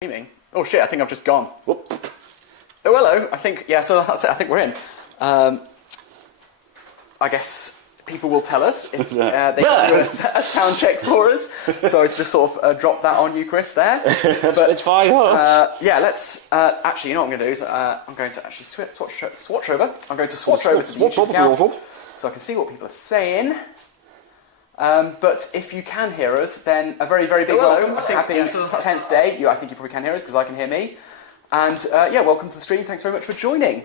Oh shit, I think I've just gone. Whoop. Oh hello, I think, yeah, so that's it, I think we're in. I guess people will tell us if they can do a sound check for us. Sorry to just sort of drop that on you, Chris, there. But it's fine. Yeah, let's, actually, you know what I'm going to do is I'm going to actually swatch over. I'm going to swatch over to the YouTube account so I can see what people are saying. But if you can hear us, then a very, very big welcome. Happy 10th day. I think you probably can hear us because I can hear me. And yeah, welcome to the stream. Thanks very much for joining.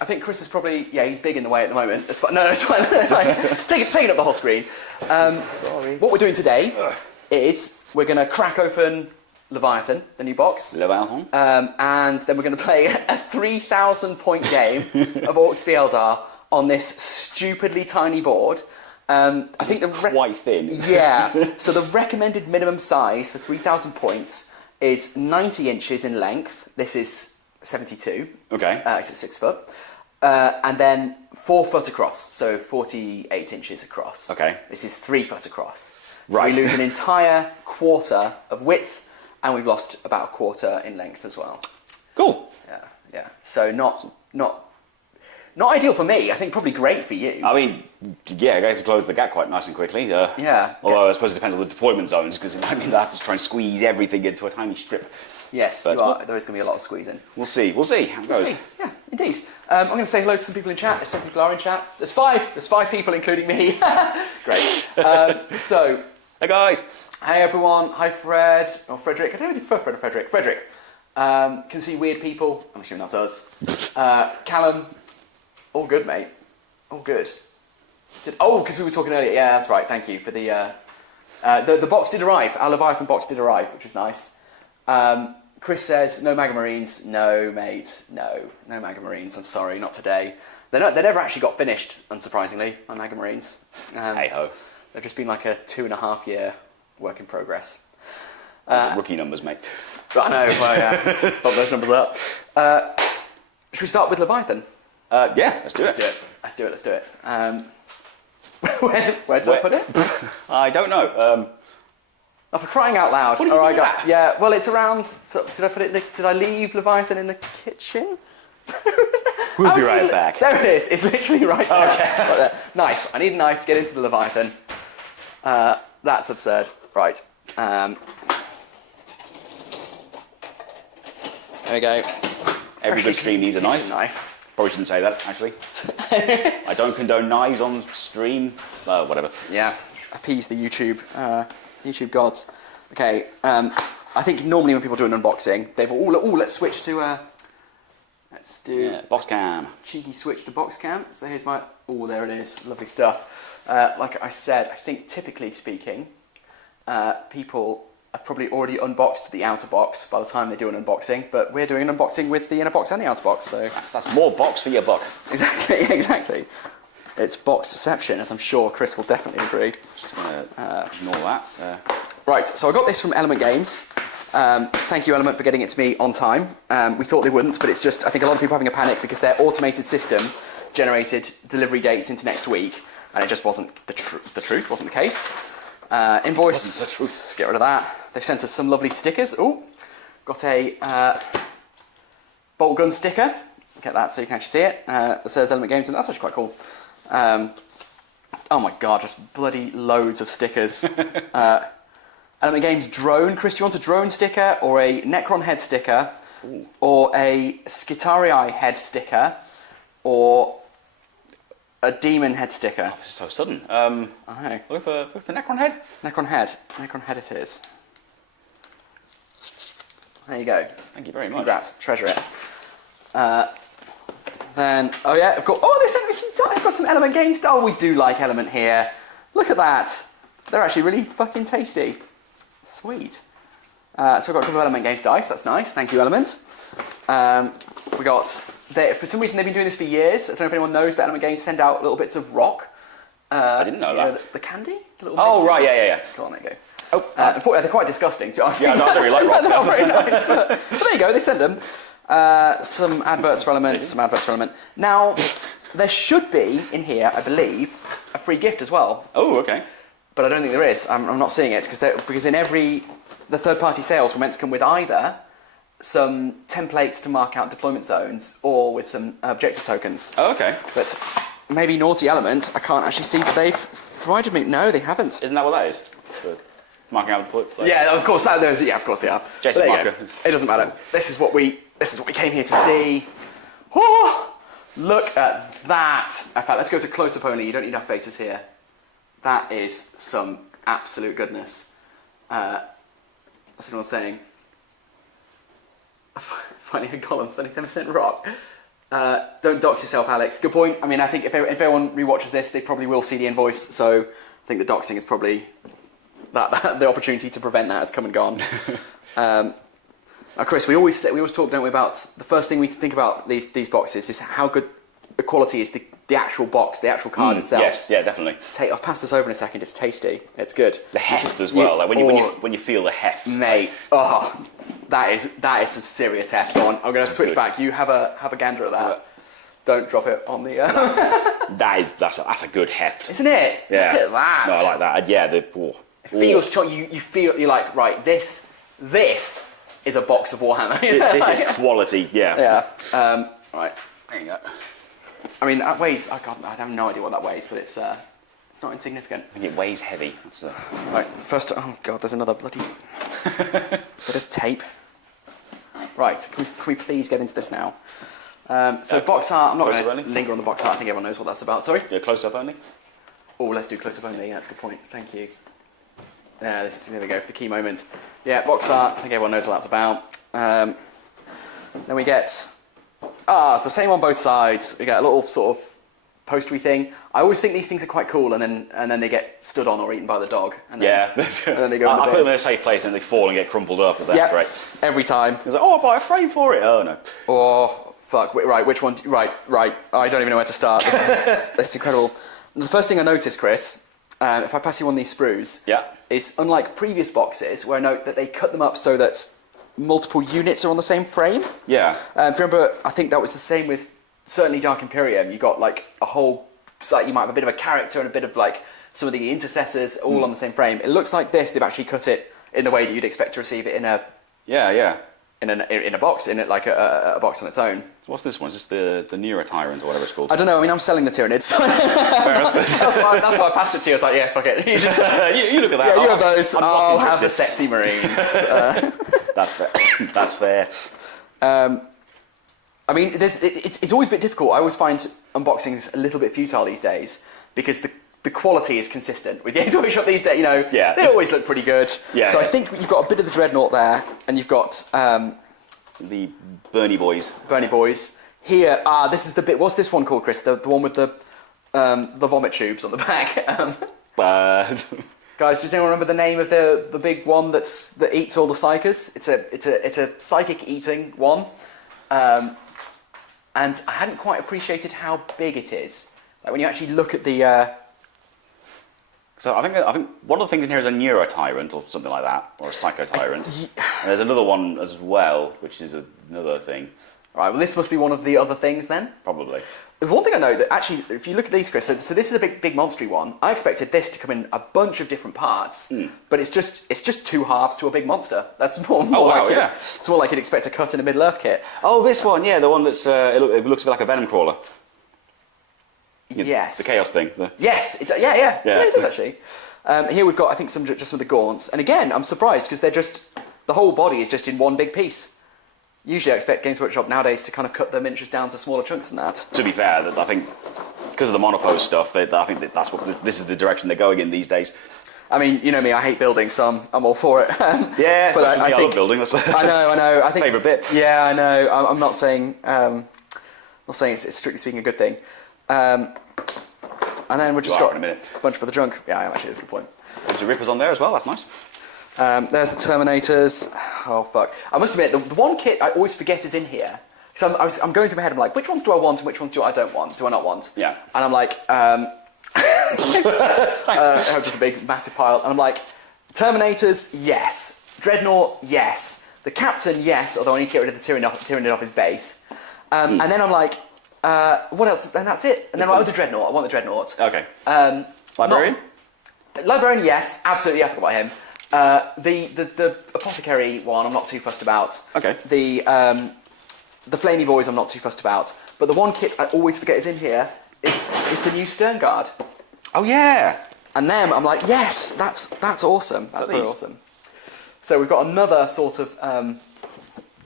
I think Chris is probably, yeah, he's big in the way at the moment. It's fine. No, it's fine. It's fine. Taking up the whole screen. What we're doing today is we're going to crack open Leviathan, the new box. Leviathan. And then we're going to play a 3,000 point game of Orks v Eldar on this stupidly tiny board. I think quite thin. Yeah. So the recommended minimum size for 3,000 points is 90 inches in length. This is 72. Okay. It's 6 foot. And then 4 foot across, so 48 inches across. Okay. This is 3 foot across. So right. we lose an entire quarter of width, and we've lost about a quarter in length as well. Cool. Yeah, yeah. So not ideal for me. I think probably great for you. I mean, yeah, going to close the gap quite nice and quickly. Yeah. Although I suppose it depends on the deployment zones, because it might mean that I have to try and squeeze everything into a tiny strip. Yes, there is going to be a lot of squeezing. We'll see. We'll see how it goes. We'll see. Yeah, indeed. I'm going to say hello to some people in chat. If some people are in chat, there's 5. There's 5 people, including me. Great. So, hey guys. Hey everyone. Hi Fred or Frederick. I don't really prefer Fred or Frederick. Frederick. Can see weird people. I'm assuming that's us. Callum. All good, mate. All good. Because we were talking earlier. Yeah, that's right. Thank you for the box did arrive. Our Leviathan box did arrive, which was nice. Chris says, no Magma Marines. No, mate. No Magma Marines. I'm sorry, not today. They never actually got finished, unsurprisingly, my Magma Marines. Hey-ho. They've just been like a 2.5 year work in progress. Rookie numbers, mate. I know, well, yeah. Bump those numbers up. Should we start with Leviathan? Yeah, let's do it. Let's do it. Where did I put it? I don't know. Oh, for crying out loud! What did you do that? Yeah, well, it's around. So, did I put it? Did I leave Leviathan in the kitchen? We'll be right back. There it is. It's literally right there. Okay. Right there. Knife. I need a knife to get into the Leviathan. That's absurd. Right. There we go. Every good stream needs a knife. Probably shouldn't say that, actually. I don't condone knives on stream. Whatever. Yeah. Appease the YouTube gods. Okay. I think normally when people do an unboxing, they've all. Let's switch to. Let's do. Box cam. Cheeky switch to box cam. So here's my. Oh, there it is. Lovely stuff. Like I said, I think typically speaking, people have probably already unboxed the outer box by the time they do an unboxing, but we're doing an unboxing with the inner box and the outer box, so... That's more box for your buck. Exactly. It's boxception, as I'm sure Chris will definitely agree. Just gonna ignore that. Right, so I got this from Element Games. Thank you, Element, for getting it to me on time. We thought they wouldn't, but it's just, I think a lot of people are having a panic because their automated system generated delivery dates into next week, and it just wasn't the truth, wasn't the case. Invoice, let's get rid of that. They've sent us some lovely stickers. Oh, got a bolt gun sticker. Get that so you can actually see it. It says Element Games, and that's actually quite cool. Oh my god, just bloody loads of stickers. Element Games drone. Chris, do you want a drone sticker or a Necron head sticker? Ooh. Or a Skitarii head sticker? Or a demon head sticker? Oh, so sudden. I know. Look for Necron head? Necron head it is. There you go. Thank you very much. Congrats, treasure it. Then, oh yeah, of course. Oh, they sent me some. I've got some Element Games. Oh, we do like Element here. Look at that. They're actually really fucking tasty. Sweet. So I've got a couple of Element Games dice. That's nice. Thank you, Element. We got. For some reason, they've been doing this for years. I don't know if anyone knows, but Element Games send out little bits of rock. I didn't know that. The candy? Oh, right, yeah. Go on, there you go. Unfortunately, they're quite disgusting. Yeah, I don't really like rock. They're not very nice. But there you go, they send them. Some adverts for Element. Now, there should be, in here, I believe, a free gift as well. Oh, okay. But I don't think there is. I'm not seeing it, because in every the third-party sales were meant to come with either some templates to mark out deployment zones or with some objective tokens. Oh, okay. But maybe Naughty Elements, I can't actually see that they've provided me. No, they haven't. Isn't that what that is? For marking out the deployment? Yeah, of course. Yeah, of course they are. Jason marker. It doesn't matter. This is what we came here to see. Oh, look at that. In fact, let's go to close-up only. You don't need our faces here. That is some absolute goodness. That's what I'm saying. Finding a column, only 10% rock. Don't dox yourself, Alex. Good point. I mean, I think if everyone rewatches this, they probably will see the invoice. So I think the doxing is probably the opportunity to prevent that has come and gone. Now, Chris, we always talk, don't we, about the first thing we think about these boxes is how good the quality is, the actual box, the actual card itself. Yes, yeah, definitely. I'll pass this over in a second. It's tasty. It's good. The heft as well. Like when you feel the heft, mate. Oh, that is some serious heft. On. I'm going to switch back. You have a gander at that. Don't drop it on the. That's a good heft, isn't it? Yeah. Look at that. No, I like that. Yeah, it feels. You feel. You're like, right. This is a box of Warhammer. This is quality. Yeah. Yeah. Right. There you go. I mean, that weighs. I have no idea what that weighs, but it's not insignificant. I think it weighs heavy. Right. First. Oh God. There's another bloody bit of tape. Right. Can we please get into this now? So box art. I'm not going to linger on the box art. I think everyone knows what that's about. Sorry. Yeah, close up only. Oh, let's do close up only. Yeah, that's a good point. Thank you. Yeah, there we go for the key moment. Yeah, box art. I think everyone knows what that's about. Then we get. It's the same on both sides. We get a little sort of postery thing. I always think these things are quite cool, and then they get stood on or eaten by the dog. And then, and then they go. I put them in a safe place and they fall and get crumpled up. Is that great? Every time. It's like, I'll buy a frame for it. Oh no. Oh fuck! Right, which one? Right. I don't even know where to start. This is incredible. The first thing I noticed, Chris, if I pass you one of these sprues, is unlike previous boxes where I note that they cut them up so that multiple units are on the same frame. Yeah. If you remember, I think that was the same with certainly Dark Imperium. You got like a whole, like you might have a bit of a character and a bit of like some of the intercessors all on the same frame. It looks like this. They've actually cut it in the way that you'd expect to receive it in a in a box, in it like a box on its own. What's this one? Is this the Nero Tyrant or whatever it's called? I don't know. I mean, I'm selling the Tyranids. that's why I passed it to you. I was like, yeah, fuck it. You, just, you look at that. Yeah, you have those. I'll have the sexy Marines. That's fair. That's fair. I mean, it's always a bit difficult. I always find unboxings a little bit futile these days because the quality is consistent with Games Workshop these days. You know, they always look pretty good. Yeah. So I think you've got a bit of the Dreadnought there, and you've got the Bernie Boys. Bernie Boys. Here, this is the bit. What's this one called, Chris? The one with the vomit tubes on the back. Guys, does anyone remember the name of the big one that eats all the psychers? It's a psychic eating one, and I hadn't quite appreciated how big it is. Like when you actually look at the. So I think one of the things in here is a Neuro Tyrant or something like that, or a Psycho Tyrant. And there's another one as well, which is another thing. Right, well this must be one of the other things then? Probably. There's one thing I know that actually, if you look at these, Chris, so this is a big monstery one. I expected this to come in a bunch of different parts, but it's just two halves to a big monster. That's more like it. It's more like you'd expect a cut in a Middle-earth kit. Oh, this one, yeah, the one that's it looks a bit like a Venom Crawler. Yes. The Chaos thing. Yes. Yeah, it does actually. Here we've got, I think, just some of the gaunts. And again, I'm surprised because the whole body is just in one big piece. Usually I expect Games Workshop nowadays to kind of cut their miniatures down to smaller chunks than that. To be fair, I think, because of the monopose stuff, I think this is the direction they're going in these days. I mean, you know me, I hate building, so I'm all for it. Yeah, but I love building. That's I know. I think favourite bit. Yeah, I know. I'm not saying it's strictly speaking a good thing. And then we've just got a bunch for the junk. Yeah, actually, that's a good point. There's the Rippers on there as well. That's nice. There's the Terminators. Oh fuck! I must admit, the one kit I always forget is in here. So I'm going through my head. I'm like, which ones do I want and which ones do I not want? Yeah. And I'm like, just a big massive pile. And I'm like, Terminators, yes. Dreadnought, yes. The Captain, yes. Although I need to get rid of the Tyranid off his base. And then I'm like, what else? And that's it. And then the Dreadnought. I want the Dreadnought. Okay. Librarian? Librarian, yes. Absolutely, I forgot about him. The apothecary one I'm not too fussed about. Okay. The flamey boys I'm not too fussed about. But the one kit I always forget is in here is the new Stern Guard. Oh yeah. And them, I'm like, yes, that's awesome. That's very awesome. So we've got another sort of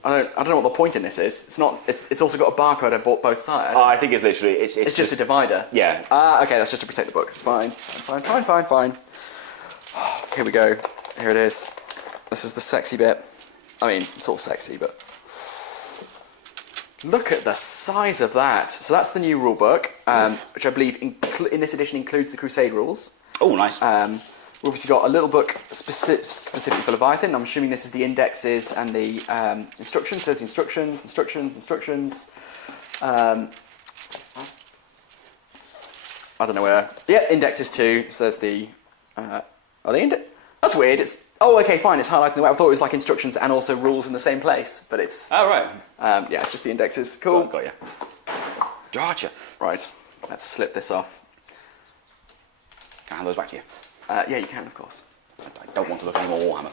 I don't know what the point in this is. It's not. It's also got a barcode I bought both sides. I think it's literally it's just a divider. Yeah. Okay, that's just to protect the book. Fine. Here we go. Here it is. This is the sexy bit. I mean, it's all sexy, but look at the size of that. So that's the new rulebook, which I believe in this edition includes the Crusade rules. Oh, nice. We've obviously got a little book specifically for Leviathan. I'm assuming this is the indexes and the instructions. There's instructions. I don't know where. Yeah, indexes too. So there's the. Are they index? That's weird. It's okay, fine. It's highlighted in the way. I thought it was like instructions and also rules in the same place, but it's. Oh right. Yeah, it's just the indexes. Cool. Got you. Gotcha. Right. Let's slip this off. Can I hand those back to you? Yeah, you can, of course. I don't want to look any more Warhammer.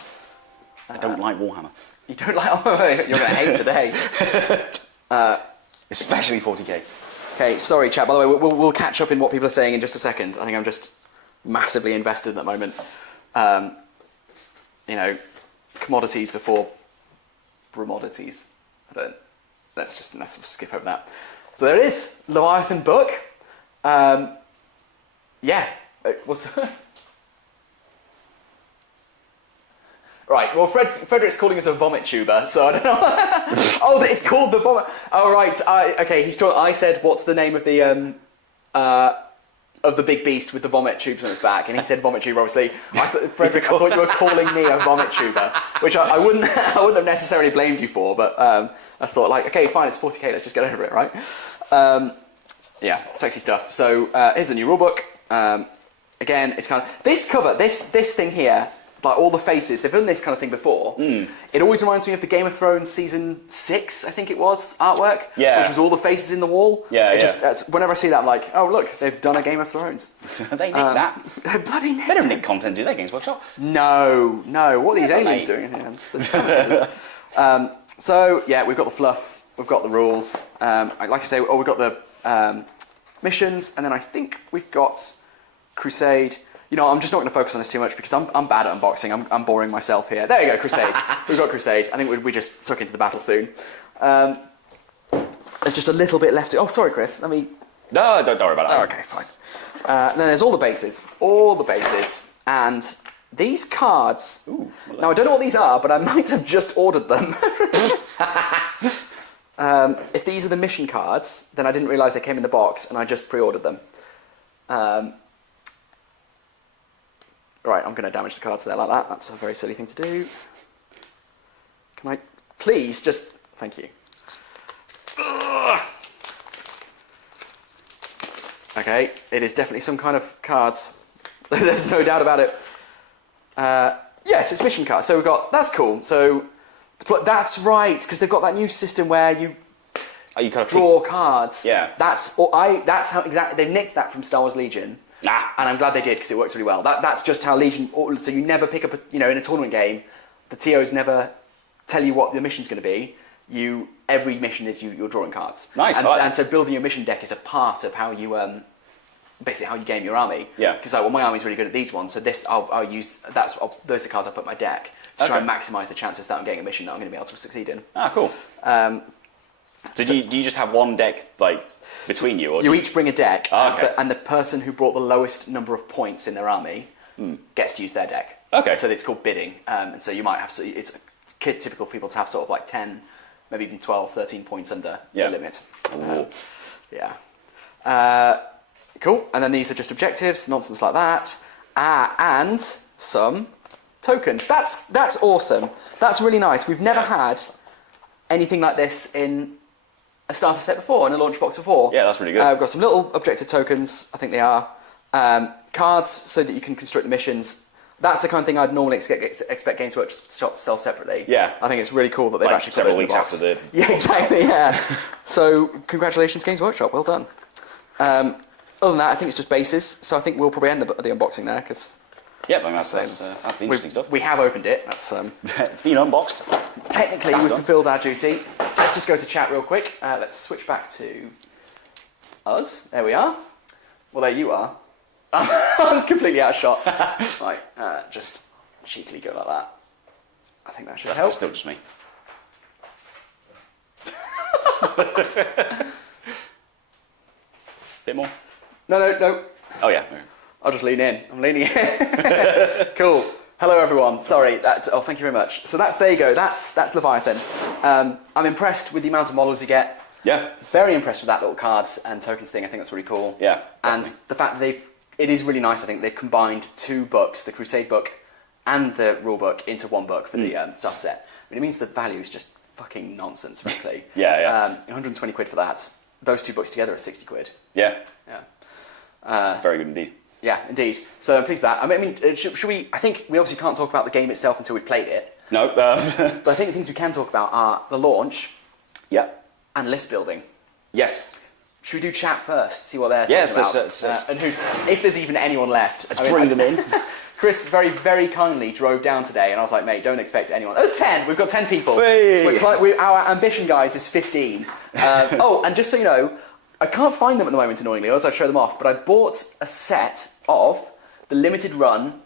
I don't like Warhammer. You don't like? Oh, you're going to hate today. Especially 40k. Okay, sorry, chat. By the way, we'll catch up in what people are saying in just a second. I think I'm just massively invested at the moment. Commodities before remodities. Let's skip over that. So there it is, Leviathan book. Yeah. What's Right, well, Frederick's calling us a vomit tuber, so I don't know. Oh, it's called the vomit. Oh, right. Okay, he's talking. I said, what's the name of the big beast with the vomit tubes on its back? And he said vomit tuber, obviously. Frederick, I thought you were calling me a vomit tuber, which I wouldn't have necessarily blamed you for, but I thought, like, okay, fine, it's 40k, let's just get over it, right? Yeah, sexy stuff. So here's the new rulebook. Again, it's kind of this cover, this thing here. Like all the faces, they've done this kind of thing before. It always reminds me of the Game of Thrones season 6, I think it was, artwork. Yeah. Which was all the faces in the wall. Yeah, whenever I see that, I'm like, oh look, they've done a Game of Thrones. They nick that. They bloody nicked They don't it. nick content, do they, Games Workshop? No. What are these aliens doing in here? It's the Terminators. So yeah, we've got the fluff, we've got the rules. Like I say, we've got the missions, and then I think we've got Crusade. You know, I'm just not going to focus on this too much because I'm bad at unboxing. I'm boring myself here. There you go, Crusade. We've got Crusade. I think we just took into the battle soon. There's just a little bit left. Oh, sorry, Chris. Let me. No, don't worry about it. Oh, okay, fine. Then there's all the bases, and these cards. Ooh, now I don't know what these are, but I might have just ordered them. If these are the mission cards, then I didn't realise they came in the box, and I just pre-ordered them. Right, I'm going to damage the cards there like that. That's a very silly thing to do. Can I please just... Thank you. Ugh. Okay, it is definitely some kind of cards. There's no doubt about it. Yes, it's mission cards. So we've got... That's cool. So that's right, because they've got that new system where you... Oh, you kind of draw cards. Yeah. That's how exactly... They've nicked that from Star Wars Legion. And I'm glad they did because it works really well. That's just how Legion. So you never pick up in a tournament game, the TOs never tell you what the mission's going to be. Every mission is you're drawing cards. Nice. And so building your mission deck is a part of how you basically how you game your army. Yeah. Because my army's really good at these ones, so this I'll use. Those are the cards I put in my deck to try and maximise the chances that I'm getting a mission that I'm going to be able to succeed in. Ah, cool. So do you just have one deck between you? Or you each bring a deck, okay. and the person who brought the lowest number of points in their army gets to use their deck. Okay. So it's called bidding, and so you might have it's typical for people to have sort of like 10, maybe even 12, 13 points under the limit. Yeah. Cool. And then these are just objectives, nonsense like that, and some tokens. That's awesome. That's really nice. We've never had anything like this in a starter set before, in a launch box before. Yeah, that's really good. We've got some little objective tokens, I think they are. Cards so that you can construct the missions. That's the kind of thing I'd normally expect Games Workshop to sell separately. Yeah. I think it's really cool that they've actually put those in the box. Several weeks after the... Yeah, exactly, yeah. So, congratulations, Games Workshop, well done. Other than that, I think it's just bases, so I think we'll probably end the unboxing there, because Yeah, I mean, that's the interesting stuff. We have opened it. That's It's been unboxed. technically we've fulfilled our duty. Let's just go to chat real quick. Let's switch back to us. There we are. Well, there you are. I was completely out of shot. Right, just cheekily go like that. I think that should help. That's still just me. Bit more? No. Oh, yeah. I'll just lean in. I'm leaning in. Cool. Hello, everyone. Sorry. Oh, thank you very much. So there you go. That's Leviathan. I'm impressed with the amount of models you get. Yeah. Very impressed with that little cards and tokens thing. I think that's really cool. Yeah. And the fact that it is really nice. I think they've combined 2 books, the Crusade book and the Rulebook, into 1 book for the starter set. I mean, it means the value is just fucking nonsense, frankly. Yeah. 120 quid for that. Those 2 books together are 60 quid. Yeah. Yeah. Very good indeed. Yeah, indeed. So I'm pleased with that. I mean, should we? I think we obviously can't talk about the game itself until we've played it. No. But I think the things we can talk about are the launch. Yeah. And list building. Yes. Should we do chat first? See what they're talking about. Yes. And if there's even anyone left. Let's bring them in. Chris very, very kindly drove down today, and I was like, mate, don't expect anyone. There's 10. We've got 10 people. Hey. Our ambition, guys, is 15. Oh, and just so you know, I can't find them at the moment, annoyingly, or else I'd show them off, but I bought a set of the limited run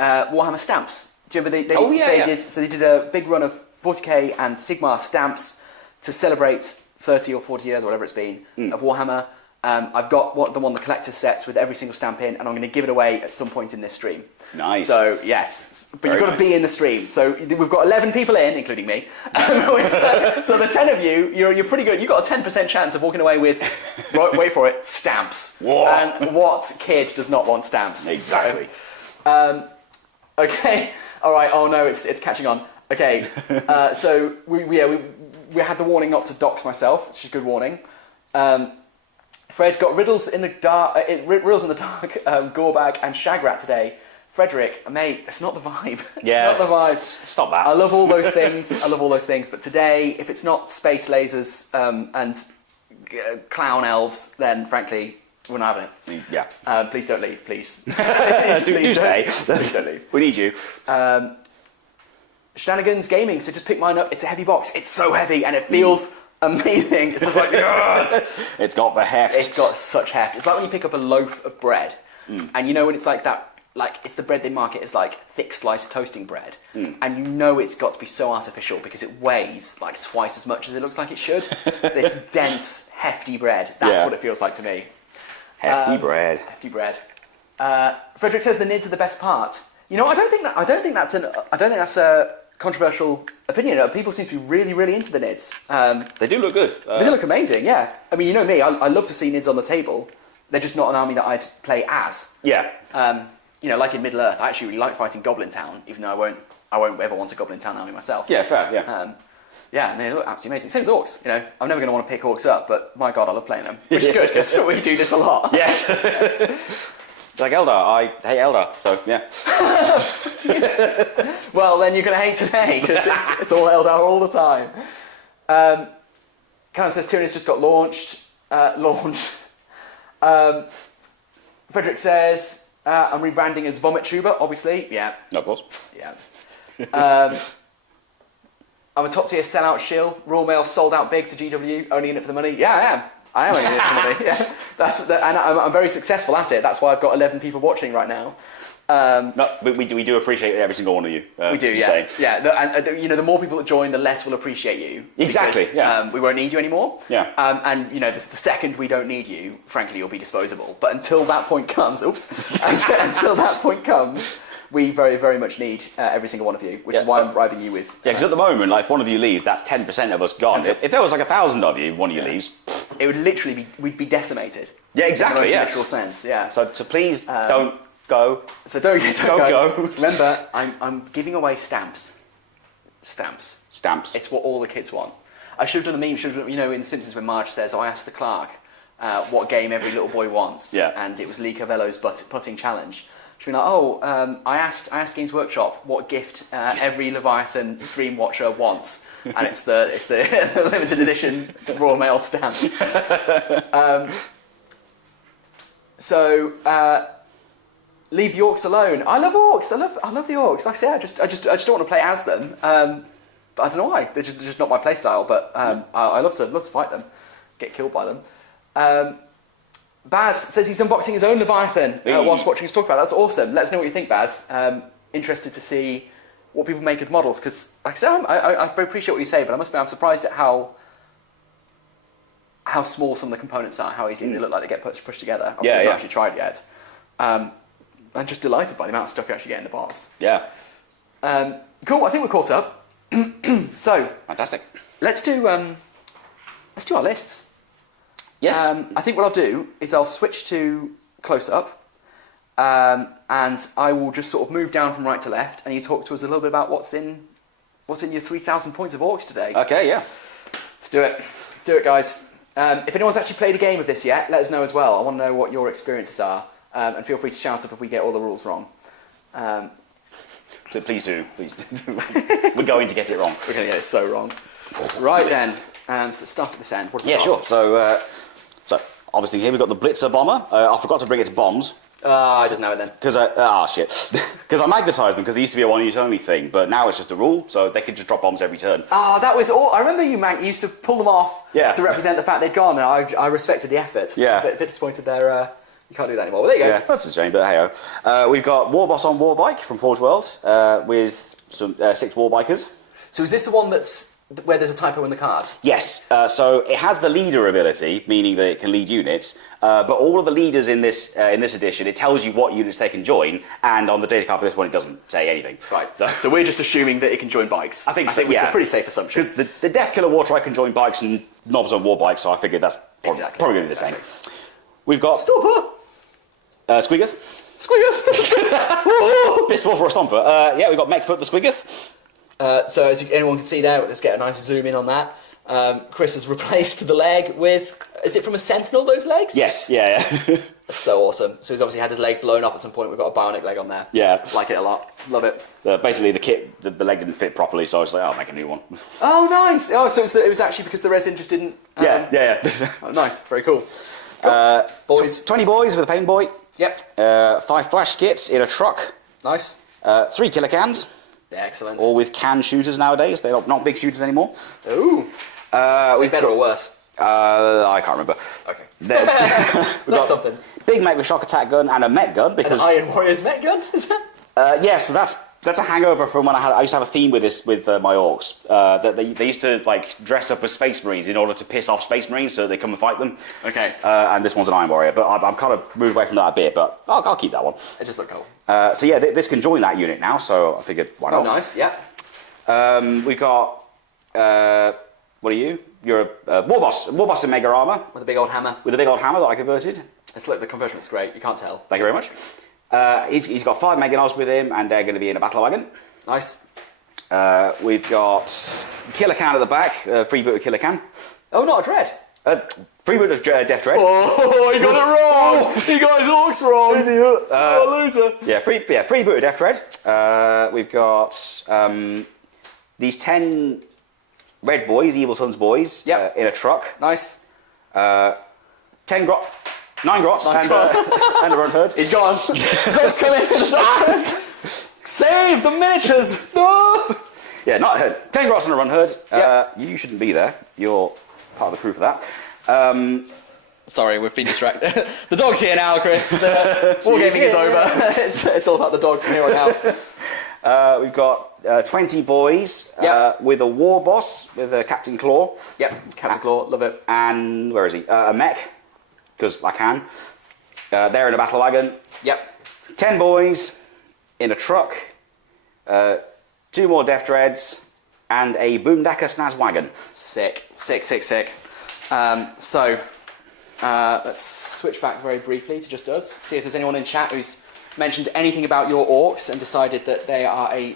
Warhammer stamps. Do you remember they did a big run of 40k and Sigmar stamps to celebrate 30 or 40 years, or whatever it's been, of Warhammer. I've got the collector's sets with every single stamp in, and I'm going to give it away at some point in this stream. Nice. So, yes. But you've got to be in the stream. So we've got 11 people in, including me. So the 10 of you, you're pretty good. You've got a 10% chance of walking away with, wait for it, stamps. Whoa. And what kid does not want stamps? Exactly. So, okay. All right. Oh, no, it's catching on. Okay. So we had the warning not to dox myself, which is a good warning. Fred got Riddles in the Dark, Gorebag and Shagrat today. Frederick, mate, that's not the vibe. Yeah, it's not the vibe. Stop that. I love all those things. But today, if it's not space lasers and clown elves, then frankly, we're not having it. Yeah. Please don't leave, please. do stay. Please don't leave. We need you. Shenanigans Gaming, so just pick mine up. It's a heavy box. It's so heavy and it feels amazing. It's just like, yes! It's got the heft. It's got such heft. It's like when you pick up a loaf of bread and you know when it's like that, like it's the bread they market as like thick sliced toasting bread, and you know it's got to be so artificial because it weighs like twice as much as it looks like it should. This dense, hefty bread. That's what it feels like to me. Hefty bread. Hefty bread. Frederick says the nids are the best part. You know, I don't think that's a controversial opinion. People seem to be really, really into the nids. They do look good. They look amazing. Yeah. I mean, you know me. I love to see nids on the table. They're just not an army that I'd play as. Yeah. You know, like in Middle Earth, I actually really like fighting Goblin Town, even though I won't ever want a Goblin Town army myself. Yeah, fair, yeah. Yeah, and they look absolutely amazing. Same as Orks, you know. I'm never going to want to pick Orks up, but my god, I love playing them. Which is good, because we do this a lot. Yes. Like Eldar, I hate Eldar, so yeah. Well, then you're going to hate today, because it's all Eldar all the time. Canon says Tyrannus just got launched. Frederick says, I'm rebranding as Vomit Tuber, obviously. Yeah. Of course. Yeah. I'm a top tier sellout shill. Royal Mail sold out big to GW, only in it for the money. Yeah, I am only in it for the money. Yeah. And I'm very successful at it. That's why I've got 11 people watching right now. No, but we do appreciate every single one of you. We do, yeah. Saying. Yeah, and you know, the more people that join, the less we'll appreciate you. Exactly. Because, yeah. We won't need you anymore. Yeah. And you know, the second we don't need you, frankly, you'll be disposable. But until that point comes, until that point comes, we very, very much need every single one of you, which is why I'm bribing you with. Yeah, because at the moment, like if one of you leaves, that's 10% of us gone. If there was like 1,000 of you, one of you leaves, it would literally be we'd be decimated. Yeah, exactly. In the Yeah. most literal sense. Yeah. So please don't go. So don't go. Go. Remember, I'm giving away stamps. Stamps. It's what all the kids want. I should have done a meme. You know, in The Simpsons when Marge says, "I asked the clerk what game every little boy wants," and it was Lee Cavello's putting challenge. She'd be like, I asked Games Workshop what gift every Leviathan stream watcher wants, and it's the limited edition Royal Mail stamps. leave the orcs alone. I love orcs. I love the orcs. Like I say, I just don't want to play as them. But I don't know why. They're just not my playstyle. But I love to fight them, get killed by them. Baz says he's unboxing his own Leviathan whilst watching us talk about it. That's awesome. Let us know what you think, Baz. Interested to see what people make of the models, because like I said, I appreciate what you say, but I must admit I'm surprised at how small some of the components are, how easily they look like they get pushed together. Obviously, I've not actually tried yet. I'm just delighted by the amount of stuff you actually get in the box. Yeah. Cool. I think we're caught up. So Fantastic. let's do our lists. Yes. I think what I'll do is I'll switch to close up, and I will just sort of move down from right to left, and you talk to us a little bit about what's in your 3,000 points of orcs today. Okay. Yeah. Let's do it. Let's do it, guys. If anyone's actually played a game of this yet, let us know as well. I want to know what your experiences are, and feel free to shout up if we get all the rules wrong. Please do. Please do. We're going to get it wrong. We're going to get it so wrong. Right then, so let's start at this end. What have we got? Sure. So obviously here we've got the Blitzer bomber. I forgot to bring its bombs. I doesn't know it then. Because Because I magnetised them because they used to be a one-use only thing, but now it's just a rule, so they can just drop bombs every turn. Oh, that was all. I remember you used to pull them off to represent the fact they'd gone, and I respected the effort. Yeah. Bit disappointed there. You can't do that anymore. But there you go. Yeah, that's a shame, but hey-ho. We've got Warboss on Warbike from Forge World with some 6 Warbikers. So is this the one where there's a typo in the card? Yes, so it has the leader ability, meaning that it can lead units, but all of the leaders in this edition, it tells you what units they can join, and on the data card for this one, it doesn't say anything. Right, so we're just assuming that it can join bikes. I think it's a pretty safe assumption. Because the Death Killer Wartrike can join bikes and knobs on war bikes, so I figured that's probably going to be the same. We've got... Stopper! Squiggoth. Squiggoth! Bit small for a stomper. Yeah, we've got Mechfoot the Squiggoth. So as anyone can see now, let's get a nice zoom in on that. Chris has replaced the leg with... Is it from a Sentinel, those legs? Yes, yeah. That's so awesome. So he's obviously had his leg blown off at some point. We've got a bionic leg on there. Yeah. Like it a lot. Love it. Basically, the kit, the leg didn't fit properly, so I was like, I'll make a new one. Oh, nice. Oh, so it was actually because the resin just didn't... Yeah. Oh, nice. Very cool. Boys. 20 boys with a pain boy. Yep. 5 flash kits in a truck. Nice. 3 killer cans. Yeah, excellent. All with can shooters nowadays. They're not big shooters anymore. Ooh. We better or worse? I can't remember. Okay. That's something. Big mech with shock attack gun and a mech gun because an Iron Warrior's mech gun. Is that? Yeah, so that's a hangover from when I used to have a theme with my orcs. That they used to like dress up as Space Marines in order to piss off Space Marines so they come and fight them. Okay. And this one's an Iron Warrior, but I'm kind of moved away from that a bit. But I'll keep that one. It just looked cool. So yeah, this can join that unit now. So I figured why not? Oh, nice. Yeah. We've got what are you? You're a Warboss in Mega Armor With a big old hammer. with a big old hammer that I converted. The conversion looks great. You can't tell. Thank you very much. He's got 5 Mega Knobs with him, and they're going to be in a battle wagon. Nice. We've got Killer Can at the back, freebooted Killer Can. Oh, not a dread. Freebooted Death Dread. Oh, he got it wrong. He got his orcs wrong. Loser. Yeah, freebooted Death Dread. We've got these 10 Red Boys, Evil Sons Boys, in a truck. Nice. 9 grots and a run herd. He's gone. The dog's coming. The dog's Save the miniatures. No. Yeah, not a herd. 10 grots and a run herd. Yep. You shouldn't be there. You're part of the crew for that. Sorry, we've been distracted. The dog's here now, Chris. Wargaming is over. It's all about the dog from here on out. We've got 20 boys with a war boss with a Captain Claw. Yep, Captain Claw, love it. And where is he? A mech, because I can. They're in a battle wagon. Yep. 10 boys in a truck. 2 more Death Dreads and a Boomdacker Snaz wagon. Sick. Let's switch back very briefly to just us. See if there's anyone in chat who's mentioned anything about your orcs and decided that they are a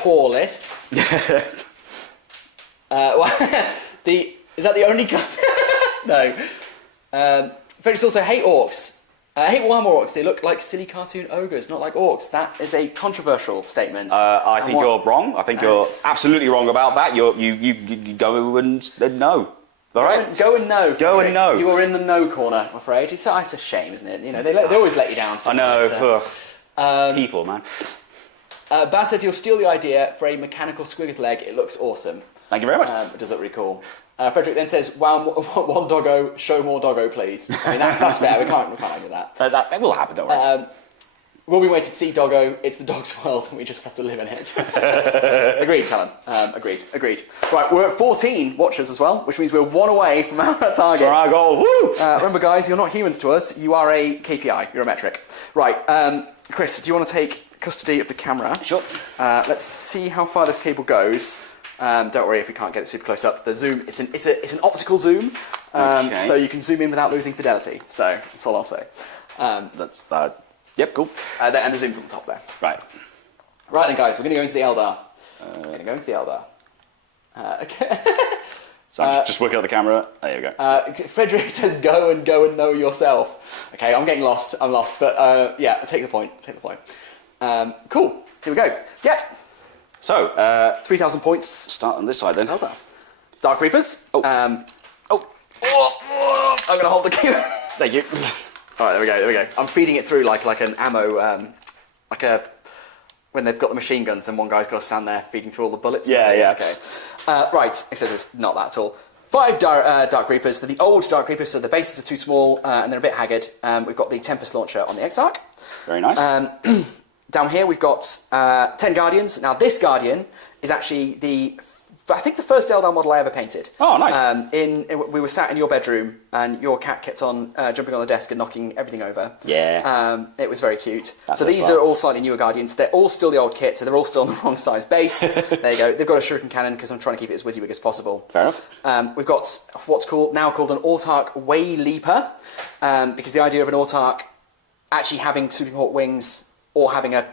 poor list. Is that the only guy? No. Folks also hate orcs. I hate Warhammer orcs. They look like silly cartoon ogres, not like orcs. That is a controversial statement. I think you're wrong. I think you're absolutely wrong about that. You go and no. All right. Go and no. Go and no. You are in the no corner, I'm afraid. It's a shame, isn't it? You know, they always let you down. I know. People, man. Baz says he'll steal the idea for a mechanical squiggle leg. It looks awesome. Thank you very much. It does look really cool. Frederick then says, "Wow, one doggo, show more doggo, please." I mean, that's fair. We can't argue that. That will happen. Don't worry. We'll be waiting to see Doggo. It's the dog's world, and we just have to live in it. Agreed, Callum. Agreed. Right, we're at 14 watchers as well, which means we're one away from our target. For our goal. Woo! Remember, guys, you're not humans to us. You are a KPI. You're a metric. Right, Chris, do you want to take custody of the camera? Sure. Let's see how far this cable goes. Don't worry if we can't get it super close up. The zoom, it's an optical zoom, Okay. so you can zoom in without losing fidelity. So that's all I'll say. That's yep, cool. And the zoom's on the top there. Right. Right then, guys, we're going to go into the Eldar. Okay. So I'm just working on the camera. There you go. Frederick says, "Go and know yourself." Okay, I'm getting lost. I'm lost, but yeah, take the point. Cool. Here we go. Yep. So 3,000 points. start on this side then. Eldar. Dark Reapers. Oh. I'm going to hold the key. Thank you. All right, there we go. I'm feeding it through like an ammo, when they've got the machine guns and one guy's got to stand there feeding through all the bullets. Yeah. Okay. Right, except it's not that at all. 5 Dark Reapers. They're the old Dark Reapers, so the bases are too small and they're a bit haggard. We've got the Tempest launcher on the Exarch. Very nice. Down here we've got 10 Guardians. Now this Guardian is actually I think the first Eldar model I ever painted. Oh, nice. We were sat in your bedroom and your cat kept on jumping on the desk and knocking everything over. Yeah. It was very cute. That so looks these are all slightly newer Guardians. They're all still the old kit, so they're all still on the wrong size base. There you go. They've got a shuriken cannon because I'm trying to keep it as WYSIWYG as possible. Fair enough. We've got what's now called an Autark Way Leaper, because the idea of an Autark actually having Superhawk wings or having a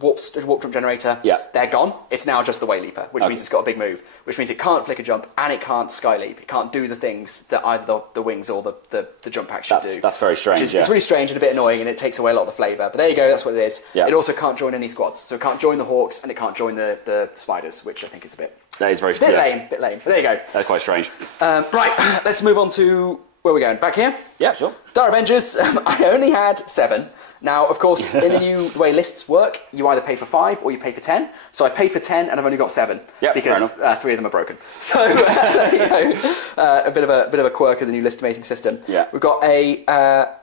warp jump generator, they're gone. It's now just the Way Leaper, which means it's got a big move, which means it can't flicker jump and it can't sky leap. It can't do the things that either the wings or the jump pack should do. That's very strange. It's really strange and a bit annoying, and it takes away a lot of the flavour. But there you go, that's what it is. Yeah. It also can't join any squads, so it can't join the Hawks and it can't join the Spiders, which I think is a bit That is very lame. But there you go. That's quite strange. Right, let's move on to where we're going. Back here. Yeah, sure. Dark Avengers. I only had 7. Now, of course, in the way lists work, you either pay for 5 or you pay for 10. So I paid for 10 and I've only got 7 because 3 of them are broken. So a bit of a quirk of the new list mating system. Yeah. We've got a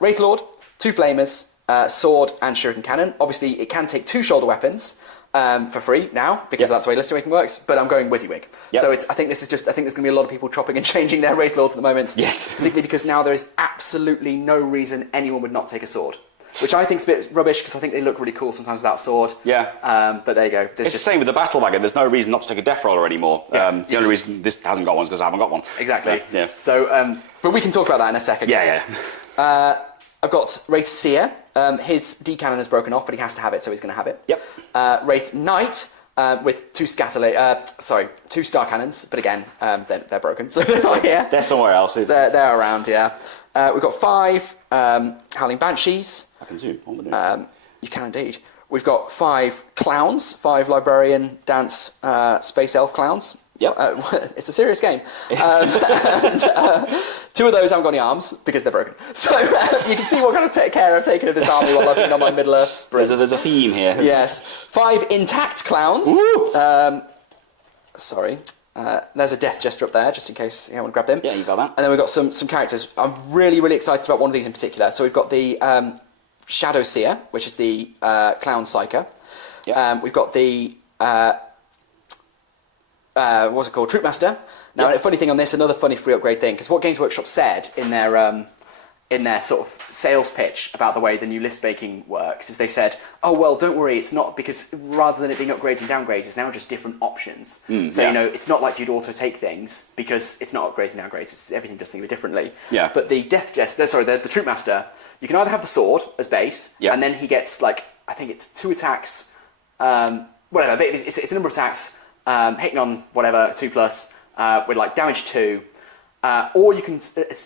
Wraith Lord, 2 Flamers, sword and shuriken cannon. Obviously, it can take 2 shoulder weapons for free now because that's the way list mating works. But I'm going WYSIWYG. Yep. So I think there's going to be a lot of people chopping and changing their Wraith Lords at the moment. Yes. Particularly because now there is absolutely no reason anyone would not take a sword. Which I think is a bit rubbish because I think they look really cool sometimes without sword. Yeah. But there you go. It's the same with the battle wagon. There's no reason not to take a death roller anymore. The only reason this hasn't got one is because I haven't got one. Exactly. Yeah. So, but we can talk about that in a second. Yeah. I've got Wraith Seer. His D cannon is broken off, but he has to have it, so he's going to have it. Yep. Wraith Knight with 2 2 star cannons, but again, they're broken, so they're not here. They're somewhere else. They're around, yeah. We've got 5 Howling Banshees. I can zoom. You can indeed. We've got 5 clowns, 5 librarian, dance, space elf clowns. Yep. It's a serious game. And 2 of those haven't got any arms because they're broken. So you can see what kind of care I've taken of this army while I've been on my Middle Earth sprint. There's a theme here. Yes. 5 intact clowns. Sorry. There's a death gesture up there, just in case you want to grab them. Yeah, you got that. And then we've got some characters. I'm really, really excited about one of these in particular. So we've got the Shadow Seer, which is the Clown Psyker. Yep. We've got the what's it called? Troop Master. Now, a funny thing on this, another funny free upgrade thing, because what Games Workshop said in their sort of sales pitch about the way the new list making works is they said, oh, well, don't worry, it's not, because rather than it being upgrades and downgrades, it's now just different options. So, it's not like you'd auto-take things, because it's not upgrades and downgrades, everything does things differently. Yeah. But the the Troop Master, you can either have the sword as base, and then he gets, like, I think it's 2 attacks, whatever, but it's a number of attacks, hitting on whatever, 2+, with, like, damage 2, or you can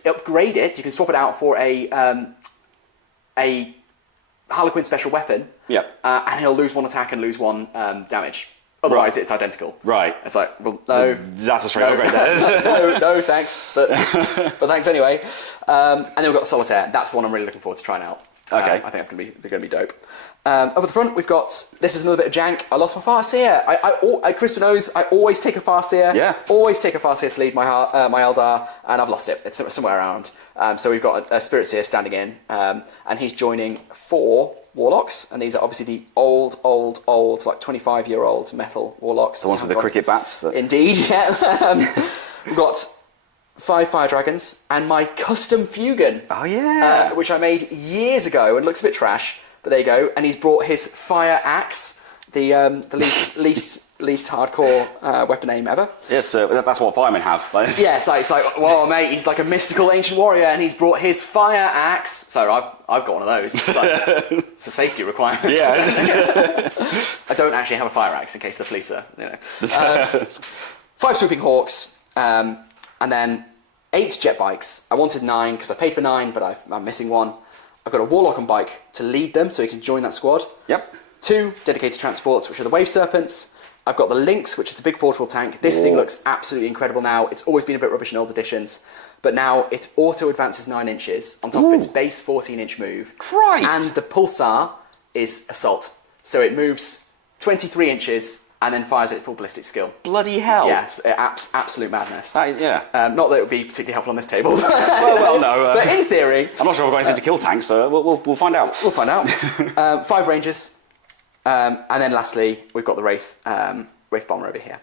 upgrade it. You can swap it out for a Harlequin special weapon. Yeah. And he'll lose 1 attack and lose 1 damage. Otherwise, it's identical. Right. It's like, well, no. That's a straight upgrade. no, thanks. But thanks anyway. And then we've got Solitaire. That's the one I'm really looking forward to trying out. Okay. I think that's going to be dope. Up at the front, we've got, this is another bit of jank. I lost my Farseer. Crystal knows I always take a Farseer. Yeah. Always take a Farseer to lead my Eldar, and I've lost it. It's somewhere around. So we've got a Spirit Seer standing in, and he's joining 4 Warlocks, and these are obviously the old, like 25-year-old metal Warlocks. The ones with the cricket bats? Indeed, yeah. We've got 5 Fire Dragons, and my custom Fugan. Oh, yeah. Which I made years ago, and looks a bit trash, but there you go. And he's brought his Fire Axe, the least hardcore weapon aim ever. Yes, that's what firemen have. Yeah, it's like, whoa, mate, he's like a mystical ancient warrior, and he's brought his Fire Axe. So I've got one of those. It's like, it's a safety requirement. Yeah. I don't actually have a Fire Axe in case the police are, 5 Swooping Hawks, and then 8 jet bikes. I wanted 9 because I paid for 9, but I'm missing 1. I've got a Warlock on bike to lead them, so he can join that squad. Yep. 2 dedicated transports, which are the Wave Serpents. I've got the Lynx, which is the big 4-tool tank. This thing looks absolutely incredible now. It's always been a bit rubbish in old editions, but now it auto advances 9 inches on top of its base 14-inch move. Christ! And the Pulsar is Assault, so it moves 23 inches and then fires it at full ballistic skill. Bloody hell! Yes, absolute madness. Yeah. Not that it would be particularly helpful on this table. well, no. But in theory, I'm not sure if I've got anything to kill tanks, so we'll find out. We'll find out. 5 Rangers. And then lastly, we've got the Wraith Bomber over here.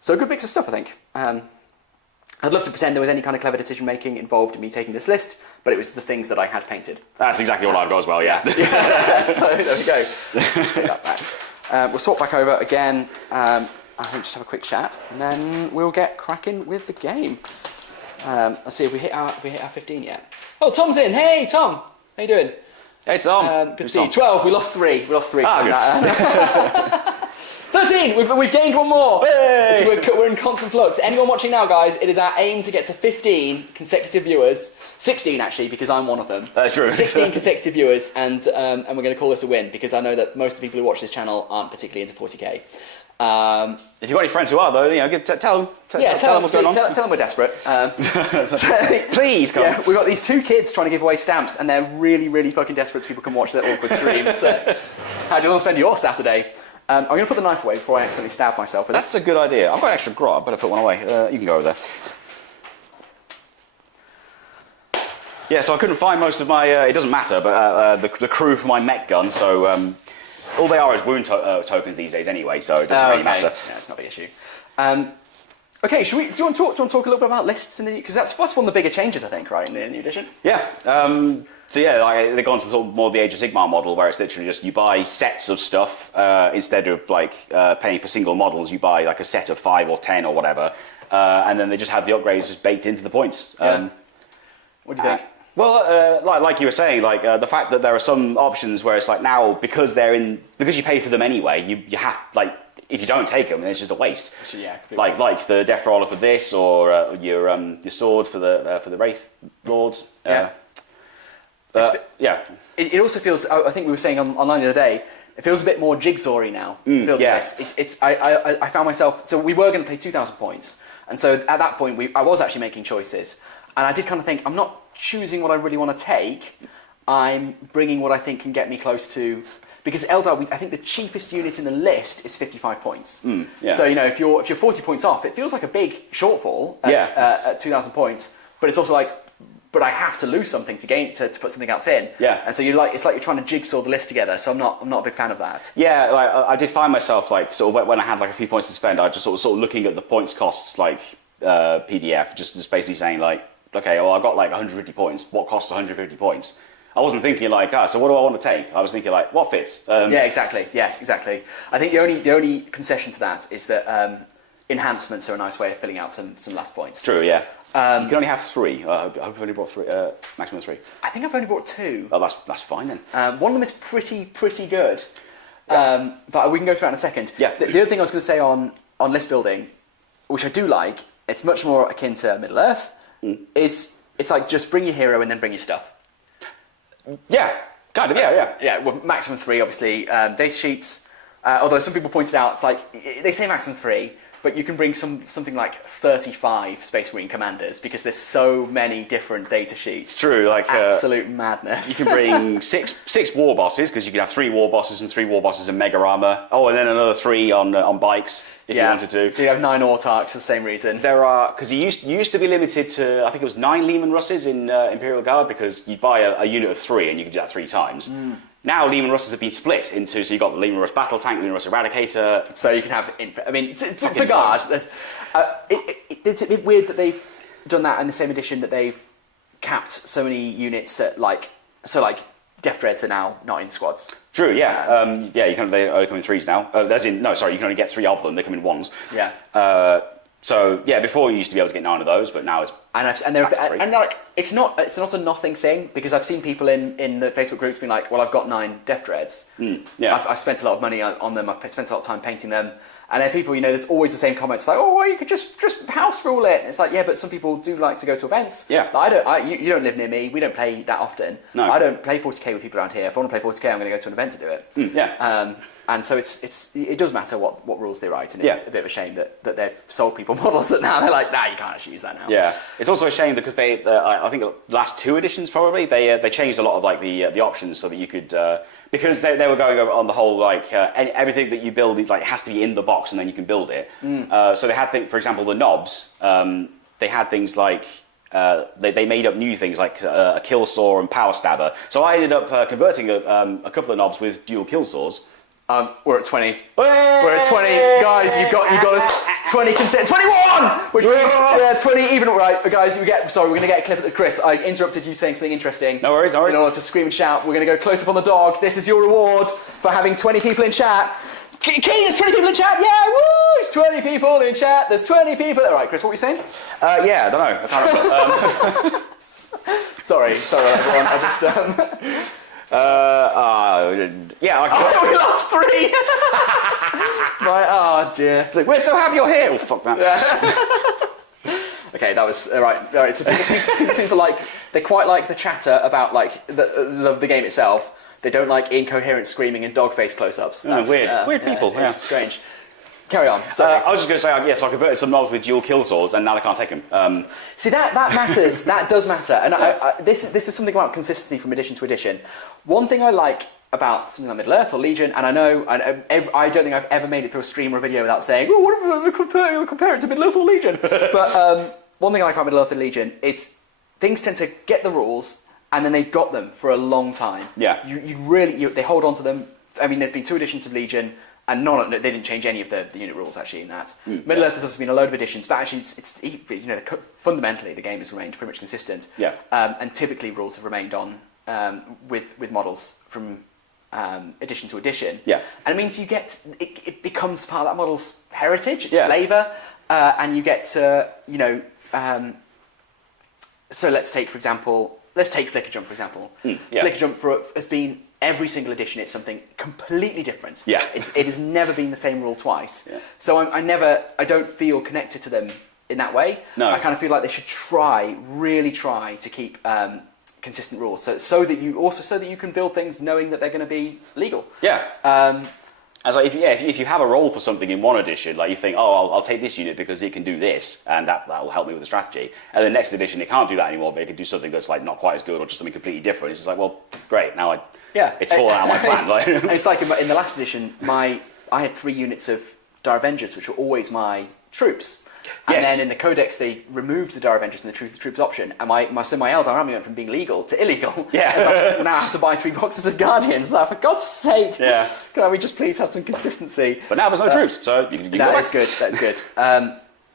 So a good mix of stuff, I think. I'd love to pretend there was any kind of clever decision making involved in me taking this list, but it was the things that I had painted. That's exactly what I've got as well, yeah. So there we go. Let's take that back. We'll swap back over again. I think just have a quick chat, and then we'll get cracking with the game. Let's see if we hit our 15 yet. Oh, Tom's in. Hey, Tom. How you doing? Hey, Tom. Good to see you. 12. We lost 3. Ah, good. 13. We've gained 1 more. Hey! So we're in constant flux. Anyone watching now, guys? It is our aim to get to 15 consecutive viewers. 16 actually, because I'm one of them. True. 16 consecutive viewers, and we're going to call this a win because I know that most of the people who watch this channel aren't particularly into 40k. If you've got any friends who are, though, tell them what's going on. Tell them we're desperate. Please come. Yeah, we've got these 2 kids trying to give away stamps, and they're really, really fucking desperate so people can watch their awkward stream. So, how do you want to spend your Saturday? I'm going to put the knife away before I accidentally stab myself with it. That's a good idea. I've got extra grot. I better put one away. You can go over there. Yeah, so I couldn't find most of my... it doesn't matter, but the crew for my mech gun, so... all they are is wound tokens these days anyway, so it doesn't really matter. Yeah, it's not a big issue. Okay, do you want to talk a little bit about lists in the... Because that's one of the bigger changes, I think, right, in the new edition? Yeah. So yeah, they've gone to sort of more the Age of Sigmar model, where it's literally just you buy sets of stuff instead of paying for single models. You buy like a set of 5 or 10 or whatever, and then they just have the upgrades just baked into the points. What do you think? Well, like you were saying, the fact that there are some options where it's like now because you pay for them anyway, you have if you don't take them, then it's just a waste. Yeah, like the Death Roller for this, or your sword for the Wraith Lords. Yeah. It also feels. I think we were saying online the other day. It feels a bit more jigsaw-y now. Yes. I found myself. So we were going to pay 2,000 points, and so at that point I was actually making choices, and I did kind of think I'm not choosing what I really want to take. I'm bringing what I think can get me close to. Because Eldar, I think the cheapest unit in the list is 55 points. So if you're 40 points off, it feels like a big shortfall at 2,000 points. But it's also like, but I have to lose something to put something else in. Yeah. And so it's like you're trying to jigsaw the list together. So I'm not a big fan of that. Yeah, I did find myself sort of when I had a few points to spend, I just sort of looking at the points costs PDF, just basically saying okay, well I've got 150 points. What costs 150 points? I wasn't thinking so what do I want to take? I was thinking what fits. Yeah, exactly. I think the only concession to that is that enhancements are a nice way of filling out some last points. True. Yeah. You can only have 3. I hope you've only brought 3. Maximum 3. I think I've only brought 2. Oh, that's fine then. One of them is pretty good. But we can go through that in a second. Yeah. The other thing I was going to say on list building, which I do like, it's much more akin to Middle Earth. Is it's like just bring your hero and then bring your stuff. Yeah, kind of. Yeah. Yeah. Well, maximum 3, obviously. Data sheets. Although some people pointed out, it's like, they say maximum 3, but you can bring something like 35 Space Marine commanders because there's so many different data sheets. It's true, like absolute madness. You can bring six war bosses because you can have 3 war bosses and 3 war bosses in mega armor. Oh, and then another 3 on bikes if you wanted to. So you have 9 Autarks for the same reason. There are, because you used to be limited to, I think it was 9 Lehman Russes in Imperial Guard because you'd buy a unit of 3 and you could do that 3 times. Now Lehman Russes have been split into, so you've got the Lehman Russ Battle Tank, Lehman Russ Eradicator. So you can have, for Guard, it's a bit weird that they've done that in the same edition, that they've capped so many units at Death Dreads are now not in squads. True, yeah. They only come in 3s now. You can only get 3 of them, they come in 1s. Yeah. So yeah, before you used to be able to get 9 of those, but now it's it's not a nothing thing, because I've seen people in the Facebook groups being like, well, I've got 9 Death Dreads. I've spent a lot of money on them. I've spent a lot of time painting them. And then people, there's always the same comments like, oh, well, you could just house rule it. And it's like, yeah, but some people do like to go to events. Yeah. Like, you don't live near me. We don't play that often. No. I don't play 40k with people around here. If I want to play 40k, I'm going to go to an event to do it. Yeah. And so it does matter what rules they write, and it's a bit of a shame that they've sold people models that now they're like, nah, you can't actually use that now. Yeah, it's also a shame because I think the last 2 editions probably they changed a lot of like the options so that you could because they were going on the whole like everything that you build has to be in the box and then you can build it. So they had for example the knobs. They had things like. They made up new things like a kill saw and power stabber. So I ended up converting a couple of knobs with dual kill saws. We're at 20. We're at 20. Guys, you've got a 20 consent. 21! Which means 20 even. Right, guys, we're going to get a clip of this. Chris, I interrupted you saying something interesting. No worries. In order to scream and shout, we're going to go close up on the dog. This is your reward for having 20 people in chat. Katie, there's 20 people in chat. Yeah, woo! There's 20 people in chat. There's 20 people. All right, Chris, what were you saying? Yeah, I don't know. I can't remember. Sorry, everyone. I just we lost 3. Oh dear. It's like, we're so happy you're here. Well, fuck that. Okay, that was right. So people seem to they quite like the chatter about the game itself. They don't like incoherent screaming and dog face close-ups. Weird people. Yeah, it's strange. Carry on. Sorry. I was just going to say, so I converted some knobs with dual kill saws, and now I can't take them. See, that matters. That does matter. And this is something about consistency from edition to edition. One thing I like about something like Middle-earth or Legion, and I don't think I've ever made it through a stream or a video without saying, oh, what if we compare it to Middle-earth or Legion? But one thing I like about Middle-earth and Legion is things tend to get the rules, and then they've got them for a long time. Yeah. They hold on to them. I mean, there's been 2 editions of Legion, and they didn't change any of the unit rules actually in that. Middle-earth has also been a load of editions, but actually it's fundamentally the game has remained pretty much consistent. Yeah. And typically rules have remained on with models from edition to edition. Yeah. And it means it becomes part of that model's heritage, its flavour, and you get to so let's take Flicker Jump for example. Flicker Jump has been. Every single edition, it's something completely different. Yeah. It has never been the same rule twice. Yeah. So I don't feel connected to them in that way. No. I kind of feel like they should really try to keep consistent rules, so that you can build things knowing that they're going to be legal. Yeah. As if you have a role for something in one edition, like you think, oh, I'll take this unit because it can do this, and that will help me with the strategy. And the next edition, it can't do that anymore, but it can do something that's not quite as good or just something completely different. It's just like, well, great, now it's fallen out of my plan. It's like in the last edition, I had 3 units of Dire Avengers, which were always my troops. And then in the Codex, they removed the Dire Avengers and the Troops option, and my Eldar army went from being legal to illegal. Yeah. Now I have to buy 3 boxes of Guardians. For God's sake, can we just please have some consistency? But now there's no troops, so you can That is good. That's good.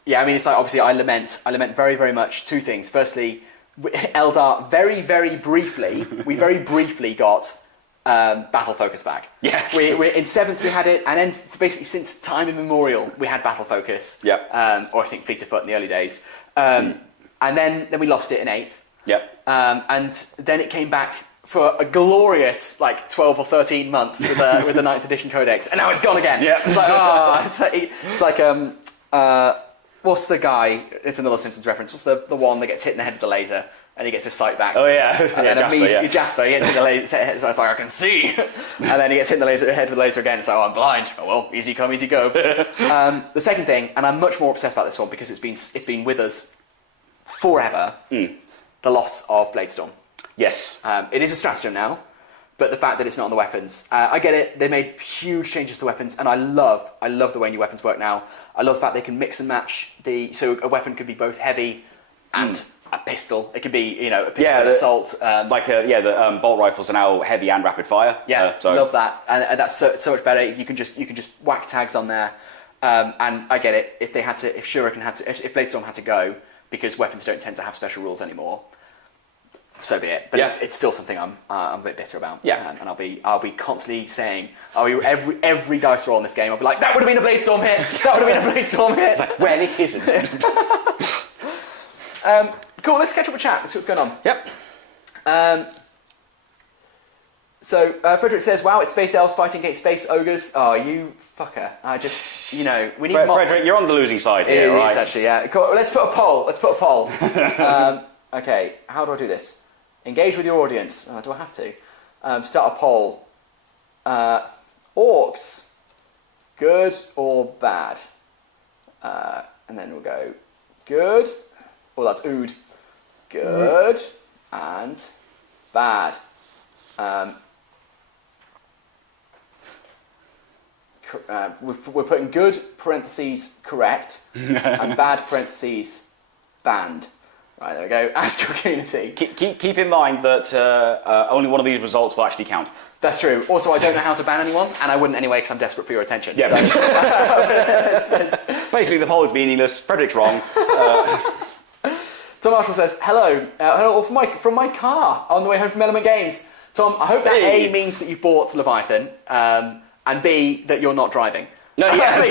It's like obviously I lament very, very much 2 things. Firstly, Eldar very, very briefly, we very briefly got battle focus back. Yeah. We in 7th we had it, and then basically since time immemorial we had battle focus. Yep. Or I think fleet of foot in the early days. And then we lost it in 8th. Yep. And then it came back for a glorious 12 or 13 months with the 9th edition Codex, and now it's gone again. Yeah. It's like what's the guy? It's another Simpsons reference. What's the one that gets hit in the head with the laser? and he gets his sight back. Oh yeah, And then Jasper, immediately Jasper, he gets hit the laser. So it's like I can see, and then he gets hit in the head with the laser again. It's like, oh, I'm blind. Oh well, easy come, easy go. The second thing, and I'm much more obsessed about this one because it's been with us forever. The loss of Bladestorm. Yes. It is a stratagem now, but the fact that it's not on the weapons, I get it. They made huge changes to weapons, and I love the way new weapons work now. I love the fact they can mix and match so a weapon could be both heavy and a pistol. It could be, a pistol and assault. The bolt rifles are now heavy and rapid fire. Yeah, love that, and that's so much better. You can just whack tags on there, and I get it. If Bladestorm had to go because weapons don't tend to have special rules anymore, so be it. But it's still something I'm a bit bitter about. Yeah. And I'll be constantly saying, every dice roll in this game, I'll be like, that would have been a Bladestorm hit. That would have been a Bladestorm hit. It's like, well, it isn't. Cool. Let's catch up with chat. Let's see what's going on. Yep. So Frederick says, "Wow, it's space elves fighting against space ogres." Oh, you fucker! I just, we need. Frederick, you're on the losing side here, right? It's actually, yeah. Cool. Let's put a poll. Okay. How do I do this? Engage with your audience. Do I have to? Start a poll. Orks, good or bad? And then we'll go good. Well, that's ood. Good and bad. We're putting good parentheses correct and bad parentheses banned. Right, there we go. Ask your community. Keep in mind that only one of these results will actually count. That's true. Also, I don't know how to ban anyone, and I wouldn't anyway because I'm desperate for your attention. Yeah. So. Basically, the poll is meaningless. Frederick's wrong. Tom Marshall says, hello. Hello from my car on the way home from Element Games. Tom, I hope that A means that you've bought Leviathan, and B, that you're not driving. No, yeah.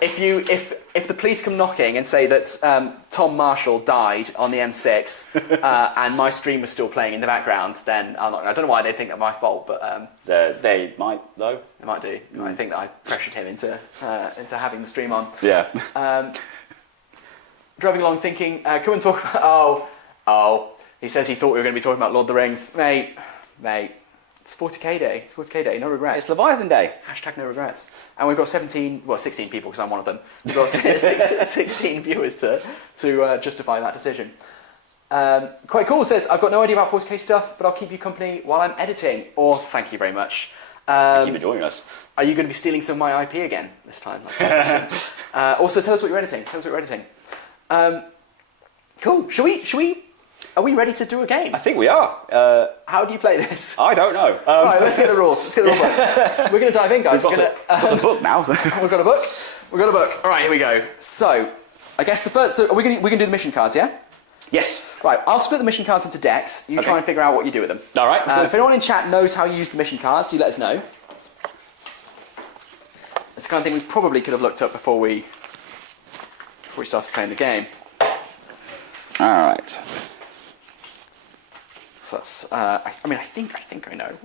Because if the police come knocking and say that Tom Marshall died on the M6 and my stream was still playing in the background, then I don't know why they'd think that's my fault, but they might though. They might do. They might think that I pressured him into having the stream on. Yeah. Driving along thinking, come and talk about... Oh. He says he thought we were going to be talking about Lord of the Rings. Mate. It's 40k day. It's 40k day. No regrets. It's Leviathan day. #no regrets. And we've got 16 people because I'm one of them. We've got 16 viewers to justify that decision. Quite cool says, I've got no idea about 40k stuff, but I'll keep you company while I'm editing. Or thank you very much. Thank you for joining us. Are you going to be stealing some of my IP again this time? That's my question. Also, tell us what you're editing. Cool. Are we ready to do a game? I think we are. How do you play this? I don't know. Right, let's get the rules. We're going to dive in, guys. We've got a book now. So. We've got a book. All right, here we go. So, I guess the first... We're going to do the mission cards, yeah? Yes. Right, I'll split the mission cards into decks. You try and figure out what you do with them. All right. If anyone in chat knows how you use the mission cards, you let us know. It's the kind of thing we probably could have looked up before we started playing the game. All right. So that's, I think I know.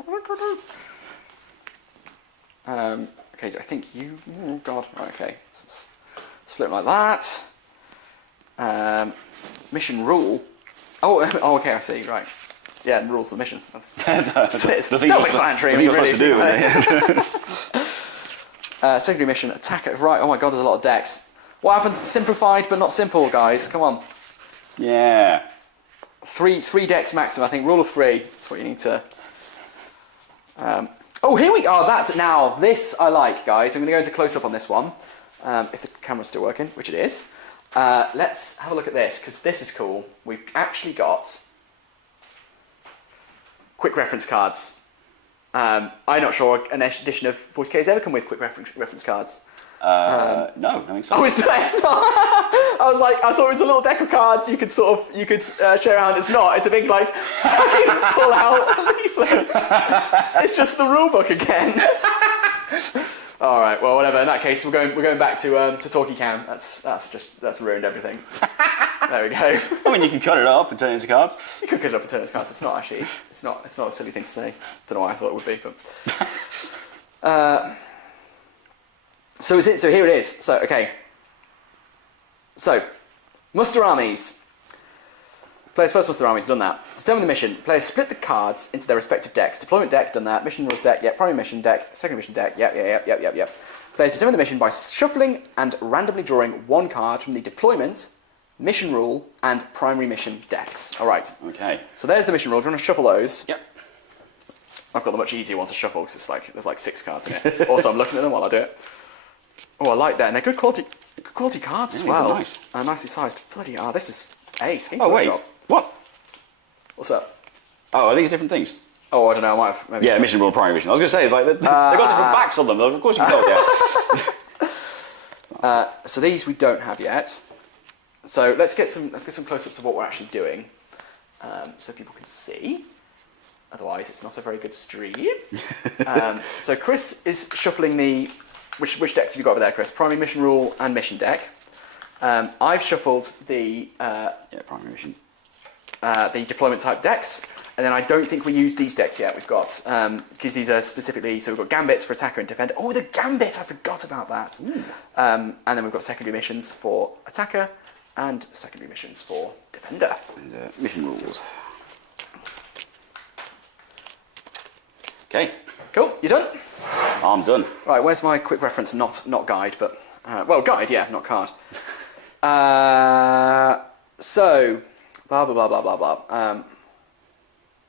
Okay, I think you, oh God, right, okay. So split them like that. Mission rule. Oh, okay, I see, right. Yeah, the rules of the mission. It's self-explanatory. Secondary mission, attack, right, oh my God, there's a lot of decks. What happens, simplified but not simple, guys, come on. Yeah. Three decks maximum, I think. Rule of 3. That's what you need to... oh, here we are. This I like, guys. I'm going to go into close-up on this one. If the camera's still working, which it is. Let's have a look at this, because this is cool. We've actually got quick reference cards. I'm not sure an edition of 40k has ever come with quick reference cards. No, I think so. Oh, it's not. I thought it was a little deck of cards you could share around. It's not. It's a big fucking pull out leaflet. It's just the rulebook again. All right. Well, whatever. In that case, we're going back to Talkie Cam. That's ruined everything. There we go. I mean, you can cut it up and turn it into cards. You could cut it up and turn it into cards. It's not actually. It's not a silly thing to say. Don't know why I thought it would be, but. So here it is. So, okay. So, muster armies. Players first muster armies, done that. Determine the mission. Players split the cards into their respective decks. Deployment deck, done that. Mission rules deck, yep. Primary mission deck, secondary mission deck, yep. Players determine the mission by shuffling and randomly drawing one card from the deployment, mission rule, and primary mission decks. All right. Okay. So there's the mission rule. Do you want to shuffle those? Yep. I've got the much easier one to shuffle because there's like 6 cards in it. Also, I'm looking at them while I do it. Oh, I like that, and they're good quality cards as well. Nice. Nicely sized. Bloody hell, this is ace. Oh wait, what? What's up? Oh, are these different things? Oh, I don't know. I might have maybe. Yeah, mission rule, primary mission. I was going to say it's like they've got different backs on them. Of course you can tell. Yeah. So these we don't have yet. So let's get some close-ups of what we're actually doing, so people can see. Otherwise, it's not a very good stream. So Chris is shuffling the... Which decks have you got over there, Chris? Primary mission rule and mission deck. I've shuffled the... primary mission. The deployment type decks. And then I don't think we use these decks yet. We've got... Because these are specifically... So we've got gambits for attacker and defender. Oh, the gambit! I forgot about that. And then we've got secondary missions for attacker and secondary missions for defender. And, mission rules. Okay. Cool, you done? I'm done. Right, where's my quick reference? Not guide, but... well, guide, yeah, not card. So, blah, blah, blah, blah, blah, blah.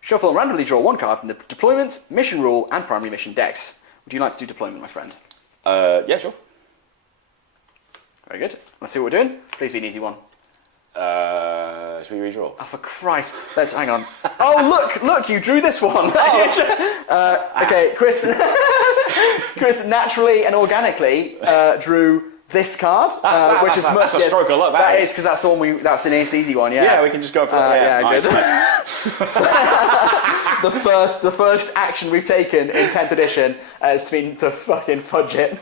Shuffle and randomly draw one card from the deployment, mission rule, and primary mission decks. Would you like to do deployment, my friend? Yeah, sure. Very good. Let's see what we're doing. Please be an easy one. Should we redraw? Oh, for Christ. Let's hang on. Oh, look, you drew this one. Okay, Chris naturally and organically drew this card, which is that's a stroke of luck. That is, because that's the one that's an easy one, yeah. Yeah, we can just go for it. Good. Nice. the first action we've taken in 10th edition has been to fucking fudge it.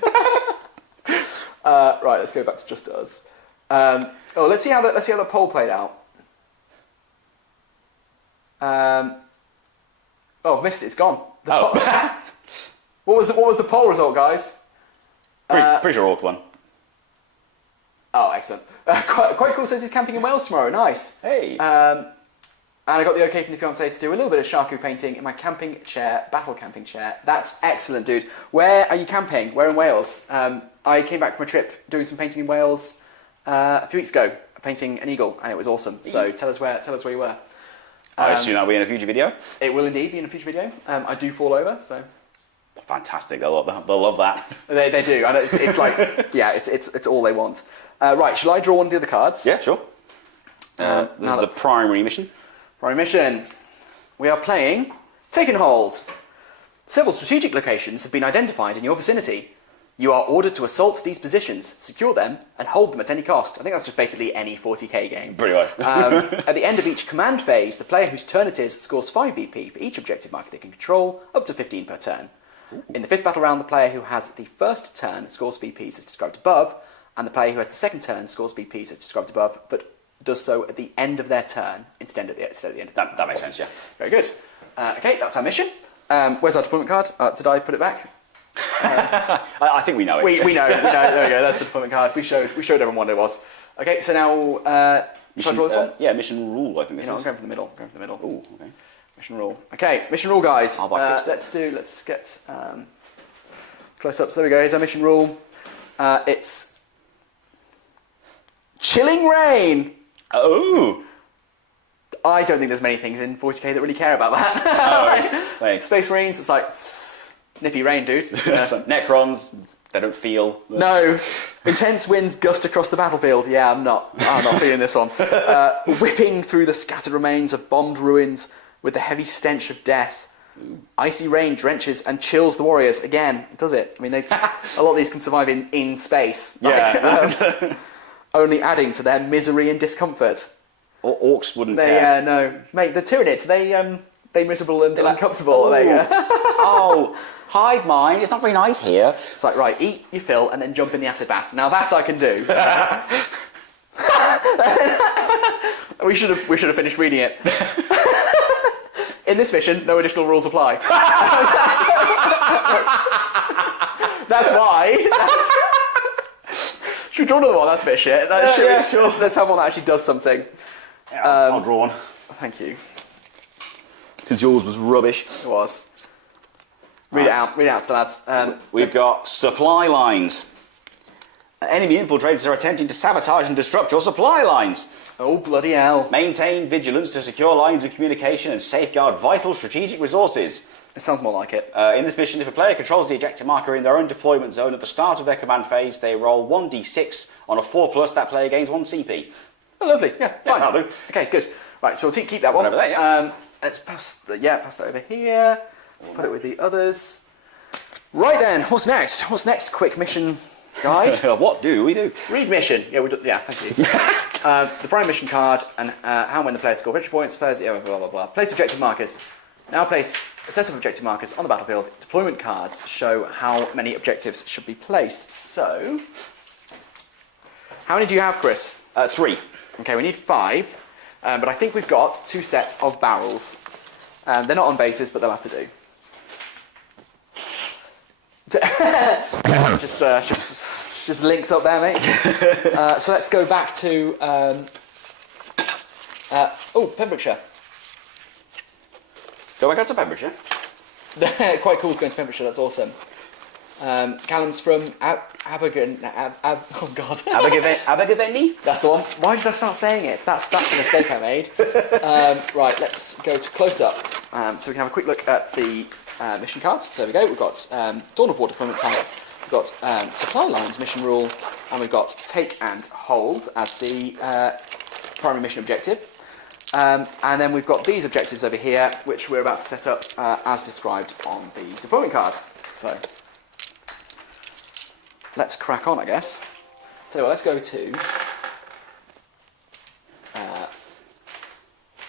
Right, let's go back to just us. Let's see how the poll played out. I've missed it. It's gone. What was the poll result, guys? Pretty sure Orcs won. Oh, excellent. Quite cool says he's camping in Wales tomorrow. Nice. Hey. And I got the okay from the fiancé to do a little bit of Shaku painting in my camping chair, battle camping chair. That's excellent, dude. Where are you camping? Where in Wales? I came back from a trip doing some painting in Wales a few weeks ago, painting an eagle, and it was awesome. So tell us where you were. I assume that'll be in a future video? It will indeed be in a future video. I do fall over, so... Fantastic, they'll love that. They do, and it's like, yeah, it's all they want. Right, shall I draw one of the other cards? Yeah, sure. This is the primary mission. Primary mission. We are playing Taken Hold. Several strategic locations have been identified in your vicinity. You are ordered to assault these positions, secure them, and hold them at any cost. I think that's just basically any 40k game. Pretty much. At the end of each command phase, the player whose turn it is scores 5 VP for each objective marker they can control, up to 15 per turn. Ooh. In the 5th battle round, the player who has the first turn scores VPs as described above, and the player who has the second turn scores VPs as described above, but does so at the end of their turn instead of the end of That makes sense, yeah. Very good. Okay, that's our mission. Where's our deployment card? Did I put it back? I think we know it. We know. There we go. That's the deployment card. We showed everyone what it was. Okay, so now shall I draw this one? Yeah, mission rule. I think this is. I'm going for the middle. Ooh, okay. Mission rule. Okay, mission rule, guys. Let's get close ups. There we go. Here's our mission rule. It's chilling rain. Oh. I don't think there's many things in 40k that really care about that. Oh, Space Marines, it's like nippy rain, dude. So Necrons, they don't feel. No. Intense winds gust across the battlefield. Yeah, I'm not feeling this one. Whipping through the scattered remains of bombed ruins with the heavy stench of death. Icy rain drenches and chills the warriors. Again, does it? I mean, a lot of these can survive in space. Yeah. Only adding to their misery and discomfort. Orcs wouldn't care. Yeah, no. Mate, the Tyranids, they miserable and uncomfortable. Oh, hive mind, it's not very nice here. It's like, right, eat your fill and then jump in the acid bath. Now that I can do. we should have finished reading it. In this mission, no additional rules apply. That's why. Should we draw another one? That's a bit shit. Sure. Let's have one that actually does something. Yeah, I'll draw one. Thank you. Since yours was rubbish. It was. Read it out to the lads. We've got supply lines. Enemy infiltrators are attempting to sabotage and disrupt your supply lines. Oh, bloody hell. Maintain vigilance to secure lines of communication and safeguard vital strategic resources. It sounds more like it. In this mission, if a player controls the objective marker in their own deployment zone at the start of their command phase, they roll 1d6. On a 4+, that player gains 1 CP. Oh, lovely. Yeah, fine. That'll do. Okay, good. Right, so we'll keep that one. Over there, yeah. Let's pass that over here. Put it with the others. Right then, what's next? What's next? Quick mission guide. What do we do? Read mission. Yeah, thank you. The prime mission card and how and when the players score victory points. Players, blah, blah, blah. Place objective markers. Now place a set of objective markers on the battlefield. Deployment cards show how many objectives should be placed. So, how many do you have, Chris? 3. Okay, we need 5, but I think we've got 2 sets of barrels. They're not on bases, but they'll have to do. just links up there, mate. So let's go back to Pembrokeshire. Go back out to Pembrokeshire. Quite cool. Going to Pembrokeshire. That's awesome. Callum's from Abergavenny. Abergavenny? That's the one. Why did I start saying it? That's a mistake I made. Right, let's go to close up. So we can have a quick look at the mission cards. So there we go. We've got Dawn of War deployment type. We've got supply lines mission rule, and we've got take and hold as the primary mission objective. And then we've got these objectives over here, which we're about to set up as described on the deployment card. So let's crack on, I guess. So let's go to.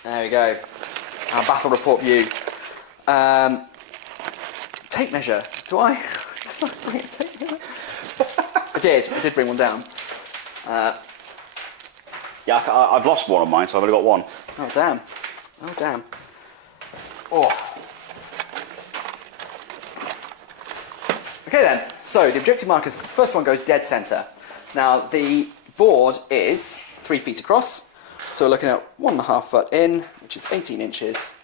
There we go. Our battle report view. Tape measure. Do I? Did I bring a tape measure? I did bring one down. Yeah, I've lost one of mine, so I've only got one. Oh damn. Oh. Okay then, so the objective markers, first one goes dead centre. Now the board is 3 feet across, so we're looking at 1.5 foot in, which is 18 inches.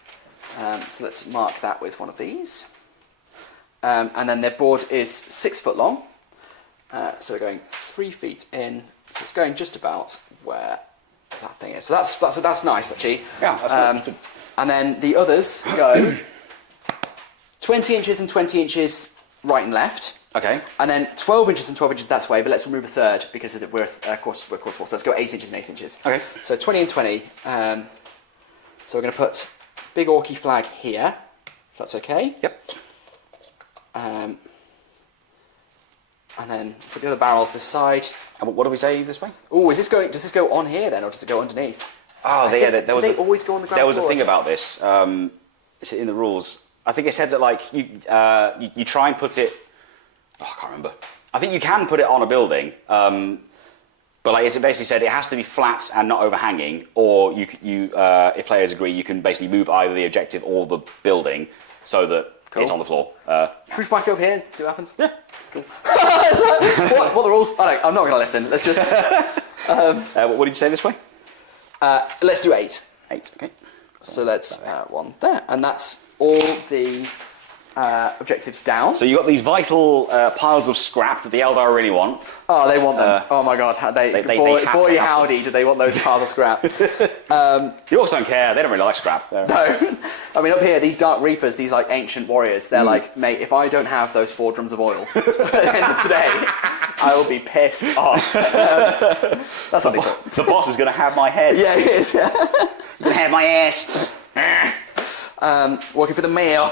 So let's mark that with one of these. And then their board is 6 foot long, so we're going 3 feet in, so it's going just about where that thing is. So that's nice actually. Yeah, that's good. And then the others go 20 inches and 20 inches right and left. Okay. And then 12 inches and 12 inches that way, but let's remove a third because we're quarter wall. So let's go 8 inches and 8 inches. Okay. So 20 and 20. So we're going to put big Orky flag here, if that's okay. Yep. And then put the other barrels this side. And what do we say this way? Oh, does this go on here then, or does it go underneath? Oh, Do they always go on the ground There was floor? a thing about this. It's in the rules. I think it said that like you try and put it. Oh, I can't remember. I think you can put it on a building, but like it basically said it has to be flat and not overhanging, or if players agree, you can basically move either the objective or the building so that it's on the floor. Should we just back up here and see what happens? Yeah. Cool. what are the rules? I'm not going to listen. Let's just. What did you say this way? Let's do 8. 8. Okay. So let's one there, and that's all the objectives down. So you got these vital piles of scrap that the Eldar really want. Oh, they want them. Oh my God, boy howdy, do they want those piles of scrap? The Orks don't care. They don't really like scrap. No, I mean up here, these Dark Reapers, these like ancient warriors, they're like, mate, if I don't have those 4 drums of oil at the end of today, I will be pissed off. That's what they talk. The boss is going to have my head. Yeah, it is. Yeah. He's going to have my ass. Working for the mayor.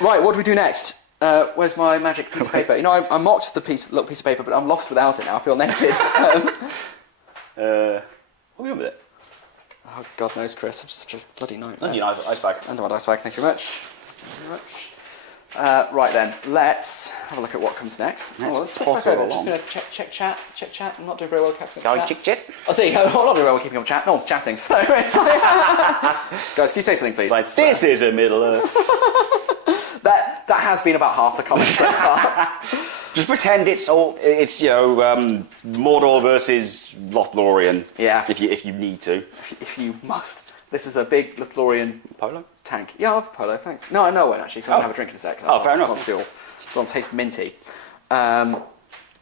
Right, what do we do next? Where's my magic piece of paper? You know, I mocked the little piece of paper, but I'm lost without it now. I feel naked. What are we doing with it? Oh, God knows, Chris. I'm such a bloody nightmare. You know, ice bag. Underwood ice bag, thank you very much. Thank you very much. Right then, let's have a look at what comes next. Let's switch back over. Just going to check chat. I'm not doing very well keeping up chat. Oh, see, I'm not doing very well keeping up chat. No one's chatting, so it's like... Guys, can you say something, please? Like, this is a Middle Earth. That has been about half the comments so far. Just pretend it's Mordor versus Lothlorien. Yeah. If you need to. If you must. This is a big Lothlorien Polo? tank. Yeah, I love Polo, thanks. No, I know one actually, so I'm going to have a drink in a sec. Oh, fair enough. Don't taste minty.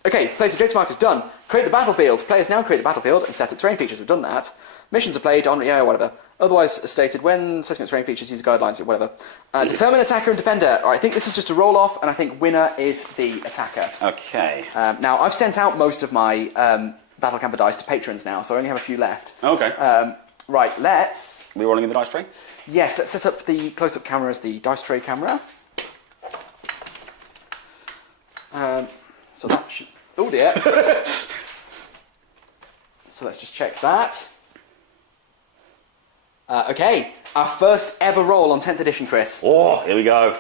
Okay, place objective markers done. Create the battlefield. Players now create the battlefield and set up terrain features. We've done that. Missions are played on, whatever. Otherwise stated, when setting up terrain features, use guidelines, whatever. Determine attacker and defender. All right, I think this is just a roll-off, and I think winner is the attacker. Okay. Now, I've sent out most of my Battle Camper dice to patrons now, so I only have a few left. Okay. Right, let's... Are we rolling in the dice tray? Yes, let's set up the close-up camera as the dice tray camera. So that should... Oh dear. So let's just check that. Okay, our first ever roll on 10th edition, Chris. Oh, here we go.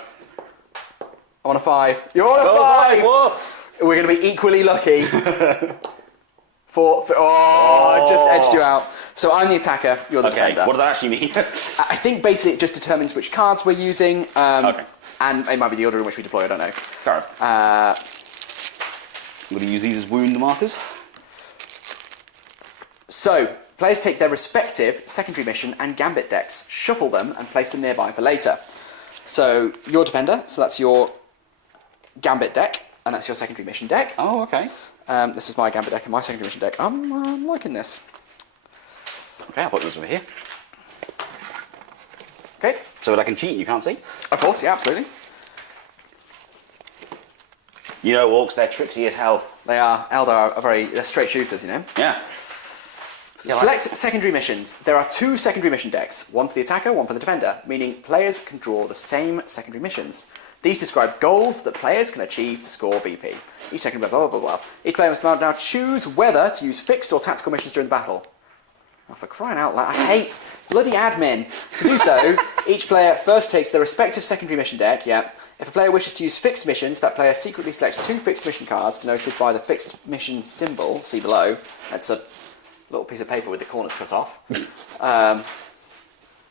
I'm on a 5. You're on a 5! Whoa. We're going to be equally lucky. I just edged you out. So I'm the attacker, you're the defender. What does that actually mean? I think basically it just determines which cards we're using. Okay. And it might be the order in which we deploy, I don't know. Fair enough. I'm going to use these as wound markers. So, players take their respective secondary mission and gambit decks, shuffle them, and place them nearby for later. So, your defender, so that's your gambit deck, and that's your secondary mission deck. Oh, okay. This is my gambit deck and my secondary mission deck. I'm liking this. Okay, I'll put those over here. Okay. So that I can cheat and you can't see? Of course, yeah, absolutely. You know, Orks, they're tricksy as hell. They are. Eldar are they're straight shooters, you know. Yeah. Select secondary missions. There are 2 secondary mission decks, one for the attacker, one for the defender, meaning players can draw the same secondary missions. These describe goals that players can achieve to score VP. Each secondary blah, blah, blah, blah. Each player must now choose whether to use fixed or tactical missions during the battle. Oh, for crying out loud, I hate bloody admin. To do so, each player first takes their respective secondary mission deck, If a player wishes to use fixed missions, that player secretly selects 2 fixed mission cards, denoted by the fixed mission symbol, see below. That's a little piece of paper with the corners cut off.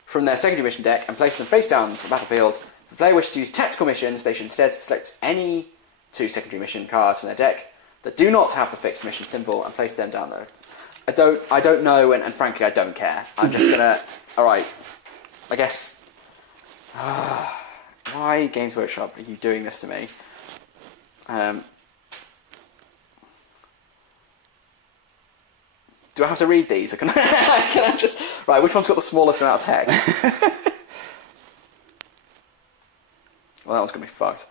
From their secondary mission deck and place them face down for the battlefield. If a player wishes to use tactical missions, they should instead select any 2 secondary mission cards from their deck that do not have the fixed mission symbol and place them down there. I don't know, and frankly, I don't care. I'm just gonna... Alright, I guess... why, Games Workshop, are you doing this to me? Do I have to read these, or can I just... Right, which one's got the smallest amount of text? Well, that one's going to be fucked.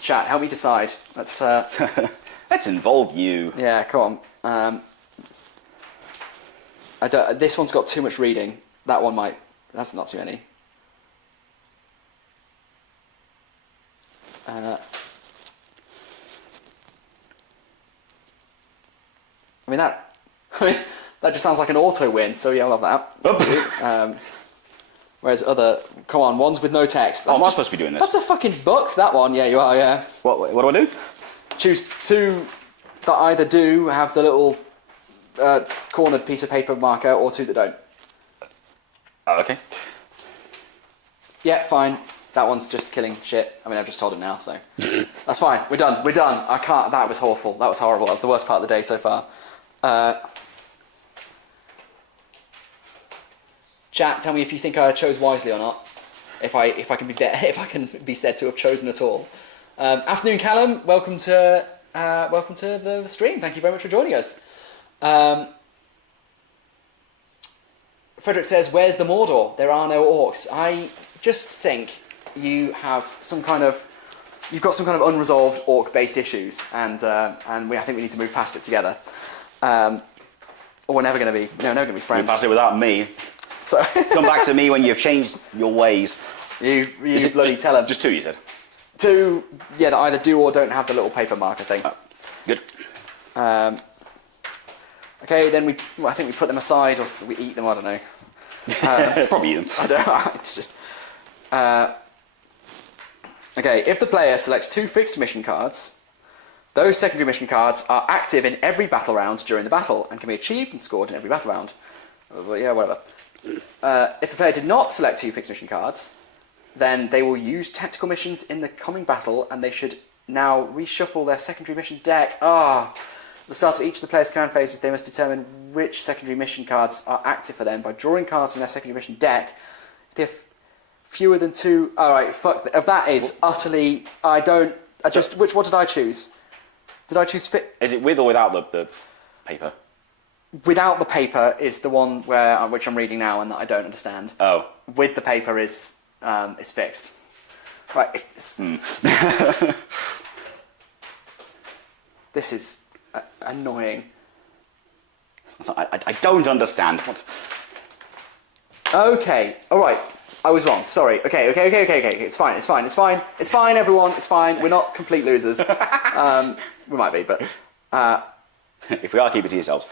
Chat, help me decide. Let's... Let's involve you. Yeah, come on. This one's got too much reading. That one might... That's not too many. I mean, that just sounds like an auto win, so yeah, I love that. Whereas other... Come on, ones with no text. That's am I supposed to be doing this? That's a fucking book, that one. Yeah, you are, yeah. What do I do? Choose 2 that either do have the little cornered piece of paper marker, or 2 that don't. Oh, okay. Yeah, fine. That one's just killing shit. I mean, I've just told him now, so... That's fine. We're done. We're done. I can't... That was awful. That was horrible. That was the worst part of the day so far. Chat, tell me if you think I chose wisely or not. If I can be said to have chosen at all. Afternoon, Callum. Welcome to the stream. Thank you very much for joining us. Frederick says, "Where's the Mordor? There are no orcs." I just think you've got some kind of unresolved orc-based issues, and I think we need to move past it together. Or we're never going to be friends. Move past it without me. So come back to me when you've changed your ways. You bloody tell them. Just 2, you said. 2, yeah, that either do or don't have the little paper marker thing. Oh, good. Okay, then I think we put them aside, or we eat them. I don't know. Probably eat them. I don't know. It's just. Okay, if the player selects 2 fixed mission cards, those secondary mission cards are active in every battle round during the battle and can be achieved and scored in every battle round. Well, yeah, whatever. If the player did not select 2 fixed mission cards, then they will use tactical missions in the coming battle, and they should now reshuffle their secondary mission deck. At the start of each of the player's command phases, they must determine which secondary mission cards are active for them by drawing cards from their secondary mission deck. If they have fewer than 2... Alright, fuck. That is utterly... What did I choose? Did I choose fit? Is it with or without the paper? Without the paper is the one which I'm reading now and that I don't understand. Oh. With the paper is fixed. Right. This is annoying. I don't understand. What? Okay. All right. I was wrong. Sorry. Okay. It's fine. Everyone. It's fine. We're not complete losers. We might be, but if we are, keep it to yourselves.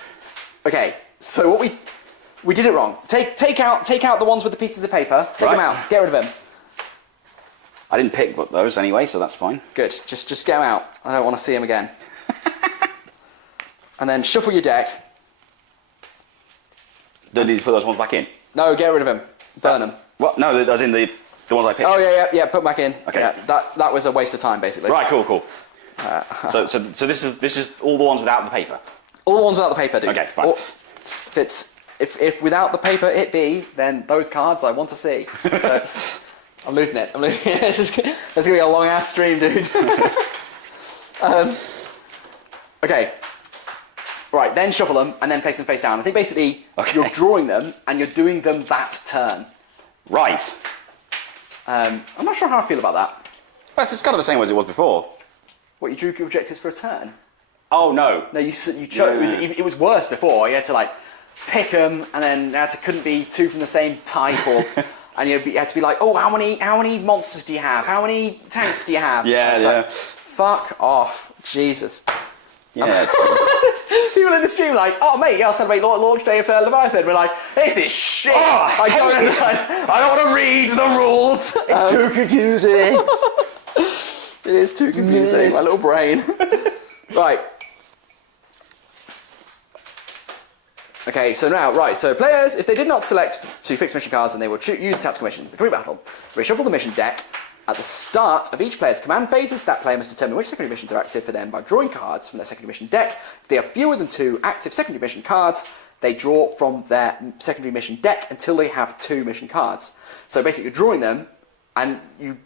Okay. So what we did it wrong. Take out the ones with the pieces of paper. Take them out. Get rid of them. I didn't pick those anyway, so that's fine. Good. Just get them out. I don't want to see them again. And then shuffle your deck. Don't need to put those ones back in? No, get rid of them. Burn them. What? No, as in the ones I picked. Oh yeah. Put them back in. Okay. Yeah, that was a waste of time, basically. Right. Cool. So this is all the ones without the paper. All the ones without the paper, dude. Okay, fine. If without the paper it be, then those cards I want to see. So, I'm losing it. This is gonna be a long ass stream, dude. Okay. Right, then shuffle them and then place them face down. I think basically you're drawing them and you're doing them that turn. Right. I'm not sure how I feel about that. Well, it's kind of the same as it was before. What, you drew your objectives for a turn? Oh, no. No, you chose. Yeah. It was worse before. You had to pick them, and then couldn't be 2 from the same type, and you had to be like, oh, how many monsters do you have? How many tanks do you have? Yeah. Fuck off, Jesus. Yeah. People in the stream oh mate, I'll celebrate launch day of Leviathan. We're like, this is shit. I don't want to read the rules. It's too confusing. It is too confusing, my little brain. Right. Okay, so players, if they did not select 2 fixed mission cards, then they will use tactical missions. The coming battle, reshuffle the mission deck. At the start of each player's command phases, that player must determine which secondary missions are active for them by drawing cards from their secondary mission deck. If they have fewer than 2 active secondary mission cards, they draw from their secondary mission deck until they have 2 mission cards. So basically you're drawing them, and you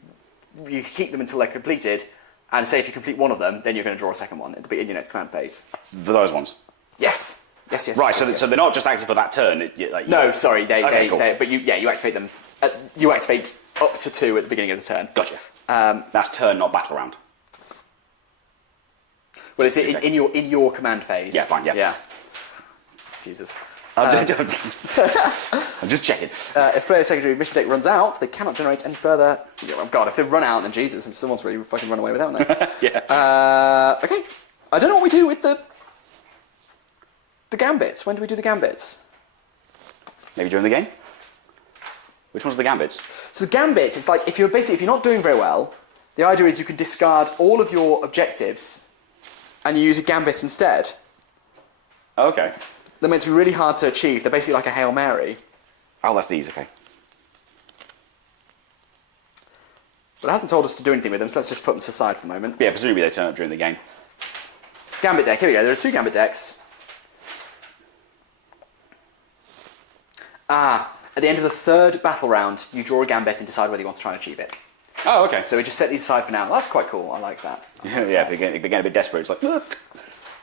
keep them until they're completed, and say if you complete one of them, then you're going to draw a second one in your next command phase. For those ones? Yes. Right, so they're not just active for that turn? No, sorry, cool. but you activate them. You activate up to 2 at the beginning of the turn. Gotcha. That's turn, not battle round. Well, it's in your command phase. Yeah, fine. Yeah. Jesus. I'm just checking. If player's secondary mission deck runs out, they cannot generate any further. Oh God, if they run out, then Jesus, and someone's really fucking run away with that, haven't they? Yeah. Okay. I don't know what we do with the gambits. When do we do the gambits? Maybe during the game. Which one's the gambits? So the gambits, it's like if you're not doing very well, the idea is you can discard all of your objectives and you use a gambit instead. Okay. They're meant to be really hard to achieve. They're basically like a Hail Mary. Oh, that's these, okay. But it hasn't told us to do anything with them, so let's just put them to the side for the moment. Yeah, presumably they turn up during the game. Gambit deck, here we go. There are 2 gambit decks. At the end of the 3rd battle round, you draw a gambit and decide whether you want to try and achieve it. Oh, okay. So we just set these aside for now. That's quite cool. I like that. If they get a bit desperate, it's like, look.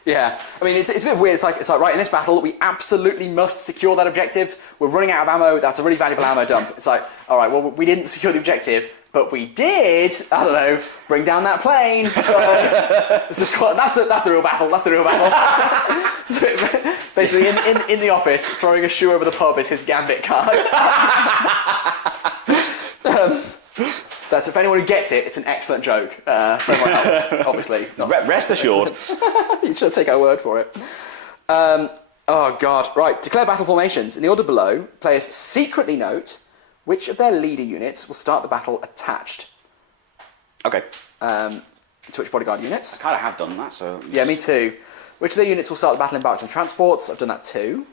Yeah. I mean, it's a bit weird. It's like, right, in this battle, we absolutely must secure that objective. We're running out of ammo. That's a really valuable ammo dump. It's like, all right, well, we didn't secure the objective, but we did, I don't know, bring down that plane. So it's just that's the real battle. That's the real battle. Basically, in the office, throwing a shoe over the pub is his gambit card. That's, if anyone who gets it, it's an excellent joke. For everyone else, obviously. Rest assured. You should take our word for it. Oh, God. Right, declare battle formations. In the order below, players secretly note which of their leader units will start the battle attached. Okay. To which bodyguard units. I kind of have done that, so... Yeah, me too. Which of their units will start the battle embarked on transports? I've done that too.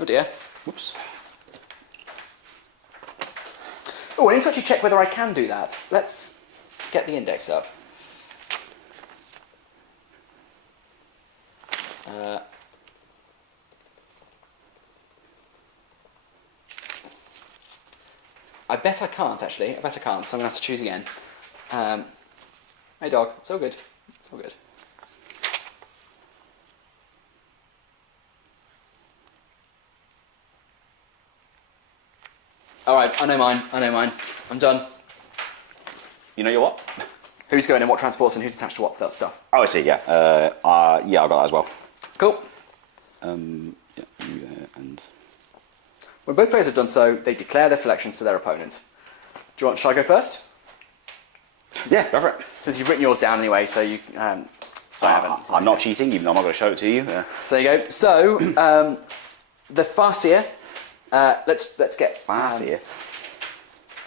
Oh dear. Whoops. Oh, I need to actually check whether I can do that. Let's get the index up. I bet I can't, actually. I bet I can't, so I'm going to have to choose again. Hey, dog. It's all good. It's all good. Alright, I know mine. I know mine. I'm done. You know your what? Who's going in what transports and who's attached to what stuff. Oh, I see, yeah. Yeah, I got that as well. Cool. Yeah, you there, and... When both players have done so, they declare their selections to their opponent. Shall I go first? Yeah, go for it. Since you've written yours down anyway, so you... so I haven't. So I'm not cheating, even though I'm not going to show it to you. So there you go. So, the Farseer... let's get... Farseer?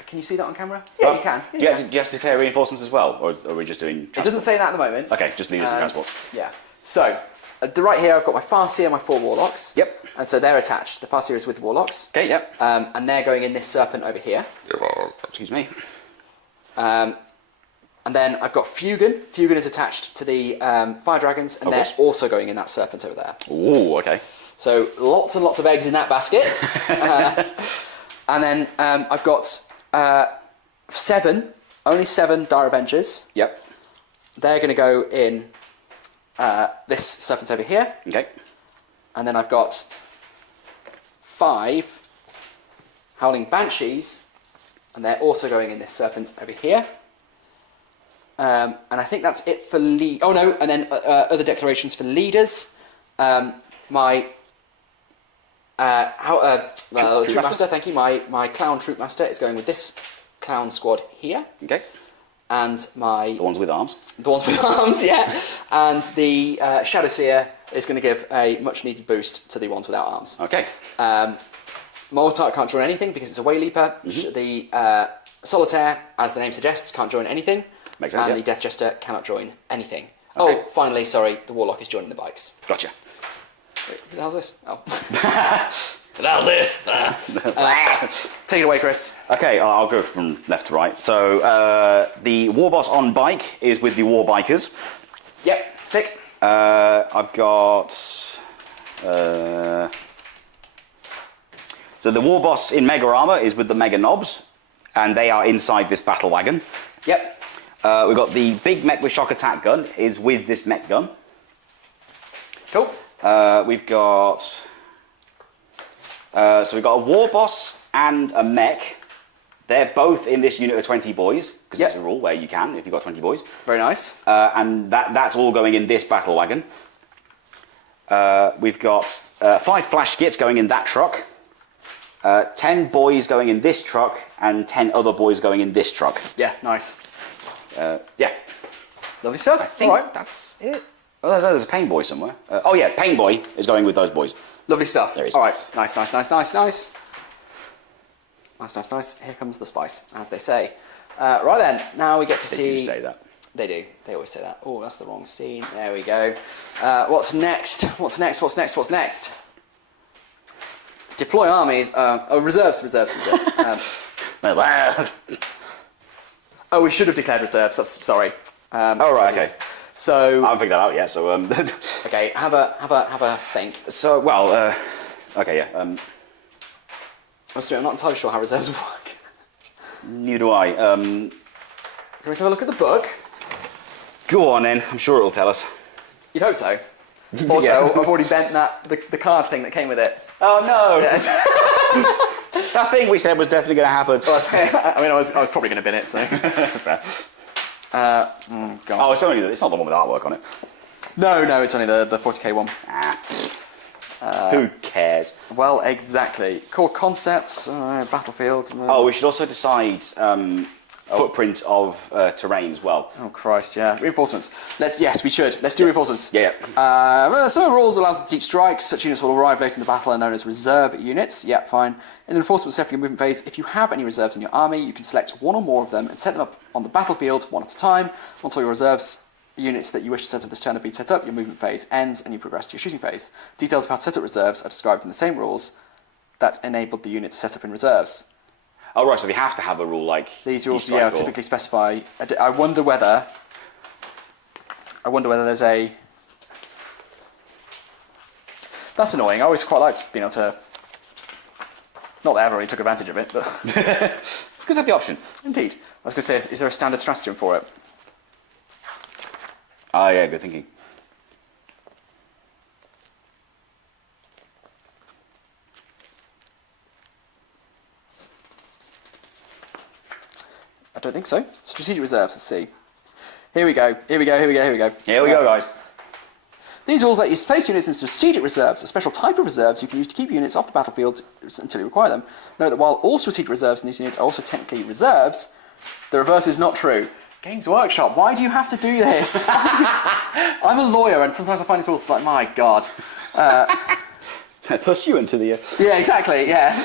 Can you see that on camera? Yeah, you can. Do you have to declare reinforcements as well, or are we just doing transport? It doesn't say that at the moment. Okay, just leaders and transports. Yeah. So, right here I've got my Farseer and my 4 Warlocks. Yep. And so they're attached. The Farseer is with the Warlocks. Okay, yep. And they're going in this Serpent over here. Excuse me. And then I've got Fugan. Fugan is attached to the Fire Dragons, and they're also going in that Serpent over there. Ooh, okay. So lots and lots of eggs in that basket. And then I've got 7, only 7 Dire Avengers. Yep. They're going to go in this Serpent over here. Okay. And then I've got 5 Howling Banshees, and they're also going in this Serpent over here. And I think that's it for lead. Oh no, and then other declarations for leaders. My Troop Master, thank you. My Clown Troop Master is going with this Clown Squad here. Okay. And the ones with arms. The ones with arms, yeah. And the Shadow Seer is going to give a much needed boost to the ones without arms. Okay. Mortar can't join anything because it's a Way Leaper. Mm-hmm. The Solitaire, as the name suggests, can't join anything. Makes sense, and the Death Jester cannot join anything. Okay. Oh, finally, sorry, the Warlock is joining the bikes. Gotcha. Wait, who the hell's this? Oh. Who the hell's this? Take it away, Chris. Okay, I'll go from left to right. So, the War Boss on bike is with the War Bikers. Yep, sick. I've got... So the War Boss in Mega Armor is with the Mega Knobs, and they are inside this Battle Wagon. Yep. We've got the big mech with shock attack gun is with this mech gun. Cool. We've got... so we've got a War Boss and a mech. They're both in this unit of 20 boys, because it's a rule where you can, if you've got 20 boys. Very nice. And that's all going in this Battle Wagon. We've got 5 flash skits going in that truck. 10 boys going in this truck, and 10 other boys going in this truck. Yeah, nice. Yeah. Lovely stuff. I think that's it. Oh, there's a Pain Boy somewhere. Oh yeah, Pain Boy is going with those boys. Lovely stuff. There he is. All right, nice. Nice. Here comes the spice, as they say. Right then, now we get to see... They do say that. They do. They always say that. Oh, that's the wrong scene. There we go. What's next? What's next? Deploy armies. Reserves. Oh, we should have declared reserves. Sorry. Oh right, okay. So I haven't figured that out yet. So okay, have a think. So well, okay, yeah. I'm not entirely sure how reserves work. Neither do I. Can we have a look at the book? Go on then. I'm sure it'll tell us. You'd hope so. Also, I've already bent the card thing that came with it. Oh no! Yes. That thing we said was definitely going to happen. I was probably going to bin it. So. God. Oh, it's not the one with artwork on it. No, it's only the 40k one. Who cares? Well, exactly. Core concepts, battlefield. Oh, we should also decide footprint of terrain as well. Oh Christ, yeah. Reinforcements. Yes, we should. Let's do reinforcements. Yeah. Some rules allows deep strikes. Such units will arrive later in the battle and are known as reserve units. Yeah, fine. In the reinforcement step of your movement phase, if you have any reserves in your army, you can select one or more of them and set them up on the battlefield one at a time. Once all your reserves units that you wish to set up this turn have been set up, your movement phase ends and you progress to your shooting phase. Details of how to set up reserves are described in the same rules that enabled the unit to set up in reserves. Oh, right, so they have to have a rule like... These rules, typically specify... I wonder whether there's a... That's annoying. I always quite liked being able to... Not that I ever really took advantage of it, but... It's good to have the option. Indeed. I was going to say, is there a standard stratagem for it? Ah, yeah, good thinking. I don't think so. Strategic reserves, let's see. Here we go. Here we go, guys. These rules let you place units in strategic reserves, a special type of reserves you can use to keep units off the battlefield until you require them. Note that while all strategic reserves in these units are also technically reserves, the reverse is not true. Games Workshop, why do you have to do this? I'm a lawyer, and sometimes I find these rules like, my God. Pursuant to the... Yeah, exactly. Yeah,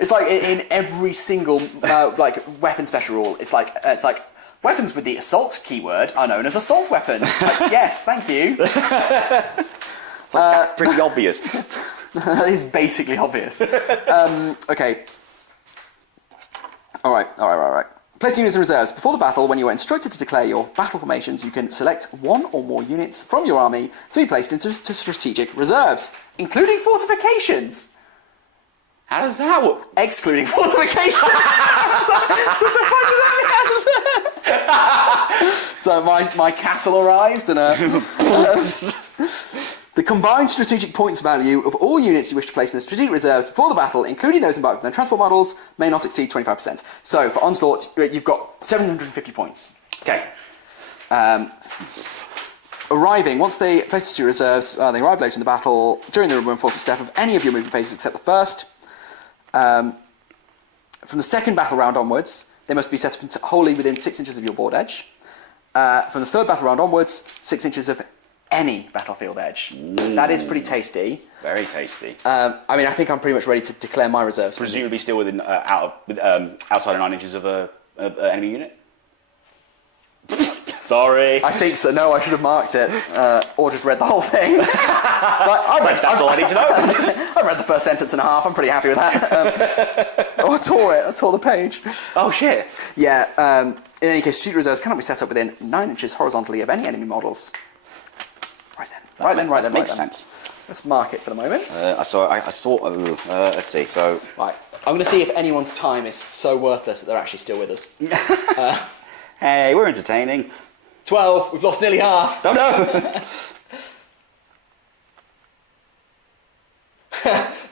it's like in every single like weapon special rule. It's like weapons with the assault keyword are known as assault weapons. It's like, yes, thank you. It's like, that's pretty obvious. That is basically obvious. Okay. All right. Place units in reserves. Before the battle, when you are instructed to declare your battle formations, you can select one or more units from your army to be placed into strategic reserves, including fortifications. How does that work? Excluding fortifications. What the fuck does that mean? So my castle arrives and the combined strategic points value of all units you wish to place in the strategic reserves before the battle, including those embarked on their transport models, may not exceed 25%. So for Onslaught, you've got 750 points. Okay. Arriving, once they place the reserves, they arrive later in the battle during the reinforcement step of any of your movement phases except the first. From the second battle round onwards, they must be set up wholly within 6 inches of your board edge. From the third battle round onwards, 6 inches of any battlefield edge. That is pretty tasty. Very tasty. I mean, I think I'm pretty much ready to declare my reserves. Presumably still within outside of 9 inches of an enemy unit? Sorry. I think so. No, I should have marked it. Or just read the whole thing. That's all I need to know. I read the first sentence and a half. I'm pretty happy with that. I tore it. I tore the page. Oh, shit. Yeah. In any case, strategic reserves cannot be set up within 9 inches horizontally of any enemy models. Right then. Makes sense. Let's mark it for the moment. I saw. Let's see. So. Right. I'm going to see if anyone's time is so worthless that they're actually still with us. Hey, we're entertaining. 12. We've lost nearly half. Oh no.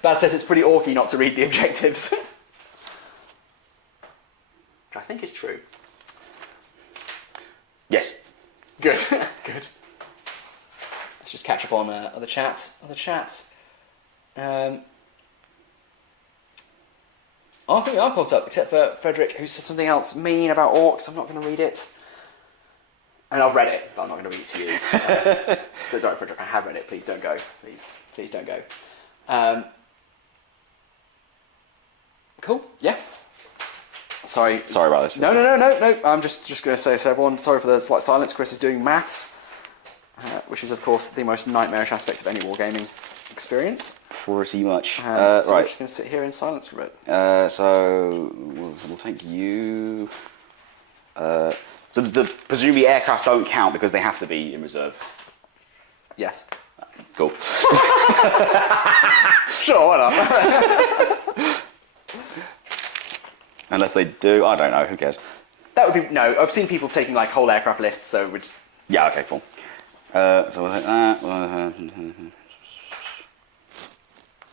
Baz says it's pretty orky not to read the objectives. Which I think is true. Yes. Good. Good. Let's just catch up on other chats. I think we are caught up, except for Frederick, who said something else mean about orcs. I'm not going to read it. And I've read it, but I'm not going to read it to you. Sorry, Frederick, I have read it. Please don't go. Please don't go. Cool. Yeah. Sorry about this. No. I'm just going to say so everyone. Sorry for the slight silence. Chris is doing maths, which is of course the most nightmarish aspect of any wargaming experience. Pretty much. So right. we're just going to sit here in silence for a bit. So we'll take you. So the presumably aircraft don't count because they have to be in reserve. Yes. Cool. Sure, why not? Unless they do, I don't know. Who cares? That would be no. I've seen people taking like whole aircraft lists, so we'd. Yeah. Okay. Cool. So we'll take that.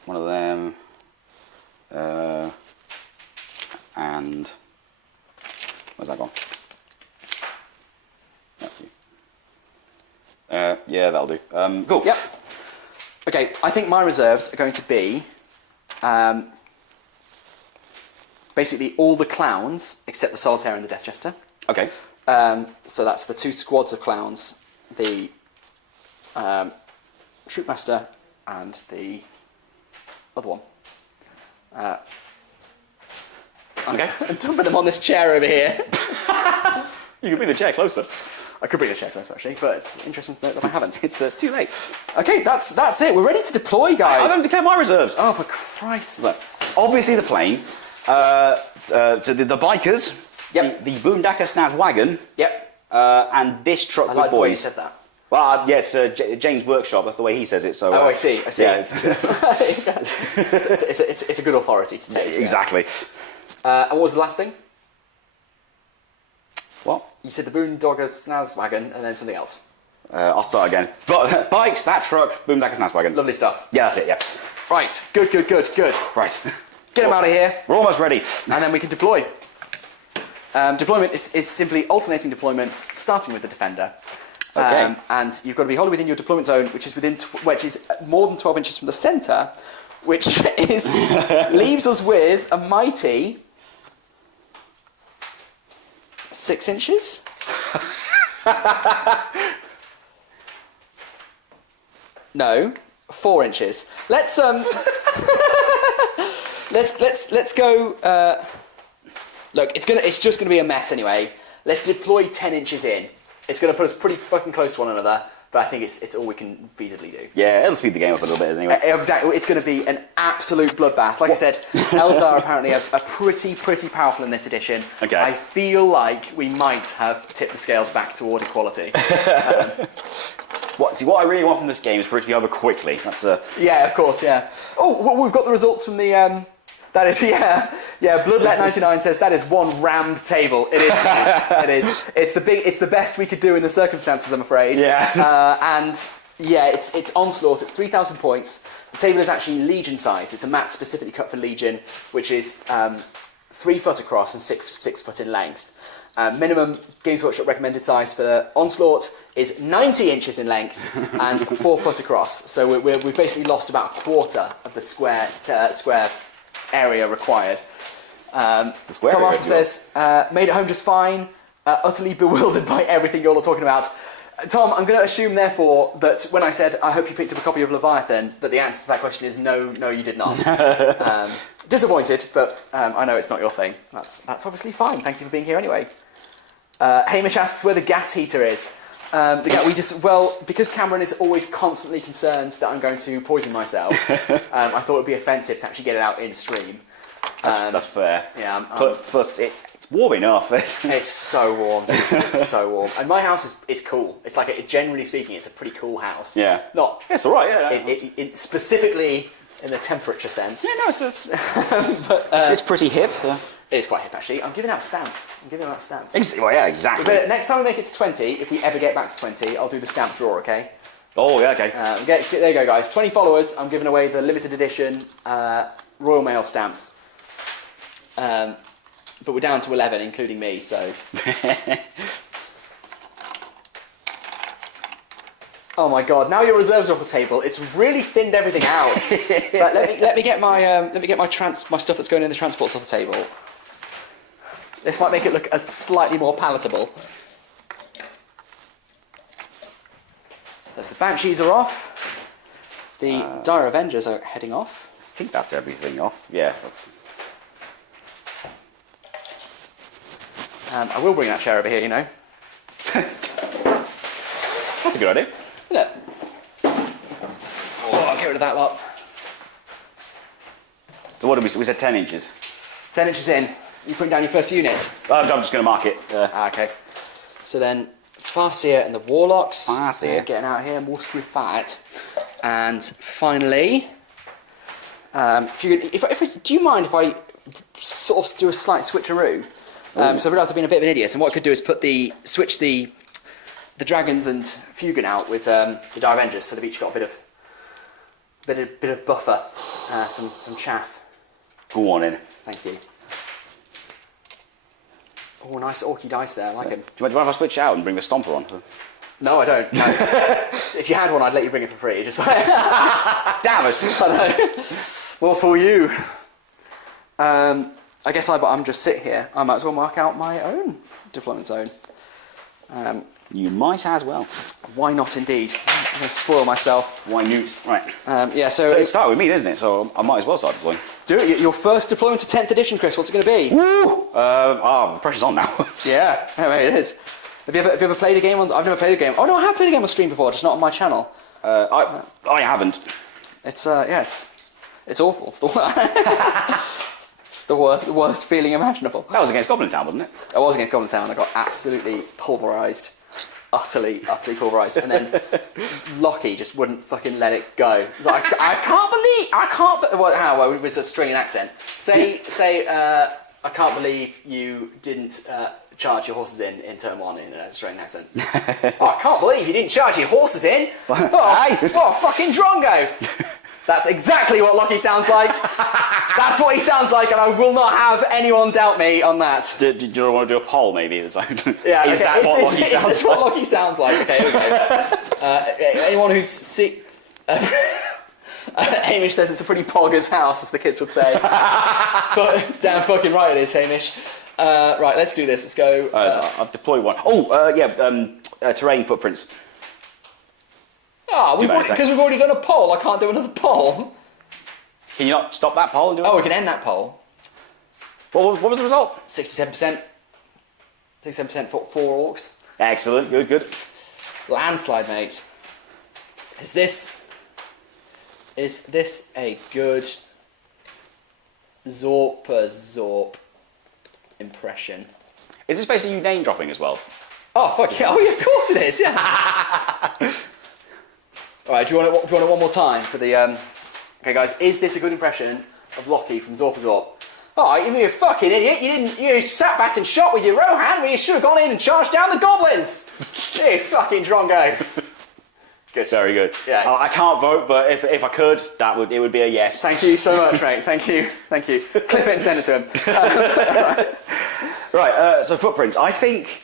One of them. And where's that gone? Yeah, that'll do. Cool. Yep. Okay, I think my reserves are going to be basically all the clowns except the Solitaire and the Death Jester. Okay. So that's the 2 squads of clowns, the Troopmaster and the other one. Okay. I'm dumping them on this chair over here. You could bring the chair closer. I could bring the chair closer actually, but it's interesting to note that I haven't. It's too late. Okay, that's it. We're ready to deploy, guys. I don't declare my reserves. Oh, for Christ's sake. Obviously the plane. So the bikers, Yep. the Boondaka Snaz wagon, Yep. and this truck I with like the way you boys. said that. Well, yes, James Workshop. That's the way he says it. So. Oh, I see. I see. Yeah, it's a good authority to take. exactly. And what was the last thing? What? You said the Boondogger Snaz wagon and then something else. I'll start again. But bikes, that truck, Boondaka Snaz wagon. Lovely stuff. Yeah, that's it. Yeah. Right. Good. Right. Get them out of here, We're almost ready. and then we can deploy. Deployment is simply alternating deployments, starting with the defender. Okay. And you've got to be wholly within your deployment zone, which is more than 12 inches from the centre, which leaves us with a mighty 6 inches. No, 4 inches. Let's let's go. Look, it's just gonna be a mess anyway. Let's deploy 10 inches in. It's gonna put us pretty fucking close to one another, but I think it's all we can feasibly do. Yeah, it'll speed the game up a little bit anyway. Exactly. It's going to be an absolute bloodbath. Like I said, Eldar apparently are pretty powerful in this edition. Okay. I feel like we might have tipped the scales back toward equality. What I really want from this game is for it to be over quickly. That's Yeah, of course, yeah. Oh, well, we've got the results from the... That is, yeah. Bloodlet99 says that is one rammed table. It is. It's the best we could do in the circumstances, I'm afraid. Yeah. And yeah, it's onslaught. It's 3,000 points. The table is actually Legion size. It's a mat specifically cut for Legion, which is 3 foot across and 6 foot in length. Minimum Games Workshop recommended size for Onslaught is 90 inches in length and 4 foot across. So we've basically lost about a quarter of the square area required. Tom Marshall says, made it home just fine, utterly bewildered by everything you're all talking about. Tom, I'm going to assume therefore that when I said I hope you picked up a copy of Leviathan, that the answer to that question is no, you did not. Disappointed, but I know it's not your thing. That's obviously fine. Thank you for being here anyway. Hamish asks where the gas heater is. Because Cameron is always constantly concerned that I'm going to poison myself, I thought it would be offensive to actually get it out in stream. That's fair. Yeah. Plus, it's warm enough. It's so warm. It's so warm. And my house is cool. It's like, generally speaking, it's a pretty cool house. Yeah. Not. It's all right. Yeah. It specifically in the temperature sense. Yeah, no, it's pretty hip. Yeah. It is quite hip, actually. I'm giving out stamps. Well, yeah, exactly. But next time we make it to 20, if we ever get back to 20, I'll do the stamp draw, okay? Oh, yeah, okay. There you go, guys. 20 followers, I'm giving away the limited edition Royal Mail stamps. But we're down to 11, including me, so... Oh my god! Now your reserves are off the table. It's really thinned everything out. But let me get my stuff that's going in the transports off the table. This might make it look slightly more palatable. As the Banshees are off, the Dire Avengers are heading off. I think that's everything off. Yeah. I will bring that chair over here, you know. That's a good idea. Look. Oh, I'll get rid of that lot. So what did we said 10 inches. 10 inches in. You putting down your first unit? I'm just going to mark it. Okay. So then, Farseer and the Warlocks. Farseer. Getting out here, more screw fat. And finally, do you mind if I sort of do a slight switcheroo? So I realise I've been a bit of an idiot, and what I could do is switch the dragons and Fugan out with the Dire Avengers, so they've each got a bit of buffer, some chaff. Go on in. Thank you. Oh, nice orky dice there. I like him. Do you mind if I switch out and bring the Stomper on? No, I don't. No. If you had one, I'd let you bring it for free. Just like Damn it! I know. Well, for you. I guess I'm just sit here. I might as well mark out my own deployment zone. You might as well. Why not, indeed? I'm going to spoil myself. Why not? Right. Yeah. So it started with me, doesn't it? So I might as well start deploying. Do it. Your first deployment to 10th edition, Chris. What's it going to be? Woo! The pressure's on now. Yeah, it is. Have you ever played a game on? I've never played a game. Oh no, I have played a game on stream before, just not on my channel. I haven't. It's yes, it's awful. It's It's the worst feeling imaginable. That was against Goblin Town, wasn't it? I was against Goblin Town. I got absolutely pulverised. Utterly pulverised. And then Lockie just wouldn't fucking let it go. Like, I can't believe... Well, it was a stringing accent. Say, I can't believe you didn't charge your horses in turn 1 in a stringing accent. I can't believe you didn't charge your horses in. What a fucking drongo. That's exactly what Lockie sounds like. That's what he sounds like, and I will not have anyone doubt me on that. Do you want to do a poll, maybe? Yeah, is that what Lockie sounds like? Is what Lockie sounds like? Okay, here we go. Anyone who's Hamish says it's a pretty poggers house, as the kids would say. But damn fucking right it is, Hamish. Right, let's do this. Let's go. I've deployed one. Terrain footprints. Because we've already done a poll, I can't do another poll. Can you not stop that poll and do it? Oh, we can end that poll. What was the result? 67%. 67% for Orks. Excellent, good. Landslide, mate. Is this a good Zorp impression? Is this basically you name dropping as well? Oh, fuck yeah. Oh, yeah, of course it is, yeah. Alright, do you want it one more time for the... Okay, guys, is this a good impression of Lockie from Zorp? Oh, you're a fucking idiot. You sat back and shot with your Rohan when you should have gone in and charged down the goblins. You fucking drongo. Good. Very good. Yeah. I can't vote, but if I could, it would be a yes. Thank you so much, mate. Thank you. Clip it and send it to him. Right, so footprints. I think...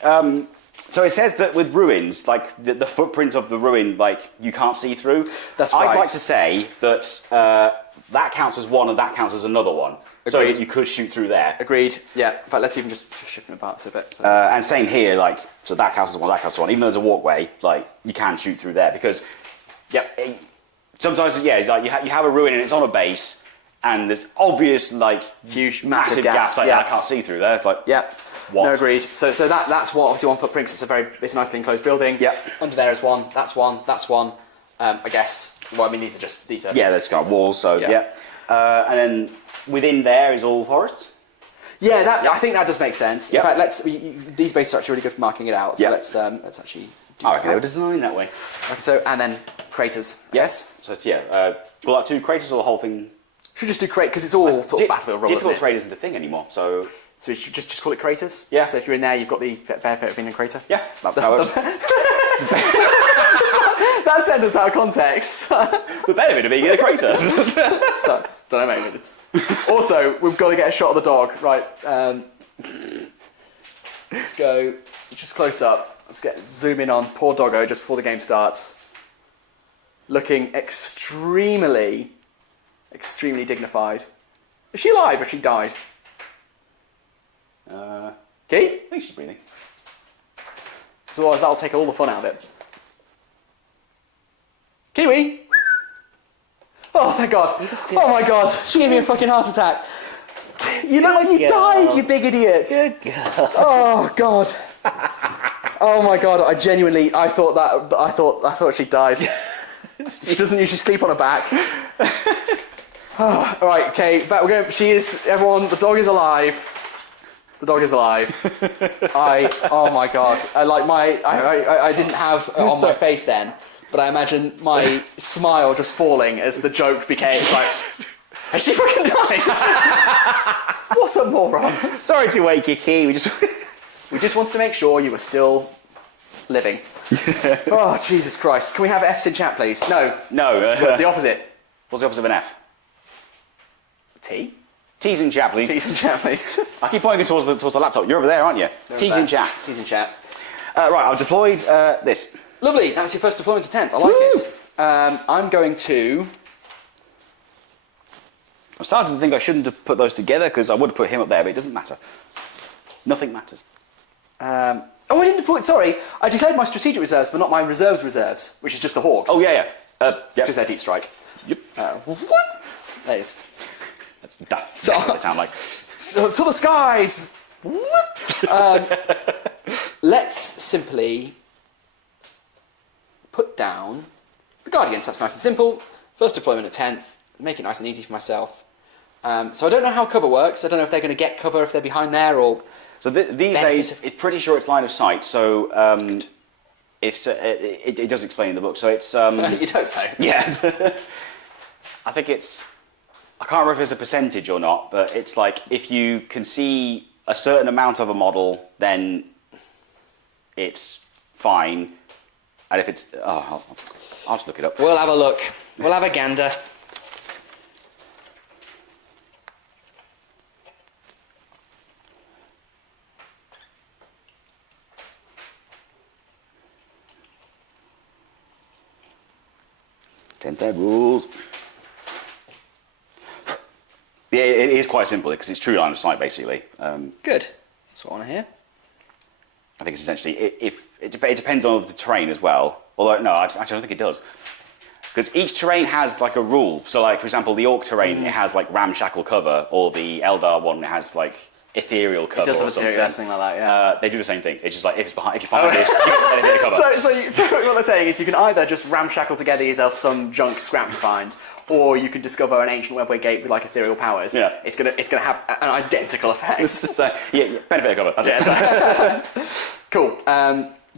so it says that with ruins, like the footprint of the ruin, like you can't see through. That's right. I'd like to say that that counts as one and that counts as another one. Agreed. So you could shoot through there. Agreed. Yeah. In fact, let's even just shift them apart a bit. So. And same here, like so that counts as one, that counts as one. Even though there's a walkway, like you can shoot through there because. Yep. Sometimes, yeah, like you have a ruin and it's on a base, and there's obvious like huge, massive gaps like I can't see through there. It's like yeah. What? No, agreed. So that's what obviously one footprint. It's a nicely enclosed building. Yeah. Under there is one. That's one. I guess. Well, I mean these are. Yeah, there's kind of walls. So yeah. And then within there is all forests. Yeah, I think that does make sense. Yep. In fact, these bases are actually really good for marking it out. So let's actually. Okay, they were designed that way. Okay, so and then craters. Yes. So pull out 2 craters or the whole thing. Should we just do crate because it's all sort of battlefield rubble. Difficult trade isn't a thing anymore, so. So we should just call it craters? Yeah. So if you're in there, you've got the benefit of being a crater? Yeah, that works. That sentence out of context. The benefit of being in a crater. So, don't know, maybe. Also, we've got to get a shot of the dog. Right. Let's go just close up. Let's zoom in on poor doggo just before the game starts. Looking extremely dignified. Is she alive or has she died? Key? I think she's breathing. Because otherwise that'll take all the fun out of it. Kiwi! Oh, thank God. Oh my God. She gave me a fucking heart attack. You died, you big idiot. Good girl. Oh God. Oh my God. I thought she died. She doesn't usually sleep on her back. Oh, all right, okay. But everyone, the dog is alive. The dog is alive. Oh my God. I didn't have it on my face then, but I imagine my smile just falling as the joke became like, has she fucking died? What a moron. Sorry to wake you, Key. We just wanted to make sure you were still living. Oh, Jesus Christ. Can we have F's in chat, please? No. The opposite. What's the opposite of an F? T? T's in chat, please. T's in chat, please. I keep pointing towards the laptop. You're over there, aren't you? T's in chat. T's in chat. Right, I've deployed this. Lovely. That's your first deployment to 10th. I like it. I'm going to... I'm starting to think I shouldn't have put those together because I would have put him up there, but it doesn't matter. Nothing matters. I didn't deploy... Sorry. I declared my strategic reserves, but not my reserves, which is just the Hawks. Oh, yeah. Just their deep strike. Yep. What? That is... That's what they sound like. So, to the skies! Let's simply put down the Guardians. That's nice and simple. First deployment at 10th. Make it nice and easy for myself. So I don't know how cover works. I don't know if they're going to get cover if they're behind there or... So these days, it's pretty sure it's line of sight. So if it does explain in the book. So it's... You'd hope so. Yeah. I think it's... I can't remember if it's a percentage or not, but it's like if you can see a certain amount of a model, then it's fine. And if it's... Oh, I'll just look it up. We'll have a look. We'll have a gander. Tent rules. Yeah, it is quite simple because it's true line of sight basically. Good. That's what I want to hear. I think it's essentially it depends on the terrain as well. Although no, actually I don't think it does. Because each terrain has like a rule. So like for example, the Orc terrain it has like ramshackle cover, or the Eldar one it has like ethereal cover. It does or have something. something like that, yeah. They do the same thing. It's just like if you find this, you get a bit of cover. So what they're saying is you can either just ramshackle together yourself some junk scrap you find, or you could discover an ancient webway gate with like ethereal powers. Yeah. It's gonna have an identical effect. So, yeah, benefit of cover. That's it. Cool.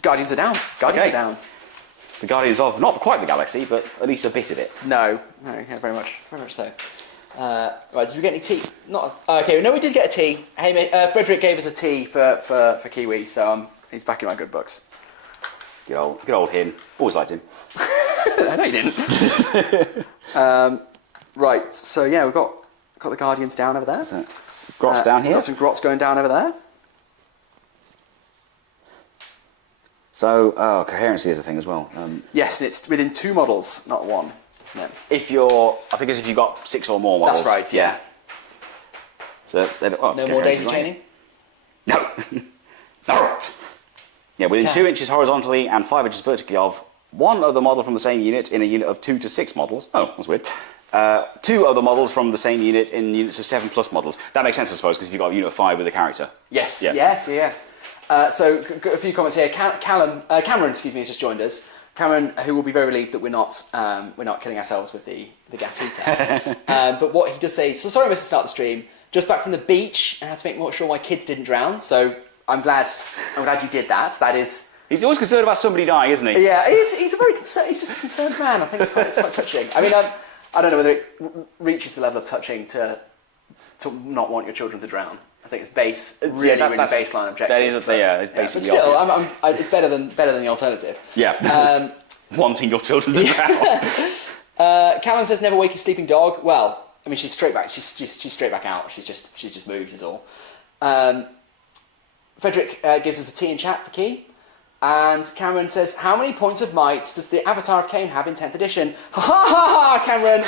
Guardians are down. Guardians are down. The Guardians of not quite the galaxy, but at least a bit of it. No, yeah, very much so. Right, did we get any tea? Not okay. No, we did get a tea. Hey, mate, Frederick gave us a tea for Kiwi, so he's back in my good books. Good old him. Always liked him. I know you didn't. Right, so yeah, we've got the Guardians down over there. Grots down here. Got some Grots going down over there. So, coherency is a thing as well. Yes, and it's within 2 models, not 1, isn't it? I think it's if you've got 6 or more models. That's right, yeah. So, no more daisy chaining? No. No. Yeah, within 2 inches horizontally and 5 inches vertically of one other model from the same unit in a unit of 2 to 6 models. Oh, that's weird. 2 other models from the same unit in units of 7+ models. That makes sense, I suppose, because you've got a unit of 5 with a character. Yes, yeah. Yes, yeah. So a few comments here. Cameron, has just joined us. Cameron, who will be very relieved that we're not killing ourselves with the gas heater. But what he does say is, so sorry I missed the start of the stream. Just back from the beach and had to make more sure my kids didn't drown. So I'm glad you did that. That is. He's always concerned about somebody dying, isn't he? Yeah, he's a very he's just a concerned man. I think it's quite touching. I mean, I don't know whether it reaches the level of touching to not want your children to drown. I think it's really baseline objective. That is, it's basically. But still, it's better than the alternative. Yeah. Wanting your children to drown. Callum says never wake a sleeping dog. Well, I mean, she's straight back. She's straight back out. She's just moved, is all. Frederick gives us a tea in chat for Key. And Cameron says, how many points of might does the Avatar of Cain have in 10th edition? Ha ha ha ha, Cameron,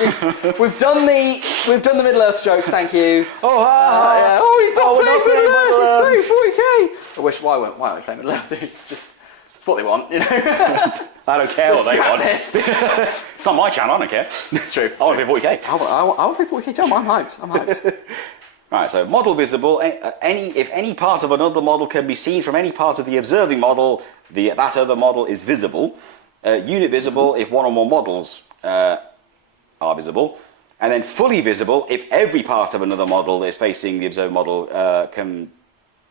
we've done the Middle Earth jokes, thank you. Oh ha! Yeah. Oh, he's not playing Middle Earth, he's playing 40k. I wish, why won't we play Middle Earth? It's what they want, you know. I don't care what they want. It's not my channel, I don't care. It's true. I want to play 40k. I want to play 40k too, I'm hyped. Right, so model visible, if any part of another model can be seen from any part of the observing model, that other model is visible. Unit visible if one or more models are visible. And then fully visible if every part of another model is facing the observed model can...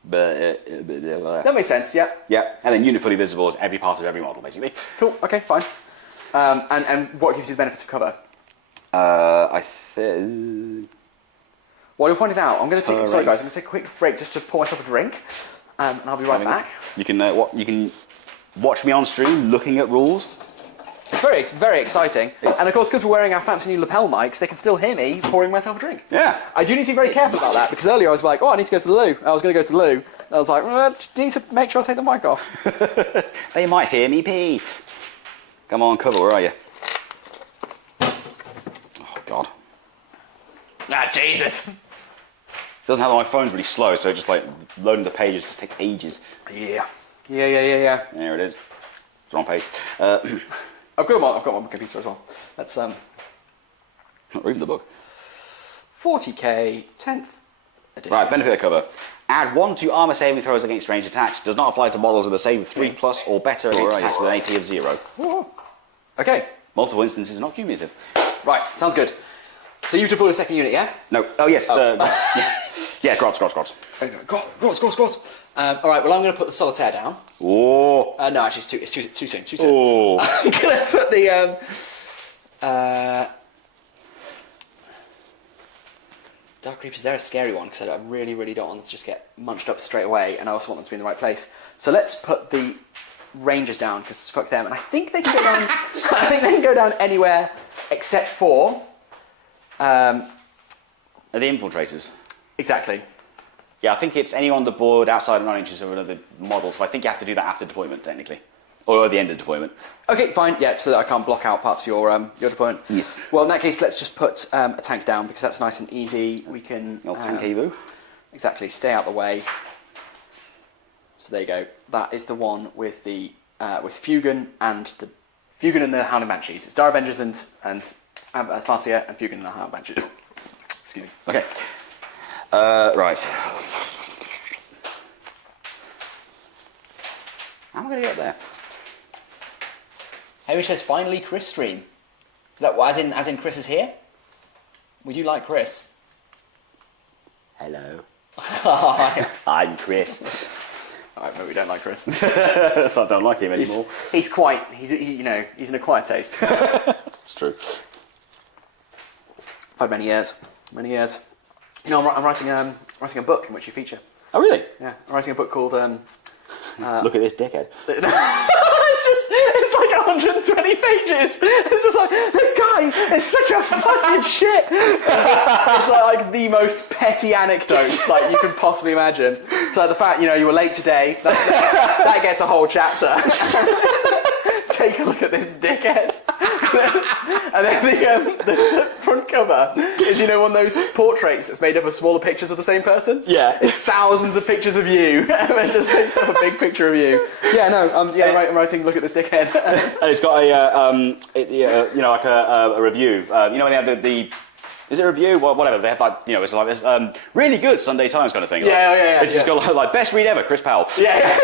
that makes sense, yeah. Yeah, and then unit fully visible is every part of every model, basically. Cool, okay, fine. And what gives you the benefit of cover? I think... While you're finding out, I'm going to take a quick break just to pour myself a drink, and I'll be right back. You can watch me on stream looking at rules. It's very exciting. And of course, because we're wearing our fancy new lapel mics, they can still hear me pouring myself a drink. Yeah. I do need to be very careful about that, because earlier I was like, I need to go to the loo. I was going to go to the loo. And I was like, I need to make sure I take the mic off. They might hear me pee. Come on, cover, where are you? Oh, God. Ah, Jesus. Doesn't help that my phone's really slow, so just like loading the pages just takes ages. Yeah. There it is. It's wrong page. I've got one computer as well. That's not reading the book. 40k 10th edition. Right, benefit of cover. Add 1 to armor saving throws against ranged attacks. Does not apply to models with a save of 3+ or better against attacks with an AP of 0. Whoa. Okay. Multiple instances not cumulative. Right, sounds good. So you've deployed a second unit, yeah? No. Oh yes. Yeah. Grots. Grots. All right. Well, I'm going to put the solitaire down. Oh. No, actually, it's too soon. Oh. I'm going to put the Dark Reapers. They're a scary one because I really, really don't want them to just get munched up straight away, and I also want them to be in the right place. So let's put the Rangers down because fuck them, and I think they can go down. I think they can go down anywhere except for. Are the infiltrators? Exactly. Yeah, I think it's anyone on the board outside of 9 inches of another model, so I think you have to do that after deployment, technically. Or at the end of deployment. Okay, fine, yeah, so that I can't block out parts of your deployment. Yes. Well, in that case, let's just put a tank down, because that's nice and easy. We can... Old tank Evo. Exactly, stay out the way. So there you go. That is the one with the with Fugan and the Hounding Banshees. It's Dire Avengers and Farseer and Fugan and the Hounding Banshees. Excuse me. Okay. Right. How am I going to get up there? Hamish says, finally Chris stream. Is that as in Chris is here? We do like Chris. Hello. Hi. I'm Chris. Alright, but we don't like Chris. So I don't like him anymore. He's in a quiet taste. It's true. I've had many years. You know, I'm writing a book in which you feature. Oh really? Yeah, I'm writing a book called. Look at this dickhead. It's like 120 pages. It's just like, this guy is such a fucking shit. It's like the most petty anecdotes like you can possibly imagine. So the fact, you were late today, that gets a whole chapter. Take a look at this dickhead. And then the front cover is, one of those portraits that's made up of smaller pictures of the same person. Yeah. It's thousands of pictures of you, and then just makes up a big picture of you. Yeah, no, I'm writing, look at this dickhead. And it's got like a review. When they have the is it a review? Whatever. They have it's like this really good Sunday Times kind of thing. Yeah. It's just got like best read ever, Chris Powell. Yeah.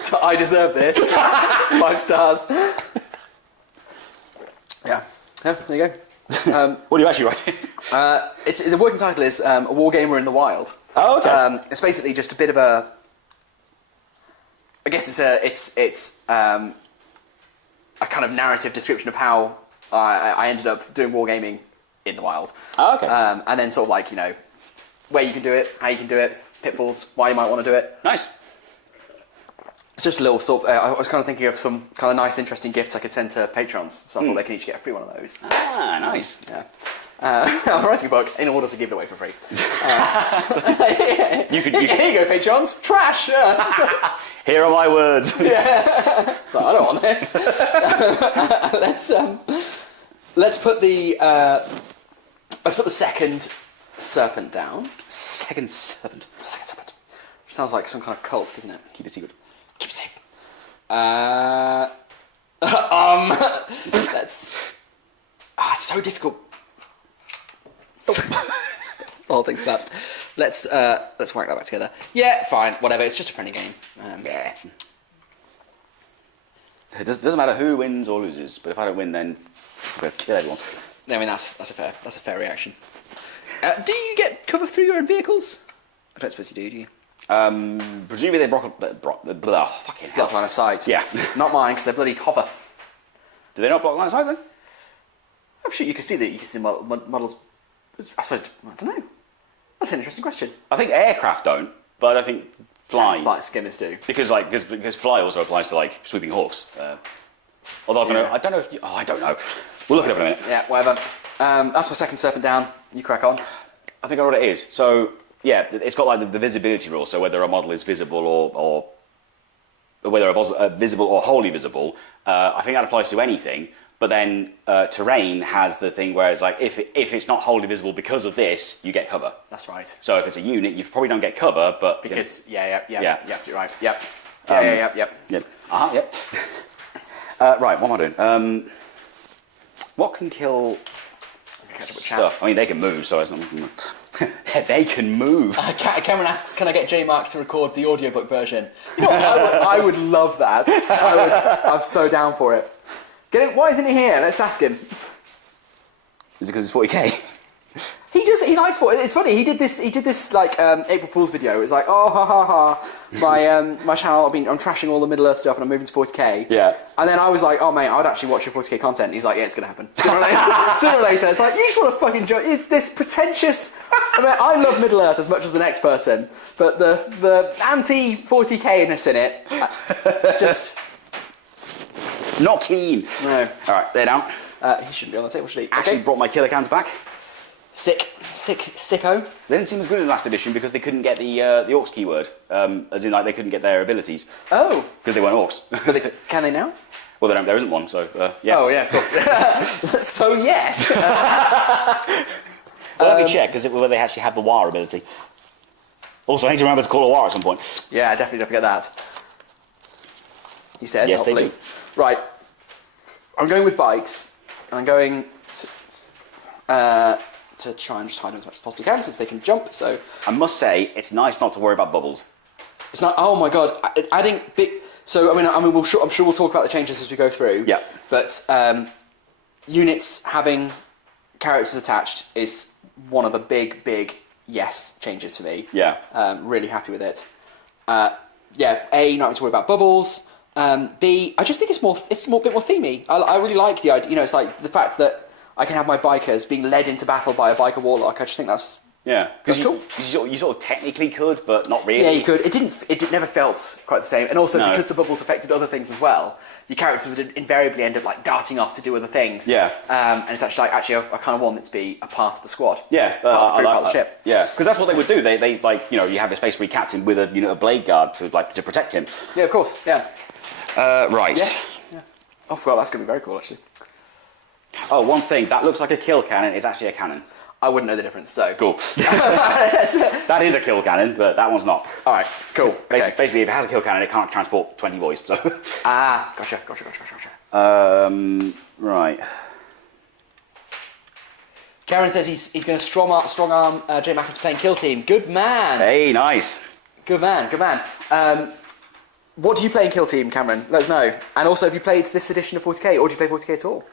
So I deserve this. 5 stars. Yeah, there you go. What are you actually writing? The working title is A Wargamer in the Wild. Oh, okay. It's basically just a bit of a... I guess it's a kind of narrative description of how I ended up doing wargaming in the wild. Oh, okay. And then sort of where you can do it, how you can do it, pitfalls, why you might want to do it. Nice. It's just a little sort of... I was kind of thinking of some kind of nice, interesting gifts I could send to patrons, so I thought they can each get a free one of those. Ah, nice. Yeah. I'm writing a book in order to give it away for free. Here you go, patrons. Trash! Here are my words. Yeah. So I don't want this. Let's put the second serpent down. Second serpent. Sounds like some kind of cult, doesn't it? Keep it secret. Keep it safe. That's so difficult. Oh, things collapsed. Let's whack that back together. Yeah, fine, whatever. It's just a friendly game. Yeah. It doesn't matter who wins or loses, but if I don't win, then we'll kill everyone. I mean, that's a fair reaction. Do you get cover through your own vehicles? I don't suppose you do you? Presumably they fucking hell. Block line of sight. Yeah. Not mine, because they're bloody hover. Do they not block line of sight then? I'm sure you can see that. You can see the models. I suppose. I don't know. That's an interesting question. I think aircraft don't, but I don't think flying. Skimmers do. Because fly also applies to sweeping hawks. Although I don't know if I don't know. We'll look it up in a minute. Yeah, whatever. That's my second serpent down. You crack on. I think I know what it is. So yeah, it's got the visibility rule. So whether a model is visible or whether visible or wholly visible, I think that applies to anything. But then terrain has the thing where it's if it's not wholly visible because of this, you get cover. That's right. So if it's a unit, you probably don't get cover, but because yeah, you're absolutely right. Yep. Yep. Yep. Right, what am I doing? What can kill stuff? I mean, they can move, so it's not. They can move. Cameron asks, "Can I get J Mark to record the audiobook version?" You know, I would love that. I'm so down for it. Why isn't he here? Let's ask him. Is it because it's 40k? He likes 40. It's funny. He did this like April Fool's video. It was like, oh ha ha ha, my channel. I'm trashing all the Middle Earth stuff, and I'm moving to 40k. Yeah. And then I was like, oh mate, I would actually watch your 40k content. And he's like, yeah, it's gonna happen sooner or later. Sooner or later. It's like you just want to fucking join this pretentious. I love Middle Earth as much as the next person, but the anti 40k-ness in it, just not keen. no. All right, they're down. He shouldn't be on the table, should he? Actually brought my killer cans back. Sicko. They didn't seem as good in the last edition because they couldn't get the Orks keyword, as in like they couldn't get their abilities. Oh. Because they weren't Orks. But can they now? Well, there isn't one, so yeah. Oh yeah, of course. So yes. Well, let me check because whether they actually have the War ability. Also, I need to remember to call a War at some point. Yeah, definitely don't forget that. He said. Yes, hopefully. they do. Right. I'm going with bikes, and I'm going to try and just hide them as much as possibly can, since they can jump. So I must say, it's nice not to worry about bubbles. it's not. Oh my god! Adding big. So I'm sure we'll talk about the changes as we go through. Yeah. But units having characters attached is one of the big yes changes for me. Yeah. Really happy with it. Yeah. A, not having to worry about bubbles. B, I just think it's a bit more themey. I really like the idea. It's like the fact that I can have my bikers being led into battle by a biker warlock. I just think that's cool. You sort of technically could, but not really. Yeah, you could. It never felt quite the same. And also because the bubbles affected other things as well, your characters would invariably end up like darting off to do other things. Yeah. And it's actually I kind of want it to be a part of the squad. Yeah, part of the ship. Yeah, because that's what they would do. They like you have a space marine captain with a blade guard to protect him. Yeah, of course. Yeah. Right. Yes. Yeah. Oh, well, that's going to be very cool, actually. Oh, one thing. That looks like a kill cannon. It's actually a cannon. I wouldn't know the difference, so... Cool. That is a kill cannon, but that one's not. All right, cool. Basically, if it has a kill cannon, it can't transport 20 boys, so... Gotcha. Right. Karen says he's going to strong arm Jay Mack into playing kill team. Good man. Hey, nice. Good man. What do you play in kill team, Cameron? Let us know. And also, have you played this edition of 40k, or do you play 40k at all?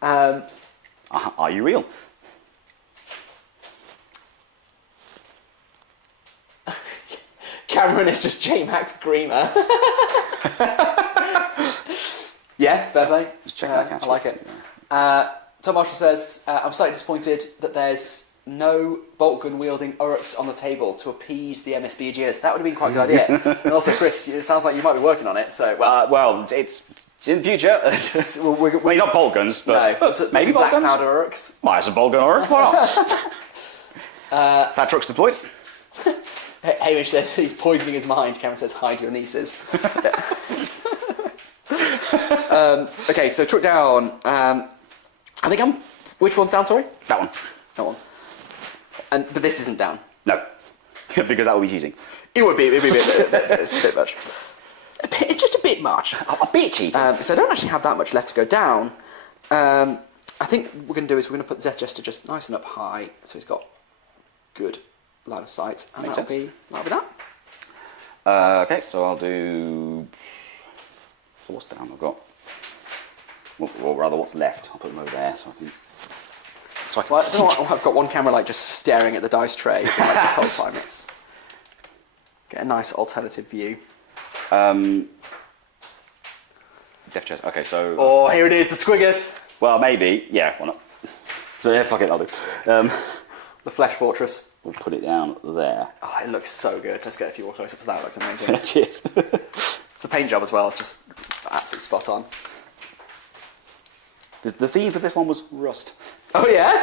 Are you real? Cameron is just J-Max Greamer. Yeah, fair play. Just check that I like it. Tom Marshall says, I'm slightly disappointed that there's no bolt gun wielding Orks on the table to appease the MSBGers. That would have been quite a good idea. And also, Chris, it sounds like you might be working on it. So well, it's in the future. Well, not bolt guns, but maybe bolt guns. Black powder Orks. Why, it's a bolt gun Orks? Why not? Is that truck's deployed? Hamish says he's poisoning his mind. Cameron says, hide your nieces. Okay, so truck down. I think which one's down, sorry? That one. That one. But this isn't down. No, because that would be cheating. It'd be a bit much. It's just a bit much. A bit cheating. So I don't actually have that much left to go down. I think what we're going to do is we're going to put the Death Jester just nice and up high, so he's got good line of sight, and that'll be that. Okay, so I'll do. So what's down? I've got. Or rather, what's left? I'll put them over there so I can. Well, I don't know, I've got one camera just staring at the dice tray this whole time. It's get a nice alternative view. Death chest. Okay, so. Oh, here it is, the Squiggoth. Well, maybe. Yeah, why not? So yeah, fuck it, I'll do. The Flesh Fortress. We'll put it down there. Oh, it looks so good. Let's get a few more close-ups of that. It looks amazing. Cheers. It's the paint job as well. It's just absolutely spot on. The theme for this one was rust. Oh yeah.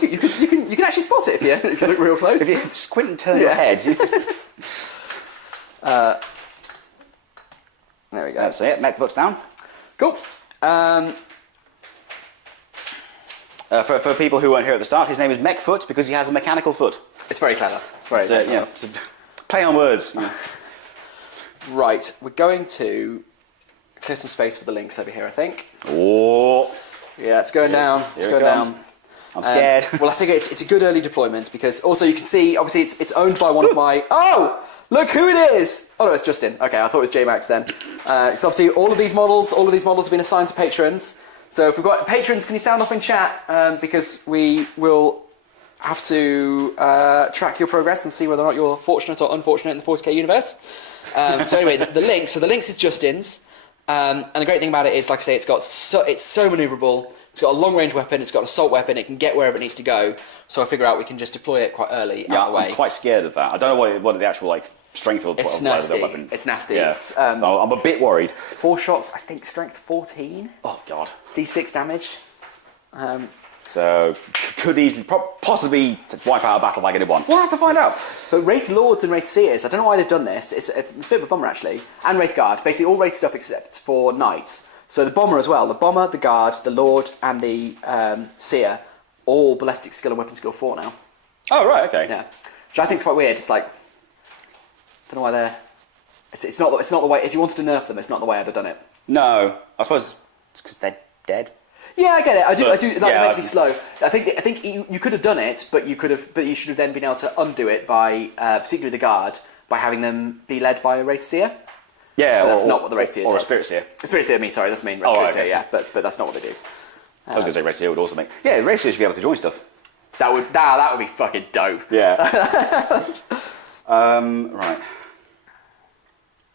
You can actually spot it if you look real close. If you squint and turn your head. There we go. So yeah, mech foot's down. Cool. For people who weren't here at the start, his name is Mechfoot because he has a mechanical foot. It's very clever. It's very clever. Yeah, it's a play on words. Yeah. Right, we're going to clear some space for the links over here, I think. Oh. Yeah, it's going down. It's going down. I'm scared. Well, I figure it's a good early deployment because also you can see, obviously, it's owned by one of my... Oh! Look who it is! Oh no, it's Justin. Okay, I thought it was J-Max then. Because obviously all of these models have been assigned to patrons. So if we've got patrons, can you sound off in chat? Because we will have to track your progress and see whether or not you're fortunate or unfortunate in the 40k universe. So anyway, the links is Justin's. And the great thing about it is, like I say, it's so manoeuvrable. It's got a long-range weapon. It's got an assault weapon. It can get wherever it needs to go. So I figure out we can just deploy it quite early out of the way. I'm quite scared of that. I don't know what the actual strength of the weapon. It's nasty. Yeah. I'm a bit worried. 4 shots, I think strength 14. Oh god. D6 damage. So could easily, possibly wipe out a battle wagon in one. We'll have to find out. But Wraith Lords and Wraith Seers, I don't know why they've done this. It's a bit of a bummer actually. And Wraith Guard, basically all Wraith stuff except for Knights. So the Bomber as well. The Bomber, the Guard, the Lord, and the Seer, all ballistic skill and weapon skill 4 now. Oh right, okay. Yeah, which I think is quite weird. It's like, I don't know why they're. It's not the way. If you wanted to nerf them, it's not the way I'd have done it. No, I suppose it's because they're dead. Yeah, I get it. I do. Like, yeah, they're meant to be slow. I think you could have done it, but you should have then been able to undo it by, particularly the Guard, by having them be led by a Wraith Seer. Yeah, that's not what the Wraith Seer does. Or a Spirit Seer. Spirit Seer, that's what I mean. Spirit Seer, yeah, but that's not what they do. I was going to say Wraith Seer would also make. Yeah, Wraith Seer should be able to join stuff. That would be fucking dope. Yeah. Right.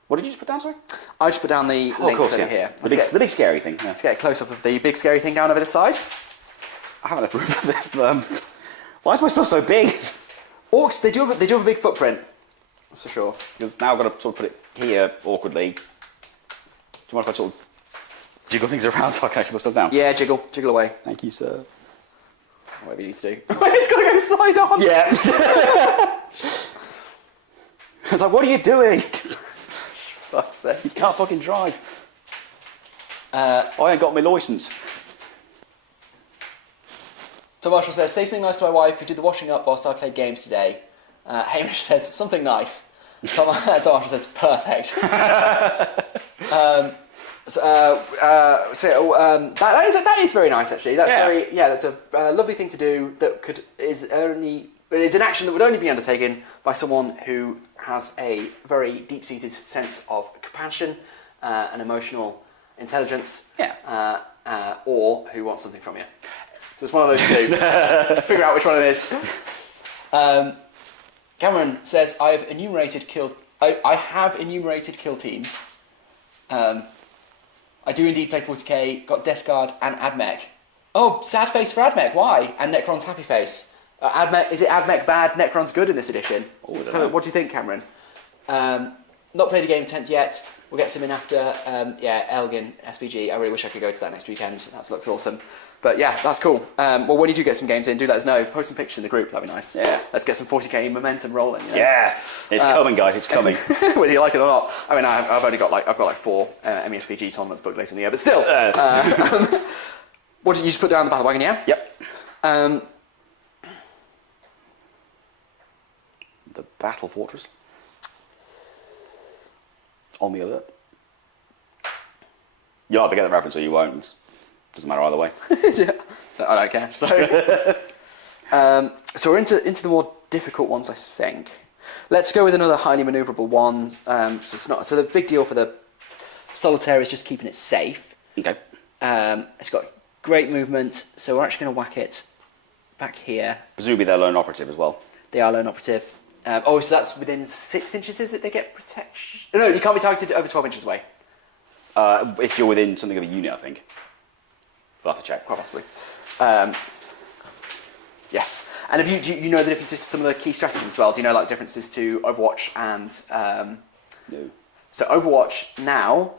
What did you just put down, sorry? I just put down the links over here. The big scary thing. Yeah. Let's get a close up of the big scary thing down over the side. I haven't approved of it. Why is my stuff so big? Orcs, they do have a big footprint. That's for sure. Because now I've got to sort of put it here awkwardly. Do you mind if I sort of jiggle things around so I can actually put stuff down? Yeah, jiggle away. Thank you, sir. Whatever you need to do. It's got to go side on. Yeah. I was like, what are you doing? Fuck's sake. You can't fucking drive. I ain't got my license. So Marshall says, say something nice to my wife who did the washing up whilst I played games today. Hamish says, something nice. Tom Marshall says, perfect. That is very nice actually. That's a lovely thing to do. Is an action that would only be undertaken by someone who has a very deep-seated sense of compassion and emotional intelligence. Yeah. Or who wants something from you. So it's one of those two. Figure out which one it is. Cameron says, I have enumerated kill teams. I do indeed play 40k, got Death Guard and Admech. Oh, sad face for Admech, why? And Necron's happy face. Is it Admech bad, Necron's good in this edition? So what do you think, Cameron? Not played a game 10th yet. We'll get some in after, Elgin, SPG. I really wish I could go to that next weekend. That looks awesome. But yeah, that's cool. Well, when you do get some games in, do let us know. Post some pictures in the group, that'd be nice. Yeah. Let's get some 40k momentum rolling. You know? Yeah. It's coming, guys, it's coming. Whether you like it or not. I mean, I've got 4 MESPG tournaments booked later in the year, but still. What did you just put down the battle wagon, yeah? Yep. The Battle Fortress. On the alert. You'll either get the reference or you won't. Doesn't matter either way. Yeah. I don't care. So, so we're into the more difficult ones, I think. Let's go with another highly manoeuvrable one. So the big deal for the Solitaire is just keeping it safe. Okay. It's got great movement, so we're actually going to whack it back here. Presumably they're lone operative as well. They are lone operative. So that's within 6 inches, is it? They get protection. No, you can't be targeted over 12 inches away. If you're within something of a unit, I think. We'll have to check. Quite possibly. Yes. And do you know the differences to some of the key stratagems as well? Do you know like differences to Overwatch and... No. So Overwatch now,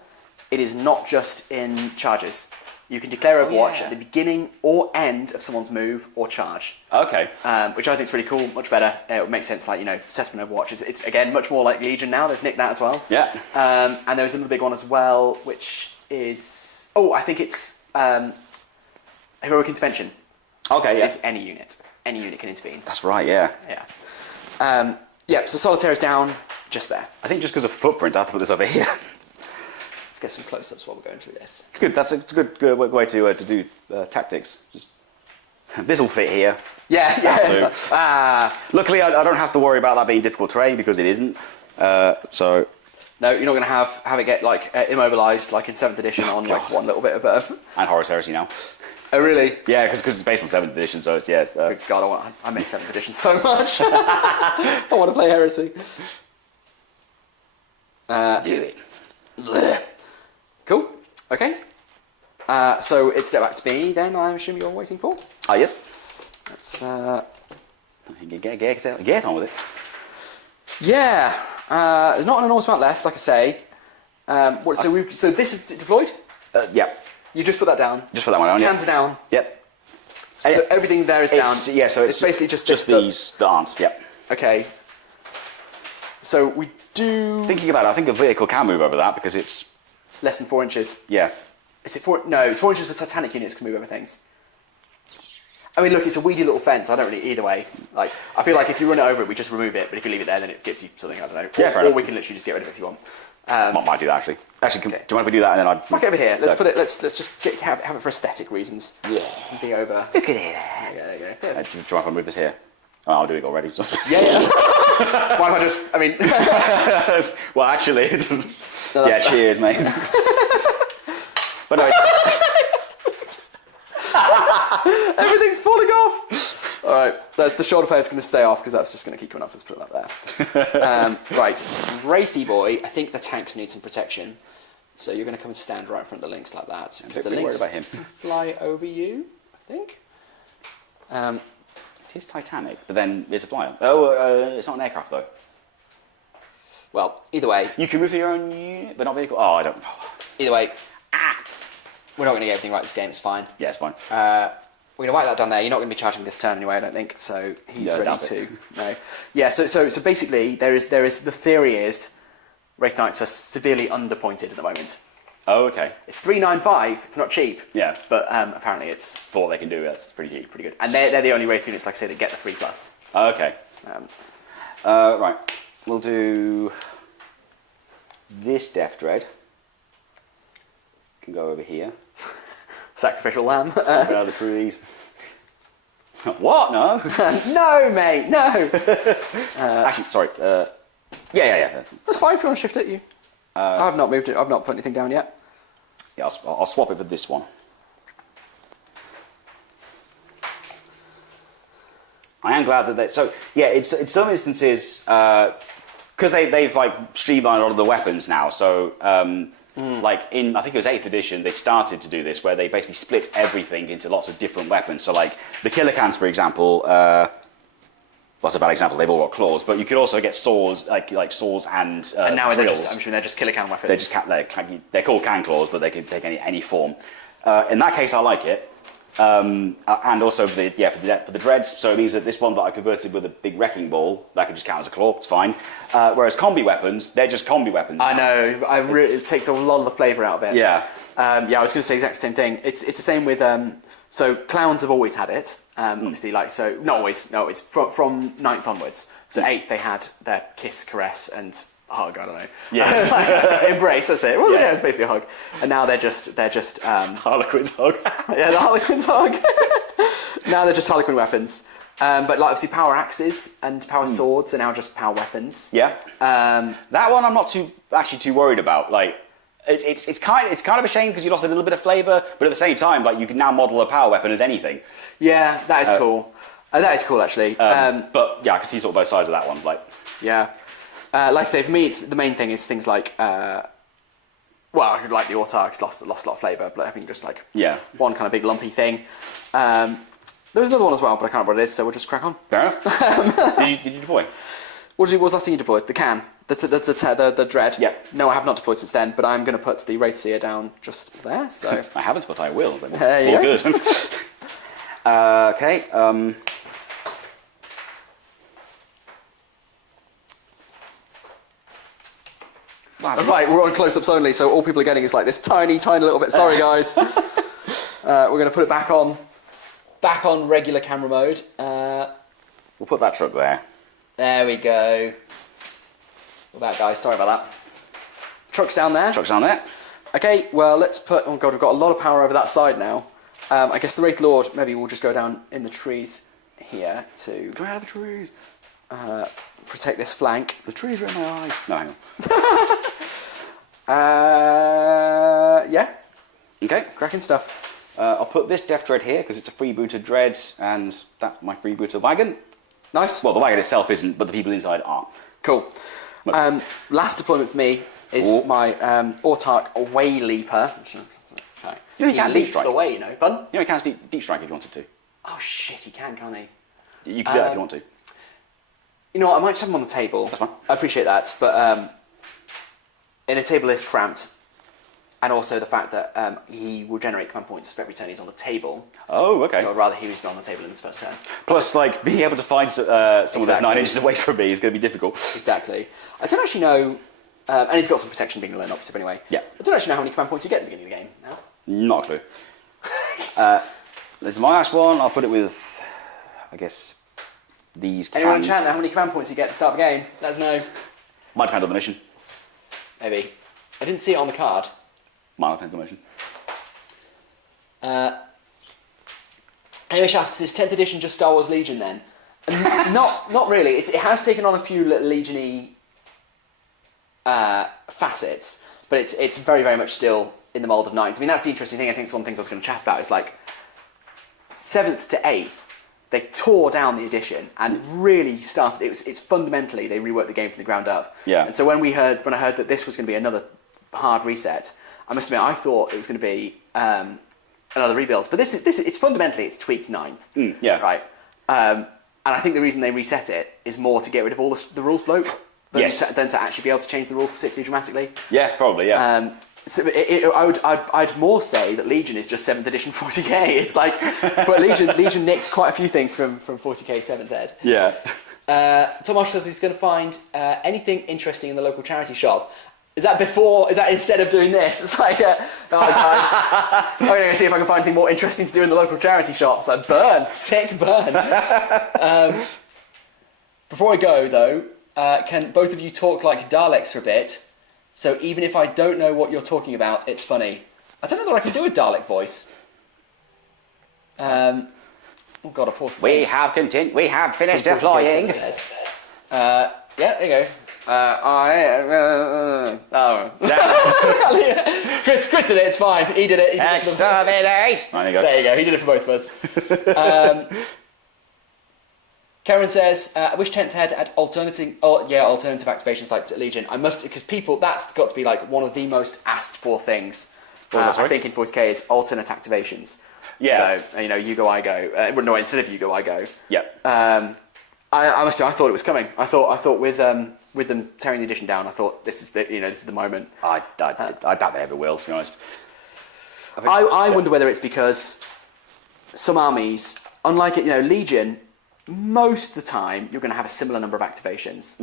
it is not just in charges. You can declare Overwatch at the beginning or end of someone's move or charge. Okay. Which I think is really cool, much better. It would make sense, like, assessment Overwatch. It's again, much more like Legion now. They've nicked that as well. Yeah. And there was another big one as well, which is... Oh, I think it's Heroic Intervention. Okay, yeah. It's any unit. Any unit can intervene. That's right, yeah. Yeah. So Solitaire is down just there. I think just because of footprint, I have to put this over here. Let's get some close-ups while we're going through this. It's good. It's a good way to do tactics. Just this will fit here. Yeah. Luckily, I don't have to worry about that being difficult terrain because it isn't. So No, you're not going to have it get like immobilized like in 7th edition on like one little bit of And Horus Heresy now. Oh really? Yeah, because it's based on 7th edition, so it's, yeah. Good God, I miss 7th edition so much. I want to play Heresy. Do it. Cool. Okay. So it's step back to me then. I assume you're waiting for. Ah, yes. Let's. Get on with it. Yeah. There's not an enormous amount left, like I say. So this is deployed. Yeah. You just put that down. Just put that one on. Cans are down. Yep. So everything there is down. Yeah. So it's basically just these that aren't. Yep. Okay. So we do. Thinking about it, I think a vehicle can move over that because it's less than 4 inches. Yeah. Is it 4? No, it's 4 inches for Titanic units can move over things. I mean, look, it's a weedy little fence. I don't really either way. Like, I feel like if you run it over it, we just remove it. But if you leave it there, then it gives you something. I don't know. Yeah, or we can literally just get rid of it if you want. Might do that actually. Actually, Okay. do you mind if we do that and then I? Back over here. Let's put it. Let's just have it for aesthetic reasons. Yeah. Be over. Look at it. Yeah, there you go. Do you mind if I move this here? Oh, I'll do it already. So. Yeah. Why if I just? I mean. Well, actually, No, yeah. Cheers, mate. But no. Everything's falling off. All right, the shoulder plate's going to stay off because that's just going to keep coming off. Let's put it up there. Right, Wraithy boy. I think the tanks need some protection, so you're going to come and stand right in front of the links like that. Because the links about him. fly over you, I think. It is Titanic, but then it's a flyer. Oh, it's not an aircraft though. Well, either way. You can move to your own unit, but not vehicle. Oh, I don't. Either way. We're not going to get everything right this game. It's fine. Yeah, it's fine. We're going to wipe that down there. You're not going to be charging this turn anyway, I don't think. So he's No, ready to. No. Yeah. So basically, there is the theory is Wraith Knights are severely underpointed at the moment. Oh, okay. It's 395. It's not cheap. Yeah. But apparently it's For what they can do, that's pretty cheap. pretty good. And they're the only Wraith units, like I say, that get the 3+. Oh, okay. Right. We'll do this Death Dread. Can go over here. Sacrificial lamb. Get out through these. What? No. No, mate. No. Actually, sorry. Yeah. That's fine if you want to shift it. I've not moved it. I've not put anything down yet. Yeah, I'll swap it for this one. I am glad that so yeah, it's in some instances because they've like streamlined a lot of the weapons now. So like in I think it was 8th edition, they started to do this where they basically split everything into lots of different weapons. So like the killer cans, for example. Well, that's a bad example. They've all got claws, but you could also get swords, like swords and now drills. I'm sure they're just killer can weapons. They're called can claws, but they can take any form. In that case, I like it. And also for the dreads, so it means that this one that I converted with a big wrecking ball, that could just count as a claw, it's fine. Whereas combi weapons, they're just combi weapons. I know, it takes a lot of the flavour out of it. Yeah. I was going to say exactly the same thing. It's the same with, so clowns have always had it, obviously, like, so, not always, no, it's from 9th onwards. So 8th they had their kiss, caress, and hug, I don't know. Yeah. Like, embrace, that's it. It wasn't Yeah. it was basically a hug. And now they're just Harlequin's hug. yeah, the Harlequin's hug. Now they're just Harlequin weapons. But like obviously power axes and power swords are now just power weapons. Yeah. That one I'm not too worried about. Like it's kind of a shame because you lost a little bit of flavour, but at the same time, like you can now model a power weapon as anything. Yeah, that is cool. That is cool actually. But yeah, I can see sort of both sides of that one. Like yeah. Like I say, for me, it's the main thing is things like, well, I could like the Autarchs lost a lot of flavour, but I think just like one kind of big lumpy thing. There was another one as well, but I can't remember what it is, so we'll just crack on. Fair enough. Did you deploy? What was the last thing you deployed? The can, the dread. Yeah. No, I have not deployed since then, but I'm going to put the Wraithseer down just there. So I haven't, but I will. So there you go. Good. Okay. Right, we're on close-ups only, so all people are getting is like this tiny, tiny little bit. Sorry, guys. We're going to put it back on regular camera mode. We'll put that truck there. There we go. Well, that guys, sorry about that. Truck's down there. Truck's down there. Okay, well, let's put... Oh, God, we've got a lot of power over that side now. I guess the Wraith Lord, maybe we'll just go down in the trees here to... Go out of the trees. protect this flank. The trees are in my eyes. No, hang on. Yeah. Okay. Cracking stuff. I'll put this Death Dread here because it's a freebooter dread, and that's my freebooter wagon. Nice. Well, the wagon itself isn't, but the people inside are. Cool. Last deployment for me is my Autark Way Leaper. You know, he leaps the way, you know, bun. You know, he can deep strike if you wanted to. Oh shit, he can, can't he? You can do that if you want to. You know what, I might just have him on the table. That's fine. I appreciate that, but in a table list cramped, and also the fact that he will generate command points for every turn he's on the table. Oh, okay. So I'd rather he was on the table in his first turn. Plus, like, being able to find someone that's 9 inches away from me is going to be difficult. Exactly. I don't actually know, and he's got some protection being a lone operative anyway. Yeah. I don't actually know how many command points you get at the beginning of the game now. Not a clue. This is my last one. I'll put it with, I guess, these cans. Anyone in chat know how many command points you get at the start of the game? Let us know. Might depend on the mission. Maybe. I didn't see it on the card. Might depend on the mission. Hamish asks, is 10th edition just Star Wars Legion then? Not really. It has taken on a few little Legion-y facets, but it's very, very much still in the mould of 9th. I mean, that's the interesting thing. I think it's one of the things I was going to chat about. Is like 7th to 8th, they tore down the edition and really started. It's fundamentally they reworked the game from the ground up. Yeah. And so when I heard that this was going to be another hard reset, I must admit I thought it was going to be another rebuild. But it's fundamentally it's tweaked 9th. Yeah. Right. And I think the reason they reset it is more to get rid of all the rules bloat than to actually be able to change the rules particularly dramatically. Yeah, probably. Yeah. So I'd more say that Legion is just 7th edition 40k. It's like, but Legion nicked quite a few things from 40k 7th ed. Yeah. Tom Marshall says he's going to find anything interesting in the local charity shop. Is that instead of doing this? It's like, oh guys, I'm going to see if I can find anything more interesting to do in the local charity shop. It's like, burn, sick burn. Before I go though, can both of you talk like Daleks for a bit? So even if I don't know what you're talking about, it's funny. I don't know that I can do a Dalek voice. Oh god, I paused the We page. have finished deploying. Yeah, there you go. Chris did it, it's fine. He did it. Exterminate! There you go. There you go, he did it for both of us. Karen says, I wish 10th had alternative activations like Legion. Because people, that's got to be like one of the most asked for things. I think in 40k is alternate activations. Yeah. So, you go, I go. No, instead of you go, I go. Yeah. I must admit, I thought it was coming. I thought with them tearing the edition down, I thought this is the moment. I doubt they ever will, to be honest. I wonder whether it's because some armies, unlike Legion, most of the time you're going to have a similar number of activations.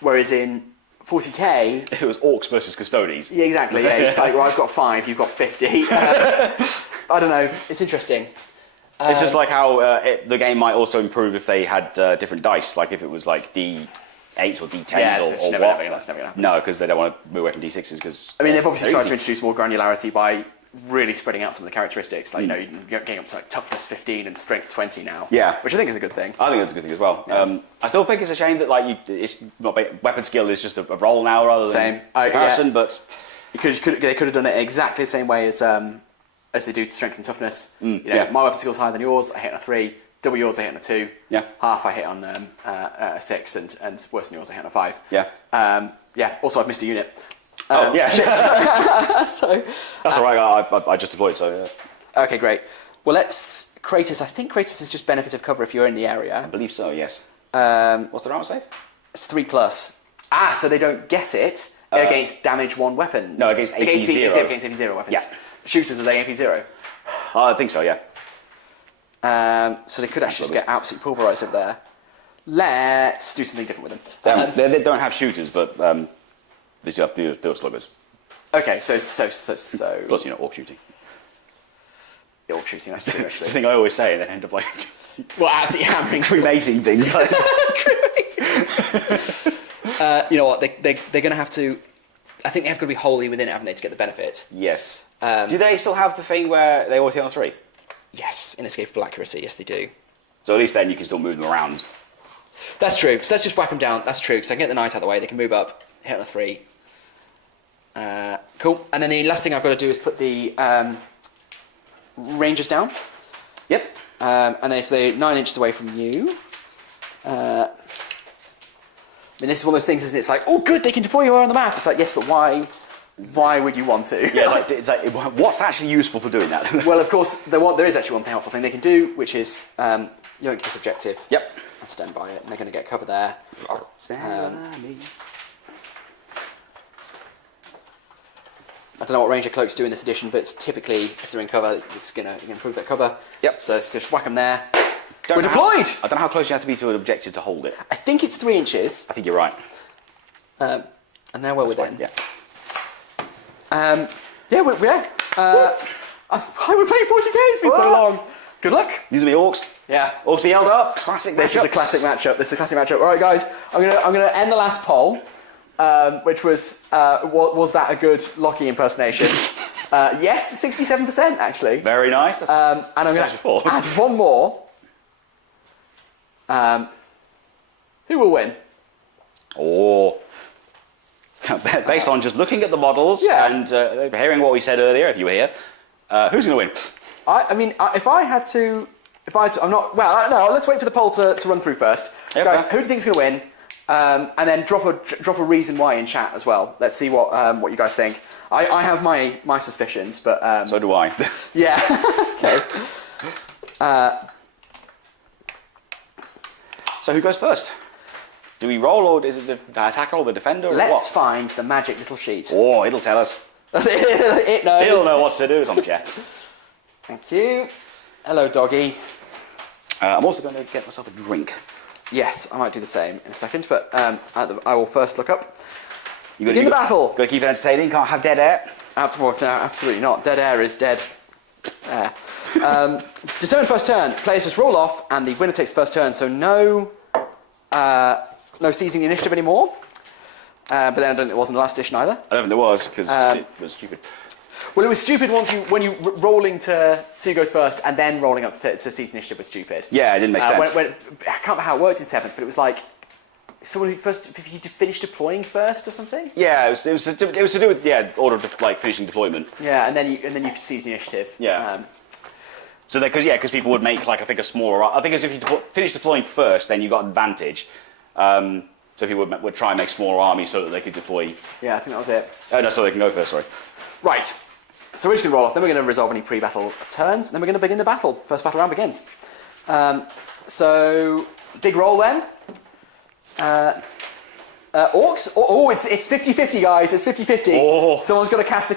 Whereas in 40k, It was Orks versus Custodies. yeah, exactly. Yeah, it's like, well, I've got 5, you've got 50. I don't know. It's interesting. It's just like how the game might also improve if they had different dice, like if it was like D8s or D10s or that's what. never going to happen. No, because they don't want to move away from D6s. Because I mean, they've obviously tried to introduce more granularity by really spreading out some of the characteristics. Like, you're getting up to like toughness 15 and strength 20 now. Yeah. Which I think is a good thing. I think that's a good thing as well. Yeah. I still think it's a shame that it's not weapon skill is just a roll now rather than comparison. But they could have done it exactly the same way as they do to strength and toughness. My weapon skill's higher than yours. I hit on a 3. Double yours, I hit on a 2. Yeah. Half I hit on a 6, and worse than yours, I hit on a 5. Yeah. Also, I've missed a unit. Shit. So That's all right. I just deployed, so yeah. okay, great. Well, let's Kratos. I think Kratos is just benefit of cover if you're in the area. I believe so. Yes. What's the armor save? It's 3+. So they don't get it against damage 1 weapon. No, against AP0. Against AP0 weapons. Yeah. Shooters, are they AP0? I think so. Yeah. So they could actually just get absolutely pulverised over there. Let's do something different with them. They don't have shooters, but they still have to do sluggers. Okay, so. Plus, orc shooting. Orc shooting, that's true, It's the actually. thing I always say, and then end up like Well, absolutely hammering. cremating things. You know what? They're going to have to. I think they have to be wholly within it, haven't they, to get the benefit? Yes. Do they still have the thing where they always hit on 3? Yes, inescapable accuracy. Yes, they do. So at least then you can still move them around. That's true. So let's just whack them down. That's true. Because I can get the knight out of the way. They can move up, hit on a 3. Cool. And then the last thing I've got to do is put the rangers down. Yep. And so they're 9 inches away from you. I mean, this is one of those things, isn't it? It's like, oh, good, they can deploy you on the map. It's like, yes, but why? Why would you want to? Yeah, it's like what's actually useful for doing that? Well, of course, there is actually one helpful thing they can do, which is yoink this objective. Yep. And stand by it, and they're going to get cover there. I don't know what Ranger Cloaks do in this edition, but it's typically, if they're in cover, it's going to improve their cover. Yep. So it's just whack them there. We're deployed! I don't know how close you have to be to an objective to hold it. I think it's 3 inches. I think you're right. And they're well within. Yeah. We're playing 40k, it's been so long. Good luck. These are the Orks. Yeah. Orks the Eldar. Classic. This is a classic matchup. All right, guys. I'm gonna end the last poll, which was that a good Lockie impersonation? Yes, 67% actually. Very nice. That's and I'm gonna add one more. Who will win? Oh. Based on just looking at the models and hearing what we said earlier, if you were here, who's going to win? If I had to, I'm not. Well, no. Let's wait for the poll to run through first, guys. Who do you think is going to win? And then drop a reason why in chat as well. Let's see what you guys think. I have my suspicions, but so do I. Yeah. Okay. So who goes first? Do we roll, or is it the attacker or the defender? Let's find the magic little sheet. Oh, it'll tell us. It knows. It'll know what to do. It's on the chair. Thank you. Hello, doggy. I'm also going to get myself a drink. Yes, I might do the same in a second, but I will first look up. Begin the battle. Got to keep it entertaining. Can't have dead air. No, absolutely not. Dead air is dead air. Determine first turn. Players just roll off, and the winner takes the first turn. So no seizing the initiative anymore. But then I don't think it was in the last edition either. I don't think there was, because it was stupid. Well, it was stupid when you rolling to see who goes first and then rolling up to seize initiative was stupid. Yeah, it didn't make sense. I can't remember how it worked in 7th, but it was like someone who if you finish deploying first or something. Yeah, it was to do with order of finishing deployment. Yeah, and then you could seize the initiative. Yeah. So because people would make I think a smaller. I think if you finish deploying first, then you got advantage. So people would try and make smaller armies so that they could deploy. Yeah, I think that was it. Oh no, so they can go first. Sorry. Right. So we're just going to roll off. Then we're going to resolve any pre-battle turns. And then we're going to begin the battle. First battle round begins. So big roll then. Orks. Oh, it's 50-50, guys. It's 50-50. Oh. Someone's got to cast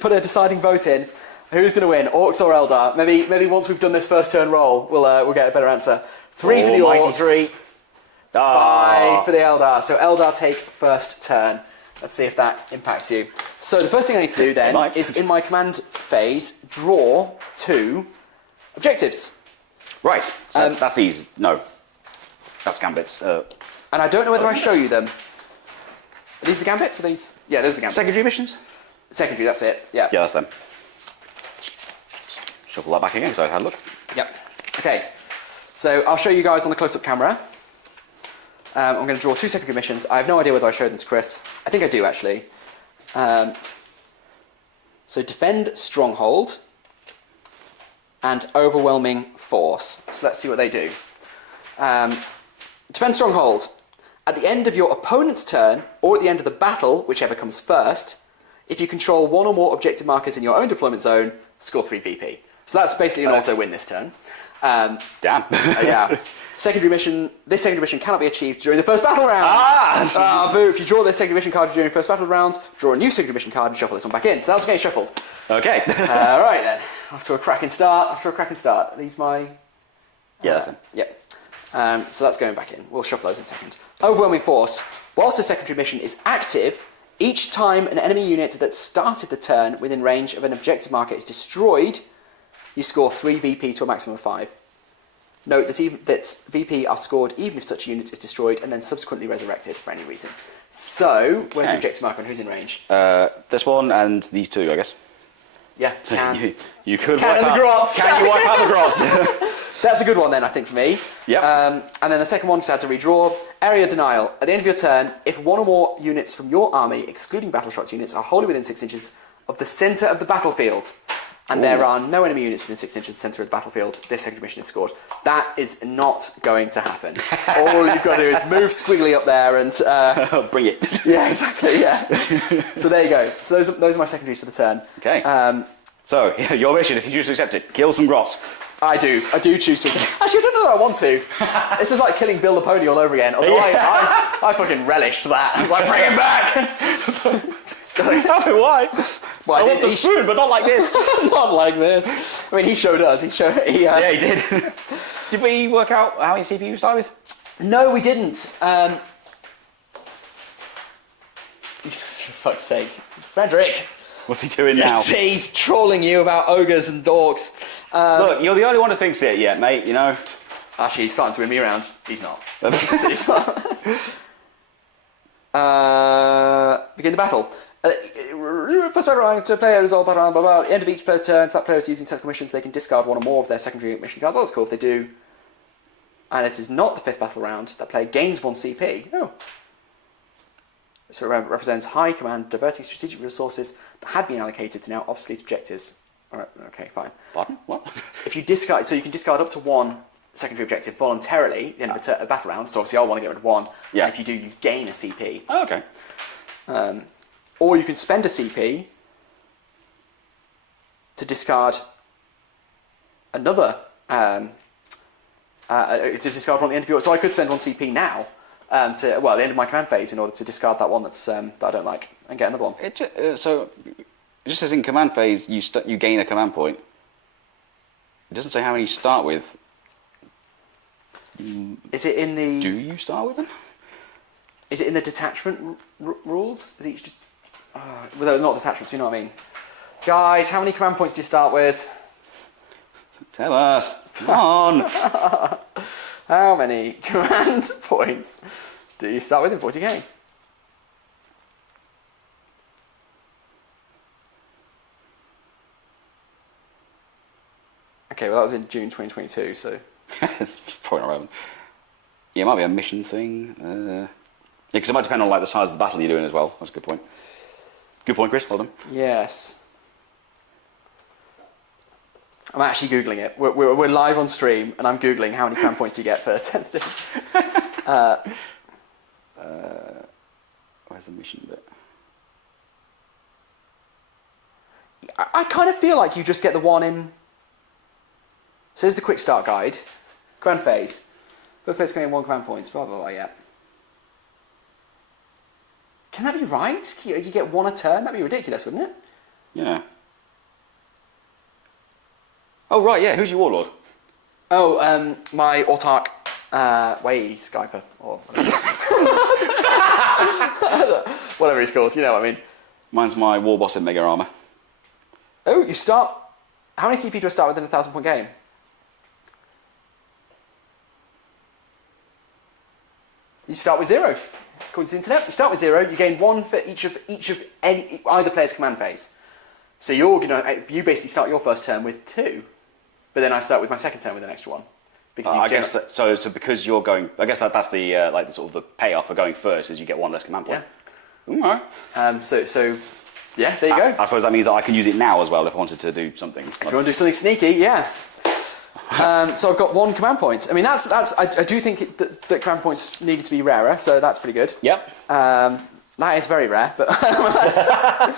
put a deciding vote in. Who's going to win, Orks or Eldar? Maybe once we've done this first turn roll, we'll get a better answer. 3 for the Orks. 3. 5 for the Eldar. So Eldar take first turn. Let's see if that impacts you. So the first thing I need to do then is, in my command phase, draw 2 objectives. Right. So that's these. No. That's gambits. And I don't know whether I show you them. Are these the gambits? Are these? Yeah, those are the gambits. Secondary missions? Secondary, that's it. Yeah. Yeah, that's them. Shuffle that back again because I had a look. Yep. Okay. So I'll show you guys on the close-up camera. I'm going to draw 2 secondary missions. I have no idea whether I showed them to Chris. I think I do, actually. So defend stronghold and overwhelming force. So let's see what they do. Defend stronghold. At the end of your opponent's turn, or at the end of the battle, whichever comes first, if you control 1 or more objective markers in your own deployment zone, score 3 VP. So that's basically an auto-win this turn. Damn. Yeah. Secondary mission. This secondary mission cannot be achieved during the first battle round. Boo! If you draw this secondary mission card during the first battle round, draw a new secondary mission card and shuffle this one back in. So that's getting shuffled. Okay. All right then. Off to a cracking start. Are these my? Yeah, that's them. Yep. So that's going back in. We'll shuffle those in a second. Overwhelming force. Whilst the secondary mission is active, each time an enemy unit that started the turn within range of an objective marker is destroyed, you score 3 VP to a maximum of 5. Note that VP are scored even if such a unit is destroyed and then subsequently resurrected for any reason. So, where's the objective marker and who's in range? This one and these 2, I guess. Yeah, can. You could Can wipe the out grots. Can you wipe out the grots? That's a good one then, I think, for me. Yep. And then the second one, because I had to redraw. Area denial. At the end of your turn, if one or more units from your army, excluding battle shocked units, are wholly within 6 inches of the centre of the battlefield, and there are no enemy units within 6 inches of the centre of the battlefield, this secondary mission is scored. That is not going to happen. All you've got to do is move squiggly up there and... Bring it. Yeah, exactly, yeah. So there you go. So those are my secondaries for the turn. Okay. So, your mission, if you choose to accept it, kill some grots. I do choose to. Actually, I don't know that I want to. This is like killing Bill the Pony all over again. Although I fucking relished that. I was like, bring him back. Why? Well, I want the spoon, but not like this. Not like this. I mean, he showed us. Yeah, he did. Did we work out how many CPU you start with? No, we didn't. For fuck's sake, Frederick. What's he doing now? He's trolling you about ogres and dorks. Look, you're the only one who thinks it yet, mate, you know. Actually, he's starting to win me around. He's not. He's not. Begin the battle. First battle round, the player is all battle round, blah, blah. At the end of each player's turn, if that player is using technical missions, they can discard one or more of their secondary mission cards. Oh, that's cool if they do. And it is not the fifth battle round. That player gains 1 CP. Oh. So it represents high command, diverting strategic resources that had been allocated to now obsolete objectives. All right, okay, fine. Pardon? What? If you discard, so you can discard up to 1 secondary objective voluntarily at the end of a battle round. So obviously I want to get rid of 1. Yeah. And if you do, you gain a CP. Oh, okay. Or you can spend a CP to discard another. To discard one at the end of your. So I could spend 1 CP now. At the end of my command phase, in order to discard that one that I don't like and get another one. So it just says in command phase you gain a command point. It doesn't say how many you start with. Is it in the? Do you start with them? Is it in the detachment rules? Is each? Well, not detachments. You know what I mean, guys. How many command points do you start with? Tell us. Come on. How many command points do you start with in 40k? Okay, well that was in June 2022, so... It's probably not relevant. Yeah, it might be a mission thing. Yeah, because it might depend on like the size of the battle you're doing as well. That's a good point. Good point, Chris. Well done. Yes. I'm actually Googling it. We're live on stream, and I'm Googling how many command points do you get for 10th edition. Where's the mission bit? I kind of feel like you just get the one in... So here's the quick start guide. Command phase. Both players can gain 1 command points, blah, blah, blah, yeah. Can that be right? You get 1 a turn? That'd be ridiculous, wouldn't it? Yeah. Oh, right, yeah. Who's your warlord? Oh, my autark way Skyper, or whatever he's called, you know what I mean. Mine's my war boss in Mega Armor. Oh, you start... How many CP do I start with in a 1,000-point game? You start with 0. According to the internet, you start with 0. You gain 1 for each of either player's command phase. So you basically start your first turn with 2, but then I start with my second turn with an extra 1. Because I guess so because you're going. I guess that's the like the sort of the payoff for going first is you get 1 less command point. Yeah. All right. So yeah, there you go. I suppose that means that I can use it now as well if I wanted to do something. If you want to do something sneaky, yeah. So I've got 1 command point. I mean, that's. I do think that command points needed to be rarer, so that's pretty good. Yep. That is very rare, but I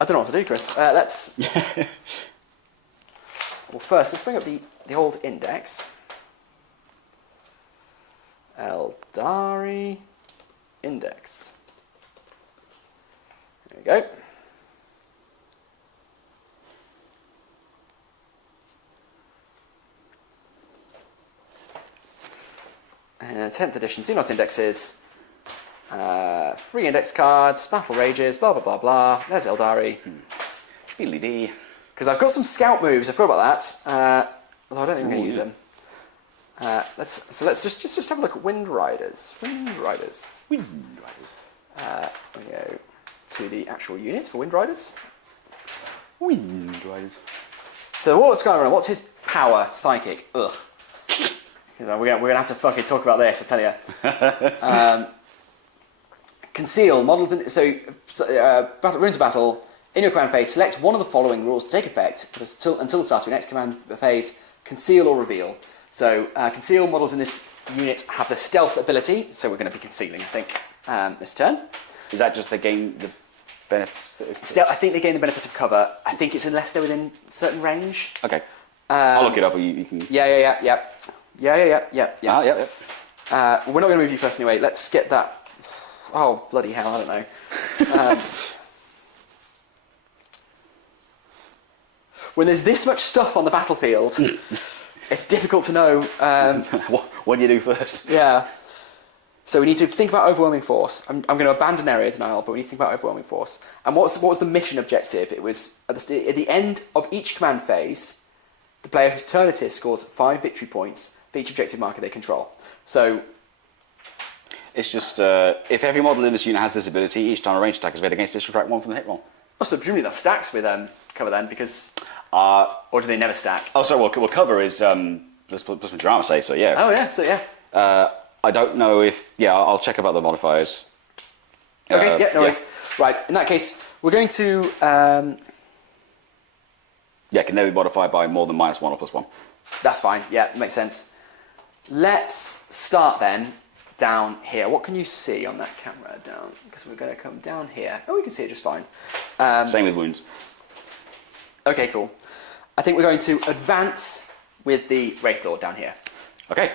don't know what to do, Chris. Let's. Well, first, let's bring up the old index. Eldari index. There we go. And 10th edition Xenos indexes. 3 index cards, battle rages, blah blah blah blah. There's Eldari. Because I've got some scout moves. I forgot about that. Although I don't think I'm going to use them. Let's just have a look at Wind Riders. Wind Riders. We go to the actual units for Wind Riders. Wind Riders. So what's going on? What's his power? Psychic. Ugh. We're gonna have to fucking talk about this. I tell you. Conceal models. Runes of battle. In your command phase, select one of the following rules to take effect until the start of your next command phase. Conceal or reveal. So conceal models in this unit have the stealth ability. So we're going to be concealing, I think, this turn. Is that just the gain the benefit? I think they gain the benefit of cover. I think it's unless they're within certain range. Okay. I'll look it up. Or you can. Yeah. Ah, yeah. We're not going to move you first anyway. Let's get that. Oh, bloody hell, I don't know. When there's this much stuff on the battlefield, it's difficult to know... what do you do first? Yeah. So we need to think about overwhelming force. I'm going to abandon area denial, but we need to think about overwhelming force. And what was the mission objective? It was, at the end of each command phase, the player whose turn it is scores 5 victory points for each objective marker they control. So... It's just, if every model in this unit has this ability, each time a ranged attack is made against this, subtract 1 from the hit roll. Oh, so presumably that stacks with cover then, because... or do they never stack? Oh, sorry, well cover is plus one drama save, so yeah. Oh, yeah, so yeah. I don't know if... Yeah, I'll check about the modifiers. Okay, no worries. Right, in that case, we're going to... Yeah, can never be modified by more than -1 or +1. That's fine, yeah, makes sense. Let's start then down here. What can you see on that camera down? Because we're going to come down here. Oh, we can see it just fine. Same with wounds. Okay, cool. I think we're going to advance with the Wraith Lord down here. Okay.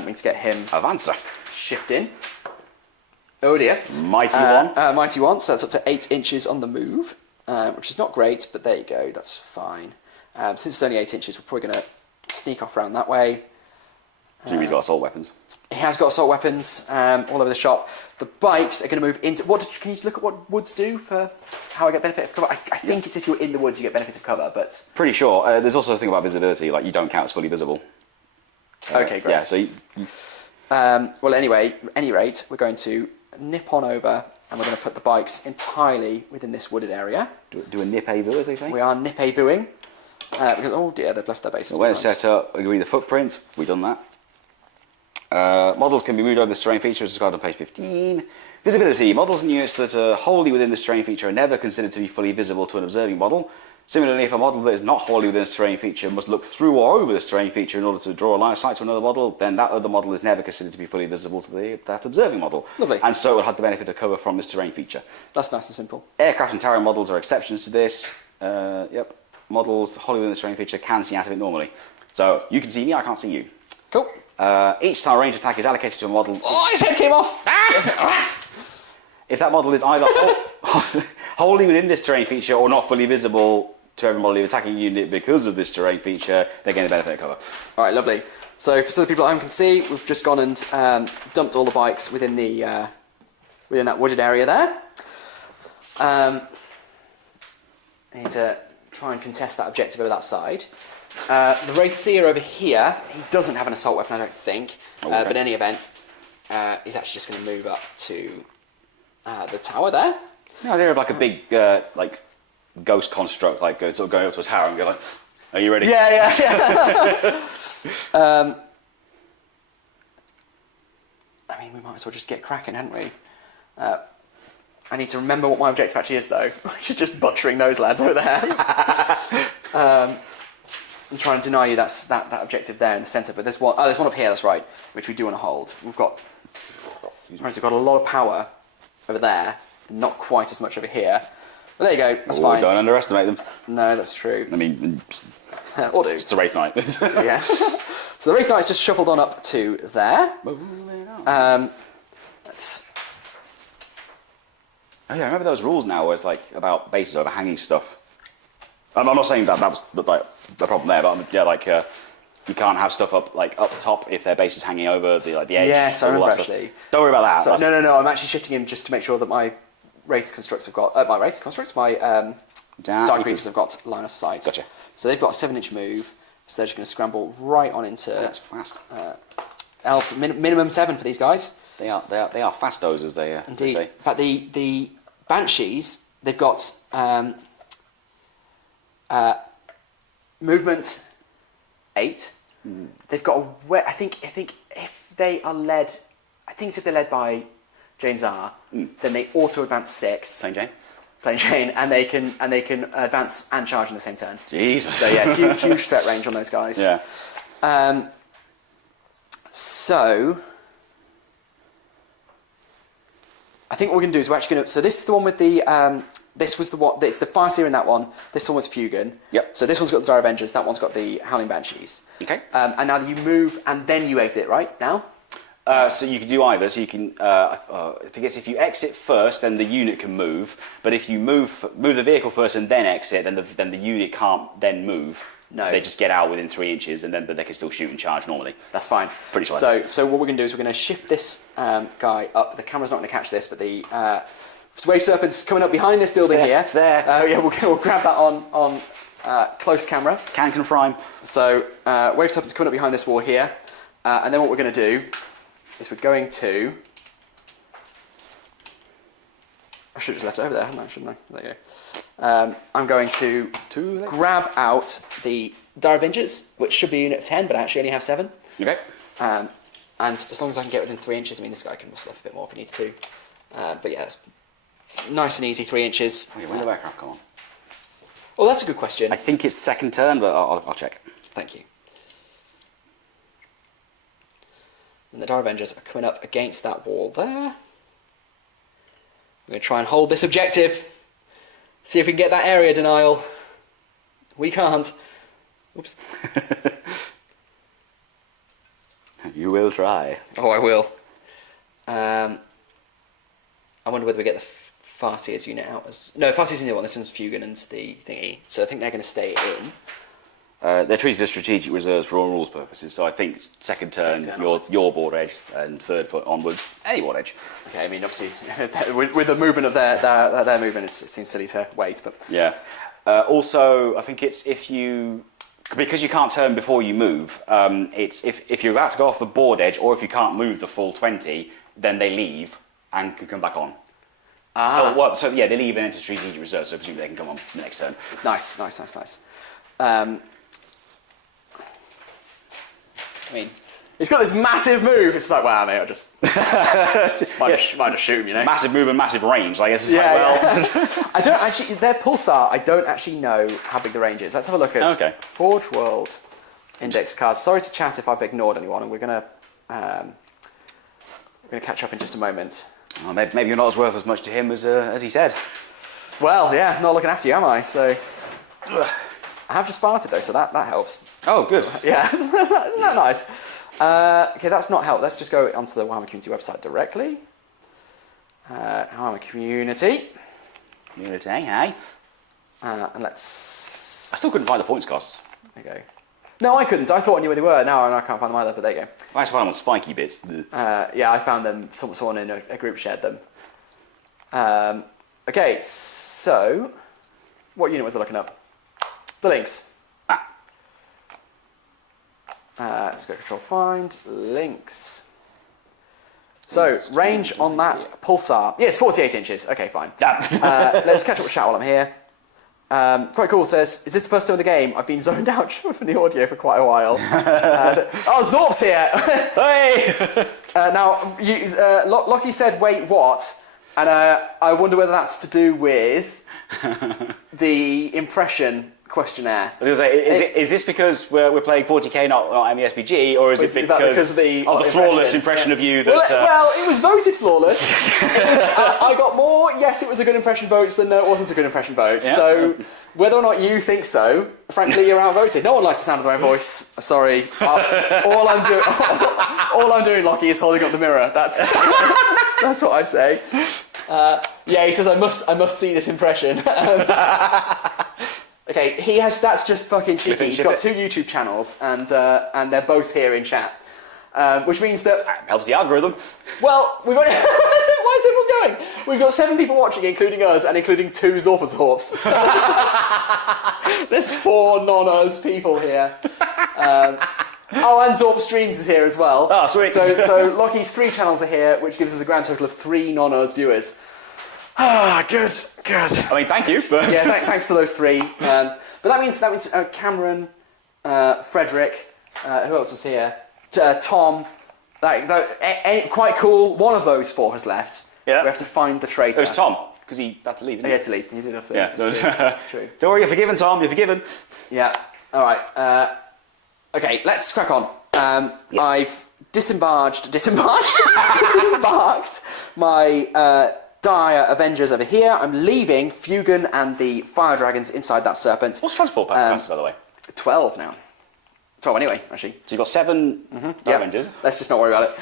We need to get him... Avancer. Shift in. Oh dear. Mighty one. Mighty one, so that's up to 8 inches on the move, which is not great, but there you go, that's fine. Since it's only 8 inches, we're probably going to sneak off around that way. He's got assault weapons. He has got assault weapons all over the shop. The bikes are going to move into... Can you look at what woods do for how I get benefit of cover? I think it's if you're in the woods you get benefit of cover, but... Pretty sure. There's also a thing about visibility, like you don't count as fully visible. Okay, great. Yeah, so... well, anyway, at any rate, we're going to nip on over and we're going to put the bikes entirely within this wooded area. Do a nip a-vu, as they say? We are nip a-vuing. Because, oh dear, they've left their bases. When set up, agree the footprint. We've done that. Models can be moved over this terrain feature, as described on page 15. Visibility. Models and units that are wholly within this terrain feature are never considered to be fully visible to an observing model. Similarly, if a model that is not wholly within this terrain feature must look through or over this terrain feature in order to draw a line of sight to another model, then that other model is never considered to be fully visible to that observing model. Lovely. And so it will have the benefit of cover from this terrain feature. That's nice and simple. Aircraft and tower models are exceptions to this. Yep. Models wholly within this terrain feature can see out of it normally. So you can see me, I can't see you. Cool. Each time a range attack is allocated to a model... Oh, his head came off! If that model is either wholly within this terrain feature or not fully visible to every model attacking unit because of this terrain feature, they're getting the benefit of cover. All right, lovely. So for the people at home can see, we've just gone and dumped all the bikes within the within that wooded area there. I need to try and contest that objective over that side. The Wraith Seer over here, he doesn't have an assault weapon, I don't think. Okay. But in any event, he's actually just going to move up to the tower there. No, they're like a big like ghost construct, like sort of going up to a tower and go like, "Are you ready?" Yeah. I mean, we might as well just get cracking, hadn't we? I need to remember what my objective actually is, though. Which is just butchering those lads over there. And try and deny you that objective there in the centre. But there's one up here, that's right, which we do want to hold. We've got a lot of power over there, not quite as much over here. But there you go, that's fine. Don't underestimate them. No, that's true. I mean, Or do. it's a Wraith Knight. Yeah. So the Wraith Knight's just shuffled on up to there. Let's... Oh yeah, I remember those rules now where it's like about bases overhanging stuff. I'm not saying that was like the problem there, but yeah, like you can't have stuff up top if their base is hanging over the edge. Yes, I remember actually. Don't worry about that. So, no. I'm actually shifting him just to make sure that my race constructs have got my dark creepers have got line of sight. Gotcha. So they've got a 7-inch move, so they're just going to scramble right on into. That's fast. Elves minimum 7 for these guys. They are fastos, as they Indeed. say. In fact, the Banshees, they've got movement 8. They've got I think if they are led, I think if they're led by Jane Czar, then they auto advance 6. Plain Jane, and they can advance and charge in the same turn. Jesus. So yeah, huge threat range on those guys. Yeah. So I think what we're going to do is we're actually going to. So this is the one with the. This was the one. It's the Farseer in that one. This one was Fugan. Yep. So this one's got the Dire Avengers. That one's got the Howling Banshees. Okay. And now you move and then you exit, right? Now. So you can do either. So you can. I think it's if you exit first, then the unit can move. But if you move the vehicle first and then exit, then the unit can't then move. No. They just get out within 3 inches, but they can still shoot and charge normally. That's fine. Pretty sure. So what we're going to do is we're going to shift this guy up. The camera's not going to catch this, but the Wave Serpent's is coming up behind this building here. It's there. Yeah, we'll grab that on close camera. Can confirm. So Wave Serpent's coming up behind this wall here, and then what we're going to do is we're going to. I should have just left it over there, hadn't I? Shouldn't I? There you go. I'm going to grab out the Dire Avengers, which should be a unit of 10, but I actually only have 7. Okay. And as long as I can get within 3 inches, I mean, this guy can muscle up a bit more if he needs to. But yeah, it's nice and easy, 3 inches. Wait, when did the background come on? Oh, that's a good question. I think it's the second turn, but I'll check. Thank you. And the Dire Avengers are coming up against that wall there. We're going to try and hold this objective. See if we can get that area denial. We can't. Oops. You will try. Oh, I will. I wonder whether we get the Farseer's unit out as... No, Farseer's unit one. This one's Fugan and the thingy. So I think they're going to stay in. They're treated as strategic reserves for all rules purposes, so I think second turn your board edge, and third foot onwards, any board edge. Okay, I mean, obviously, with the movement of their movement, it seems silly to wait, but... Yeah. Also, I think it's because you can't turn before you move, it's if you're about to go off the board edge, or if you can't move the full 20, then they leave and can come back on. Ah. Well, so yeah, they leave and enter strategic reserve, so presumably they can come on the next turn. Nice. I mean, he's got this massive move. It's like, wow, mate, I'll just might just shoot him, you know. Massive move and massive range. I guess it's I don't actually. Their pulsar. I don't actually know how big the range is. Let's have a look at Forge World index cards. Sorry to chat if I've ignored anyone, and we're gonna catch up in just a moment. Well, maybe you're not as worth as much to him as he said. Well, yeah, not looking after you, am I? So. I have just farted though, so that helps. Oh, good. So, yeah, isn't that nice? Okay, that's not help. Let's just go onto the Warhammer Community website directly. Warhammer Community. Hey. And let's... I still couldn't find the points costs. There you go. No, I couldn't. I thought I knew where they were. Now I can't find them either, but there you go. I actually found them on spiky bits. Yeah, I found them. Someone in a group shared them. Okay, so... What unit was I looking up? The links. Let's go control find, links. So, range on that pulsar. Yeah, it's 48 inches. Okay, fine. Let's catch up with chat while I'm here. Quite cool says, is this the first time in the game? I've been zoned out from the audio for quite a while. Oh, Zorp's here! Hey! Now, Lockie said, wait, what? And I wonder whether that's to do with the impression questionnaire. I was going to say, is this because we're playing 40k, not MESBG, or is it because of the flawless impression of you that... Well, it was voted flawless. I got more, yes, it was a good impression votes than no, it wasn't a good impression vote. Yeah, so whether or not you think so, frankly, you're outvoted. No one likes the sound of their own voice. Sorry. All I'm doing, Lockie, is holding up the mirror. That's what I say. Yeah, he says, I must see this impression. Okay, that's just fucking cheeky. He's got 2 YouTube channels, and they're both here in chat, which means that helps the algorithm. Well, we've got why is everyone going? We've got 7 people watching, including us, and including 2 Zorpazorps. So there's 4 non-us people here. And Zorp Streams is here as well. Oh, sweet. So Lockie's 3 channels are here, which gives us a grand total of 3 non-us viewers. Ah, good. I mean, thank you. Yeah, thanks to those 3. But that means Cameron, Frederick, who else was here? Tom. Quite cool. One of those 4 has left. Yeah. We have to find the traitor. It was Tom, because he had to leave, didn't He had to leave. He did have to leave. Yeah. That's true. Don't worry, you're forgiven, Tom. You're forgiven. Yeah. All right. Okay, let's crack on. Yes. I've disembarked my dire Avengers over here. I'm leaving Fugan and the Fire Dragons inside that serpent. What's transport capacity, by the way? 12 now. 12 anyway, actually. So you've got 7 Avengers. Let's just not worry about it.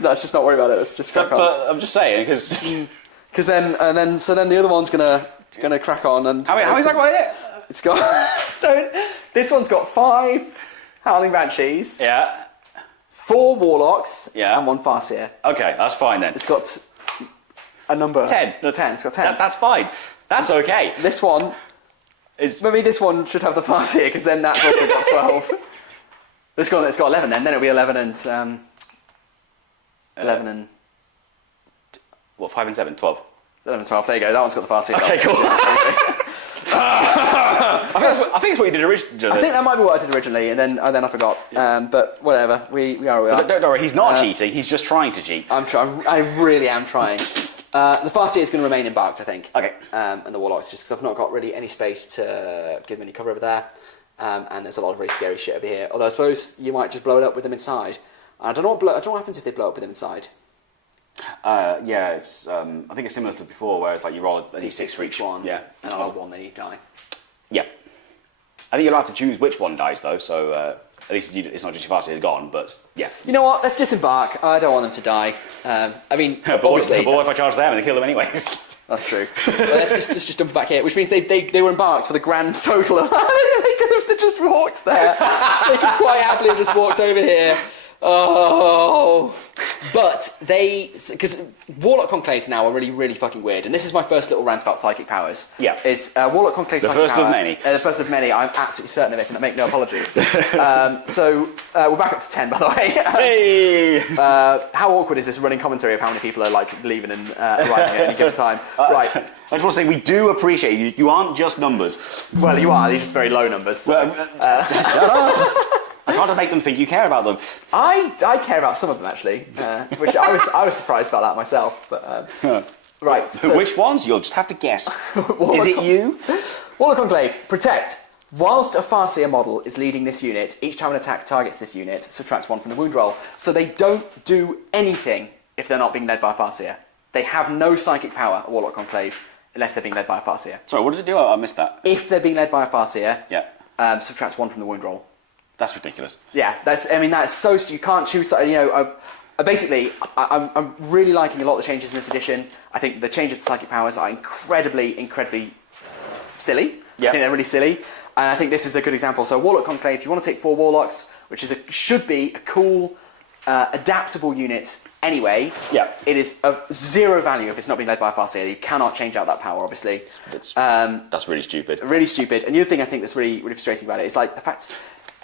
Let's just not worry about it. Let's just crack on. But I'm just saying, because then the other one's gonna crack on and. How is that going it? It's got. This one's got 5 Howling Banshees. Yeah. 4 Warlocks. Yeah. And 1 Farseer. Okay, that's fine then. It's got a number. 10. No, 10. It's got 10. That's fine. That's okay. This one. Maybe this one should have the Farseer because then that's also got 12. It's got 11 then. Then it'll be 11 and 11 and. What, 5 and 7? 12. 11 and 12. There you go. That one's got the Farseer. Okay, cool. I think it's what you did originally. I think that might be what I did originally, and then I forgot. But whatever, we are where we are. Don't worry, he's not cheating. He's just trying to cheat. I'm trying. I really am trying. The Farseer is going to remain embarked, I think. Okay. And the Warlocks, just because I've not got really any space to give them any cover over there, and there's a lot of very scary shit over here. Although I suppose you might just blow it up with them inside. I don't know what happens if they blow up with them inside. Yeah, it's. I think it's similar to before, where it's like you roll a d6 for each one. Yeah. And I'll have one, they die. Yeah. I think you'll have to choose which one dies though, so at least it's not just your Farseer is gone, but yeah. You know what? Let's disembark. I don't want them to die. I mean, obviously. But what if I charge them and they kill them anyway? That's true. Let's just dump it back here, which means they were embarked for the grand total of. They could have just walked there. They could quite happily have just walked over here. Oh, but because Warlock Conclaves now are really, really fucking weird, and this is my first little rant about psychic powers. Yeah. Is Warlock Conclave the psychic first power, of many. The first of many. I'm absolutely certain of it, and I make no apologies. So we're back up to 10, by the way. Hey! How awkward is this running commentary of how many people are like leaving and arriving at any given time? Right. I just want to say we do appreciate you. You aren't just numbers. Well, you are. These are just very low numbers. So. Shut up. I try to make them think you care about them. I care about some of them actually, which I was surprised about that myself. But right, so which ones? You'll just have to guess. Is it you? Warlock Conclave, protect. Whilst a Farseer model is leading this unit, each time an attack targets this unit, subtract 1 from the wound roll. So they don't do anything if they're not being led by a Farseer. They have no psychic power at Warlock Conclave unless they're being led by a Farseer. Sorry, what does it do? I missed that. If they're being led by a Farseer, yeah, subtract 1 from the wound roll. That's ridiculous. Yeah, that's so you can't choose. You know, basically, I'm really liking a lot of the changes in this edition. I think the changes to psychic powers are incredibly silly. Yeah. I think they're really silly, and I think this is a good example. So Warlock Conclave, if you want to take 4 Warlocks, which is should be a cool, adaptable unit anyway. Yeah. It is of 0 value if it's not being led by a Farseer. You cannot change out that power, obviously. That's really stupid. Really stupid. And the other thing I think that's really frustrating about it is like the fact.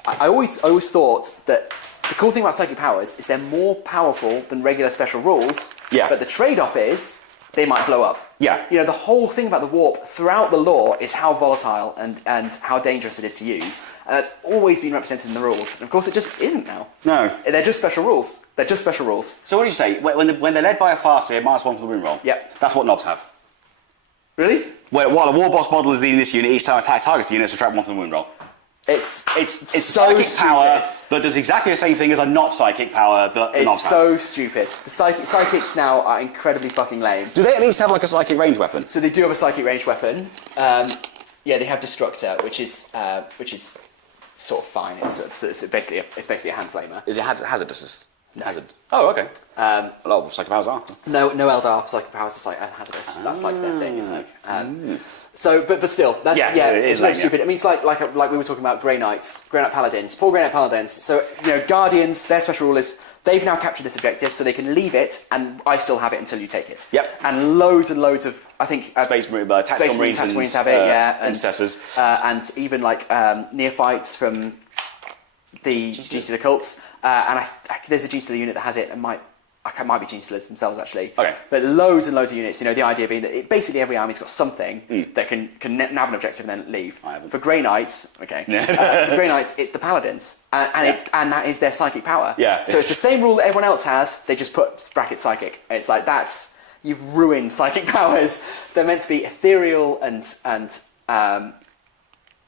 I always thought that the cool thing about psychic powers is they're more powerful than regular special rules. Yeah. But the trade-off is they might blow up. Yeah. You know, the whole thing about the warp throughout the lore is how volatile and how dangerous it is to use. And that's always been represented in the rules. And of course, it just isn't now. No. They're just special rules. They're just special rules. So what do you say? When they're led by a Farseer, -1 for the wound roll. Yep. That's what knobs have. Really? While a war boss model is leading this unit, each time attack targets the unit, subtract 1 from the wound roll. It's so psychic power, but does exactly the same thing as a not psychic power that the knobs have. It's so stupid. The psychics now are incredibly fucking lame. Do they at least have like a psychic range weapon? So they do have a psychic range weapon. Yeah, they have Destructor, which is sort of fine. It's basically a hand flamer. Is it hazardous? No. Hazard. Oh, okay. A lot of psychic powers are. No Eldar psychic powers are hazardous. That's like their thing. It's like. So, but still, that's it's very stupid. I mean, it's like we were talking about Grey Knights, Grey Knight Paladins, poor Grey Knight Paladins. So, you know, Guardians, their special rule is they've now captured this objective, so they can leave it, and I still have it until you take it. Yep. And loads of, I think, Space Marines have it, and Intercessors, and even like neophytes from the G-Stealer cults, and there's a G-Stealer unit that has it, and might might be genius lizards themselves actually. Okay. But loads and loads of units. You know, the idea being that basically every army's got something that can nab an objective and then leave. For Grey Knights, okay. For Grey Knights, it's the Paladins, and that is their psychic power. Yeah. So it's the same rule that everyone else has. They just put brackets psychic. And it's like you've ruined psychic powers. They're meant to be ethereal and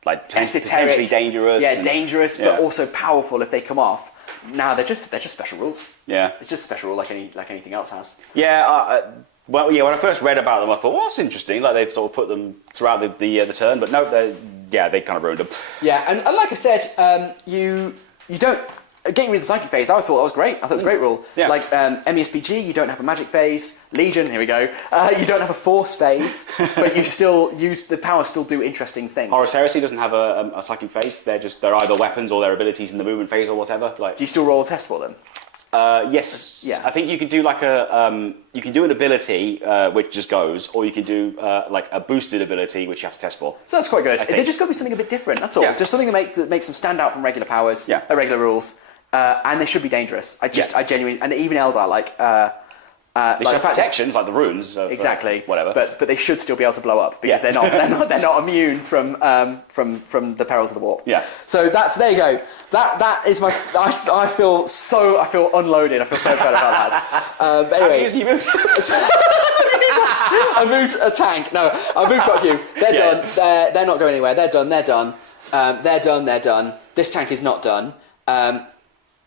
like esoteric, potentially dangerous. Yeah, dangerous, but also powerful if they come off. Now they're just special rules. Yeah, it's just a special rule like anything else has. Yeah, well, yeah. When I first read about them, I thought, well, that's interesting. Like they've sort of put them throughout the turn, but no, they kind of ruined them. Yeah, and like I said, you don't. Getting rid of the psychic phase, I thought that was great. I thought it was a great rule. Yeah. Like MESPG, you don't have a magic phase. Legion, here we go. You don't have a force phase, but you still use the powers. Still do interesting things. Horus Heresy doesn't have a psychic phase. They're either weapons or their abilities in the movement phase or whatever. Like, do you still roll a test for them? Yes. Yeah. I think you can do like you can do an ability which just goes, or you can do like a boosted ability which you have to test for. So that's quite good. They just got to be something a bit different. That's all. Yeah. Just something that makes them stand out from regular powers. Yeah. Regular rules. And they should be dangerous. I genuinely, and even Eldar, they should have protections like the runes. Of, exactly. Whatever. But they should still be able to blow up because they're not immune from the perils of the warp. Yeah. So there you go. That is my. I feel unloaded. I feel so bad about that. But anyway, you moved? I moved a tank. No, I moved quite a few. They're done. They're not going anywhere. They're done. They're done. They're done. This tank is not done.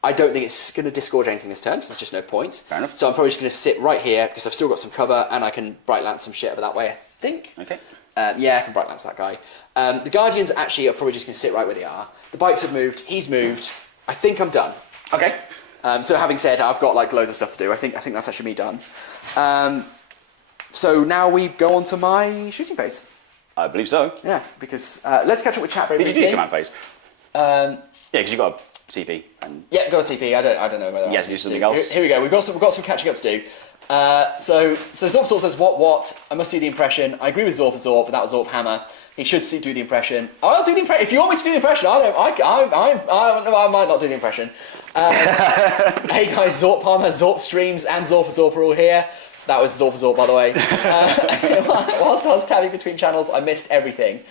I don't think it's going to disgorge anything this turn, so there's just no point. Fair enough. So I'm probably just going to sit right here because I've still got some cover and I can Bright Lance some shit over that way, I think. Okay. Yeah, I can Bright Lance that guy. The Guardians actually are probably just going to sit right where they are. The bikes have moved. He's moved. I think I'm done. Okay. So having said, I've got like loads of stuff to do. I think that's actually me done. So now we go on to my shooting phase. I believe so. Yeah, because let's catch up with chat very briefly. Did you do command phase? Yeah, because you got a CP. And yeah, got a CP. I don't know whether you have to do something else. Here we go. We've got some catching up to do. So Zorp says what? I must see the impression. I agree with Zorp, but that was Zorp Hammer. He should do the impression. I'll do the impression. If you want me to do the impression, I might not do the impression. Hey guys, Zorp Palmer, Zorp Streams, and Zorp are all here. That was Zorp, by the way. Whilst I was tabbing between channels, I missed everything.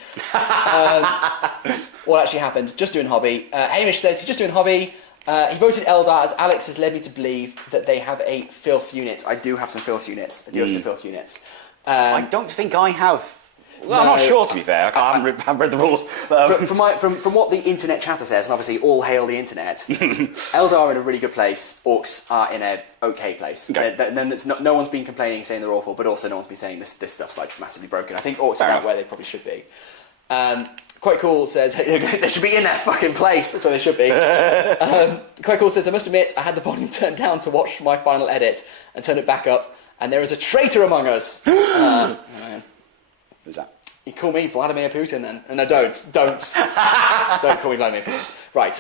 What actually happened? Just doing hobby. Hamish says he's just doing hobby. He voted Eldar as Alex has led me to believe that they have a filth unit. I do have some filth units. Have some filth units. I don't think I have. Well, no, I'm not sure, to be fair. I haven't read the rules. From what the internet chatter says, and obviously all hail the internet, Eldar are in a really good place, Orks are in a okay place. Okay. No one's been complaining, saying they're awful, but also no one's been saying this stuff's like massively broken. I think Orks are about where they probably should be. Quite Cool says, they should be in that fucking place, that's where they should be. Quite Cool says, I must admit, I had the volume turned down to watch my final edit and turn it back up, and there is a traitor among us. Who's that? You call me Vladimir Putin then. No, don't. Don't call me Vladimir Putin. Right.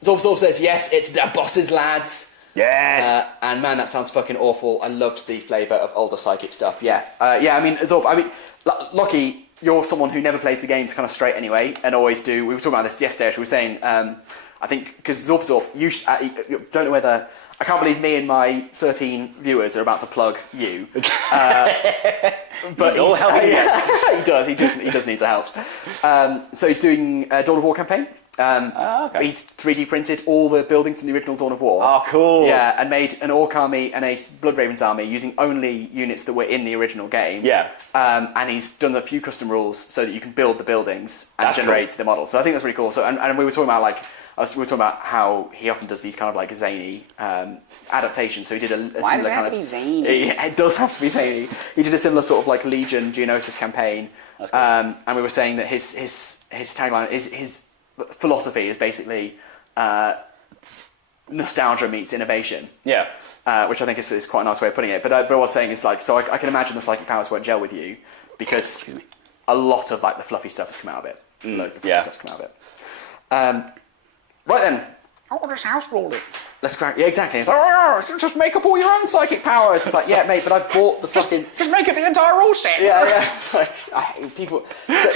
Zorb says, yes, it's the boss's lads. Yes. And man, that sounds fucking awful. I loved the flavour of older psychic stuff. Yeah. I mean, Zorb, Lockie, you're someone who never plays the games kind of straight anyway, and always do. We were talking about this yesterday, actually. We were saying, I think, because Zorb, you don't know whether... I can't believe me and my 13 viewers are about to plug you. But he's all helping he does. He does need the help. So he's doing a Dawn of War campaign. Okay. He's 3D printed all the buildings from the original Dawn of War. Oh, cool. Yeah, and made an Orc army and a Blood Ravens army using only units that were in the original game. Yeah. And he's done a few custom rules so that you can build the buildings and generate the models. So I think that's really cool. So and we were talking about we were talking about how he often does these kind of like zany adaptations. So he did a Why similar does it kind have of. to be zany? Yeah, it does have to be zany. He did a similar sort of like Legion Geonosis campaign, That's cool. and we were saying that his tagline, his philosophy is basically nostalgia meets innovation. Yeah. Which I think is quite a nice way of putting it. But what I was saying is like, so I can imagine the psychic powers won't gel with you because a lot of like the fluffy stuff has come out of it. Loads of the fluffy stuff's come out of it. Right then. How does house roll it? let's crack. Yeah, exactly. It's like, oh, just make up all your own psychic powers. It's like, yeah, mate, but I bought the fucking. Just make up the entire rule set. Yeah. It's like, I hate people. So,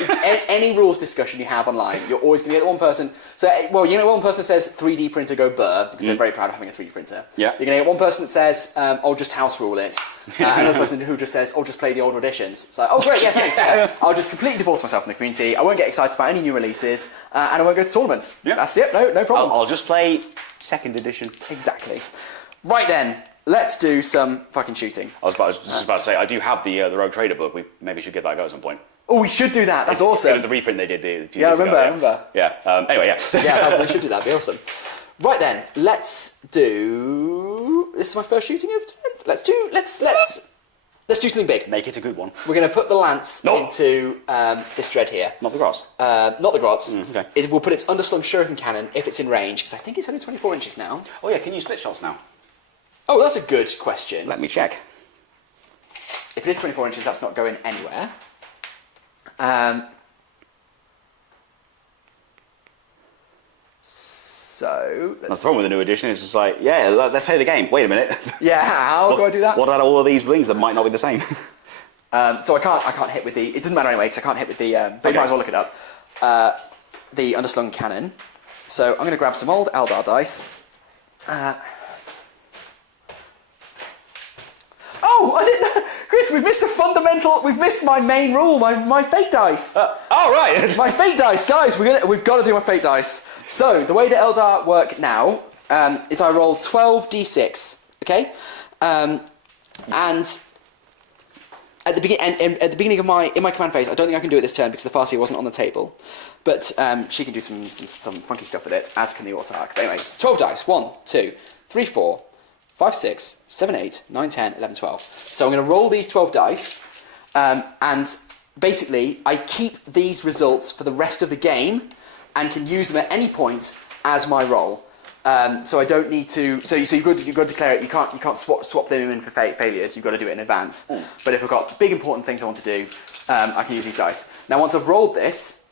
any rules discussion you have online, you're always going to get one person. So, well, you know, one person that says 3D printer go burr because they're very proud of having a 3D printer. Yeah. You're going to get one person that says, oh, just house rule it. Another person who just says, oh, just play the old editions. It's like, oh, great, yeah, thanks. Yeah. I'll just completely divorce myself from the community. I won't get excited about any new releases, and I won't go to tournaments. Yeah. That's it. No problem. I'll just play 2nd edition. Exactly. Right then, let's do some fucking shooting. I was just about to say, I do have the Rogue Trader book. We maybe should give that a go at some point. Oh, we should do that. That's awesome. It was the reprint they did a few I years ago. I remember. Yeah. Anyway, yeah. Yeah, we should do that. That'd be awesome. Right then, let's do. This is my first shooting of 10th. Let's do something big. Make it a good one. We're going to put the lance into this dread here. Not the grots. Not the grots. Okay. We'll put its underslung shuriken cannon if it's in range, because I think it's only 24 inches now. Oh yeah, can you split shots now? Oh, that's a good question. Let me check. If it is 24 inches, that's not going anywhere. So The problem with the new edition is just like, yeah, let's play the game. Wait a minute. Yeah, how do I do that? What about all of these wings that might not be the same? So I can't hit with the. It doesn't matter anyway, because I can't hit with the. But you might as well look it up. The underslung cannon. So I'm going to grab some old Eldar dice. Oh, I didn't. Chris, we've missed a fundamental. We've missed my main rule. My fate dice. Right. My fate dice, guys. We've got to do my fate dice. So the way that Eldar work now is I roll 12d6. Okay, and at the beginning of my command phase, I don't think I can do it this turn because the Farseer wasn't on the table, but she can do some funky stuff with it, as can the Autarch. But anyway, 12 dice. 1, 2, 3, 4, 5, 6, 7, 8, 9, 10, 11, 12. So I'm going to roll these 12 dice, and basically I keep these results for the rest of the game, and can use them at any point as my roll. So I don't need to. So you've got to declare it. You can't swap them in for failures. You've got to do it in advance. But if I've got big important things I want to do, I can use these dice. Now once I've rolled this,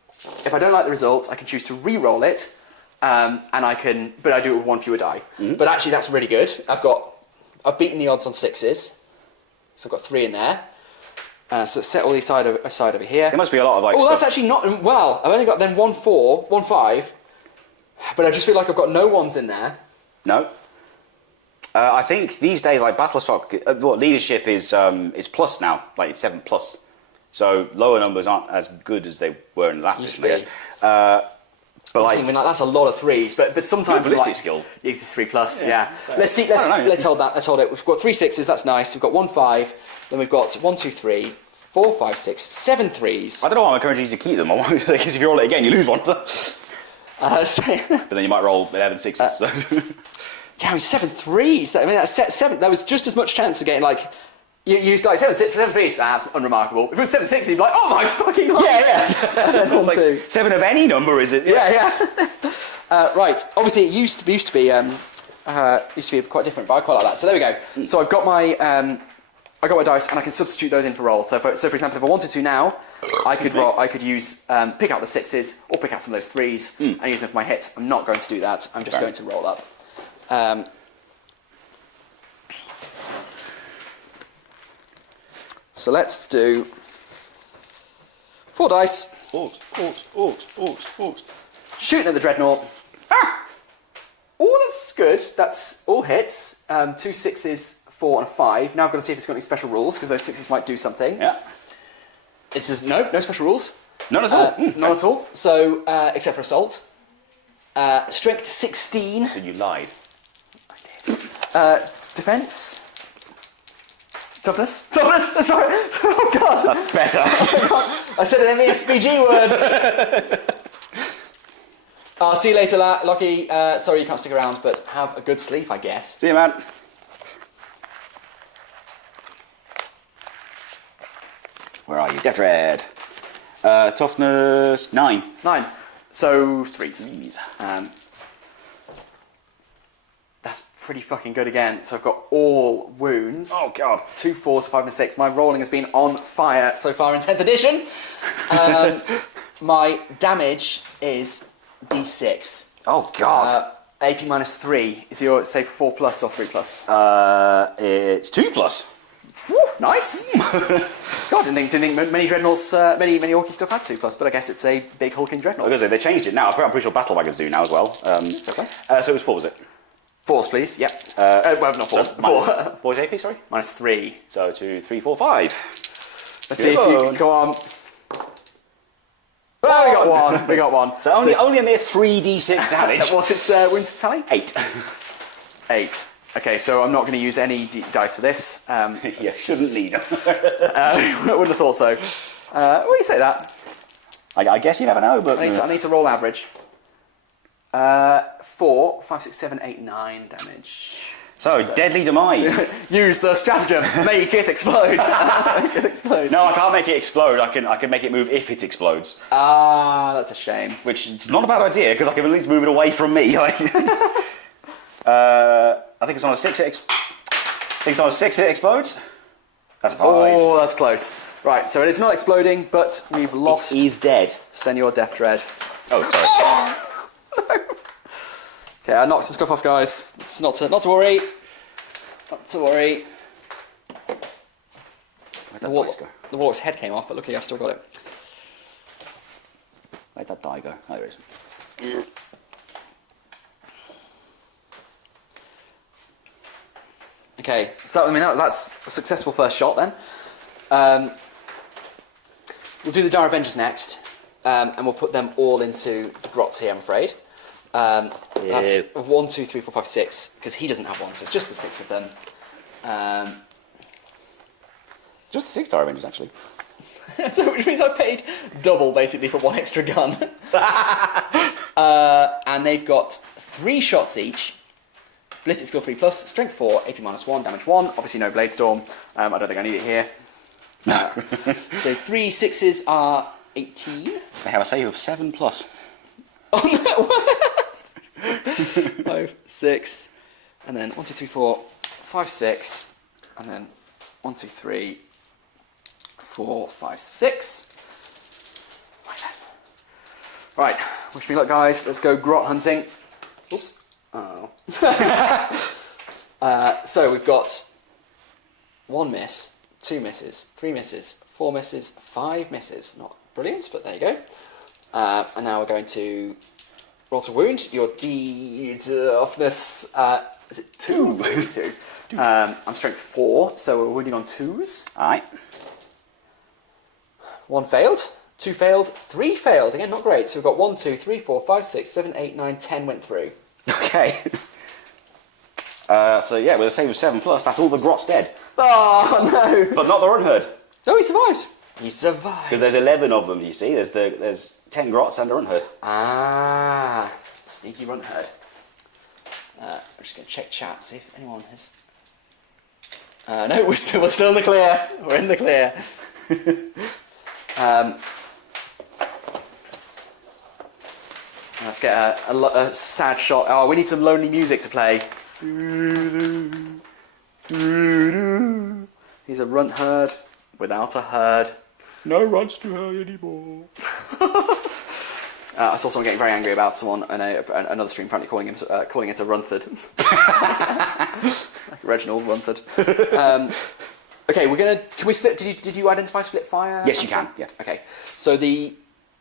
if I don't like the results, I can choose to re-roll it, and I can. But I do it with one fewer die. But actually, that's really good. I've beaten the odds on 6s, so I've got 3 in there. So set all these aside over here. There must be a lot of like. Oh, that's actually not. Well, I've only got then 1 4, 1 5. But I just feel like I've got no 1s in there. No. I think these days, like Battleshock, leadership is plus now, like it's 7 plus. So lower numbers aren't as good as they were in the last edition, I guess. But like, that's a lot of 3s. But sometimes ballistic skill. It's 3 plus. Yeah. Let's hold that. Let's hold it. We've got 3 6s. That's nice. We've got 1 5. Then we've got 1 2 3. 4 5 6 7 3s. I don't know why I'm encouraging you to keep them. Because if you roll it again, you lose one. But then you might roll 11 6s. So. Yeah, I mean 7 3s. That's 7. That was just as much chance of getting like. You used like 7 3s. That's unremarkable. If it was 7 6, you'd be like, oh my fucking life. Yeah. And then 1 2. 7 of any number, is it? Yeah. Right. Obviously, it used to be quite different, but I quite like that. So there we go. So I've got my. I got my dice, and I can substitute those in for rolls. So for example, if I wanted to now, I could roll. I could use pick out the 6s or pick out some of those 3s and use them for my hits. I'm not going to do that. I'm just going to roll up. So let's do 4 dice. Shooting at the Dreadnought. Oh, that's good. That's all hits. 2 6s. 4 and 5. Now I've got to see if it's got any special rules, because those 6s might do something. Yeah. It says no special rules. None at all. None at all. So, except for assault. Strength 16. So you lied. I did. Defense. Toughness. Sorry. Oh God. That's better. I said an MESPG word. I'll see you later, Lockie. Sorry you can't stick around, but have a good sleep, I guess. See you, man. Where are you? Death Red. Toughness 9. 9. So 3s. That's pretty fucking good again. So I've got all wounds. Oh God. 2 4s, 5 and 6. My rolling has been on fire so far in 10th edition. My damage is D6. Oh God. AP minus 3. Is your say 4 plus or 3 plus? It's 2 plus. Whew, nice. God, didn't think many dreadnoughts, many Orky stuff had 2 plus, but I guess it's a big hulking dreadnought. I was gonna say, they changed it now. I'm pretty sure battle wagons do now as well. Okay. So it was 4, was it? 4s, please. Yep. Well, not 4s. 4. What was AP? Sorry. Minus 3. So 2, 3, 4, 5. Let's see if you can go on. Oh, we got one. We got one. So only a mere 3d6 damage. What's its wounds tally? 8. 8. Okay, so I'm not going to use any dice for this. You shouldn't need them. I wouldn't have thought so. Well, you say that. I guess you never know, but... I need to roll average. 4, 5, 6, 7, 8, 9 damage. So, deadly demise. Use the stratagem. Make it explode. Make it explode. No, I can't make it explode. I can make it move if it explodes. Ah, that's a shame. Which is not a bad idea, because I can at least move it away from me. I think it's on a 6 it explodes. That's 5. Oh, that's close. Right, so it's not exploding, but we've lost... He's dead. Senor Death Dread. Oh, sorry. Okay, I knocked some stuff off, guys. It's not to worry. Not to worry. The Warlock's head came off, but luckily I've still got it. Where'd that die go? Oh, there it is. Okay, so I mean that's a successful first shot then. We'll do the Dire Avengers next, and we'll put them all into the grots here, I'm afraid. That's 1, 2, 3, 4, 5, 6, because he doesn't have one, so it's just the 6 of them. Just the 6 Dire Avengers, actually. So which means I paid double, basically, for 1 extra gun. And they've got 3 shots each. Ballistic skill 3 plus, strength 4, AP minus 1, damage 1. Obviously no Blade Storm. I don't think I need it here. No. So 3 6s are 18. They have a save of 7 plus. Oh no! 5, 6, and then 1, 2, 3, 4, 5, 6, and then 1, 2, 3, 4, 5, 6. Right then. Right, wish me luck, guys. Let's go grot hunting. Oops. Oh. So we've got 1 miss, 2 misses, 3 misses, 4 misses, 5 misses. Not brilliant, but there you go. And now we're going to roll to wound. Your deafness, is it 2? 2. I'm strength 4, so we're wounding on 2s. Alright. 1 failed, 2 failed, 3 failed. Again, not great. So we've got 1, 2, 3, 4, 5, 6, 7, 8, 9, 10 went through. Okay. So yeah, with a save of 7 plus, that's all the grots dead. Oh no! But not the Runherd. No, he survives. He survived. Because there's 11 of them, you see. There's 10 grots and a Runherd. Ah, sneaky Runherd. I'm just going to check chat, see if anyone has... no, we're still in the clear. We're in the clear. Let's get a sad shot. Oh, we need some lonely music to play. He's a runt herd without a herd. No runts to herd anymore. I saw someone getting very angry about someone in another stream apparently calling it a runthard. Like Reginald Runthard. Okay, we're gonna. Can we split? Did you identify split fire? Yes, you can. Yeah. Okay, so the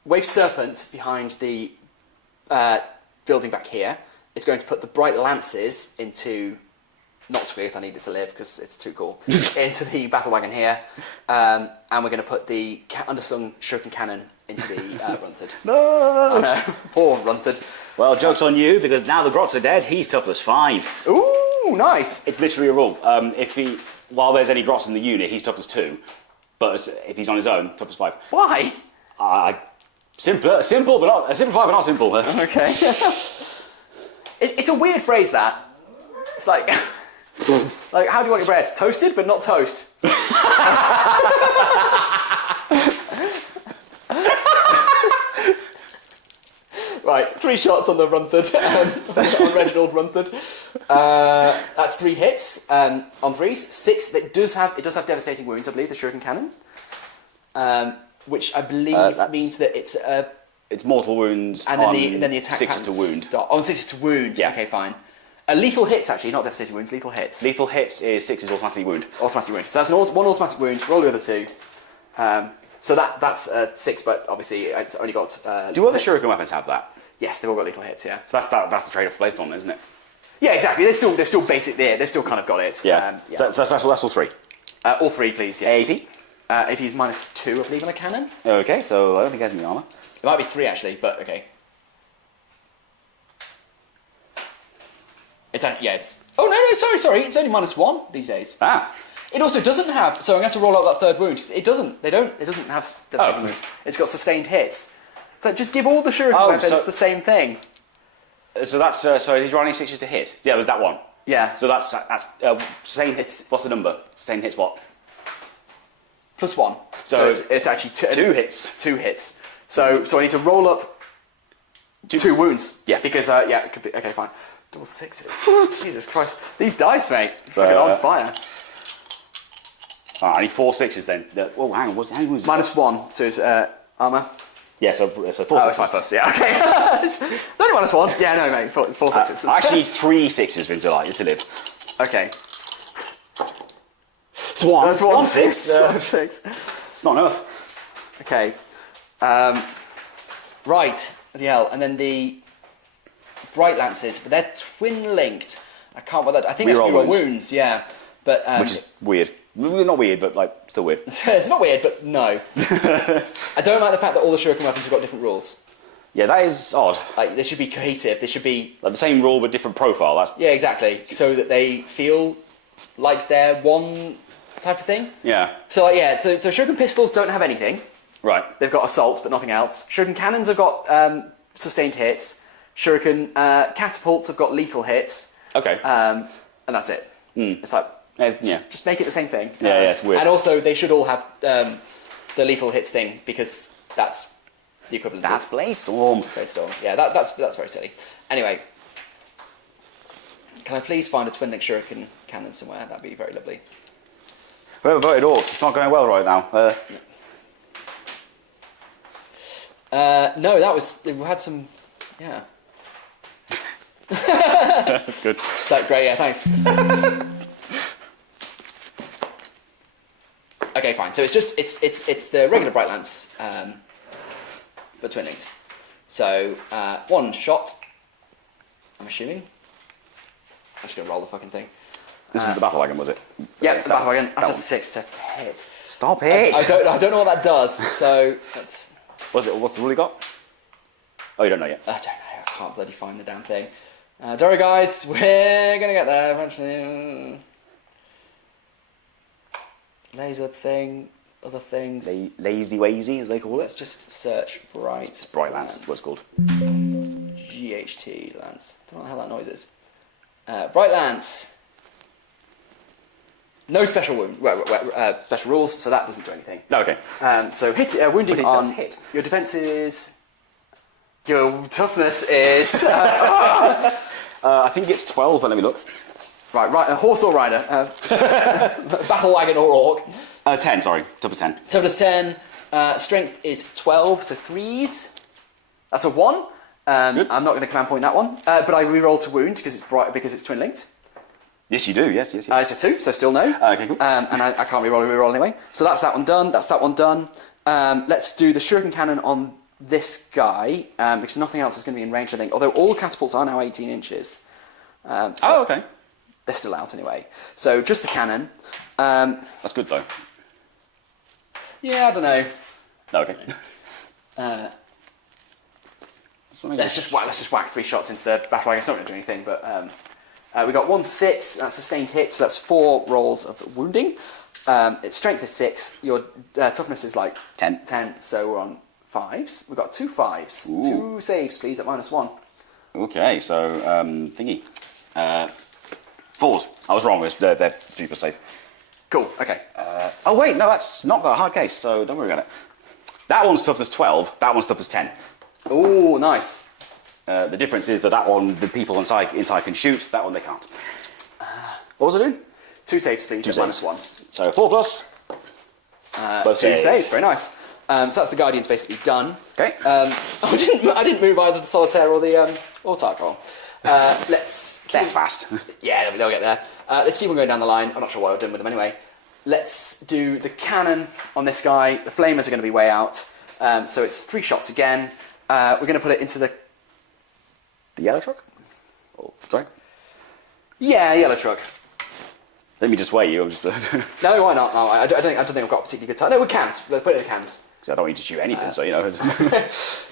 wave serpent behind the building back here is going to put the bright lances into. Not Squeeth, I need it to live because it's too cool. Into the battle wagon here, and we're going to put the underslung shuriken cannon into the Runthard. No! Oh no, poor Runthard. Well, joke's on you because now the grots are dead. He's toughness 5. Ooh, nice. It's literally a rule. While there's any grots in the unit, he's toughness 2. But if he's on his own, toughness 5. Why? Simple, but not simplified, but not simple. Okay. It's a weird phrase that. It's like, how do you want your bread? Toasted, but not toast. Right, 3 shots on the Runthard, on Reginald Runthard. That's 3 hits on 3s. 6. It does have devastating wounds, I believe. The shuriken cannon, which I believe means that it's a It's mortal wounds. And then the attack 6 to wound. On 6 to wound. Yeah. Okay, fine. Lethal hits actually, not devastating wounds. Lethal hits. Lethal hits is 6 is automatically wound. Automatic wound. So that's one automatic wound. Roll the other 2. So that's 6, but obviously it's only got. Do all the shuriken weapons have that? Yes, they've all got lethal hits. Yeah. So that's the trade-off based on, isn't it? Yeah, exactly. They're still basic there. They've still kind of got it. Yeah. So that's all 3. All 3, please. Yes. AP. AP is -2, I believe, on a cannon. Okay, so I don't think it has any armor. It might be 3 actually, but okay. It's. Oh no, sorry. It's only -1 these days. Ah. It also doesn't have. So I'm going to have to roll out that 3rd wound. It doesn't. It doesn't have. Oh. Wounds. It's got sustained hits. So just give all the shuriken weapons the same thing. So that's so did you roll any 6s to hit? Yeah, it was that one. Yeah. So that's sustained hits. What's the number? Sustained hits what? +1. So it's actually 2 hits. 2 hits. So I need to roll up 2 wounds. Yeah. Because it could be okay. Fine. Double 6s. Jesus Christ! These dice, mate, So, fucking on fire. I need 4 6s then. Oh, hang on. How was it? -1 to his armor. Yeah, so 4 Oh, 6s. 5+. Yeah. Okay. Only -1. Yeah. No, mate. 4 6s. I actually need 3 6s for him to live. Okay. It's 1. That's 1 6. 6. It's not enough. Okay. Right. Yeah. And then the bright lances, but they're twin linked. I can't. Well, I think that's reroll wounds. Yeah. But which is weird. Not weird, but like still weird. It's not weird, but no. I don't like the fact that all the shuriken weapons have got different rules. Yeah, that is odd. Like they should be cohesive. They should be like the same rule but different profile. That's exactly. So that they feel like they're one type of thing. Yeah. So so shuriken pistols don't have anything. Right. They've got assault, but nothing else. Shuriken cannons have got sustained hits. Shuriken catapults have got lethal hits. Okay. And that's it. It's like just make it the same thing. Yeah, it's weird. And also, they should all have the lethal hits thing because that's the equivalent. That's of Bladestorm. Bladestorm. Yeah, that's very silly. Anyway, can I please find a twin link shuriken cannon somewhere? That'd be very lovely. Whoever voted Orks, it's not going well right now. No, that was we had some. Yeah. Good. It's like great. Yeah, thanks. Okay, fine. So it's the regular bright lance, but twin linked. So 1 shot. I'm assuming. I'm just gonna roll the fucking thing. This is the battle wagon, was it? Yeah, the battle wagon. That's a 6 to hit. Stop it! I don't know what that does. So that's. What's the rule you got? Oh, you don't know yet. I don't know. I can't bloody find the damn thing. Don't worry, guys. We're gonna get there eventually. Laser thing, other things. Lazy wazy, as they call it. Let's just search bright. Bright lance. That's what it's called. GHT lance. I don't know how that noise is. Bright lance. No special special rules, so that doesn't do anything. No, okay. So wounding but it on does hit. Your defense is. Your toughness is. I think it's 12. Let me look. Right. A horse or rider. Battle wagon or orc. 10. Sorry, tough 10. Toughness 10. Strength is 12, so 3s. That's a 1. I'm not going to command point that one, but I re-roll to wound because it's twin linked. Yes, you do. Yes. It's a 2, so still no. Okay, cool. And I can't re-roll anyway. So that's that one done. That's that one done. Let's do the shuriken cannon on this guy because nothing else is going to be in range, I think. Although all catapults are now 18 inches. Okay. They're still out anyway. So just the cannon. That's good though. Yeah, I don't know. No, okay. Let's just whack 3 shots into the battle wagon. It's not going to do anything, but we got 1 6. That's sustained hit, so that's 4 rolls of wounding. Its strength is 6. Your toughness is like 10. 10. So we're on 5s. We've got 2 5s. Ooh. 2 saves, please, at -1. Okay, so thingy. 4s. I was wrong. They're super safe. Cool. Okay. Oh wait, no, that's not a hard case, so don't worry about it. That one's toughness 12. That one's toughness 10. Oh, nice. The difference is that one, the people inside can shoot. That one they can't. What was I doing? 2 saves, please, 2 at saves. -1. So 4+. Both 2 saves. saves. Very nice. So that's the Guardians basically done. Okay. I didn't move either the Solitaire or the Autarch roll. Let's They're fast. Yeah, they'll get there. Let's keep on going down the line. I'm not sure what I've done with them anyway. Let's do the cannon on this guy. The flamers are going to be way out. So it's 3 shots again. We're going to put it into the yellow truck? Oh, sorry? Yeah, yellow truck. Let me just wait you. I'm just... No, why not? No, I don't think I've got a particularly good time. No, with cans. Let's put it in the cans. Because I don't want you to shoot anything, so you know. So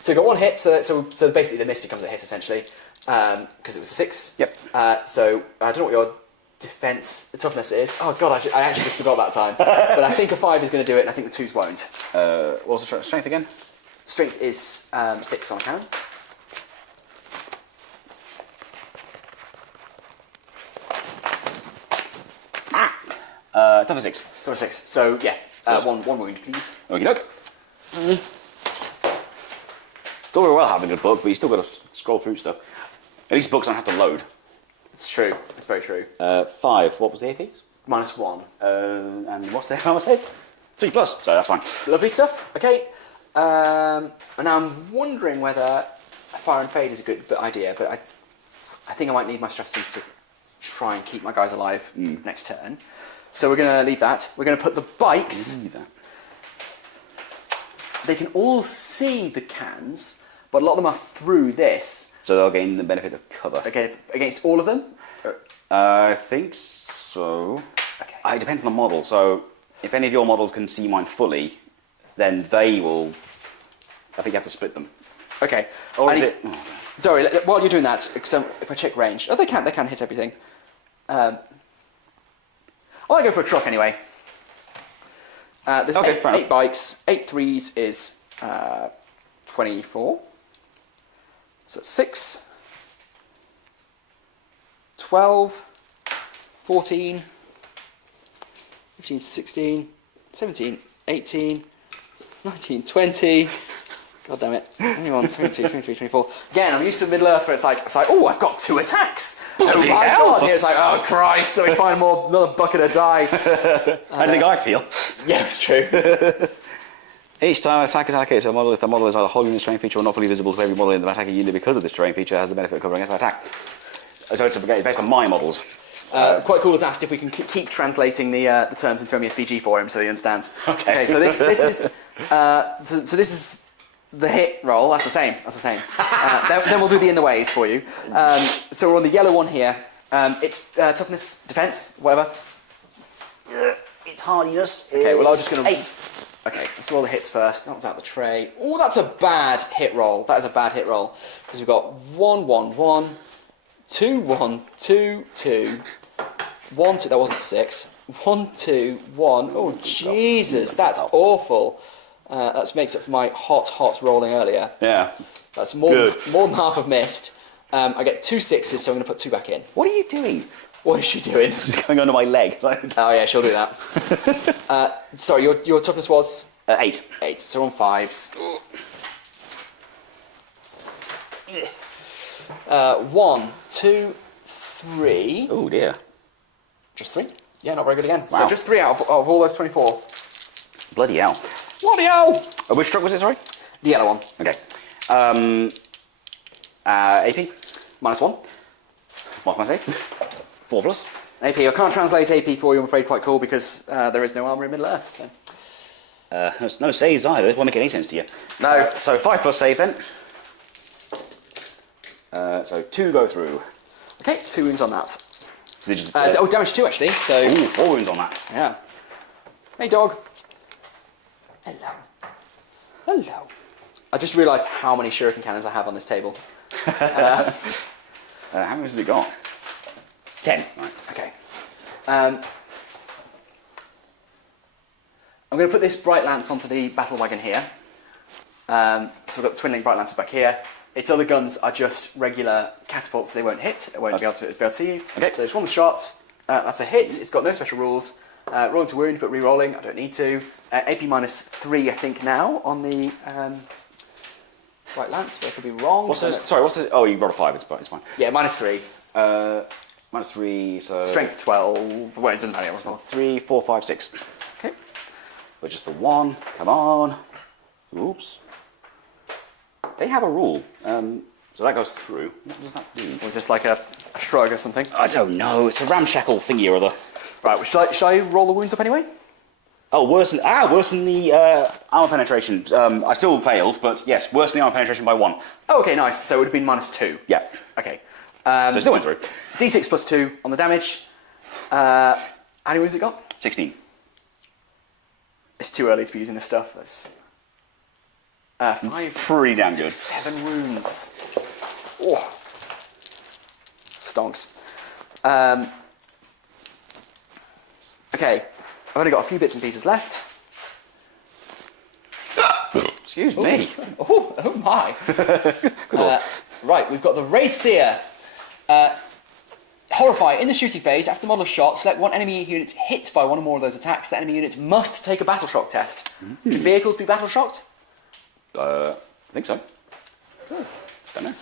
we've got 1 hit, so basically the miss becomes a hit essentially, because it was a 6. Yep. So I don't know what your defense toughness is. Oh god, I actually just forgot that time. But I think a 5 is going to do it, and I think the 2s won't. What's the strength again? Strength is 6 on a cannon. Toughness 6. Toughness 6. So yeah, one wound, please. Okie doke. Don't very well having a book, but you still got to scroll through stuff. At least books don't have to load. It's true. It's very true. 5. What was the APs? -1. And what's the armor save? 3 plus, so that's fine. Lovely stuff. Okay. And now I'm wondering whether Fire and Fade is a good idea, but I think I might need my stress teams to try and keep my guys alive next turn. So we're going to leave that. We're going to put the bikes. They can all see the cans, but a lot of them are through this. So they'll gain the benefit of cover. Okay, against all of them? I think so. Okay. It depends on the model. So if any of your models can see mine fully, then they will... I think you have to split them. Okay. Or is it... Sorry, while you're doing that, so if I check range... Oh, they can hit everything. I might go for a truck anyway. There's okay, 8 bikes. 8 threes is 24. So 6, 12, 14, 15, 16, 17, 18, 19, 20. God damn it. 21, 22, 23, 24. Again, I'm used to Middle-earth where it's like, oh, I've got 2 attacks. Bloody oh my hell. god. Here it's like, oh Christ, so we find another bucket of die. How do you think I feel? Yeah, it's true. Each time an attack is allocated to a model, if the model is either holding this terrain feature or not fully visible to every model in the attacking unit because of this terrain feature, has the benefit of covering its attack. So it's based on my models. Quite cool. It's asked if we can keep translating the terms into MESBG for him so he understands. Okay. So this is so this is the hit roll. That's the same. Then we'll do the in the ways for you. So we're on the yellow one here. It's toughness, defense, whatever. Its hardiness. Okay. Well, I'm just going to 8. Okay, let's roll the hits first. That one's out the tray. Oh, that's a bad hit roll. That is a bad hit roll. Because we've got 1, 1, 1, 2, 1, 2, 2, 1, 2. That wasn't a 6. 1, 2, 1. Oh, Jesus, that's awful. That makes up for my hot rolling earlier. Yeah. That's more than half I've missed. I get 2 6s, so I'm going to put 2 back in. What are you doing? What is she doing? Just going under my leg. Oh yeah, she'll do that. Sorry, your toughness was? 8. 8, so on 5s. 1, 2, 3. Oh dear. Just 3? Yeah, not very good again. Wow. So just 3 out of all those 24. Bloody hell. Bloody hell! Which truck was it, sorry? The yellow one. Okay. AP? -1. What's my save? 4 plus. AP, I can't translate AP for you, I'm afraid, quite cool, because there is no armour in Middle-earth. So. There's no saves either. It won't make any sense to you. No. So 5 plus save then. So 2 go through. Okay, 2 wounds on that. Just, damage 2 actually, so... Ooh, 4 wounds on that. Yeah. Hey, dog. Hello. Hello. I just realised how many shuriken cannons I have on this table. How many has it got? 10. Right. Okay. I'm going to put this Bright Lance onto the battle wagon here. So we've got the Twin Link Bright Lances back here. Its other guns are just regular catapults, so they won't hit. It won't be able to see you. Okay. So it's 1 of the shots. That's a hit. It's got no special rules. Rolling to wound, but re-rolling. I don't need to. AP -3, I think, now on the Bright Lance, but I could be wrong. What's the... Oh, you rolled a 5. It's fine. Yeah, -3. -3, so... Strength 12. Well, it doesn't matter. 3, 4, 5, 6. Okay. But just the 1. Come on. Oops. They have a rule. So that goes through. What does that do? Was this like a shrug or something? I don't know. It's a ramshackle thingy or other. Right, well, should I roll the wounds up anyway? Oh, worse than the armor penetration. I still failed, but yes, worse than the armor penetration by 1. Oh, okay, nice. So it would have been -2. Yeah. Okay. So it still went through. D6 plus 2 on the damage. How many wounds it got? 16. It's too early to be using this stuff. It's 5. Pretty damn good. 7 wounds. Oh. Stonks. Okay. I've only got a few bits and pieces left. Excuse me. Oh my. Right, we've got the Wraithseer. Horrify. In the shooting phase, after the model is shot, select one enemy unit hit by one or more of those attacks. The enemy unit must take a battle shock test. Can vehicles be battle shocked? I think so. Oh, don't know.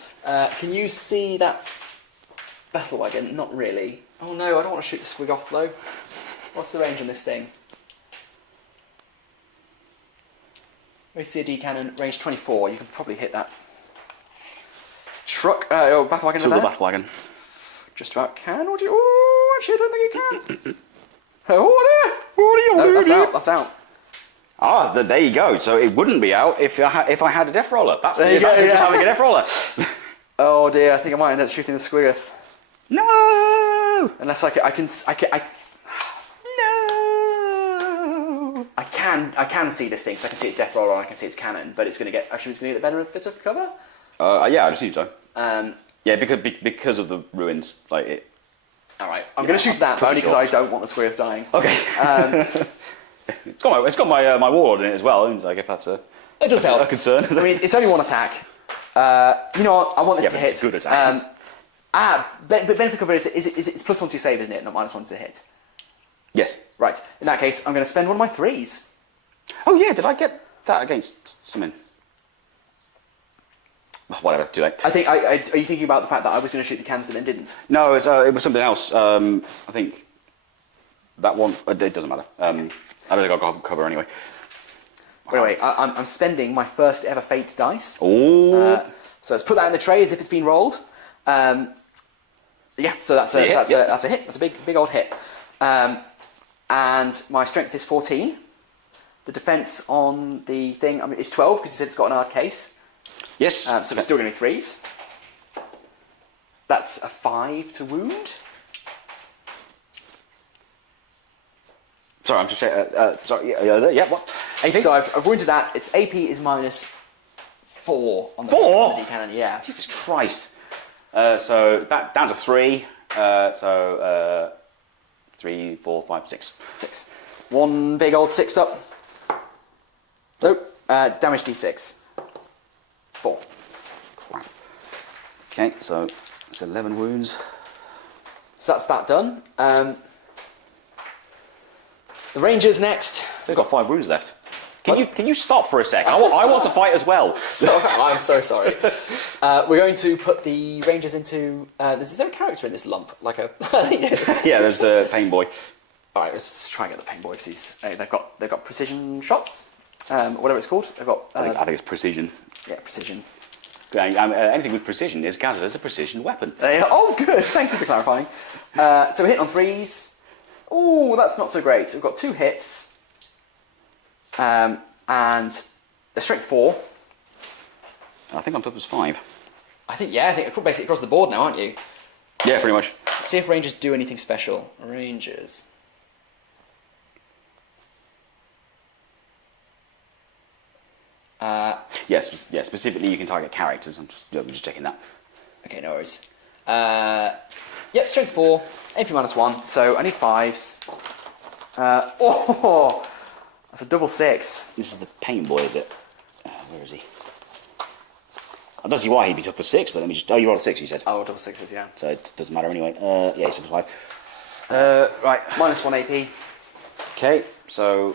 Can you see that battle wagon? Not really. Oh no, I don't want to shoot the squig off though. What's the range on this thing? Wraithseer D cannon, range 24. You can probably hit that. Truck, battle wagon. To the battle wagon. Just about can. Would you? Oh, actually, I don't think you can. No, that's out. That's out. Ah, there you go. So it wouldn't be out if I had a death roller. That's There the you go, advantage of yeah. having a death roller. Oh dear, I think I might end up shooting the squiggoth. No. Unless I can. No. I can see this thing, so I can see its death roller and I can see its cannon, but it's going to get. Actually, it's going to get the benefit of cover. Yeah, I assume so. Um. Yeah, because of the ruins, like it. All right, I'm going to shoot that only because I don't want the squiggoth dying. Okay. It's got my warlord in it as well. Like if that's It does help. a concern. I mean, it's only one attack. You know what? I want this to but hit. it's a good attack. But benefit cover is it's +1 to save, isn't it? Not -1 to hit. Yes. Right. In that case, I'm going to spend one of my 3s. Oh yeah, did I get that against something? Whatever, too late. I think. Are you thinking about the fact that I was going to shoot the cans but then didn't? No, it was something else. I think that one. It doesn't matter. I don't think I got cover anyway. Anyway, I'm spending my first ever fate dice. Oh. So let's put that in the tray as if it's been rolled. Yeah. So that's a hit. That's a big old hit. And my strength is 14. The defense on the thing is 12 because you said it's got an hard case. Yes. So it's still going to be 3s. That's a 5 to wound. Sorry, I'm just checking. Sorry, yeah, what? AP? So I've wounded that. Its AP is -4 on the 4? D cannon. Yeah. Jesus Christ. So that down to 3. 3, 4, 5, 6. 6. One big old 6 up. Nope. Damage D6. 4. Crap. Okay, so it's 11 wounds. So that's that done. The Rangers next. They've got 5 wounds left. Can you stop for a sec? I want to fight as well. I'm so sorry. We're going to put the Rangers into. Is there a character in this lump? Like a. Yeah, there's a pain boy. All right, let's try and get the pain boy. Because they've got precision shots. Whatever it's called. They've got. I think it's precision. Yeah, precision. Anything with precision is gathered as a precision weapon. Oh, good. Thank you for clarifying. So we're hitting on 3s. Oh, that's not so great. So we've got 2 hits. And the strength 4. I think on top is 5. I think basically across the board now, aren't you? Yeah, pretty much. Let's see if Rangers do anything special. Rangers. Yes, specifically you can target characters. I'm just checking that. Okay, no worries. Yep, strength 4, AP -1, so I need 5s. That's a double 6. This is the pain boy, is it? Where is he? I don't see why he'd be tough for 6, but let me just. Oh, you rolled a 6, you said. Oh, double 6s, yeah. So it doesn't matter anyway. Yeah, he's tough for 5. Right. -1 AP. Okay, so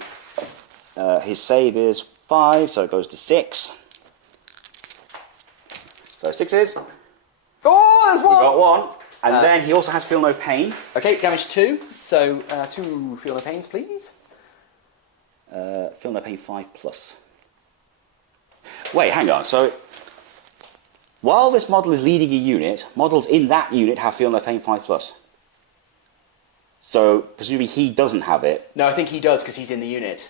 his save is 5, so it goes to 6. So 6 is. Oh, there's 1! We got 1. And then he also has feel no pain. Okay, damage 2. So 2 feel no pains, please. Feel no pain 5 plus. Wait, hang on. So, while this model is leading a unit, models in that unit have Feel No Pain 5+. So, presumably he doesn't have it. No, I think he does because he's in the unit.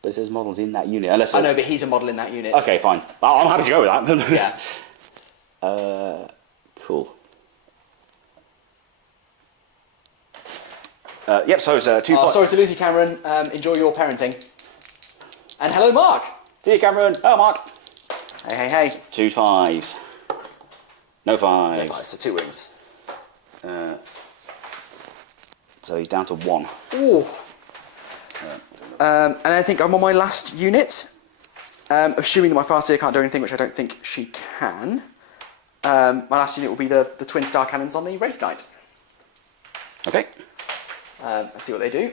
But it says models in that unit. Unless I know, but he's a model in that unit. Okay, fine. I'm happy to go with that. Yeah. Cool. Yep, so it's 2 Oh, sorry to lose you, Cameron. Enjoy your parenting. And hello, Mark. See you, Cameron. Oh, Mark. Hey, hey, hey. 2 5s. No 5s. No 5, so 2 wings. So he's down to 1. Ooh. And I think I'm on my last unit. Assuming that my Farseer can't do anything, which I don't think she can. My last unit will be the twin star cannons on the Wraith Knight. Okay. Let's see what they do.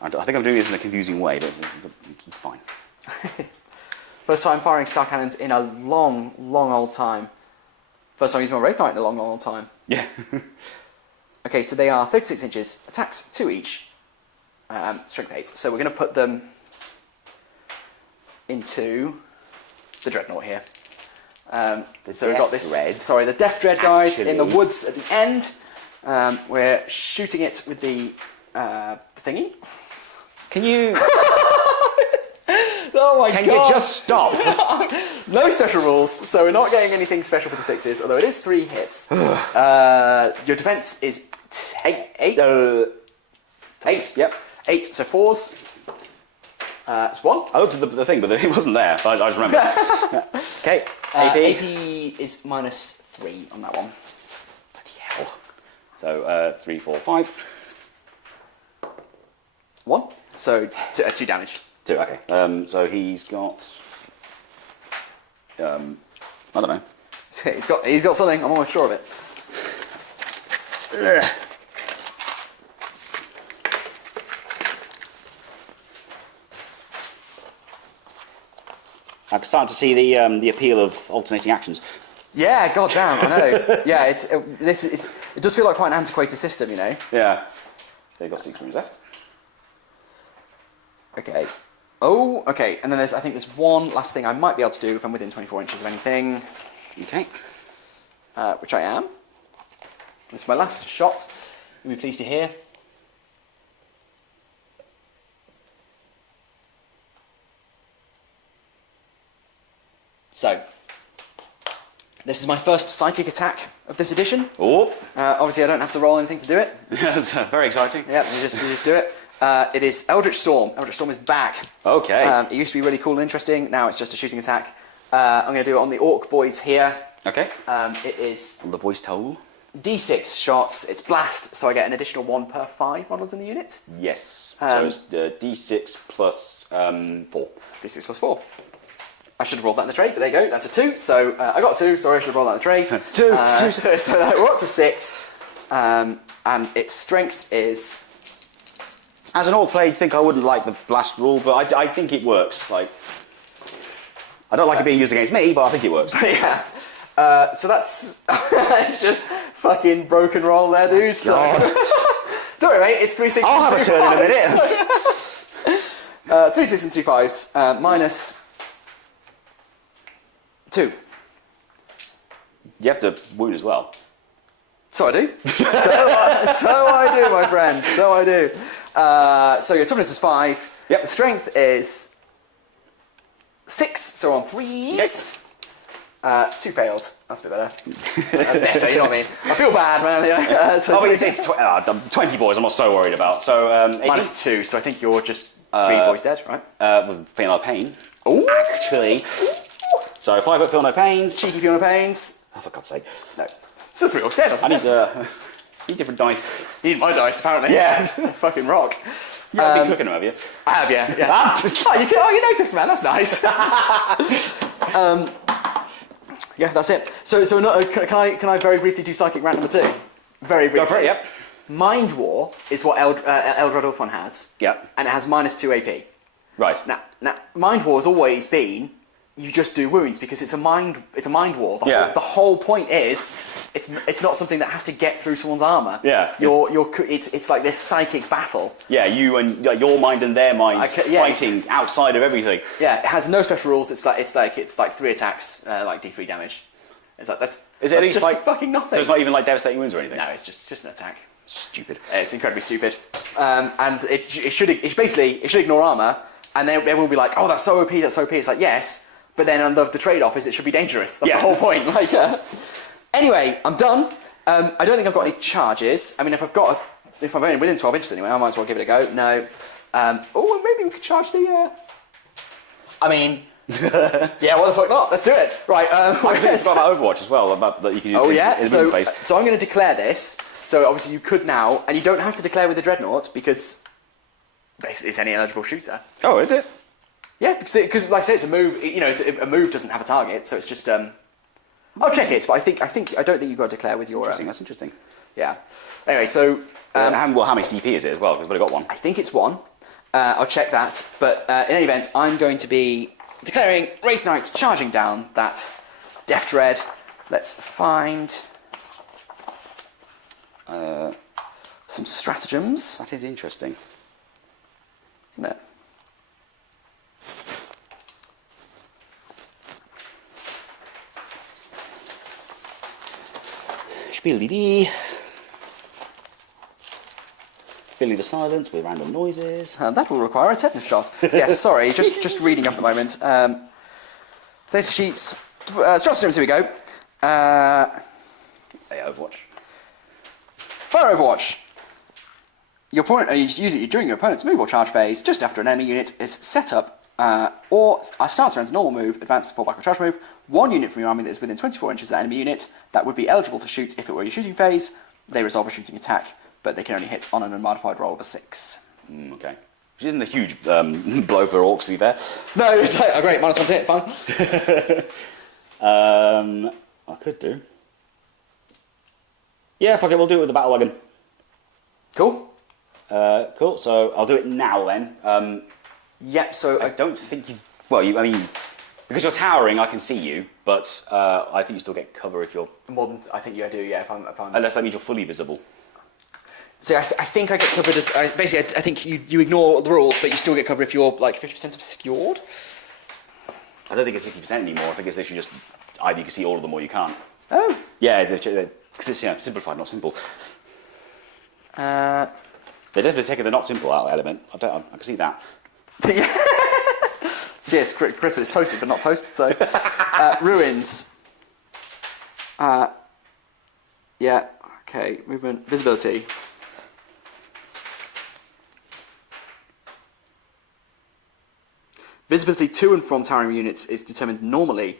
I think I'm doing this in a confusing way, but it's fine. First time firing star cannons in a long, long old time. First time using my Wraith Knight in a long, long old time. Yeah. Okay, so they are 36 inches, attacks 2 each, strength 8. So we're going to put them into the Dreadnought here. So we've got this, the Death Dread guys in the woods at the end. We're shooting it with the thingy. Can you... Oh my god! Can you just stop? No special rules, so we're not getting anything special for the 6s, although it is 3 hits. Your defense is 8. 8, yep. 8, so 4s. It's 1. I looked at the thing, but it wasn't there. I just remember. Okay, AP. AP is -3 on that one. Bloody hell. So 3, 4, 5. 1. So 2 damage. 2, okay. So he's got... I don't know. He's got something, I'm almost sure of it. Ugh. I'm starting to see the appeal of alternating actions. Yeah, goddamn, I know. Yeah, it does feel like quite an antiquated system, you know. Yeah. So you've got 6 rooms left. Okay. Oh, okay. And then I think there's one last thing I might be able to do if I'm within 24 inches of anything. Okay. Which I am. This is my last shot. You'll be pleased to hear. So, this is my first psychic attack of this edition. Oh. Obviously, I don't have to roll anything to do it. That's very exciting. Yeah, you just do it. It is Eldritch Storm. Eldritch Storm is back. Okay. It used to be really cool and interesting. Now it's just a shooting attack. I'm going to do it on the Orc boys here. Okay. It is On the boys' toll. D6 shots. It's blast, so I get an additional 1 per 5 models in the unit. Yes. So it's D6 plus 4. D6 plus 4. I should have rolled that in the tray, but there you go. That's a 2. So I got a 2. Sorry, I should have rolled that in the tray. That's 2. So we're up to 6, and its strength is. As an orc player, you'd think I wouldn't like the blast rule, but I think it works. Like, I don't like it being used against me, but I think it works. Yeah. So that's it's just fucking broken roll there, dude. So. Don't worry, mate. It's 3 6. I'll have a turn in a minute. 3 6 and 2 5s minus 2. You have to wound as well. So I do. so I do, my friend. So I do. So your toughness is 5. Yep. The strength is 6. So on 3s. Yes. 2 failed. That's a bit better. Better, you know what I mean? I feel bad, man. So it's 20 boys. I'm not so worried about. So minus 2. So I think you're just 3 boys dead, right? With Feel No Pain. Ooh. Actually. So 5 at Feel No Pains. Cheeky Feel No Pains. Oh, for God's sake. No. It's just 3 orcs dead. I need different dice. You need my dice, apparently. Yeah. Fucking rock. You haven't been cooking them, have you? I have, yeah. You noticed, man. That's nice. Yeah, that's it. So can I very briefly do Psychic Rant number 2? Very briefly. Go for it, yep. Mind War is what Eldred Ulthuan has. Yep. And it has minus 2 AP. Right. Now, Mind War has always been you just do wounds because it's a mind war. Yeah. The whole point is it's not something that has to get through someone's armor. Yeah. It's like this psychic battle. Yeah, you and your mind and their minds fighting outside of everything. Yeah, it has no special rules. It's like 3 attacks, like D3 damage. It's like that's just like fucking nothing. So it's not even like devastating wounds or anything. No, it's just an attack. Stupid. It's incredibly stupid. And it should ignore armor, and then will be like, oh, that's so OP, that's so OP. It's like, yes. But then the trade-off is it should be dangerous. That's the whole point. Like, anyway, I'm done. I don't think I've got any charges. I mean, if I'm only within 12 inches anyway, I might as well give it a go. No. Maybe we could charge the. I mean, yeah, what the fuck not? Let's do it. Right. I think about Overwatch as well. About that you can use. Oh yeah. In the movement phase. So I'm going to declare this. So obviously you could now, and you don't have to declare with the Dreadnought because basically it's any eligible shooter. Oh, is it? Yeah, because like I say, it's a move. You know, a move doesn't have a target, so it's just. I'll check it, but I don't think you've got to declare with your. That's interesting. Yeah. Anyway, so. How many CP is it as well? Because we've already got one. I think it's 1. I'll check that, but in any event, I'm going to be declaring Wraith Knights charging down that Death Dread. Let's find some stratagems. That is interesting, Isn't it? Spielity. Filling the silence with random noises. That will require a tetanus shot. Yes, sorry, just reading up at the moment. Data sheets. Stratagems, here we go. Overwatch. Fire Overwatch. Your opponent, you use it during your opponent's move or charge phase, just after an enemy unit is set up, or starts around a normal move, advances, fall back, or charge move. 1 unit from your army that is within 24 inches of that enemy unit that would be eligible to shoot if it were your shooting phase. They resolve a shooting attack, but they can only hit on an unmodified roll of a 6. Okay. Which isn't a huge blow for Orks, to be fair. No, it's like, oh great, -1 to hit, fine. I could do. Yeah, fuck it, we'll do it with the Battle Wagon. Cool. Cool, so I'll do it now then. Yep, so I don't think you... Well, I mean, because you're towering, I can see you, but I think you still get cover if you're... More than I think you do, yeah, if I'm... Unless that means you're fully visible. So I think I get covered as... basically, I think you ignore the rules, but you still get cover if you're, like, 50% obscured? I don't think it's 50% anymore. I think it's literally just either you can see all of them or you can't. Oh. Yeah, because it's simplified, not simple. They're definitely taking the not simple out element. I can see that. Yes, Christmas is toasted but not toast. So ruins. Yeah. Okay. Movement. Visibility. Visibility to and from towering units is determined normally.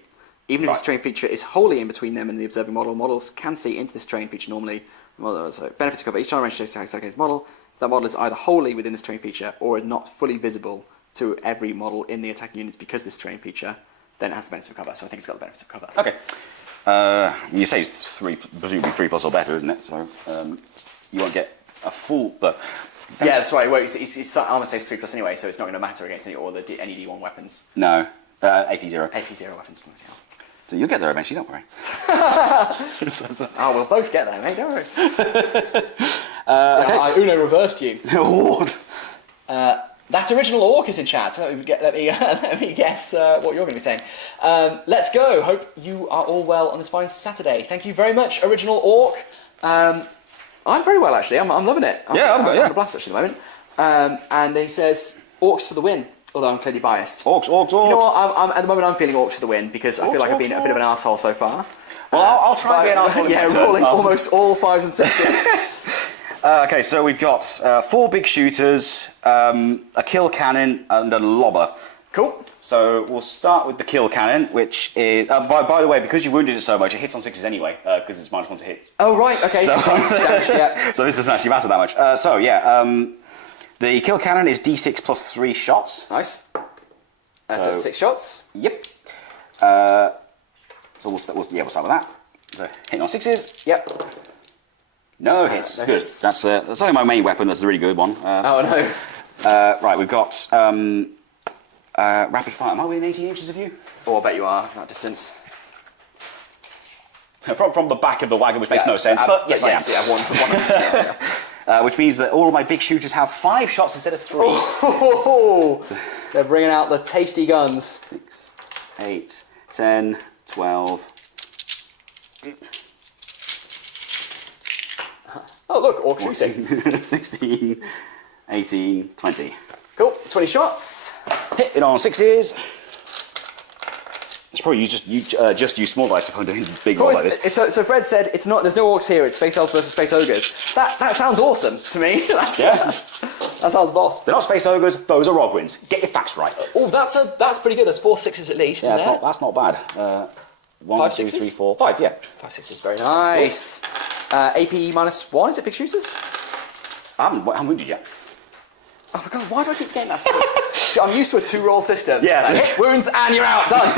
Even if this terrain feature is wholly in between them and the observing model, models can see into this terrain feature normally. So benefit to cover each time range dedicated model. If that model is either wholly within this terrain feature or not fully visible to every model in the attacking units because this terrain feature, then it has the benefit of cover. So I think it's got the benefit of cover. Okay. You say it's presumably 3+ or better, isn't it? So you won't get a full, but... Yeah, that's right. Well, it's armor saves 3+ anyway, so it's not going to matter against any D1 weapons. No. AP0. AP0 weapons. Yeah. So you'll get there eventually, don't worry. Oh, we'll both get there, mate, don't worry. Okay. I Uno reversed you. Award. That original Orc is in chat. Let me guess what you're going to be saying. Let's go. Hope you are all well on this fine Saturday. Thank you very much, original Orc. I'm very well, actually. I'm loving it. I'm having a blast, actually, at the moment. And he says, Orcs for the win. Although I'm clearly biased. Orcs. You know what? At the moment, I'm feeling Orcs for the win because I feel like I've been a bit of an arsehole so far. Well, I'll try and be an arsehole. Yeah, rolling almost all 5s and 6s. Okay, so we've got 4 big shooters, a kill cannon, and a lobber. Cool. So we'll start with the kill cannon, which is... by the way, because you wounded it so much, it hits on 6s anyway, because it's -1 to hit. Oh, right, okay. So, yeah. So this doesn't actually matter that much. The kill cannon is D6 plus 3 shots. Nice. So 6 shots. Yep. So we'll start with that. So hitting on 6s. Yep. No hits. No good. hits. That's only my main weapon. That's a really good one. Oh no. Right, we've got Rapid fire. Am I within 18 inches of you? Oh, I bet you are, that distance. From the back of the wagon, which makes no sense, but yes, I am. Yeah, one. Which means that all of my big shooters have 5 shots instead of 3. Oh, they're bringing out the tasty guns. 6, 8, 10, 12. Oh, look, Orc shooting. 16, 18, 20. Cool, 20 shots. Hit it on 6s. It's probably just use small dice if I'm doing big roll like this. So Fred said it's not. There's no orcs here. It's space elves versus space ogres. That sounds awesome to me. That sounds boss. They're not space ogres. Those are Rogwins. Get your facts right. Oh, that's pretty good. There's 4 6s at least. Yeah, that's not bad. 1, 5 2, sixes? 3, 4, 5. Yeah. 5 6s. Very nice. AP -1. Is it big shooters? I haven't wounded yet. Oh my god! Why do I keep getting that stuff? See, I'm used to a 2-roll system. Yeah. Hit wounds and you're out. Done.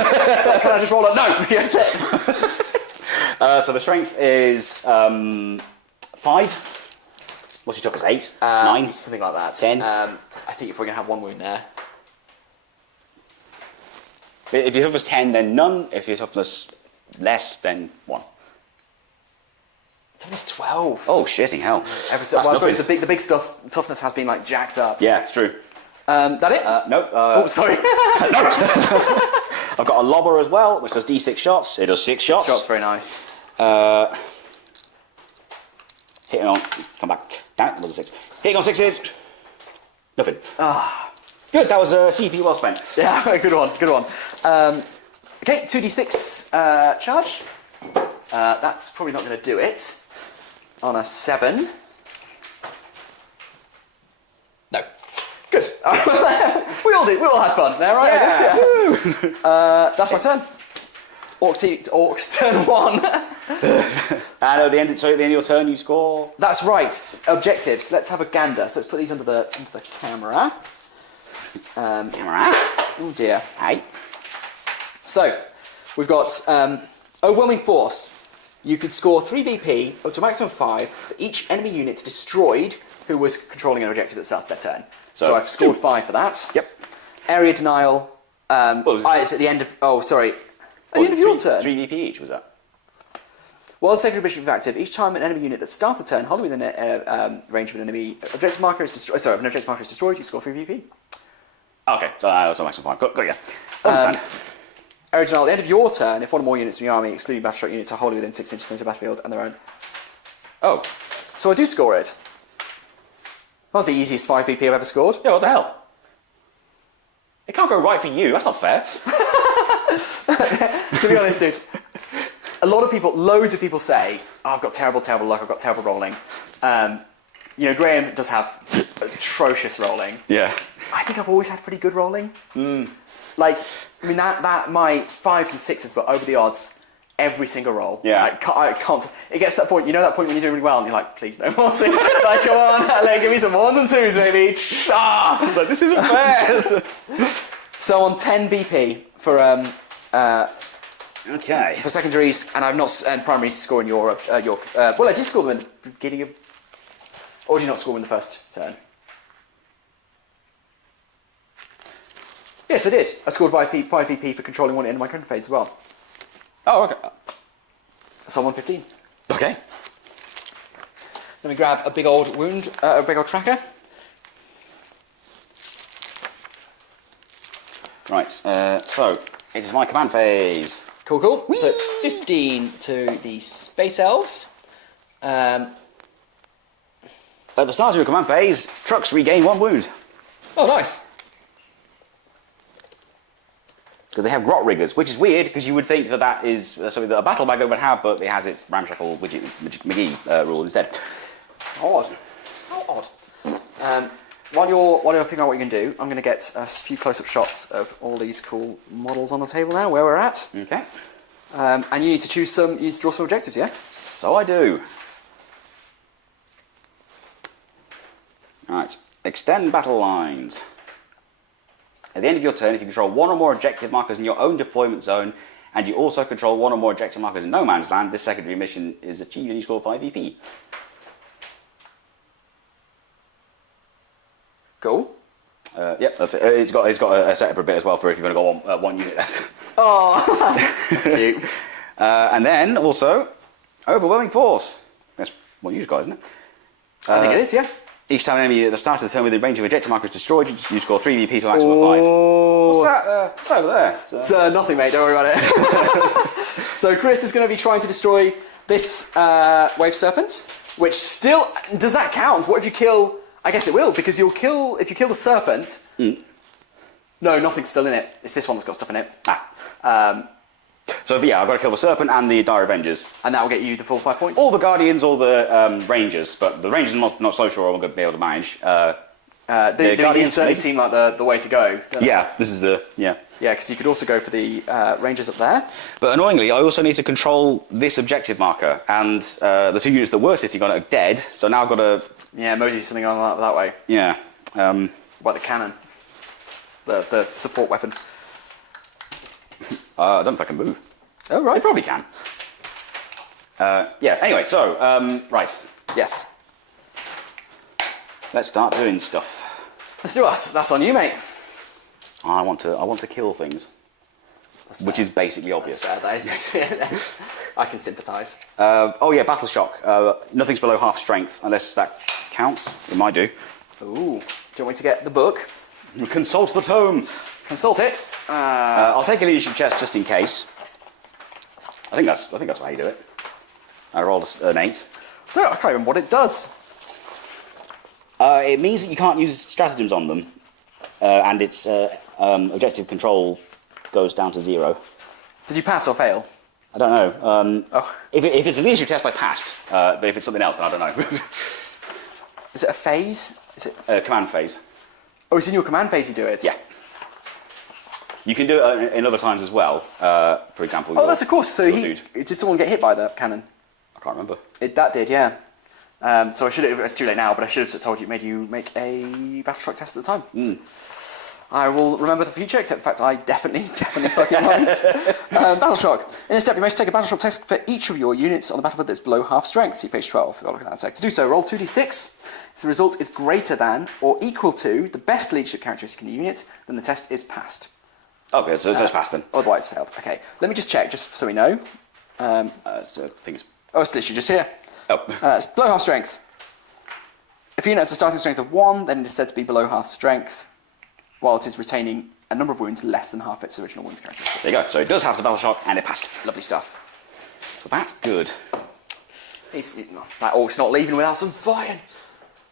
So can I just roll it? No. That's it. So the strength is 5. What's your toughness? 8, 9, something like that. 10. I think you're probably gonna have 1 wound there. If your toughness 10, then none. If your toughness less, then 1. Toughness 12. Oh, shitting hell. Well, I suppose the big stuff toughness has been like jacked up. Yeah, it's true. That it? No. Oh, sorry. No. I've got a lobber as well, which does D6 shots. It does 6 shots. Shots, very nice. Hitting on. Come back. Damn it, another 6. Hitting on 6s. Nothing. Good, that was CP well spent. Yeah, good one. Okay, 2d6 charge. That's probably not going to do it. On a 7. No. Good. we all had fun there, right? Yeah. I guess, yeah. That's my turn. Orcs turn 1. And at the end of your turn, you score. That's right. Objectives. Let's have a gander. So let's put these under the camera. Camera. Oh dear. Hey. So we've got overwhelming force. You could score 3 VP up to a maximum of 5 for each enemy unit destroyed who was controlling an objective at the start of their turn. So I've scored 5 for that. Yep. Area denial. It's at the end of. Oh, sorry. At the end of your turn. 3 VP each, was that? While the secondary objective is active, each time an enemy unit that starts a turn wholly within range of an enemy objective marker is destroyed. Sorry, if an objective marker is destroyed, you score 3 VP. Okay, so that's maximum 5. Got you. Understand. Original, at the end of your turn, if one or more units from your army, excluding battle shock units, are wholly within 6 inches of the battlefield and their own. Oh. So I do score it. That was the easiest 5 VP I've ever scored. Yeah, what the hell? It can't go right for you. That's not fair. To be honest, dude, loads of people say, oh, I've got terrible luck, I've got terrible rolling. Graham does have atrocious rolling. Yeah. I think I've always had pretty good rolling. That my 5s and 6s were over the odds every single roll. Yeah. I can't. It gets to that point. You know that point when you're doing really well, and you're like, please no more. Come on, give me some 1s and 2s, maybe. But this isn't fair. So on 10 VP for Okay. for secondaries, and I've not and primaries to score in Europe. Well, I did score them in the beginning of. Or did you not score them in the first turn? Yes, I did. I scored 5 VP for controlling one end of my current phase as well. Oh, okay. So 115. Okay. Let me grab a big old wound, a big old tracker. Right, so it is my command phase. Cool. Whee! So 15 to the Space Elves. At the start of your command phase, trucks regain 1 wound. Oh, nice. Because they have grot riggers, which is weird because you would think that is something that a battle bagger would have, but it has its ramshackle widget McGee rule instead. Odd. How odd. While you're figuring out what you can do, I'm going to get a few close-up shots of all these cool models on the table now, where we're at. Okay. And you need to choose some. You need to draw some objectives, yeah? So I do. Right. Extend battle lines. At the end of your turn, if you control 1 or more objective markers in your own deployment zone, and you also control 1 or more objective markers in no man's land, this secondary mission is achieved and you score 5 VP. Cool. Yep, that's it. It's got a setup a bit as well for if you're going to go on one unit left. Oh, that's cute. And then also, overwhelming force. That's what you guys, isn't it? I think it is, yeah. Each time an enemy at the start of the turn within range of objective marker is destroyed, you score 3 VP to a maximum of 5. What's that? What's over there? It's nothing, mate. Don't worry about it. So Chris is going to be trying to destroy this wave serpent, which still does that count? What if you kill? I guess it will, because you'll kill if you kill the serpent. No, nothing's still in it. It's this one that's got stuff in it. So yeah, I've got to kill the serpent and the Dire Avengers. And that will get you the full 5 points. All the Guardians, all the Rangers, but the Rangers I'm not so sure I'm going to be able to manage. The Guardians certainly seem like the way to go. Yeah, this is the, yeah. Yeah, because you could also go for the Rangers up there. But annoyingly, I also need to control this objective marker, and the 2 units that were sitting on it are dead, so now I've got to... Yeah, mosey something on that way. Yeah. What, the cannon? The support weapon. I don't know if I can move. Oh, right. It probably can. Yeah, anyway, so, right. Yes. Let's start doing stuff. Let's do us. That's on you, mate. I want to kill things. Which is basically obvious. That is basically I can sympathise. Oh yeah, Battle Shock. Nothing's below half strength, unless that counts. It might do. Ooh. Do you want me to get the book? Consult the tome. Consult it. I'll take a leadership chest just in case. I think that's how you do it. I rolled an 8. I can't remember what it does. It means that you can't use stratagems on them, and its objective control goes down to 0. Did you pass or fail? I don't know. Oh. If it's a leadership test, I passed. But if it's something else, then I don't know. Is it a phase? Is it command phase? Oh, it's in your command phase you do it? Yeah. You can do it in other times as well. For example. Oh, that's of course. So dude. did someone get hit by the cannon? I can't remember. That did, yeah. So I should have. It's too late now, but I should have told you, made you make a battle shock test at the time. I will remember the future, except the fact I definitely fucking won't. Battle shock. In this step, you must take a battle shock test for each of your units on the battlefield that's below half strength. See page 12 if you're looking at that. To do so, roll 2d6. If the result is greater than or equal to the best leadership characteristic in the unit, then the test is passed. Okay, so it's passed then. Otherwise, it's failed. Okay, let me just check, just so we know. So I think it's... Oh, it's literally just here. Oh. It's below half strength. If a unit has a starting strength of 1, then it is said to be below half strength, while it is retaining a number of wounds less than half its original wounds characteristic. There you go. So it does have the battle shock, and it passed. Lovely stuff. So that's good. That orc's not leaving without some fighting.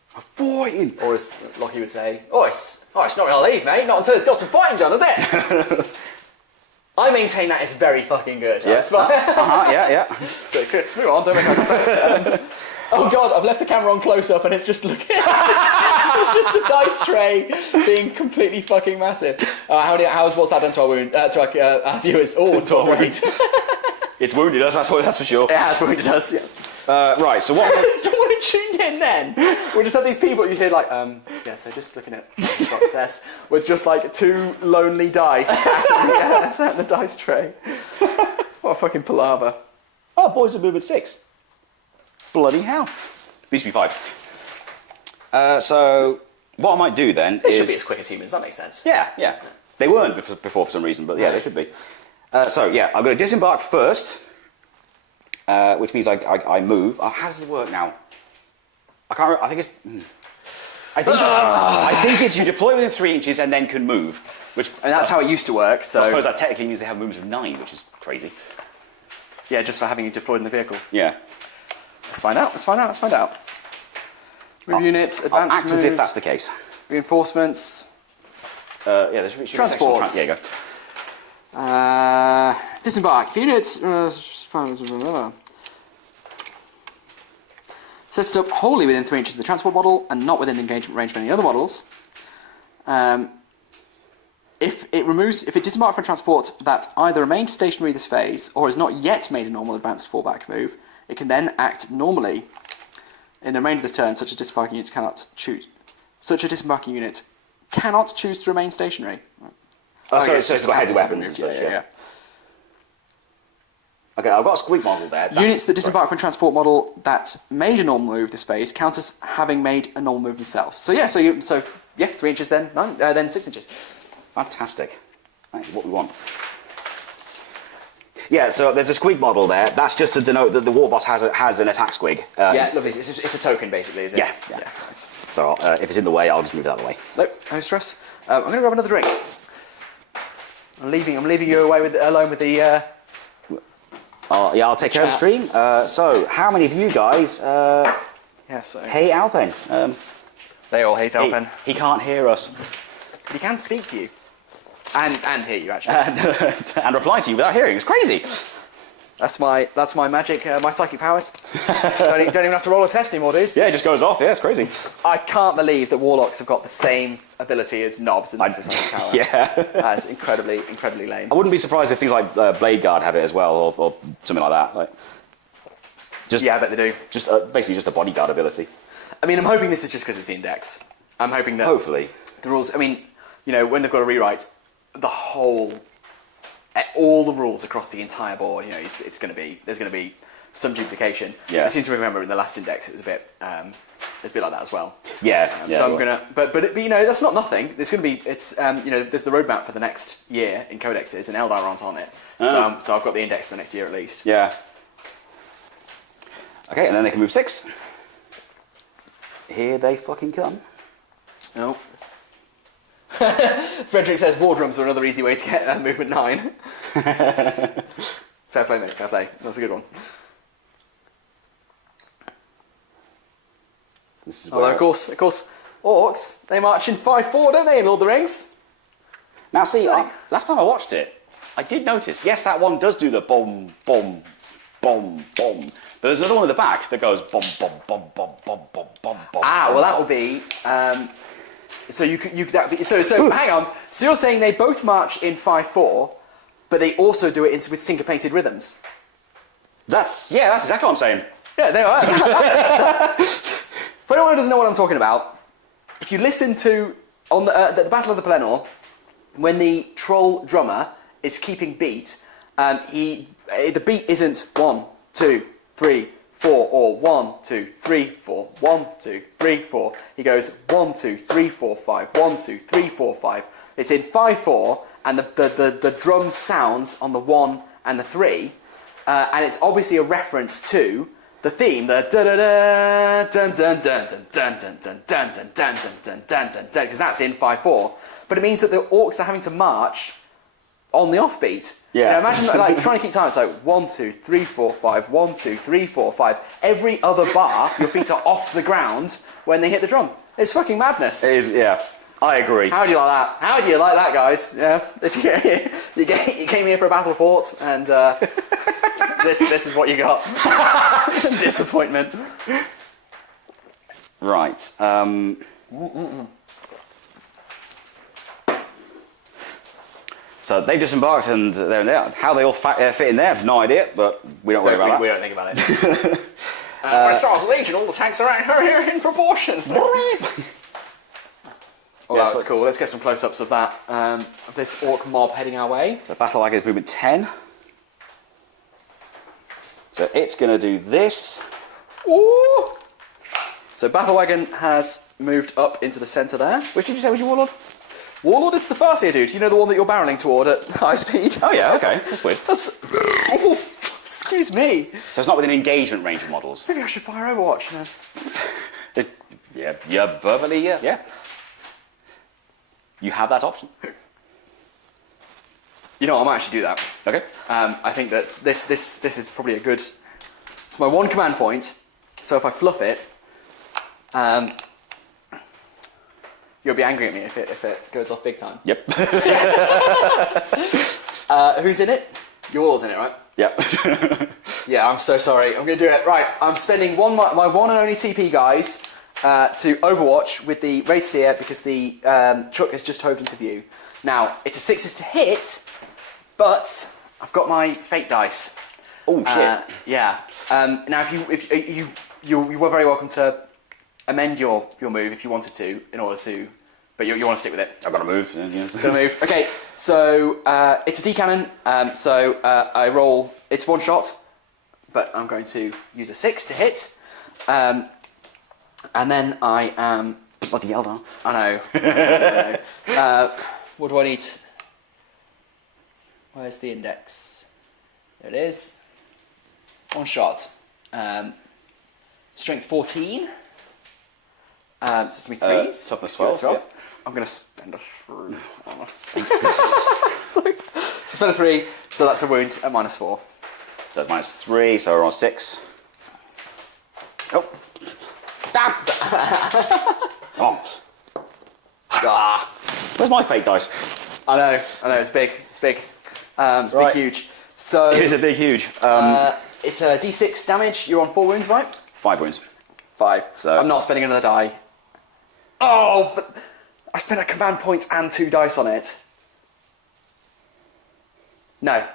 Fighting! Or as Lockie would say, it's not going to leave, mate. Not until it's got some fighting done, is it? I maintain that is very fucking good. Yeah. Yeah. So Chris, move on. Don't make eye contact. Oh god, I've left the camera on close up and it's just looking. It's just the dice tray being completely fucking massive. What's that done to our wound? To our viewers? Oh, it's all right. It's wounded us. That's for sure. It has wounded us. Yeah. Right. So what? Someone who tuned in then. We just have these people you hear like, yeah. So just looking at the test with just like 2 lonely dice sat in the dice tray. What a fucking palaver. Oh, boys are moving 6. Bloody hell. Used to be 5. So what I might do then They is... should be as quick as humans, that makes sense. Yeah. They weren't before for some reason, but yeah, they should be. So yeah, I'm going to disembark first, which means I move. Oh, how does it work now? I can't remember. I think it's you deploy within 3 inches and then can move. Which And that's how it used to work, so... I suppose that technically means they have movements of 9, which is crazy. Yeah, just for having you deployed in the vehicle. Yeah. Let's find out. Move units, advanced I'll act moves, as if that's the case. reinforcements, Yeah, there should be Transports. There you go. disembark. If units... sets it up wholly within 3 inches of the transport model and not within engagement range of any other models. If it disembarks from transport that either remains stationary this phase or has not yet made a normal advanced fallback move, it can then act normally. In the remainder of this turn, such a disembarking unit cannot choose to remain stationary. So it's just about heavy weapons and such, yeah. Okay, I've got a squeak model there. Units that disembark from transport model that made a normal move this phase count as having made a normal move themselves. So yeah, so Yeah, 3 inches, then 6 inches. Fantastic. That is what we want. Yeah, so there's a squig model there. That's just to denote that the war boss has an attack squig. Yeah, lovely. It's a token, basically, is it? Yeah. Nice. So if it's in the way, I'll just move it out of the way. Nope, no stress. I'm going to grab another drink. I'm leaving you alone with the... yeah, I'll take care of the stream. So, how many of you guys hate Alpen? They all hate Alpen. He can't hear us. But he can speak to you. And hear you, actually. And reply to you without hearing. It's crazy. That's my magic, my psychic powers. don't even have to roll a test anymore, dude. Yeah, it just goes off. Yeah, it's crazy. I can't believe that warlocks have got the same ability as knobs and psychic power. Yeah. That's incredibly lame. I wouldn't be surprised if things like Blade Guard have it as well, or something like that. Like, I bet they do. Just basically just a bodyguard ability. I mean, I'm hoping this is just because it's the index. I'm hoping that... Hopefully. The rules... I mean, when they've got to rewrite all the rules across the entire board, there's going to be some duplication. Yeah. I seem to remember in the last index it was a bit like that as well. Yeah. So I'm gonna, but that's not nothing. There's going to be there's the roadmap for the next year in codexes, and Eldar aren't on it. So I've got the index for the next year at least. Yeah. Okay, and then they can move 6. Here they fucking come. Oh. Frederick says war drums are another easy way to get movement 9. Fair play, mate. Fair play. That's a good one. This is Although, of course, orcs, they march in 5-4, don't they, in Lord of the Rings? Now, see, last time I watched it, I did notice, yes, that one does do the boom, boom, boom, boom. But there's another one at the back that goes boom, boom, boom, boom, boom, boom, boom, boom. Well, that will be... So hang on. So you're saying they both march in 5-4, but they also do it with syncopated rhythms? That's exactly what I'm saying. Yeah, they are. For anyone who doesn't know what I'm talking about, if you listen to on the Battle of the Pelennor, when the troll drummer is keeping beat, the beat isn't 1, 2, 3, 4, or 1, 2, 3, 4, 1, 2, 3, 4. He goes 1, 2, 3, 4, 5, 1, 2, 3, 4, 5. It's in 5-4, and the drum sounds on the 1 and the 3, and it's obviously a reference to the theme, the da da da dun dun dun dun dun dun dun dun dun dun dun dun dun, because that's in 5-4. But it means that the orcs are having to march on the offbeat. Yeah. Imagine like trying to keep time. It's like 1, 2, 3, 4, 5. 1, 2, 3, 4, 5. Every other bar, your feet are off the ground when they hit the drum. It's fucking madness. It is. Yeah, I agree. How do you like that? How do you like that, guys? Yeah. If you came here for a battle report and this is what you got. Disappointment. Right. So they've disembarked and they're in there. How they all fit in there, I have no idea, but we don't worry about that. We don't think about it. My Stars Legion, all the tanks are out here in proportion. Well, that's cool. Let's get some close-ups of that, of this orc mob heading our way. So Battle Wagon is movement 10. So it's going to do this. Ooh. So Battle Wagon has moved up into the centre there. Which did you say was your Warlord? Warlord is the Farseer dude. You know the one that you're barreling toward at high speed? Oh yeah, okay. That's weird. Oh, excuse me. So it's not within engagement range of models. Maybe I should fire Overwatch. Yeah, verbally, yeah. You have that option. You know, I might actually do that. Okay. I think that this is probably a good... It's my one command point, so if I fluff it, you'll be angry at me if it goes off big time. Yep. Who's in it? Your Warlord's in it, right? Yep. Yeah, I'm so sorry. I'm going to do it. Right, I'm spending my one and only CP, guys, to Overwatch with the Wraithseer because the truck has just hove into view. Now, it's a 6s to hit, but I've got my fate dice. Oh shit. Yeah. Now, if you were very welcome to amend your move if you wanted to, in order to, but you want to stick with it. I've got to move. Yeah. Got to move. Okay, so it's a D-cannon, so I roll, it's one shot, but I'm going to use a 6 to hit, and then I am Bloody Eldar. I know. I know. What do I need? Where's the index? There it is. One shot. Strength 14. So it's me threes. Toughness 12. Yeah. I'm going to spend a 3. Spend a 3, so that's a wound at -4. So it's -3, so we're on 6. Oh. Damn! Oh. Ah. Where's my fake dice? I know, it's big. It's big. It's Right. big, huge. So It is a big, huge. it's a d6 damage. You're on 4 wounds, right? 5 wounds. 5. So I'm not spending another die. Oh, but I spent a command point and 2 dice on it. No.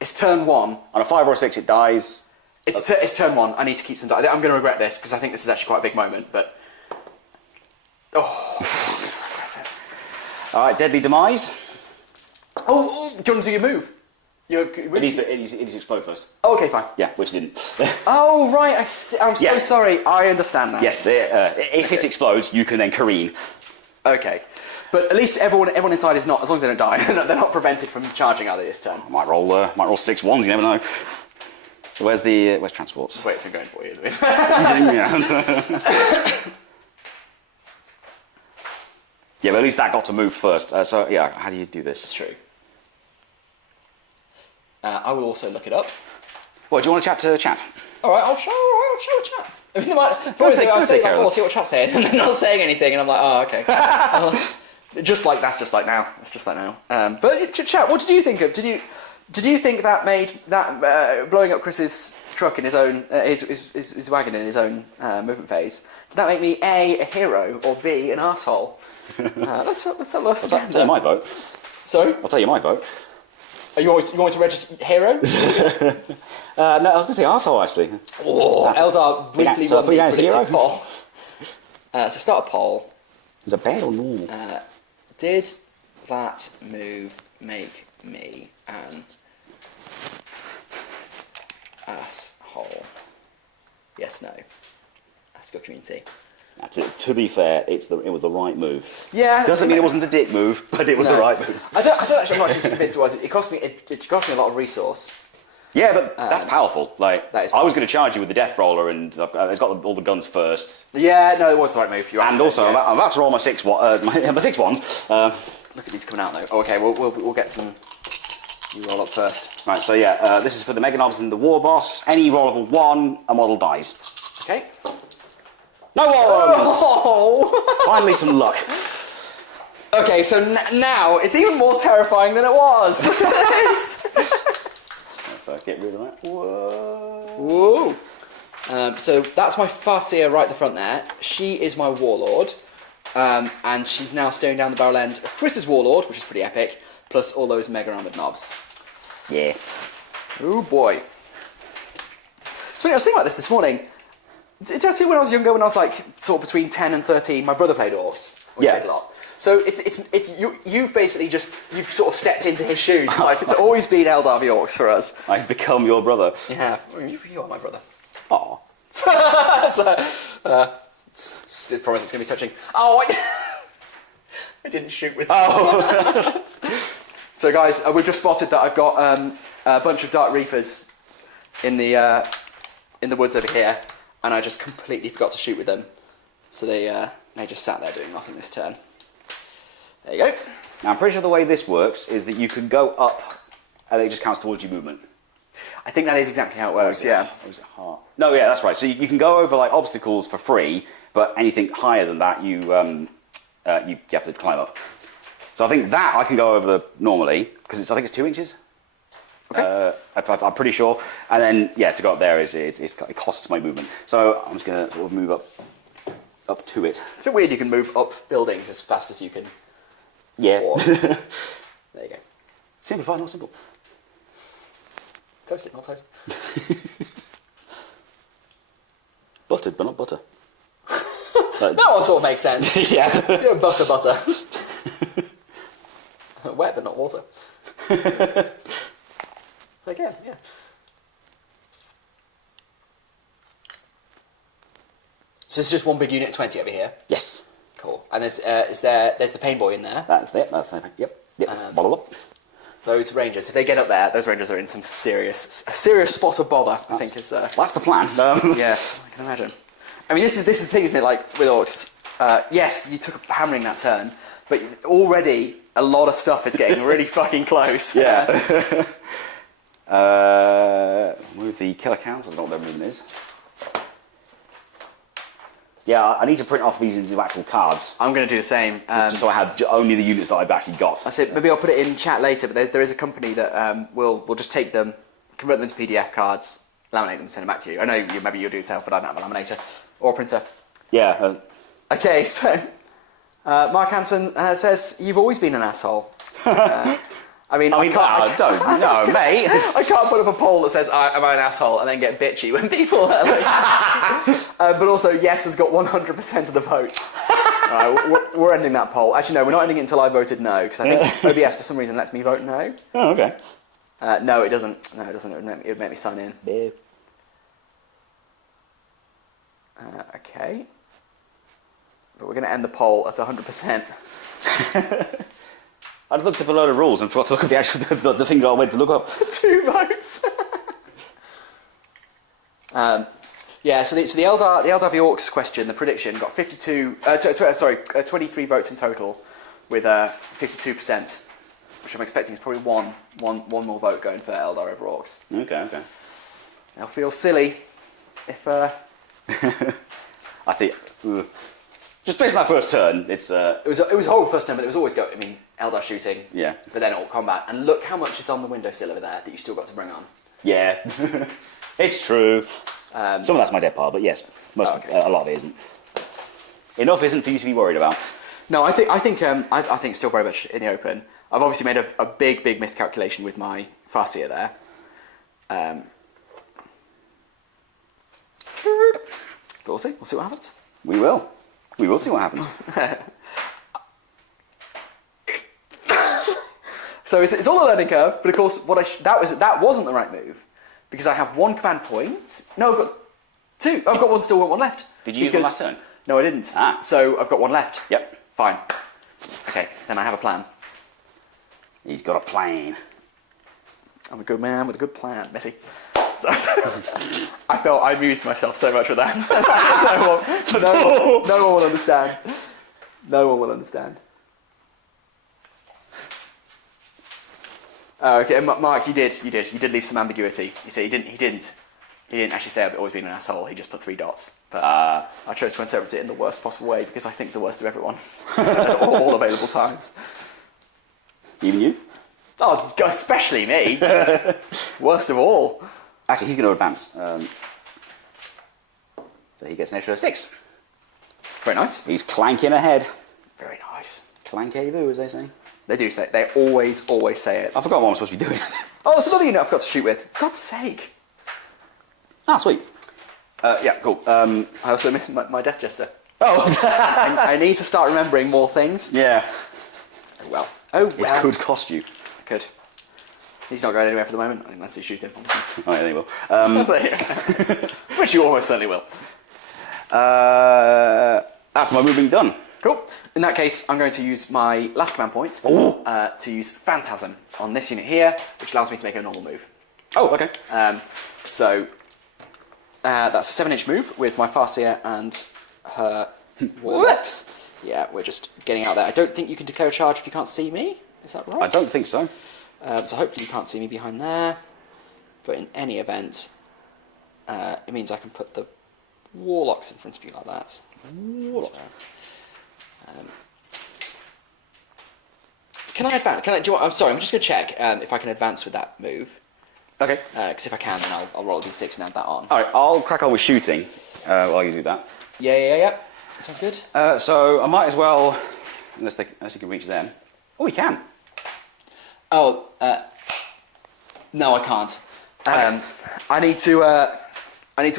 It's turn 1. On a 5 or a 6, it dies. It's turn 1. I need to keep some dice. I'm going to regret this because I think this is actually quite a big moment, but... Oh. All right, deadly demise. Oh, do you want to do your move? It needs to explode first. Oh, okay, fine. Yeah, which didn't. Oh, right. I'm so Yeah. sorry. I understand now. Yes, if it explodes, you can then careen. Okay. But at least everyone inside is not, as long as they don't die, they're not prevented from charging out of this turn. I might roll 6 ones. You never know. So where's transports? Wait, it's been going for you. Yeah, but at least that got to move first. So yeah, how do you do this? It's true. I will also look it up. Well, do you want to chat to chat? All right, I'll show a chat. I mean, I'll say, like, oh, see what chat's saying, and they're not saying anything, and I'm like, oh, okay. That's just like now. It's just like now. But chat, what did you think of? Did you think that made that blowing up Chris's truck in his own his wagon in his own movement phase? Did that make me A, a hero, or B, an arsehole? Let's have a I'll tell you my vote. Sorry? I'll tell you my vote. You want me to register hero? No, I was going to say arsehole actually. Oh, Eldar briefly won the predicted poll. So start a poll. Is it bad or normal? Did that move make me an asshole? Yes, no. Ask your community. That's it. To be fair, it was the right move. Yeah. Doesn't mean it wasn't a dick move, but it was the right move. I'm not actually convinced it was. It cost me a lot of resource. Yeah, but that's powerful. Like, that is I was going to charge you with the Death Roller, and it's got all the guns first. Yeah, no, it was the right move. And also, I'm about to roll my 6 ones. Look at these coming out though. Oh, okay, we'll get some. You roll up first. Right. So yeah, this is for the Mega Knobs and the War Boss. Any roll of a 1, a model dies. Okay. No ones! Oh! Finally, some luck. Okay, so now it's even more terrifying than it was. Look at this. So get rid of that. Whoa. So that's my Farseer right at the front there. She is my Warlord. And she's now staring down the barrel end of Chris's Warlord, which is pretty epic, plus all those mega armored knobs. Yeah. Oh boy. It's funny, I was thinking about this morning. Did I tell you when I was younger, when I was like sort of between 10 and 13, my brother played Orks. We played a lot. So it's you basically you've sort of stepped into his shoes. Like it's always been Eldar v Orks for us. I've become your brother. You have. You are my brother. Aw. Promise it's going to be touching. Oh, I didn't shoot with. Oh. So guys, we've just spotted that I've got a bunch of Dark Reapers in the woods over here, and I just completely forgot to shoot with them. So they just sat there doing nothing this turn. There you go. Now I'm pretty sure the way this works is that you can go up, and it just counts towards your movement. I think that is exactly how it works. Yeah. Or is it heart? No, yeah, that's right. So you can go over like obstacles for free, but anything higher than that, you have to climb up. So I think that I can go over normally because I think it's 2 inches. Okay. I'm pretty sure. And then yeah, to go up there it costs my movement. So I'm just gonna sort of move up to it. It's a bit weird. You can move up buildings as fast as you can. Yeah. There you go. Simplified, not simple. Toast it, not toast. Buttered, but not butter. That one sort of makes sense. Yeah. You're butter. Wet, but not water. Again, yeah. So it's just one big unit of 20 over here. Yes. Cool. And there's the pain boy in there. That's it. Yep. Blah, blah. Those rangers, if they get up there, those rangers are in a serious spot of bother. I think is. That's the plan. Yes, I can imagine. I mean, this is the thing, isn't it? Like with orcs, yes, you took a hammering that turn, but already a lot of stuff is getting really fucking close. Yeah. Move the killer counts. I don't know what their movement is. Yeah, I need to print off these into actual cards. I'm going to do the same. Just so I have only the units that I've actually got. That's it. Maybe I'll put it in chat later, but there is a company that will just take them, convert them to PDF cards, laminate them, send them back to you. I know maybe you'll do it yourself, but I don't have a laminator or a printer. Yeah. Okay, so Mark Hansen says, you've always been an asshole. I mean, don't, no, mate. I can't put up a poll that says, am I an asshole, and then get bitchy when people are like... but also, yes has got 100% of the votes. We're ending that poll. Actually, no, we're not ending it until I voted no, because I think OBS, for some reason, lets me vote no. Oh, okay. No, it doesn't. No, it doesn't. It would make me sign in. Okay. But we're going to end the poll at 100%. I'd looked up a load of rules and forgot to look at the actual the thing that I went to look up. 2 votes. Yeah, so the Eldar v Orks question, the prediction got 23 votes in total, with 52%, which I'm expecting is probably one more vote going for Eldar over Orks. Okay. They'll feel silly if. I think. Just based on that first turn, it's... It was a horrible first turn, but it was always Eldar shooting. Yeah. But then Orc combat. And look how much is on the windowsill over there that you still got to bring on. Yeah. It's true. Some of that's my dead pile, but yes, a lot of it isn't. Enough isn't for you to be worried about. No, I think it's still very much in the open. I've obviously made a big miscalculation with my Farseer there. But we'll see. We'll see what happens. We will. We will see what happens. So it's all a learning curve, but of course that wasn't the right move, because I have 1 command point. No, I've got 2. I've got one left. Did you use one last turn? No, I didn't. So I've got 1 left. Yep. Fine. Okay, then I have a plan. He's got a plan. I'm a good man with a good plan, Missy. So, I felt I amused myself so much with that. no one will understand. No one will understand. Okay, Mark, you did leave some ambiguity. You see, he didn't actually say I've always been an asshole. He just put 3 dots. But I chose to interpret it in the worst possible way because I think the worst of everyone, all available times. Even you? Oh, especially me. Worst of all. Actually, he's going to advance. So he gets an extra 6. Very nice. He's clanking ahead. Very nice. Clank-a-voo, as they say. They do say. They always say it. I forgot what I'm supposed to be doing. Oh, there's another unit I forgot to shoot with. For God's sake. Ah, sweet. Yeah, cool. I also missed my Death Jester. Oh. I need to start remembering more things. Yeah. Oh well. It could cost you. Could. He's not going anywhere for the moment, unless you shoot him, obviously. Oh, yeah, they will. Which you almost certainly will. That's my moving done. Cool. In that case, I'm going to use my last command point to use Phantasm on this unit here, which allows me to make a normal move. Oh, okay. So that's a 7-inch move with my Farseer and her Warlocks. Yeah, we're just getting out there. I don't think you can declare a charge if you can't see me. Is that right? I don't think so. So hopefully you can't see me behind there. But in any event, it means I can put the Warlocks in front of you like that. Warlocks. Can I advance? I'm sorry, I'm just going to check if I can advance with that move. Okay. Because if I can, then I'll roll a d6 and add that on. Alright, I'll crack on with shooting while you do that. Yeah. Sounds good. So I might as well, unless you can reach them. Oh, we can. Oh, no, I can't. Okay. I need to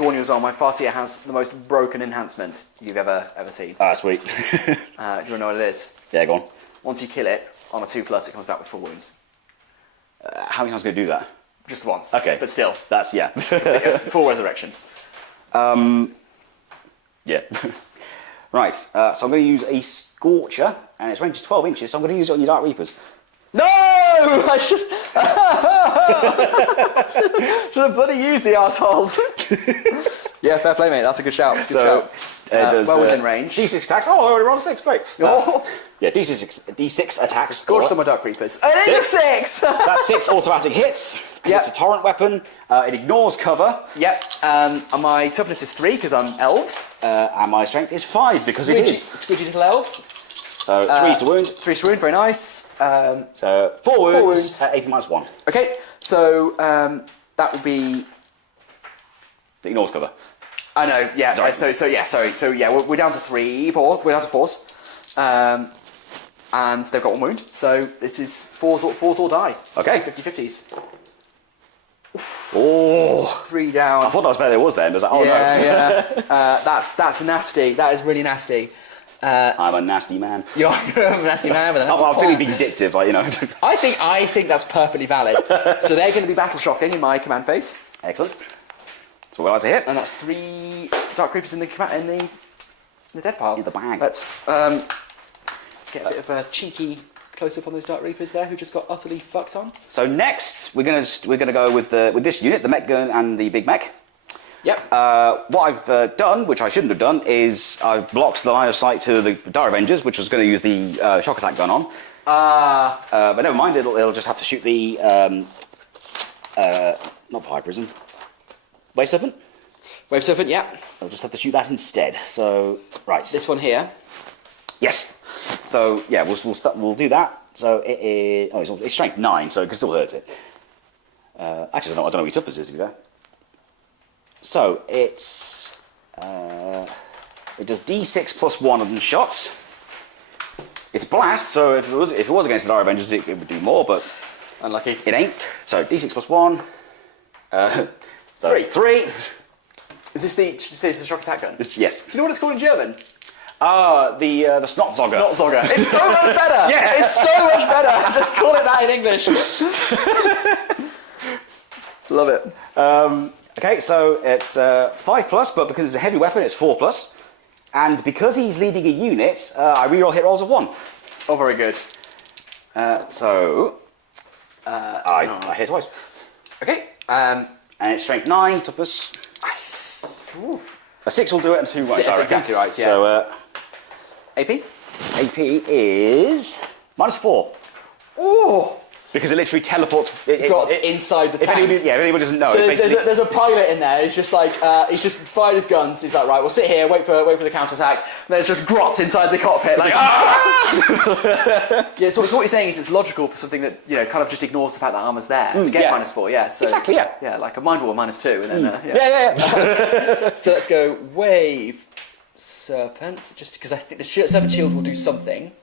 warn you as well. My Farseer has the most broken enhancement you've ever seen. Ah, sweet. Do you want to know what it is? Yeah, go on. Once you kill it on a 2+, it comes back with 4 wounds. How many times can I do that? Just once. Okay. But still. That's, yeah. Full resurrection. Yeah. Right, so I'm going to use a Scorcher, and its range is 12 inches, so I'm going to use it on your Dark Reapers. No! I should have bloody used the arseholes. Yeah, fair play, mate. That's a good shout. That's a good shout. Well within range. D6 attacks. Oh, I already rolled a 6. Great. Yeah, D6 attacks. Scorch some of Dark Reapers. It is a 6! That's 6 automatic hits. Yep. It's a torrent weapon. It ignores cover. Yep. And my toughness is 3 because I'm elves. And my strength is 5 because it is. Squidgy little elves. So 3's to wound. 3's to wound, very nice. So 4 wounds at 80 minus 1. Okay, so that would be... It ignores cover. I know, yeah. Sorry. So we're down to 4. We're down to 4s. And they've got 1 wound. So this is 4s or die. Okay. 50-50s. Oh, 3 down. I thought that was better than it was then. I was like, oh no. Yeah. That's nasty. That is really nasty. I'm a nasty man. You're a nasty man with a nasty I'm feeling plan. vindictive, like, you know. I think that's perfectly valid. So they're going to be battle shocking in my command phase. Excellent. So we're allowed to hit. And that's 3 Dark Reapers in the dead pile. In the bag. Let's get a bit of a cheeky close up on those Dark Reapers there, who just got utterly fucked on. So next, we're gonna go with this unit, the mech gun and the big mech. Yep. What I've done, which I shouldn't have done, is I've blocked the line of sight to the Dire Avengers, which was going to use the shock attack gun on. But never mind, it'll just have to shoot the not Fire Prison, Wave Serpent. Wave Serpent, yeah. I'll just have to shoot that instead. So right, This one here. yes. So yeah, we'll do that. So it is. Oh, it's strength 9, so it can still hurt it. Actually, I don't know what your toughness is, to be fair. So it's it does D6 plus 1 of them shots. It's blast, so if it was against the Dire Avengers, it would do more, but Unlucky. it ain't. So D6 plus 1. So 3. Is this the shock attack gun? Yes. Do you know what it's called in German? The Snotzogger. Snotzogger. It's so much better. Yeah. It's so much better. Just call it that in English. Love it. Okay, so it's 5 plus, but because it's a heavy weapon, it's 4 plus. And because he's leading a unit, I reroll hit rolls of 1. Oh, very good. I hit twice. Okay. And it's strength 9, toughness. A 6 will do it, and 2 won't. That's exactly right, yeah. So AP? AP is -4. Oh! Because it literally teleports. Got inside the tank. If anybody doesn't know, So it's basically... there's a pilot in there. He's just like he's just fired his guns. He's like, right, we'll sit here, wait for the counter attack. And there's just grots inside the cockpit, like Yeah. So what you're saying is it's logical for something that kind of just ignores the fact that armor's there to get -4. Yeah. So, exactly. Yeah. Yeah, like a mind wall -2, and then Yeah. So let's go Wave Serpent, just because I think the Serpent Shield will do something.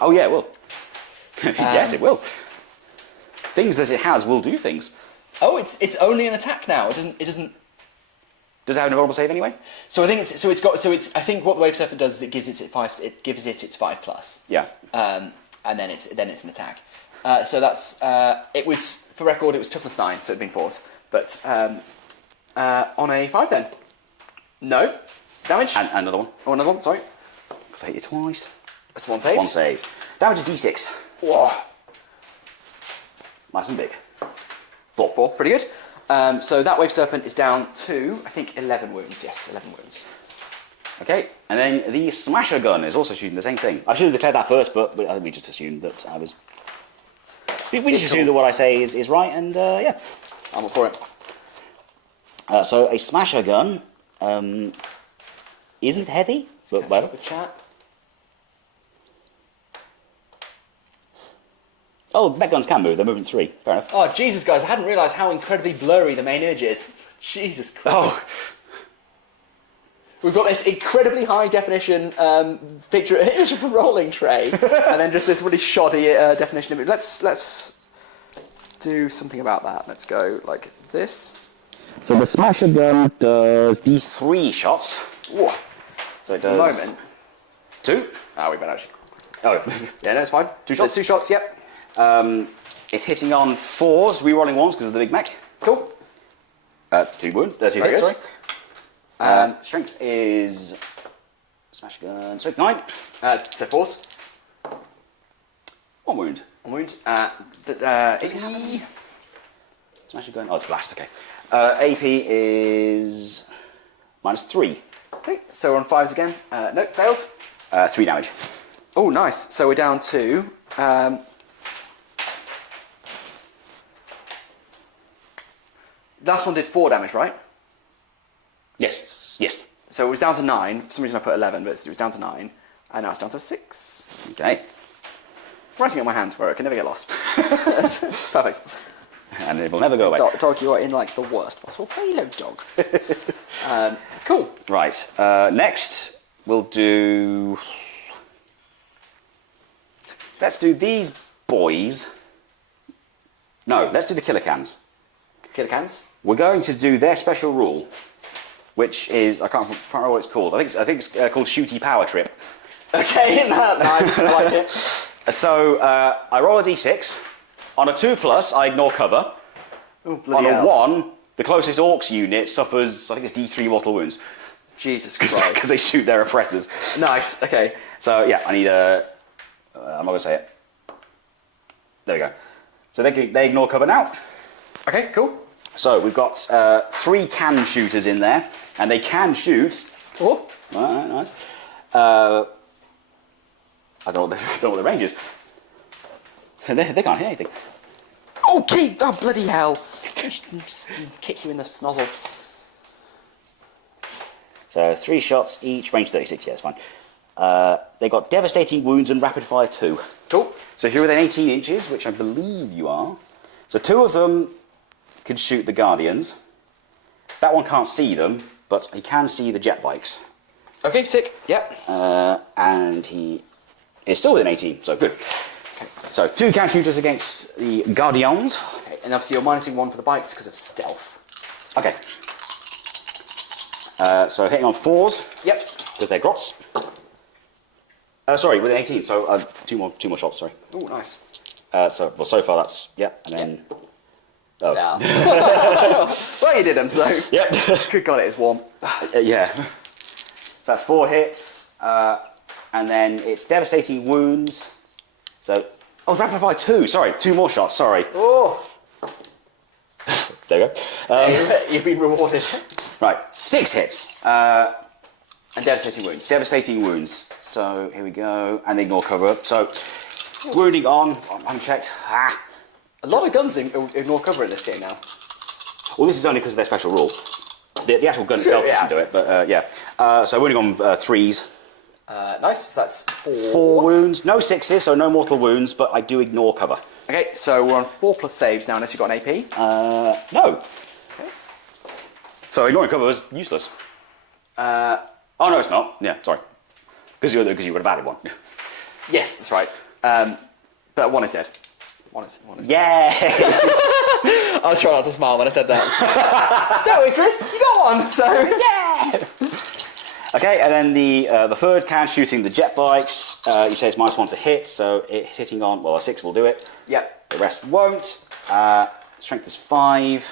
Oh yeah, it will. Yes, it will. Things that it has will do things. Oh, it's only an attack now. It doesn't. Does it have an invulnerable save anyway? So I think I think what the Wave Serpent does is it gives it its 5 plus. Yeah. And then it's an attack. So that's it was, for record, it was toughness 9, so it'd been 4s. But on a 5 then. No damage. And another one. Oh, another one. Sorry. Because I hit it twice. That's 1 saved. 1 saved. Damage is D6. Whoa. Nice and big. 4. Pretty good. So that Wave Serpent is down to, I think, 11 wounds. Yes, 11 wounds. Okay, and then the Smasher Gun is also shooting the same thing. I should have declared that first, but I think we just assumed that I was... We just assumed that what I say is right, and yeah. I'm up for it. So a Smasher Gun isn't heavy, but well... Chat. Oh, mech guns can move, they're moving 3. Fair enough. Oh, Jesus, guys, I hadn't realised how incredibly blurry the main image is. Jesus Christ. Oh. We've got this incredibly high definition picture of a rolling tray, and then just this really shoddy definition image. Let's do something about that. Let's go like this. So the Smasher Gun does D3 shots. Whoa. So it does... Moment. 2. Ah, we better actually. Oh. Yeah, no, it's fine. 2 shots. 2 shots, yep. It's hitting on 4s, re-rolling 1s because of the big mech. Cool. 2 hits, sorry. Strength is smash gun. Strength 9. So force. 1 wound. 1 wound. AP. Smash gun. Oh, it's blast. Okay. AP is -3. Okay, so we're on 5s again. Nope, failed. 3 damage. Oh, nice. So we're down to... last one did 4 damage, right? Yes. Yes. So it was down to 9. For some reason I put 11, but it was down to 9. And now it's down to 6. Okay. Writing it on my hand where it can never get lost. Perfect. And it will never go away. Dog, you are in like the worst possible payload, dog. Cool. Right. Next, we'll do... Let's do these boys. No, let's do the killer cans. Killer cans? We're going to do their special rule, which is... I can't remember what it's called. I think it's called Shooty Power Trip. Okay, nice. I like it. So, I roll a d6. On a 2+, I ignore cover. Ooh, On a hell. 1, the closest Orks unit suffers, I think it's D3 mortal wounds. Jesus Christ. Because they shoot their oppressors. Nice, okay. So, yeah, I need a... I'm not going to say it. There we go. So they ignore cover now. Okay, cool. So, we've got 3 can shooters in there. And they can shoot... Oh. Alright, nice. I don't know what the range is. So they can't hit anything. Okay, oh bloody hell. Just kick you in the snozzle. So 3 shots each, range 36, yeah, it's fine. They got devastating wounds and rapid fire 2. Cool. So if you're within 18 inches, which I believe you are, so 2 of them can shoot the Guardians. That one can't see them, but he can see the jet bikes. Okay, sick. Yep. And he is still within 18, so good. Okay. So 2 can shooters against the Guardians. Okay, and obviously you're minusing 1 for the bikes because of stealth. Okay. So hitting on 4s. Yep. Because they're grots. Sorry, within 18, so 2 more shots, sorry. Oh, nice. So far that's, and then... Yep. Oh. Yeah. Well, you did them, so... Yep. Good God, it is warm. Yeah. So that's 4 hits, and then it's devastating wounds. So, oh, rapid fire 2, sorry, 2 more shots, sorry. Oh. There we go. You've been rewarded. Right, 6 hits. And devastating wounds. Devastating wounds. So, here we go, and ignore cover. So, wounding on, unchecked. Ah. A lot of guns ignore cover in this game now. Well, this is only because of their special rule. The actual gun itself doesn't do it, but yeah. So wounding on 3s. Nice, so that's 4. 4 wounds, no 6s, so no mortal wounds, but I do ignore cover. Okay, so we're on 4+ saves now, unless you've got an AP. No. Okay. So ignoring cover is useless. Oh no, it's not. Yeah, sorry. Because you would have added 1. Yes, that's right. But 1 is dead. One is Yeah. I was trying not to smile when I said that. Don't worry, Chris, you got 1, so yeah. Okay, and then the third can shooting the jet bikes. You say it's -1 to hit, so it's hitting on. Well, a 6 will do it. Yep. The rest won't. Strength is 5.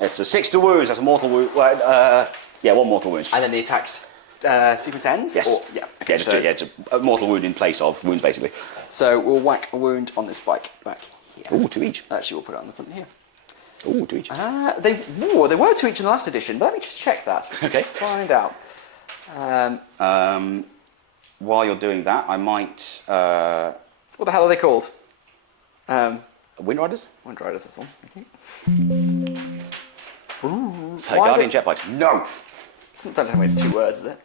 It's a 6 to wounds. That's a mortal wound. Yeah, 1 mortal wound. And then the attack sequence ends. Yes. Or, yeah. Okay, Yeah, just a mortal wound in place of wounds, basically. So we'll whack a wound on this bike back here. Ooh, 2 each. Actually, we'll put it on the front here. Ooh, 2 each. They were 2 each in the last edition, but let me just check that. Let's Okay. find out. While you're doing that, I might... What the hell are they called? Wind Riders? Wind Riders, this one. Okay. So Guardian jet bikes. No! Don't tell me it's 2 words, is it?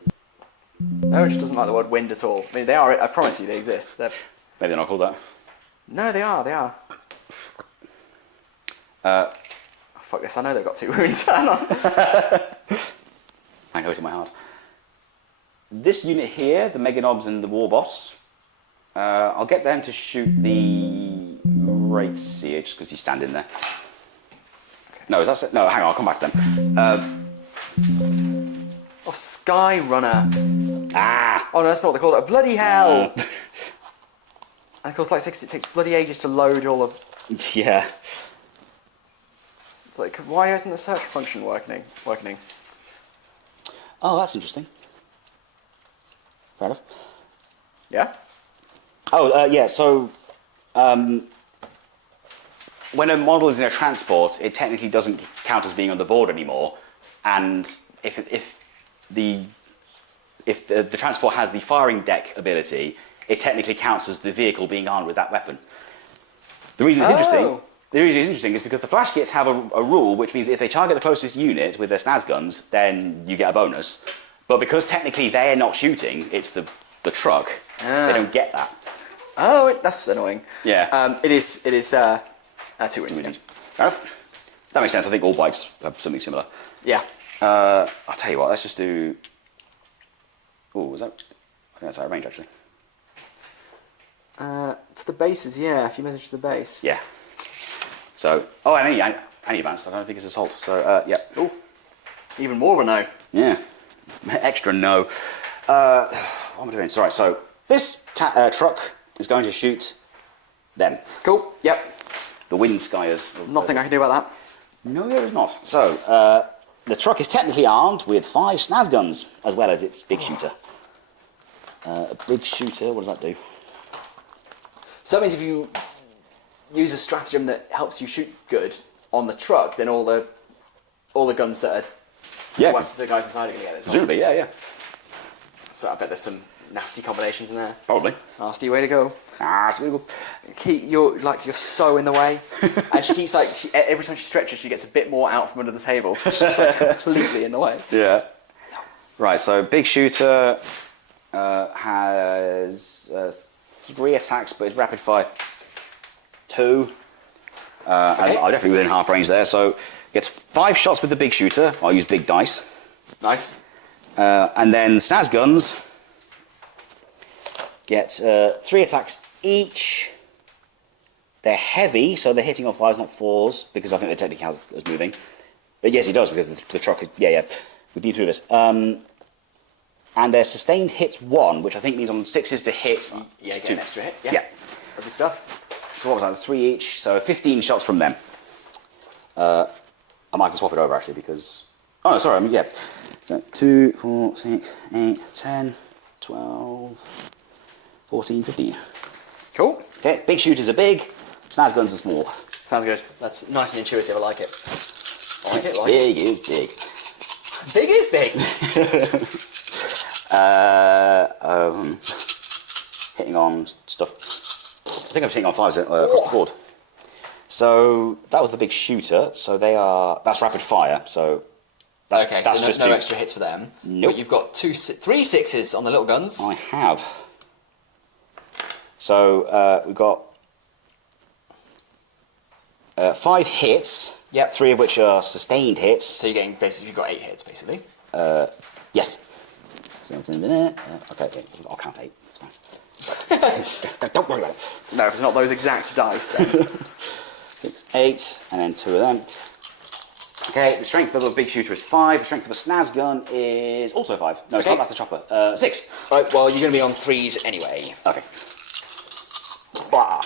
No, it just doesn't like the word wind at all. I mean, they are, I promise you, they exist. Maybe they're not called that. No, they are. Oh, fuck this, I know they've got 2 wounds. Hang on. I go to my heart. This unit here, the Mega Knobs and the War Boss, I'll get them to shoot the Wraith Seer just because he's standing there. Okay. No, is that it? No, hang on, I'll come back to them. Oh, Sky Runner. Ah! Oh no, that's not what they call it. Bloody hell! And of course, like 6, it takes bloody ages to load all of. Yeah. It's like, why isn't the search function working? Oh, that's interesting. Fair enough. Yeah? Oh, yeah, so when a model is in a transport, it technically doesn't count as being on the board anymore. And if the transport has the firing deck ability, it technically counts as the vehicle being armed with that weapon. The reason it's interesting... The reason it's interesting is because the flash kits have a rule, which means if they target the closest unit with their SNAS guns, then you get a bonus. But because technically they're not shooting, it's the truck, they don't get that. Oh, that's annoying. Yeah. It is 2 wins. Fair enough. That makes sense. I think all bikes have something similar. Yeah. I'll tell you what, let's just do... Oh, was that... I think that's out of range, actually. To the bases, yeah. If you message to the base. Yeah. So... Oh, and any advanced. I don't think it's assault. So, yeah. Oh. Even more of a no. Yeah. Extra no. What am I doing? Sorry, so this truck is going to shoot them. Cool. Yep. The wind skiers. Nothing I can do about that. No, there is not. So, the truck is technically armed with 5 SNAS guns, as well as its big shooter. A big shooter, what does that do? So that means if you use a stratagem that helps you shoot good on the truck, then all the guns that are the guys inside are going to get it. Presumably, yeah. So I bet there's some nasty combinations in there. Probably. Nasty way to go. Ah, it's legal. You're so in the way. And she keeps every time she stretches, she gets a bit more out from under the table. So she's just completely in the way. Yeah. Right, so big shooter has 3 attacks, but it's rapid fire 2. And I'm definitely within half range there, so gets 5 shots with the big shooter. I'll use big dice. Nice. And then SNAS guns get 3 attacks each. They're heavy, so they're hitting on 5s, not 4s, because I think they technically count as moving. But yes, it does, because the truck is... Yeah. We've been through this. And their sustained hits 1, which I think means on 6s to hit... Yeah, get an extra hit. Yeah. Lovely stuff. So what was that? 3 each, so 15 shots from them. I might have to swap it over, actually, because... Oh, sorry, yeah. So 2, 4, 6, 8, 10, 12, 14, 15. Cool. Okay, big shooters are big, SNAS guns are small. Sounds good. That's nice and intuitive. I like it. Big is big. Big is big. Hitting on stuff. I think I'm hitting on 5s across the board. So that was the big shooter. So they are... That's rapid fire, so... That's so just no extra hits for them. Nope. But you've got 3 6s on the little guns. I have. So we've got 5 hits. Yep. 3 of which are sustained hits. So you're getting basically you've got 8 hits basically. Yes. So, okay, I'll count 8. It's fine. Don't worry about it. No, if it's not those exact dice then. 6, 8, and then 2 of them. Okay, the strength of a big shooter is 5. The strength of a SNAS gun is also 5. No, it's not. That's the chopper. 6. Right. Well, you're going to be on 3s anyway. Okay. Bah.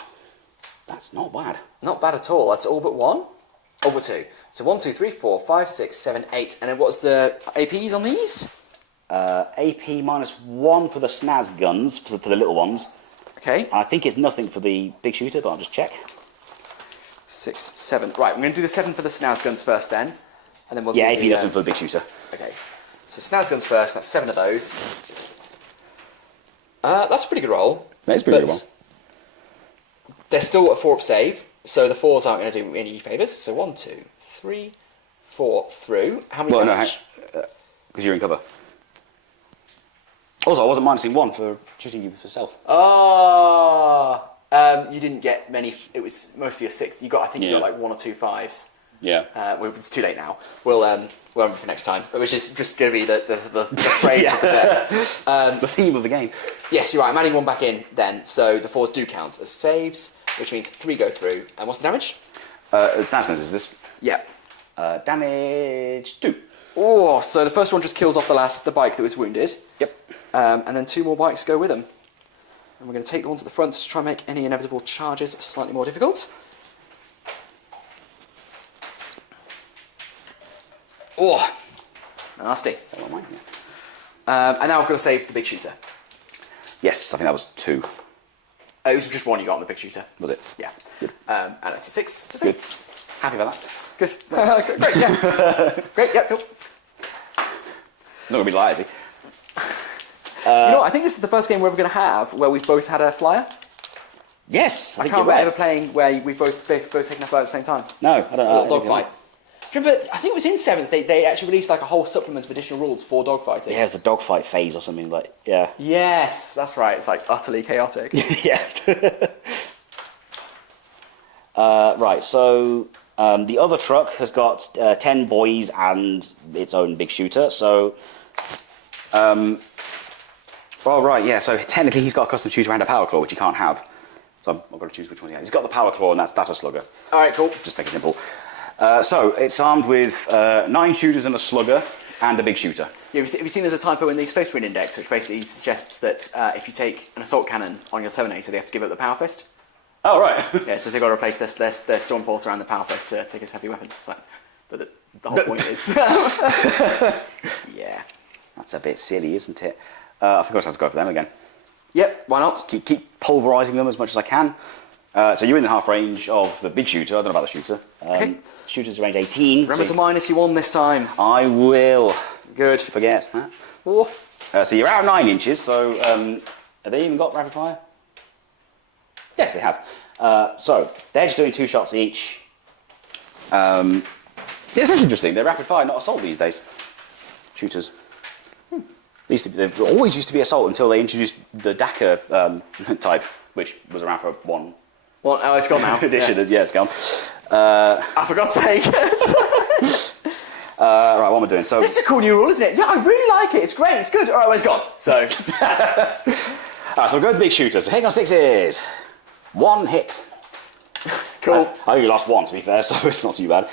That's not bad. Not bad at all. That's all but 1. All but 2. So 1, 2, 3, 4, 5, 6, 7, 8. And then what's the APs on these? AP -1 for the SNAS guns, for the little ones. Okay. I think it's nothing for the big shooter, but I'll just check. 6, 7. Right, I'm going to do the 7 for the SNAS guns first then. And then we'll do AP the, nothing for the big shooter. Okay. So SNAS guns first, that's 7 of those. That's a pretty good roll. That is pretty good roll. They're still a 4-up save, so the 4s aren't going to do any favours. So 1, 2, 3, 4 through. How many damage? Because you're in cover. Also, I wasn't minusing 1 for shooting you for stealth. Oh, you didn't get many. It was mostly a 6. You got, I think, you got like 1 or 2 5s. Yeah. Well, it's too late now. We'll remember for next time, which is just going to be the phrase of the day. The theme of the game. Yes, you're right. I'm adding 1 back in then, so the 4s do count as saves, which means 3 go through. And what's the damage? SNAS guns is this? Yeah. Damage 2. Oh, so the first one just kills off the bike that was wounded. Yep. And then 2 more bikes go with them. And we're going to take the ones at the front to try and make any inevitable charges slightly more difficult. Oh, nasty. Is that not mine? Yeah. And now I've got to save the big shooter. Yes, I think that was 2. It was just 1 you got on the big shooter. Was it? Yeah. Good. And it's a 6 to save. Good. Happy about that. Good. Great, yeah. Great, yeah, cool. He's not going to be light, is he? You know what, I think this is the first game we're ever going to have where we've both had a flyer. Yes, I think can't you're remember right. ever playing where we've both taken a flyer at the same time. No, I don't know. A little dogfight. Do you remember, I think it was in 7th, they actually released like a whole supplement of additional rules for dogfighting. Yeah, it was the dogfight phase or something, like, yeah. Yes, that's right, it's like utterly chaotic. Yeah. Right, so the other truck has got 10 boys and its own big shooter, so... well, right, yeah, so technically he's got a custom shooter and a power claw, which you can't have. So I've got to choose which one he has. He's got the power claw, and that's a slugger. Alright, cool. Just make it simple. So it's armed with 9 shooters and a slugger, and a big shooter. Yeah, have you seen there's a typo in the Space Marine Index, which basically suggests that if you take an assault cannon on your Terminator, they have to give up the power fist? Oh, right. Yeah, so they've got to replace their storm porter and the power fist to take his heavy weapon. It's like, but the whole point is... yeah. That's a bit silly, isn't it? I think I'll have to go for them again. Yep, why not? Keep pulverising them as much as I can. So you're in the half range of the big shooter. I don't know about the shooter. Okay. Shooter's range 18. Remember to minus you 1 this time. I will. Good. Forget. Huh? Oh. So you're out of 9 inches, so have they even got rapid fire? Yes, they have. So they're just doing 2 shots each. Yeah, it's actually interesting. They're rapid fire, not assault these days. Shooters. They've always used to be assault until they introduced the Dakar type, which was around for one. Well, oh, it's gone now. Edition. Yeah, it's gone. I forgot to take it. Right, what am I doing? So This is a cool new rule, isn't it? Yeah, I really like it. It's great. It's good. All right, well, it's gone. So. Alright, so we'll go with the big shooter. So hitting on 6s. 1 hit. Cool. I only lost 1 to be fair, so it's not too bad.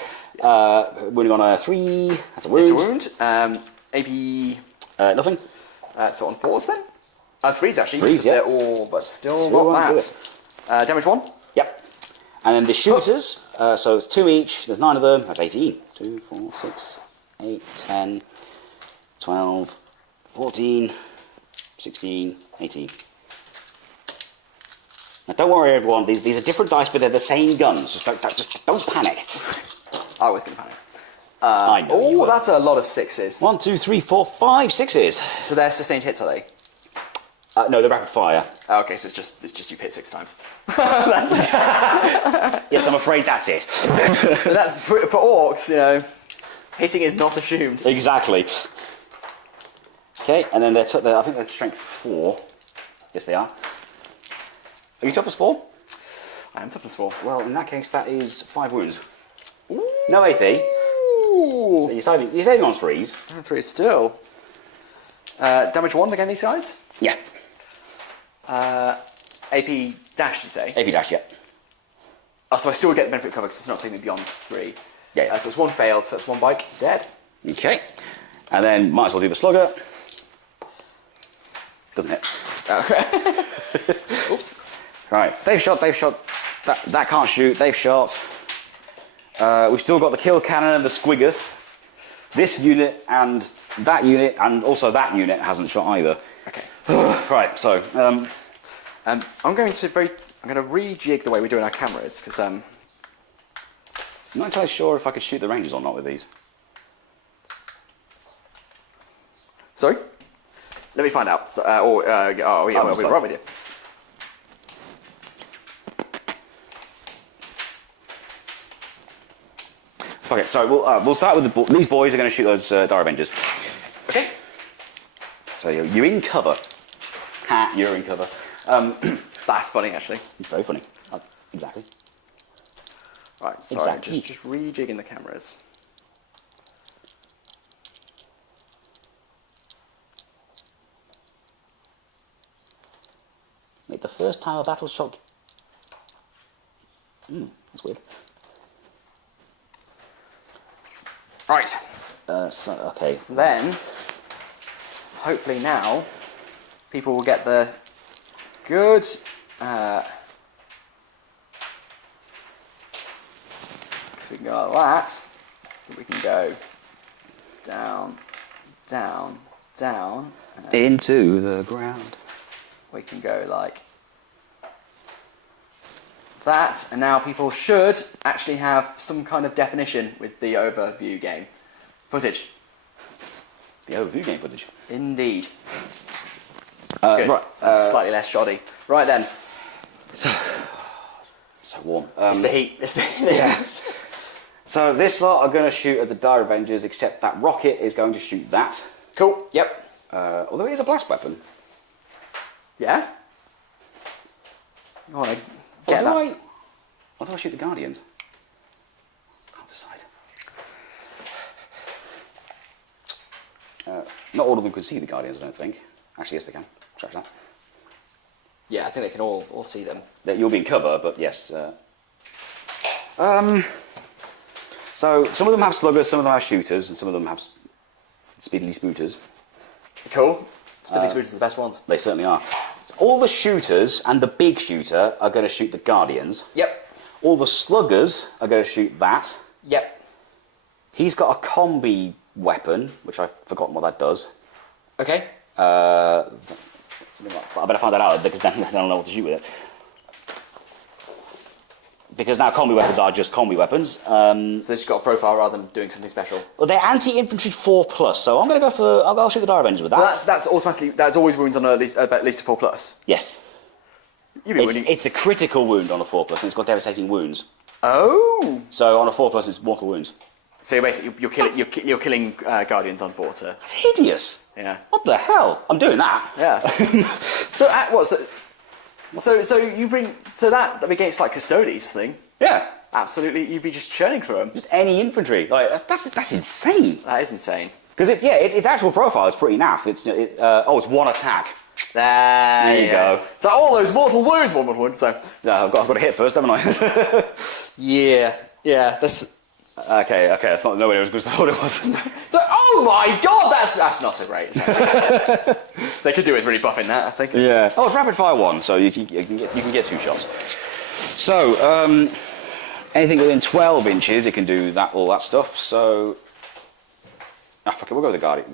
Winning on a 3. That's a wound. It's a wound. AP. Nothing. So on 4s then? 3s actually. 3s, yeah. They're all, but still Still not won't that. Damage 1. Yep. And then the shooters, so it's 2 each, there's 9 of them, that's 18. 2, 4, 6, 8, 10, 12, 14, 16, 18. Now don't worry everyone, these are different dice but they're the same guns, just don't panic. I was going to panic. I know you Oh, will. that's a lot of 6s. 1, 2, 3, 4, 5, 6s. So they're sustained hits, are they? No, they're rapid fire. Oh, okay, so it's just you've hit 6 times. That's Yes, I'm afraid that's it. that's for orcs, you know. Hitting is not assumed. Exactly. Okay, and then I think they're strength 4. Yes, they are. Are you toughness 4? I am toughness 4. Well, in that case, that is 5 wounds. Ooh. No AP. Ooh. So you're saving on 3s. 3 still. Damage 1 again, these guys? Yeah. AP dash, you say? AP dash, yeah. Oh, so I still get the benefit cover because it's not taking me beyond 3. Yeah. So it's 1 failed, so it's 1 bike, dead. Okay. And then might as well do the slugger. Doesn't hit. Okay. Oops. Right. They've shot. That can't shoot. They've shot. We've still got the kill cannon and the squiggoth. This unit and also that unit hasn't shot either. Okay. Right. So. I'm going to rejig the way we're doing our cameras because I'm not entirely sure if I could shoot the rangers or not with these. Sorry. Let me find out. So, yeah, we'll be right with you. Okay, so we'll start with these boys are going to shoot those Dire Avengers. Okay. So you're in cover. Ha! You're in cover. That's funny, actually. It's very funny. Exactly. Right. Sorry. Exactly. Just rejigging the cameras. Make the first time a battle shot. That's weird. Right. Okay. Then, hopefully now, people will get the good. So we can go like that. So we can go down, down, down. Into the ground. We can go like that, and now people should actually have some kind of definition with the overview game footage. The overview game footage. Indeed. Good. Right. Slightly less shoddy. Right then. So warm. It's the heat. It's the heat. Yes. So this lot are going to shoot at the Dire Avengers, except that rocket is going to shoot that. Cool. Yep. Although it is a blast weapon. Yeah. You want to get that? Or do I shoot the Guardians? Can't decide. Not all of them can see the Guardians, I don't think. Actually, yes, they can. Scratch that. Yeah, I think they can all see them. You'll be in cover, but yes. So some of them have sluggers, some of them have shooters, and some of them have speedily spooters. Cool. Speedily spooters are the best ones. They certainly are. So all the shooters and the big shooter are going to shoot the Guardians. Yep. All the sluggers are going to shoot that. Yep. He's got a combi weapon, which I've forgotten what that does. Okay. I better find that out because then I don't know what to shoot with it. Because now combi weapons are just combi weapons. So they've just got a profile rather than doing something special. Well, they're anti-infantry 4+, so I'm going to go for. I'll shoot the Dire Avengers with that. So that's automatically always wounds on at least a 4+. Yes. It's a critical wound on a 4+, and it's got devastating wounds. Oh. So on a 4+, it's mortal wounds. So you're killing Guardians on 4 to... That's hideous. Yeah. What the hell? I'm doing that. Yeah. So you bring that against like Custodes thing. Yeah. Absolutely, you'd be just churning through them. Just any infantry. Like that's insane. That is insane. Because its actual profile is pretty naff. It's one attack. There you go. So all those mortal wounds, one wound. So yeah, I've got to hit first, haven't I? yeah. That's. Okay, that's not nowhere as good as I thought it was. So, oh my god, that's not so great. They could do with really buffing that, I think. Yeah. Oh, it's rapid fire 1, so you can get 2 shots. So anything within 12 inches, it can do all that stuff. So fuck it, we'll go with the Guardian.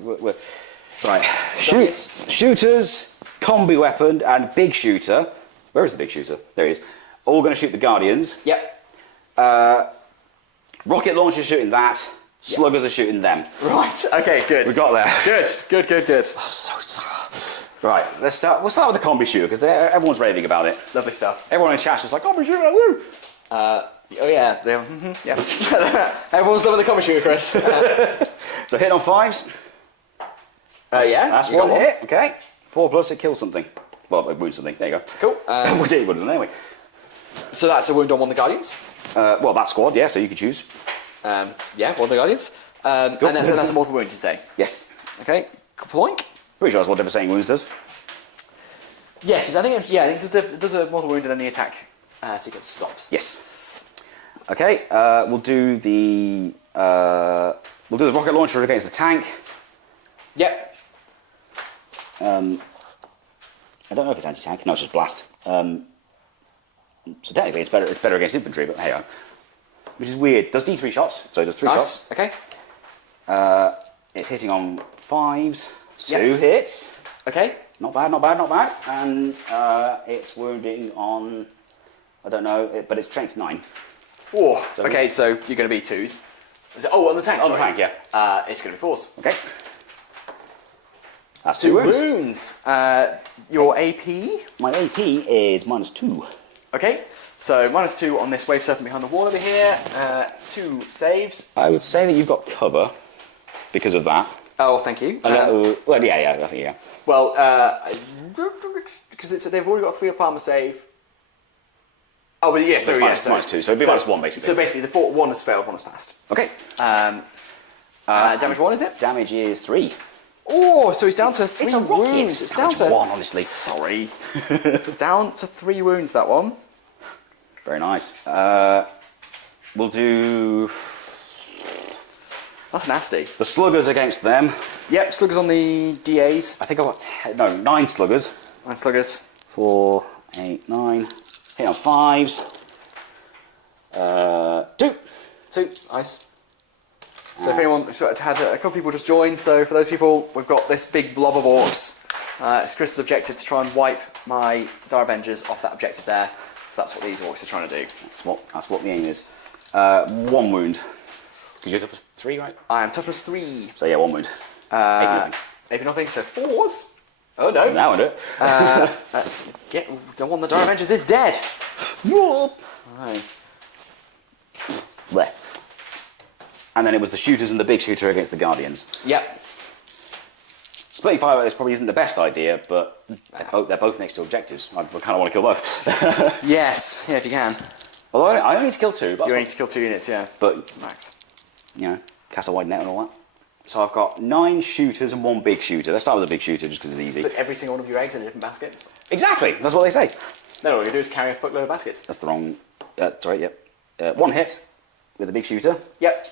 Right. Shooters, combi weapon, and big shooter. Where is the big shooter? There he is. All going to shoot the Guardians. Yep. Rocket launchers shooting that. Sluggers are shooting them. Right. Okay. Good. We got there. Good. Right. We'll start with the combi shooter because everyone's raving about it. Lovely stuff. Everyone in chat's just like combi shooter. Woo! Oh yeah. Yeah. Everyone's loving the combi shooter, Chris. So hit on 5s. Yeah. That's one hit. Okay. 4+, it kills something. Well, it wounds something. There you go. Cool. We did it anyway. So that's a wound on one of the Guardians. Well, that squad, yeah. So you could choose. Yeah, one of the Guardians. And that's a mortal wound, you say? Yes. Okay. Ploink. Pretty sure that's what devastating wounds does. Yes, I think it does a mortal wound and then the attack sequence stops. Yes. Okay. We'll do the rocket launcher against the tank. Yep. I don't know if it's anti-tank. No, it's just blast. So technically, it's better against infantry, but hey, which is weird. Does D3 shots, so it does 3 shots. Okay. It's hitting on 5s. 2 hits. Okay. Not bad. And it's wounding on, I don't know, but it's strength 9. Oh. So okay, so you're going to be 2s. On the tank. On the tank, yeah. It's going to be 4s. Okay. That's 2 wounds. Your AP? My AP is -2. Okay, so -2 on this wave serpent behind the wall over here. 2 saves. I would say that you've got cover because of that. Oh, thank you. Well, yeah, I think, yeah. Well, because they've already got a 3 up armor save. Oh, but yeah, so it's -2, so it'd be -1 basically. So basically, the 1 has failed, 1 has passed. Okay. Damage 1, is it? Damage is 3. Oh, so he's down to 3 It's a rocket. wounds. It's down to 1, honestly. Sorry, down to 3 wounds. That one. Very nice. We'll do. That's nasty. The sluggers against them. Yep, sluggers on the DAs. I think I've got 9 sluggers. 9 sluggers. 4, 8, 9. Hit on 5s. 2. 2. Nice. So if anyone had a couple people just joined, so for those people, we've got this big blob of orcs. It's Chris's objective to try and wipe my Dire Avengers off that objective there. So that's what these orcs are trying to do. That's what the aim is. 1 wound. Because you're toughness 3, right? I am toughness 3. So yeah, 1 wound. 8 nothing, so 4s. Oh no. Now I do it. Let's get the one. The Dire Avengers is dead. Right. Blech. And then it was the shooters and the big shooter against the guardians. Yep. Splitting fire like this probably isn't the best idea, but they're both next to objectives. I kind of want to kill both. Yes, yeah, if you can. Although I only need to kill 2. But You only need to kill 2 units, yeah. But, Max. you know, cast a wide net and all that. So I've got 9 shooters and 1 big shooter. Let's start with the big shooter just because it's easy. Put every single one of your eggs in a different basket. Exactly, that's what they say. No, all you do is carry a footload of baskets. That's the wrong... sorry, yep. 1 hit with the big shooter. Yep.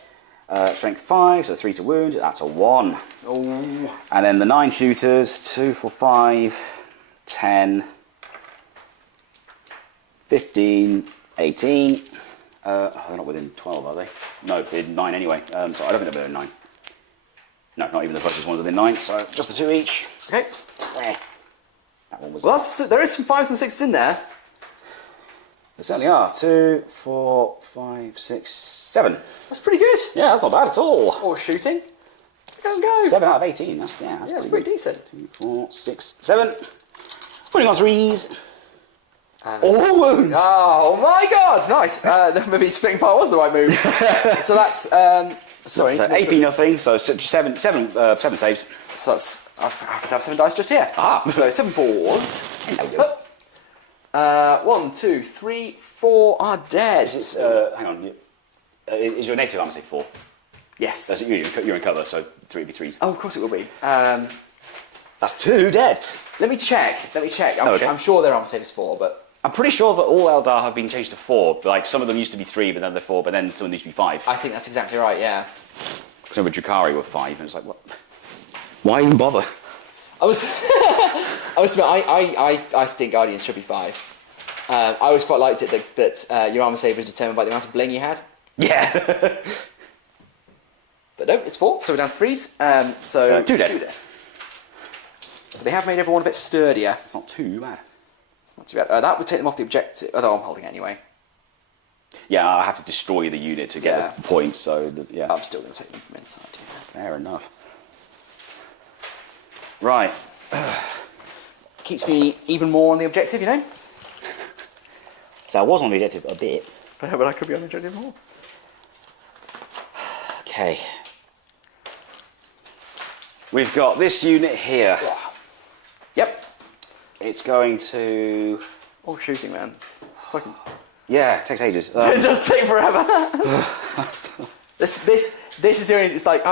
Strength 5, so 3 to wound. That's a 1. Oh. And then the 9 shooters, 2, 4, 5, 10, 15, 18. They're not within 12, are they? No, they're 9 anyway. So I don't think they're within 9. No, not even the closest one's within 9, so just the 2 each. Okay. That one was... Well, there is some 5s and 6s in there. There certainly are. 2, 4, 5, 6, 7. That's pretty good. Yeah, that's not bad at all. Or shooting. Go. 7 out of 18. That's Pretty pretty decent. 2, 4, 6, 7. Putting on 3s. All wounds. Oh my god, nice. Maybe splitting fire was the right move. So that's sorry. So AP nothing. So 7 saves. So that's I happen to have 7 dice just here. Ah. So 7 4s. 1, 2, 3, 4 are dead. Hang on. Is your negative armor say 4? Yes. That's you're in cover, so 3 would be 3s. Oh, of course it will be. That's 2 dead. Let me check. Okay. I'm sure their armor save is 4, but I'm pretty sure that all Eldar have been changed to 4. Like some of them used to be 3, but then they're 4, but then some of them used to be 5. I think that's exactly right. Yeah. Some of Drakari were 5, and it's like, what? Why even bother? I think Guardians should be 5. I always quite liked it that your armor save was determined by the amount of bling you had. Yeah. But no, it's 4, so we're down to 3s. So 2 dead. 2 dead. But they have made everyone a bit sturdier. It's not too bad. It's not too bad. That would take them off the objective, although I'm holding it anyway. Yeah, I have to destroy the unit to get the points, so yeah. I'm still going to take them from inside. Yeah. Fair enough. Right. Keeps me even more on the objective, you know? So I was on the objective a bit. But I could be on the objective more. Okay. We've got this unit here. Yep. It's going to... Oh, shooting, man. It's fucking... Yeah, it takes ages. It does take forever. This is the only... It's like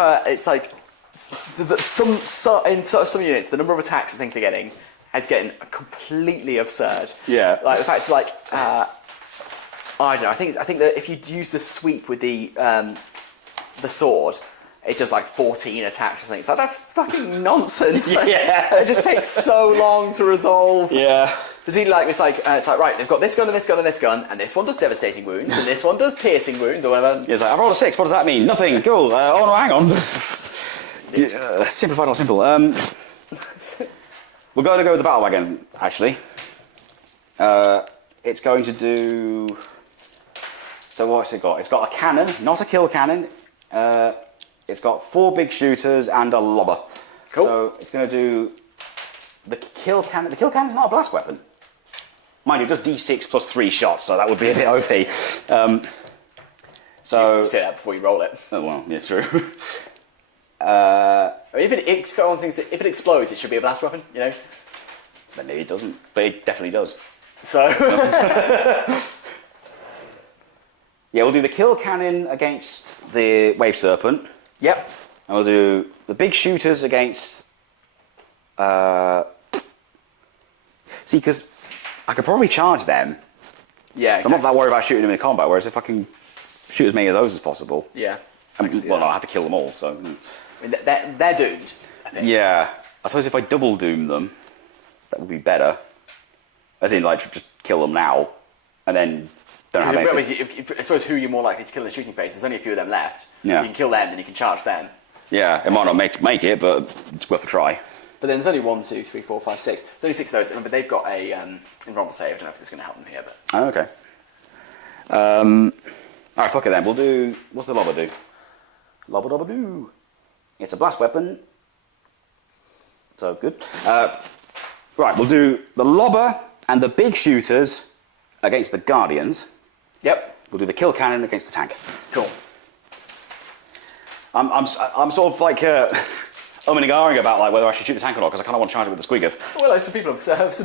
in some units, the number of attacks and things they're getting is getting completely absurd. Yeah. Like the fact, like I don't know. I think that if you use the sweep with the sword, it does like 14 attacks or something. It's like that's fucking nonsense. Yeah. It just takes so long to resolve. Yeah. It's like right, they've got this gun and this gun and this gun, and this one does devastating wounds, and this one does piercing wounds or whatever. Yeah, it's like, I rolled a 6, what does that mean? Nothing, cool. Oh no, hang on. Simplified or simple. We're going to go with the battle wagon, actually. It's going to do... So what's it got? It's got a cannon, not a kill cannon. It's got 4 big shooters and a lobber. Cool. So it's going to do the kill cannon. The kill cannon's not a blast weapon. Mind you, it does D6 plus 3 shots, so that would be a bit OP. So you say that before you roll it. Oh well, yeah, true. I mean, if it's got one thing that if it explodes, it should be a blast weapon, you know. But maybe it doesn't. But it definitely does. So. Yeah, we'll do the kill cannon against the wave serpent. Yep. And we'll do the big shooters against... See, because I could probably charge them. Yeah, exactly. So I'm not that worried about shooting them in combat, whereas if I can shoot as many of those as possible... Yeah. I have to kill them all, so... I mean, they're doomed, I think. Yeah. I suppose if I double doom them, that would be better. As in, like, just kill them now, and then Don't have anything. I suppose who you're more likely to kill in the shooting phase. There's only a few of them left. Yeah. You can kill them, then you can charge them. Yeah, it might not make it, but it's worth a try. But then there's only 1, 2, 3, 4, 5, 6. There's only 6 of those, but they've got a environmental save. I don't know if it's going to help them here, but... Oh, okay. Alright, fuck it then. We'll do... What's the lobber do? Lobber dobber do. It's a blast weapon. So, good. Right, we'll do the lobber and the big shooters against the guardians. Yep. We'll do the kill cannon against the tank. Cool. I'm sort of like... umming and ahhing about like whether I should shoot the tank or not because I kind of want to charge it with the squiggoth. Well, some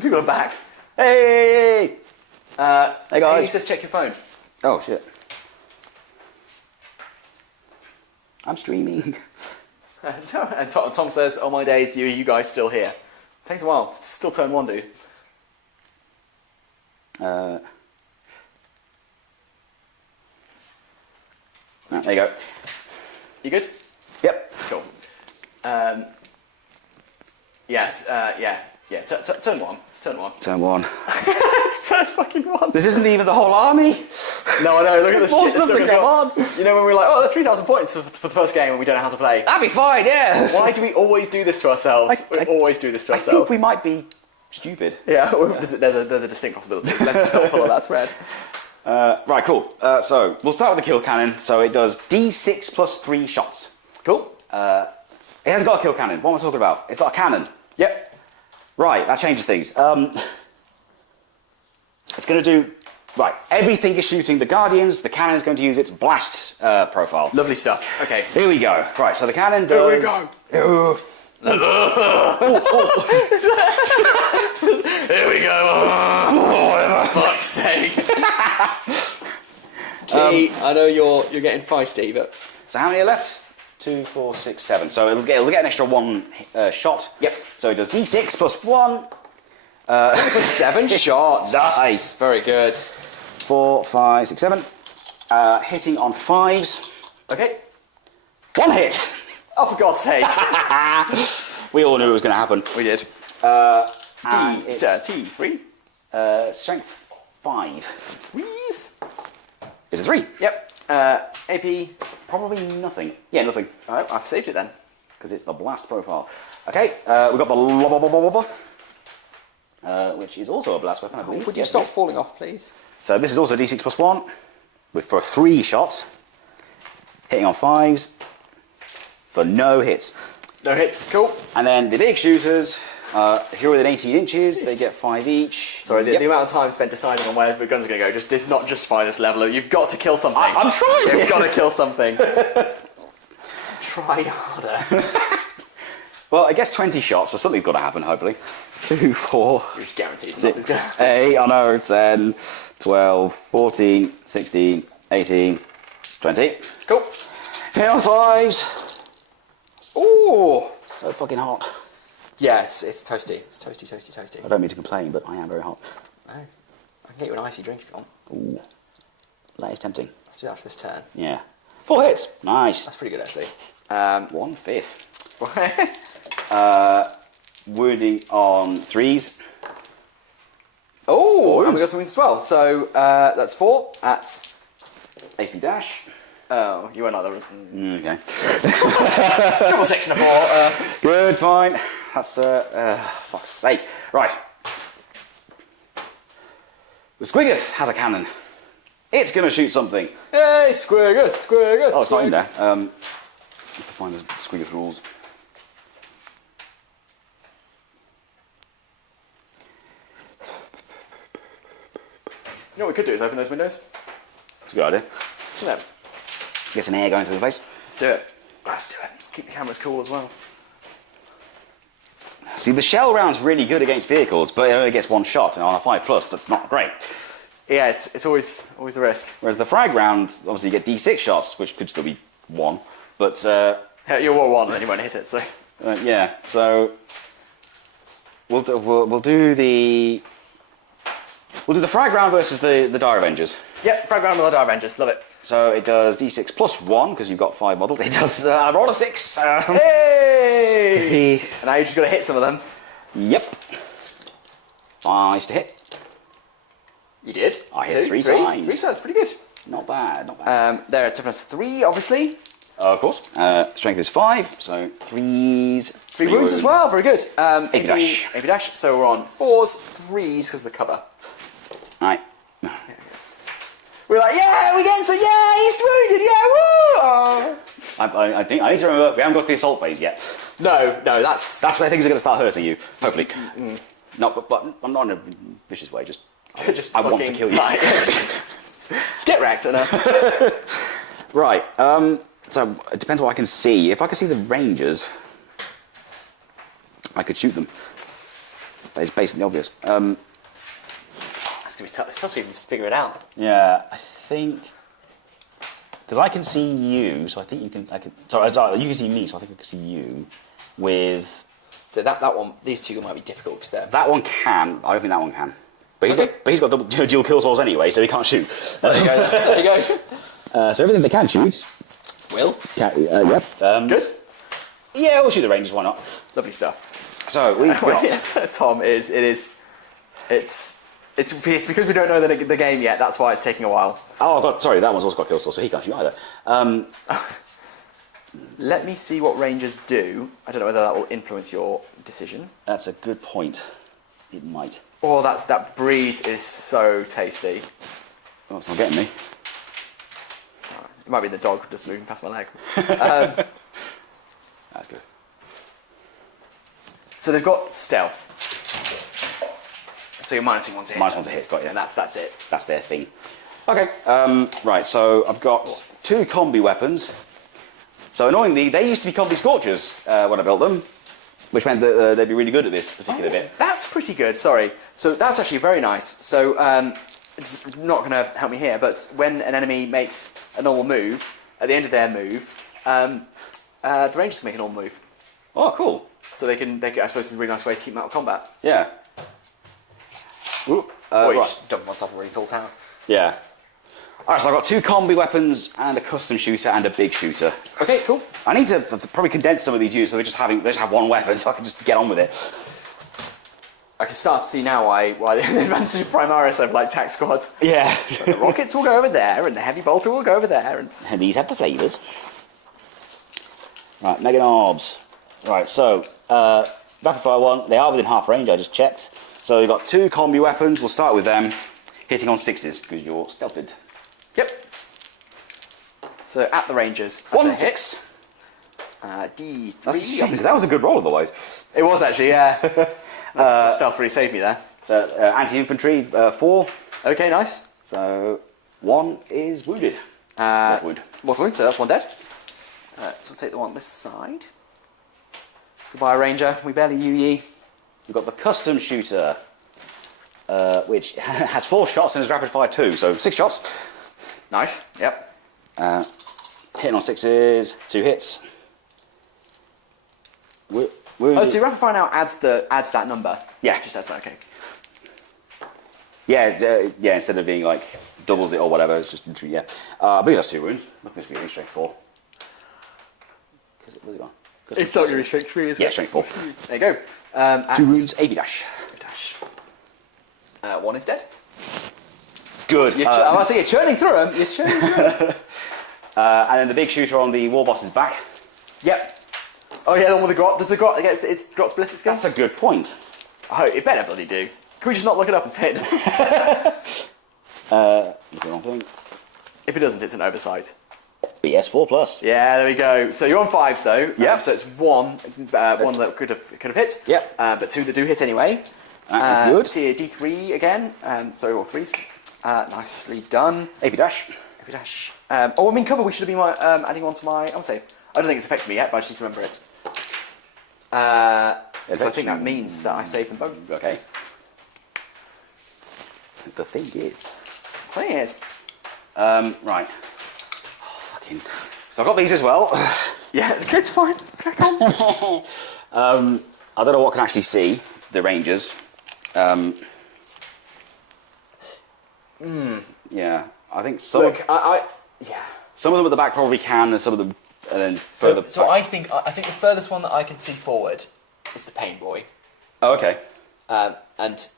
people are back. Hey! Hey guys. He says check your phone. Oh shit. I'm streaming. And Tom says, "Oh my days, you guys still here?" Takes a while. It's still turn 1, dude. There you go. You good? Yep. Cool. Yes. Yeah. Turn 1. It's turn 1. Turn 1. It's turn fucking 1. This isn't even the whole army. No, I know. Look at this. More stuff to go on. You know when we were like, oh, that's 3,000 points for the first game and we don't know how to play. That'd be fine, yeah. Why do we always do this to ourselves? We always do this to ourselves. I think we might be stupid. Yeah, there's a distinct possibility. Let's just not follow that thread. Right, cool. So we'll start with the kill cannon. So it does D6 plus 3 shots. Cool. It hasn't got a kill cannon. What am I talking about? It's got a cannon. Yep. Right, that changes things. It's going to do... Right, everything is shooting the Guardians. The cannon is going to use its blast profile. Lovely stuff. Okay. Here we go. Right, so the cannon does... Here we go. Here we go. For fuck's sake. Key, I know you're getting feisty, but... So how many are left? 2, 4, 6, 7. So it'll get an extra 1 shot. Yep. So it does D6 plus 1. For 7 shots. Nice. Very good. 4, 5, 6, 7. Hitting on 5s. Okay. 1 hit. Oh, for God's sake. We all knew it was going to happen. We did. T3. Strength 5. 3s. Is it 3? Yep. AP. Probably nothing. Yeah, nothing. Alright, I've saved it then. Because it's the blast profile. Okay, we've got the lobber, which is also a blast weapon, I believe. Would you stop falling off, please? So this is also D6 plus 1, for 3 shots. Hitting on 5s, for no hits. No hits, cool. And then the big shooters, here within 18 inches, they get 5 each. Sorry, the amount of time spent deciding on where the guns are going to go just is not justify this level. You've got to kill something. I'm trying! You've got to kill something. Try harder. Well, I guess 20 shots, so something's got to happen, hopefully. 2, 4, You're just guaranteed 6, 8, I know, 10, 12, 14, 16, 18, 20. Cool. Hit on 5s. Ooh. So fucking hot. Yeah, it's toasty. It's toasty. I don't mean to complain, but I am very hot. Oh. I can get you an icy drink if you want. Ooh. That is tempting. Let's do that for this turn. Yeah. 4 hits. Nice. That's pretty good, actually. 1/5. Wounding on 3s. Oh, and we got some wings as well. So that's 4 at... AP dash. Oh, you went like that. Okay. 6 and a 4. Good, fine. That's, fuck's sake. Right. The Squiggoth has a cannon. It's going to shoot something. Hey, Squiggoth. Oh, it's not in there. I have to find the Squiggoth rules. You know what we could do is open those windows. It's a good idea. Yeah. Get some air going through the place. Let's do it. Keep the cameras cool as well. See, the shell round's really good against vehicles, but it only gets 1 shot, and on a 5+, that's not great. Yeah, it's always the risk. Whereas the frag round, obviously you get D6 shots, which could still be 1, but... You're 1 and then you won't hit it, so... yeah, so... We'll do the... We'll do the frag round versus the Dire Avengers. Yep, frag round with the Dire Avengers, love it. So it does D6 plus 1, because you've got 5 models. It does... I rolled a 6. Hey! And now you just got to hit some of them. Yep. 5 to hit. You did. I hit three three times. 3 times, pretty good. Not bad, not bad. They're at toughness 3, obviously. Of course. Strength is 5, so 3s. 3 wounds as well, very good. AP dash. AP dash, so we're on 4s, 3s because of the cover. Right. We're like, yeah, we're getting so, yeah, he's wounded, yeah, woo! Oh. I think I need to remember, we haven't got to the assault phase yet. No, that's where things are going to start hurting you, hopefully. No, but I'm not in a vicious way, just I want to kill you. Just get wrecked, I know. Right, so it depends what I can see. If I can see the rangers, I could shoot them. But it's basically obvious. That's going to be tough. It's tough to even figure it out. Yeah, I think... Because I can see you, so I think you can... Sorry, you can see me, so I think I can see you with... So that one, these two might be difficult because they're... That one can. I don't think that one can. But he's got double, dual kill swords anyway, so he can't shoot. There you go. There you go. So everything they can shoot... Will? Yep. Good. Yeah, we'll shoot the rangers, why not? Lovely stuff. So we've got... Yes, Tom, it's because we don't know the game yet, that's why it's taking a while. Oh, God, sorry, that one's also got kill sword, so he can't shoot either. Let me see what rangers do. I don't know whether that will influence your decision. That's a good point. It might. Oh, that breeze is so tasty. Oh, it's not getting me. It might be the dog just moving past my leg. That's good. So they've got stealth. So you're minusing 1 to hit. Minus 1 to hit, got you. And that's it. That's their thing. Okay, right, so I've got 2 combi weapons. So annoyingly, they used to be combi scorchers when I built them, which meant that they'd be really good at this particular bit. That's pretty good, sorry. So that's actually very nice. So it's not going to help me here, but when an enemy makes a normal move, at the end of their move, the rangers can make a normal move. Oh, cool. So they can, I suppose it's a really nice way to keep them out of combat. Yeah. Or you right. just jump on top of a really tall tower. Yeah. Alright, so I've got 2 combi weapons and a custom shooter and a big shooter. Okay, cool. I need to probably condense some of these units so they just have one weapon so I can just get on with it. I can start to see now why the advantage of Primaris over like tac squads. Yeah. So the rockets will go over there, and the heavy bolter will go over there, and these have the flavours. Right, Mega Knobs. Right, so rapid fire one. They are within half range. I just checked. So we've got 2 combi weapons. We'll start with them, hitting on 6s because you're stealthed. Yep. So at the rangers, One that's a hit. D3. That's a shame, 'cause that was a good roll otherwise. It was actually, yeah. That's stealth really saved me there. So anti-infantry 4. Okay, nice. So 1 is wounded. Mortal wound, so that's 1 dead. So we'll take the one on this side. Goodbye, ranger. We barely ye. We've got the custom shooter, which has 4 shots and is rapid fire 2, so 6 shots. Nice. Yep. Hitting on 6s, 2 hits. Oh, so rapid fire now adds that number. Yeah. Just adds that. Okay. Yeah, yeah. Instead of being like doubles it or whatever, it's just yeah. I believe that's 2 wounds. Look, this be strength 4. Where's it gone? It's not going to be strength 3, is it? Yeah, strength 4. There you go. 2 wounds, AB dash. AB dash. 1 is dead. Good. I must say, you're churning through them. You're churning through them. And then the big shooter on the war boss's back. Yep. Oh yeah, the one with the grot. Does the grot it drops ballistic skill? That's a good point. Oh, it better bloody do. Can we just not look it up and say it? The wrong thing. If it doesn't, it's an oversight. BS 4+. Yeah, there we go. So you're on 5s though. Yep. So it's one that could have hit. Yep. But 2 that do hit anyway. That is good. Tier D3 again. Sorry, all 3s. Nicely done. AB dash. AB dash. Oh, I mean cover. We should have been adding one to my. I'll save. I don't think it's affected me yet, but I just need to remember it. So I think that means that I save them both. Okay. The thing is. Right. Oh, fucking. So I've got these as well. Yeah, it's fine. Crack on. I don't know what can actually see the rangers. Yeah, I think some. Look, yeah. Some of them at the back probably can, and some of them, and then further. So I think the furthest one that I can see forward is the Pain Boy. Oh, okay. And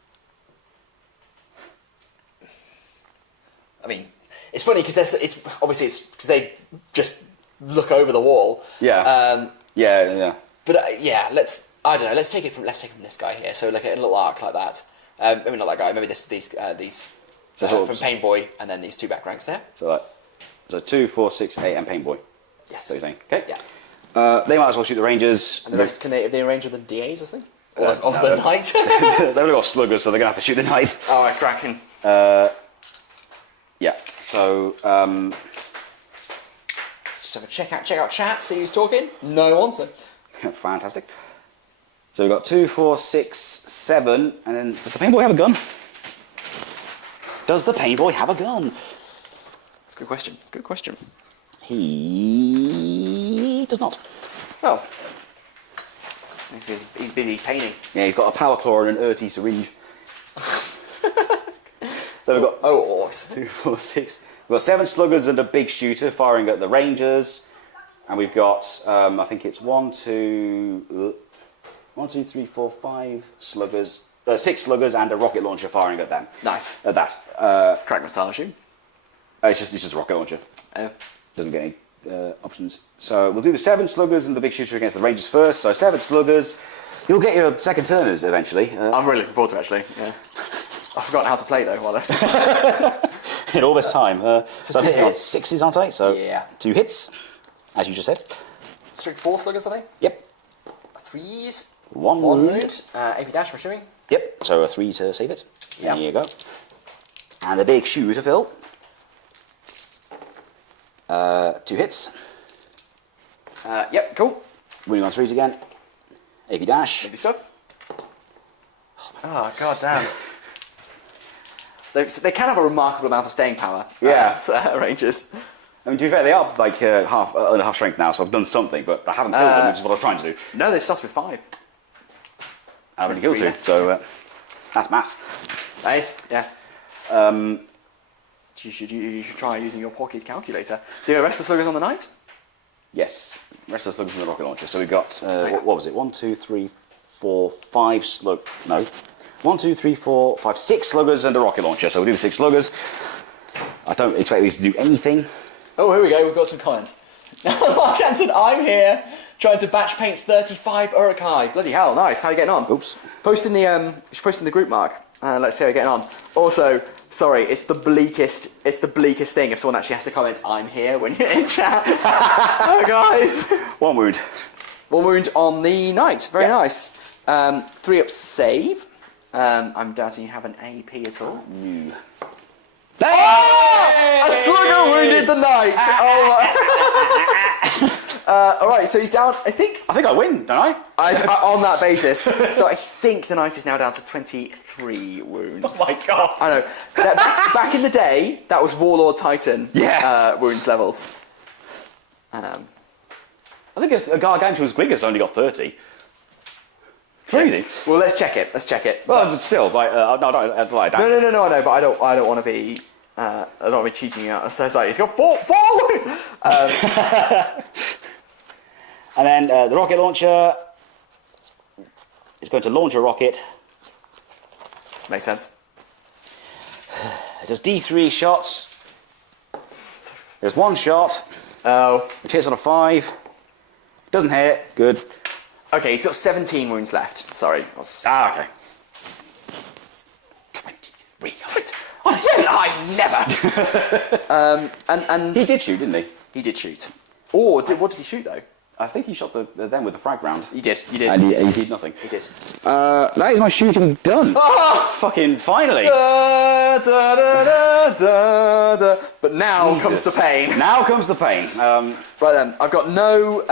I mean, it's funny because it's because they just look over the wall. Yeah. Yeah. But yeah, let's take it from this guy here. So like a little arc like that. Maybe not that guy. Maybe these from Pain Boy, and then these two back ranks there. So 2, 4, 6, 8, and Pain Boy. Yes. So you're saying, okay. Yeah. They might as well shoot the Rangers. And the rest, can they arrange with the DAs, I think? Or the Knight? They've only got sluggers, so they're going to have to shoot the Knight. Oh, cracking. Yeah, so... Just have a check out chat, see who's talking. No answer. Fantastic. So we've got 2, 4, 6, 7, and then... Does the Pain Boy have a gun? Does the Pain Boy have a gun? That's a good question. Good question. He does not. Oh. He's busy painting. Yeah, he's got a power claw and an Urti syringe. So we've got... Orks. 2, 4, 6... We've got 7 sluggers and a big shooter firing at the Rangers. And we've got, I think it's 1, 2, 3, 4, 5 sluggers. 6 sluggers and a rocket launcher firing at them. Nice. At that. Crack missile, I assume? It's just a rocket launcher. Oh. Doesn't get any options. So we'll do the 7 sluggers and the big shooter against the Rangers first. So 7 sluggers. You'll get your second turners eventually. I'm really looking forward to it, actually. Yeah. I've forgotten how to play though, while in all this time. So I'm hitting on 6s, aren't I? So yeah. 2 hits, as you just said. Strength 4 sluggers, I think? Yep. 3s. 1 wound. AP dash, I'm assuming? Yep, so a 3 to save it. Yep. There you go. And the big shooter, Phil. 2 hits. Yep, cool. Winning on 3s again. AP dash. Maybe stuff. Oh, god damn. They can have a remarkable amount of staying power. Yeah. Rangers. I mean, to be fair, they are like under half strength now, so I've done something, but I haven't killed them, which is what I was trying to do. No, they start with 5. I haven't killed 2, so that's maths. Nice, yeah. You should try using your pocket calculator. Do you rest the sluggers on the Knight? Yes, rest of the sluggers in the rocket launcher. So we've got, what was it? 1, 2, 3, 4, 5 slug... No. 1, 2, 3, 4, 5, 6 sluggers and a rocket launcher. So we'll do the 6 sluggers. I don't expect these to do anything. Oh, here we go. We've got some comments. Mark answered, I'm here trying to batch paint 35 Urkai. Bloody hell, nice. How are you getting on? Oops. Post in the group, Mark. Let's see how you're getting on. Also, sorry, it's the bleakest thing if someone actually has to comment, I'm here, when you're in chat. Oh, guys. 1 wound. 1 wound on the Knight. Very nice. 3 up save. I'm doubting you have an AP at all. No. Oh! A slugger wounded the Knight. Oh. All right, so he's down. I think I win, don't I? On that basis. So I think the Knight is now down to 23 wounds. Oh my god! I know. Back in the day, that was Warlord Titan. Wounds levels. I think a Gargantua's Quiggers only got 30. Crazy. Well, let's check it. Well, but still, like, no, I know, but I don't want to be. I don't want to be cheating you out. So it's like he's got 4 wounds. And then the rocket launcher is going to launch a rocket. Makes sense. It does D3 shots. There's 1 shot. Oh. It hits on a 5. Doesn't hit. Good. Okay, he's got 17 wounds left. Sorry. Okay. 23. Honestly, I never. And he did shoot, didn't he? He did shoot. Or what did he shoot though? I think he shot them with the frag round. He did. And he did nothing. He did. That is my shooting done. Oh! Fucking finally. Da, da, da, da, da. But now comes the pain. Now comes the pain. Right then, I've got no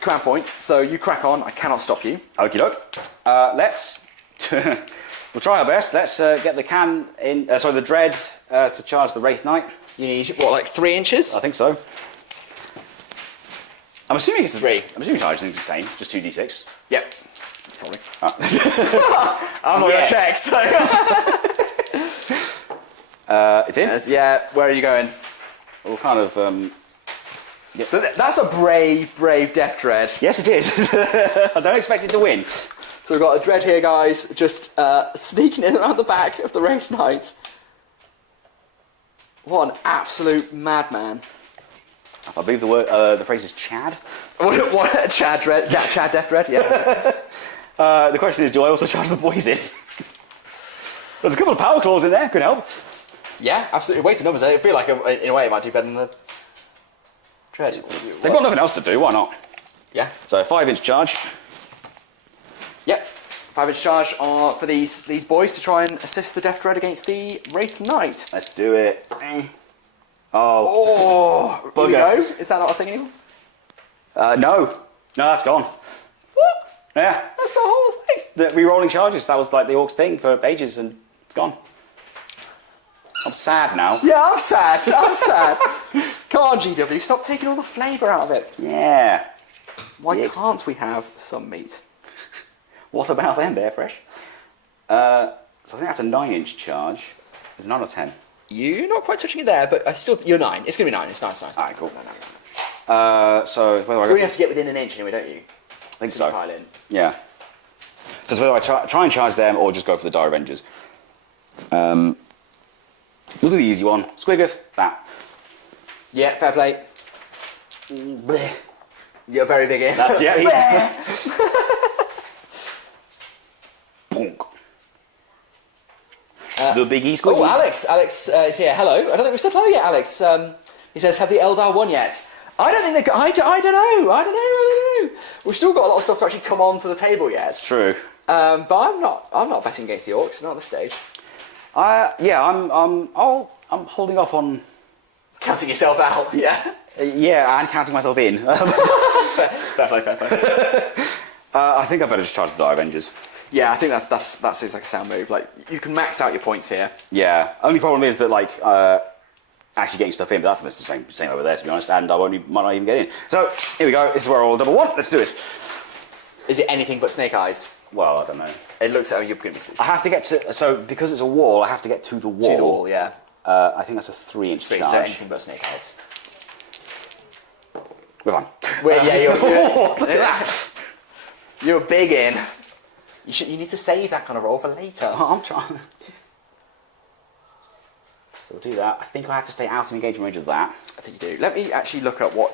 command points, so you crack on. I cannot stop you. Okie doke. Let's. We'll try our best. Let's get the the dread to charge the Wraith Knight. You need what, like 3 inches? I think so. I'm assuming it's 3. I'm assuming charging is the same, just 2d6. Yep. Probably. I'm not going to check, so. It's in. Yeah. Where are you going? We'll kind of. So that's a brave Death Dread. Yes, it is. I don't expect it to win. So we've got a Dread here, guys, just sneaking in around the back of the Wraith Knight. What an absolute madman. I believe the phrase is Chad. What? Chad Dread? Chad Death Dread, yeah. The question is, do I also charge the poison? There's a couple of power claws in there, could help. Yeah, absolutely. Weighted numbers, I feel like in a way it might do better than the Dread. They've got nothing else to do, why not? Yeah. So 5-inch charge. Yep. 5-inch charge for these boys to try and assist the Death Dread against the Wraith Knight. Let's do it. Oh, here we go. Is that not a thing anymore? No. No, that's gone. What? Yeah. That's the whole thing. The re-rolling charges, that was like the Orcs thing for ages and it's gone. I'm sad now. Yeah, I'm sad. I'm sad. Come on, GW, stop taking all the flavour out of it. Yeah. Why can't we have some meat? What about them, Bear Fresh? So I think that's a 9-inch charge. It's 9 or 10. You're not quite touching it there, but you're 9. It's going to be 9. It's nice. Alright, cool. No. So whether I You go only have to get within an inch anyway, don't you? I think so. Pile in. Yeah. So it's whether I try and charge them or just go for the Dire Avengers. We'll do the easy one. Squiggoth, that. Yeah, fair play. Bleh. You're very big in. That's yeah. Bonk. The biggie squiggy. Oh, Alex is here. Hello. I don't think we've said hello yet, Alex. He says, have the Eldar won yet? I don't think they... I don't know. We've still got a lot of stuff to actually come onto the table yet. It's true. But I'm not betting against the Orcs, not at this stage. Yeah, I'm holding off on Counting yourself out, yeah. Yeah, and counting myself in. Fair play. I think I better just charge the Dire Avengers. Yeah, I think that seems like a sound move. Like, you can max out your points here. Yeah. Only problem is that like actually getting stuff in, but I think it's the same over there to be honest, and might not even get in. So here we go. This is where I roll double 1. Let's do this. Is it anything but snake eyes? Well, I don't know. It looks like you're going to be. I have to get to because it's a wall. I have to get to the wall. To the wall, yeah. I think that's a 3-inch charge. So anything but snake eyes. We're fine. Yeah, Look at that. You're big in. You need to save that kind of roll for later. I'm trying. So we'll do that. I think I have to stay out of engagement range of that. I think you do. Let me actually look at what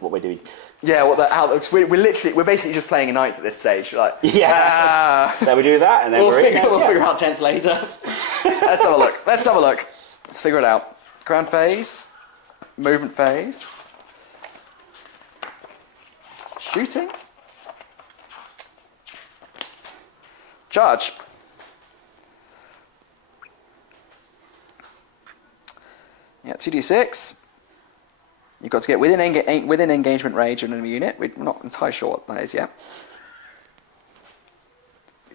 what we're doing. Yeah, what the outlooks. We're basically just playing a knight at this stage. Like, yeah. So we do that, and then we'll figure out 10th later. Let's have a look. Let's figure it out. Ground phase, movement phase, shooting, charge. Yeah, 2d6. You've got to get within engagement range of an enemy unit. We're not entirely sure what that is yet.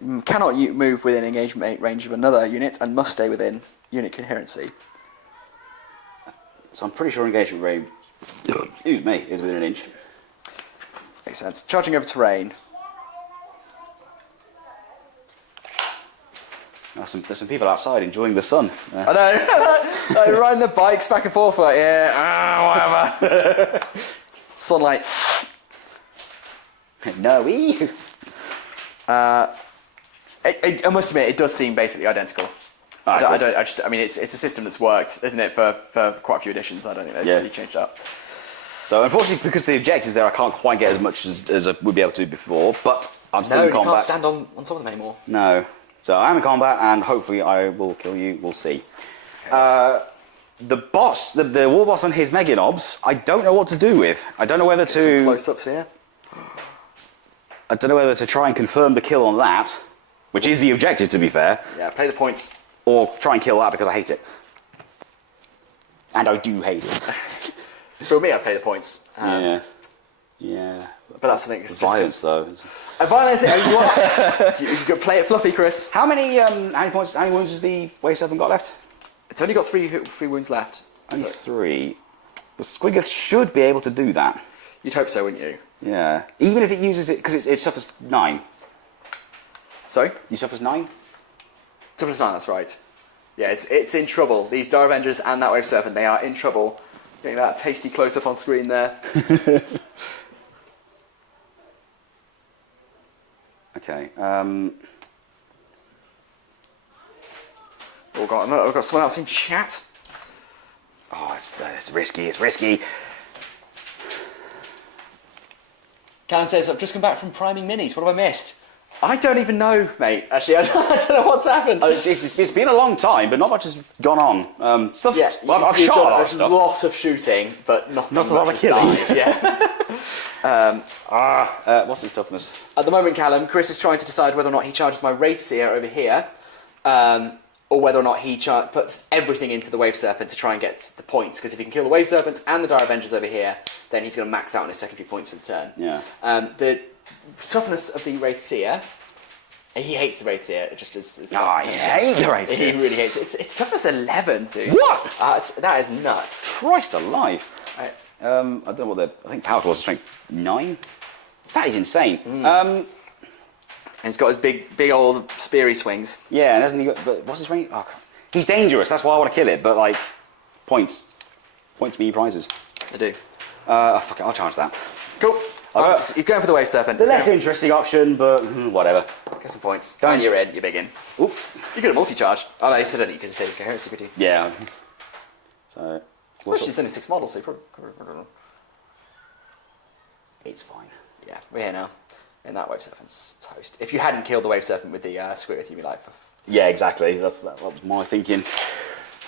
You cannot move within engagement range of another unit and must stay within unit coherency. So I'm pretty sure engagement range, excuse me, is within an inch. Makes sense. Charging over terrain. There's some people outside enjoying the sun. I know. They're riding their bikes back and forth like, whatever. Sunlight. No, I must admit, it does seem basically identical. I mean, it's a system that's worked, isn't it, for quite a few editions. I don't think they've really changed up. So unfortunately, because the objectives there, I can't quite get as much as I would be able to before, but I'm still in combat. No, you can't stand on top of them anymore. No. So I'm in combat, and hopefully I will kill you. We'll see. The boss, the war boss on his Meganobs, I don't know what to do with. I don't know whether to... Some close-ups here. I don't know whether to try and confirm the kill on that, which is the objective, to be fair. Yeah, play the points. Or try and kill that because I hate it. And I do hate it. For me, I'd play the points. Yeah. But that's the thing. It's violence, though. Violence. You can play it fluffy, Chris. How many wounds has the Waste Serpent got left? It's only got three wounds left. Only 3. The Squiggoth should be able to do that. You'd hope so, wouldn't you? Yeah. Even if it uses it, because it suffers 9. Sorry? You suffers 9? Suffers 9, that's right. Yeah, it's in trouble. These Dire Avengers and that Wave Serpent, they are in trouble. Getting that tasty close-up on screen there. Okay. We've got someone else in chat. it's risky. It's risky. Callum says, I've just come back from priming minis. What have I missed? I don't even know, mate. Actually, I don't know what's happened. It's been a long time, but not much has gone on. Stuff. Yeah, I've shot a lot of stuff. Lots of shooting, but nothing Not a lot much of has killing. died. Yeah. What's his toughness? At the moment, Callum, Chris is trying to decide whether or not he charges my Wraith Seer over here, or whether or not he puts everything into the Wave Serpent to try and get the points. Because if he can kill the Wave Serpent and the Dire Avengers over here, then he's going to max out on his secondary points for the turn. Yeah. The toughness of the Wraith Seer. He hates the Wraith Seer, just as I hate the Wraith Seer. He really hates it. It's toughness 11, dude. What? That is nuts. Christ alive. Right. I don't know what I think Power Claws are strength 9. That is insane. And he's got his big old speary swings. Yeah, and hasn't he got? But what's his range? Oh, he's dangerous. That's why I want to kill it. But like, points me prizes. I do. Fuck it. I'll charge that. Cool. He's going for the Wave Serpent. The less interesting option, but whatever. Get some points. And you're in. You're big in. Oop. You could have multi-charge. Oh no, you said that you could just take coherency, could you? Yeah. So. Actually, it's only 6 models, so you probably. It's fine. Yeah, we're here now. And that Wave Serpent's toast. If you hadn't killed the Wave Serpent with the Squirreth, you'd be like... Yeah, exactly. That was my thinking.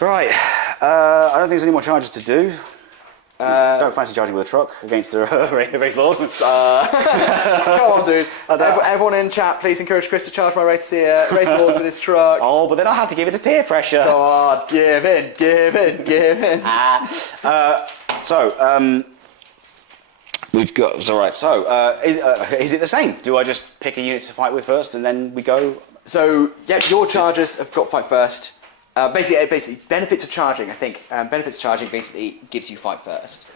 Right. I don't think there's any more charges to do. Don't fancy charging with a truck against the Wraith Lord. Come on, dude. Everyone in chat, please encourage Chris to charge my Wraith Lord with his truck. Oh, but then I'll have to give it to peer pressure. Come on, give in. We've got. So right. So is it the same? Do I just pick a unit to fight with first, and then we go? So yeah, your chargers have got fight first. Basically, benefits of charging. I think benefits of charging basically gives you fight first,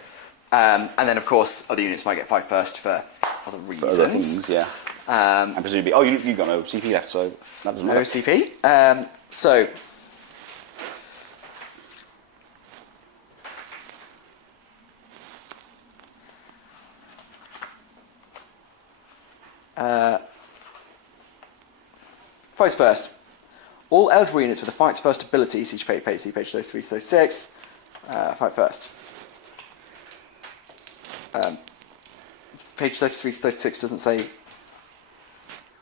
and then of course other units might get fight first for other reasons. For other things, yeah. And presumably, you've got no CP left, so that doesn't matter. No CP. So. Fights first. All eligible units with the Fights First ability, see page 33 to 36, fight first. Page 33 to 36 doesn't say...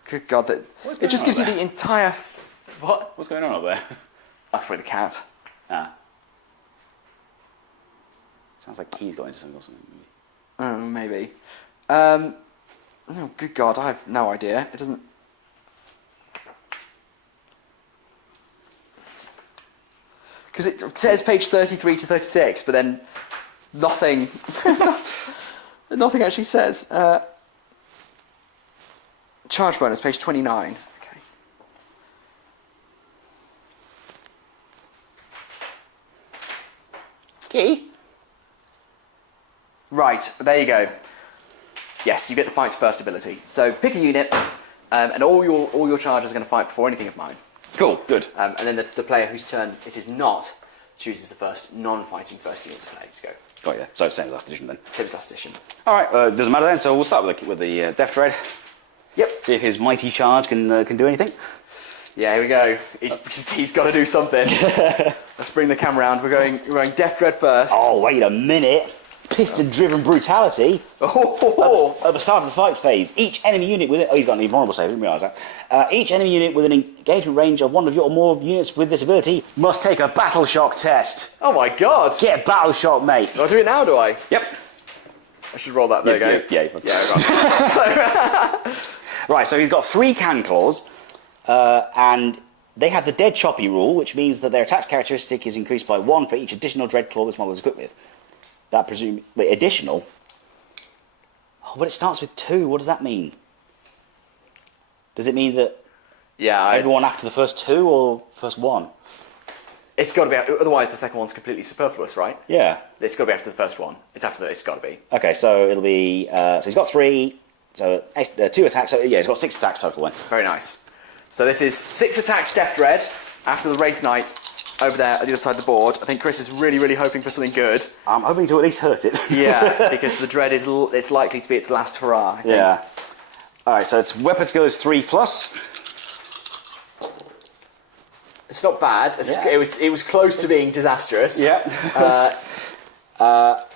Good God, it just gives you the entire... What? What's going on up there? Oh, for the cat. Sounds like Key's got into something or something. Maybe. Oh, good God, I have no idea. It doesn't... Because it says page 33 to 36, but then nothing... nothing actually says. Charge bonus, page 29. Okay. Key? Right, there you go. Yes, you get the Fights First ability. So pick a unit, and all your charges are going to fight before anything of mine. Cool, good. And then the player whose turn it is not chooses the first non-fighting first unit to play to go. Got you. So same as last edition then. Same as last edition. All right, doesn't matter then. So we'll start with the Death Dread. Yep. See if his mighty charge can do anything. Yeah, here we go. He's got to do something. Let's bring the camera around. We're going Death Dread first. Oh, wait a minute. Piston-driven brutality. At the start of the fight phase, each enemy unit with it. Oh, he's got an invulnerable save. I didn't realise that. Each enemy unit with an engagement range of one of your or more units with this ability must take a battle shock test. Oh my God! Get battle shock, mate. Do I do it now? Do I? Yep. I should roll that. There you go. Yeah. Right. So he's got 3 can claws, and they have the dead choppy rule, which means that their attack characteristic is increased by 1 for each additional dread claw this model is equipped with. That presumably... Wait, additional? Oh, but it starts with 2. What does that mean? Does it mean that everyone after the first 2 or first 1? It's got to be... Otherwise, the second one's completely superfluous, right? Yeah. It's got to be after the first one. It's after that. It's got to be. Okay, so it'll be... so he's got 3, so 2 attacks. So yeah, he's got 6 attacks total then. Very nice. So this is 6 attacks Death Dread after the Wraith Knight over there at the other side of the board. I think Chris is really hoping for something good. I'm hoping to at least hurt it. Yeah, because the Dread is it's likely to be its last hurrah, I think. Yeah. Alright, so its weapon skill is 3+. It's not bad. It was close to being disastrous. Yeah.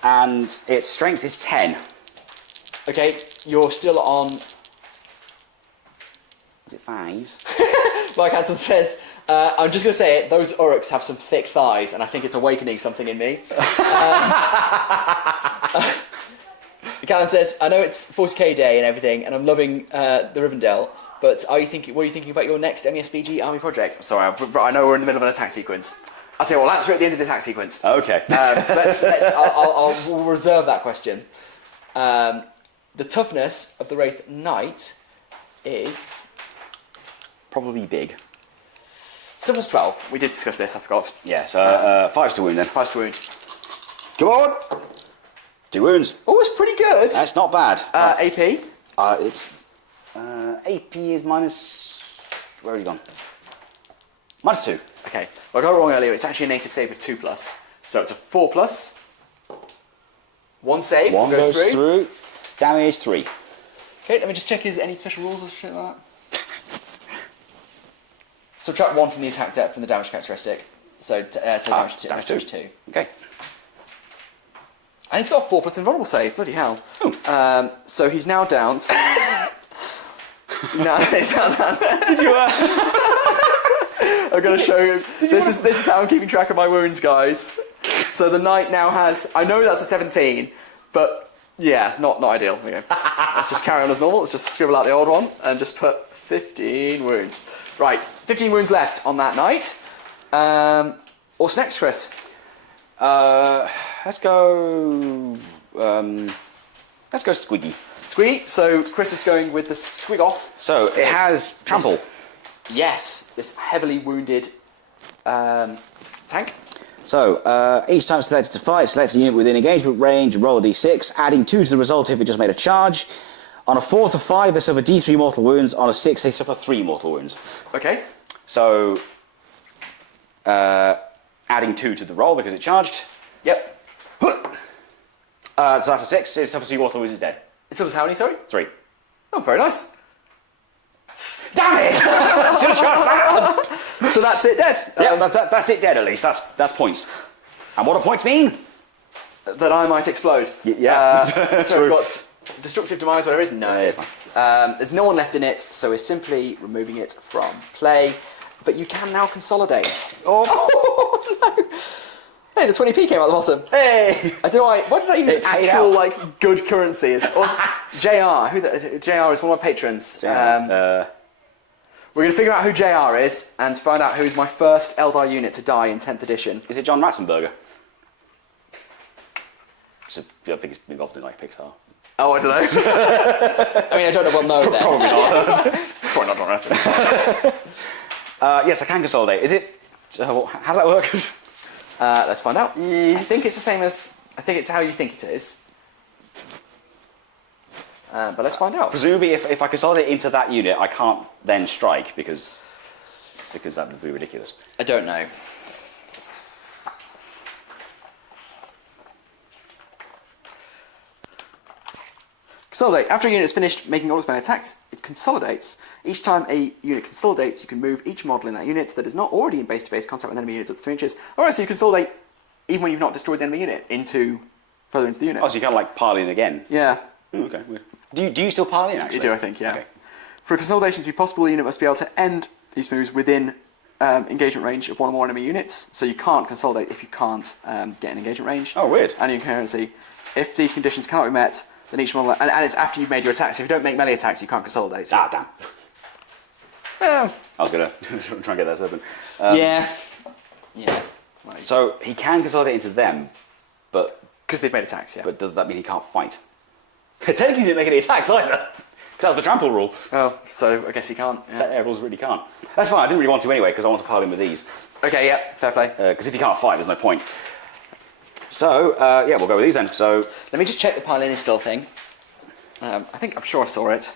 And its strength is 10. Okay, you're still on. Is it 5s? Mike Hansen says, I'm just going to say it, those Orks have some thick thighs, and I think it's awakening something in me. Callan says, I know it's 40k day and everything, and I'm loving the Rivendell, but what are you thinking about your next MESBG army project? I'm sorry, I know we're in the middle of an attack sequence. I'll tell you what, we'll answer it at the end of the attack sequence. Okay. So we'll reserve that question. The toughness of the Wraith Knight is... Probably big. Toughness 12. We did discuss this, I forgot. Yeah, so 5s to wound then. 5 to wound. Come on! 2 wounds. Oh, it's pretty good. That's not bad. AP? It's... AP is minus... Where have you gone? -2. Okay. Well, I got it wrong earlier. It's actually a native save of 2+. So it's a 4+. 1 save. 1 goes through. Damage 3. Okay, let me just check, is any special rules or shit like that? Subtract 1 from the attack depth from the damage characteristic. So damage 2. Okay. And he's got a 4+ invulnerable save. Bloody hell. So he's now down. No, he's now down. Did you... I'm going to show you. This is how I'm keeping track of my wounds, guys. So the knight now has... I know that's a 17, but yeah, not ideal. Okay. Let's just carry on as normal. Let's just scribble out the old one and just put 15 wounds. Right, 15 wounds left on that knight. What's next, Chris? Let's go... let's go Squiggy. Squiggy. So Chris is going with the Squigoth. So it has trample. Yes, this heavily wounded tank. So, each time selected to fight, select a unit within engagement range and roll a d6, adding 2 to the result if it just made a charge. On a 4 to 5, they suffer d3 mortal wounds. On a 6, they suffer 3 mortal wounds. Okay. So, adding 2 to the roll because it charged. Yep. So after 6, it suffers 3 mortal wounds, it's dead. It suffers how many, sorry? 3. Oh, very nice. Damn it! Should have charged that! So that's it dead. Yeah, that's it dead at least. That's points. And what do points mean? That I might explode. Yeah. So we've got destructive demise, whatever it is. No. Yeah, it's fine. There's no one left in it, so we're simply removing it from play. But you can now consolidate. Oh, no. Hey, the 20p came out the bottom. Hey! I don't know why did I use actual like good currency? JR. JR is one of my patrons. We're going to figure out who JR is and find out who's my first Eldar unit to die in 10th edition. Is it John Ratzenberger? I think he's involved in like Pixar. Oh, I don't know. I mean, I don't know. Well, no, then. Probably not. Probably not John Ratzenberger. Yes, I can consolidate. Is it? How does that work? Let's find out. I think it's the same as... I think it's how you think it is. But let's find out. Presumably, if I consolidate into that unit, I can't then strike because that would be ridiculous. I don't know. Consolidate. After a unit is finished making all its main attacks, it consolidates. Each time a unit consolidates, you can move each model in that unit that is not already in base-to-base contact with enemy units up to 3 inches. Alright, so you consolidate even when you've not destroyed the enemy unit further into the unit. Oh, so you can't like pile in again? Yeah. Okay, weird. Do you still pile in, actually? You do, I think, yeah. Okay. For a consolidation to be possible, the unit must be able to end these moves within engagement range of one or more enemy units. So you can't consolidate if you can't get an engagement range. Oh, weird. And you can see if these conditions cannot be met, then each model... And it's after you've made your attacks. If you don't make melee attacks, you can't consolidate. So. Ah, damn. Yeah. I was going to try and get that open. Yeah. Like, so he can consolidate into them, but... Because they've made attacks, yeah. But does that mean he can't fight? Technically he didn't make any attacks either. Because that's the trample rule. Oh, so I guess he can't. Yeah. That rules really can't. That's fine, I didn't really want to anyway, because I want to pile in with these. Okay, yeah, fair play. Because if he can't fight, there's no point. So, yeah, we'll go with these then. So, let me just check the pile in is still thing. I'm sure I saw it.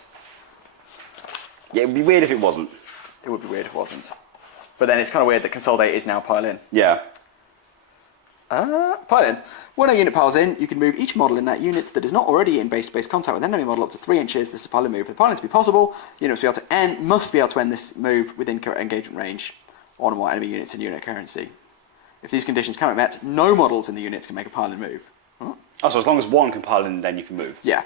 Yeah, it would be weird if it wasn't. It would be weird if it wasn't. But then it's kind of weird that consolidate is now pile in. Yeah. Pile in. When a unit piles in, you can move each model in that unit that is not already in base-to-base contact with an enemy model up to 3 inches. This is a pile in move. For the pile in to be possible, the unit must be able to end this move within current engagement range. or more enemy units in unit currency. If these conditions cannot be met, no models in the units can make a pile and move. Huh? Oh, so as long as one can pile in, then you can move. Yeah.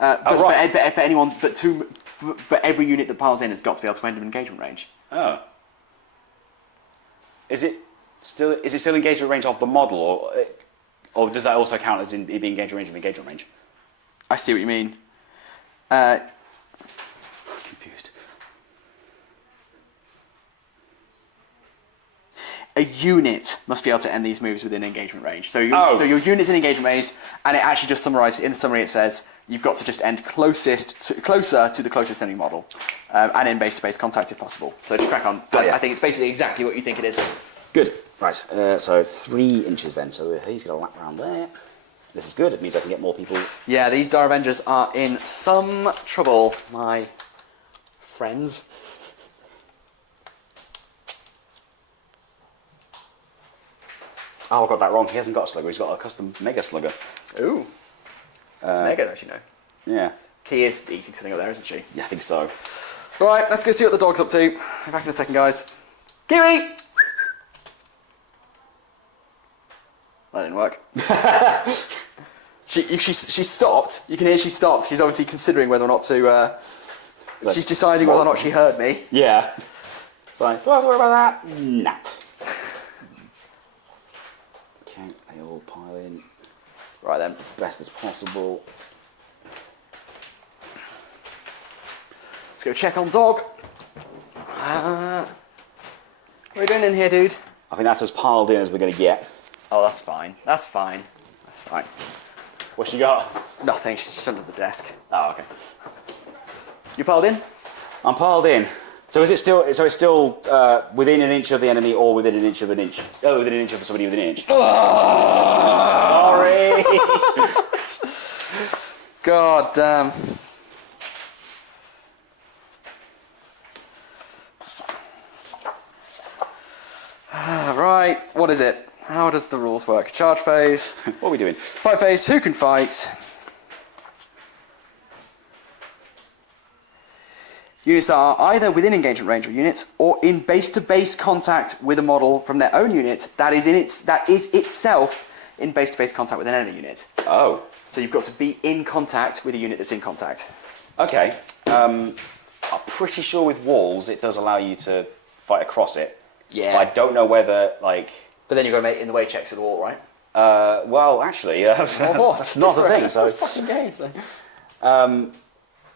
Right. But for anyone, but every unit that piles in has got to be able to enter engagement range. Oh. Is it still engagement range of the model, or does that also count as in it being engagement range of engagement range? I see what you mean. Confused. A unit must be able to end these moves within engagement range. So your unit's in engagement range, and it actually just summarizes. In the summary, it says you've got to just end closer to the closest enemy model, and in base-to-base contact if possible. So just crack on. I think it's basically exactly what you think it is. Good. Right. So 3 inches then. So he's got a lap around there. This is good. It means I can get more people. Yeah, these Dire Avengers are in some trouble, my friends. Oh, I got that wrong. He hasn't got a slugger. He's got a custom mega slugger. Ooh. It's mega, don't you know? Yeah. Key is eating something up there, isn't she? Yeah, I think so. Right, let's go see what the dog's up to. Be back in a second, guys. Kiri! That didn't work. She stopped. You can hear she stopped. She's obviously considering whether or not to... she's deciding whether or not she heard me. Yeah. It's like, do I have to worry about that? Nah. Okay, they all pile in. Right then. As best as possible. Let's go check on dog. What are you doing in here, dude? I think that's as piled in as we're going to get. Oh, that's fine. That's fine. That's fine. What's she got? Nothing. She's just under the desk. Oh, okay. You piled in? I'm piled in. So is it still? So it's still within an inch of the enemy, or within an inch of an inch? Oh, within an inch of somebody within an inch. Sorry. God damn. Right. What is it? How does the rules work? Charge phase. What are we doing? Fight phase. Who can fight? Units that are either within engagement range of units or in base-to-base contact with a model from their own unit that is itself in base-to-base contact with an enemy unit. Oh. So you've got to be in contact with a unit that's in contact. Okay. I'm pretty sure with walls it does allow you to fight across it. Yeah. But I don't know whether like. But then you've got to make in the way checks at the wall, right? Well, actually, what? not a thing. So. Fucking games then.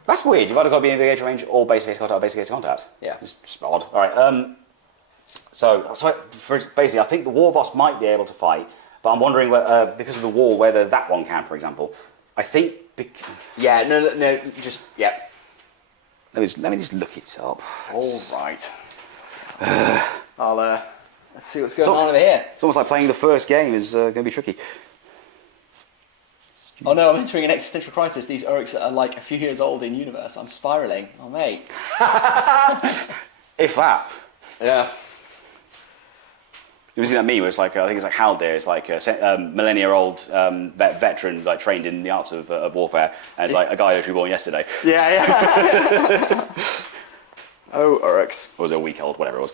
That's weird. You've either got to be in engagement range or base-to-base contact or base-to-base contact. Yeah. It's just odd. All right. So basically, I think the war boss might be able to fight, but I'm wondering whether, because of the wall, whether that one can, for example. I think. Yeah. No. Just yeah. Let me just look it up. All right. Let's see what's going on over here. It's almost like playing the first game is going to be tricky. Oh no, I'm entering an existential crisis. These Orks are like a few years old in universe. I'm spiraling. Oh mate. If that. Yeah. You ever seen that meme where it's like, I think it's like Haldir, it's like a millennia-old veteran like trained in the arts of warfare, and it's like a guy who was reborn yesterday. Yeah. Oh, Orks. Or was it a week old, whatever it was.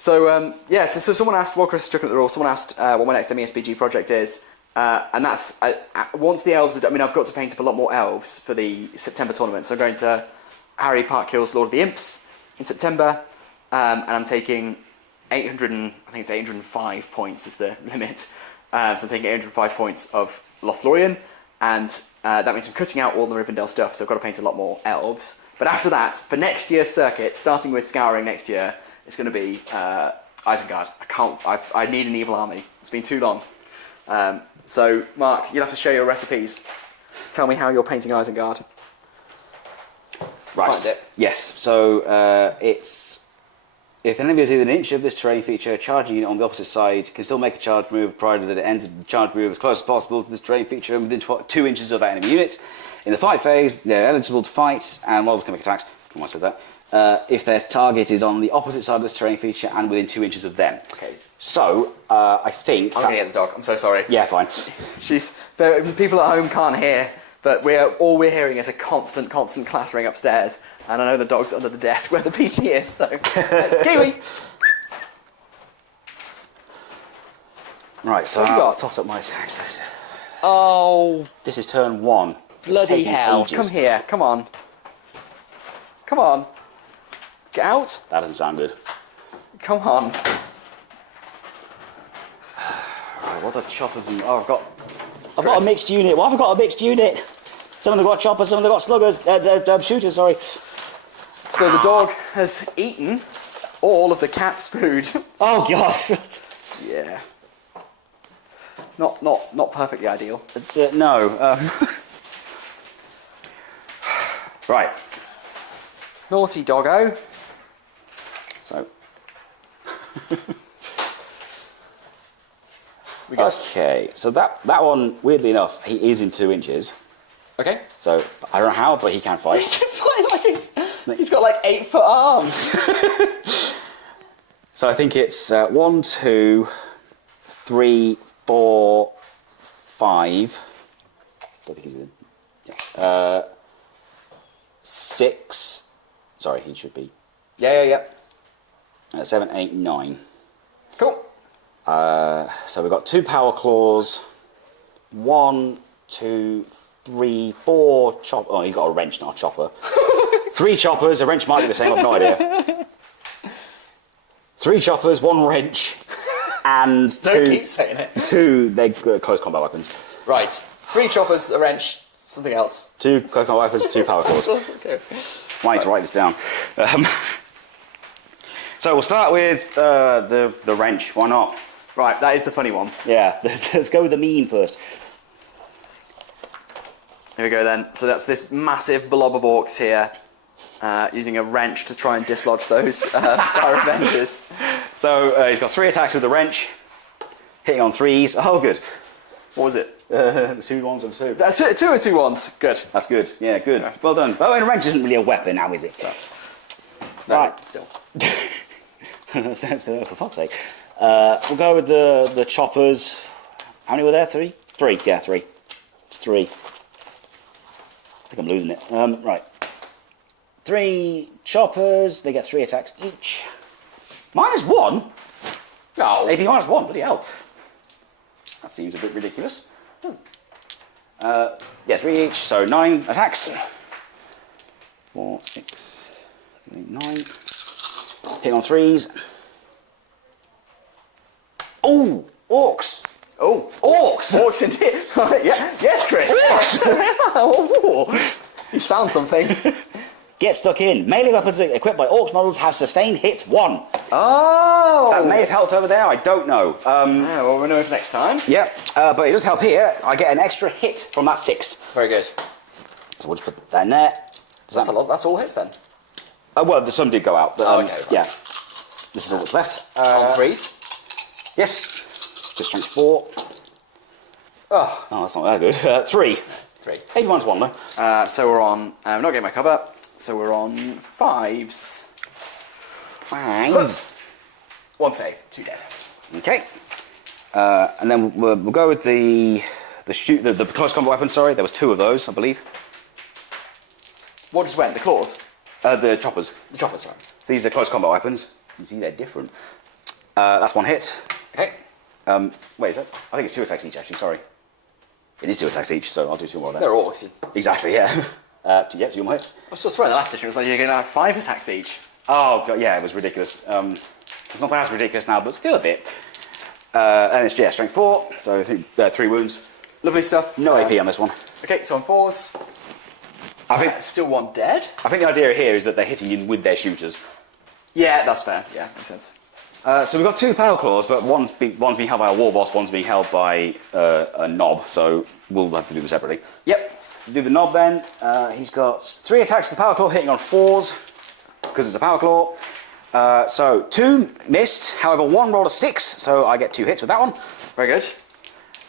So, so someone asked, while Chris is checking at the rules, someone asked what my next MESPG project is. And that's, once the elves, I've got to paint up a lot more elves for the September tournament. So I'm going to Harry Parkhill's Lord of the Imps in September, and I'm taking 805 points is the limit. So I'm taking 805 points of Lothlorien, and that means I'm cutting out all the Rivendell stuff, so I've got to paint a lot more elves. But after that, for next year's circuit, starting with Scouring next year, it's going to be Isengard. I need an evil army. It's been too long. So, Mark, you'll have to share your recipes. Tell me how you're painting Isengard. Right. Find it. Yes. So it's if an enemy is within an inch of this terrain feature, a charging unit on the opposite side can still make a charge move, provided that it ends the charge move as close as possible to this terrain feature and within 2 inches of that enemy unit. In the fight phase, they're eligible to fight, and models can make attacks. I said that. If their target is on the opposite side of this terrain feature and within 2 inches of them. Okay. So, I think... I'm going to get the dog. I'm so sorry. Yeah, fine. People at home can't hear, But all we're hearing is a constant clattering upstairs, and I know the dog's under the desk where the PC is. So, Kiwi. Right, so What have you I'll got? toss up my attacks. Oh, This is turn 1. bloody Taking hell! ages. Come here, come on, come on, get out! That doesn't sound good. Come on. Right, what are choppers and... Oh, I've got a mixed unit. Why have I got a mixed unit? Some of them got choppers, some of them got sluggers, shooters, sorry. So the dog has eaten all of the cat's food. Oh, God. Yeah. Not perfectly ideal. It's, no. Right. Naughty doggo. So... We got. Okay, so that one, weirdly enough, he is in 2 inches. Okay. So, I don't know how, but he can fight. He can fight like he's got like 8-foot arms. So I think it's 1, 2, 3, 4, 5. Don't think he's in. Yeah. 6. Sorry, he should be. Yeah. 7, 8, 9. Cool. So we've got 2 power claws. 1, 2, 3, 4 chop. Oh, he got a wrench, not a chopper. 3 choppers. A wrench might be the same. I've no idea. 3 choppers, 1 wrench, and 2. Don't keep saying it. 2. They're close combat weapons. Right. 3 choppers, a wrench, something else. 2 close combat weapons, 2 power claws. Okay. Might need to write this down. So we'll start with the wrench. Why not? Right. That is the funny one. Yeah. Let's go with the mean first. Here we go then. So that's this massive blob of orcs here, using a wrench to try and dislodge those dire Avengers. So he's got 3 attacks with the wrench, hitting on 3s. Oh, good. What was it? 2 ones and 2. That's 2 and 2 ones. Good. That's good. Yeah, good. Well done. Oh, and a wrench isn't really a weapon now, is it? So, no, Right. Still. For fuck's sake. We'll go with the choppers. How many were there? 3? 3. Yeah, 3. It's 3. I think I'm losing it. Right. 3 choppers. They get 3 attacks each. -1? Oh. AP -1. Bloody hell. That seems a bit ridiculous. Yeah, 3 each. So 9 attacks. 4, 6, 8, 9. Hitting on 3s. Oh, orcs. Oh, Orcs! Orcs indeed. Yeah. Yes, Chris. Orcs. Oh, he's found something. Get stuck in. Melee weapons equipped by orcs models have sustained hits 1. Oh. That may have helped over there, I don't know. Yeah, well, we'll know for next time. Yeah, but it does help here. I get an extra hit from that 6. Very good. So we'll just put that in there. That's a lot. That's all hits then. Well, the some did go out. But, Okay, right. Yeah. This is all that's left. On 3s. Yes. Just strength 4. Oh, Oh, that's not that good. 3. 3. 81's 1 though. So we're on. I'm not getting my cover. So we're on 5s. 5. 1 save. 2 dead. Okay. And then we'll go with the close combat weapon. Sorry, there was 2 of those, I believe. What just went? The claws. The choppers. The choppers, right? So these are close combat weapons. You see, they're different. That's 1 hit. Okay. Wait, is that? I think it's 2 attacks each. Actually, sorry. It is 2 attacks each, so I'll do 2 more then. They're orcs. Exactly. Yeah. 2 more hits. I was just throwing the last issue. It was like you're going to have 5 attacks each. Oh god, yeah, it was ridiculous. It's not as ridiculous now, but still a bit. And it's strength 4, so I think 3 wounds. Lovely stuff. No AP on this one. Okay, so on 4s. I think Still 1 dead. I think the idea here is that they're hitting you with their shooters. Yeah, that's fair. Yeah, makes sense. So we've got 2 power claws, but one's being held by a war boss, one's being held by a knob. So we'll have to do them separately. Yep. Do the knob then. He's got 3 attacks with the power claw, hitting on 4s because it's a power claw. So 2 missed. However, 1 rolled a 6, so I get 2 hits with that one. Very good.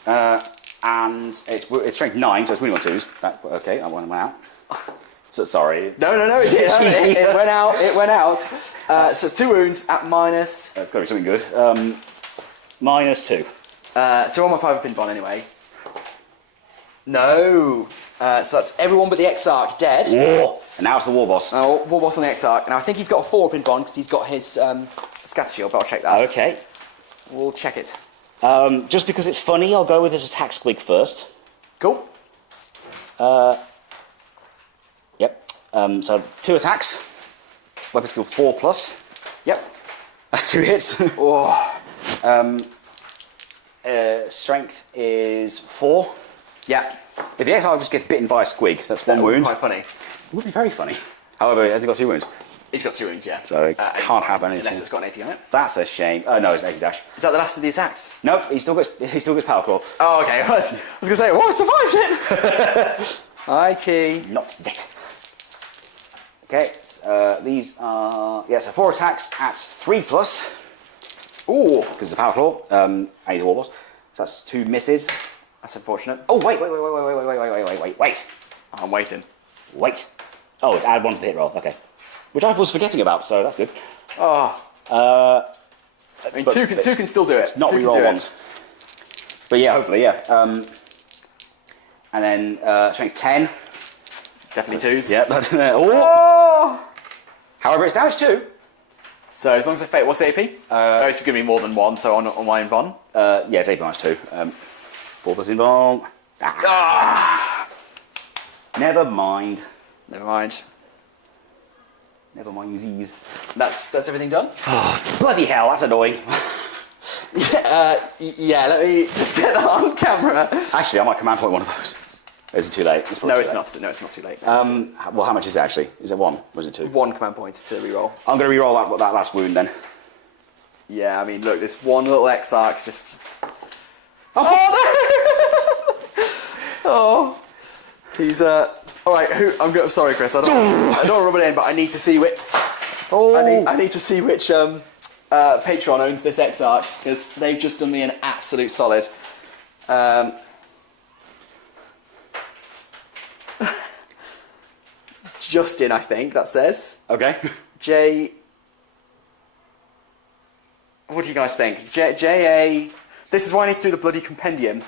And it's strength 9, so it's winning on 2s. Okay, that one went out. So sorry. No, it did. It went out. It went out. So 2 wounds at minus. That's got to be something good. -2. So all my 5 have been gone anyway. No. So that's everyone but the Exarch dead. Whoa. And now it's the war boss. War boss on the Exarch. Now I think he's got a 4-up in bond because he's got his scatter shield, but I'll check that. Okay. We'll check it. Just because it's funny, I'll go with his attack squig first. Cool. Yep. So 2 attacks. Weapon skill 4+. Yep. That's 2 hits. Oh. Strength is 4. Yeah. If the Exile just gets bitten by a squig, that's 1 wound. Quite funny. It would be very funny. However, he hasn't got 2 wounds. He's got 2 wounds, yeah. So it can't have anything. Unless it's got an AP on it. That's a shame. Oh no, it's 80 dash. Is that the last of the attacks? Nope, he still gets power claw. Oh, okay. I was going to say, oh, I survived it! Hi, Key. Not yet. Okay, these are... Yeah, so 4 attacks at 3+. Ooh. Because it's a power claw. I need a war boss. So that's 2 misses. That's unfortunate. Oh, wait. I'm waiting. Wait. Oh, it's add 1 to the hit roll. Okay. Which I was forgetting about, so that's good. Oh. I mean, two can still do it. It's not reroll 1s. But yeah, hopefully, yeah. And then strength 10. Definitely 2s. Yeah, that's... oh! However, it's damage 2. So as long as I fail, what's the AP? It's give me more than 1, so on my Invon. Yeah, it's AP minus 2. 4 plus Invon. Never mind. Never mind. Never mind Z's. That's everything done? Bloody hell, that's annoying. Yeah, let me just get that on camera. Actually, I might command point one of those. Is it too late? No, it's not. No, it's not too late. Well, how much is it actually? Is it 1? Or is it 2? 1 command point to reroll. I'm going to reroll that last wound then. Yeah, I mean, look, this one little Exarch's just... Oh! He's, Alright, I'm sorry, Chris, I don't want to rub it in, but I need to see which... I need to see which, Patreon owns this Exarch, because they've just done me an absolute solid. Justin, I think, that says. Okay. J... What do you guys think? J-A... This is why I need to do the bloody compendium.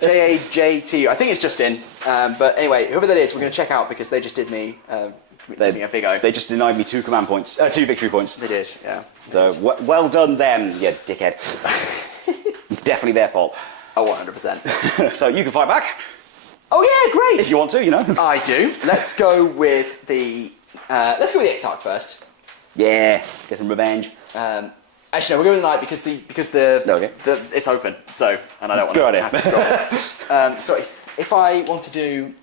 J-A-J-T... I think it's Justin. But anyway, whoever that is, we're going to check out because they just did me... did me a big O. They just denied me 2 command points. 2 victory points. They did, yeah. So, well done them, you dickhead. It's definitely their fault. Oh, 100%. So you can fight back. Oh yeah, great! If you want to, you know. I do. Let's go with the... Exarch first. Yeah, get some revenge. Actually, no, we'll go with the knight because it's open. So, and I don't want to have to scroll. So if I want to do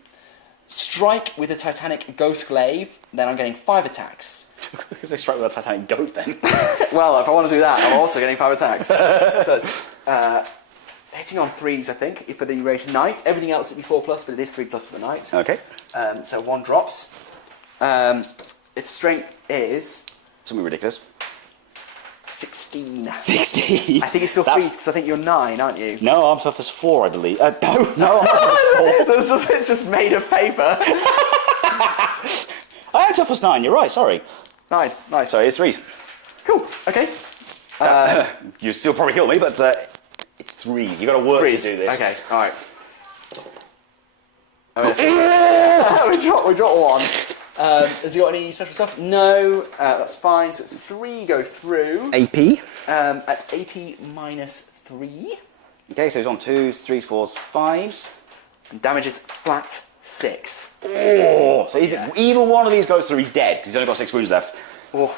strike with a Titanic Ghost Glaive, then I'm getting 5 attacks. Because they strike with a Titanic goat then. Well, if I want to do that, I'm also getting 5 attacks. So it's hitting on 3s, I think, for the raged knight. Everything else would be 4+, but it is 3+ for the knight. Okay. So 1 drops. Its strength is... Something ridiculous. 16. 16? I think it's still 3 because I think you're 9, aren't you? No, I'm tough as 4, I believe. No, I'm tough as 4. It's just made of paper. I am tough as 9, you're right, sorry. 9, nice. Sorry, it's 3s. Cool, okay. You still probably kill me, but it's 3. You've got to work 3s. to do this. Okay, alright. We dropped 1. Has he got any special stuff? No, that's fine. So it's 3 go through. AP? That's AP minus 3. Okay, so he's on 2s, 3s, 4s, 5s. And damage is flat 6. Oh, so either one of these goes through, he's dead, because he's only got 6 wounds left. Oh.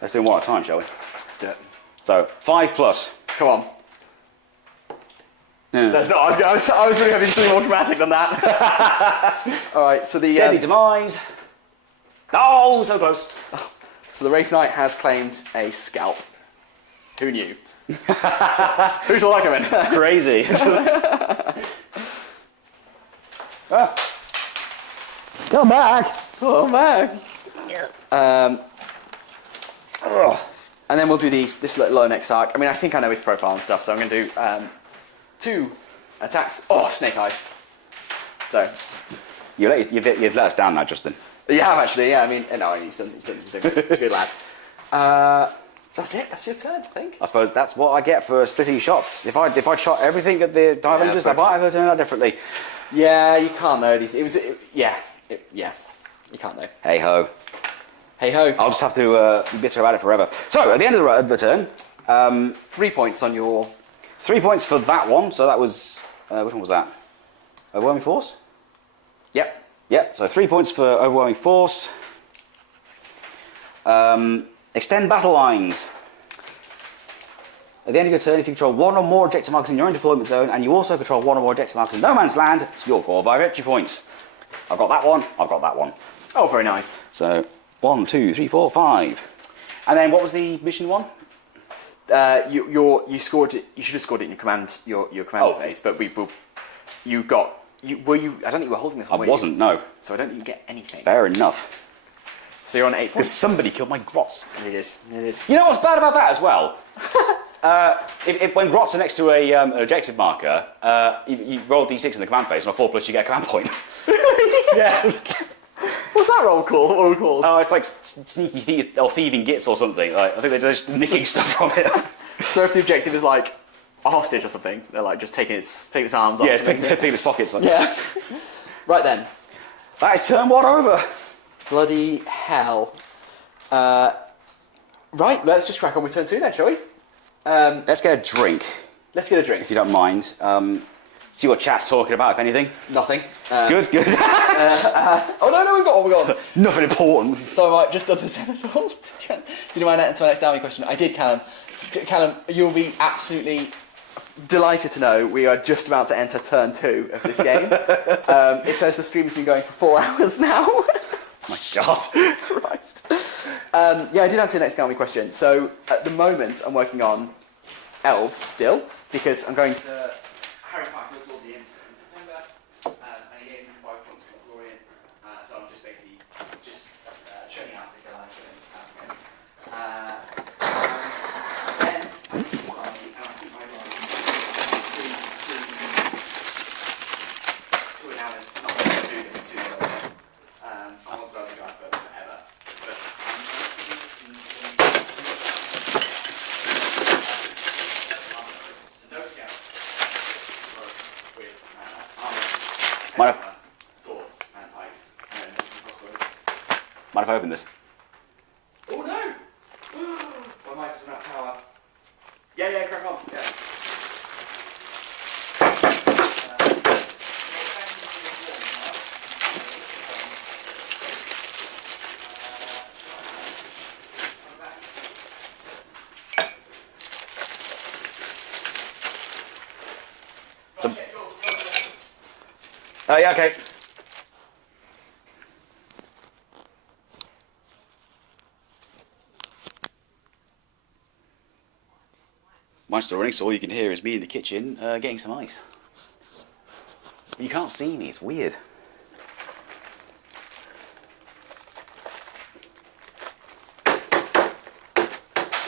Let's do them one at a time, shall we? Let's do it. So, 5+. Come on. Yeah. That's not. I was really hoping something more dramatic than that. All right. So the Deadly demise. Oh, so close. So the race knight has claimed a scalp. Who knew? Who saw that coming? Crazy. Come back. Oh man. And then we'll do this little low neck arc. I mean, I think I know his profile and stuff, so I'm going to do 2 attacks. Oh, snake eyes. So. You've let us down now, Justin. You have actually, yeah. I mean, no, he's a good lad. That's it. That's your turn, I think. I suppose that's what I get for splitting shots. If I shot everything at the Dire Rangers, that might have turned out differently. Yeah, you can't know these. Yeah, you can't know. Hey ho. Hey ho. I'll just have to be bitter about it forever. So, at the end of the turn... 3 points on your... 3 points for that one, so that was... which one was that? Overwhelming Force? Yep. Yep, so 3 points for Overwhelming Force. Extend battle lines. At the end of your turn, if you control one or more objective markers in your own deployment zone, and you also control one or more objective markers in no man's land, it's your core by victory points. I've got that one, I've got that one. Oh, very nice. So, 1, 2, 3, 4, 5. And then what was the mission one? You scored it. You should have scored it in your command phase, but you got. Were you? I don't think you were holding this one. I wasn't. No. So I don't think you get anything. Fair enough. So you're on 8 points. Because somebody killed my grots. They did. They did. You know what's bad about that as well? When grots are next to an objective marker, you roll d6 in the command phase, and on 4+ you get a command point. Yeah. What's that roll called? Oh, it's like sneaky or thieving gits or something. Like, I think they're just nicking stuff from it. So if the objective is like a hostage or something, they're like just taking its arms off. Yeah, it's picking its pockets. Like. Yeah. Right then. That is turn one over. Bloody hell. Right, let's just crack on with turn 2 then, shall we? Let's get a drink. Let's get a drink. If you don't mind. See what chat's talking about, if anything. Nothing. Good. Oh no, we've got one. Nothing important. So I just done the Zenithal to do my next army question. I did, Callum. Callum, you'll be absolutely delighted to know we are just about to enter turn 2 of this game. It says the stream has been going for 4 hours now. My God. Christ. Yeah, I did answer the next army question. So at the moment, I'm working on elves still because I'm going to Harry Parker's Lord of the Imps in September, and he gave me 5 points for Glorian. So I'm just basically churning out the Goliath and then I keep my to an hour, not going to do them too well. I want to go as a guy forever, but no scout with armor, swords and ice, and then some crossbows. Mind if I open this? Oh no! My mic doesn't have power. Yeah, crack on. Yeah. Yeah, okay. Mine's still running, so all you can hear is me in the kitchen getting some ice. But you can't see me, it's weird.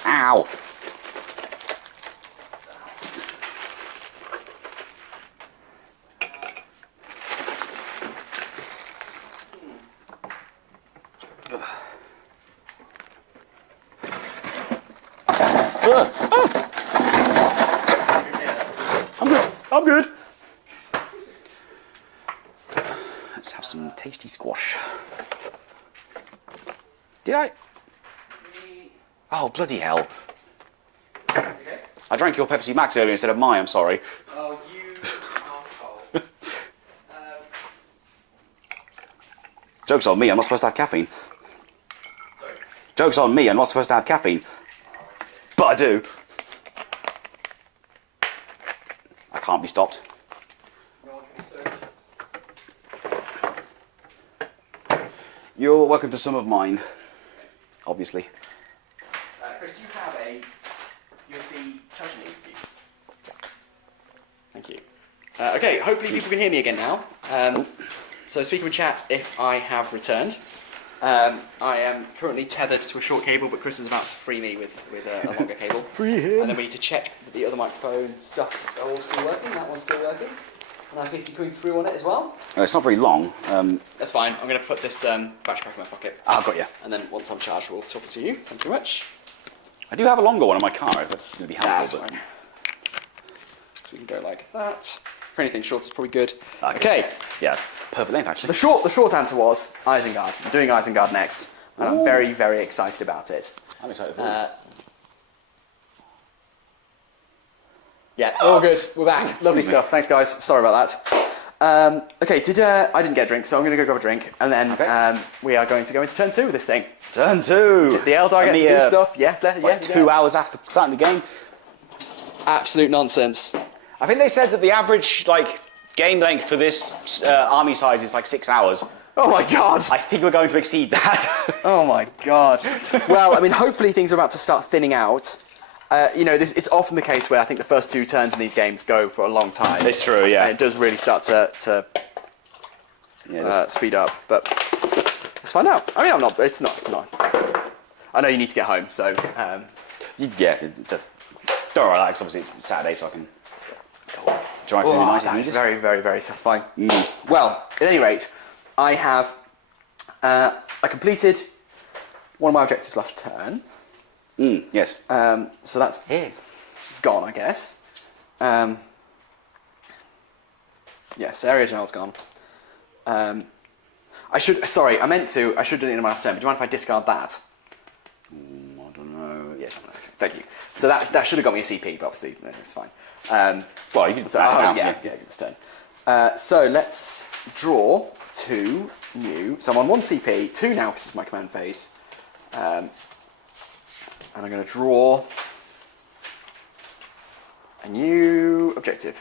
Ow! I'm good. Let's have some tasty squash. Did I? Oh, bloody hell. Okay. I drank your Pepsi Max earlier instead of mine, I'm sorry. Oh, you asshole. Joke's on me, I'm not supposed to have caffeine. Sorry. Joke's on me, I'm not supposed to have caffeine. But I do. I can't be stopped. No one can be stoked. You're welcome to some of mine. Obviously. Chris, do you have a USB charging lead with you? Thank you. Okay, hopefully people can hear me again now. So speaking with chat, if I have returned, I am currently tethered to a short cable, but Chris is about to free me with a longer cable. Free him. And then we need to check that the other microphone stuffs are all still working. That one's still working. And I think you're coming through on it as well. It's not very long. That's fine. I'm going to put this battery pack in my pocket. I've got you. And then once I'm charged, we'll talk to you. Thank you very much. I do have a longer one in my car, if that's going to be helpful. That's fine. So we can go like that. If anything, short is probably good. Okay. Yeah, perfect length actually. The short answer was Isengard. I'm doing Isengard next, and I'm very, very excited about it. I'm excited for it. Yeah, all good. We're back. Lovely stuff. Thanks, guys. Sorry about that. Okay, I didn't get a drink, so I'm going to go grab a drink, and then we are going to go into turn 2 with this thing. Turn 2. The Eldar get to do stuff. Yes, 2 hours after starting the game. Absolute nonsense. I think they said that the average game length for this army size is 6 hours. Oh my god! I think we're going to exceed that. Oh my god. Well, I mean, hopefully things are about to start thinning out. It's often the case where I think the first 2 turns in these games go for a long time. It's true, yeah. And it does really start to speed up, but let's find out. I mean, it's not. I know you need to get home, so... Yeah, don't worry, obviously it's Saturday, so I can drive through the night. That is very, very, very satisfying. Well, at any rate, I have I completed one of my objectives last turn. Yes. So that's gone, I guess. Yes, Area General's gone. I should have done it in my last turn, but do you mind if I discard that? I don't know. Yes. Thank you. So that should have got me a CP, but obviously it's fine. Well, you can get this turn. So let's draw 2 new. So I'm on 1 CP, 2 now because it's my command phase. And I'm going to draw a new objective.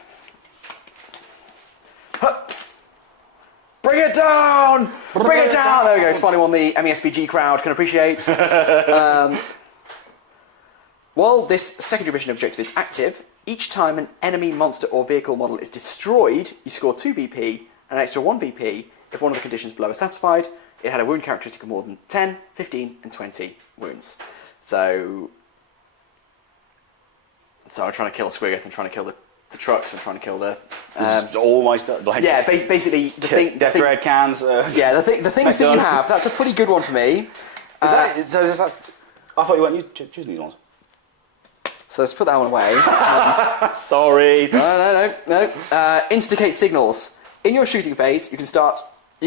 Huh. Bring it down! Bring it down! There we go. It's finally one the MESBG crowd can appreciate. While this secondary mission objective is active, each time an enemy monster or vehicle model is destroyed, you score 2 VP and an extra 1 VP if one of the conditions below are satisfied. It had a wound characteristic of more than 10, 15, and 20 wounds. So I'm trying to kill Squiggoth, I'm trying to kill the trucks, I'm trying to kill the... all my stuff. Basically the thing... Death Dread cans. Yeah, the things that you have, that's a pretty good one for me. I thought you weren't choosing these ones. So let's put that one away. Sorry. No. Instigate signals. In your shooting phase, you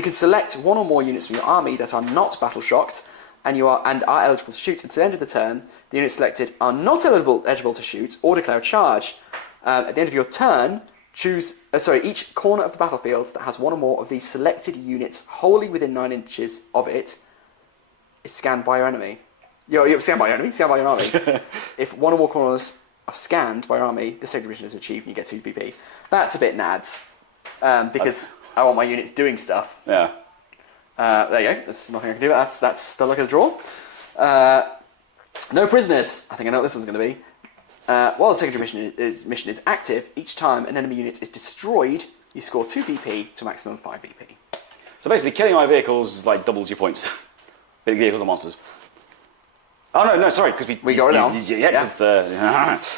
can select one or more units from your army that are not battle shocked and are eligible to shoot until the end of the turn. The units selected are not eligible to shoot or declare a charge. At the end of your turn, each corner of the battlefield that has one or more of these selected units wholly within 9 inches of it is scanned by your enemy. You're scanned by your enemy, scanned by your army. If one or more corners are scanned by your army, the secondary mission is achieved and you get 2 VP. That's a bit nads, because I want my units doing stuff. Yeah. There you go, there's nothing I can do. That's the luck of the draw. No prisoners. I think I know what this one's going to be. While the secondary mission is active, each time an enemy unit is destroyed, you score 2 VP to a maximum 5 VP. So basically, killing my vehicles doubles your points. Big vehicles are monsters. Oh no, sorry, because we got it on.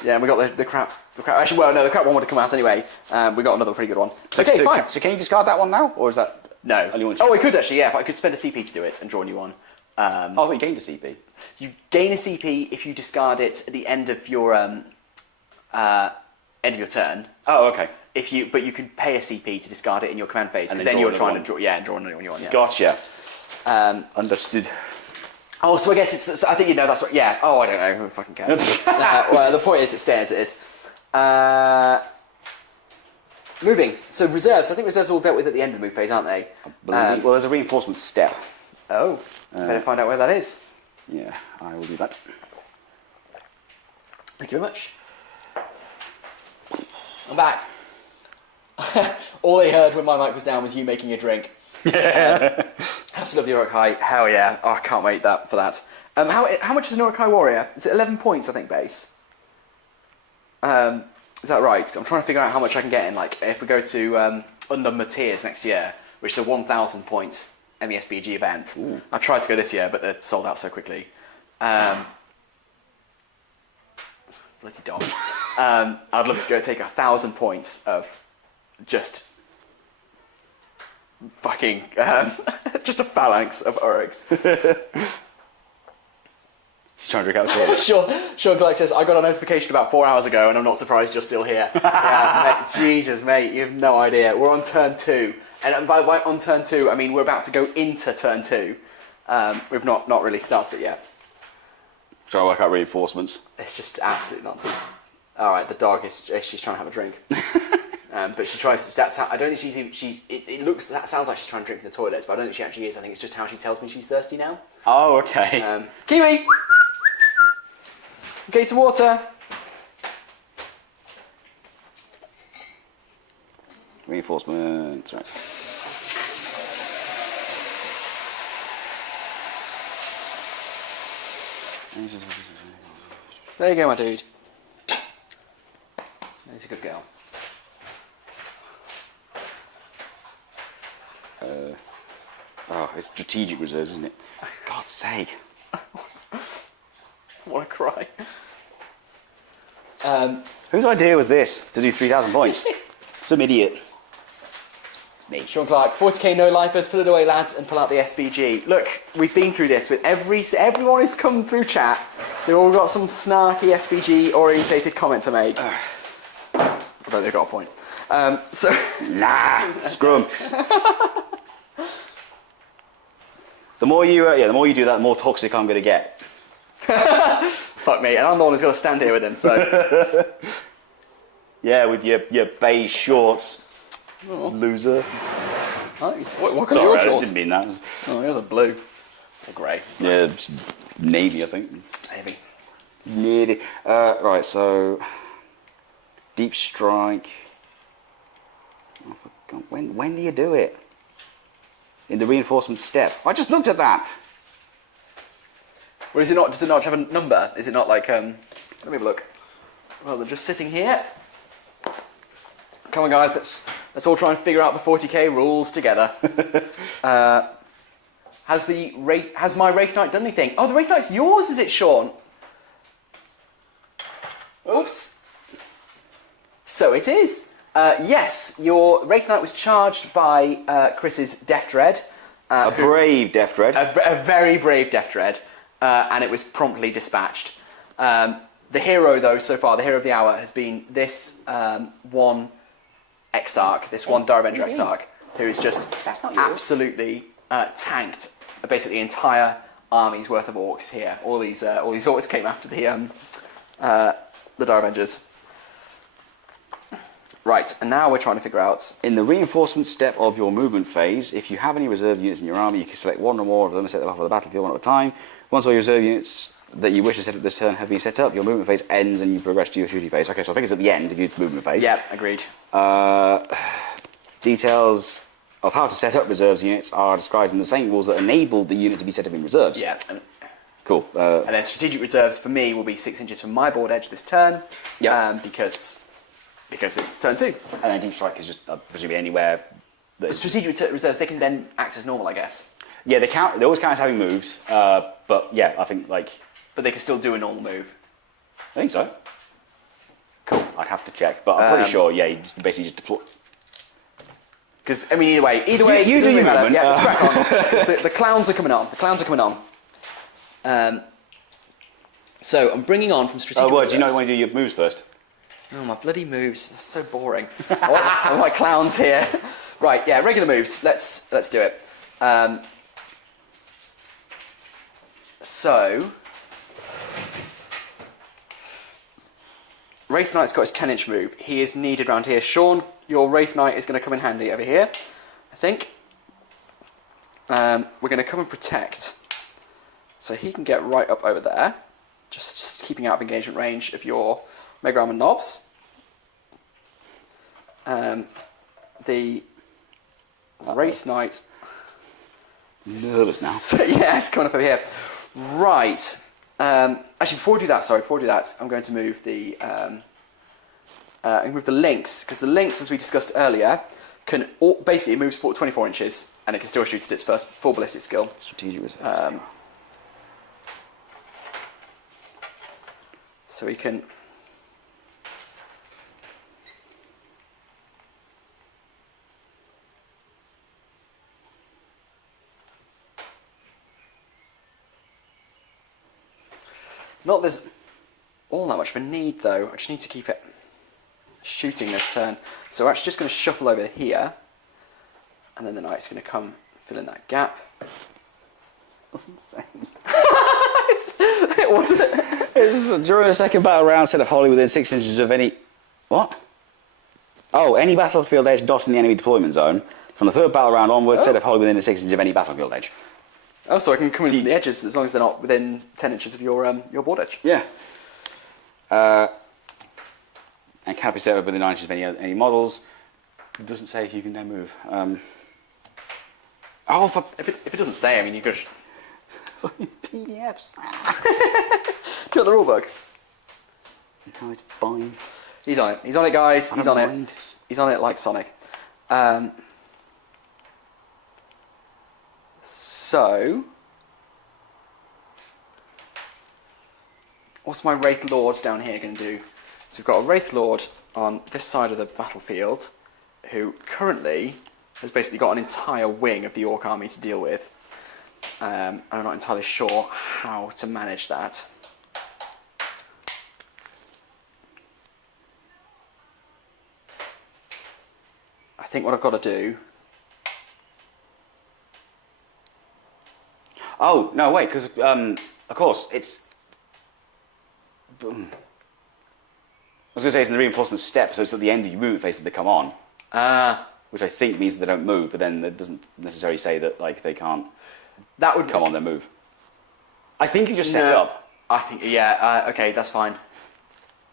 Yeah, and we got the crap. Actually, well, no, the crap one would have come out anyway. We got another pretty good one. Okay, fine. So can you discard that one now, or is that no? Oh, we could actually. Yeah, I could spend a CP to do it and draw a new one. I thought you gained a CP. You gain a CP if you discard it at the end of your turn. Oh, okay. But you can pay a CP to discard it in your command phase, because then you're trying to draw. Yeah, draw a new one. Yeah. Gotcha. Understood. Oh, so I guess it's... So I think you know that's what... Yeah. Oh, I don't know. Who fucking cares? Well, the point is it stays as it is. Moving. So reserves. I think reserves are all dealt with at the end of the move phase, aren't they? Well, there's a reinforcement step. Oh. Better find out where that is. Yeah, I will do that. Thank you very much. I'm back. All they heard when my mic was down was you making a drink. Absolutely, Orc High. Hell yeah! Oh, I can't wait for that. How much is an Orc High warrior? Is it 11 points? I think base. Is that right? I'm trying to figure out how much I can get in. If we go to Undone Tiers next year, which is a 1,000 point MESBG event. Ooh. I tried to go this year, but they're sold out so quickly. Bloody dog. I'd love to go take 1,000 points of just fucking just a phalanx of Orks. Trying to drink out the toilet. Sean Clark says, I got a notification about 4 hours ago and I'm not surprised you're still here. Yeah, mate, Jesus, mate, you have no idea. We're on turn 2. And by on turn 2, I mean we're about to go into turn 2. We've not really started it yet. Trying to work out reinforcements. It's just absolute nonsense. All right, the dog she's trying to have a drink. But she tries to. That's how, I don't think she's. It looks. That sounds like she's trying to drink in the toilet, but I don't think she actually is. I think it's just how she tells me she's thirsty now. Oh, okay. Kiwi! Okay, some water. Reinforcements, right. There you go, my dude. He's a good girl. Oh, it's strategic reserves, isn't it? God's sake. I want to cry. Whose idea was this to do 3,000 points? Some idiot. It's me. Sean Clark, 40k no lifers, put it away, lads, and pull out the SBG. Look, we've been through this with everyone who's come through chat. They've all got some snarky SBG orientated comment to make. Although they've got a point. Nah, screw 'em. The more you do that, the more toxic I'm gonna get. Fuck me, and I'm the one who's got to stand here with him. So yeah, with your beige shorts, loser. Nice. What colour Sorry, are your I shorts? didn't mean that. Oh, yours are blue. Or grey. Yeah, navy, I think. Navy. Right, so deep strike. Oh, for God, when do you do it? In the reinforcement step. I just looked at that. Or is it not? Does it not have a number? Is it not like? Let me have a look. Well, they're just sitting here. Come on, guys. Let's all try and figure out the 40k rules together. Has my Wraith Knight done anything? Oh, the Wraith Knight's yours, is it, Sean? Oops. So it is. Yes, your Wraith Knight was charged by Chris's Death Dread. A brave Death Dread. A very brave Death Dread, and it was promptly dispatched. The hero, though, so far, the hero of the hour, has been this one Exarch, this one Dire Avenger Exarch, who is just absolutely tanked basically the entire army's worth of orcs here. All these orcs came after the Dire Avengers. Right, and now we're trying to figure out... In the reinforcement step of your movement phase, if you have any reserve units in your army, you can select one or more of them and set them up on the battlefield one at a time. Once all your reserve units that you wish to set up this turn have been set up, your movement phase ends and you progress to your shooting phase. Okay, so I think it's at the end of your movement phase. Yeah, agreed. Details of how to set up reserves units are described in the same rules that enabled the unit to be set up in reserves. Yeah. Cool. And then strategic reserves for me will be 6 inches from my board edge this turn. Yeah. Because it's turn 2. And then deep strike is just presumably anywhere. Strategic reserves, they can then act as normal, I guess. Yeah, they always count as having moves. But yeah, I think like. But they can still do a normal move. I think so. Cool. I'd have to check, but I'm pretty sure. Yeah, you basically just deploy. Because I mean, either way, you do your movement. Yeah, let's crack on. The clowns are coming on. The clowns are coming on. So I'm bringing on from strategic. Oh, well, reserves. do you know when you do your moves first? Oh, my bloody moves. They're so boring. I want my clowns here. Right, yeah, regular moves. Let's do it. So, Wraith Knight's got his 10-inch move. He is needed around here. Sean, your Wraith Knight is going to come in handy over here, I think. We're going to come and protect. So he can get right up over there. Just keeping out of engagement range of your Mega Armor Knobs. The Wraith Knight. Nervous now. So, yeah, it's coming up over here. Right. Actually, before we do that, I'm going to move the links, because the links, as we discussed earlier, can basically it moves 24 inches, and it can still shoot at its first full ballistic skill. Strategic reserves. So we can. Not there's all that much of a need though. I just need to keep it shooting this turn. So we're actually just going to shuffle over here, and then the knight's going to come fill in that gap. Doesn't say. It wasn't. During the second battle round, set up wholly within 6 inches of any... What? Oh, any battlefield edge not in the enemy deployment zone. From the third battle round onwards, set up wholly within the 6 inches of any battlefield edge. Oh, so I can come in from the edges as long as they're not within 10 inches of your board edge. Yeah. And can't be set up within 9 inches of any models. It doesn't say if you can then move. If it doesn't say, I mean, you could... PDFs. Do you want the rulebook? No, it's fine. He's on it. He's on it, guys. He's on mind. it. He's on it like Sonic. So... What's my Wraith Lord down here going to do? So we've got a Wraith Lord on this side of the battlefield who currently has basically got an entire wing of the Orc army to deal with. And I'm not entirely sure how to manage that. I think what I've got to do... Oh, no, wait, because, of course, it's... I was going to say it's in the reinforcement step, so it's at the end of your movement phase that they come on. Which I think means that they don't move, but then that doesn't necessarily say that like they can't come on their move. I think you just set up. I think, yeah, okay, that's fine.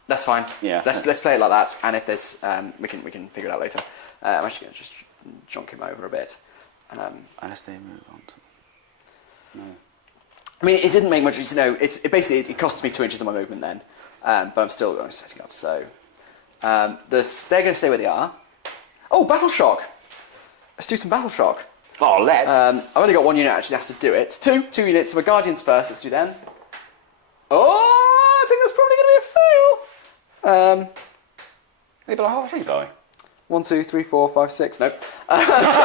That's fine. Yeah. Let's play it like that, and if there's, we can figure it out later. I'm actually going to just jonk him over a bit. Unless they move on to... No. I mean, it didn't make much, you know, it basically, it costs me 2 inches of my movement then, but I'm still setting up, so... they're going to stay where they are. Oh, Battle Shock! Let's do some Battle Shock. Oh, let's! I've only got one unit actually has to do it. Two units, so we're Guardians first, let's do them. Oh, I think that's probably going to be a fail! Maybe like half strength, are we? 1, 2, 3, 4, 5, 6. No. Let's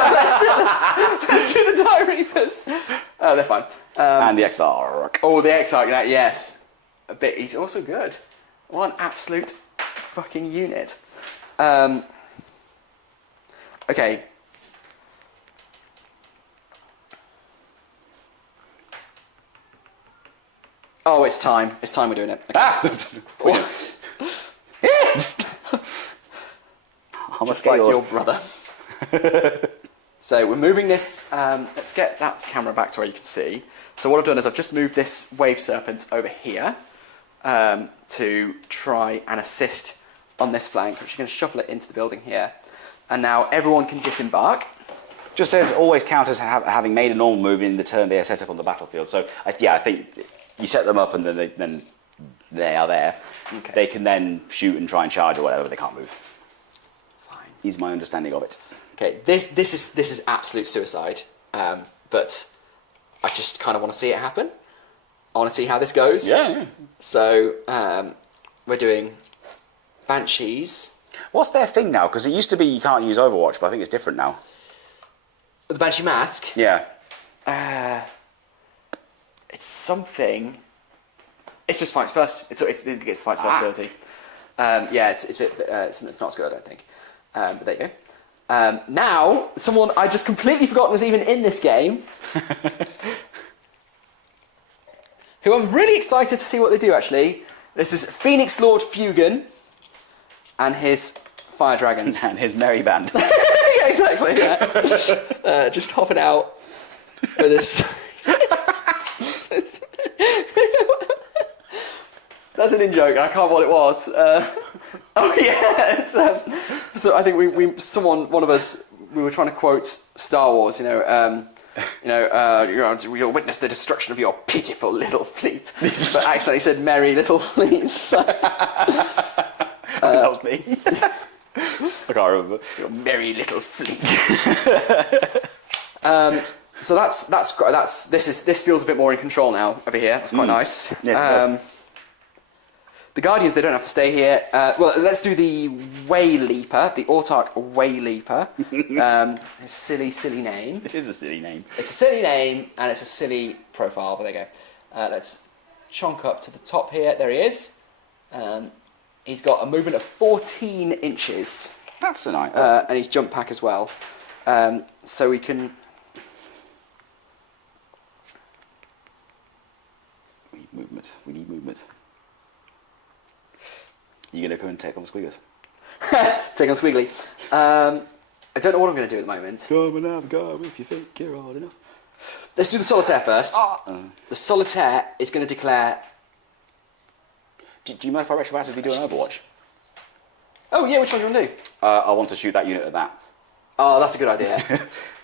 do the Die Reapers. They're fine. And the Exarch. Oh, the Exarch, yes. A bit. He's also good. What an absolute fucking unit. Okay. Oh, it's time. It's time we're doing it. Okay. Just like your brother. So we're moving this, let's get that camera back to where you can see. So what I've done is I've just moved this Wave Serpent over here to try and assist on this flank, which you're going to shuffle it into the building here. And now everyone can disembark. Just says always count as having made a normal move in the turn they are set up on the battlefield. So yeah, I think you set them up and then they are there. Okay. They can then shoot and try and charge or whatever, but they can't move. Is my understanding of it. Okay, this is absolute suicide, but I just kind of want to see it happen. I want to see how this goes. Yeah. So we're doing Banshees. What's their thing now? Because it used to be you can't use Overwatch, but I think it's different now. The Banshee Mask? Yeah. It's something... It's just fights first. It gets the fights first ability. Yeah, it's a bit... it's not as good, I don't think. But there you go. Now, someone I just completely forgot was even in this game, who I'm really excited to see what they do, actually. This is Phoenix Lord Fugan and his Fire Dragons. And his merry band. Yeah, exactly. Yeah. Just hopping out with this. That's an in-joke, and I can't remember what it was. Oh yeah, so I think one of us, we were trying to quote Star Wars, you'll witness the destruction of your pitiful little fleet, but accidentally said merry little fleet. So, that was me. I can't remember. Your merry little fleet. So this feels a bit more in control now over here. That's quite nice. Yeah, the Guardians, they don't have to stay here. Well, let's do the Way Leaper, the Autarch Way Leaper. Silly name. This is a silly name. It's a silly name, and it's a silly profile, but there you go. Let's chonk up to the top here. There he is. He's got a movement of 14 inches. That's a nice. And he's jump pack as well. So we can... We need movement. You gonna go and take on the squeakers? Take on Squiggly. I don't know what I'm going to do at the moment. Come and have a go if you think you're hard enough. Let's do the Solitaire first. The Solitaire is going to declare... Do you mind if I retroactively do an Overwatch? Oh yeah, which one do you want to do? I want to shoot that unit at that. Oh, that's a good idea.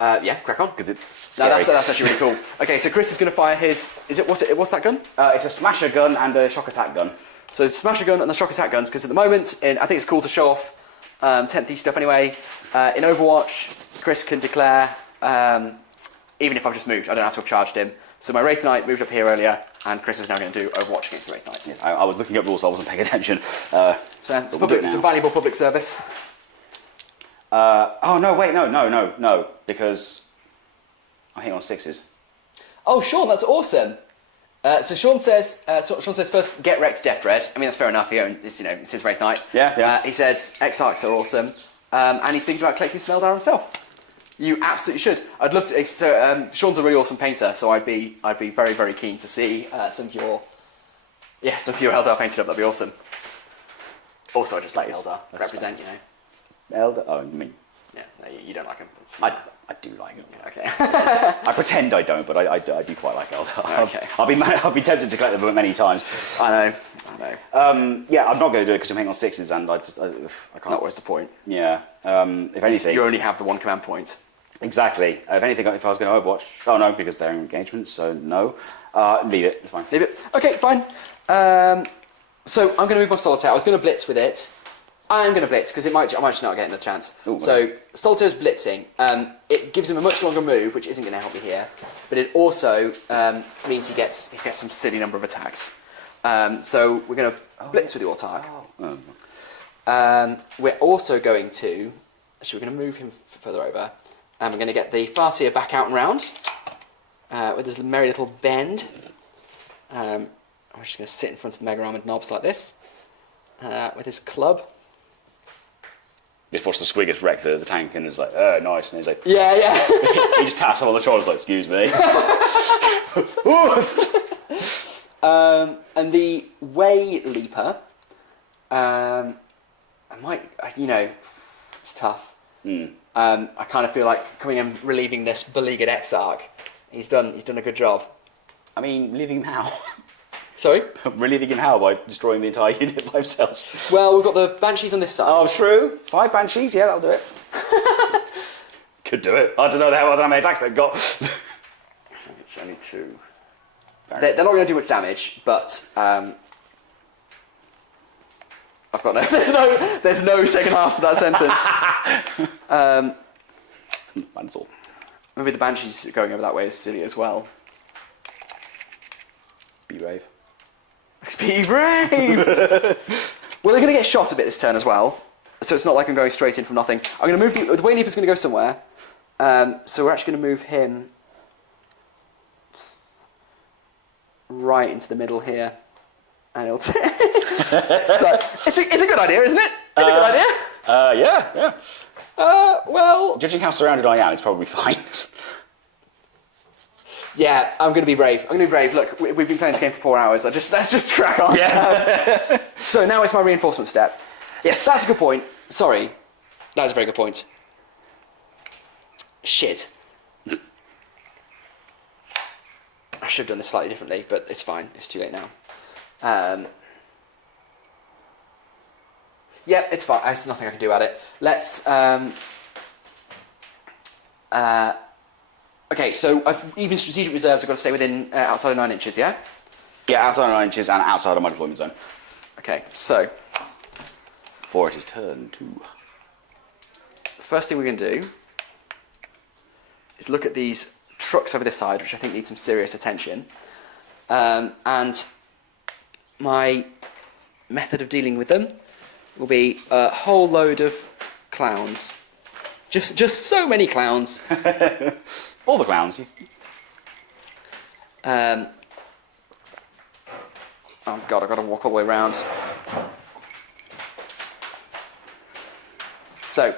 Yeah, crack on. Because it's No, scary. that's actually really cool. Okay, so Chris is going to fire his... What's that gun? It's a smasher gun and a shock attack gun. So it's Smasher Gun and the Shock Attack guns, because at the moment, I think it's cool to show off 10th stuff anyway. In Overwatch, Chris can declare, even if I've just moved, I don't have to have charged him. So my Wraith Knight moved up here earlier, and Chris is now going to do Overwatch against the Wraith Knights. I was looking up rules, so I wasn't paying attention. It's fair. It's a valuable public service. Oh, no, wait, no, because I'm hitting on 6s. Oh, Sean, that's awesome. So Sean says first, get wrecked, Death Dread. I mean, that's fair enough. It's his Wraith Knight. Yeah. He says Exarchs are awesome, and he's thinking about collecting some Eldar himself. You absolutely should. I'd love to. So Sean's a really awesome painter, so I'd be very, very keen to see some of your Eldar painted up. That'd be awesome. Also, I just like Eldar represent. Eldar? Oh, you mean? Yeah, no, you don't like him. I do like him. Okay. I pretend I don't, but I do quite like Eldar. Okay. I'll be tempted to collect them many times. I know. Yeah, I'm not going to do it because I'm hitting on 6s, and I can't. Not worth the point. Yeah. If anything, You only have the one command point. exactly. If anything, if I was going to Overwatch, oh no, because they're in engagement, so no. Leave it. It's fine. Leave it. Okay, fine. So I'm going to move my Solitaire. I was going to blitz with it. I'm going to blitz because I might just not get a chance. Ooh, so Solitaire's blitzing. It gives him a much longer move, which isn't going to help me here. But it also means he gets some silly number of attacks. So we're going to blitz with the Autark. We're also going to... Actually, we're going to move him further over. And we're going to get the Farseer back out and round with his merry little bend. I'm just going to sit in front of the Mega Armoured knobs like this with his club. Just watch the Squiggers wreck the tank, and it's like, nice. And he's like, Yeah. he just taps him on the shoulders, like, excuse me. And the Way Leaper, I might, it's tough. I kind of feel like coming and relieving this beleaguered Exarch. He's done a good job. I mean, relieving him how? Sorry? Relieving him how? By destroying the entire unit by himself? Well, we've got the Banshees on this side. Oh, true. 5 Banshees, yeah, that'll do it. Could do it. I don't know how many attacks they've got. It's only 2. They're not going to do much damage, but I've got no. There's no second half to that sentence. That's all. Maybe the Banshees going over that way is silly as well. Be brave. Be brave! Well, they're going to get shot a bit this turn as well, so it's not like I'm going straight in from nothing. I'm going to move the Way Leaper's going to go somewhere, so we're actually going to move him right into the middle here, and he'll. So it's a good idea, isn't it? It's a good idea. Yeah. Well, judging how surrounded I am, it's probably fine. Yeah, I'm going to be brave. Look, we've been playing this game for 4 hours. Let's just crack on. Yeah. So now it's my reinforcement step. Yes. That's a good point. Sorry. That was a very good point. Shit. I should have done this slightly differently, but it's fine. It's too late now. Yeah, it's fine. There's nothing I can do about it. Let's... Okay, so even strategic reserves have got to stay within outside of 9 inches, yeah? Yeah, outside of 9 inches and outside of my deployment zone. Okay, so... For it is turn 2. The first thing we're going to do is look at these trucks over this side, which I think need some serious attention. And my method of dealing with them will be a whole load of clowns. Just so many clowns. All the clowns. Oh god, I've got to walk all the way around. So,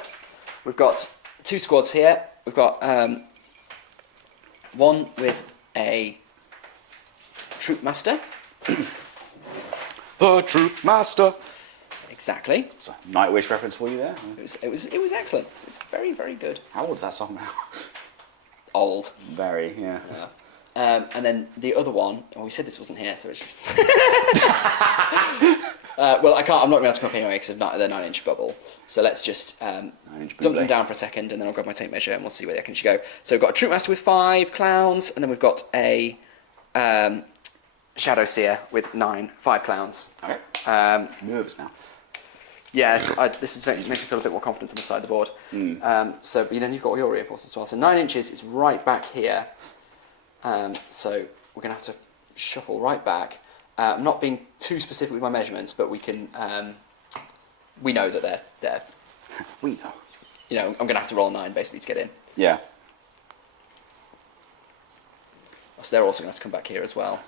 we've got 2 squads here. We've got one with a troop master. The Troop Master. Exactly. It's a Nightwish reference for you there. It was excellent. It's very, very good. How old is that song now? Old. Very, yeah. And then the other one, well, we said this wasn't here, so it's well, I'm not going to have to come up anyway because of the 9-inch bubble. So let's just dump them down for a second, and then I'll grab my tape measure, and we'll see where they can go. So we've got a Troop Master with 5 clowns, and then we've got a Shadow Seer with 5 clowns. Okay. Nervous now. Yeah, this is makes me feel a bit more confident on the side of the board. So but then you've got all your reinforcements as well. So 9 inches is right back here. So we're going to have to shuffle right back. I'm not being too specific with my measurements, but we can. We know that they're. We know. You know, I'm going to have to roll a 9 basically to get in. Yeah. So they're also going to have to come back here as well.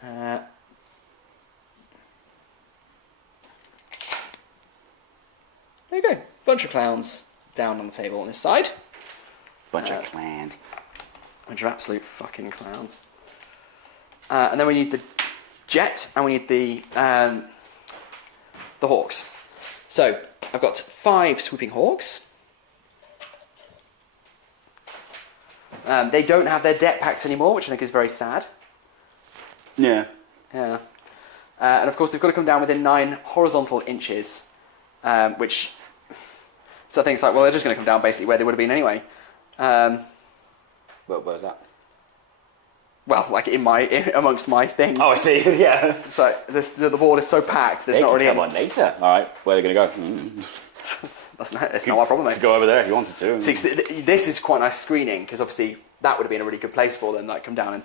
There you go. Bunch of clowns down on the table on this side. Bunch of clowns. Bunch of absolute fucking clowns. And then we need the jet, and we need the hawks. So I've got 5 swooping hawks. They don't have their deck packs anymore, which I think is very sad. Yeah. Yeah. And of course they've got to come down within 9 horizontal inches, which... So I think it's like, well, they're just going to come down basically where they would have been anyway. Where's that? Well, like amongst my things. Oh, I see. Yeah. It's like the board is so packed. There's not really. Come on later. All right. Where are they going to go? That's not my problem, mate. Go over there if you wanted to. See, this is quite nice screening because obviously that would have been a really good place for them. Like come down and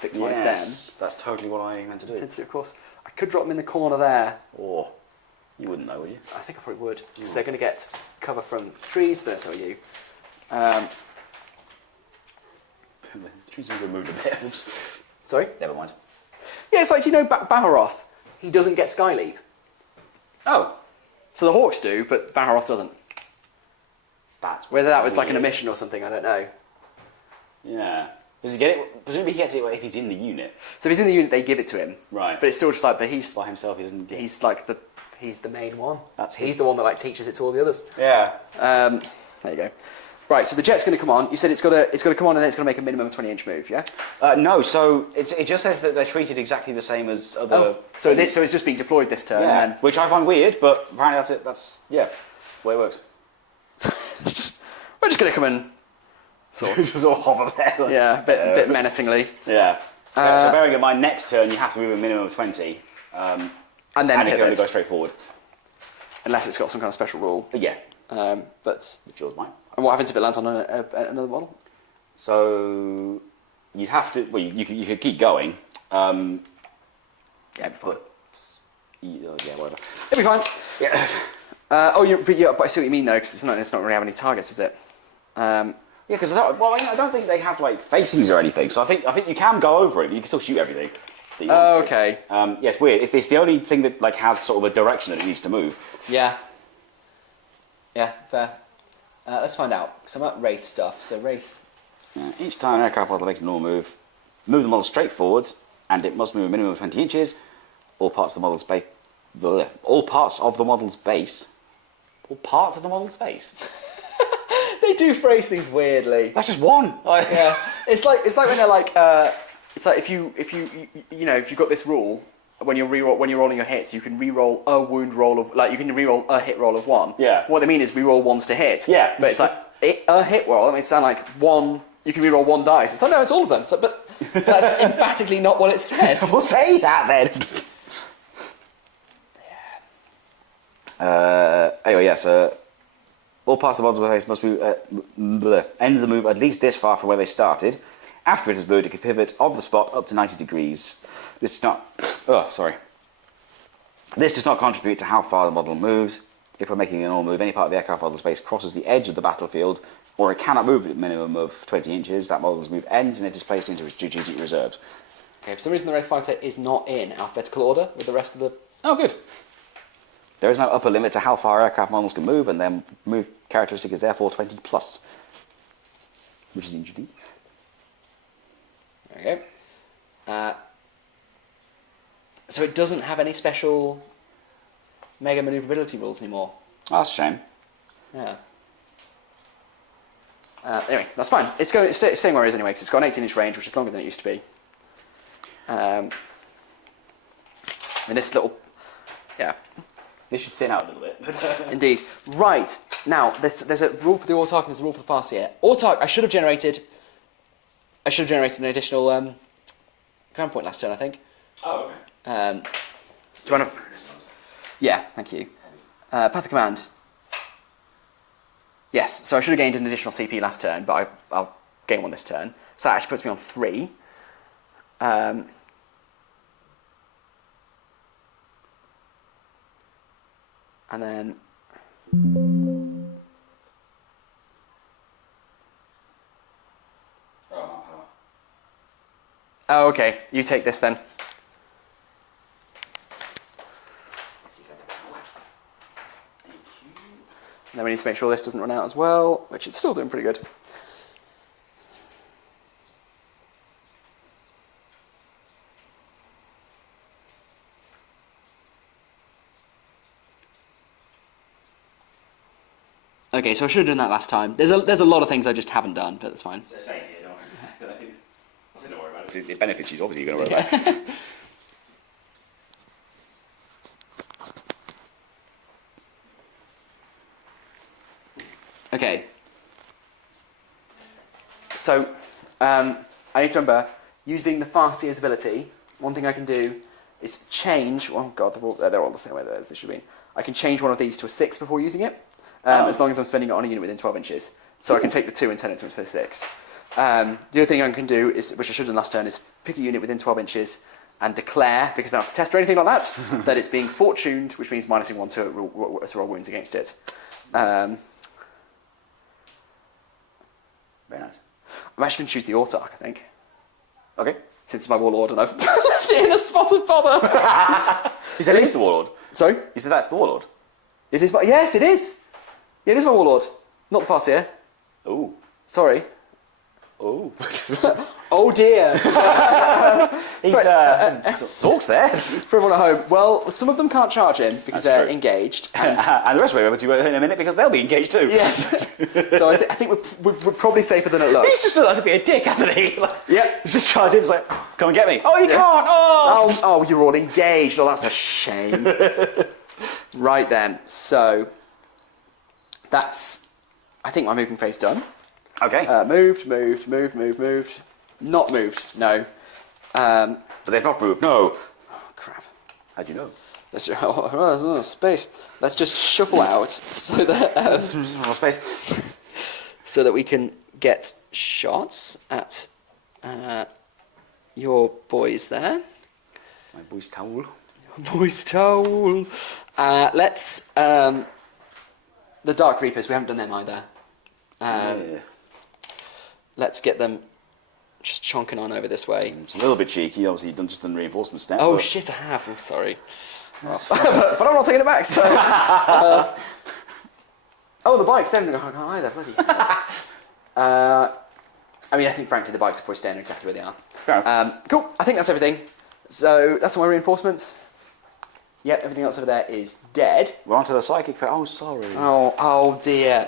victimise them. That's totally what I meant to do. Of course, I could drop them in the corner there. Or you wouldn't know, would you? I think I probably would because they're going to get cover from trees, but so are you. The trees are removed a bit. Oops. Sorry? Never mind. Yeah, it's like, do you know Baharoth? He doesn't get Skyleap. Oh. So the Hawks do, but Baharoth doesn't. That's Whether that was like an weird. omission or something, I don't know. Yeah. Does he get it? Presumably he gets it if he's in the unit. So if he's in the unit, they give it to him. Right. But it's still just like, but he's By himself, he doesn't get it. he's like he's the main one. That's he's his- the one that like teaches it to all the others. Yeah. There you go. Right, so the jet's going to come on. You said it's got to come on, and then it's going to make a minimum 20-inch move, yeah? No, so it just says that they're treated exactly the same as other... Oh, so it's just being deployed this turn, yeah, and then... which I find weird, but apparently that's it. That's, yeah, the way it works. It's just... We're just going to come and... Sort of, Just all hover there. Like, yeah, a bit menacingly. Yeah. So bearing in mind, next turn you have to move a minimum of 20. And then and it hit can only it, go straight forward. unless it's got some kind of special rule. Yeah. But... Which yours might. And what happens if it lands on another model? So you'd have to... Well, you could keep going. Yeah, it'd be fine. Yeah, whatever. It'd be fine. Yeah. But I see what you mean though, because it's not really have any targets, is it? Yeah, because I don't think they have like facings or anything. So I think you can go over it. But you can still shoot everything. That you want to. Okay. Yeah, it's weird. It's the only thing that like has sort of a direction that it needs to move. Yeah. Yeah, fair. Let's find out. So I'm at Wraith stuff. So Wraith. Each time an aircraft model makes a normal move, move the model straight forward, and it must move a minimum of 20 inches. All parts of the model's base. All parts of the model's base. All parts of the model's base. They do phrase things weirdly. That's just one. Yeah. It's like when they're like. It's like if you've got this rule. When you're rolling your hits, you can re-roll a wound roll of you can re-roll a hit roll of 1. Yeah. What they mean is re-roll ones to hit. Yeah. But it's like a hit roll. That makes it sound like one. You can re-roll 1 dice. It's like no, it's all of them. So, but that's emphatically not what it says. We'll say that then. Anyway, yes. All parts of the model's base must move. End the move at least this far from where they started. After it has moved, it can pivot on the spot up to 90 degrees. This does not... Oh, sorry. This does not contribute to how far the model moves. If we're making a normal move, any part of the aircraft model space crosses the edge of the battlefield or it cannot move at a minimum of 20 inches. That model's move ends and it is placed into its GG reserves. Okay, for some reason the Wraith Fighter is not in alphabetical order with the rest of the... Oh, good. There is no upper limit to how far aircraft models can move, and their move characteristic is therefore 20 plus, which is interesting. There we go. So it doesn't have any special mega maneuverability rules anymore. Oh, that's a shame. Yeah. Anyway, that's fine. It's staying where it is anyway, because it's got an 18-inch range, which is longer than it used to be. And this little... Yeah. This should thin out a little bit. Indeed. Right. Now, there's a rule for the Autark and there's a rule for the Farseer. Autark, I should have generated an additional command point last turn, I think. Oh, okay. Do you want to... Yeah, thank you. Path of Command. Yes, so I should have gained an additional CP last turn, but I'll gain one this turn. So that actually puts me on 3. And then... Oh, okay. You take this then. And then we need to make sure this doesn't run out as well, which it's still doing pretty good. Okay, so I should have done that last time. There's a lot of things I just haven't done, but that's fine. Same here, don't worry. Don't worry about it. It benefits you, obviously you're going to worry about it. Okay. So, I need to remember, using the Farseer's ability, one thing I can do is change... Oh god, they're all the same way as they should be. I can change one of these to a 6 before using it, as long as I'm spending it on a unit within 12 inches. So I can take the 2 and turn it into a 6. The other thing I can do, is, which I should have done last turn, is pick a unit within 12 inches and declare, because I don't have to test or anything like that, that it's being fortuned, which means minusing 1 to roll wounds against it. Very nice. I'm actually going to choose the Autark, I think. Okay. Since it's my Warlord and I've left it in a spot of bother. You said it's the Warlord? Sorry? You said that's the Warlord? It is my... Yes, it is! Yeah, it is my Warlord. Not the Farseer. Ooh. Sorry. Ooh. Oh dear. He's Orks there. For everyone at home, well, some of them can't charge in because they're engaged. And And the rest will be able to in a minute because they'll be engaged too. yes. So I think we're probably safer than it looks. He's just allowed to be a dick, hasn't he? Like, Yep. He's just charged in, it's like, come and get me. Oh, you can't! Oh! Oh, you're all engaged. Oh, that's a shame. Right then, so that's, I think, my moving phase done. Okay. Moved. Not moved, no. So they've not moved, no. Oh, crap. How'd you know? There's no space. Let's just shuffle out so that Space. so that we can get shots at your boys there. My boy's towel. Boys towel. Let's the Dark Reapers. We haven't done them either. Yeah. Let's get them just chonking on over this way. It's a little bit cheeky, obviously you've just done reinforcement step. Oh but... shit, I have. I'm sorry. but I'm not taking it back. So. Oh, the bikes. They haven't gone either. Bloody. I mean, I think frankly the bikes are probably staying exactly where they are. Fair. Cool. I think that's everything. So that's all my reinforcements. Yep, everything else over there is dead. We're on to the psychic phase. Oh, sorry. Oh dear.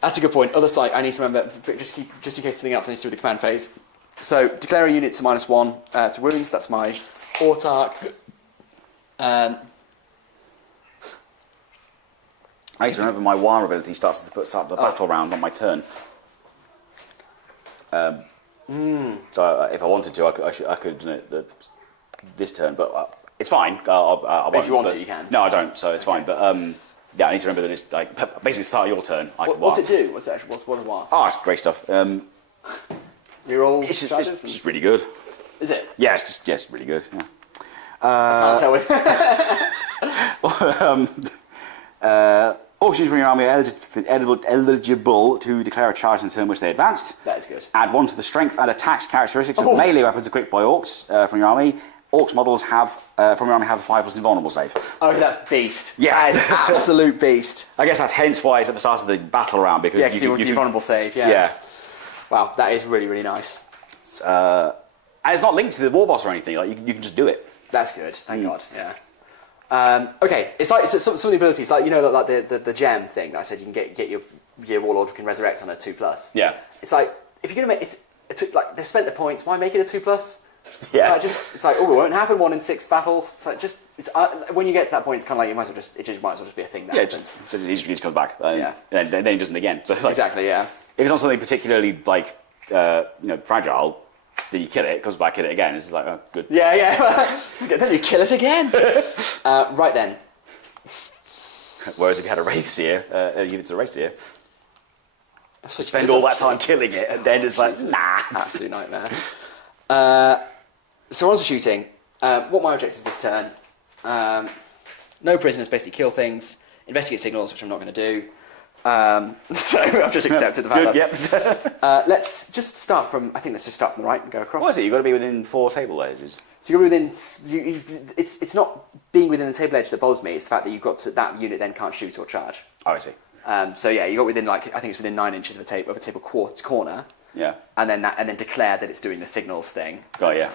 That's a good point. Other site I need to remember, just in case something else I need to do with the command phase. So declare a unit to -1 to wounds. That's my Autark. I used to remember my Warhammer ability starts at the start of the battle round on my turn. So if I wanted to, I could do it this turn, but it's fine. If you want to, you can. No, I don't, so it's fine. But yeah, I need to remember that it's like basically start of your turn. What's it do? What's it actually? What's what? Oh, it's great stuff. Reroll. It's just really good. Is it? Yeah, it's just really good. Yeah. I can't tell. Orcs from your army are eligible to declare a charge in the turn in which they advanced. That is good. Add 1 to the strength and attacks characteristics of melee weapons equipped by Orcs from your army. Orcs models have from your army have a 5+ invulnerable save. Oh, that's beast. Yeah. That is absolute beast. I guess that's hence why it's at the start of the battle round, because Yeah, because you want to do vulnerable save, yeah. Yeah. Wow, that is really, really nice. And it's not linked to the war boss or anything, like you can just do it. That's good, thank God, yeah. Okay, it's like some of the abilities, like, you know, like the gem thing that I said you can get your warlord who can resurrect on a 2+. Yeah. It's like, if you're going to make it, like, they've spent the points, why make it a 2+? Yeah. Like, it's like, oh, it won't happen 1 in 6 battles. It's like, when you get to that point, it's kind of like, it might as well just be a thing that happens. So it just comes back. Yeah. Then it doesn't again. So, like, Exactly, yeah. If it's not something particularly, like, fragile, then you kill it, comes back, kill it again. It's like, oh, good. Yeah. Then you kill it again. Right then. Whereas if you had a Wraithseer, give it to a Wraithseer, spend all that time killing it, and then it's like, nah. Absolute nightmare. So on to shooting. What my objectives this turn. No prisoners, basically kill things. Investigate signals, which I'm not going to do. So I've just accepted the fact that. Let's just start from. I think let's just start from the right and go across. What is it? You've got to be within 4 table edges. So you're within. It's not being within the table edge that bothers me. It's the fact that you've got that unit then can't shoot or charge. Oh, I see. So yeah, you got within I think it's within 9 inches of a table corner. Yeah. And then declare that it's doing the signals thing. Got it,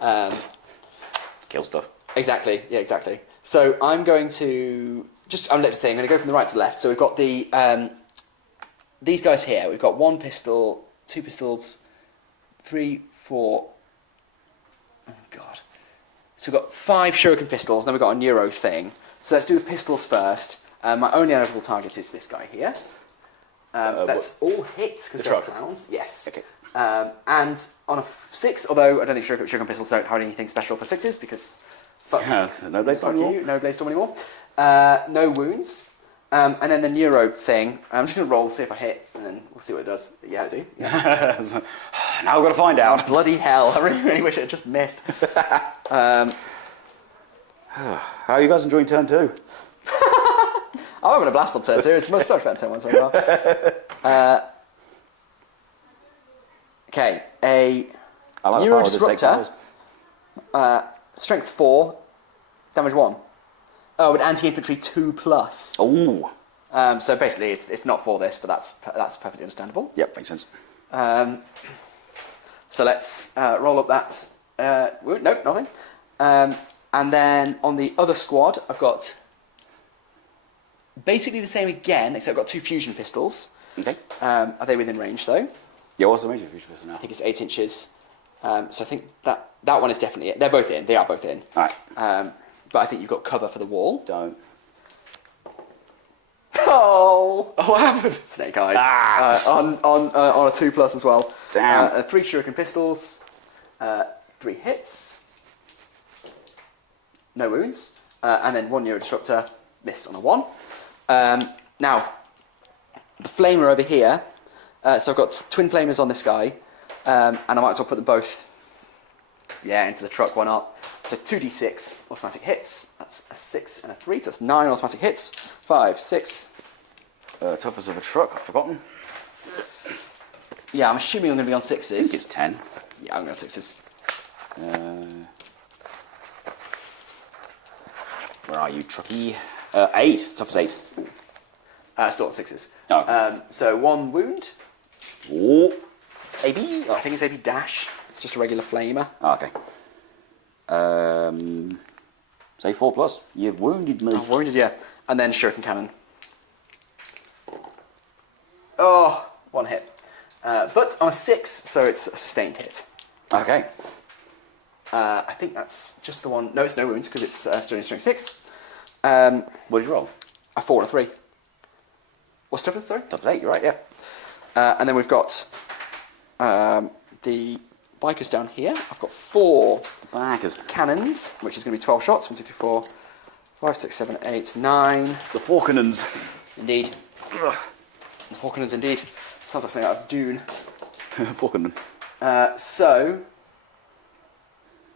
yeah. Kill stuff. Exactly. Yeah, exactly. So I'm going to I'm going to go from the right to the left. So we've got these guys here. We've got 1 pistol, 2 pistols, 3, 4. Oh God. So we've got 5 shuriken pistols. Then we've got a neuro thing. So let's do the pistols first. My only eligible target is this guy here. That's all hits because they're clowns. Yes. Okay. And on a 6, although I don't think shuriken pistols don't have anything special for 6s because no blaze storm anymore. No blaze storm anymore. No wounds. And then the neuro thing. I'm just going to roll, see if I hit, and then we'll see what it does. Yeah, I do. Yeah. Now we've got to find out. Oh, bloody hell! I really wish it had just missed. How are you guys enjoying turn 2? I'm having a blast on turn 2. It's much better than turn 1 so far. Okay, a Neuro Disruptor, strength 4, damage 1. Oh, but anti-infantry 2+. Oh. So basically, it's not for this, but that's perfectly understandable. Yep, makes sense. So let's roll up that. Nope, nothing. And then on the other squad, I've got basically the same again, except I've got 2 fusion pistols. Okay. Are they within range though? Yeah, what's the range of fusion pistol now? I think it's 8 inches. So I think that one is definitely it. They're both in. They are both in. All right. But I think you've got cover for the wall. Don't. Oh! What happened? Snake eyes. On a 2+ as well. Damn. 3 shuriken pistols. 3 hits. No wounds. And then 1 Neuro Disruptor. Missed on a 1. Now, the flamer over here. So I've got twin flamers on this guy. And I might as well put them both into the truck, why not? So 2d6 automatic hits. That's a 6 and a 3. So that's 9 automatic hits. 5, 6. Toughest of a truck, I've forgotten. Yeah, I'm assuming I'm going to be on 6s. I think it's 10. Yeah, I'm going to 6s. Where are you, trucky? 8. Toughest 8. Still on 6s. Oh. So 1 wound. Oh. AB? I think it's AB dash. It's just a regular flamer. Oh, okay. Say 4+. You've wounded me. Oh, wounded, yeah. And then shuriken cannon. Oh, 1 hit. But on a 6, so it's a sustained hit. Okay. I think that's just the one. No, it's no wounds because it's still in strength 6. What did you roll? A 4 and a 3. What's toughness, sorry? Toughest 8, you're right, yeah. And then we've got the bikers down here. I've got 4 Bikers. cannons, which is going to be 12 shots. 1, 2, 3, 4, 5, 6, 7, 8, 9. The Forkanons. Indeed. The Forkanons, indeed. Sounds like something out of Dune. Forkanon. So,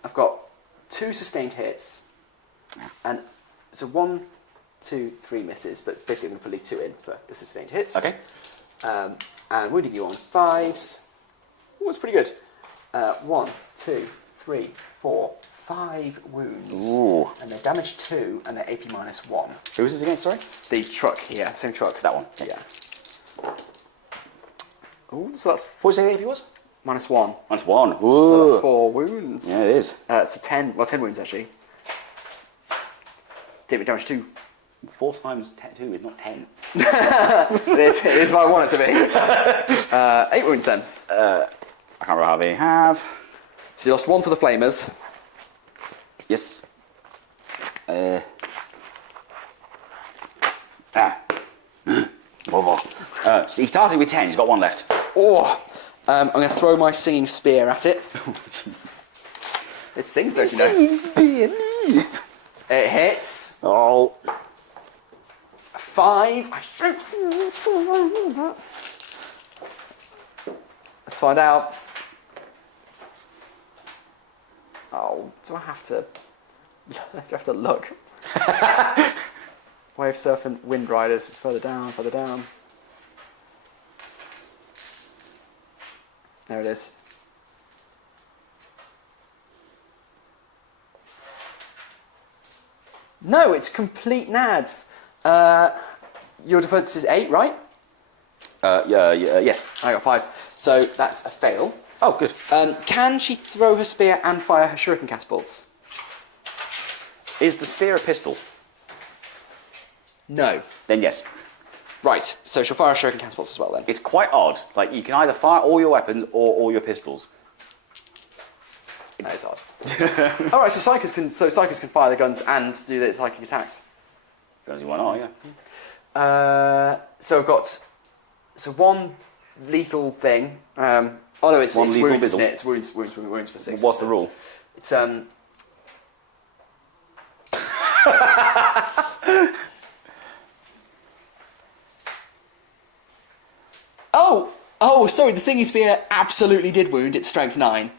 I've got 2 sustained hits, and so 1 2, 3 misses, but basically I'm going to put 2 in for the sustained hits. Okay. And wounding you on 5s. Oh, it's pretty good. 1, 2, 3, 4, 5 wounds. Ooh. And they're damage 2, and they're AP -1. Who is this against, sorry? The truck, yeah, same truck. That one. Yeah. Oh, so that's What was the AP was? -1. -1. So Ooh. that's 4 wounds. Yeah, it is. It's a 10, well 10 wounds actually. Did me damage 2. 4 times 2 is not 10. it is what I want it to be. 8 wounds then. I can't remember how many I have. So you lost 1 to the flamers. Yes. So he started with 10, he's got 1 left. Oh, I'm going to throw my singing spear at it. It sings, don't you know? Singing spear. It hits. Oh. 5. I think. Let's find out. Oh, do I have to? Do I have to look? Wave Serpent, Wind Riders, further down, further down. There it is. No, it's complete nads. Your defense is 8, right? Yes. I got 5. So that's a fail. Oh, good. Can she throw her spear and fire her shuriken catapults? Is the spear a pistol? No. Then yes. Right, so she'll fire her shuriken catapults as well then. It's quite odd. Like, you can either fire all your weapons or all your pistols. That is odd. Alright, so psychers can fire the guns and do the psychic attacks. Guns, why not, yeah. So I've got 1 lethal thing. Oh no, it's wounds, isn't it? It's wounds for 6. What's the rule? It's Oh, sorry, the singing spear absolutely did wound. It's strength 9.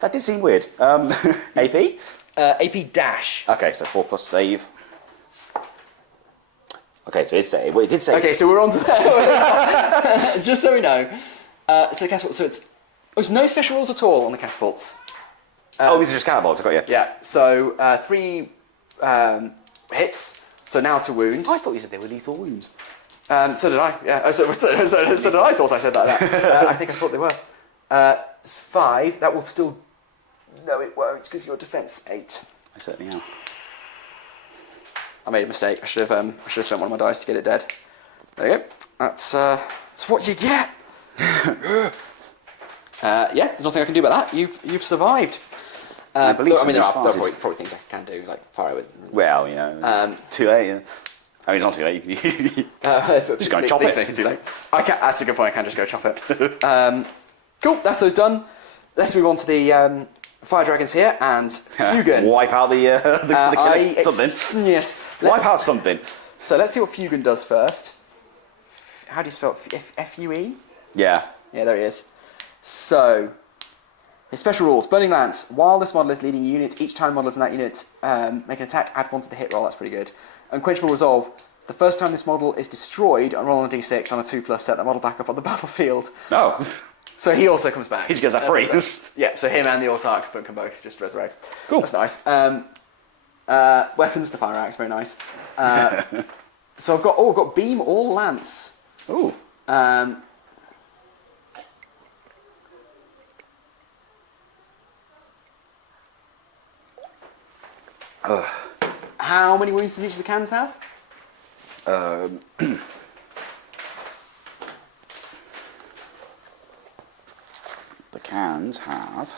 That did seem weird. AP? AP dash. Okay, so 4 plus save. Okay, so it's save. Well, it did save. Okay, so we're on to that. Just so we know. So catapult. So it's no special rules at all on the catapults. These are just catapults. I got you. Yeah. So 3 hits. So now to wound. I thought you said they were lethal wounds. So did I. Yeah. So did I. Thought I said that. I think I thought they were. It's 5. That will still. No, it won't because your defense 8. I certainly am. I made a mistake. I should have spent one of my dice to get it dead. There you go. That's what you get. Yeah, there's nothing I can do about that. You've survived. I believe there are farted. probably things I can do, like fire with. Well, you know, too late. Yeah. I mean, it's not too late. Just go and chop it. Make it too late. That's a good point. I can just go chop it. Cool. That's those done. Let's move on to the fire dragons here and Fugan. Wipe out the something. Yes. Wipe out something. So let's see what Fugan does first. How do you spell F-U-E? Yeah. Yeah, there he is. So, his special rules. Burning Lance. While this model is leading a unit, each time model is in that unit make an attack, add 1 to the hit roll. That's pretty good. Unquenchable Resolve. The first time this model is destroyed, I roll on a d6 on a 2+, set that model back up on the battlefield. Oh. So he also comes back. He just gets that free. Yeah, so him and the Autarch can both just resurrect. Cool. That's nice. Weapons, the fire axe, very nice. So I've got beam or lance. Ooh. How many wounds does each of the cans have? The cans have...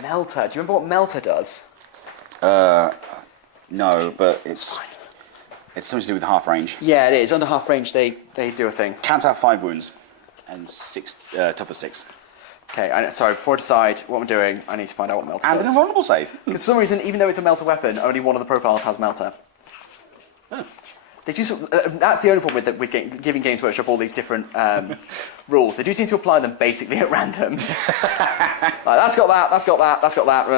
Melter. Do you remember what Melter does? No, but it's something to do with half range. Yeah, it is. Under half range, they do a thing. Cans have 5 wounds and 6 tougher 6. Okay, sorry, before I decide what I'm doing, I need to find out what Melter And does. an invulnerable save. Because for some reason, even though it's a Melter weapon, only one of the profiles has Melter. Oh. They do. That's the only problem with giving Games Workshop all these different rules. They do seem to apply them basically at random. That's got that. That's got that. That's got that.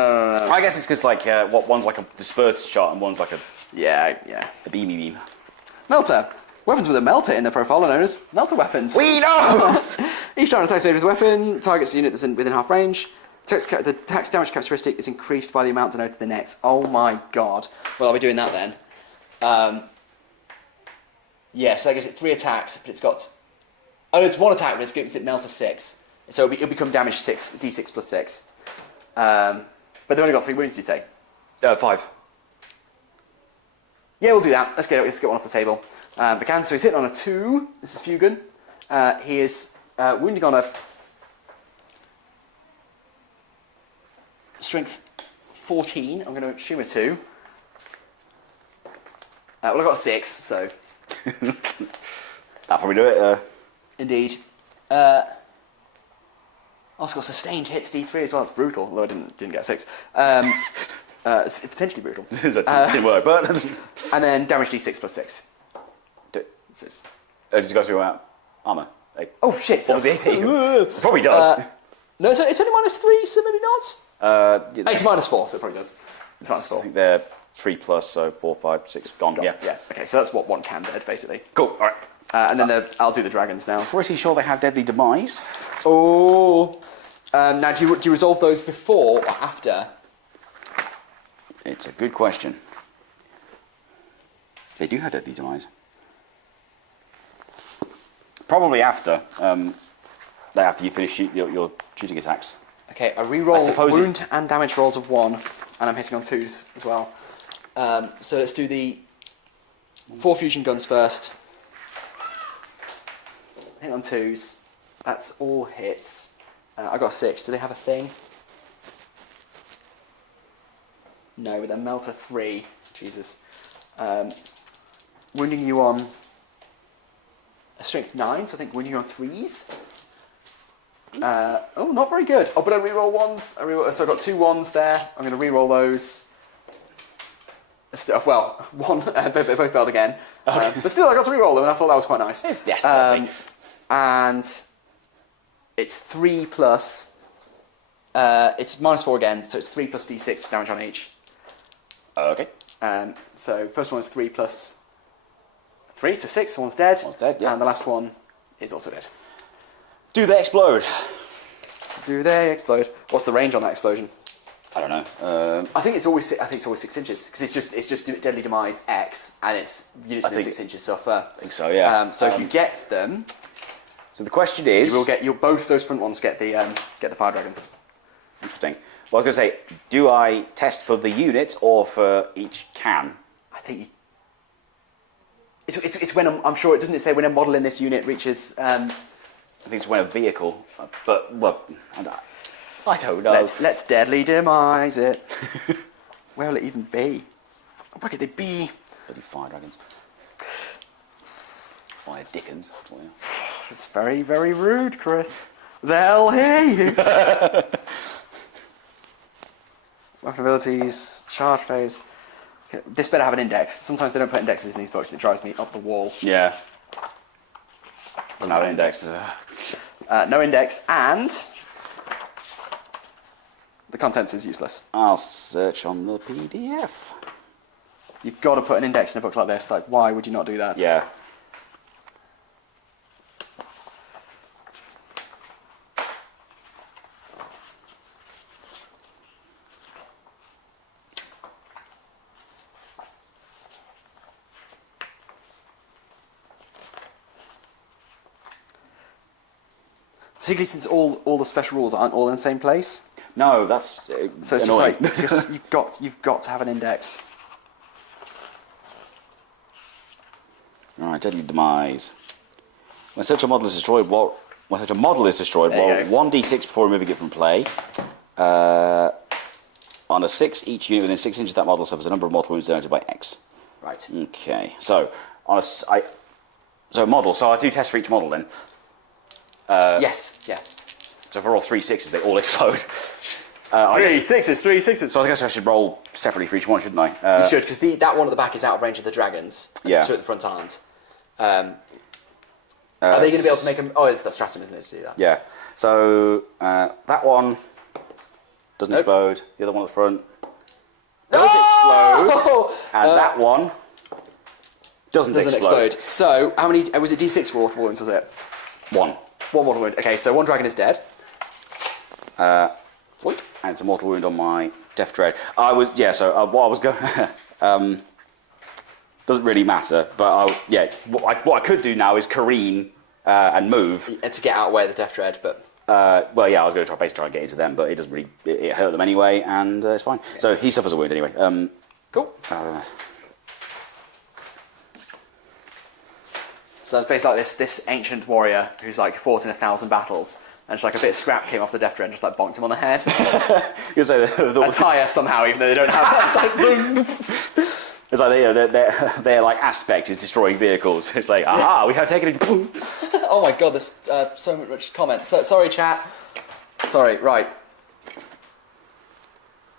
I guess it's because like one's like a dispersed shot and one's like a a beamy beam. Melter. Weapons with a melter in their profile are known as melter weapons. We know. Each time an attack is made with a weapon, targets a unit that's within half range. The attack's damage characteristic is increased by the amount denoted in the next. Oh my god. Well, I'll be doing that then. So that gives it 3 attacks, but it's got... Oh, it's 1 attack, but it gives it melter 6. So it'll become damage 6, d6 plus 6. But they've only got 3 wounds, did you say? 5. Yeah, we'll do that. Let's get one off the table. Bacan, so he's hitting on a 2. This is Fugan. He is wounding on a... Strength 14. I'm going to assume a 2. Well, I've got a 6, so... That'll probably do it. Indeed. Also got sustained hits D3 as well. It's brutal, although I didn't get a 6. It's potentially brutal. It didn't work, but... And then damage D6 plus 6. Did you go through armour? Oh shit! What was the AP? Probably does. No, it's only -3, so maybe not. It's -4, so it probably does. It's I -4. think they're 3 plus, so 4, 5, 6 gone. Yeah. Okay, so that's what one can dead basically. Cool. All right. And then I'll do the dragons now. Pretty sure they have deadly demise. Oh. Now, do you resolve those before or after? It's a good question. They do have deadly demise. Probably after. After you finish your shooting attacks. Okay, I re-roll wound and damage rolls of 1, and I'm hitting on 2s as well. So let's do the 4 fusion guns first. Hit on 2s. That's all hits. I got a 6. Do they have a thing? No, with a melter 3. Jesus. Wounding you on a strength 9, so I think wounding you on 3s. Not very good. Oh, but I re-roll 1s. So I've got 2 1s there. I'm going to re-roll those. Well, 1, they both failed again. But still, I got to re-roll them, and I thought that was quite nice. And it's 3 plus... it's -4 again, so it's 3 plus d6 for damage on each. Okay. So first one is 3 plus 3, so 6, one's dead. One's dead, yeah. And the last one is also dead. Do they explode? Do they explode? What's the range on that explosion? I don't know. I think it's always 6 inches because it's just deadly demise X, and it's units within 6 inches suffer. I think so, yeah. So if you get them, so the question is, both those front ones get the fire dragons. Interesting. Well, I was going to say, do I test for the unit or for each can? I think it's when I'm sure it doesn't say when a model in this unit reaches. I think it's when a vehicle, but well, I don't know. Let's deadly demise it. Where will it even be? Where could they be? Bloody fire dragons. Fire Dickens. It's very, very rude, Chris. They'll hear you. Weapon abilities, charge phase. Okay, this better have an index. Sometimes they don't put indexes in these books and it drives me up the wall. Yeah. Doesn't have an index. No index, and the contents is useless. I'll search on the PDF. You've got to put an index in a book like this. Like, why would you not do that? Yeah. Particularly since all the special rules aren't all in the same place. No, that's so it's annoying. just like you've got to have an index. All right, deadly demise. When such a model is destroyed, roll 1d6 before removing it from play. On a 6, each unit within 6 inches of that model suffers a number of mortal wounds denoted by X. Right. Okay. So on model. So I do test for each model then. Yes. Yeah. So for all 3 6s, they all explode. Three sixes. So I guess I should roll separately for each one, shouldn't I? You should, because that one at the back is out of range of the dragons. And Yeah. the two at the front aren't. Are they going to be able to make them? Oh, it's the stratum, isn't it, to do that? Yeah. So that one doesn't explode. The other one at the front does explode. And that one doesn't explode. So, how many? Was it D6 mortal wounds? Was it? One. One mortal wound. Okay, so one dragon is dead. And it's a mortal wound on my Death Dread. So what I was going... doesn't really matter, but what I could do now is careen and move. And to get out of the way of the Death Dread, but... I was going to basically try and get into them, but it doesn't really... It hurt them anyway, and it's fine. Yeah. So he suffers a wound anyway. Cool. So it's basically like this ancient warrior who's like fought in 1,000 battles, and just like a bit of scrap came off the Death Dread and just like bonked him on the head. You say attire somehow, even though they don't have. It's like their like aspect is destroying vehicles. It's like we have taken it. Oh my god, there's so much comment. Sorry, chat. Sorry, right.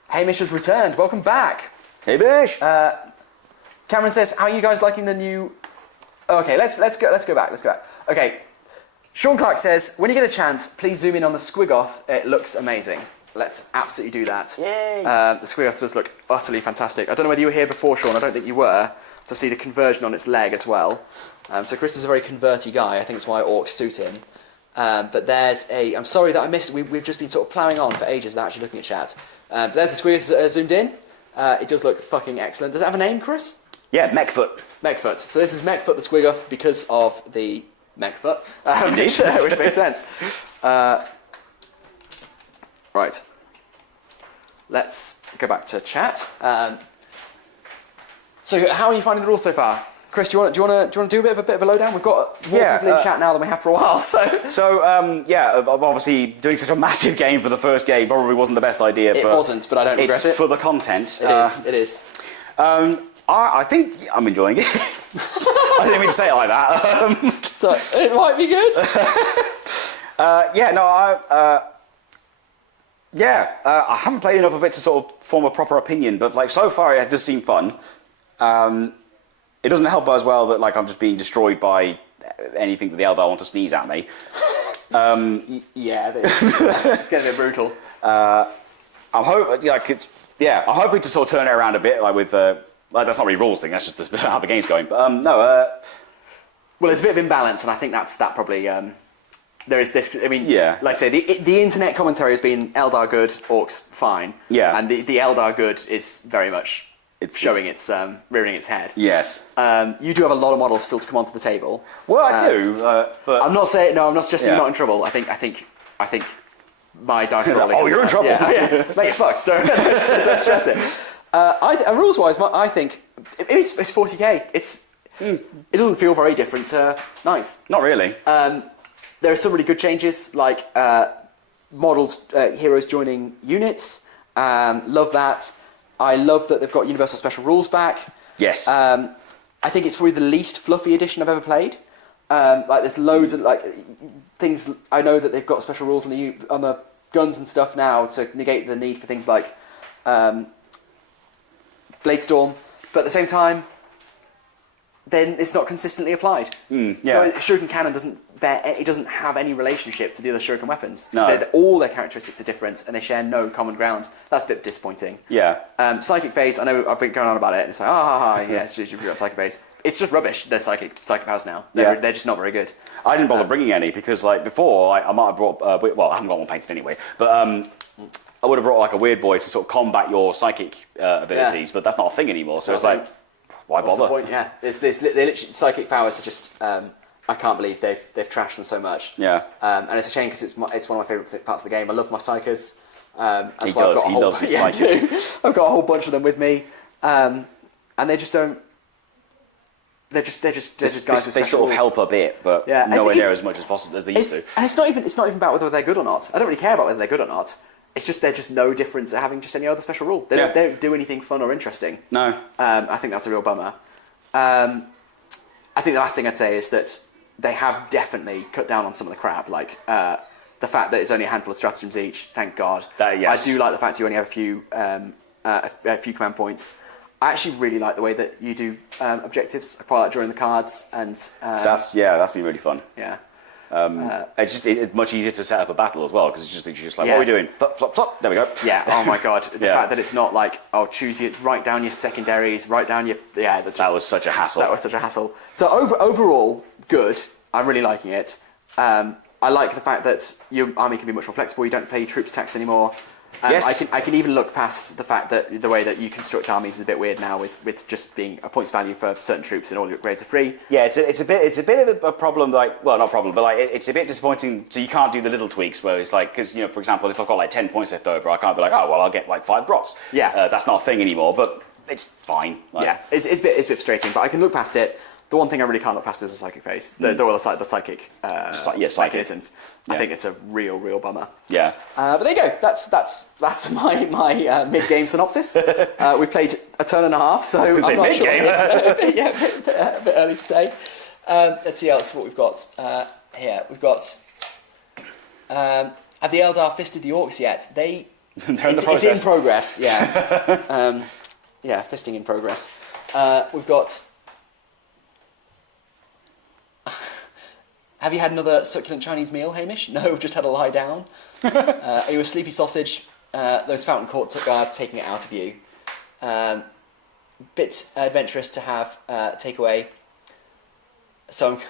Hamish has returned. Welcome back. Hey, Bish. Cameron says, "How are you guys liking the new?" Okay, let's go back. Okay, Sean Clark says, "When you get a chance, please zoom in on the Squigoth. It looks amazing." Let's absolutely do that. Yay! The Squigoth does look utterly fantastic. I don't know whether you were here before, Sean. I don't think you were, to see the conversion on its leg as well. So Chris is a very converty guy. I think that's why orcs suit him. But there's a... I'm sorry that I missed... We've just been sort of ploughing on for ages without actually looking at chat. But there's the Squigoth zoomed in. It does look fucking excellent. Does it have a name, Chris? Yeah, Mechfoot. Mechfoot. So this is Mechfoot the Squigoth because of the Mechfoot, which makes sense. Right. Let's go back to chat. So how are you finding the rules so far? Chris, do you want to do a bit of a lowdown? We've got more people in chat now than we have for a while. Obviously doing such a massive game for the first game probably wasn't the best idea. It wasn't, but I don't regret it. It's for the content. It is. I think I'm enjoying it. I didn't mean to say it like that. So it might be good. I haven't played enough of it to sort of form a proper opinion, but like so far it does seem fun. It doesn't help as well that like I'm just being destroyed by anything that the Eldar want to sneeze at me. It's getting a bit brutal. I'm hoping to sort of turn it around a bit, like with that's not really rules thing. That's just how the game's going. But well, there's a bit of imbalance, and I think that probably. There is this. I mean, like I say, the internet commentary has been Eldar good, Orks fine. Yeah. And the Eldar good is very much showing its rearing its head. Yes. You do have a lot of models still to come onto the table. Well, I do, but I'm not saying I'm not suggesting you're not in trouble. I think my dice rolling. You're in trouble. Yeah. Mate, you're fucked. Don't stress it. Rules wise, I think it's 40k. It doesn't feel very different to 9th. Not really. There are some really good changes, like models, heroes joining units. Love that. I love that they've got universal special rules back. Yes. I think it's probably the least fluffy edition I've ever played. There's loads of things. I know that they've got special rules on the guns and stuff now to negate the need for things like Bladestorm, but at the same time, then it's not consistently applied. So Shuriken Cannon doesn't have any relationship to the other Shuriken weapons. No. All their characteristics are different, and they share no common ground. That's a bit disappointing. Yeah. Psychic Phase, I know I've been going on about it, and it's like, you've got Psychic Phase. It's just rubbish, their psychic powers now. They're just not very good. I didn't bother bringing any, because like before, I might have brought, I haven't got one painted anyway, but I would have brought like a weird boy to sort of combat your psychic abilities, but that's not a thing anymore, so it's like, why bother? What's the point? Yeah, literally, psychic powers are just. I can't believe they've trashed them so much. Yeah. And it's a shame because it's one of my favourite parts of the game. I love my psychers. That's He why I've does. got a He whole loves his psychers. I've got a whole bunch of them with me, and they just don't. They're just guys with They special sort of rules. help a bit, but nowhere near as much as possible as they used to. And it's not even about whether they're good or not. I don't really care about whether they're good or not. It's just they're just no different to having just any other special rule. They don't do anything fun or interesting. No. I think that's a real bummer. I think the last thing I'd say is that they have definitely cut down on some of the crap. Like the the fact that it's only a handful of stratagems each, thank God. Yes. I do like the fact you only have a few command points. I actually really like the way that you do objectives. I quite like drawing the cards, and that's been really fun. Yeah. It's much easier to set up a battle as well because it's just like, what are we doing? Flop, flop, flop. There we go. Yeah. Oh my God. The fact that it's not like, write down your secondaries, write down your that was such a hassle. That was such a hassle. So overall, good. I'm really liking it. I like the fact that your army can be much more flexible. You don't pay your troops tax anymore. Yes. I can even look past the fact that the way that you construct armies is a bit weird now, with just being a points value for certain troops and all your upgrades are free. Yeah, it's a bit of a problem. Like, well, not problem, but like it's a bit disappointing. So you can't do the little tweaks where it's like, because for example, if I've got like 10 points left over, I can't be like, oh well, I'll get like 5 grots. Yeah, that's not a thing anymore. But it's fine. Like, yeah, it's a bit frustrating, but I can look past it. The one thing I really can't look past is the psychic phase, the psychic mechanisms. I think it's a real bummer. Yeah. But there you go. That's my mid-game synopsis. We played a turn and a half, so I'm not sure. It's a bit early to say. Let's see else what we've got here. We've got. Have the Eldar fisted the Orks yet? They're in the process. It's in progress. Yeah. Fisting in progress. We've got. Have you had another succulent Chinese meal, Hamish? No, we've just had a lie down. Are you a sleepy sausage? Those Fountain Court guards taking it out of you. Bit adventurous to have takeaway. So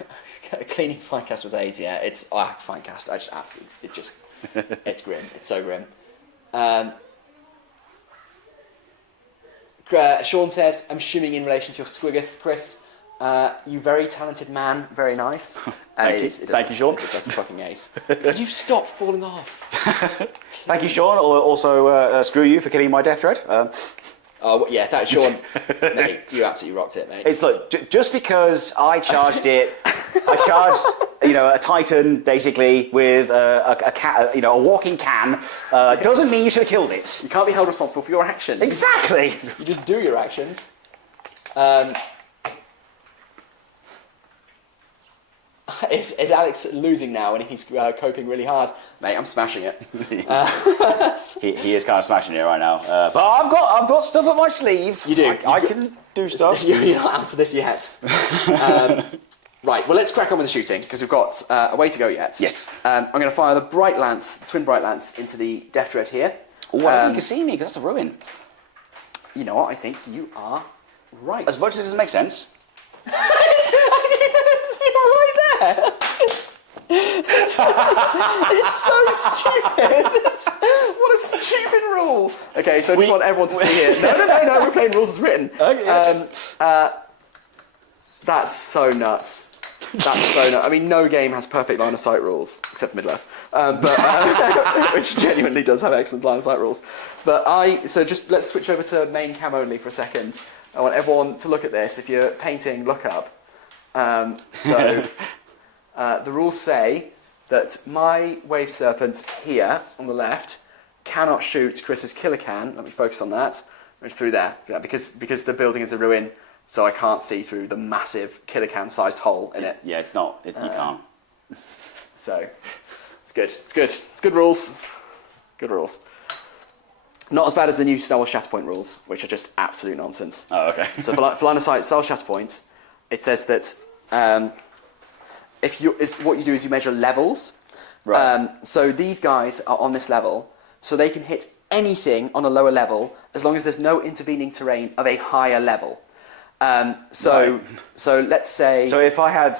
cleaning Finecast was AIDS, yeah. It's Finecast. I just absolutely it's grim. It's so grim. Sean says, I'm assuming in relation to your Squiggoth, Chris. You very talented man, very nice. Thank you, Sean. It's like a fucking ace. Could you stop falling off? Thank you, Sean. Also, screw you for killing my Death Dread. Thanks, Sean. Mate, you absolutely rocked it, mate. It's like just because I charged it, I charged a Titan basically with a walking can. Doesn't mean you should have killed it. You can't be held responsible for your actions. Exactly. You just do your actions. Is Alex losing now and he's coping really hard? Mate, I'm smashing it. He is kind of smashing it right now. But I've got stuff up my sleeve. You do. I can do stuff. You're not out of this yet. Right, well, let's crack on with the shooting because we've got a way to go yet. Yes. I'm going to fire the Bright Lance, Twin Bright Lance, into the Death Dread here. Oh, I think you can see me because that's a ruin. You know what? I think you are right. As much as it doesn't make sense. It's so stupid. What a stupid rule. Okay, so I just want everyone to see it. No, we're playing rules as written. Okay. That's so nuts. I mean, no game has perfect line of sight rules except for Middle-earth, which genuinely does have excellent line of sight rules. So just let's switch over to main cam only for a second. I want everyone to look at this. If you're painting, look up. The rules say that my Wave Serpent here on the left cannot shoot Chris's Killer Can. Let me focus on that. Through there, because the building is a ruin, so I can't see through the massive Killer Can-sized hole in it. Yeah, it's not. You can't. So it's good. It's good rules. Good rules. Not as bad as the new Star Wars Shatterpoint rules, which are just absolute nonsense. Oh, okay. So for line of sight, Star Wars Shatterpoint, it says that. What you do is you measure levels. Right. So these guys are on this level, so they can hit anything on a lower level as long as there's no intervening terrain of a higher level. So let's say. So if I had.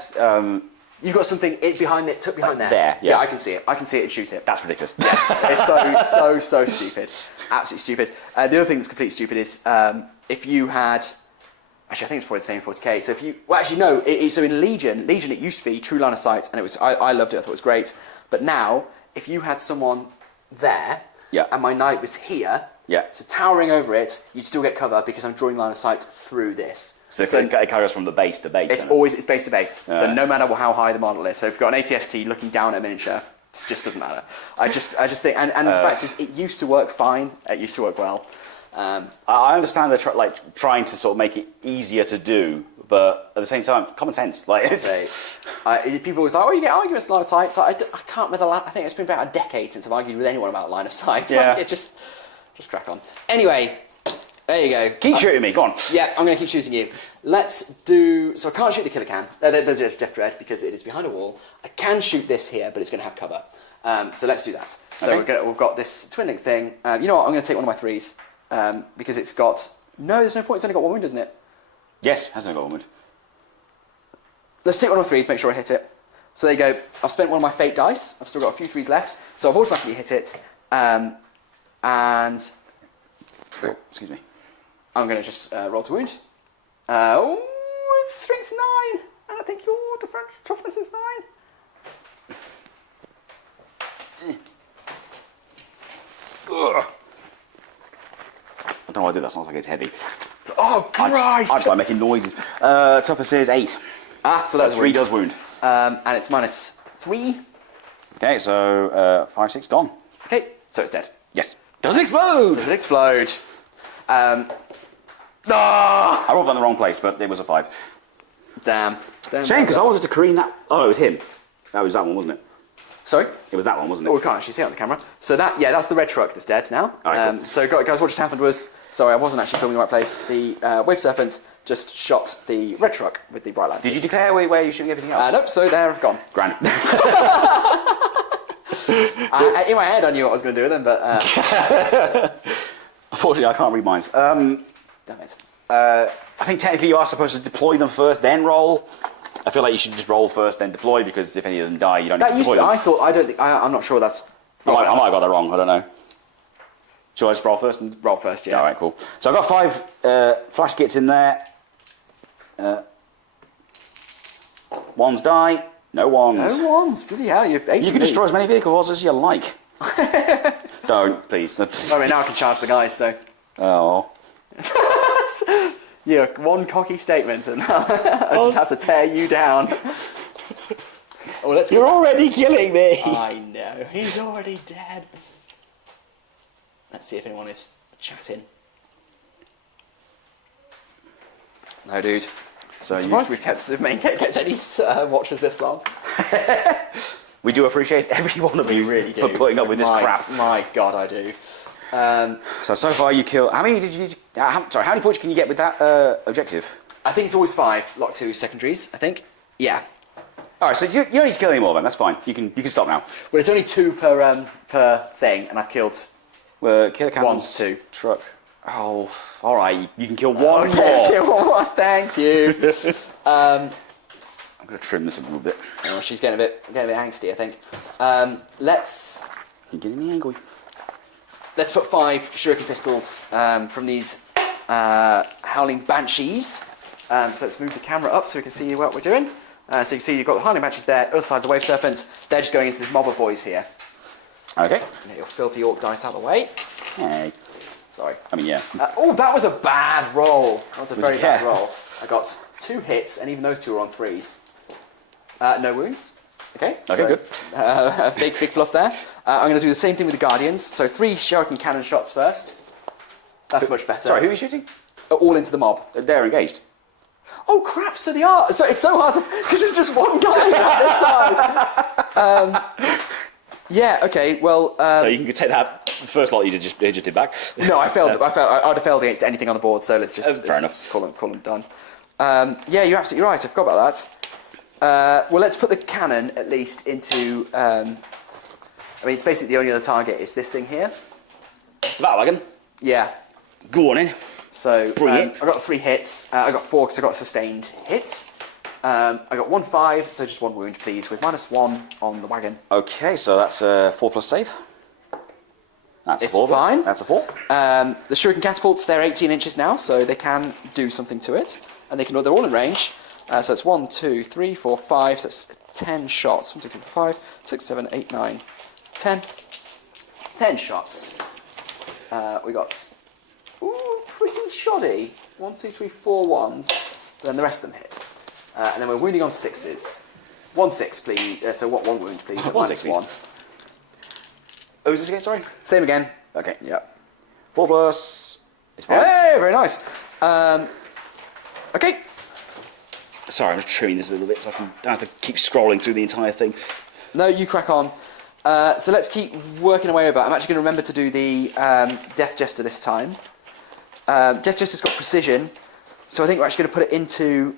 You've got something behind there. There, yeah. I can see it. I can see it and shoot it. That's ridiculous. Yeah, it's so stupid. Absolutely stupid. The other thing that's completely stupid is if you had. Actually, I think it's probably the same in 40k. So if you, so in Legion it used to be true line of sight, and it was I loved it. I thought it was great. But now, if you had someone there, and my knight was here, so towering over it, you'd still get cover because I'm drawing line of sight through this. So it goes from the base to base. It's base to base. So no matter how high the model is. So if you've got an ATST looking down at a miniature, it just doesn't matter. I just think, and the fact is, it used to work fine. It used to work well. I understand they're trying to sort of make it easier to do but at the same time, common sense. Like, people always like, oh, you get arguments line of sight. It's like, I can't remember I think it's been about a decade since I've argued with anyone about line of sight. Yeah. Like, just crack on. Anyway, there you go. Keep shooting me, go on. Yeah, I'm going to keep shooting you. Let's do... So I can't shoot the killer can. There's Death Dread because it is behind a wall. I can shoot this here, but it's going to have cover. So let's do that. So we've got this twin link thing. You know what? I'm going to take one of my 3s because it's got... No, there's no point. It's only got 1 wound, isn't it? Yes, has only got 1 wound. Let's take one of my 3s, make sure I hit it. So there you go. I've spent one of my fate dice. I've still got a few 3s left. So I've automatically hit it. And... Excuse me. I'm going to just roll to wound. Oh, it's strength 9. And I think your toughness is 9. Ugh. I don't know why I did that. Sounds like it's heavy. Oh, Christ! I just like making noises. Toughness is 8. Ah, so that's 3 does wound. And it's minus 3. Okay, so 5, 6 gone. Okay, so it's dead. Yes. Does it explode? Does it explode? I rolled in the wrong place, but it was a 5. Damn. Shame, because I wanted to careen that. Oh, it was him. That was that one, wasn't it? Sorry? It was that one, wasn't it? Oh, we can't actually see it on the camera. So that's the red truck that's dead now. Right, cool. So guys, what just happened was, sorry, I wasn't actually filming in the right place. The Wave Serpent just shot the red truck with the bright lights. Did you declare where you're shooting everything else? Nope, so there I've gone. Grand. In my head I knew what I was going to do with them, but... Unfortunately, I can't read minds. Damn it. I think technically you are supposed to deploy them first, then roll. I feel like you should just roll first, then deploy, because if any of them die, you don't need to deploy them. I'm not sure that's... I might have got that wrong, I don't know. Shall I just roll first? Roll first, yeah. Alright, cool. So I've got 5 flash kits in there. Ones die, no ones. No ones, bloody hell, you're You can destroy as many vehicles as you like. Don't, please. I mean, now I can charge the guys, so... Oh. Yeah, one cocky statement and I just have to tear you down. Oh, let's You're already killing me! I know, he's already dead. Let's see if anyone is chatting. No, dude. So I'm surprised we've kept any watchers this long. We do appreciate every one of you really do. for putting up with this crap. My God, I do. So far you killed... How many did you... how many points can you get with that objective? I think it's always 5, locked to secondaries, I think. Yeah. Alright, so you don't need to kill any more then, that's fine. You can stop now. Well, it's only 2 per thing, and I've killed... Kill a cannon. 1 to 2. Truck. Oh, alright, you can kill one more. Kill one more, thank you. I'm going to trim this a little bit. Oh, she's getting a bit angsty, I think. Let's... You're getting me angry. Let's put 5 shuriken pistols from these Howling Banshees. So let's move the camera up so we can see what we're doing. So you can see you've got the Howling Banshees there, other side of the Wave Serpent. They're just going into this mob of boys here. Okay. Get your filthy orc dice out of the way. Hey. Sorry. I mean, yeah. Oh, that was a bad roll. That was a very bad roll. I got 2 hits, and even those 2 were on 3s. No wounds. Okay, so, good. Big fluff there. I'm going to do the same thing with the Guardians. So 3 shuriken cannon shots first. That's much better. Sorry, who are you shooting? All into the mob. They're engaged. Oh crap! So they are. So it's so hard to because it's just one guy on this side. Yeah. Okay. Well. So you can take that first lot you just did back. No, I failed. I'd have failed against anything on the board. So let's just fair enough. Just call them done. Yeah, you're absolutely right. I forgot about that. Well, let's put the cannon at least into... I mean, it's basically the only other target is this thing here. Battle wagon. Yeah. Go on in. So, Brilliant. I got 3 hits. I got 4 because I got a sustained hit. I got 1 5, so just 1 wound, please, with -1 on the wagon. Okay, so that's a 4+ save. That's It's a 4. fine. That's a 4. The shuriken catapults, they're 18 inches now, so they can do something to it. And they're all in range. So it's 1, 2, 3, 4, 5, so it's 10 shots. 1, 2, 3, 4, 5, 6, 7, 8, 9, 10. 10 shots. We got pretty shoddy. 1, 2, 3, 4 ones. But then the rest of them hit. And then we're wounding on 6s. 1 6, please. So 1 wound, please. At 1 6, -1. Oh, is this again? Sorry. Same again. Okay. Yep. 4+. It's fine. Hey, very nice. Okay. Sorry, I'm just trimming this a little bit so I don't have to keep scrolling through the entire thing. No, you crack on. So let's keep working our way over. I'm actually going to remember to do the Death Jester this time. Death Jester's got precision, so I think we're actually going to put it into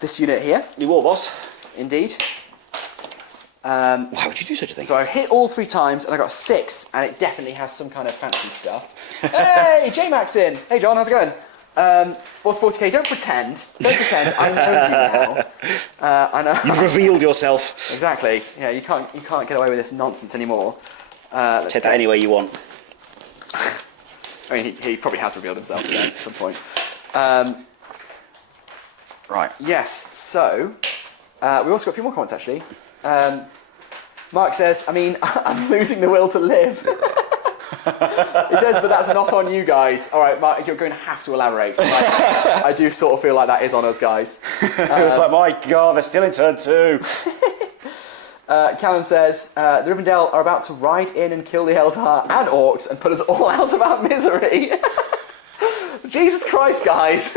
this unit here. New war boss. Indeed. Why would you do such a thing? So I hit all 3 times and I got a 6, and it definitely has some kind of fancy stuff. Hey, J-Max in. Hey John, how's it going? What's 40k? Don't pretend. Don't pretend. I know you now. I know. You've revealed yourself. Exactly. Yeah, you can't get away with this nonsense anymore. Take that any way you want. I mean, he probably has revealed himself again at some point. Right. Yes. So we also got a few more comments actually. Mark says, I mean, I'm losing the will to live. He says, but that's not on you guys. All right, Mark, you're going to have to elaborate. I do sort of feel like that is on us guys. It's like, my God, they're still in turn 2. Callum says, the Rivendell are about to ride in and kill the Eldar and Orcs and put us all out of our misery. Jesus Christ, guys.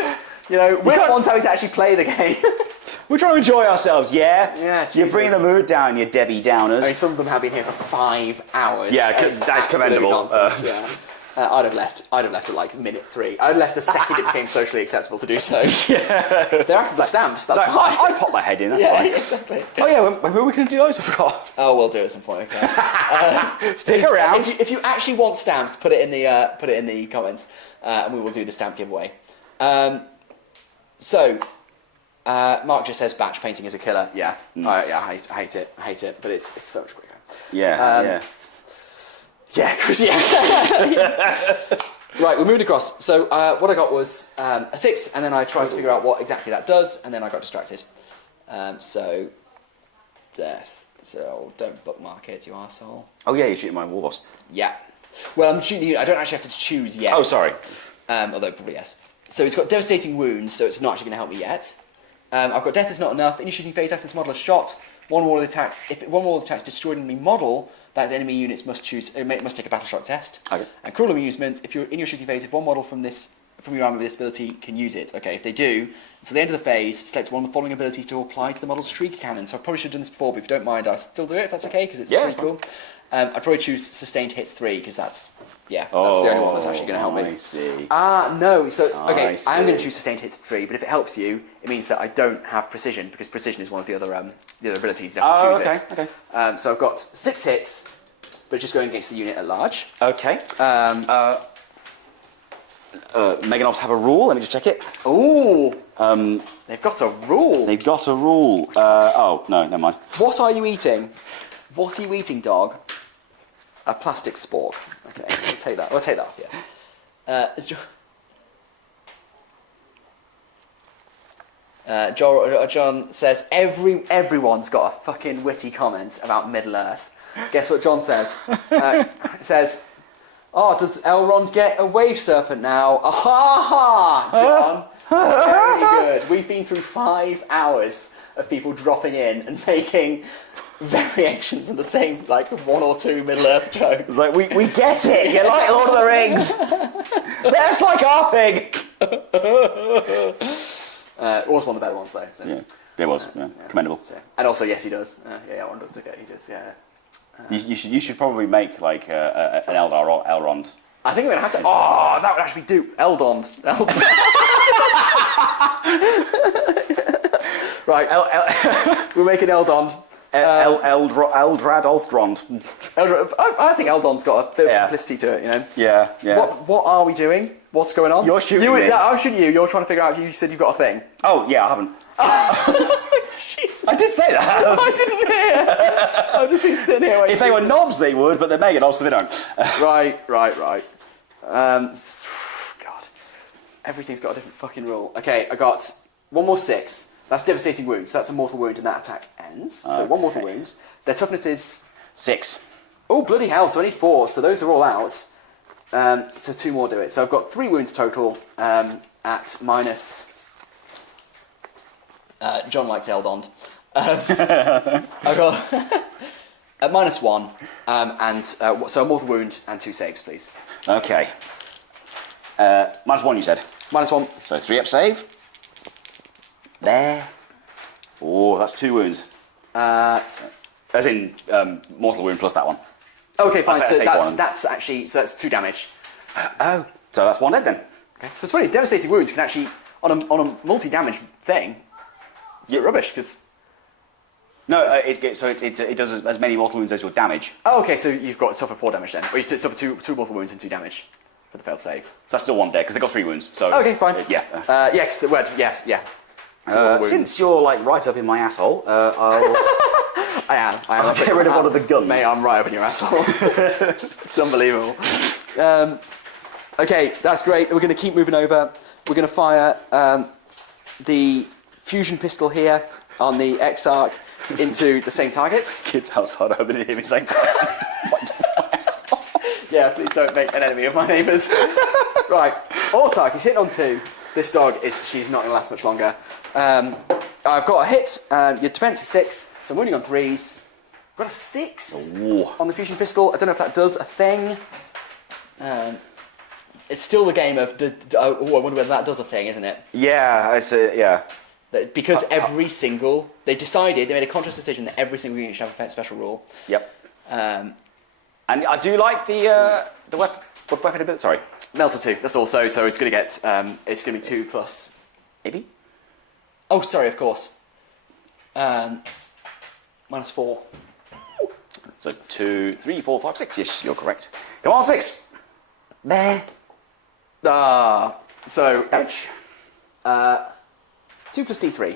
You know, we're the ones having to actually play the game. We're trying to enjoy ourselves, yeah? Yeah, Jesus. You're bringing the mood down, you Debbie Downers. I mean, some of them have been here for 5 hours. Yeah, that's commendable. Nonsense, yeah. I'd have left at like minute 3. I'd have left the second it became socially acceptable to do so. Yeah. They're after the stamps, that's why. I pop my head in, that's yeah, fine. exactly. Oh yeah, when were we going to do those? I forgot. Oh, we'll do it at some point, okay. Stick around. If you actually want stamps, put it in the comments, and we will do the stamp giveaway. Mark just says batch painting is a killer. Yeah, yeah, I hate it, but it's so much quicker. Yeah, yeah, because yeah. Right, we're moving across. So what I got was a 6, and then I tried to figure out what exactly that does, and then I got distracted. So death. So don't bookmark it, you arsehole. Oh yeah, you're shooting my war boss. Yeah. Well, I'm shooting the unit. I don't actually have to choose yet. Oh, sorry. Although probably yes. So it's got devastating wounds, so it's not actually going to help me yet. I've got death is not enough. In your shooting phase, after this model is shot, one more of the attacks. If one more of the attacks destroyed an enemy model, that enemy units must choose. Must take a battle shock test. Okay. And cruel amusement. If you're in your shooting phase, if one model from your army with this ability can use it. Okay. If they do, until the end of the phase, select one of the following abilities to apply to the model's streak cannon. So I probably should have done this before, but if you don't mind, I'll still do it if that's okay, because it's pretty cool. I'd probably choose sustained hits 3 because that's the only one that's actually going to help me. I see. No. So okay, I I'm going to choose sustained hits 3, but if it helps you, it means that I don't have precision because precision is one of the other abilities. You have to choose it. Okay. So I've got 6 hits, but it's just going against the unit at large. Okay. Meganovs have a rule. Let me just check it. Ooh. They've got a rule. They've got a rule. Oh no, never mind. What are you eating? What are you eating, dog? A plastic spork. Okay, we'll take that. We'll take that off. Yeah. John says everyone's got a fucking witty comment about Middle Earth. Guess what John says? Says, "Oh, does Elrond get a wave serpent now?" Ha ha, John. Very good. We've been through 5 hours of people dropping in and making variations of the same, like 1 or 2 Middle Earth jokes. It's like, we get it, you like Lord of the Rings. That's like our thing. It was one of the better ones though. So. Yeah, it was, commendable. So. And also, yes, he does. Elrond does okay, he does, yeah. You should probably make like an Eldar or Elrond. I think we're going to have to... Oh, that would actually do. Eldond. Right, we'll make an Eldond. Eldrad Ulthrond. I think Eldon's got a bit of simplicity to it, you know. Yeah. What are we doing? What's going on? You're shooting me. Yeah, I'm shooting you. You're trying to figure out. You said you've got a thing. Oh yeah, I haven't. Jesus. I did say that. I didn't hear. I've just been sitting here. If they were knobs, they would, but they're mega knobs, so they don't. Right. God, everything's got a different fucking rule. Okay, I got one more 6. That's devastating wounds. So that's a mortal wound, and that attack ends. So 1 mortal wound. Their toughness is 6. Oh bloody hell! So I need 4. So those are all out. So 2 more do it. So I've got 3 wounds total at minus. John likes Eldond. I've got at -1, and so a mortal wound and 2 saves, please. Okay. -1, you said. -1. So 3 up save. There. Oh, that's 2 wounds. As in mortal wound plus that one. Okay, fine. So that's that's actually 2 damage. Oh, so that's 1 dead then. Okay. So it's funny. It's devastating wounds can actually on a multi-damage thing. It's a bit rubbish because. No, it does as many mortal wounds as your damage. Oh, okay. So you've got suffer 4 damage then, or you suffer two mortal wounds and 2 damage for the failed save. So that's still 1 dead because they got 3 wounds. So okay, fine. Yeah. Yeah. Cause the word. Yes. Yeah. Since you're like right up in my asshole, I'll. I am. I'll get rid of one of the guns. Mate, I'm right up in your asshole. It's unbelievable. Okay, that's great. We're going to keep moving over. We're going to fire the fusion pistol here on the Exarch into the same target. Kids outside, I didn't hear me saying. Yeah, please don't make an enemy of my neighbours. Right, Ortark, he's hitting on 2. This dog she's not going to last much longer. I've got a hit. Your defence is 6, so I'm winning on 3s. I've got a 6 on the fusion pistol. I don't know if that does a thing. It's still the game of, I wonder whether that does a thing, isn't it? Yeah, yeah. Because they made a conscious decision that every single unit should have a special rule. Yep. And I do like the weapon ability. Sorry. Melter 2, that's also, so it's going to get, it's going to be 2 plus... Maybe? Oh, sorry, of course. Minus 4. So 2, 3, 4, 5, 6. Yes, you're correct. Come on, 6. There. So it's 2 plus D3.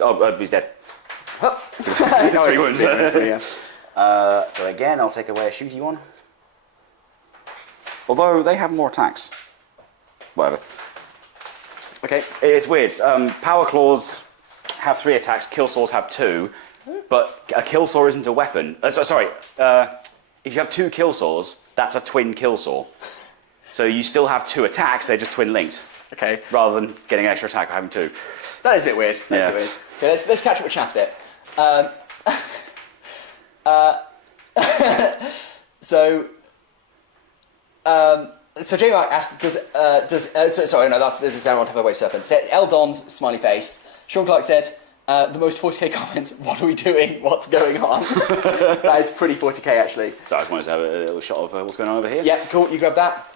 Oh, he's dead. No, 3 wounds. 3, yeah. So again, I'll take away a shooty one. Although they have more attacks. Whatever. Okay. It's weird. Power claws have 3 attacks. Kill saws have 2, but a kill saw isn't a weapon. Sorry. If you have 2 kill saws, that's a twin kill saw. So you still have 2 attacks. They're just twin linked. Okay. Rather than getting an extra attack by having 2. That is a bit weird. Yeah. Okay, let's catch up with chat a bit. So J-Mark asked, sorry, no, that's Zaron have a wave serpent. Said Eldon's smiley face. Sean Clark said, the most 40k comment, what are we doing? What's going on? That is pretty 40k actually. So I just wanted to have a little shot of what's going on over here. Yeah, cool, you grab that.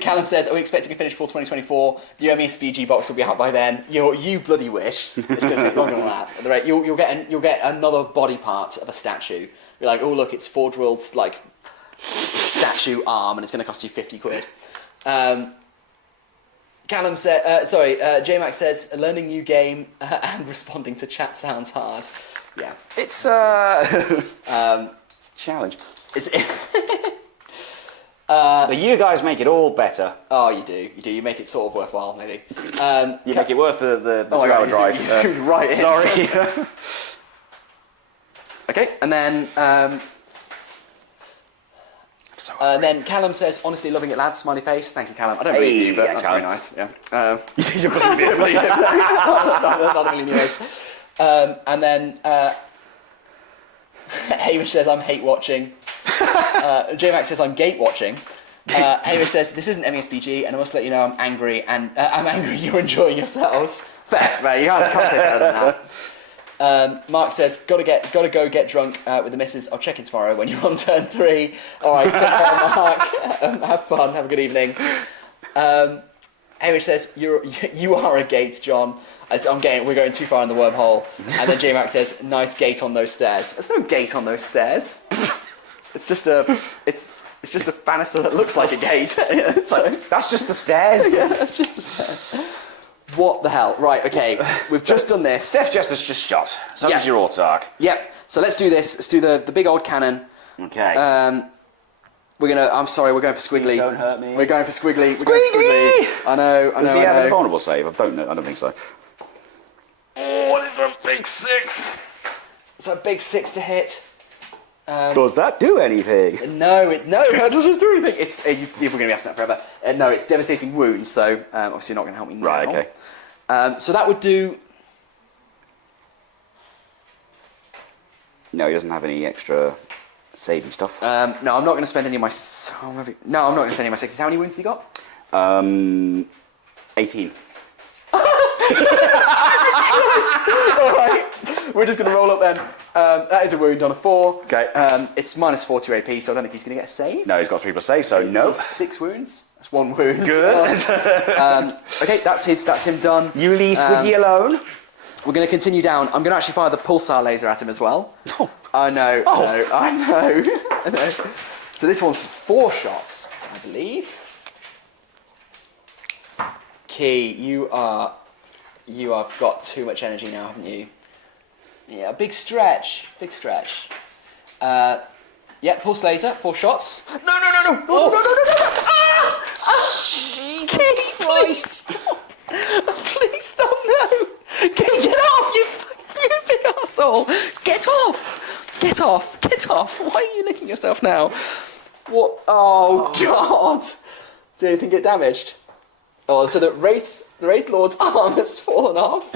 Callum says, are we expecting to finish for 2024? The MESBG box will be out by then. You bloody wish. It's going to take longer than that. At the rate, you'll get another body part of a statue. You're like, oh look, it's Forge World's like statue arm, and it's going to cost you 50 quid. Callum said, J-Max says, learning new game and responding to chat sounds hard. Yeah, it's a challenge. But you guys make it all better. Oh, you do. You make it sort of worthwhile, maybe. You make it worth the 2-hour drive. You zoomed right in. Sorry. Okay, and then then Callum says, honestly loving it, lads. Smiley face. Thank you, Callum. I don't believe you, but that's Callum. very nice. Yeah. You think you believe it? Not a million years. And then Hamish says, I'm hate watching. J-Max says, I'm gate watching. Hamish says, this isn't MESBG, and I must let you know I'm angry, and I'm angry you're enjoying yourselves. Fair, right, you can't take better than that. Mark says, gotta go get drunk with the missus. I'll check in tomorrow when you're on turn 3. Alright, take care, Mark. Have fun, have a good evening. Hamish says, you are a gate, John. We're going too far in the wormhole. And then J-Max says, nice gate on those stairs. There's no gate on those stairs. It's just a banister that looks like a gate. So, that's just the stairs. Yeah, that's just the stairs. What the hell? Right, okay. We've just done this. Death Justice just shot. So does your Ortark. Yep. So let's do this. Let's do the big old cannon. Okay. I'm sorry, we're going for Squiggly. Please don't hurt me. We're going for Squiggly. Squiggly! I know. Does he have a vulnerable save? I don't think so. Oh, it's a big 6. It's a big 6 to hit. Does that do anything? No, it doesn't do anything. It's you're going to be asking that forever. No, it's devastating wounds, so obviously not going to help me now. Right, okay. So that would do... No, he doesn't have any extra savey stuff. No, I'm not going to spend any of my... No, I'm not going to spend any of my 6s. How many wounds has he got? 18. Alright, we're just going to roll up then. That is a wound on a 4. Okay. It's minus 4 to AP, so I don't think he's going to get a save. No, he's got 3+ save, so no. 6 wounds. That's 1 wound. Good. Okay, that's him done. You leave Squiggy alone. We're going to continue down. I'm going to actually fire the pulsar laser at him as well. Oh. I know. I know. So this one's 4 shots, I believe. Key, you have got too much energy now, haven't you? Yeah, big stretch. Yeah, pulse laser, 4 shots. No! Jesus Christ! Please stop, no! Get off, you big arsehole! Get off! Why are you licking yourself now? What? Oh, God! Did anything get damaged? Oh, so the Wraith Lord's arm has fallen off.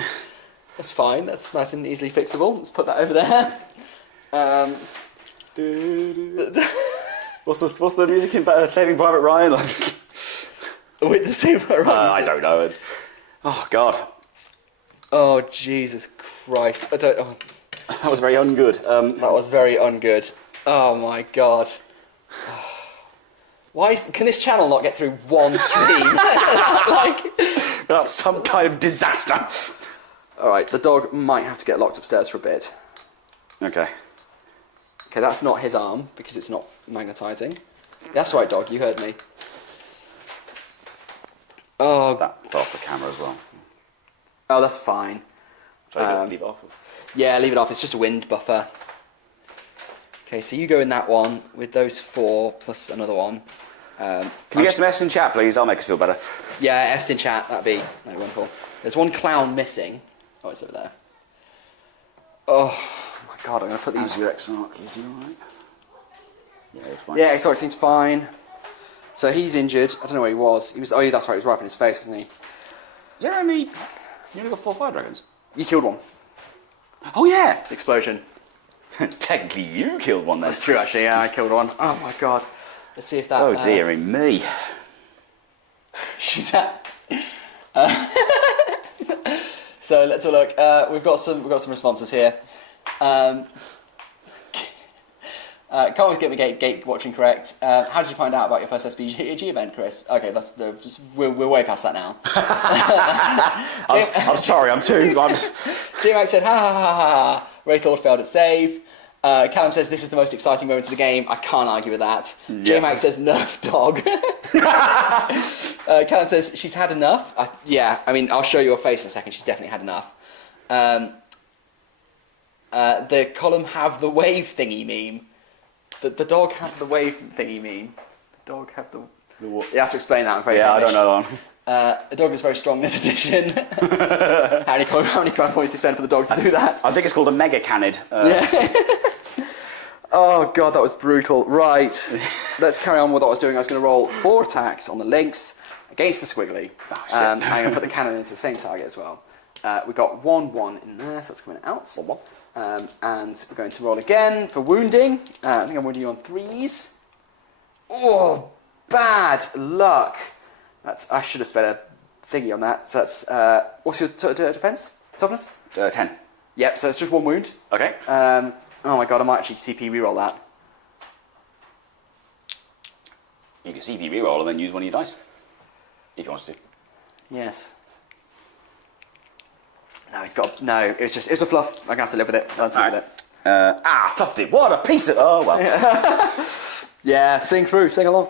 That's fine, that's nice and easily fixable. Let's put that over there. What's the music in Saving Private Ryan? With the same I don't know. Oh, God. Oh, Jesus Christ. That was very ungood. That was very ungood. Oh, my God. Can this channel not get through one stream? That's some kind of disaster. Alright, the dog might have to get locked upstairs for a bit. Okay. Okay, that's not his arm, because it's not magnetising. That's right, dog, you heard me. Oh, That fell off the camera as well. Oh, that's fine. Leave it off. Yeah, leave it off, it's just a wind buffer. Okay, so you go in that one with those 4 plus another one. Can we get some F's in chat, please? That'll make us feel better. Yeah, F's in chat, that'd be wonderful. There's 1 clown missing. Oh, it's over there. Oh my God, I'm going to put these... Exarch, is he alright? Yeah, he's fine. Yeah, Exarch seems fine. So he's injured. I don't know where he was. Oh, yeah, that's right, he was right up in his face, wasn't he? Is there only... You only got 4 fire dragons? You killed one. Oh, yeah! Explosion. Technically, you killed one then. That's true, actually, yeah, I killed one. Oh my God. Let's see if that... Oh, dearie me. She's at... So let's have a look. We've got some responses here. Can't always get the gate watching correct. How did you find out about your first SBG event, Chris? Okay, we're way past that now. I'm sorry, I'm too... J-Max said, ha ha ha ha ha. Wraith Lord failed at save. Callum says, this is the most exciting moment of the game. I can't argue with that. Yeah. J-Max says, nerf dog. Callum says, she's had enough. Yeah, I mean, I'll show you her face in a second. She's definitely had enough. The column have the wave thingy meme. The dog have the wave thingy meme. The dog have the what? You have to explain that. I'm afraid. Yeah, I don't know that. The dog is very strong this edition. how many crime points do you spend for the dog to do that? I think it's called a mega cannid. Yeah. Oh God, that was brutal. Right, let's carry on with what I was doing. I was going to roll 4 attacks on the lynx against the squiggly. I'm going to put the cannon into the same target as well. We've got 1/1 in there, so that's coming out. And we're going to roll again for wounding. I think I'm wounding you on 3s. Oh, bad luck. I should have spent a thingy on that. So that's what's your defense? Toughness? 10. Yep. So it's just 1 wound. Okay. Oh my God, I might actually CP reroll that. You can CP reroll and then use one of your dice if you want to. Yes. No, it's a fluff. I'm gonna have to live with it. I'll live with it. Fluffed it. What a piece of... Oh, well. Yeah, sing along.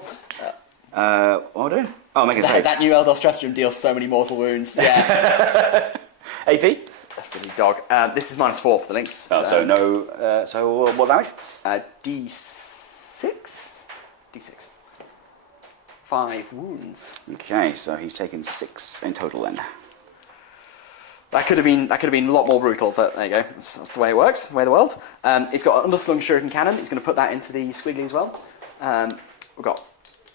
What am I doing? Oh, I'm making a save. That new Eldar stress room deals so many mortal wounds. Yeah. AP? Definitely dog. This is -4 for the lynx. Oh, so no... so what damage? D6? D6. 5 wounds. Okay, so he's taken 6 in total then. That could have been a lot more brutal, but there you go. That's the way it works, the way of the world. He's got an underslung shuriken cannon. He's going to put that into the squiggly as well. We've got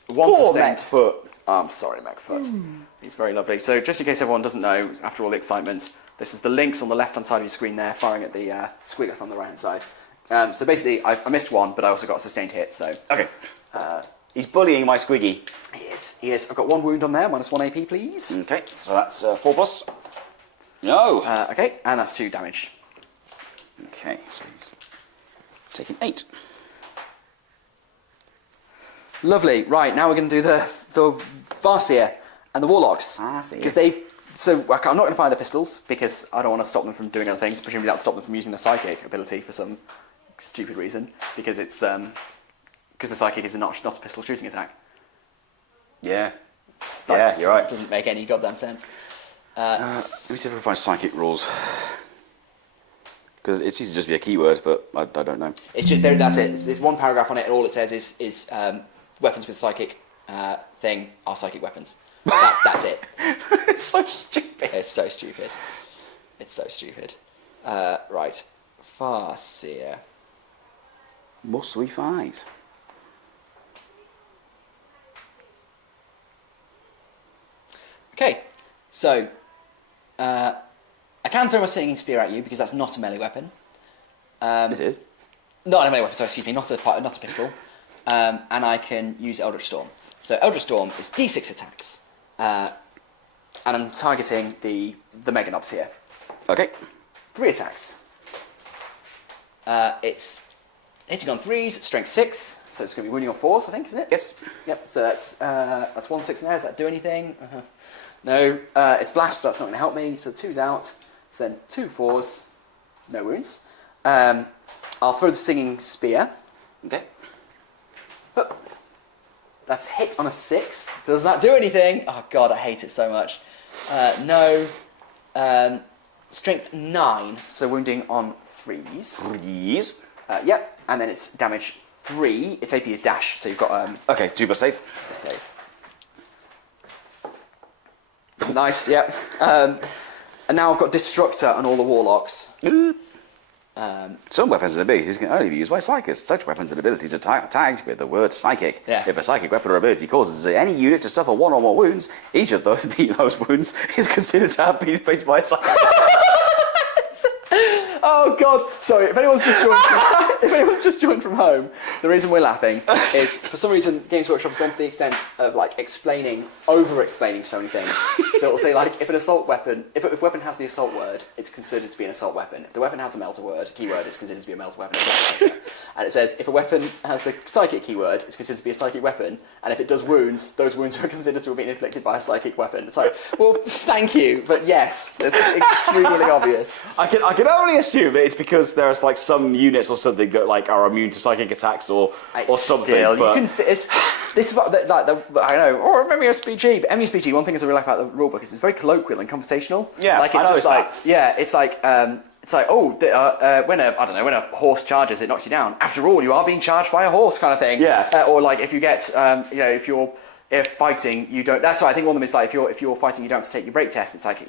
1 sustained. Foot. Oh, I'm sorry, Macfoot. He's very lovely. So just in case everyone doesn't know, after all the excitement, this is the lynx on the left-hand side of your screen there, firing at the squigger on the right-hand side. So basically, I missed 1, but I also got a sustained hit, so... Okay. He's bullying my squiggy. He is. He is. I've got 1 wound on there. -1 AP, please. Okay, so that's 4+. No. Okay, and that's 2 damage. Okay, so he's taking 8. Lovely. Right, now we're going to do the Varseer and the Warlocks. Because they've... So, I'm not going to fire the pistols, because I don't want to stop them from doing other things. Presumably that'll stop them from using the Psychic ability for some stupid reason. Because it's... Because the Psychic is not a pistol shooting attack. Yeah. Yeah, you're right. Doesn't make any goddamn sense. Let me see if I can find Psychic rules. Because it seems to just be a keyword, but I don't know. It's just, that's it. There's 1 paragraph on it, and all it says is weapons with Psychic thing are Psychic weapons. That's it. It's so stupid. It's so stupid. It's so stupid. Right. Farseer. Must we fight? Okay, so I can throw my Singing Spear at you because that's not a melee weapon. This is? Not a melee weapon, sorry, excuse me, not a pistol. And I can use Eldritch Storm. So Eldritch Storm is D6 attacks. And I'm targeting the Mega Knobs here. Okay. 3 attacks. It's hitting on 3s, strength 6, so it's going to be winning on 4s, I think, isn't it? Yes. Yep, so that's 1 6 in there. Does that do anything? No, it's blast, but that's not going to help me. So 2's out. So then 2 4s, no wounds. I'll throw the Singing Spear. Okay. That's hit on a 6. Does that do anything? Oh god, I hate it so much. No. Strength 9, so wounding on 3s. 3s. Yep, and then it's damage 3. Its AP is dash, so you've got Okay, 2+ save. save. Nice, yep. And now I've got Destructor on all the Warlocks. Some weapons and abilities can only be used by Psychics. Such weapons and abilities are tagged with the word Psychic. Yeah. If a Psychic weapon or ability causes any unit to suffer 1 or more wounds, each of those wounds is considered to have been inflicted by a Psychic. Oh god! Sorry, if anyone's just joined from home, the reason we're laughing is for some reason Games Workshop has gone to the extent of like over-explaining so many things. So it'll say like if a weapon has the assault word, it's considered to be an assault weapon. If the weapon has a melter word, keyword, it's considered to be a melter weapon. And it says if a weapon has the psychic keyword, it's considered to be a psychic weapon. And if it does wounds, those wounds are considered to have been inflicted by a psychic weapon. It's like, well, thank you, but yes, it's extremely obvious. I can only assume it's because there's like some units or something that like are immune to psychic attacks or something. Still, but... you can fit. This is what I know. Or MESPG, but MESPG. One thing is I really like about the rulebook is it's very colloquial and conversational. Yeah, like it's I just like that. yeah, it's like when a horse charges, it knocks you down. After all, you are being charged by a horse, kind of thing. Yeah. Or like if you get if fighting, you don't. That's why I think one of them is like if you're fighting, you don't have to take your break test. It's like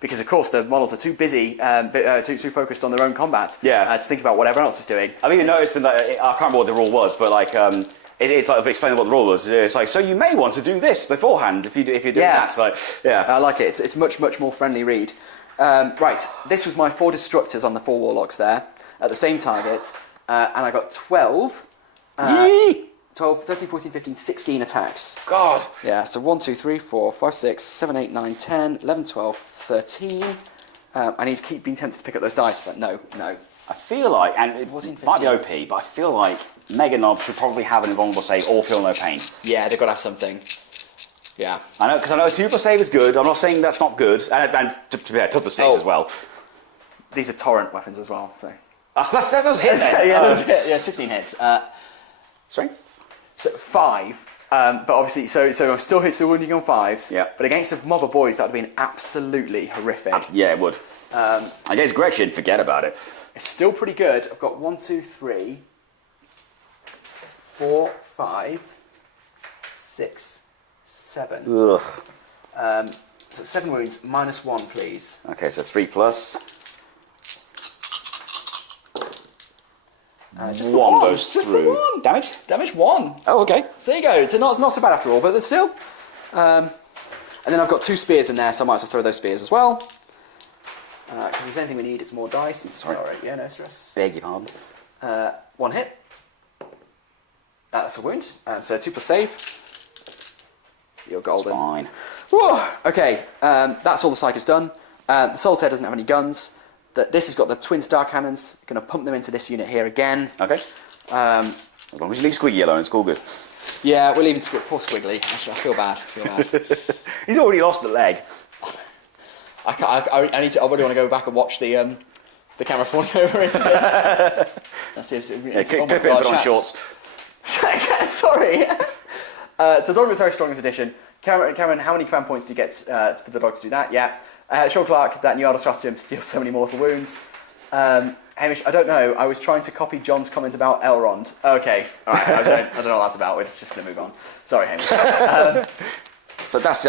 because of course the models are too busy, too focused on their own combat. Yeah. To think about what everyone else is doing. I've even noticed that I can't remember what the rule was, but like it's like explaining what the rule was. It's like so you may want to do this beforehand if you're doing that. It's like I like it. It's much more friendly read. Right, this was my 4 destructors on the 4 warlocks there at the same target, and I got 12. 12, 13, 14, 15, 16 attacks. God. Yeah, so 1, 2, 3, 4, 5, 6, 7, 8, 9, 10, 11, 12, 13. I need to keep being tempted to pick up those dice. Like, no. I feel like, and it 14, might be 15. OP, but I feel like Mega Knob should probably have an invulnerable save or feel no pain. Yeah, they've got to have something. Yeah. I know, because I know a 2+ save is good. I'm not saying that's not good, and to be fair, 2+ 6 as well. These are torrent weapons as well, so. That does hit then. Yeah, those hit. Yeah, 16 hits. Strength? So 5, but obviously, so I'm still wounding on 5s. Yeah. But against a mob of boys, that would have been absolutely horrific. Yeah, it would. Against Gretchen, forget about it. It's still pretty good. I've got 1, 2, 3, 4, 5, 6, 7. Ugh. So 7 wounds, -1, please. Okay, so 3+. Just the one one. goes Just through. the one. Damage 1. Oh, okay. So there you go. It's not so bad after all, but there's still. And then I've got 2 spears in there, so I might as well throw those spears as well. Because if there's anything we need, it's more dice. Sorry. Yeah, no stress. Beg your pardon. 1 hit. That's a wound. So 2 plus save. You're golden. It's fine. Whoa! Okay, that's all the Psyker's done. The Solitaire doesn't have any guns. This has got the twin star cannons. Going to pump them into this unit here again. Okay. As long as you leave Squiggy alone, it's all good. Yeah, we're leaving poor Squiggly. Actually, I feel bad. He's already lost a leg. I need to. I really want to go back and watch the camera falling over into it. Let's see if it's Clip it and put on shorts. Sorry. So Dog is very strong as addition. Cameron, how many command points do you get for the dog to do that? Yeah. Sean Clark, that new Eldar Stratagem steals so many mortal wounds. Hamish, I don't know. I was trying to copy John's comment about Elrond. Okay. All right. I don't know what that's about. We're just going to move on. Sorry, Hamish. So that's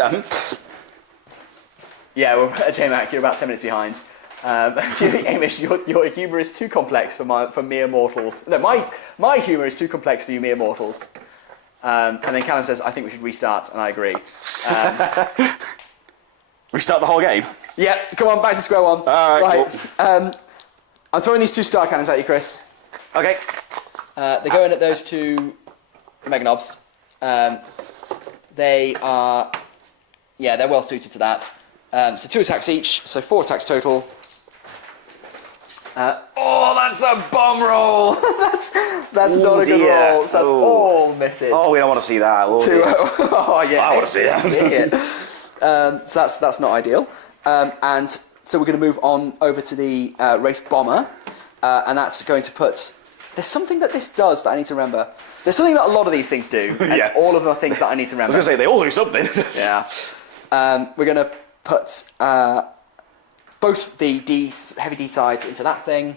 Yeah, well, J-Mac, you're about 10 minutes behind. Hamish, your humour is too complex for mere mortals. No, my humour is too complex for you mere mortals. And then Callum says, I think we should restart, and I agree. Restart the whole game? Yeah, come on, back to square one. All right, cool. I'm throwing these 2 star cannons at you, Chris. Okay. They're going at those 2 Mega Knobs. They are... Yeah, they're well suited to that. So 2 attacks each, so 4 attacks total. That's a bomb roll! that's not a good roll. So that's all misses. Oh, we don't want to see that. Oh, yeah. I want to see that. So that's not ideal. And so we're going to move on over to the Wraith Bomber, and that's going to put... There's something that this does that I need to remember. There's something that a lot of these things do, and all of them are things that I need to remember. I was going to say, they all do something. Yeah. We're going to put both the heavy D sides into that thing.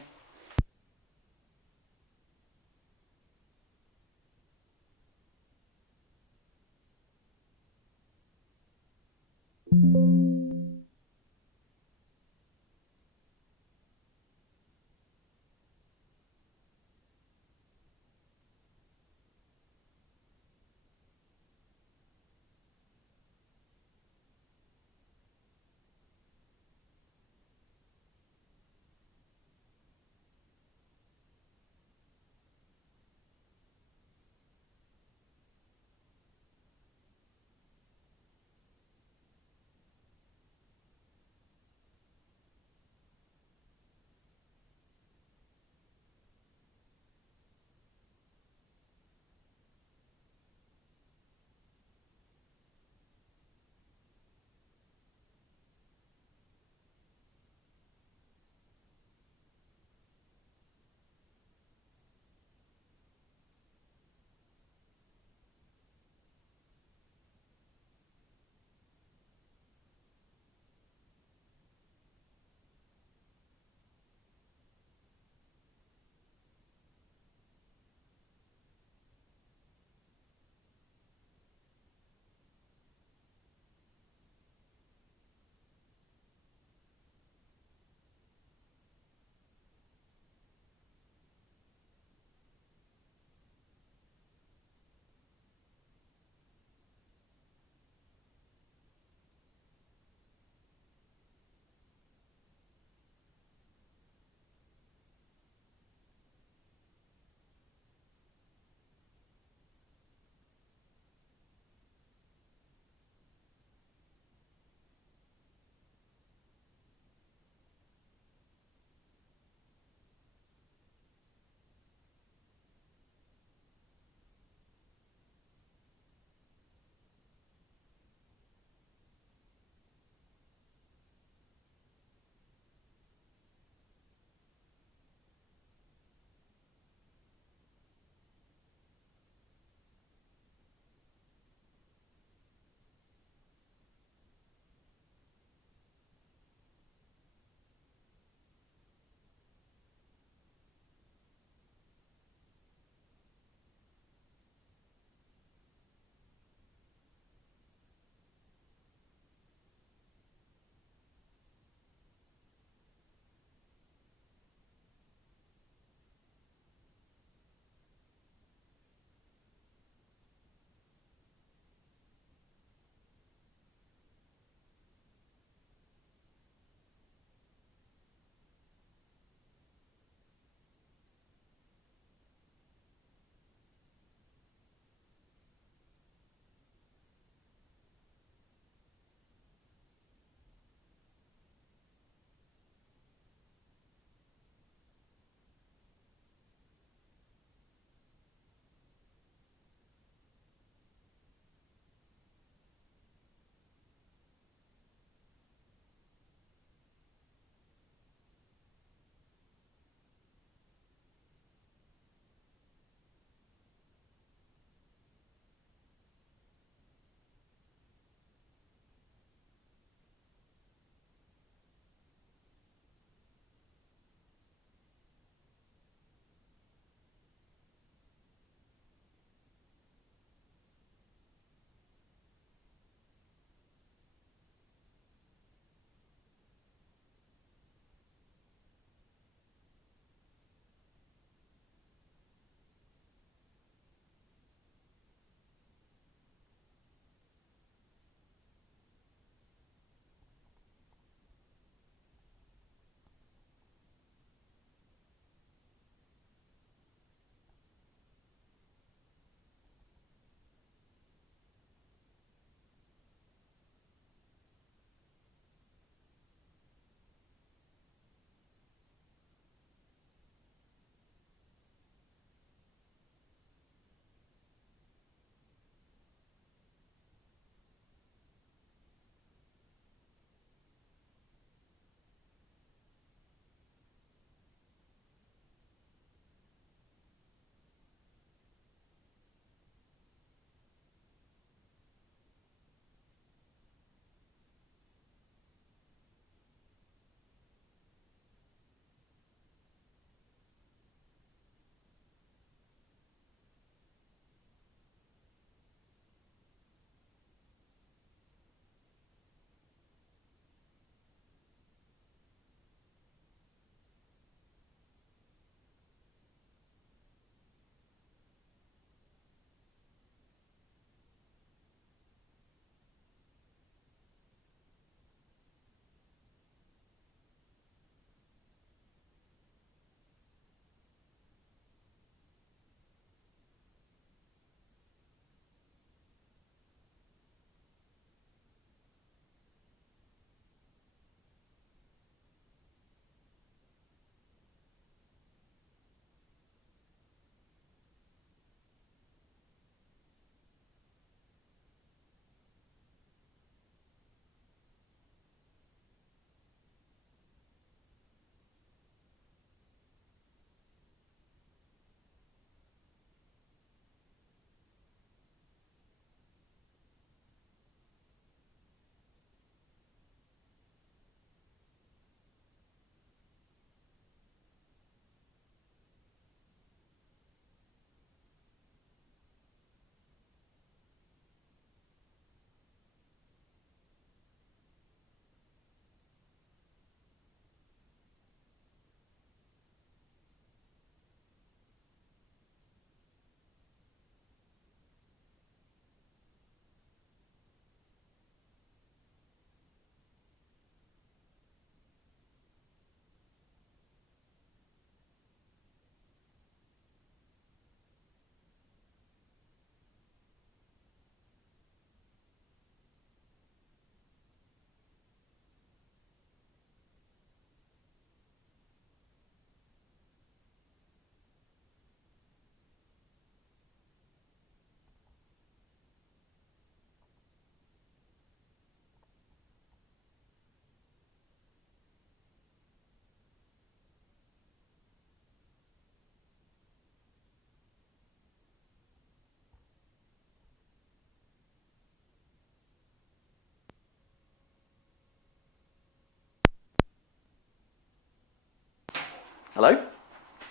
Hello?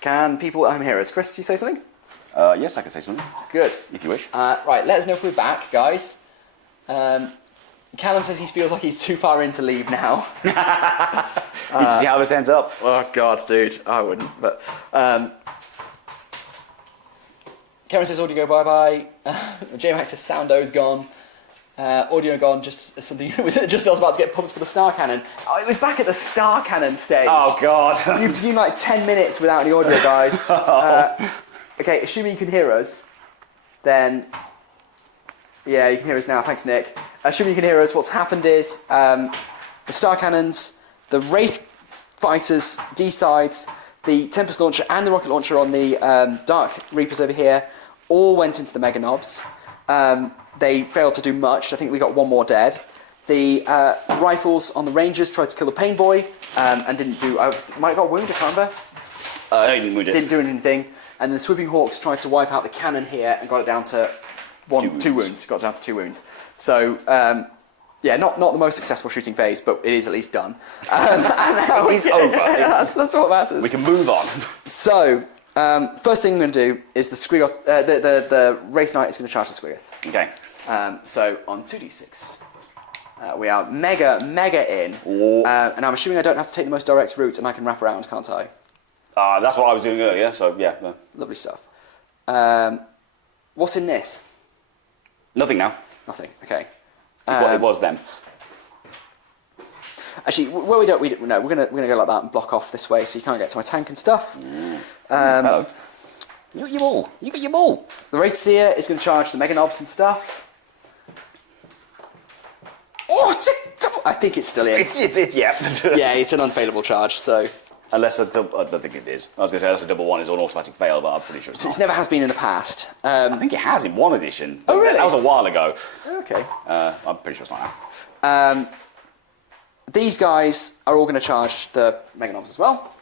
Can people at home hear us? Chris, you say something? Yes, I can say something. Good. If you wish. Right, let us know if we're back, guys. Callum says he feels like he's too far in to leave now. You can see how this ends up. Oh, God, dude. I wouldn't, but... Karen says audio go bye-bye. J-Max says soundo's gone. Audio gone, just something just I was about to get pumped for the star cannon. Oh, it was back at the star cannon stage. Oh, God. You've been like 10 minutes without any audio, guys. Okay, assuming you can hear us, then... Yeah, you can hear us now, thanks Nick. Assuming you can hear us, what's happened is the star cannons, the Wraith fighters, D-sides, the Tempest launcher and the rocket launcher on the Dark Reapers over here all went into the Mega Knobs. They failed to do much. I think we got one more dead. The rifles on the Rangers tried to kill the Pain Boy and didn't do... might have got a wound, I can't remember. No, you didn't wound it. Didn't do anything. And the Swooping Hawks tried to wipe out the cannon here and got it down to two wounds. Got it down to 2 wounds. So, yeah, not the most successful shooting phase, but it is at least done. And now it is over. That's what matters. We can move on. So, first thing I'm going to do is the Squiggoth, the Wraith Knight is going to charge the Squiggoth. Okay. So on 2d6, we are mega in, and I'm assuming I don't have to take the most direct route, and I can wrap around, can't I? That's what I was doing earlier, so yeah. Lovely stuff. What's in this? Nothing now. Nothing. Okay. It was then. Actually, well, no, we're gonna go like that and block off this way, so you can't get to my tank and stuff. Hello. You got your ball. You got your ball. The Wraith Seer is going to charge the Mega Knobs and stuff. Oh, I think it's still in. Yeah. Yeah, it's an unfailable charge, so... Unless I don't think it is. I was going to say unless a double one is an automatic fail, but I'm pretty sure it's not. It never has been in the past. I think it has in one edition. Oh, really? That was a while ago. Okay. I'm pretty sure it's not now. These guys are all going to charge the Mega Knobs as well.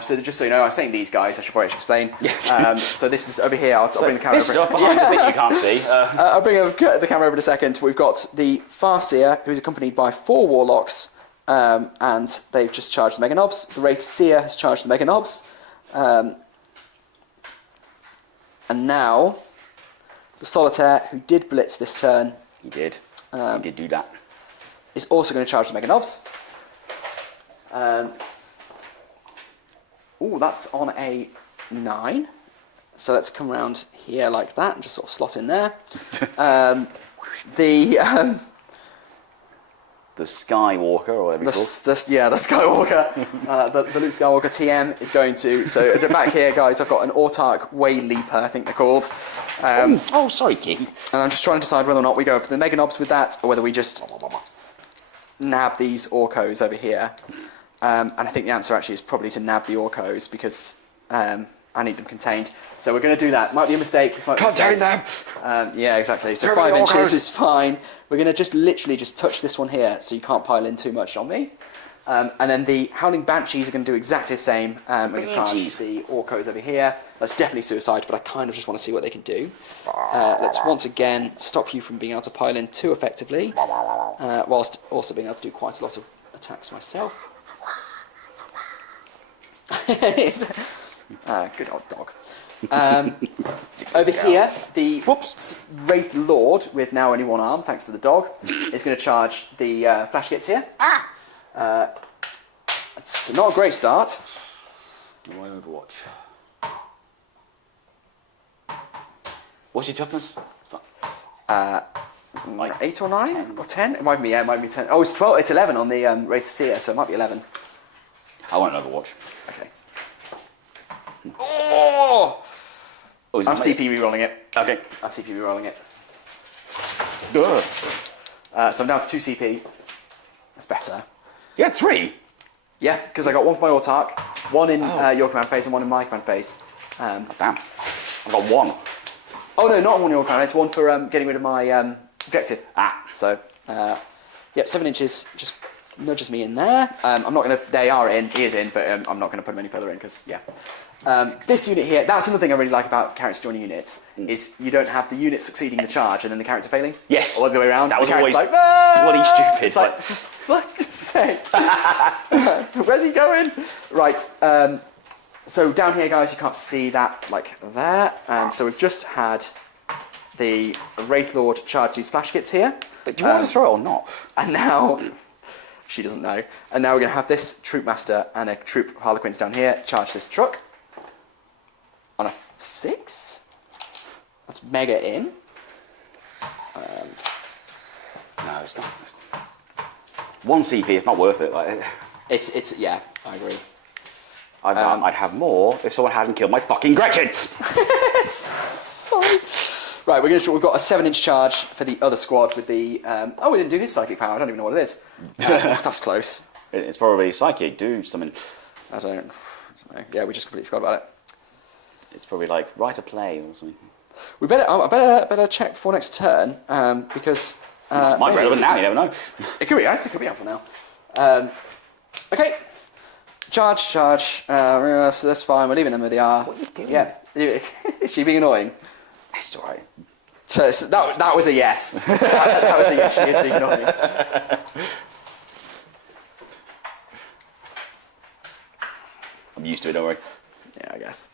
So just so you know, I'm saying these guys, I should probably explain. So this is over here, I'll bring the camera this over. stuff behind the bit you can't see. I'll bring the camera over in a second. We've got the Farseer, who's accompanied by 4 Warlocks, and they've just charged the Mega Knobs. The Wraith Seer has charged the Mega Knobs. And now, the Solitaire, who did blitz this turn... He did. He did do that. ...is also going to charge the Mega Knobs. Ooh, that's on a 9. So let's come around here like that and just sort of slot in there. The Skywalker, or whatever it's called. Yeah, the Skywalker. The Luke Skywalker TM is going to... So at the back here, guys, I've got an Autarch Way Leaper, I think they're called. Sorry, King. And I'm just trying to decide whether or not we go for the Mega Knobs with that, or whether we just nab these Orcos over here. And I think the answer actually is probably to nab the Orcos, because I need them contained. So we're going to do that. Might be a mistake. This might be a mistake. Contain them! Yeah, exactly. So 5 inches is fine. We're going to just literally just touch this one here, so you can't pile in too much on me. And then the Howling Banshees are going to do exactly the same. We're going to charge the Orcos over here. That's definitely suicide, but I kind of just want to see what they can do. Let's once again stop you from being able to pile in too effectively, whilst also being able to do quite a lot of attacks myself. Good old dog. Over here, the Wraith Lord, with now only 1 arm, thanks to the dog, is going to charge the Flash Gits here. It's not a great start. My Overwatch. What's your toughness? 8 or 9? Or 10? It might be, yeah, it might be 10. Oh, it's 12. It's 11 on the Wraith Seer, so it might be 11. I want an Overwatch. Okay. Oh! I'm CP re-rolling it. Okay. I'm CP re-rolling it. Duh. So I'm down to 2 CP. That's better. You had 3? Yeah, because I got 1 for my Autarch, 1 in your command phase and 1 in my command phase. Damn. I've got 1. Oh no, not 1 in your command phase, 1 for getting rid of my objective. So, yep, 7 inches just nudges me in there. I'm not going to... They are in, he is in, but I'm not going to put him any further in because, yeah. This unit here, that's another thing I really like about characters joining units, is you don't have the unit succeeding the charge and then the character failing. Yes. Or the other way around. That was always like, bloody stupid. It's like, for fuck's sake. Where's he going? Right. So down here, guys, you can't see that like there. So we've just had the Wraith Lord charge these flash kits here. But do you want to throw it or not? And now, she doesn't know. And now we're going to have this Troop Master and a Troop of Harlequins down here charge this truck. On a 6? That's mega in. No, it's not. 1 CP, it's not worth it. Like, It's yeah, I agree. I'd have more if someone hadn't killed my fucking Gretchen. Sorry. Right, we've got a 7-inch charge for the other squad with the. Oh, we didn't do his psychic power. I don't even know what it is. That's close. It's probably psychic. Do something. I don't know. Yeah, we just completely forgot about it. It's probably like write a play or something. We better check before next turn because. Might be relevant now. You never know. It could be. Actually, it could be helpful now. Okay. Charge. That's fine. We're leaving them where they are. What are you doing? Yeah. Is she being annoying? It's alright. So that was a yes. that was a yes. She is being annoying. I'm used to it. Don't worry. Yeah, I guess.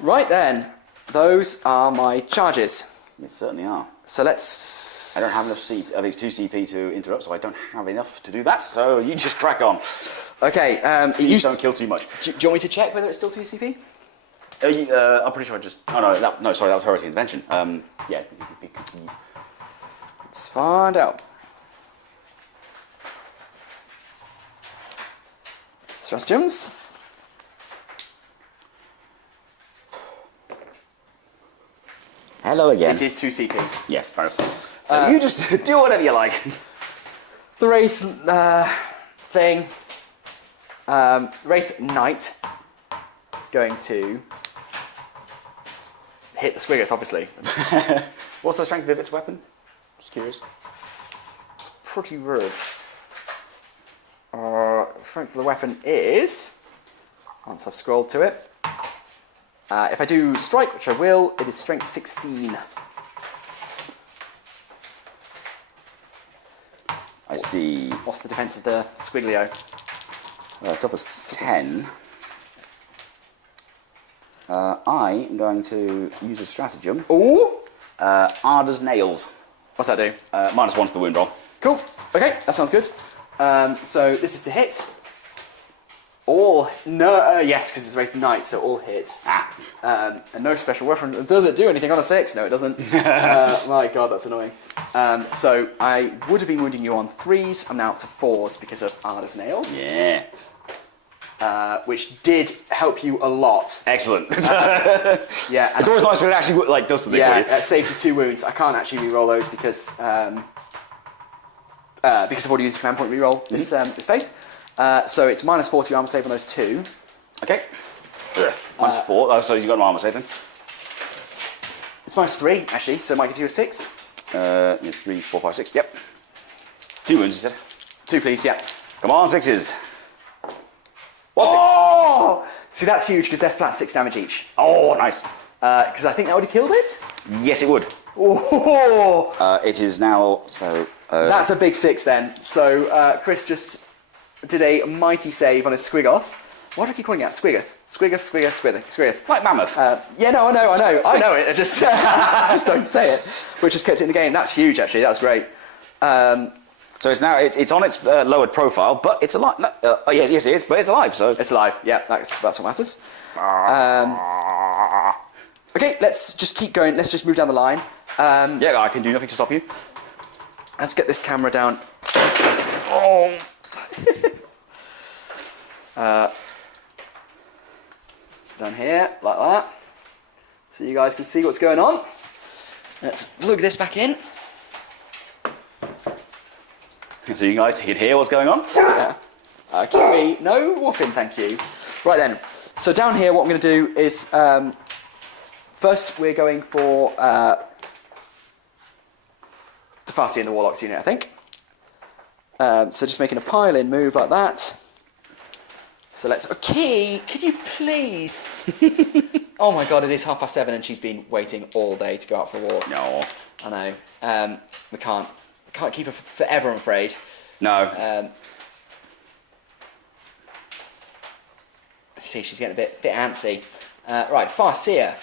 Right then, those are my charges. They certainly are. So let's. I don't have enough I think it's 2 CP to interrupt, so I don't have enough to do that. So you just crack on. Okay. You don't kill too much. Do you want me to check whether it's still 2 CP? I'm pretty sure I just. Oh no, sorry, that was heretic intervention. Yeah, big cookies. Let's find out. Stratagems. Hello again. It is 2 CP. Yeah, fair enough. So you just do whatever you like. The Wraith thing. Wraith Knight is going to hit the Squiggoth, obviously. What's the strength of its weapon? Just curious. It's pretty rude. Strength of the weapon is, once I've scrolled to it, if I do strike, which I will, it is strength 16. I see. What's the defense of the Squiglio? Toughest 10. I am going to use a stratagem. Ooh! Arda's Nails. What's that do? -1 to the wound roll. Cool. Okay, that sounds good. So this is to hit. All yes, because it's Wraith Knight, so all hits. And no special weapon. Does it do anything on a 6? No, it doesn't. My God, that's annoying. So I would have been wounding you on 3s. I'm now up to 4s because of Arda's Nails. Yeah. Which did help you a lot. Excellent. Yeah. It's always nice when it actually does something for you. That saved you 2 wounds. I can't actually re-roll those because I've already used a command point re-roll this phase. So it's -4 to your armor save on those 2. Okay. -4. Oh, so you've got an armor save then? It's -3 actually, so it might give you a 6. 3, 4, 5, 6. Yep. 2 wounds, you said. 2, please. Yeah. Come on, 6s. Oh! See, that's huge because they're flat 6 damage each. Oh, nice. Because I think that would have killed it. Yes, it would. Oh! It is now so. That's a big 6 then. So Chris just did a mighty save on his Squiggoth. What do I keep calling it? Squiggoth. Squiggoth. Like Mammoth. Yeah, no, I know it. I just, just don't say it. Which just kept it in the game. That's huge, actually. That's great. So it's now it's on its lowered profile, but it's alive. No, yes, it is, but it's alive. So it's alive. Yeah, that's what matters. Okay, let's just keep going. Let's just move down the line. Yeah, I can do nothing to stop you. Let's get this camera down. Oh. Down here, like that. So you guys can see what's going on. Let's plug this back in. So you guys can hear what's going on? Yeah. Kiwi, no woofing, thank you. Right then, so down here what I'm going to do is, first we're going for the Fasty and the Warlocks unit, I think. So just making a pile-in move like that. So let's, okay, could you please? Oh my God, it is 7:30 and she's been waiting all day to go out for a walk. No. I know. We can't keep her forever, I'm afraid. No. See, she's getting a bit antsy. Right, Farseer.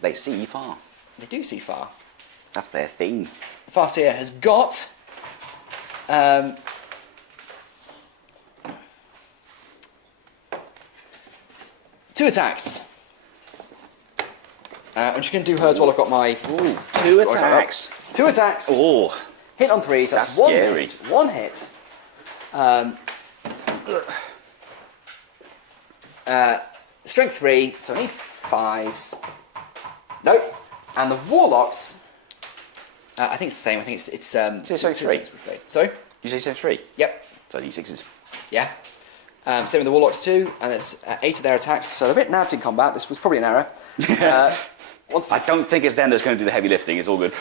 They see far. They do see far. That's their thing. Farseer has got... 2 attacks. I'm just going to do hers while I've got my... Ooh, 2 attacks. 2 attacks. Oh, hit on 3s. That's one scary. hit. 1 hit. Strength 3, so I need 5s. Nope. And the Warlocks... I think it's the same. I think it's so 2 3. attacks per play. Sorry? You say 3? Yep. So I need 6s. Yeah. Same with the Warlocks too, and it's 8 of their attacks, so they're a bit nads in combat. This was probably an error. I don't think it's them that's going to do the heavy lifting. It's all good.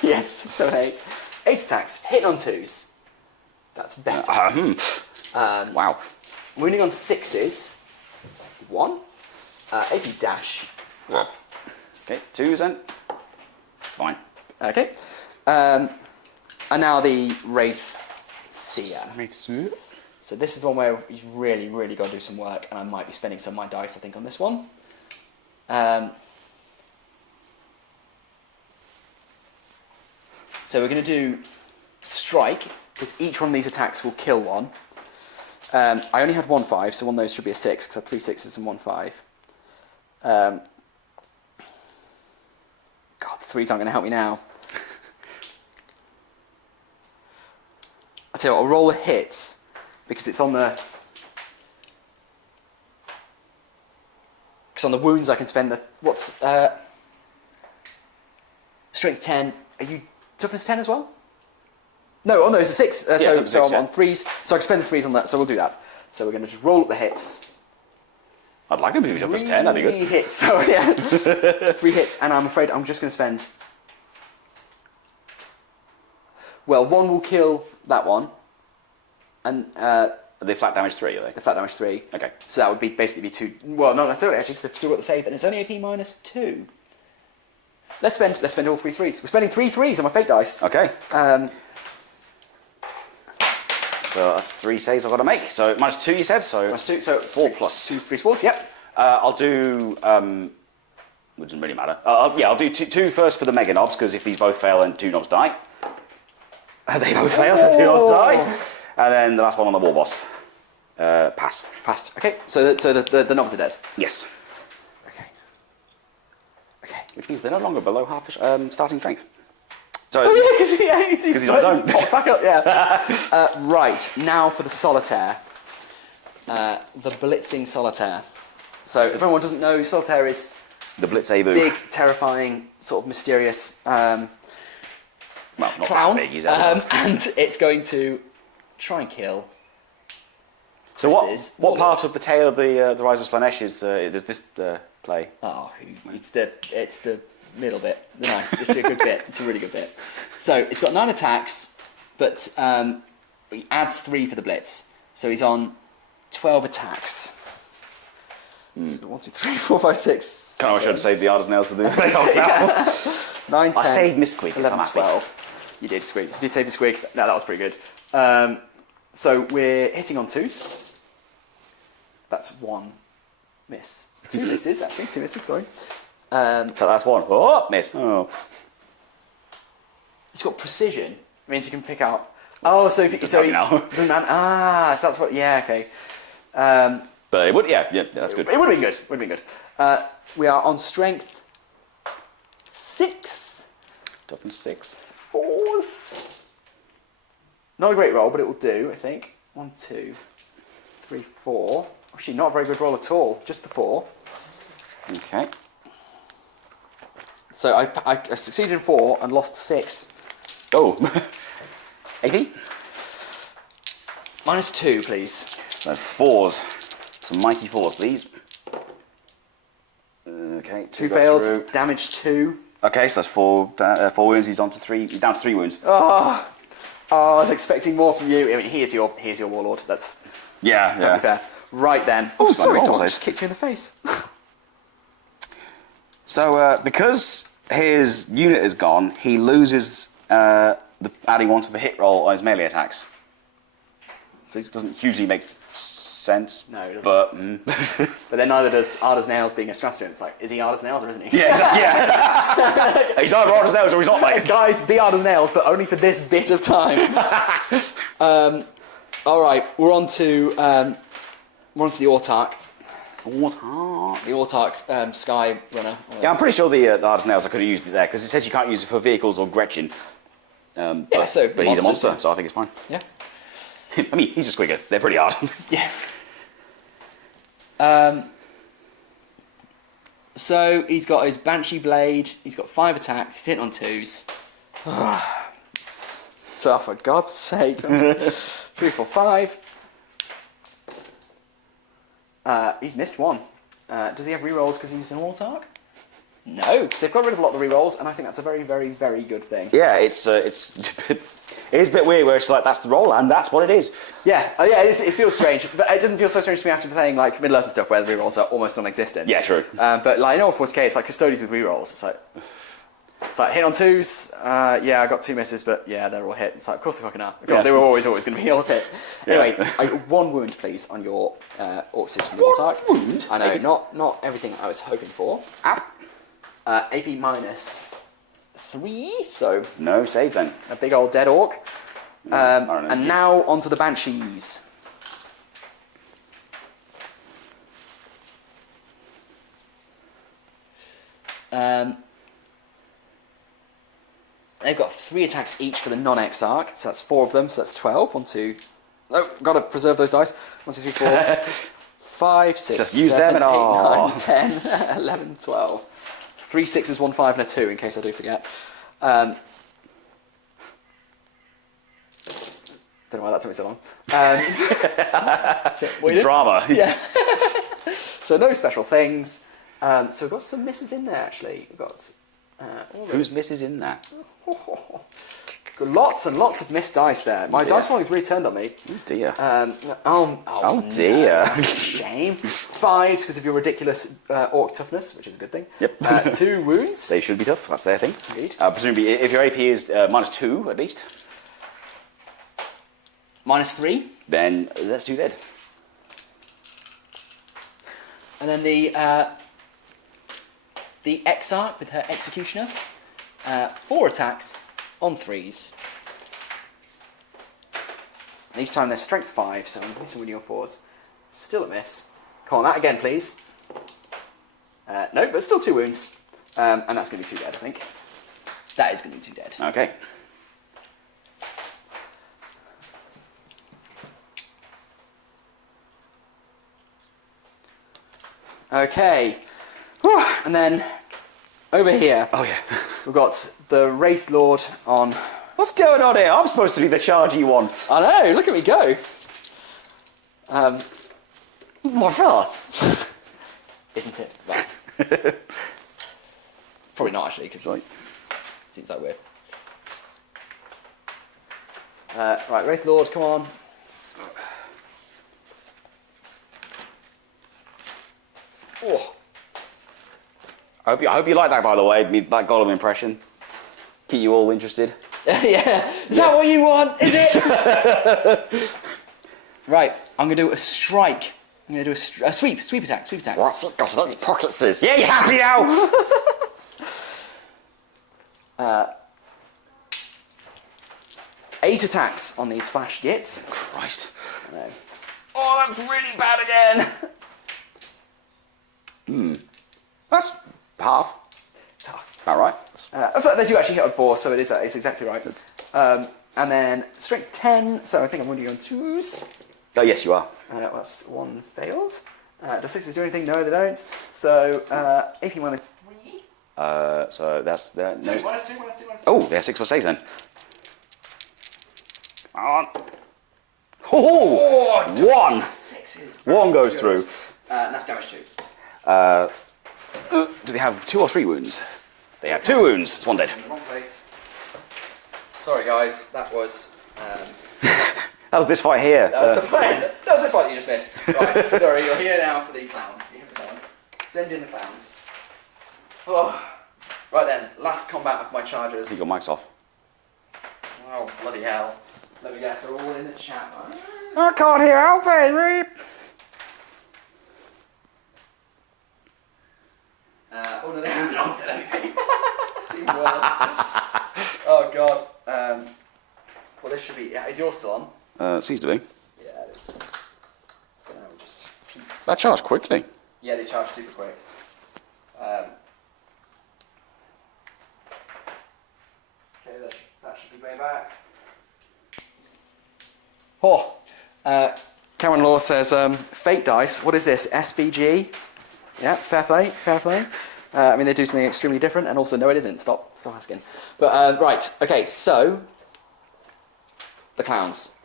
Yes, 7, 8. 8 attacks, hitting on 2s. That's better. Wow. Wounding on 6s. 1. 80 dash. Okay, 2s then. It's fine. Okay. And now the Wraith Seer. So this is the one where you've really, really got to do some work, and I might be spending some of my dice, I think, on this one. So we're going to do Strike, because each one of these attacks will kill one. I only had 1 5, so one of those should be a 6, because I had 3 6s and 1 5. God, the 3s aren't going to help me now. I tell you what, I'll roll the hits. Because it's on the... Because on the wounds I can spend the... What's... Strength 10. Are you toughness 10 as well? No, on those are 6. So I'm on 3s. So I can spend the 3s on that, so we'll do that. So we're going to just roll up the hits. I'd like him to be toughness 10, that'd be good. 3 hits, oh yeah. 3 hits, and I'm afraid I'm just going to spend... Well, 1 will kill that one. And Are they flat damage 3, are they? the flat damage 3. Okay. So that would basically be 2. Well, not necessarily actually, because they've still got the save, and it's only AP minus 2. Let's spend all 3 3s. We're spending 3 3s on my fate dice. Okay. So that's 3 saves I've got to make. So minus 2 you said, so Minus 2, so 4 plus 2 3 4s. Yep. I'll do. It doesn't really matter. I'll do 2 first for the mega knobs, because if these both fail, then 2 knobs die. They both fail, so 2 knobs die. And then the last one on the war boss. Pass. Passed. Okay. So the knobs are dead. Yes. Okay. Okay. Which means they're no longer below half starting strength. So. Oh yeah, because he's on his own. popped back up. Yeah. Right now for the solitaire. The blitzing solitaire. So if anyone doesn't know, solitaire is The Blitz-Abu. big, terrifying, sort of mysterious Well, not clown, that big, he's and it's going to try and kill. So what part of the tale of the Rise of Slaanesh does this play? Oh, it's the middle bit. It's a good bit. It's a really good bit. So it's got 9 attacks, but he adds 3 for the blitz. So he's on 12 attacks. So 1, 2, 3, 4, 5, 6. Kind of wish I'd saved the hardest nails for the playoffs now. 9, 10, I saved Miss Squeak. 11, 12. You did squeak. So you did save the squeak. No, that was pretty good. So we're hitting on 2s. That's 1 miss. 2 misses, actually. 2 misses, sorry. So that's 1. Oh, miss. Oh. It's got precision. It means you can pick out... Oh, so if it doesn't matter. So that's what... Yeah, okay. But it would, yeah, that's good. It would have been good. We are on strength 6. Toughness 6. 4s. Not a great roll, but it will do, I think. 1, 2, 3, 4. Actually, not a very good roll at all. Just the 4. Okay. So I succeeded in 4 and lost 6. Oh. AP? Minus 2, please. So 4s. Some mighty 4s, please. Okay. 2 failed. Damage 2. Okay, so that's 4 wounds. He's on to 3. He's down to 3 wounds. Oh, I was expecting more from you. I mean, he is your warlord. That's yeah. fair. Right then. Oh, sorry, dog. I just kicked you in the face. So because his unit is gone, he loses adding 1 to the hit roll on his melee attacks. So it doesn't hugely make sense. No, it doesn't. But But then neither does Arda's Nails being a stratagem. It's like, is he Arda's Nails or isn't he? yeah, exactly. Yeah. He's either Arda's Nails or he's not, mate. Guys, be Arda's Nails, but only for this bit of time. All right, we're on to the Autark. The Autark Sky Runner. Yeah, I'm pretty sure the Arda's Nails, I could have used it there, because it says you can't use it for vehicles or Gretchen. Yeah, but he's a monster, yeah. so I think it's fine. Yeah. I mean, he's a squigger. They're pretty hard. Yeah. So he's got his Banshee Blade. He's got 5 attacks. He's hitting on 2s. So for God's sake, 3, 4, 5. He's missed 1. Does he have rerolls because he's an Autark? No, because they've got rid of a lot of the rerolls, and I think that's a very, very, very good thing. Yeah, it is a bit weird where it's like, that's the roll, and that's what it is. Yeah, it feels strange, but it doesn't feel so strange to me after playing like Middle Earth and stuff where the rerolls are almost non-existent. Yeah, true. But like in All-Force K, it's like Custodians with rerolls. It's like hit on 2s. Yeah, I got 2 misses, but yeah, they're all hit. It's like, of course they fucking are. Of course they were always going to be all hit. Anyway, 1 wound, please, on your Orcs from the Autark. Wound? I know, not everything I was hoping for. Ow. AP -3, so No save then. a big old dead orc. And And now onto the Banshees. They've got 3 attacks each for the non-Exarch, so that's 4 of them, so that's 12. 1, 2... Oh, gotta preserve those dice. 1, 2, 3, 4, 5, 6, Just 7, use them 8, and all. 9, 10, 11, 12. 3 6s, 1 5, and a 2, in case I do forget. Don't know why that took me so long. Drama. Yeah. So no special things. So we've got some misses in there, actually. We've got... all those. Whose misses in that? Got lots and lots of missed dice there. My dice rolling's really turned on me. Oh dear. Oh dear. No. Shame. 5s because of your ridiculous orc toughness, which is a good thing. Yep. 2 wounds. They should be tough. That's their thing. Indeed. Presumably, if your AP is -2 at least, -3. then that's 2 dead. And then the Exarch with her Executioner. 4 attacks on 3s. And each time they're strength 5, so I'm hitting with your 4s. Still a miss. Come on, that again, please. No, but still 2 wounds. And that's going to be 2 dead, I think. That is going to be 2 dead. Okay. Okay. Whew. And then over here, Oh yeah. we've got the Wraith Lord on... What's going on here? I'm supposed to be the chargy one. I know, look at me go. My fella. Isn't it? Right. Probably not, actually, because it seems like we're... right, Wraith Lord, come on. Oh. I hope you like that, by the way, that Gollum impression. Keep you all interested. Yeah. Is that what you want? Is it? Right, I'm going to do a strike. I'm going to do a sweep attack. What's it got on its pockets is? Yeah, you happy now? 8 attacks on these flash gits. Christ. I know. Oh, that's really bad again. That's half. Tough. All right. In fact, they do actually hit on 4, so it's exactly right. And then strength 10, so I think I'm going to go on 2s. Oh, yes, you are. That's 1 failed. Does 6s do anything? No, they don't. So AP -3. So that's that. No. -2. Oh, yeah, 6 plus saves then. On. Oh, 1. 6s. 1 goes through. That's damage 2. Do they have 2 or 3 wounds? They have 2 wounds. It's 1 dead. In the wrong place. Sorry, guys. That was. That was this fight here. That was the plan. That was this fight that you just missed. Right. Sorry, you're here now for the clowns. You're here for the clowns. Send in the clowns. Oh. Right then. Last combat of my chargers. Keep your mics off. Oh bloody hell! Let me guess. They're all in the chat. I can't hear out, baby. no one said anything. It's even worse. Oh god. Well, this should be. Yeah, is yours still on? Seems to be. Yeah, it is. So now we just keep. That charged quickly. Yeah, they charge super quick. Okay, that should be going back. Oh, Cameron Law says, fake dice, what is this, SBG? Yeah, fair play, fair play. I mean, they do something extremely different, and also, no it isn't, stop asking. But, right, okay, so, the clowns.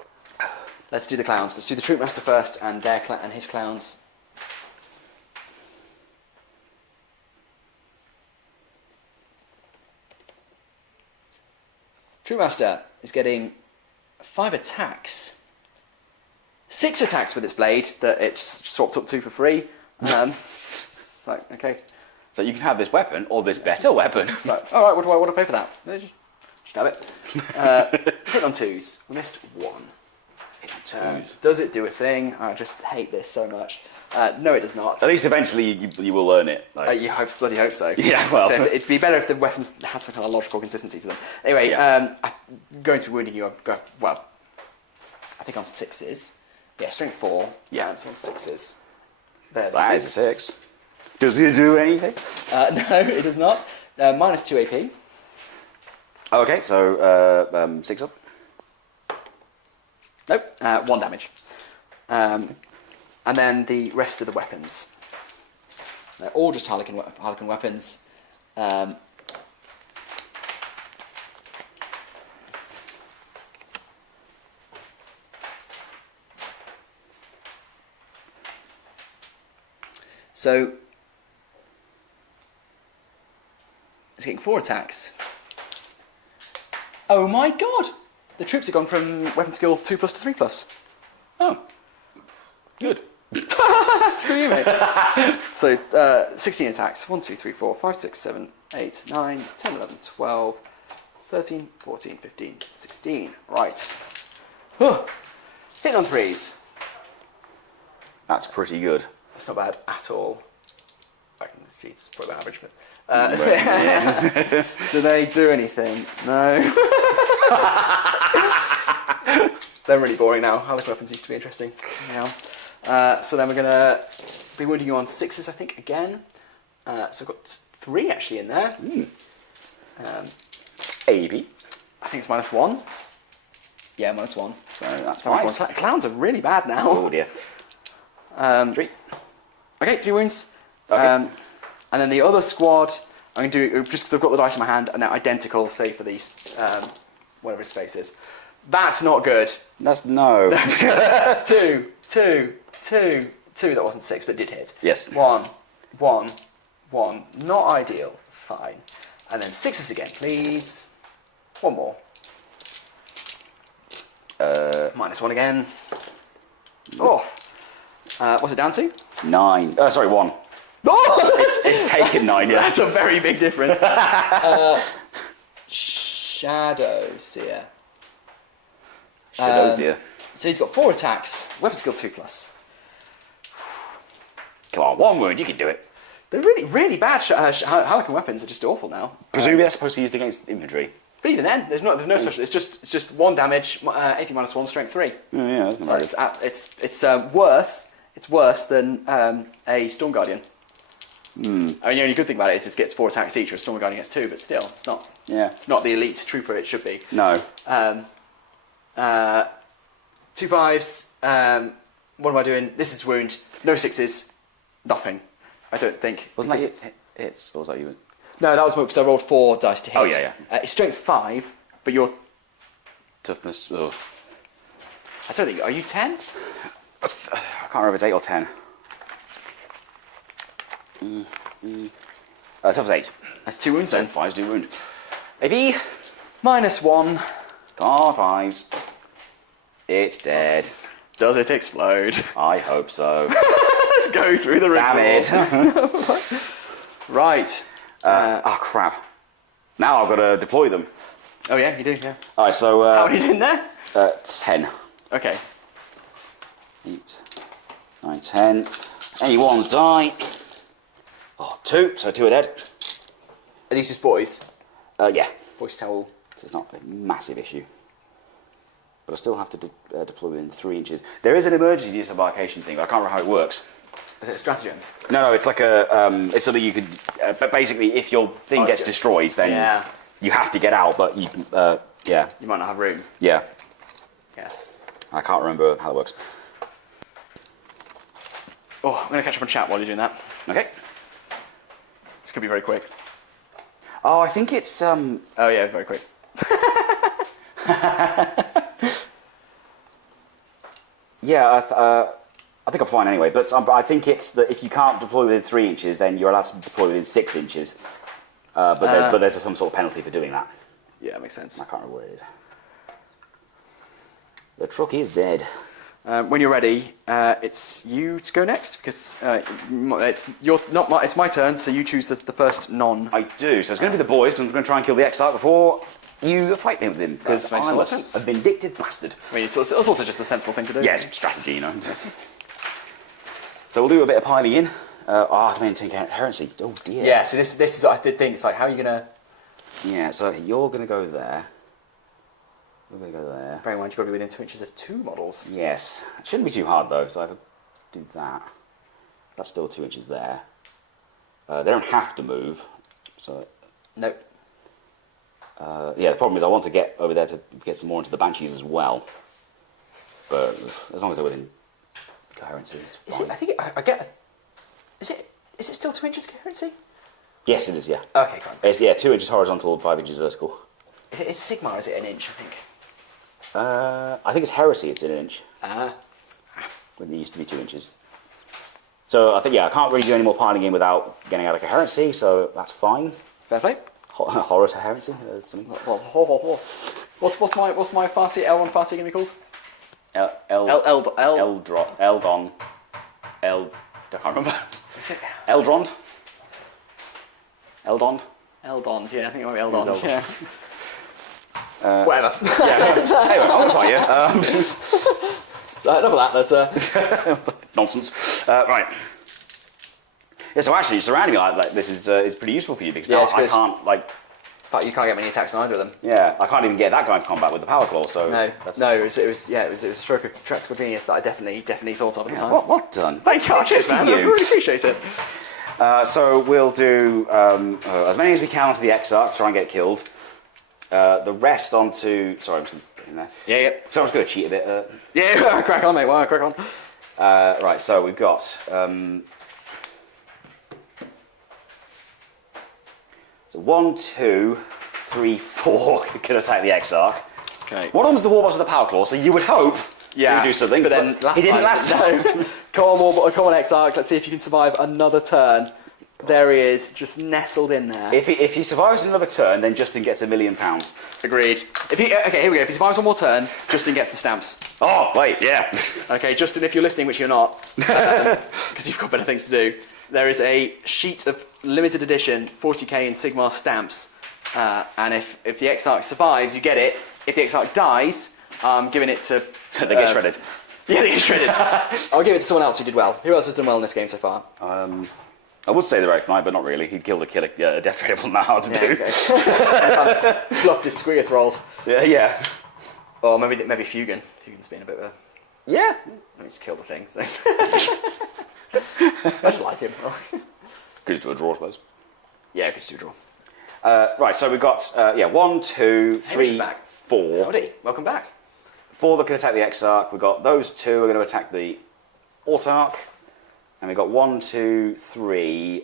Let's do the clowns. Let's do the Troopmaster first, and and his clowns. Troopmaster is getting 5 attacks. 6 attacks with its blade that it swapped up to for free. It's like, okay. So you can have this weapon or this better weapon. It's like, all right, what do I want to pay for that? Just have it. Hit on 2s. We missed 1. Hit on 2s. Does it do a thing? I just hate this so much. No, it does not. At least eventually you will learn it. Like. You bloody hope so. Yeah, well. So it'd be better if the weapons had some kind of logical consistency to them. Anyway, yeah. I'm going to be wounding you. Well, I think on 6s. Yeah, strength 4. Yeah. So on 6s. There's that a 6. is a 6. Does it do anything? No, it does not. Minus 2 AP. Okay, so 6 up. Nope, 1 damage. And then the rest of the weapons. They're all just Harlequin weapons. So, it's getting 4 attacks. Oh my god! The troops have gone from weapon skill 2+ to 3+. Oh, good. Screw you, mate. So, 16 attacks. 1, 2, 3, 4, 5, 6, 7, 8, 9, 10, 11, 12, 13, 14, 15, 16. Right. Hit on 3s. That's pretty good. That's not bad at all. I can see it's probably average, but... do they do anything? No. They're really boring now. Harlequin weapons used to be interesting. Yeah. So then we're going to be wounding you on 6s, I think, again. So I've got 3 actually in there. AB. I think it's -1. Yeah, -1. So that's fine. fine. Clowns are really bad now. Oh dear. 3. Okay, 3 wounds. Okay. And then the other squad, I'm going to do, just because I've got the dice in my hand, and they're identical, say for these, whatever his space is. That's not good. That's no. 2, 2, 2, 2. That wasn't 6, but did hit. Yes. 1, 1, 1. Not ideal. Fine. And then 6s again, please. 1 more. -1 again. Oh. What's it down to? 9. Sorry, 1. Oh! It's taken 9, yeah. That's a very big difference. Shadow Seer. Shadows here. So he's got 4 attacks. Weapon skill 2+. Come on, 1 wound, you can do it. They're really, really bad. Harlequin weapons are just awful now. Presumably they're supposed to be used against infantry. But even then, there's no special. It's just 1 damage, AP -1, strength 3. Oh, yeah, that's not So it's worse. It's worse than a Storm Guardian. I mean, the only good thing about it is it gets 4 attacks each, whereas Storm Guardian gets 2, but still, it's not. Yeah. It's not the elite trooper it should be. No. 2 5s. What am I doing? This is wound. No 6s. Nothing. I don't think. Wasn't that hits? Or was that you? No, that was because I rolled 4 dice to hit. Oh, yeah. It's strength 5, but you're... Toughness. Ugh. I don't think... Are you 10? I can't remember if it's 8 or 10. Toughness 8. That's 2 wounds then. 5s do wound. AB. -1. God, 5s. It's dead. Does it explode? I hope so. Let's go through the ritual. Damn it. Right. Oh, crap. Now I've got to deploy them. Oh, yeah, you do, yeah. Alright, so... How many's in there? 10. Okay. 8, 9, 10. Any ones die. Oh, 2, so 2 are dead. Are these just boys? Yeah. Boys towel. So it's not a massive issue. But I still have to deploy within 3 inches. There is an emergency disembarkation thing, but I can't remember how it works. Is it a stratagem? No, it's like a, it's something you could, but basically if your thing gets destroyed, then you have to get out, but you, yeah. You might not have room. Yeah. Yes. I can't remember how it works. Oh, I'm going to catch up on chat while you're doing that. Okay. This could be very quick. Oh, I think it's, Oh yeah, very quick. Yeah, I think I'm fine anyway, but I think it's that if you can't deploy within 3 inches, then you're allowed to deploy within 6 inches. But there's some sort of penalty for doing that. Yeah, that makes sense. I can't remember what it is. The truck is dead. When you're ready, it's you to go next because it's my turn. So you choose the first non. I do. So it's going to be the boys. Because I'm going to try and kill the Exarch before you fight with him. Because makes a I'm lot of sense. a vindictive bastard. I mean, it's also just a sensible thing to do. Yes, strategy, you know. So we'll do a bit of piling in. I maintain heresy. Oh dear. Yeah. So this is what I think. It's like, how are you gonna? Yeah. So you're going to go there. We're going to go there. Bear in mind, you've got to be within 2 inches of 2 models. Yes. It shouldn't be too hard though, so I could do that. That's still 2 inches there. They don't have to move, so... Nope. Yeah, the problem is I want to get over there to get some more into the Banshees as well. But as long as they're within coherency, it's fine. I think I get... Is it still 2 inches coherency? Yes, it is, yeah. Okay, go on. It's, yeah, 2 inches horizontal, 5 inches vertical. Is Sigma or is it an inch, I think? I think it's heresy, it's an inch. When it used to be 2 inches. So I think, yeah, I can't really do any more piling in without getting out of coherency, so that's fine. Fair play. Horror coherency, something. What's my Farsi L1 Farsi going to be called? Eldon. I can't remember. Eldrond. Eldon. Eldon, yeah, I think it might be Eldon. Eldon. Yeah. Whatever. Anyway, I'm going to fight you. Enough of that. Nonsense. Right. Yeah, so actually, surrounding me like this is pretty useful for you because now I can't, like... In fact, you can't get many attacks on either of them. Yeah, I can't even get that guy into combat with the power claw, so... No, it was a stroke of tactical genius that I definitely thought of at the time. Well done. Thank you, cheers, man. I really appreciate it. So we'll do as many as we can onto the Exarch to try and get killed. The rest onto... Sorry, I'm just going to put it in there. Yeah. So I'm just going to cheat a bit. Yeah, crack on, mate. Crack on. Right, so we've got... So 1, 2, 3, 4 can attack the Exarch. Okay. One of them's the Warboss with the power claw, so you would hope he would do something. But then he didn't last time. No. Come on, Exarch. Let's see if you can survive another turn. There he is, just nestled in there. If he survives another turn, then Justin gets £1 million. Agreed. Okay, here we go. If he survives one more turn, Justin gets the stamps. Oh, wait, yeah. Okay, Justin, if you're listening, which you're not, because you've got better things to do, there is a sheet of limited edition 40k in Sigmar stamps, and if the Exarch survives, you get it. If the Exarch dies, I'm giving it to... They get shredded. Yeah, they get shredded. I'll give it to someone else who did well. Who else has done well in this game so far? I would say the Rex Knight, but not really. He'd killed a Death Trade not hard to do. Okay. Bluffed his Squeath rolls. Yeah. Or maybe Fugan. Fugan's been a bit of a... Yeah. He's killed the thing, so... I just like him. Could just do a draw, I suppose. Yeah, could just do a draw. Right, so we've got 1, 2, 3, 4. Howdy, welcome back. 4 that can attack the Exarch. We've got those 2 are going to attack the Autarch. And we've got 1, 2, 3,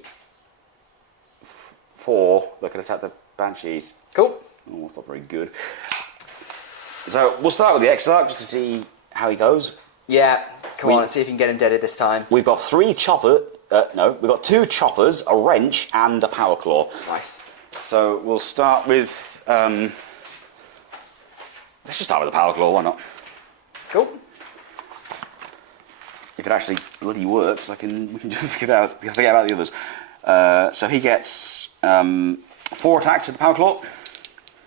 4 that can attack the Banshees. Cool. Oh, that's not very good. So we'll start with the Exarch just to see how he goes. Yeah, come on, let's see if you can get him deaded this time. We've got 3 choppers. No, we've got 2 choppers, a wrench, and a power claw. Nice. So we'll start with... let's just start with the power claw, why not? Cool. If it actually bloody works, we can forget about the others. So he gets 4 attacks with the power claw.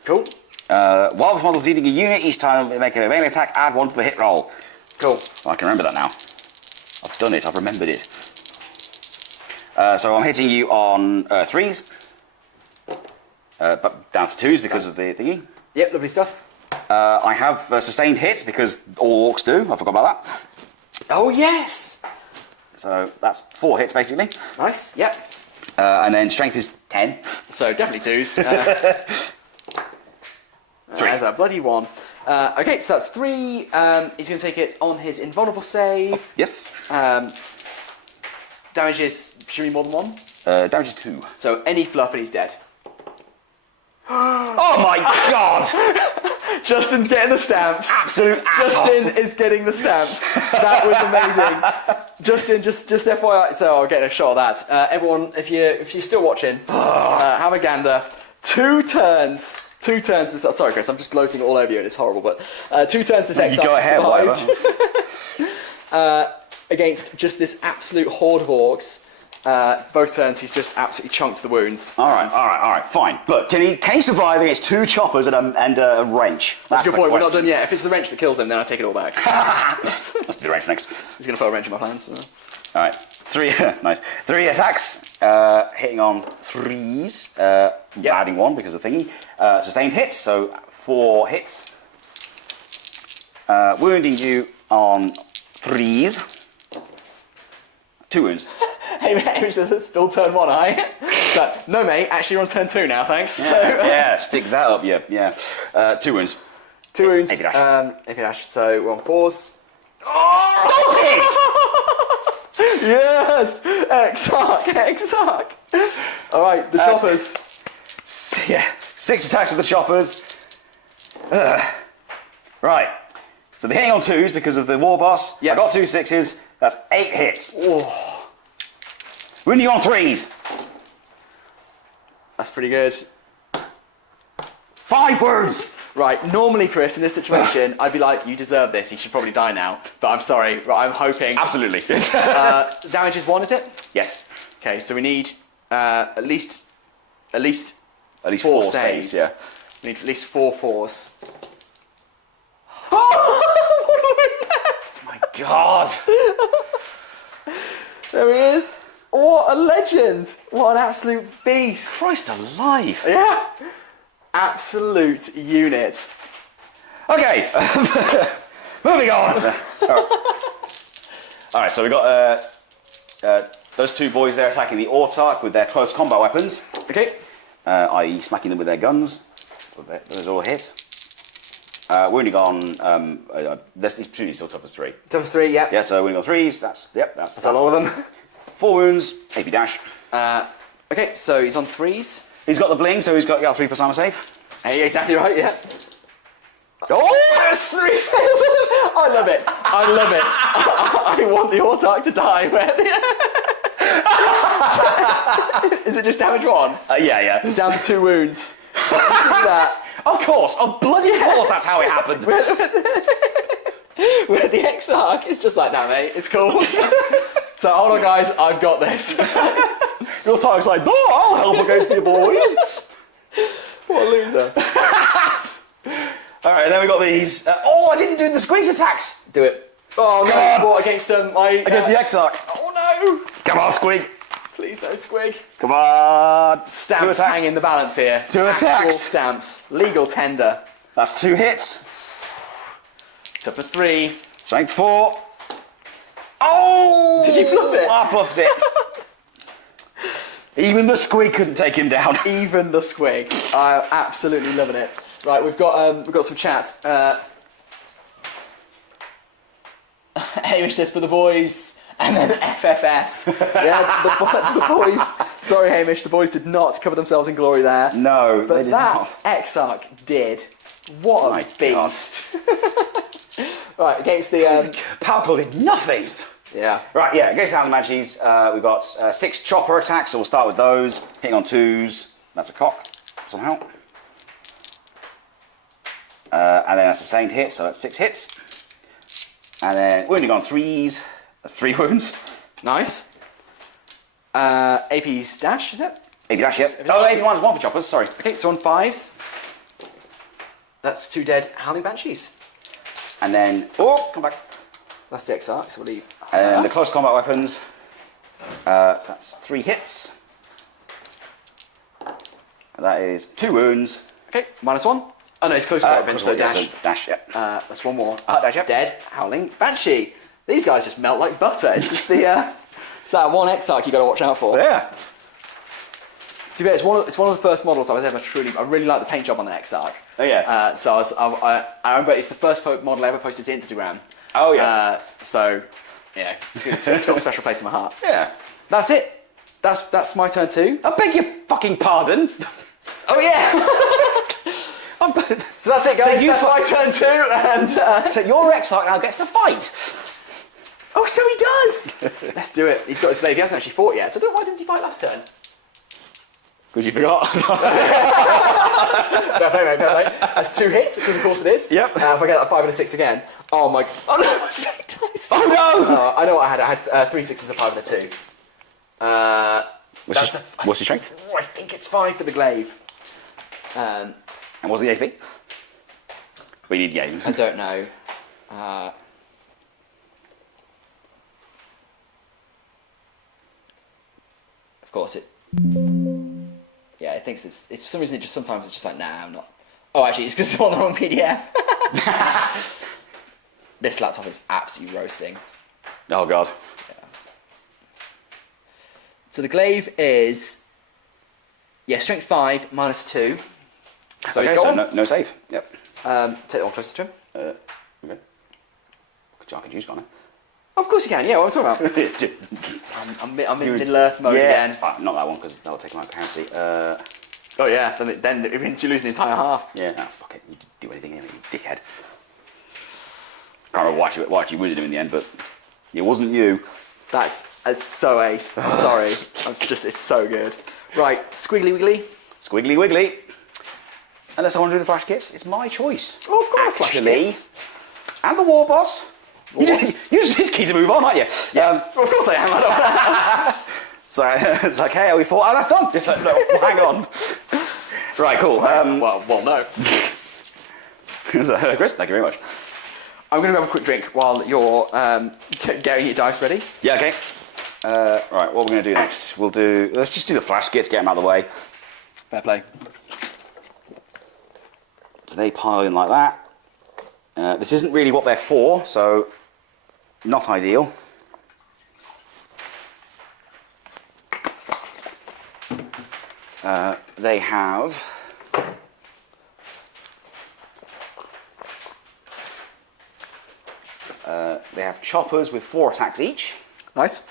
Cool. While this model's eating a unit, each time they make a melee attack, add 1 to the hit roll. Cool. Well, I can remember that now. I've done it, I've remembered it. So I'm hitting you on 3s. but down to 2s because of the thingy. Yep, lovely stuff. I have sustained hits because all orcs do. I forgot about that. Oh, yes! So that's 4 hits basically. Nice, yep. And then strength is 10. So definitely 2s. 3. There's a bloody 1. Okay, so that's 3. He's going to take it on his invulnerable save. Yes. Damage is, should be more than 1? Damage is 2. So any fluff and he's dead. Oh my god! Justin's getting the stamps. Absolute Justin is getting the stamps. That was amazing. Justin, just FYI, so I'll get a shot of that. Everyone, if you're still watching, have a gander. 2 turns. 2 turns this. Sorry, Chris, I'm just gloating all over you and it's horrible, but 2 turns this exile go ahead, survived. Against just this absolute horde of orcs. Both turns he's just absolutely chunked the wounds. Alright, fine. Look, can he survive against 2 choppers and a wrench? That's a good point, we're not done yet. If it's the wrench that kills him, then I take it all back. Let's do the wrench next. He's going to put a wrench in my plans. So. Alright, 3, nice. 3 attacks, hitting on 3s, adding 1 because of thingy. Sustained hits, so 4 hits. Wounding you on 3s. 2 wounds. Hey, does it still turn 1, aye? But, no, mate, actually you're on turn 2 now, thanks. Yeah, So, yeah, stick that up, yeah. 2 wounds. 2 wounds. AP dash. AP dash, so we're on 4s. Stop it! Yes! Exarch! Alright, the choppers. Yeah, 6 attacks with the choppers. Right, so they're hitting on 2s because of the war boss. Yep. I got 2 6s, that's 8 hits. Oh, Wounding on 3s. that's pretty good. 5 wounds. Right, normally, Chris, in this situation, I'd be like, you deserve this, he should probably die now. But I'm sorry, right, I'm hoping. Absolutely. Damage is 1, is it? Yes. Okay, so we need at least At least 4 4 saves. saves, yeah. We need at least 4 4s. Oh my god. There he is. What a legend. What an absolute beast. Christ alive. Yeah. Absolute unit. Okay. Moving on. Alright, so we got those 2 boys there attacking the Autarch with their close combat weapons. Okay. I.e. smacking them with their guns. Those all hit. Wounding on, these still tough as 3. Tough 3, yeah. Yeah, so wounding on 3s, that's That's a lot of them. 4 wounds, AP dash. Okay, so he's on 3s. He's got the bling, so he's got 3 plus armor save. Hey, exactly right, yeah. Oh, that's 3 fails. I love it. I love it. I want the Autarch to die. Is it just damage 1? Yeah. Down to 2 wounds. See that? Of course, bloody course, that's how it happened. Where the Exarch is just like that, mate. It's cool. So hold on, guys. I've got this. Your Autarch's like, oh, I'll help against the boys. What a loser. Alright, then we got these. I didn't do the squeeze attacks. Do it. Oh no! God. What against Against the Exarch. Oh no! Come on, Squig. Please don't squig. Come on. 2 Stamps attacks. hang in the balance here. 2 Actual attacks. stamps. Legal tender. That's 2 hits. Toughness 3. Strength 4. Oh! Did you fluff it? I fluffed it. Even the Squig couldn't take him down. Even the squig. I'm absolutely loving it. Right, we've got some chat. Hamish says for the boys, and then FFS. Yeah, the boys. Sorry, Hamish, the boys did not cover themselves in glory there. No, But they did that not. Exarch did. What a My beast. Right, against the... Palpable did nothing. yeah. Right, yeah, against the Howling Banshees, we've got 6 chopper attacks, so we'll start with those. Hitting on 2s, that's a cock, somehow. And then a sustained hit, so that's 6 hits. And then wounding on 3s, that's 3 wounds. Nice. AP's dash, is it? AP dash, yep. Oh, AP one's 1 for choppers, sorry. Okay, so on 5s. That's 2 dead Howling Banshees. And then, oh, come back. That's the Exarch, so we'll leave. And the close combat weapons, so that's 3 hits. That is 2 wounds. Okay, -1. Oh no, it's close to so dash. So dash, yep. That's 1 more. Dash, yep. Dead, howling, banshee. These guys just melt like butter. It's just it's that one Exarch you got to watch out for. Yeah. To be fair, it's one of the first models I was ever I really like the paint job on the Exarch. Oh yeah. So I remember it's the first model I ever posted to Instagram. Oh yeah. So yeah, it's got a special place in my heart. Yeah. That's it. That's my turn too. I beg your fucking pardon. Oh yeah. So that's it, guys. That's my turn too, and so your Exarch now gets to fight. Oh, so he does. Let's do it. He's got his slave. He hasn't actually fought yet. So why didn't he fight last turn? Because you forgot. Fair play, mate. Fair play. That's 2 hits, because of course it is. Yep. If I get that 5 and a 6 again. Oh my. Oh no, my fake dice. Oh no. I know what I had. I had 3 6s, a 5 and a 2. What's your strength? I think it's 5 for the glaive. And what's the AP? We need game. I don't know. Of course it. Yeah, it thinks it's for some reason. Sometimes it's just like, nah, I'm not. Oh, actually, it's because it's on the wrong PDF. This laptop is absolutely roasting. Oh god. Yeah. So the glaive is strength 5 -2. So okay, he's so gone. no save. Yep. Take the one closest to him. Okay. I can use Connor. Of course you can. Yeah, what am I talking about? I'm in Middle-earth mode again. Not that one because that'll take my currency. Oh yeah, then it means you lose an entire half. Yeah. Fuck it. You do anything anyway, you dickhead. Can't remember what actually would do in the end, but it wasn't you. It's so ace. I'm sorry. It's so good. Right, squiggly wiggly. Squiggly wiggly. Unless I want to do the flash kits, it's my choice. Oh, I've got a flash kits. And the war boss. You're just keen to move on, aren't you? Yeah, of course I am. So it's like, hey, are we for? Oh, that's done. Just like, no, hang on. Right, cool. Well, no. So, Chris, thank you very much. I'm going to have a quick drink while you're getting your dice ready. Yeah, okay. Right, what we're going to do next? Let's just do the flash kits, get them out of the way. Fair play. So they pile in like that. This isn't really what they're for, so not ideal. They have choppers with 4 attacks each. Nice.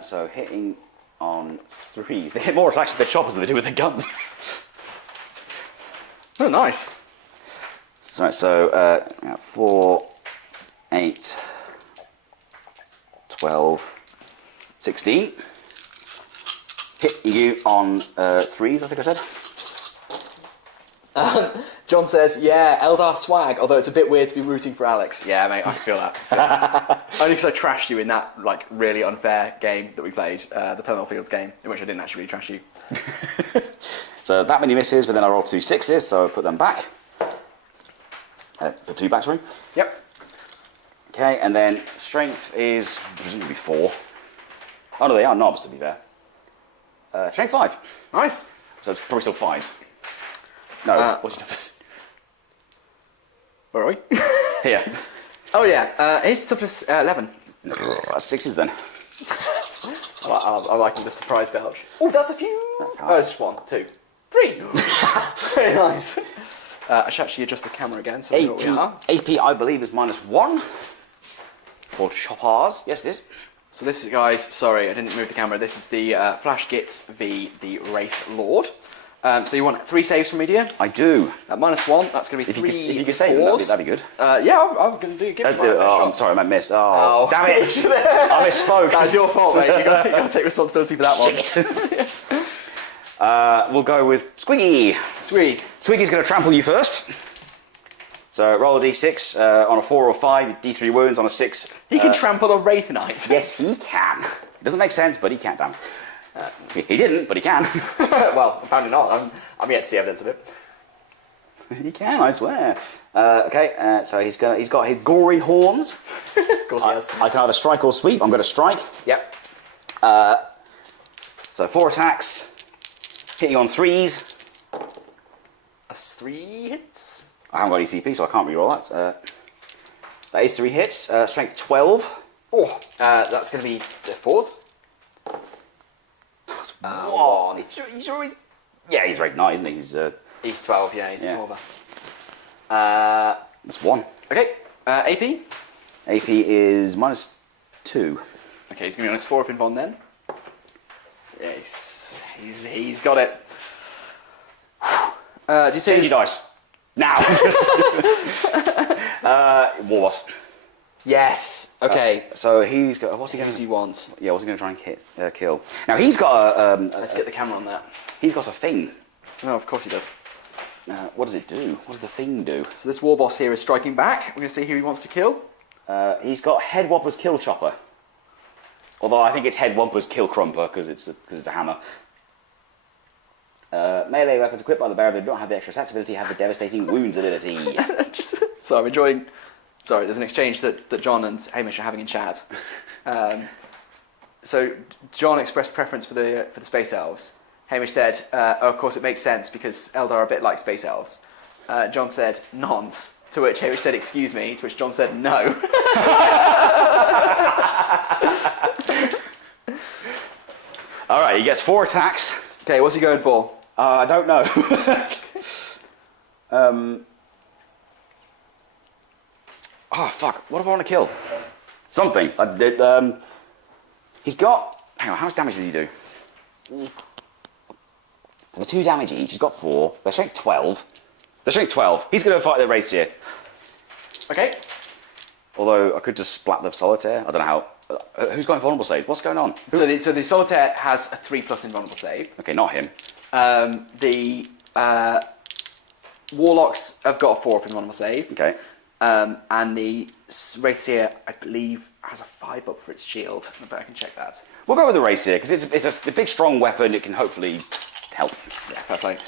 So hitting on 3s. They hit more attacks with their choppers than they do with their guns. Oh, nice. So 4, 8, 12, 16. Hit you on 3s, I think I said. John says, yeah, Eldar swag, although it's a bit weird to be rooting for Alex. Yeah, mate, I feel that. Only because I trashed you in that really unfair game that we played, the Plenel Fields game, in which I didn't actually really trash you. So that many misses, but then I rolled 2 6s, so I put them back. Put 2 back, sorry. Yep. Okay, and then strength is presumably 4. Oh no, they are knobs, to be fair. Strength 5. Nice. So it's probably still 5s. No, what's your toughness? Where are we? Here. Oh yeah, his toughness 11. That's 6s then. I'm liking the surprise belch. Oh, that's a few. Oh, it's just 1, 2, 3. Very nice. I should actually adjust the camera again so we know what we are. AP, I believe, is -1 for choppers. Yes, it is. So this is, guys, sorry, I didn't move the camera. This is the Flash Gits v the Wraith Lord. So you want 3 saves from me, do you? I do. At -1, that's going to be 3 If you could save them, that'd be good. Yeah, I'm going to do. Give it I'm sorry, I meant miss. Oh, damn it! I misspoke. That's your fault, mate. You got to take responsibility for that one. We'll go with Squiggy. Squiggy's going to trample you first. So roll a d6 on a 4 or 5, d3 wounds on a 6. He can trample a Wraith Knight. Yes, he can. Doesn't make sense, but he can, damn. He didn't, but he can. Well, apparently not. I'm yet to see evidence of it. He can, I swear. Okay, so he's got his gory horns. Of course he has. I can either strike or sweep. I'm going to strike. Yep. So 4 attacks. Hitting on 3s. That's 3 hits. I haven't got any CP, so I can't reroll that. That is 3 hits. Strength 12. Oh, that's going to be 4s. That's 1. He's always... Yeah, he's right now, isn't he? He's 12, yeah, he's smaller. That's 1. Okay, AP? AP is -2. Okay, he's going to be on his 4 up in Von then. Yeah, he's got it. Do you say Change your dice. Now! War Wasp. Yes. Okay. So he's got... What's he Who going does he to... want? Yeah, what's he going to try and kill? Now, he's got a... Let's get the camera on that. He's got a thing. No, of course he does. What does it do? What does the thing do? So this war boss here is striking back. We're going to see who he wants to kill. He's got Head Whopper's Kill Chopper. Although I think it's Head Whopper's Kill Crumper because it's a hammer. Melee weapons equipped by the bearer but don't have the extra attack ability, have the devastating wounds ability. So I'm enjoying... Sorry, there's an exchange that John and Hamish are having in chat. So John expressed preference for the space elves. Hamish said, oh, of course it makes sense because Eldar are a bit like space elves. John said, nonce. To which Hamish said, excuse me. To which John said, no. All right, he gets 4 attacks. Okay, what's he going for? I don't know. Oh, fuck. What do I want to kill? Something. He's got... Hang on, how much damage did he do? For 2 damage each, he's got 4. They're strength 12. They're strength 12. He's going to fight the Racier. Okay. Although, I could just splat the Solitaire. I don't know how... who's got invulnerable save? What's going on? So the Solitaire has a 3+ invulnerable save. Okay, not him. The Warlocks have got a 4 up invulnerable save. Okay. And the Racier, I believe, has a 5 up for its shield. But I can check that. We'll go with the Racier, because it's a big, strong weapon. It can hopefully help. Yeah, fair play.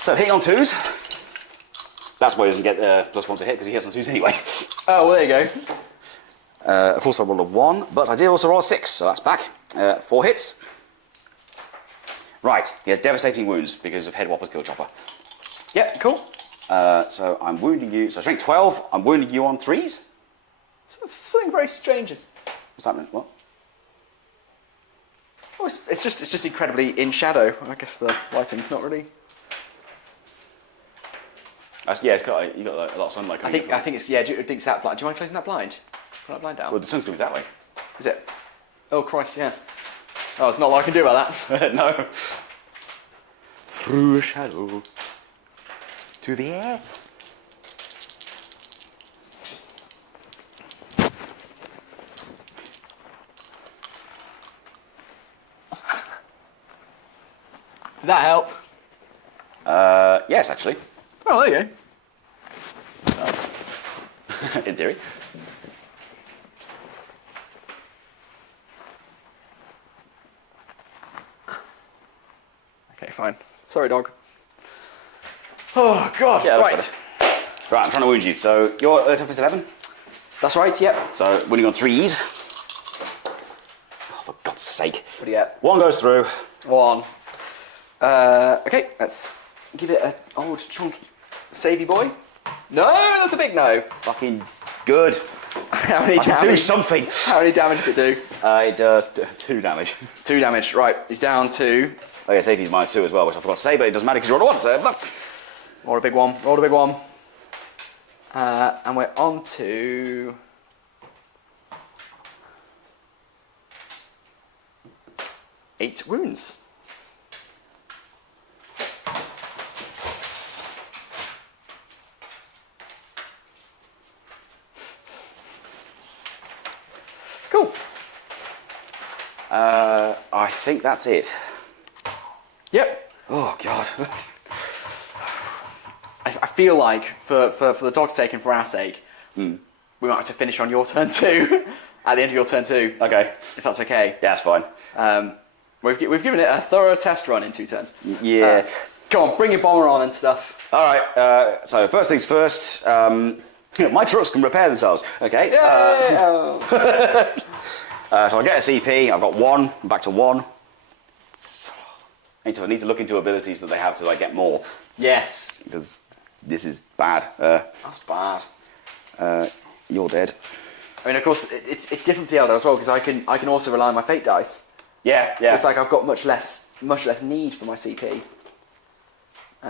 So, hitting on 2s. That's why he doesn't get +1 to hit, because he hits on 2s anyway. Oh, well, there you go. Of course, I rolled a 1, but I did also roll a 6, so that's back. 4 hits. Right, he has devastating wounds because of Head Whopper's Kill Chopper. Yep, cool. So I'm wounding you. So strength 12. I'm wounding you on 3s. So something very strange. What's happening? What? Oh, it's just incredibly in shadow. I guess the lighting's not really. Yeah, you got a lot of sunlight coming. I think it's Do you think it's that blind? Do you mind closing that blind? Put that blind down. Well, the sun's coming that way. Is it? Oh Christ, yeah. Oh, it's not a lot I can do about that. No. Through a shadow to the air. Did that help? Yes, actually. Oh, there you go. In theory. Okay, fine. Sorry, dog. Oh God. Yeah, right. Right, I'm trying to wound you. So your toughness 11. That's right. Yep. So wounding on 3s. Oh, for God's sake. What do you get? 1 goes through. 1. Okay, let's give it an old chunky savey boy. No, that's a big no. Fucking good. How many I can do damage? something. How many damage does it do? It does 2 damage. 2 damage. Right, he's down to. Oh yeah, safety's -2 as well, which I forgot to say, but it doesn't matter because you rolled a 1, so look. Roll a big one. Roll a big one. And we're on to. Eight wounds. Cool. I think that's it. Yep. Oh God. I feel like for the dog's sake and for our sake, we might have to finish on your turn 2 at the end of your turn 2. Okay. If that's okay. Yeah, that's fine. We've given it a thorough test run in 2 turns. Yeah. Come on, bring your bomber on and stuff. All right. So first things first. My trucks can repair themselves. Okay. So I get a CP. I've got 1. I'm back to 1. I need to look into abilities that they have to like get more. Yes. Because this is bad. That's bad. You're dead. I mean, of course, it's different for the Eldar as well because I can also rely on my fate dice. Yeah. So it's like I've got much less need for my CP. 2.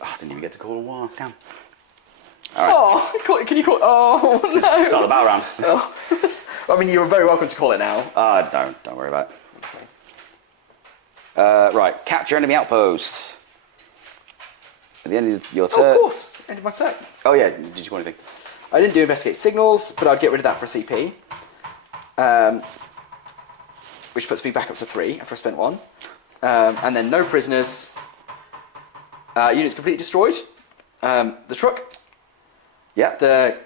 I didn't even get to call a war. Damn. Right. Oh, can you call? Oh no! Start the battle round. Oh. I mean, you're very welcome to call it now. Don't worry about it. Okay. Right, capture enemy outpost. At the end of your turn. Oh, of course. End of my turn. Oh yeah. Did you call anything? I didn't do investigate signals, but I'd get rid of that for a CP. Which puts me back up to 3 after I spent 1. And then no prisoners. Units completely destroyed. The truck. Yeah. The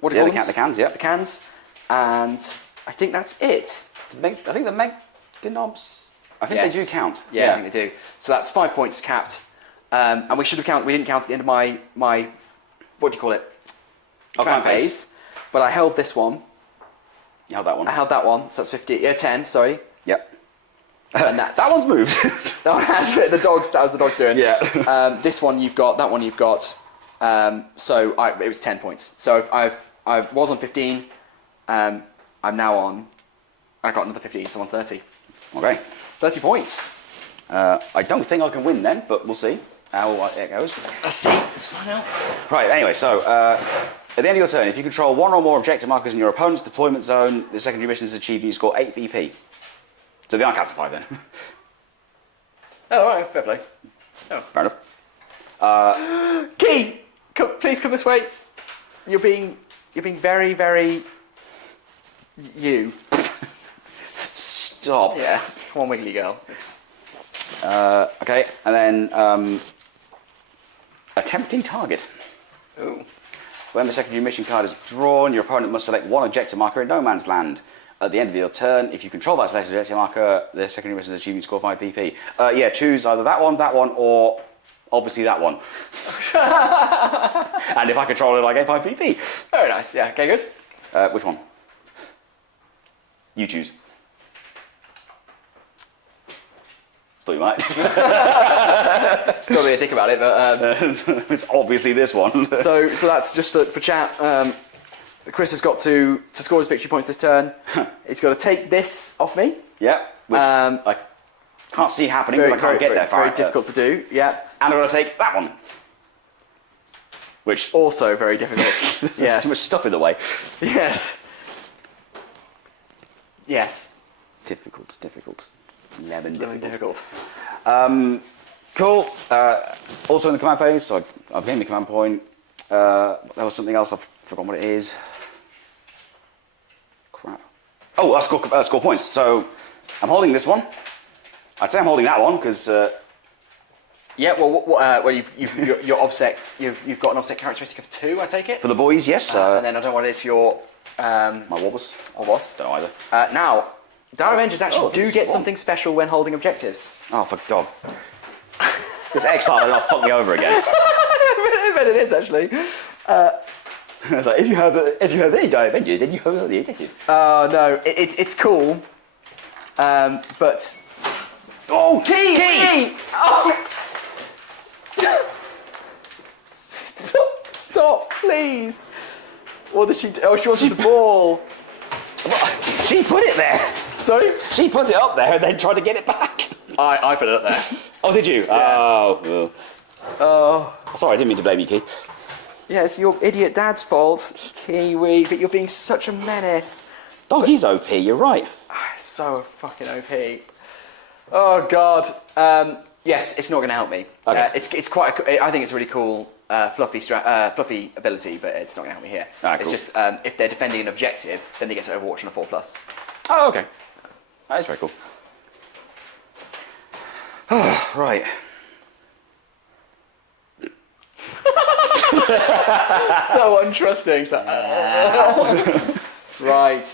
what do you call them? The cans. Yeah. The cans, and I think that's it. I think the Meganobs. I think Yes. they do count. Yeah, I think they do. So that's 5 points capped, and we should have counted. We didn't count at the end of my what do you call it? Command phase. But I held this one. You held that one. I held that one. So that's 50. Yeah, 10. Sorry. Yep. And that's That one's moved. that one has the dogs. That was the dogs doing. Yeah. This one you've got. That one you've got. So it was 10 points. So I was on 15. I'm now on. I got another 15, so I'm on 30. Okay. 30 points. I don't think I can win then, but we'll see how it goes. Let's see. Let's find out. Right, anyway, so at the end of your turn, if you control one or more objective markers in your opponent's deployment zone, the secondary mission is achieved, you score 8 VP. So they aren't capped to 5 then. Oh, all right, fair play. Oh. Fair enough. Key, please come this way. You're being very, very you. Stop. Yeah, come on, Wiggly Girl. Okay, and then attempting target. Ooh. When the secondary mission card is drawn, your opponent must select one objective marker in no man's land. At the end of your turn, if you control that selected objective marker, the secondary mission is achieved, you score 5 PP. Yeah, choose either that one, or obviously that one. And if I control it, I get 5 PP. Very nice. Yeah. Okay. Good. Which one? You choose. Thought you might. Got to be a dick about it, but It's obviously this one. so that's just for chat. Chris has got to score his victory points this turn. He's got to take this off me. Yeah. Which I can't see happening because I can't get there far. Very difficult to do. Yeah. And I'm going to take that one. Which Also very difficult. there's Yes. too much stuff in the way. Yes. Yes. Difficult. Lemon Very difficult. difficult. Cool. Also in the command phase, so I've gained the command point. There was something else, I've forgotten what it is. Crap. Oh, I score points. So I'm holding this one. I'd say I'm holding that one because. Yeah. Well, you've got an offset characteristic of 2. I take it. For the boys, yes. And then I don't know what it is for your my wobbles. boss. Don't know either. Now, Dire Avengers actually do this get is something special when holding objectives. Oh, for God. This X card will fuck me over again. I bet it is actually. It's like if you have any Dire Avengers, then you hold the objective. Oh no, it's cool. But key! Oh. Stop, please. What did she do? Oh, she wanted the ball. She put it there. Sorry? She put it up there and then tried to get it back. I put it up there. Oh, did you? Yeah. Oh. Sorry, I didn't mean to blame you, Key. Yeah, it's your idiot dad's fault, Kiwi, but you're being such a menace. Doggy's OP, you're right. So fucking OP. Oh god. Yes, it's not going to help me. Okay. It's quite. I think it's a really cool, fluffy ability, but it's not going to help me here. Alright, it's cool. just if they're defending an objective, then they get to Overwatch on a 4+. Oh, okay. That is very cool. Right. So untrusting. So, right.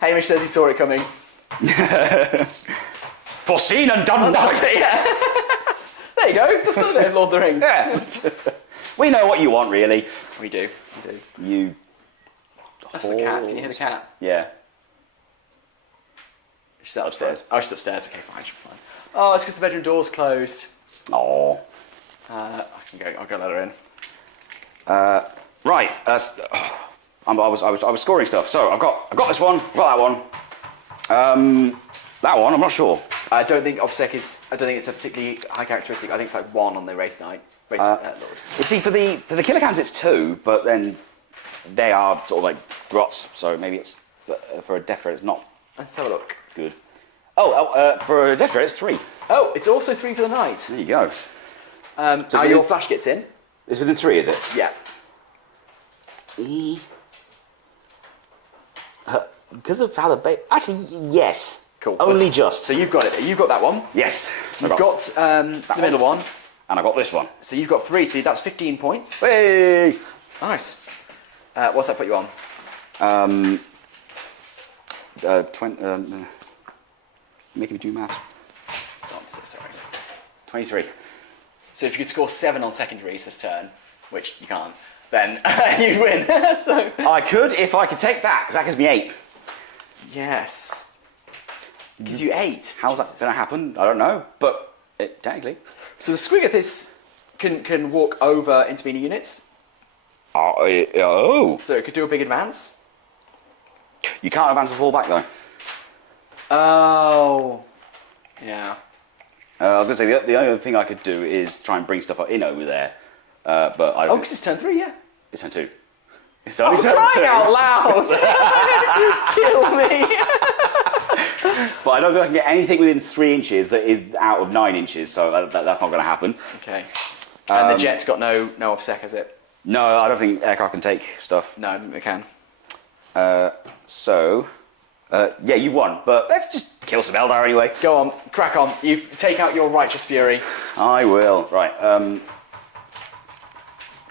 Hamish says he saw it coming. Foreseen and done nothing. Yeah. There you go. That's another bit of Lord of the Rings. Yeah. We know what you want, really. We do. You That's the cat. Can you hear the cat? Yeah. She's upstairs. Oh, she's upstairs. Okay, fine. She'll be fine. Oh, it's because the bedroom door's closed. Oh. I can go. I'll go let her in. Right. I was scoring stuff. So I've got this one. I've got that one. That one. I'm not sure. I don't think obsec is. I don't think it's a particularly high characteristic. I think it's like 1 on the Wraith Knight. Lord. You see, for the kilocans it's 2, but then they are sort of like grots. So maybe it's for a death threat it's not. Let's have a look. Good. For a death threat it's 3. Oh, it's also 3 for the knight. There you go. So your flash gets in. It's within 3, is it? Yeah. Because of how the actually, yes. Cool. Only just. So you've got it. You've got that one. Yes. You've got the middle one. And I got this one. So you've got 3. So that's 15 points. Hey! Nice. What's that put you on? 20. Making me do maths. Oh, I'm so sorry. 23. So if you could score 7 on secondaries this turn, which you can't, then you'd win. So. I could if I could take that, because that gives me 8. Yes. Gives you 8. How's that going to happen? I don't know, but technically. So the Squiggoth can walk into intervening units. Oh. So it could do a big advance. You can't advance and fall back though. Oh. Yeah. I was going to say the only other thing I could do is try and bring stuff in over there, but I don't. Oh, because it's turn 3, yeah. It's turn 2. It's only turn 2. Crying out loud! Kill me! But I don't think I can get anything within 3 inches that is out of 9 inches, so that's not going to happen. Okay. And the jet's got no obsec, has it? No, I don't think aircraft can take stuff. No, I don't think they can. Yeah, you won, but let's just kill some Eldar anyway. Go on, crack on. You take out your righteous fury. I will. Right.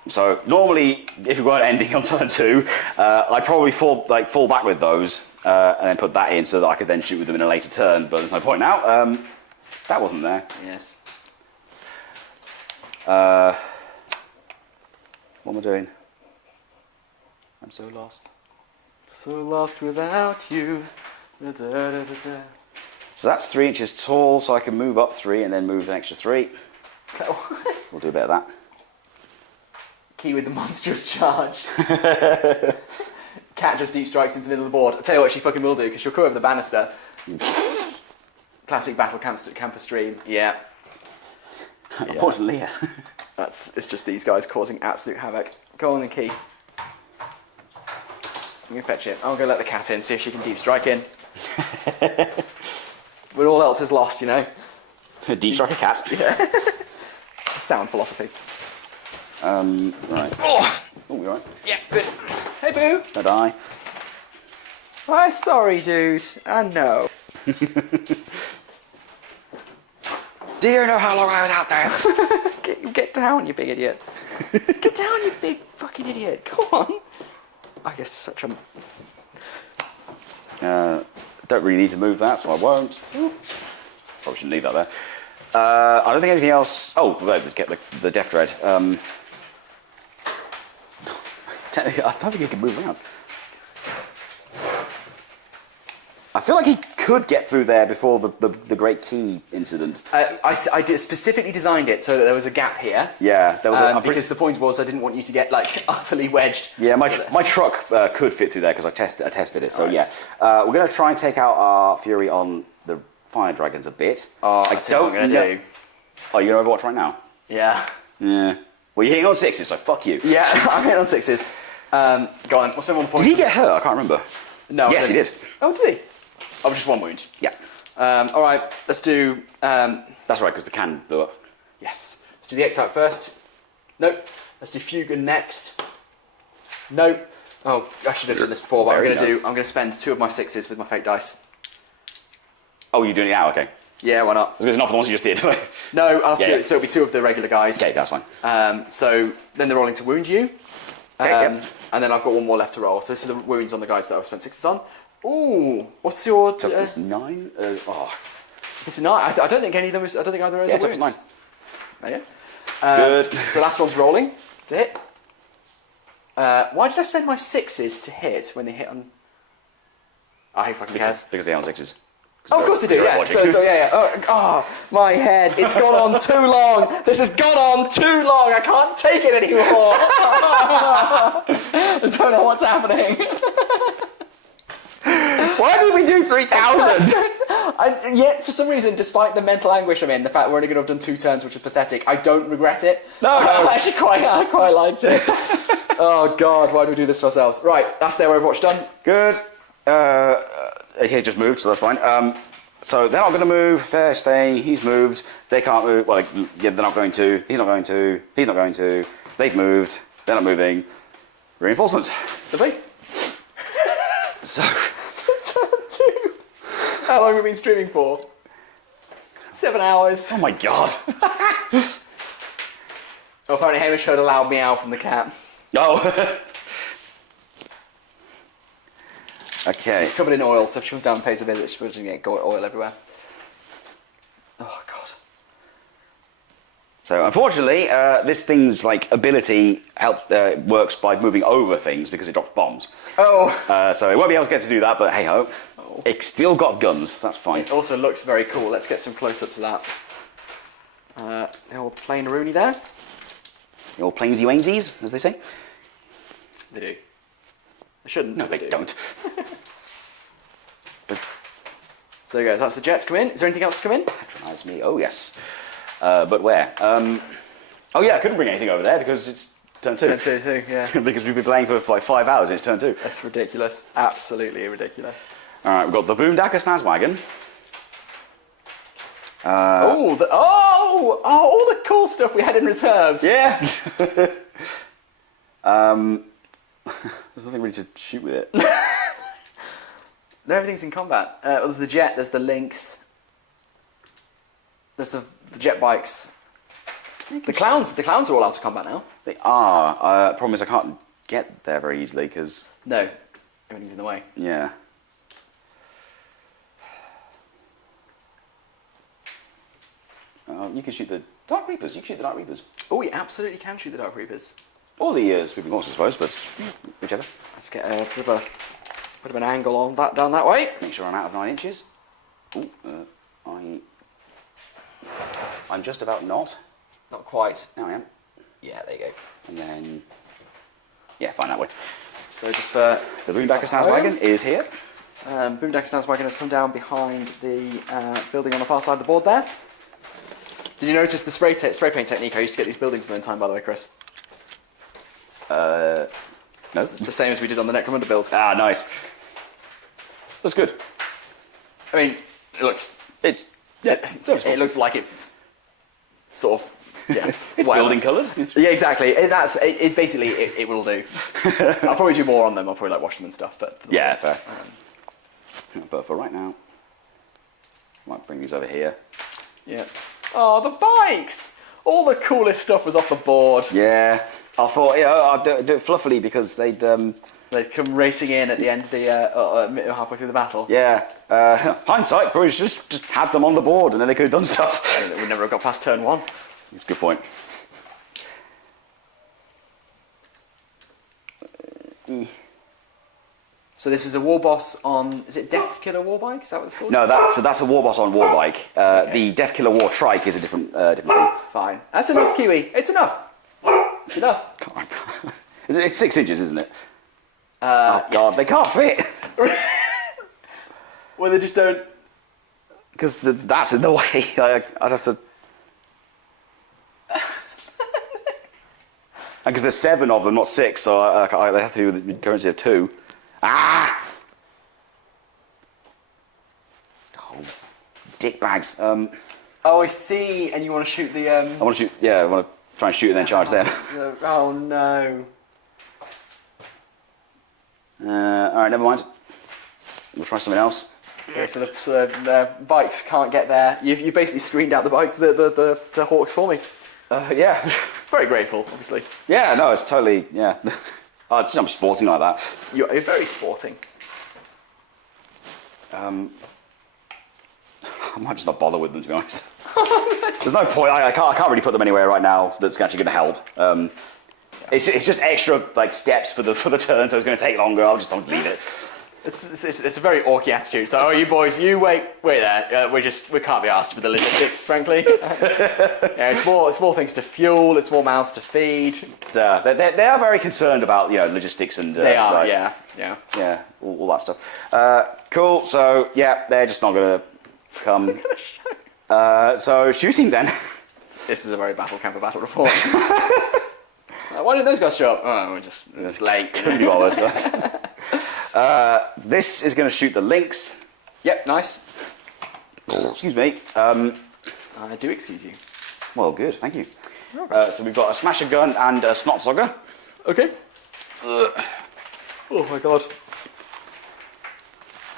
So normally, if we weren't ending on turn 2, I'd probably fall back with those and then put that in so that I could then shoot with them in a later turn. But there's no point now. That wasn't there. Yes. What am I doing? I'm so lost. So lost without you. Da, da, da, da, da. So that's 3 inches tall, so I can move up 3 and then move an extra 3. We'll do a bit of that. Key with the monstrous charge. Cat just deep strikes into the middle of the board. I'll tell you what she fucking will do, because she'll come over the banister. Classic battle camper stream. Yeah. Unfortunately, yeah. It's just these guys causing absolute havoc. Go on then, Key. I'm going to fetch it. I'll go let the cat in, see if she can deep strike in. When all else is lost, you know. Deep strike a cat. Yeah. Sound philosophy. Right. Oh, you right? yeah, good. Hey, Boo. Don't die. Oh, sorry, dude. I know. Do you know how long I was out there? Get down, you big idiot. Get down, you big fucking idiot. Come on. I guess such a... Don't really need to move that, so I won't. Probably shouldn't leave that there. I don't think anything else... Oh, get the Death Dread. Technically, I don't think he can move around. I feel like he could get through there before the Great Key incident. I specifically designed it so that there was a gap here. Yeah, there was because the point was I didn't want you to get like utterly wedged. Yeah, my truck could fit through there because I tested it. So right. Yeah, we're going to try and take out our fury on the fire dragons a bit. Oh, I don't. What I'm going to do. Oh, you're going to Overwatch right now? Yeah. Yeah. Well, you're hitting on 6s, so fuck you. Yeah, I'm hitting on 6s. Go on. What's my 1 point? Did he get hurt? I can't remember. No. Yes, he did. Oh, did he? Oh, just 1 wound. Yeah. All right, let's do... That's right, because the cannon blew up. Yes. Let's do the X-Type first. Nope. Let's do Fugan next. Nope. Oh, I should have done this before, but I'm going to spend 2 of my 6s with my fake dice. Oh, you're doing it now? Okay. Yeah, why not? Because it's not the ones you just did. No, I'll do it. So it'll be 2 of the regular guys. Okay, that's fine. So then they're rolling to wound you. Okay, yep. And then I've got 1 more left to roll. So this is the wounds on the guys that I've spent 6s on. Ooh, what's your... Toughness 9? It's 9. I don't think any of them is... I don't think either of those are wounds. 9. There you go. Good. So last one's rolling. To hit. Why did I spend my 6s to hit when they hit on... Oh, who fucking cares? Because they are on 6s. Oh, of course they do, yeah. So yeah. Oh, my head. It's gone on too long. This has gone on too long. I can't take it anymore. I don't know what's happening. Why did we do 3,000? Yet, for some reason, despite the mental anguish I'm in, the fact we're only going to have done 2 turns, which is pathetic, I don't regret it. No. I actually I quite liked it. Oh, God, why do we do this to ourselves? Right, that's their Overwatch done. Good. He just moved, so that's fine. So they're not going to move. They're staying. He's moved. They can't move. Well, yeah, they're not going to. He's not going to. He's not going to. They've moved. They're not moving. Reinforcements. Lovely. So. Turn 2. How long have we been streaming for? 7 hours. Oh my god. Oh, apparently Hamish heard a loud meow from the cat. No. Okay. It's covered in oil, so if she comes down and pays a visit, she's going to get oil everywhere. Oh, God. So, unfortunately, this thing's like ability works by moving over things because it drops bombs. Oh. So it won't be able to get to do that, but hey ho. Oh. It's still got guns, that's fine. It also looks very cool. Let's get some close-ups of that. The old plain Rooney there. The old plainsy wainsies, as they say. They do. They shouldn't. No, they don't. So there you go. That's the jets come in. Is there anything else to come in? Patronise me. Oh, yes. But where? Oh, yeah, I couldn't bring anything over there because it's turn 2. Turn 2, too, yeah. Because we've been playing for like 5 hours and it's turn 2. That's ridiculous. Absolutely ridiculous. Alright, we've got the Boondacker Snazwagon. All the cool stuff we had in reserves. Yeah! There's nothing really to shoot with it. No, everything's in combat. There's the jet, there's the Lynx, there's the jet bikes. The clowns are all out of combat now. They are. Problem is I can't get there very easily because... No, everything's in the way. Yeah. You can shoot the Dark Reapers. You can shoot the Dark Reapers. Oh, we absolutely can shoot the Dark Reapers. Or the Sweeping Horse, I suppose, but whichever. Let's get a bit of an angle on that down that way. Make sure I'm out of 9 inches. Ooh, I'm just about not. Not quite. Now I am. Yeah, there you go. And then, yeah, fine that way. So just for the Boondacker Snazwagon is here. Boondacker Snazwagon has come down behind the building on the far side of the board there. Did you notice the spray paint technique I used to get these buildings done in time, by the way, Chris? No. It's the same as we did on the Necromunda build. Ah, nice. That's good. I mean, it looks... It looks like it's sort of... Yeah, it's building coloured. Yeah, exactly. It basically, it will do. I'll probably do more on them. I'll probably wash them and stuff. But yeah, fair. But for right now, I might bring these over here. Yeah. Oh, the bikes! All the coolest stuff was off the board. Yeah. I thought, I'll do it fluffily because they'd come racing in at the end of the halfway through the battle. Yeah. Hindsight, probably just had them on the board and then they could have done stuff. We never have got past turn 1. That's a good point. So this is a war boss on... Is it Death Killer Warbike? Is that what it's called? No, that's a war boss on Warbike. Okay. The Death Killer War Trike is a different thing. Fine. That's enough, Kiwi. It's enough. It's enough. It's 6 inches, isn't it? Oh, God, yes. They can't fit. Well, they just don't... Because that's in the way. I'd have to... And because there's 7 of them, not 6, so they have to do with the currency of 2. Ah! Oh, dick bags. Oh, I see. And you want to shoot the... I want to shoot... Yeah, I want to try and shoot and then charge them. Oh, no. Alright, never mind. We'll try something else. Okay, so the bikes can't get there. You've basically screened out the bikes, the Hawks for me. Yeah. Very grateful, obviously. Yeah, no, it's totally, yeah. I'm sporting like that. You're very sporting. I might just not bother with them, to be honest. There's no point. I can't really put them anywhere right now that's actually going to help. It's just extra like steps for the turn, so it's going to take longer. I'll just don't leave it. It's a very orky attitude. So, you boys, you wait there. We can't be asked for the logistics, frankly. Yeah, it's more things to fuel. It's more mouths to feed. So they are very concerned about logistics and they are, like, yeah, all that stuff. Cool. So yeah, they're just not going to come. So shooting then. This is a very battle report. Why didn't those guys show up? Oh, we're just late. Couldn't be bothered. This is going to shoot the lynx. Yep, nice. Excuse me. I do excuse you. Well, good, thank you. So we've got a smasher gun and a snotzogger. Okay. Oh my god.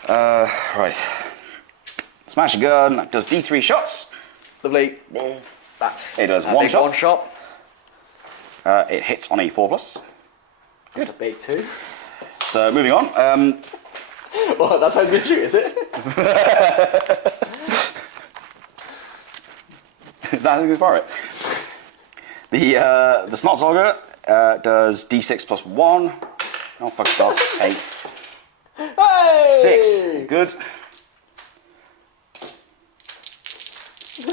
Right. Smasher gun does D3 shots. Lovely. It does one shot. It hits on a 4+. That's a big 2. So moving on. Well, that's how it's going to shoot, is it? Is that how you fire it? The snotzogger does D6 plus 1. Oh, for God's sake. Hey! 6. Good.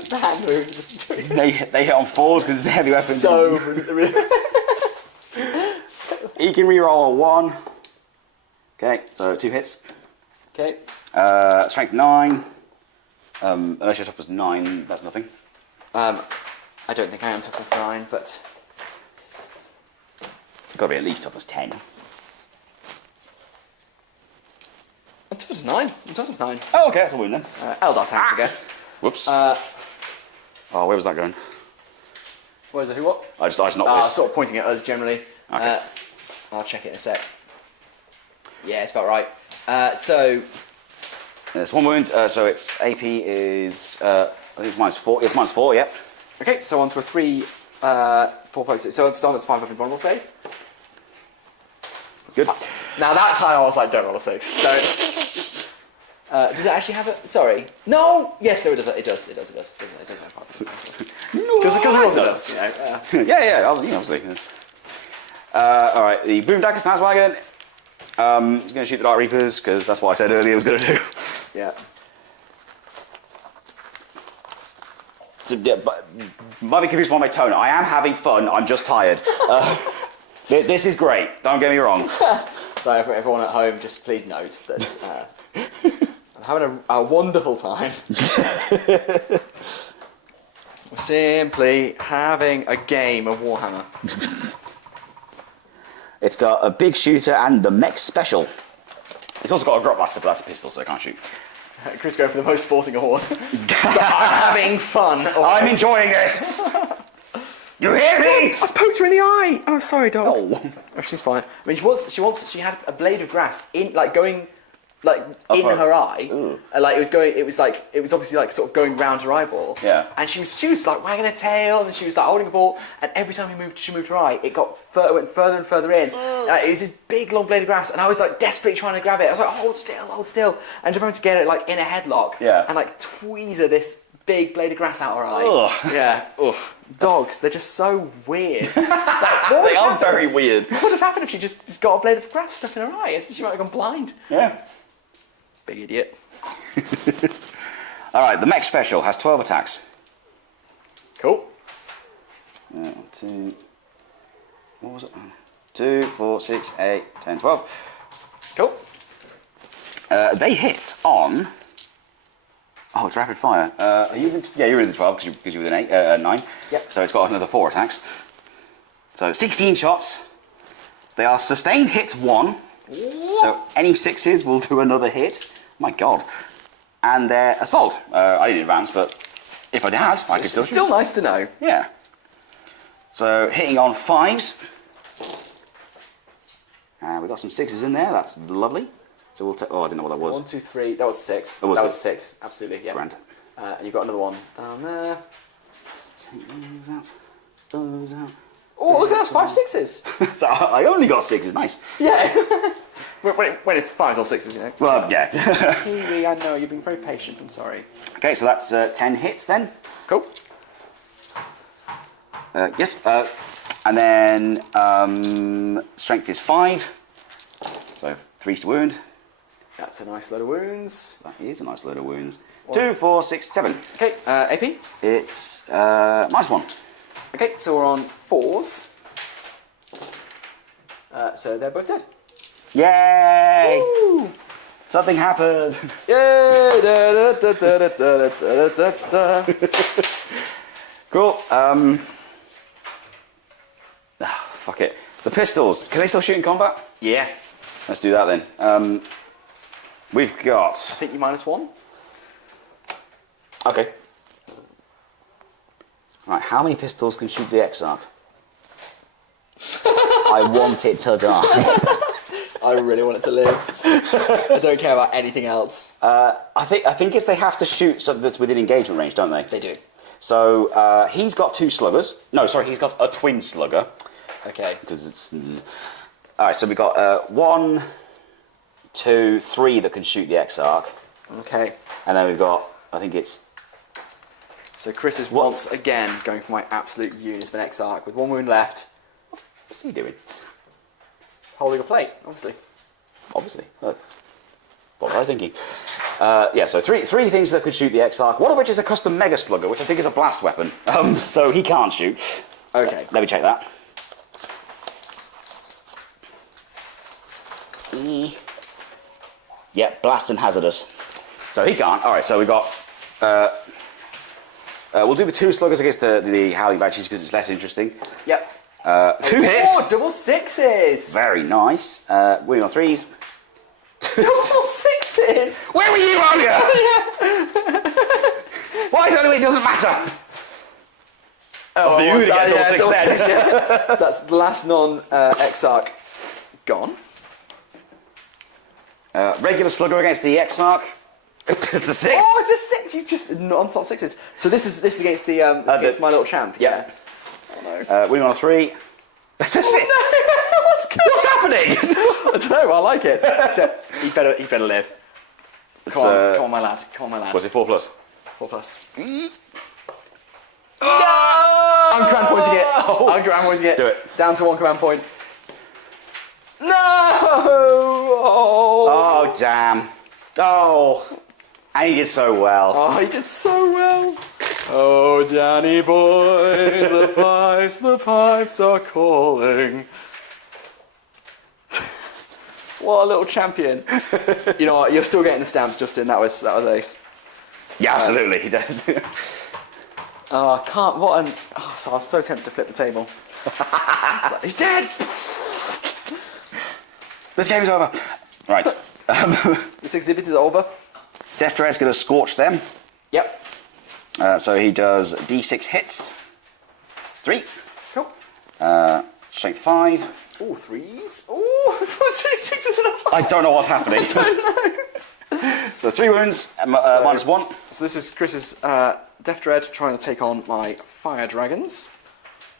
The hand moves just doing They hit on 4s because it's a heavy weapon. so. He can reroll a 1. Okay, so 2 hits. Okay. Strength 9. Unless your toughness 9, that's nothing. I don't think I am toughness 9, but Got to be at least toughness 10. I'm toughness 9. I'm toughness 9. Oh, okay, that's a wound then. Eldar tanks, I guess. Whoops. Oh, where was that going? Where's it? Who? What? I just not. Sort of pointing at us generally. Okay. I'll check it in a sec. Yeah, it's about right. So There's 1 wound. So its AP is I think it's -4. It's -4. Yep. okay, so on to a 3, 4, 5, 6. So it's on its 5 up invulnerable save. Good. Now that time I was like, don't roll a 6. Don't. Does it actually have a? Sorry. No. Yes. No. It does. It does. It does. It does. It does have part. Because it does. You know. Yeah. Obviously. Yes. All right. The boom dagger Snazwagon. He's going to shoot the Dark Reapers because that's what I said earlier I was going to do. Yeah. So, yeah, but might be confused by my tone. I am having fun. I'm just tired. This is great. Don't get me wrong. So everyone at home, just please note that I'm having a wonderful time. We're simply having a game of Warhammer. It's got a big shooter and the mech special. It's also got a drop blaster, but that's a pistol, so it can't shoot. Chris going for the most sporting award. So I'm having fun. I'm enjoying this. You hear me? I poked her in the eye. Oh, sorry, dog. Oh. Oh, she's fine. I mean, she had a blade of grass in, like, going, like, in her. her eye. Like, it was obviously, like, sort of going round her eyeball. Yeah. And she was like, wagging her tail, and she was, like, holding a ball, and every time she moved her eye, it went further and further in. It was this big, long blade of grass, and I was, like, desperately trying to grab it. I was like, hold still. And trying to get it, like, in a headlock. Yeah. And, like, tweezer this big blade of grass out her eye. Ugh. Yeah. Ugh. Dogs, they're just so weird. They are very weird. What would have happened if she just got a blade of grass stuck in her eye? She might have gone blind. Yeah. Big idiot. All right, the mech special has 12 attacks. Cool. 2. What was it? 2, 4, 6, 8, 10, 12. Cool. They hit on. Oh, it's rapid fire. Are you in? Yeah, you're in the 12 because you were in 9. Yep. So it's got another 4 attacks. So 16 shots. They are sustained hits 1. So any 6s will do another hit. My God. And they're assault. I didn't advance, but if I had, I could still shoot. Still nice to know. Yeah. So hitting on 5s. And we've got some 6s in there. That's lovely. So we'll take. Oh, I didn't know what that was. 1, 2, 3. That was 6. Oh, was that it? was 6. Absolutely. Yeah. Grand. And you've got another one down there. Take those out. Those out. Oh, look at that! That's 5 6s. So I only got 6s. Nice. Yeah. when it's 5s or 6s, you know. Well, yeah. Kiwi, I know you've been very patient. I'm sorry. Okay, so that's 10 hits then. Cool. Yes. And then strength is 5. So 3 to wound. That's a nice load of wounds. That is a nice load of wounds. What? 2, 4, 6, 7. Okay, AP? It's -1. Okay, so we're on 4s. So they're both dead. Yay! Woo! Something happened. Yay! Da, da, da, da, da, da, da, da. Cool. Fuck it. The pistols. Can they still shoot in combat? Yeah. Let's do that then. We've got. I think you -1. Okay. Right. How many pistols can shoot the Exarch? I want it to die. I really want it to live. I don't care about anything else. I think it's they have to shoot something that's within engagement range, don't they? They do. So he's got 2 sluggers. No, sorry, he's got a twin slugger. Okay. Because it's. All right, so we've got 1, 2, 3 that can shoot the Exarch. Okay. And then we've got, I think it's. So Chris is once again going for my absolute unit of an Exarch with 1 wound left. What's he doing? Holding a plate, obviously. Obviously. What was I thinking? Yeah, so three things that could shoot the Exarch, one of which is a custom Mega Slugger, which I think is a blast weapon. So he can't shoot. Okay. Let me check that. Yeah, blast and hazardous. So he can't. All right, so we've got... we'll do the 2 sluggers against the Howling Banshees because it's less interesting. Yep. 2 hits. Oh, double 6s! Very nice. Winning on 3s. Double 6s! Where were you earlier? Why suddenly it doesn't matter? Oh, for you to get double 6 then. Yeah. So that's the last non-Exarch gone. Regular slugger against the Exarch. It's a 6. Oh, it's a 6! You've just non-top 6s. So this is against the against my little champ. Yeah. Oh no. Winning on a 3. That's a 6. No. What's happening? I don't know. I like it. He better live. Come on, my lad. Come on, my lad. Was it 4 plus? 4 plus. No! I'm command pointing it. I'm command pointing it. Do it. Down to 1 command point. No! Oh, damn. Oh. And he did so well. Oh, he did so well. Oh, Danny boy, the pipes are calling. What a little champion. You know what, you're still getting the stamps, Justin. That was ace. Yeah, absolutely. He did. Oh, I can't, what an... Oh, so I was so tempted to flip the table. He's dead! This game's over. Right. This exhibit is over. Death Dread's going to scorch them. Yep. So he does D6 hits. 3. Cool. Strength 5. Ooh, 3s. Ooh, 2 6s and a 5. I don't know what's happening. I don't know. So 3 wounds, -1. So this is Chris's Death Dread trying to take on my Fire Dragons.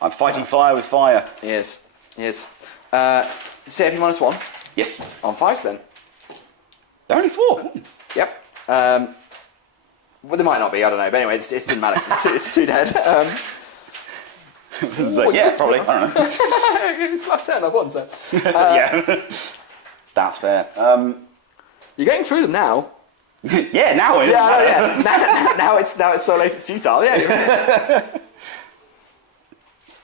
I'm fighting fire with fire. He is. CAP -1. Yes. On 5s then. They're only 4. Yep. Well, there might not be, I don't know. But anyway, it didn't matter. It's 2 dead. So, yeah, probably. I don't know. It's last turn, I've won, so. Yeah. That's fair. You're getting through them now. Yeah, now it is. Yeah. Now it's so late it's futile. Yeah.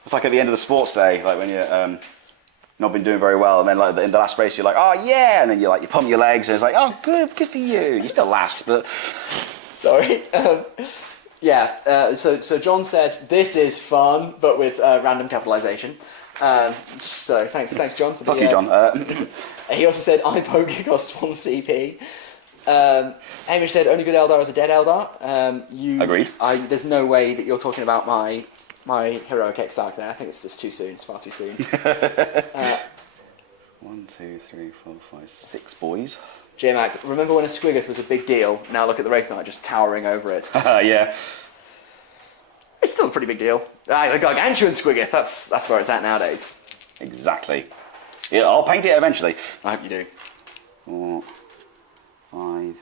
It's like at the end of the sports day, like when you're not been doing very well, and then like in the last race you're like, oh yeah, and then you pump your legs, and it's like, oh good for you. You still last, but sorry. So John said this is fun, but with random capitalization. So thanks John. For fuck you, John. He also said I poker costs 1 CP. Hamish said only good Eldar is a dead Eldar. Agreed. There's no way that you're talking about my heroic Exarch there. I think it's just too soon. It's far too soon. 1, 2, 3, 4, 5, 6 boys. J-Mac, remember when a Squiggoth was a big deal? Now look at the Wraith Knight just towering over it. Yeah. It's still a pretty big deal. The Gargantuan Squiggoth, that's where it's at nowadays. Exactly. Yeah, I'll paint it eventually. I hope you do. 4, 5,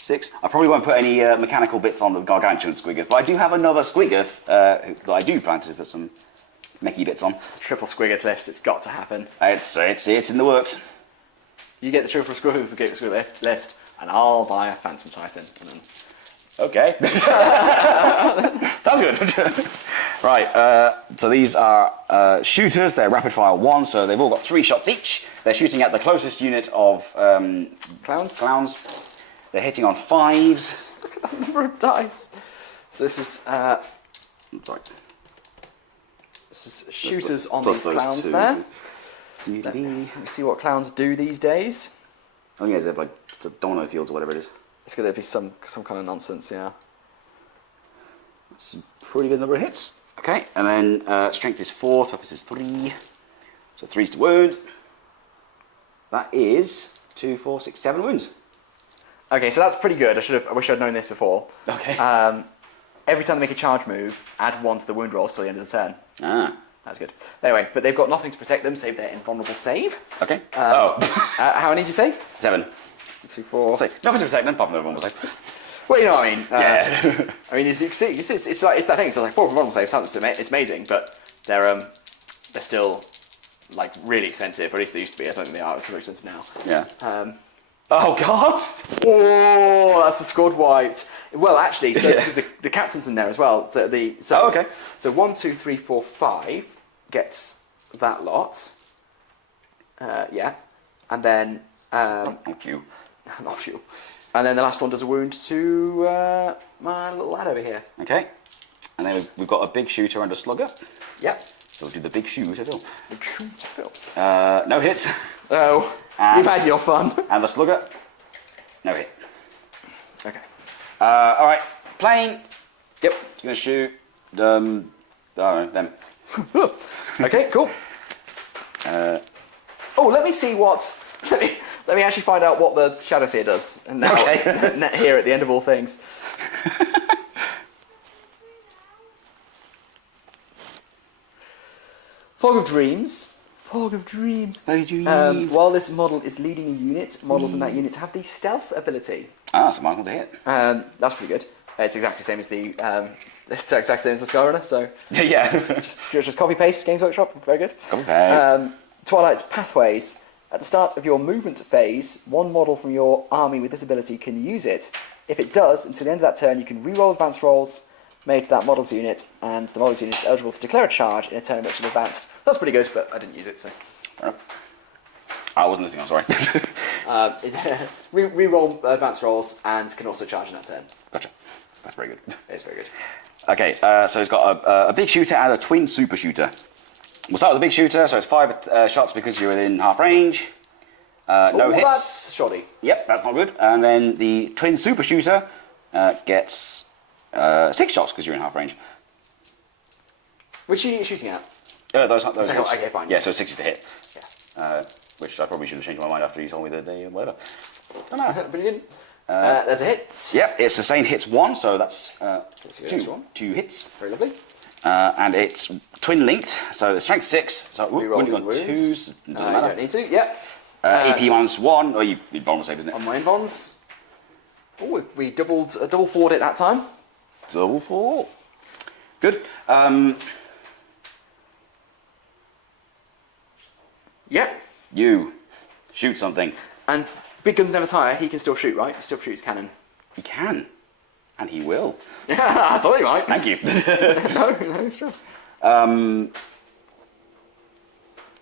6. I probably won't put any mechanical bits on the Gargantuan Squiggoth, but I do have another Squiggoth that I do plan to put some mechie bits on. Triple squiggled list, it's got to happen. It's in the works. You get the triple squiggled list, and I'll buy a Phantom Titan. And then... Okay. Sounds good. Right, so these are shooters. They're rapid fire 1, so they've all got 3 shots each. They're shooting at the closest unit of clowns. They're hitting on 5s. Look at that number of dice. So this is sorry. This is shooters on plus these clowns two. there. Let me see what clowns do these days. Oh yeah, they have like domino fields or whatever it is. It's going to be some kind of nonsense, yeah. That's a pretty good number of hits. Okay, and then strength is 4, toughness is 3. So 3's to wound. That is 2, 4, 6, 7 wounds. Okay, so that's pretty good. I wish I'd known this before. Okay. Every time they make a charge move, add 1 to the wound rolls till the end of the turn. Ah. That's good. Anyway, but they've got nothing to protect them, save their invulnerable save. Okay. How many did you say? 7. 2, 4. Say, nothing to protect them, apart from the invulnerable save. Well, you know what I mean. Yeah. I mean, as you can see, it's that thing. It's like 4 invulnerable saves. It's amazing, but they're still like really expensive. Or at least they used to be. I don't think they are. It's so expensive now. Yeah. Oh God! Oh, that's the squad wiped. Well, actually, so because the captain's in there as well. So okay. So 1, 2, 3, 4, 5 gets that lot. Yeah, and then Not you. not you. And then the last one does a wound to my little lad over here. Okay. And then we've got a big shooter and a slugger. Yep. So we'll do the big shooter, Phil. Big shoot, Phil. No hits. Oh, you've had your fun. And the slugger. No hit. Okay. All right. Plane. Yep. You're gonna shoot I don't know, them. Okay, cool. Let me see what. Let me actually find out what the Shadow Seer does. And now, Okay. Here at the end of all things. Fog of Dreams. Fog of Dreams. While this model is leading a unit, models in that unit have the stealth ability. Ah, so Michael to hit. That's pretty good. It's exactly the same as the it's exactly the same as the Skyrunner. So Yeah. just copy paste Games Workshop. Very good. Copy paste. Twilight's Pathways. At the start of your movement phase, one model from your army with this ability can use it. If it does, until the end of that turn, you can re-roll advanced rolls made to that model's unit, and the model's unit is eligible to declare a charge in a turn which is advanced. That's pretty good, but I didn't use it, so. Fair enough. I wasn't listening, I'm sorry. Re-roll advanced rolls and can also charge in that turn. Gotcha. That's very good. It's very good. Okay, so it's got a big shooter and a twin super shooter. We'll start with the big shooter, so it's 5 shots because you're within half range. No hits. That's shoddy. Yep, that's not good. And then the twin super shooter gets 6 shots because you're in half range. Which unit are you shooting at? Those Second shots. one, okay, fine. Yeah, so 6 is to hit. Yeah. Which I probably should have changed my mind after you told me that they whatever. Don't know. Brilliant. There's a hit. Yep, it's sustained hits 1, so that's That's your next one. 2 hits. Very lovely. And it's twin linked, so the strength 6. So Reroll when you the got wounds. 2s, You doesn't matter. don't need to. Yep. AP minus 1, or you bonus save, isn't it? On my invons. Oh, we double forward it that time. Double 4. Good. Yep. You shoot something. And big guns never tire. He can still shoot, right? He still shoots cannon. He can, and he will. I thought he might. Thank you. No, sure.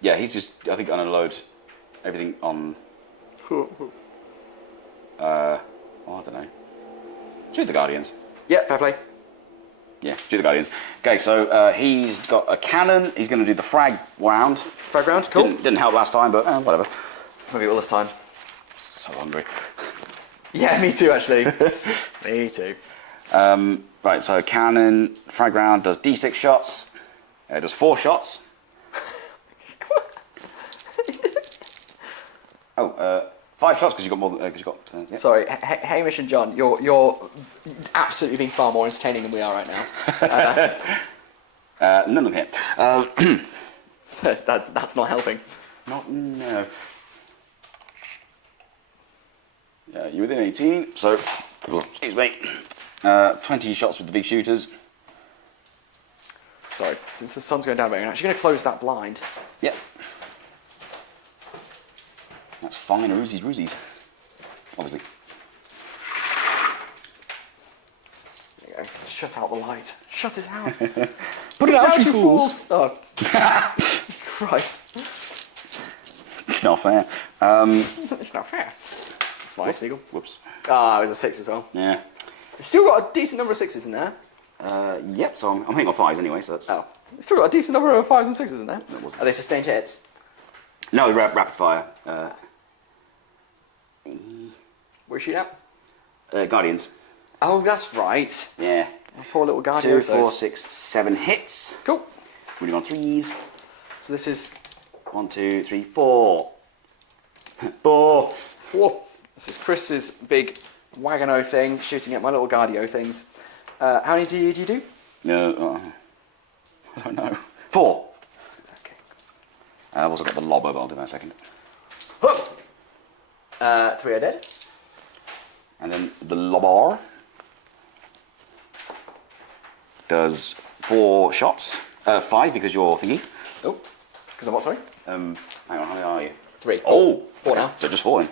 Yeah, he's just, I think, gonna load everything on. I don't know. Shoot the Guardians. Yeah, fair play. Yeah, shoot the Guardians. Okay, so he's got a cannon. He's going to do the frag round. Frag round, cool. Didn't help last time, but whatever. Maybe all this time. So hungry. Yeah, me too, actually. Me too. Right, so cannon, frag round does D6 shots. It does 4 shots. 5 shots because you got more than you got. Yeah. Sorry, Hamish and John, you're absolutely being far more entertaining than we are right now. None of them hit. That's not helping. No. Yeah, you're within 18, so excuse me. 20 shots with the big shooters. Sorry, since the sun's going down, I'm actually going to close that blind. Yep. That's fine, roozies. Obviously. There you go. Shut out the light. Shut it out. Put it out, you fools! Oh. Christ. It's not fair. It's not fair. That's my Spiegel. Whoops. Ah, it was a 6 as well. Yeah. It's still got a decent number of 6s in there. Yep, so I'm hitting on 5s anyway, so that's... Oh. It's still got a decent number of 5s and 6s in there. That wasn't- Are they sustained hits? No, rapid fire. Where's she at? Guardians. Oh, that's right. Yeah. My poor little Guardian. 2, 4, 6, 7 hits. Cool. Winning on 3s. So this is 1, 2, 3, 4. 4. Whoa. This is Chris's big wagano thing shooting at my little Guardio things. How many do you do? No, I don't know. 4. Okay. I've also got the lobber, but I'll do that in a second. 3 are dead. And then the lobber does 4 shots. 5 because you're thingy. Oh, because I'm what, sorry? Hang on, how many are you? 3. Oh! 4 now. So just 4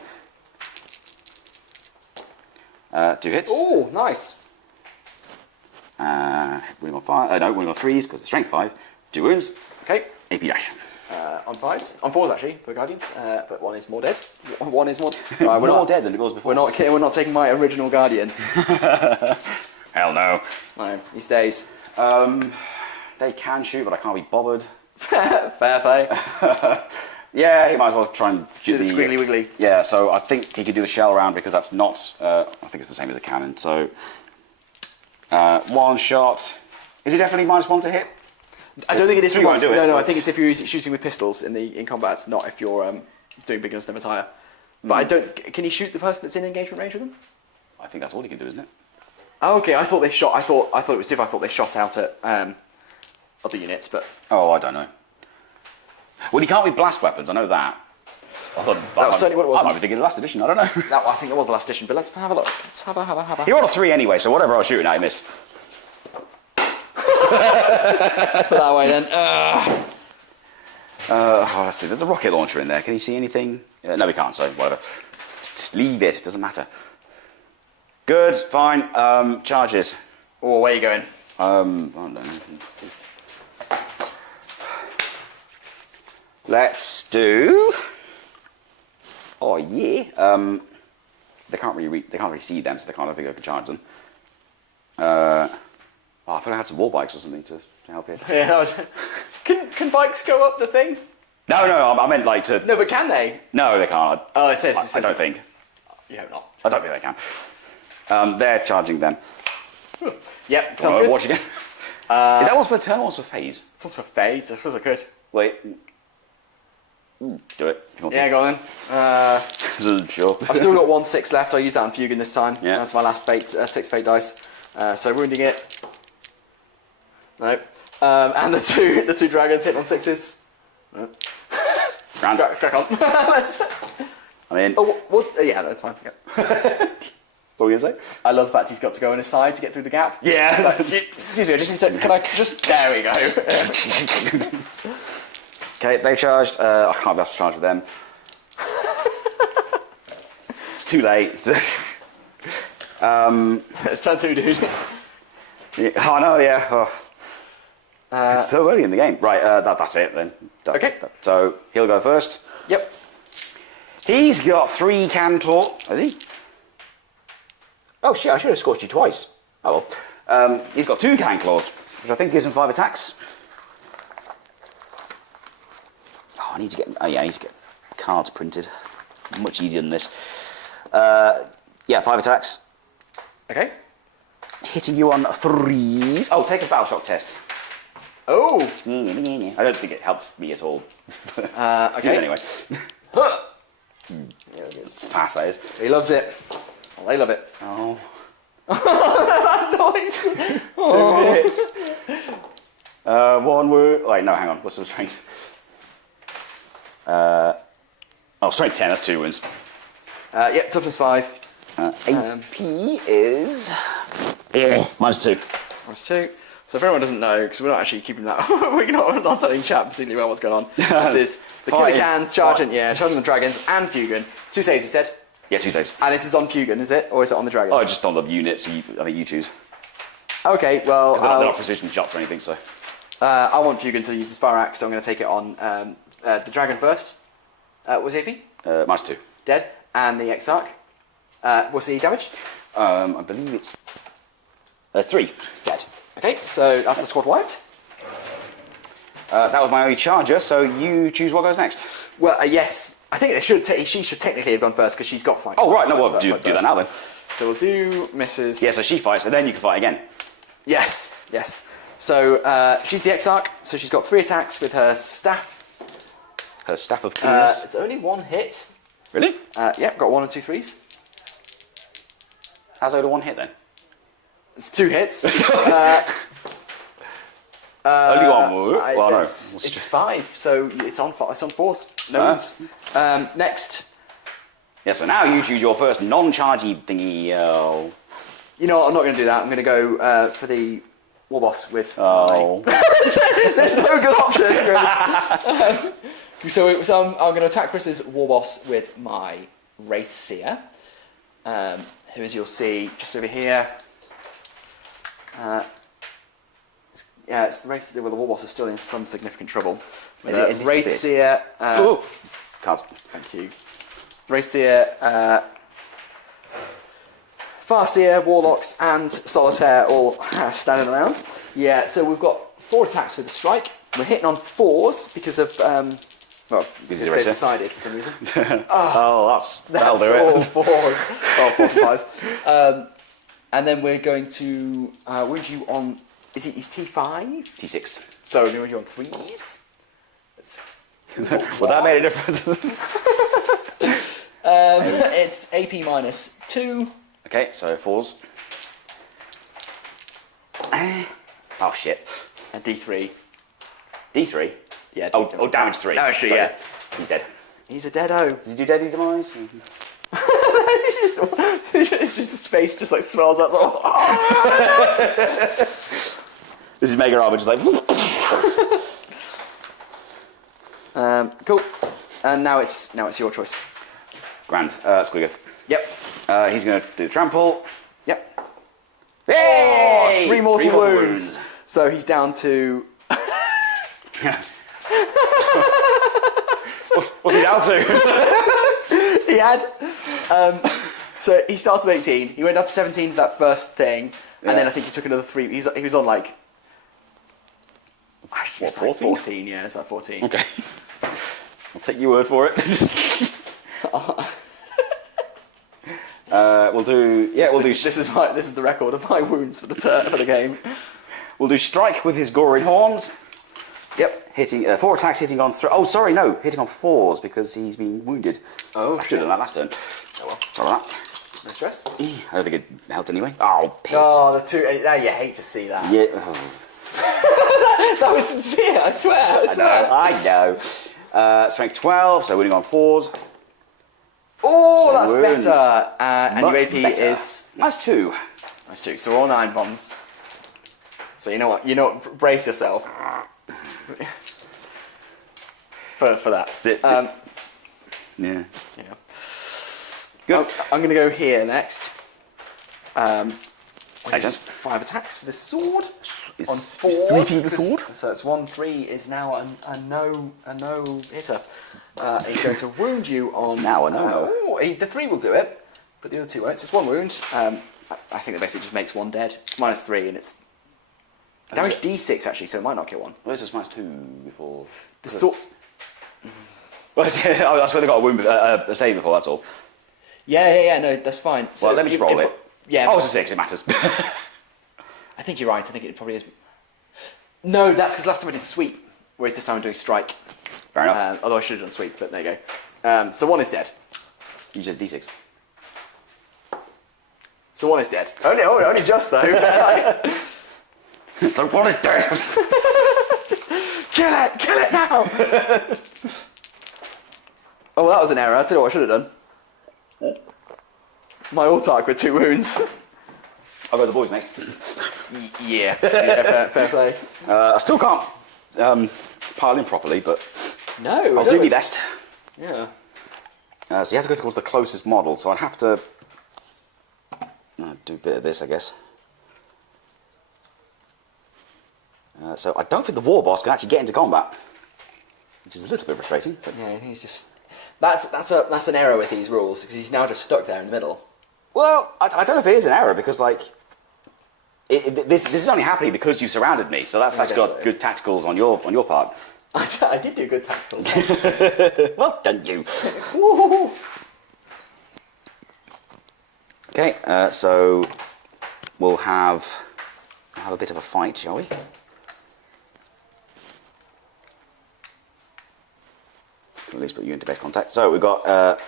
then. 2 hits. Oh, nice. Winning on 5. No, winning on 3s because it's strength 5. 2 wounds. Okay. AP dash. On 5s. On 4s actually, for Guardians. But 1 is more dead. 1 is more... Right, we're More not dead than it was before. We're not taking my original Guardian. Hell no. No, he stays. They can shoot, but I can't be bothered. Fair play. Yeah, he might as well try and Do the squiggly wiggly. Yeah, so I think he could do the shell round because that's not. I think it's the same as a cannon. So 1 shot. Is he definitely -1 to hit? I don't think it is. So you won't do it, No, so I think it's if you're shooting with pistols in combat, not if you're doing big guns never tire. But I don't. Can he shoot the person that's in engagement range with them? I think that's all he can do, isn't it? Oh, okay, I thought they shot. I thought it was different. I thought they shot out at other units, but Oh, I don't know. Well, he can't be blast weapons. I know that. I thought that was certainly what it was. I might be thinking the last edition. I don't know. I think that was the last edition. But let's have a look. Let's have a. He rolled a 3 anyway, so whatever I was shooting at, he missed. Put that away then. Let's see. There's a rocket launcher in there. Can you see anything? No, we can't. So whatever. Just leave it. It doesn't matter. Good. Fine. Charges. Oh, where are you going? I don't know. Let's do. Oh yeah. They can't really see them, so they can't. I think I can charge them. I thought I had some wall bikes or something to help here. Yeah. Can bikes go up the thing? No, I meant like to. No, but can they? No, they can't. Oh, it says. I don't think. You hope not. I don't think they can. They're charging them. Yep. Sounds good. Watch again. Is that one's per turn or one's per phase? Sounds for fades. I suppose I could. Wait. Do it. If you want Yeah, go on then. Sure. I've still got 1 6 left. I'll use that on Fugan this time. Yeah. That's my last fate, 6 fate dice. So wounding it. No. And the two dragons hit on 6s. No. Grand. Crack on. I mean, Oh, what? Yeah, that's fine. Yeah. what were you going to say? I love the fact he's got to go on his side to get through the gap. Yeah. Like, excuse me, I just need to. Can I just? There we go. Okay, they charged. I can't be able to charge with them. It's too late. It's turn 2, dude. Yeah, oh no, yeah. Oh. It's so early in the game. Right, that's it then. Okay. So he'll go first. Yep. He's got 3 can claw. Has he? Oh shit! I should have scorched you twice. Oh well. He's got 2 can claws, which I think gives him 5 attacks. Oh, I need to get cards printed. Much easier than this. Yeah, 5 attacks. Okay. Hitting you on 3s. Oh, take a battle shock test. Oh. I don't think it helps me at all. Okay. Do it anyway. Yeah, It's fast, that is. he loves it. Well, they love it. Oh. Noise. 2 hits. 1 wound. Wait, no, hang on. What's the strength? Strength 10. That's 2 wounds. Yep, toughness 5. AP is -2. Minus 2. So if everyone doesn't know, because we're not actually keeping that, we're not telling chat particularly well what's going on. This is the Killigans, Charging the Dragons, and Fugan. 2 saves, you said? Yeah, 2 saves. And this is on Fugan, is it? Or is it on the Dragons? Oh, just on the units, I think you choose. Okay, well... Because they're not precision shots or anything, so... I want Fugan to use the Spire Axe, so I'm going to take it on the Dragon first. What's the AP? -2. Dead. And the Exarch. What's the damage? I believe it's 3. Dead. Okay, so that's the squad wiped. That was my only charger, so you choose what goes next. Well, yes. I think she should technically have gone first because she's got fight. Oh, right, no, well, do that now then. So we'll do Mrs. Yeah, so she fights, and then you can fight again. Yes, yes. So she's the Exarch, so she's got 3 attacks with her staff. Her Staff of Keenness. It's only 1 hit. Really? Yep, got 1 and 2 3s. How's Oda 1 hit then? It's 2 hits. Only 1 wound? Well, no. It's 5, so it's on 4s. No wounds. Next. Yeah, so now you choose your first non-chargy thingy. You know what, I'm not going to do that. I'm going to go for the War Boss with There's no good option. So I'm going to attack Chris's War Boss with my Wraithseer, who, as you'll see, just over here. It's the Wraithseer where the War Boss is still in some significant trouble. Wraithseer. Cards. Thank you. Wraithseer, Farseer, Warlocks, and Solitaire all standing around. Yeah, so we've got 4 attacks with the strike. We're hitting on 4s because of because they've decided for some reason. That'll do all it. 4s. Oh, 4s and 5s. And then we're going to wound you on. Is T5? T6. So we're going to wound you on 3s. Well, that made a difference. It's AP -2. Okay, so 4s. Oh shit. And D3. D3? Yeah. Oh, damage 3. Damage 3, yeah. He's dead. He's a deado. Does he do deadly demise? It's just his face just like swells up. This is Mega Armor just like... Cool. And now it's your choice. Grand. Squiggoth. Yep. He's going to do trample. Yep. Hey! 3 mortal wounds. So he's down to... What's he down to? He had... so he started with 18. He went down to 17 for that first thing. Yeah. And then I think he took another 3. He was on like... What, 14? Like 14, yeah, it's like 14. Okay. I'll take your word for it. We'll do... Yeah, we'll do... This is the record of my wounds for the game. We'll do strike with his goring horns. Yep. Hitting 4 attacks, hitting on... Oh, sorry, no. Hitting on 4s because he's been wounded. Oh, I should have done that last turn. Oh well. Sorry about that. No stress. I don't think it helped anyway. Oh, piss. Oh, the 2... Now you hate to see that. Yeah. That was sincere, I swear. I know. Strength 12, so winning on 4s. Oh, that's wounds. better. And your Much AP better. is... -2. -2, so we're all 9 bombs. So you know what? Brace yourself. for that. That's it. Yeah. Yeah. Good. I'm going to go here next. Makes sense. 5 attacks for the sword. Is On 4. 3 the sword? So it's 1-3 is now a no hitter. He's going to wound you on. It's now a no. The 3 will do it, but the other 2 won't. So it's 1 wound. I think that basically just makes 1 dead. It's -3 and it's damage D6 actually, so it might not kill 1. Where's this -2 before? The sword. Well, yeah, I swear they got a wound, a save before. That's all. Yeah. No, that's fine. So Well, let me just roll it. Yeah. Oh, it's a 6. It matters. I think you're right. I think it probably is. No, that's because last time I did sweep, whereas this time I'm doing strike. Fair enough. Although I should have done sweep, but there you go. So 1 is dead. You said D6. So 1 is dead. Only just though. So 1 is dead. Kill it now! Oh, that was an error. I'll tell you what I should have done. My Autarch with 2 wounds. I'll go to the boys next. Yeah, fair play. I still can't pile in properly, but No, I'll do my best. Yeah. So you have to go towards the closest model, so I'd have to do a bit of this, I guess. So I don't think the war boss can actually get into combat, which is a little bit frustrating. But Yeah, I think he's just... That's an error with these rules, because he's now just stuck there in the middle. well, I don't know if it is an error, because like this is only happening because you surrounded me, so that's got so. good tacticals on your part. I did do good tactical. Well done, you. Okay, so we'll have a bit of a fight, shall we? At least put you into base contact. So we've got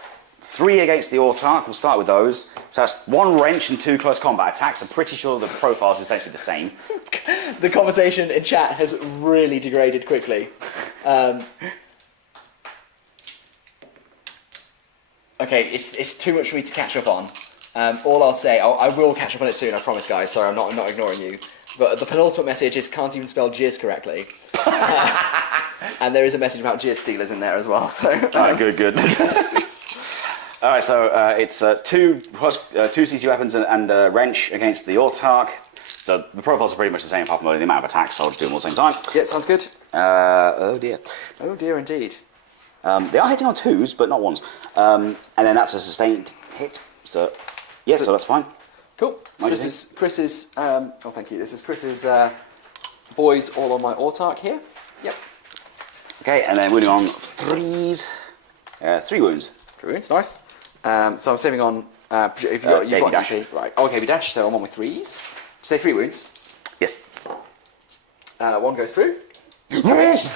3 against the Autark. We'll start with those. So that's 1 wrench and 2 close combat attacks. I'm pretty sure the profile is essentially the same. The conversation in chat has really degraded quickly. Okay, it's too much for me to catch up on. All I'll say, I will catch up on it soon, I promise, guys. Sorry, I'm not ignoring you. But the penultimate message is can't even spell jizz correctly. And there is a message about jizz stealers in there as well. So Good. All right, so it's 2 CC weapons and a wrench against the Autark. So the profiles are pretty much the same apart from the amount of attacks, so I'll do them all at the same time. Yeah, sounds good. Oh dear. Oh dear, indeed. They are hitting on 2s, but not 1s. And then that's a sustained hit. So, yes, so that's fine. Cool. So this is Chris's... oh, thank you. This is Chris's boys all on my Autark here. Yep. Okay, and then moving on 3s. 3 wounds. 3 wounds, nice. So I'm saving on... if you've got dash. Right. Oh, KB dash, so I'm on with 3s. Say 3 wounds. Yes. 1 goes through. It's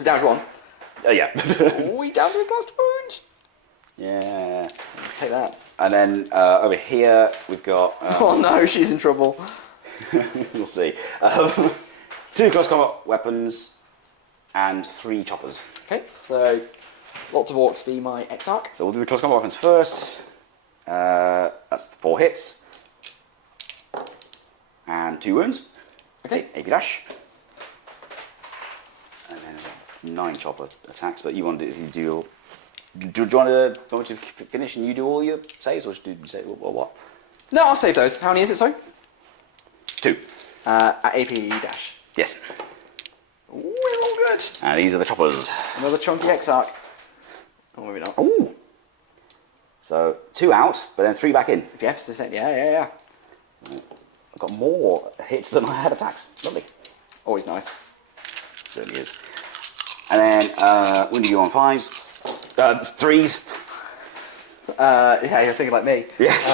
a damage 1. Yeah. We down to his last wound. Yeah. Take that. And then over here we've got... Oh no, she's in trouble. we'll see. 2 close combat weapons and 3 choppers. Okay, so lots of orcs be my Exarch. So we'll do the close combat weapons first. That's 4 hits. And 2 wounds. Okay. AP dash. And then 9 chopper attacks, but you want to, if you do... Do you want to finish and you do all your saves, or should you say or what? No, I'll save those. How many is it, sorry? 2. At AP dash. Yes. Ooh, we're all good. And these are the choppers. Another chunky Exarch. Oh, maybe not. Ooh. So 2 out, but then 3 back in. If you have to say, yeah. I've got more hits than I had attacks. Lovely. Always nice. Certainly is. And then when do you go on 5s? 3s. Yeah, you're thinking like me. Yes.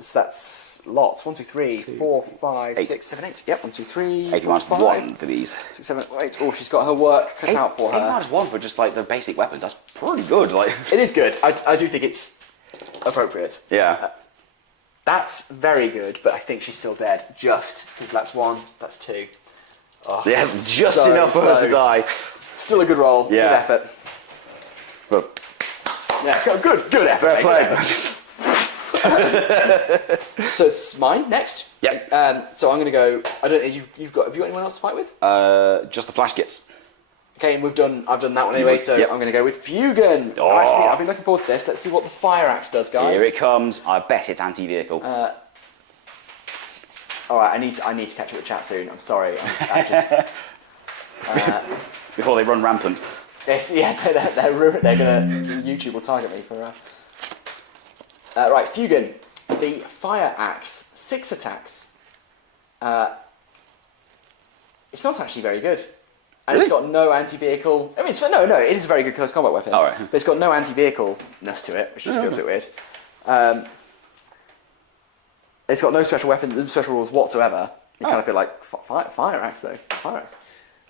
So that's lots. 1, 2, 3, 4, 5, 8. 6, 7, 8. Yep, 1, 2, 3. 8 minus 5, 1 for these. 6, 7, 8. Oh, she's got her work cut out for her. 8 minus 1 for just like the basic weapons. That's pretty good. Like. It is good. I do think it's appropriate. Yeah. That's very good, but I think she's still dead. Just because that's 1, that's 2. Oh, Yes, just so enough for her to die. Still a good roll. Yeah. Good effort. But Yeah, good effort. So it's mine next. Yep. So I'm going to go. I don't. Have you got anyone else to fight with? just the flash gets. Okay, and I've done that one anyway. So Yep. I'm going to go with Fugan. Oh. I've been looking forward to this. Let's see what the fire axe does, guys. Here it comes. I bet it's anti-vehicle. All right, I need to catch up with chat soon. I'm sorry. I just. Before they run rampant. They're ruined. They're gonna. YouTube will target me for. Right, Fugan, the fire axe, 6 attacks. It's not actually very good, and Really? it's got no anti-vehicle. I mean, it is a very good close combat weapon. All right. But it's got no anti-vehicle-ness to it, which just feels a bit weird. It's got no special rules whatsoever. You kind of feel like fire axe though. Fire axe.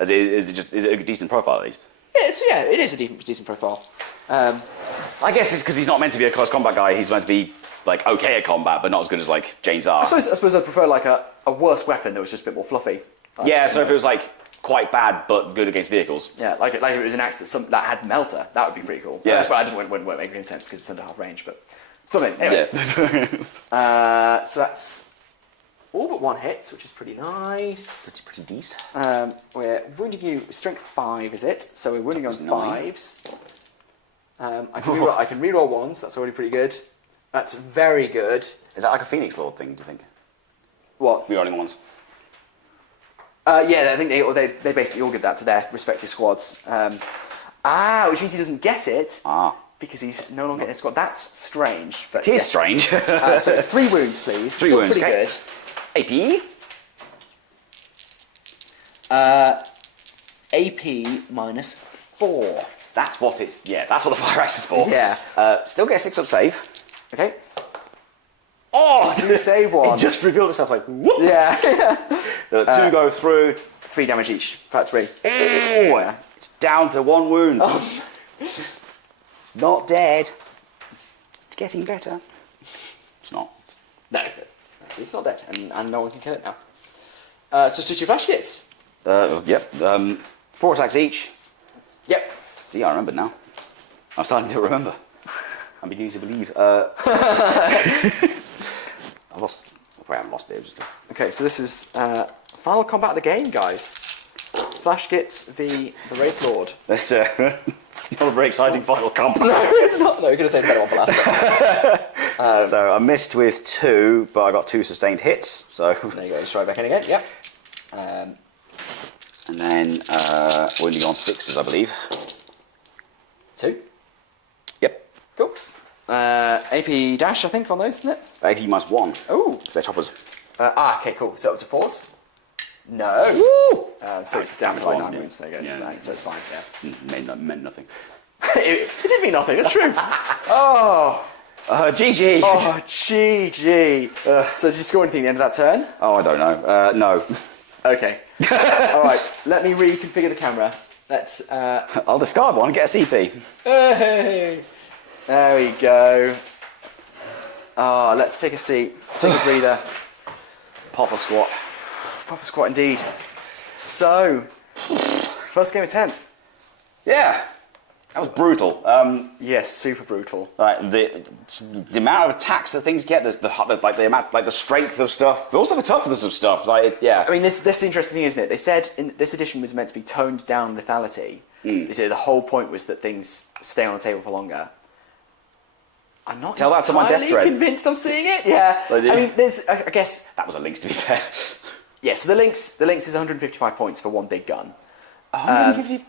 Is it a decent profile at least? Yeah, it is a decent profile. I guess it's because he's not meant to be a close combat guy. He's meant to be like okay at combat, but not as good as like Jane's are. I suppose I'd prefer like a worse weapon that was just a bit more fluffy. Yeah, so if it was like quite bad but good against vehicles. Yeah, like if it was an axe that had melter, that would be pretty cool. Yeah. That's why I just wouldn't make any sense because it's under half range, but something. Anyway. Yeah. So that's all but 1 hit, which is pretty nice. Pretty decent. We're wounding you, strength 5 is it? So we're wounding on 5s. I can reroll 1s, that's already pretty good. That's very good. Is that like a Phoenix Lord thing, do you think? What? Rerolling 1s? Yeah, I think they basically all give that to their respective squads. Which means he doesn't get it. Because he's no longer in a squad. That's strange. But it is strange. So it's 3 wounds, please. 3 Still wounds, pretty okay. good. AP? AP minus 4. That's what it's. Yeah, that's what the fire axe is for. Yeah. Still get a 6 up save. Okay. Oh, do save 1. It just revealed itself like. Whoop. Yeah. 2 go through. 3 damage each. About 3. Oh, yeah. It's down to 1 wound. Oh. It's not dead. It's getting better. It's not. No, it's not dead, and no one can kill it now. So it's just your flash hits. Yep. 4 attacks each. Yep. See, I remember now. I'm starting to remember. I'm beginning to believe. I've lost. I haven't lost it. Okay, so this is final combat of the game, guys. Flash gets the Wraith Lord. It's not a very exciting final combat. No, it's not. No, you could have said better one for last. So I missed with 2, but I got 2 sustained hits. So there you go. Just try back in again. Yep. And then wounding on 6s, I believe. 2. Yep. Cool. AP dash, I think, on those, isn't it? AP minus 1. Oh. Because they're choppers. Okay, cool. So up to 4s? No. Woo! So it's down to like 9 yeah. wounds. There you go. Yeah. So it's fine. Yeah. Meant nothing. it did mean nothing. It's true. Oh. GG. Oh, GG. So did you score anything at the end of that turn? Oh, I don't know. No. Okay. All right. Let me reconfigure the camera. Let's. I'll discard one and get a CP. Hey. There we go. Oh, let's take a seat. Take a breather. Pop a squat. Proper squat indeed. So, first game of 10th. Yeah. That was brutal. Yes, super brutal. Like the amount of attacks that things get, there's the amount, like the strength of stuff, but also the toughness of stuff. Yeah. I mean, this is the interesting thing, isn't it? They said this edition was meant to be toned down lethality. They said the whole point was that things stay on the table for longer. I'm not Tell that to my death entirely dread. convinced I'm seeing it. Yeah. I mean, there's. I guess That was a Lynx, to be fair. Yeah. So the Lynx is 155 points for one big gun. 150.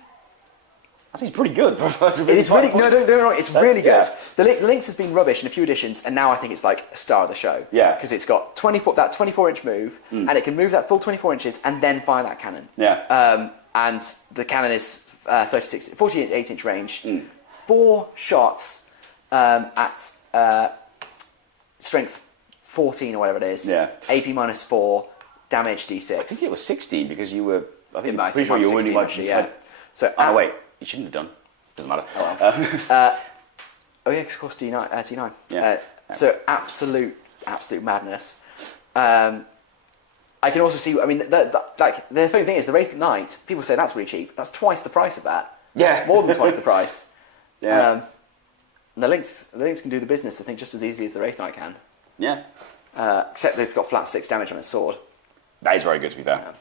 That seems pretty good. It is really no, don't get me wrong. It's really good. Yeah. The Lynx has been rubbish in a few editions, and now I think it's like a star of the show. Yeah. Because it's got 24-inch move, and it can move that full 24 inches and then fire that cannon. Yeah. And the cannon is 48-inch range, 4 shots at strength 14 or whatever it is. Yeah. AP minus 4, damage D6. I think it was 16 because you were. I think It might pretty sure be you were winning 16 like. actually, yeah. So Oh no, wait. You shouldn't have done. Doesn't matter. Oh yeah, 'cause of course T9. T9. Yeah. So absolute madness. I can also see. I mean, the funny thing is, the Wraith Knight. People say that's really cheap. That's twice the price of that. Yeah. More than twice the price. Yeah. And the Lynx can do the business, I think, just as easily as the Wraith Knight can. Yeah. Except that it's got flat 6 damage on its sword. That is very good, to be fair.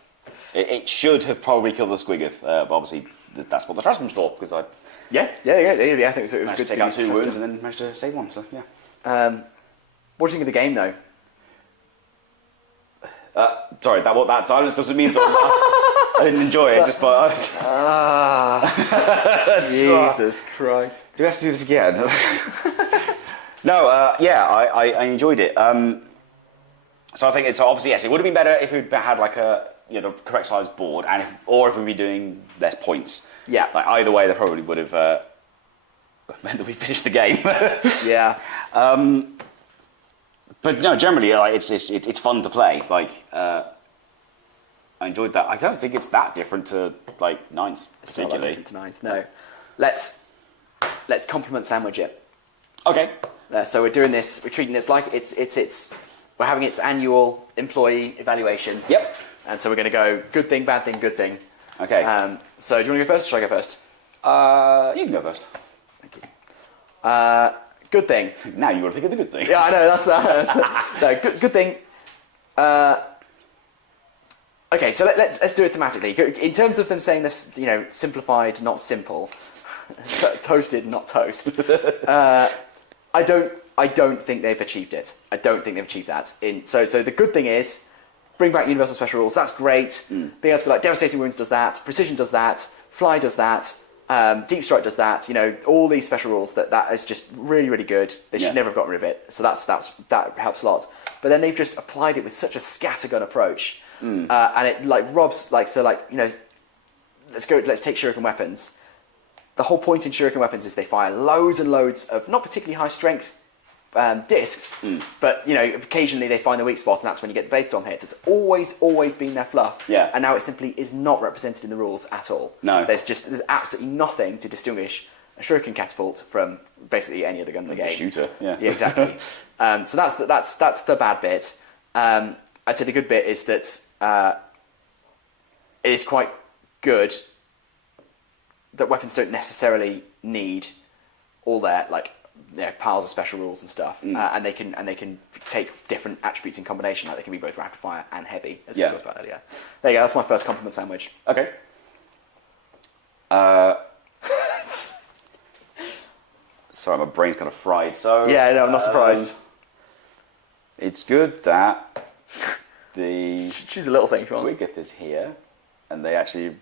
It should have probably killed the Squiggoth, but obviously that's what the transform's for, because I Yeah. I think it was managed good to take out 2 wounds and then managed to save 1, so yeah. What do you think of the game, though? Sorry, that silence doesn't mean that I didn't enjoy it, just by... Jesus Christ. Do we have to do this again? No, I enjoyed it. So I think it's obviously, yes, it would have been better if we had like the correct size board, or if we'd be doing less points. Yeah. Like either way, they probably would have meant that we finished the game. Yeah. But no, generally, like it's fun to play. Like I enjoyed that. I don't think it's that different to like Ninth, It's not that particularly. different to Ninth, no. Let's compliment sandwich it. Okay. So we're doing this. We're treating this like we're having its annual employee evaluation. Yep. And so we're going to go good thing, bad thing, good thing. Okay. So do you want to go first, or should I go first? You can go first. Thank you. Good thing. Now you got to think of the good thing. Yeah, I know. That's no, good thing. Okay, so let's do it thematically. In terms of them saying this, simplified, not simple, toasted, not toast. I don't think they've achieved it. I don't think they've achieved that. So the good thing is, bring back universal special rules. That's great. Being able to be like devastating wounds does that. Precision does that. Fly does that. Deep strike does that. All these special rules. That is just really, really good. They should never have gotten rid of it. So that helps a lot. But then they've just applied it with such a scattergun approach. And it robs let's take shuriken weapons. The whole point in shuriken weapons is they fire loads and loads of not particularly high strength discs, but occasionally they find the weak spot, and that's when you get the blade storm hits. It's always been their fluff, and now it simply is not represented in the rules at all. No, there's absolutely nothing to distinguish a shuriken catapult from basically any other gun in the game. Shooter, yeah, exactly. So that's the bad bit. I'd say the good bit is that it is quite good that weapons don't necessarily need all their piles of special rules and stuff, and they can take different attributes in combination. Like they can be both rapid fire and heavy, as we talked about earlier. There you go. That's my first compliment sandwich. Okay. Sorry, my brain's kind of fried. So yeah, no, I'm not surprised. It's good that the choose a little thing. Wiggith is here, and they actually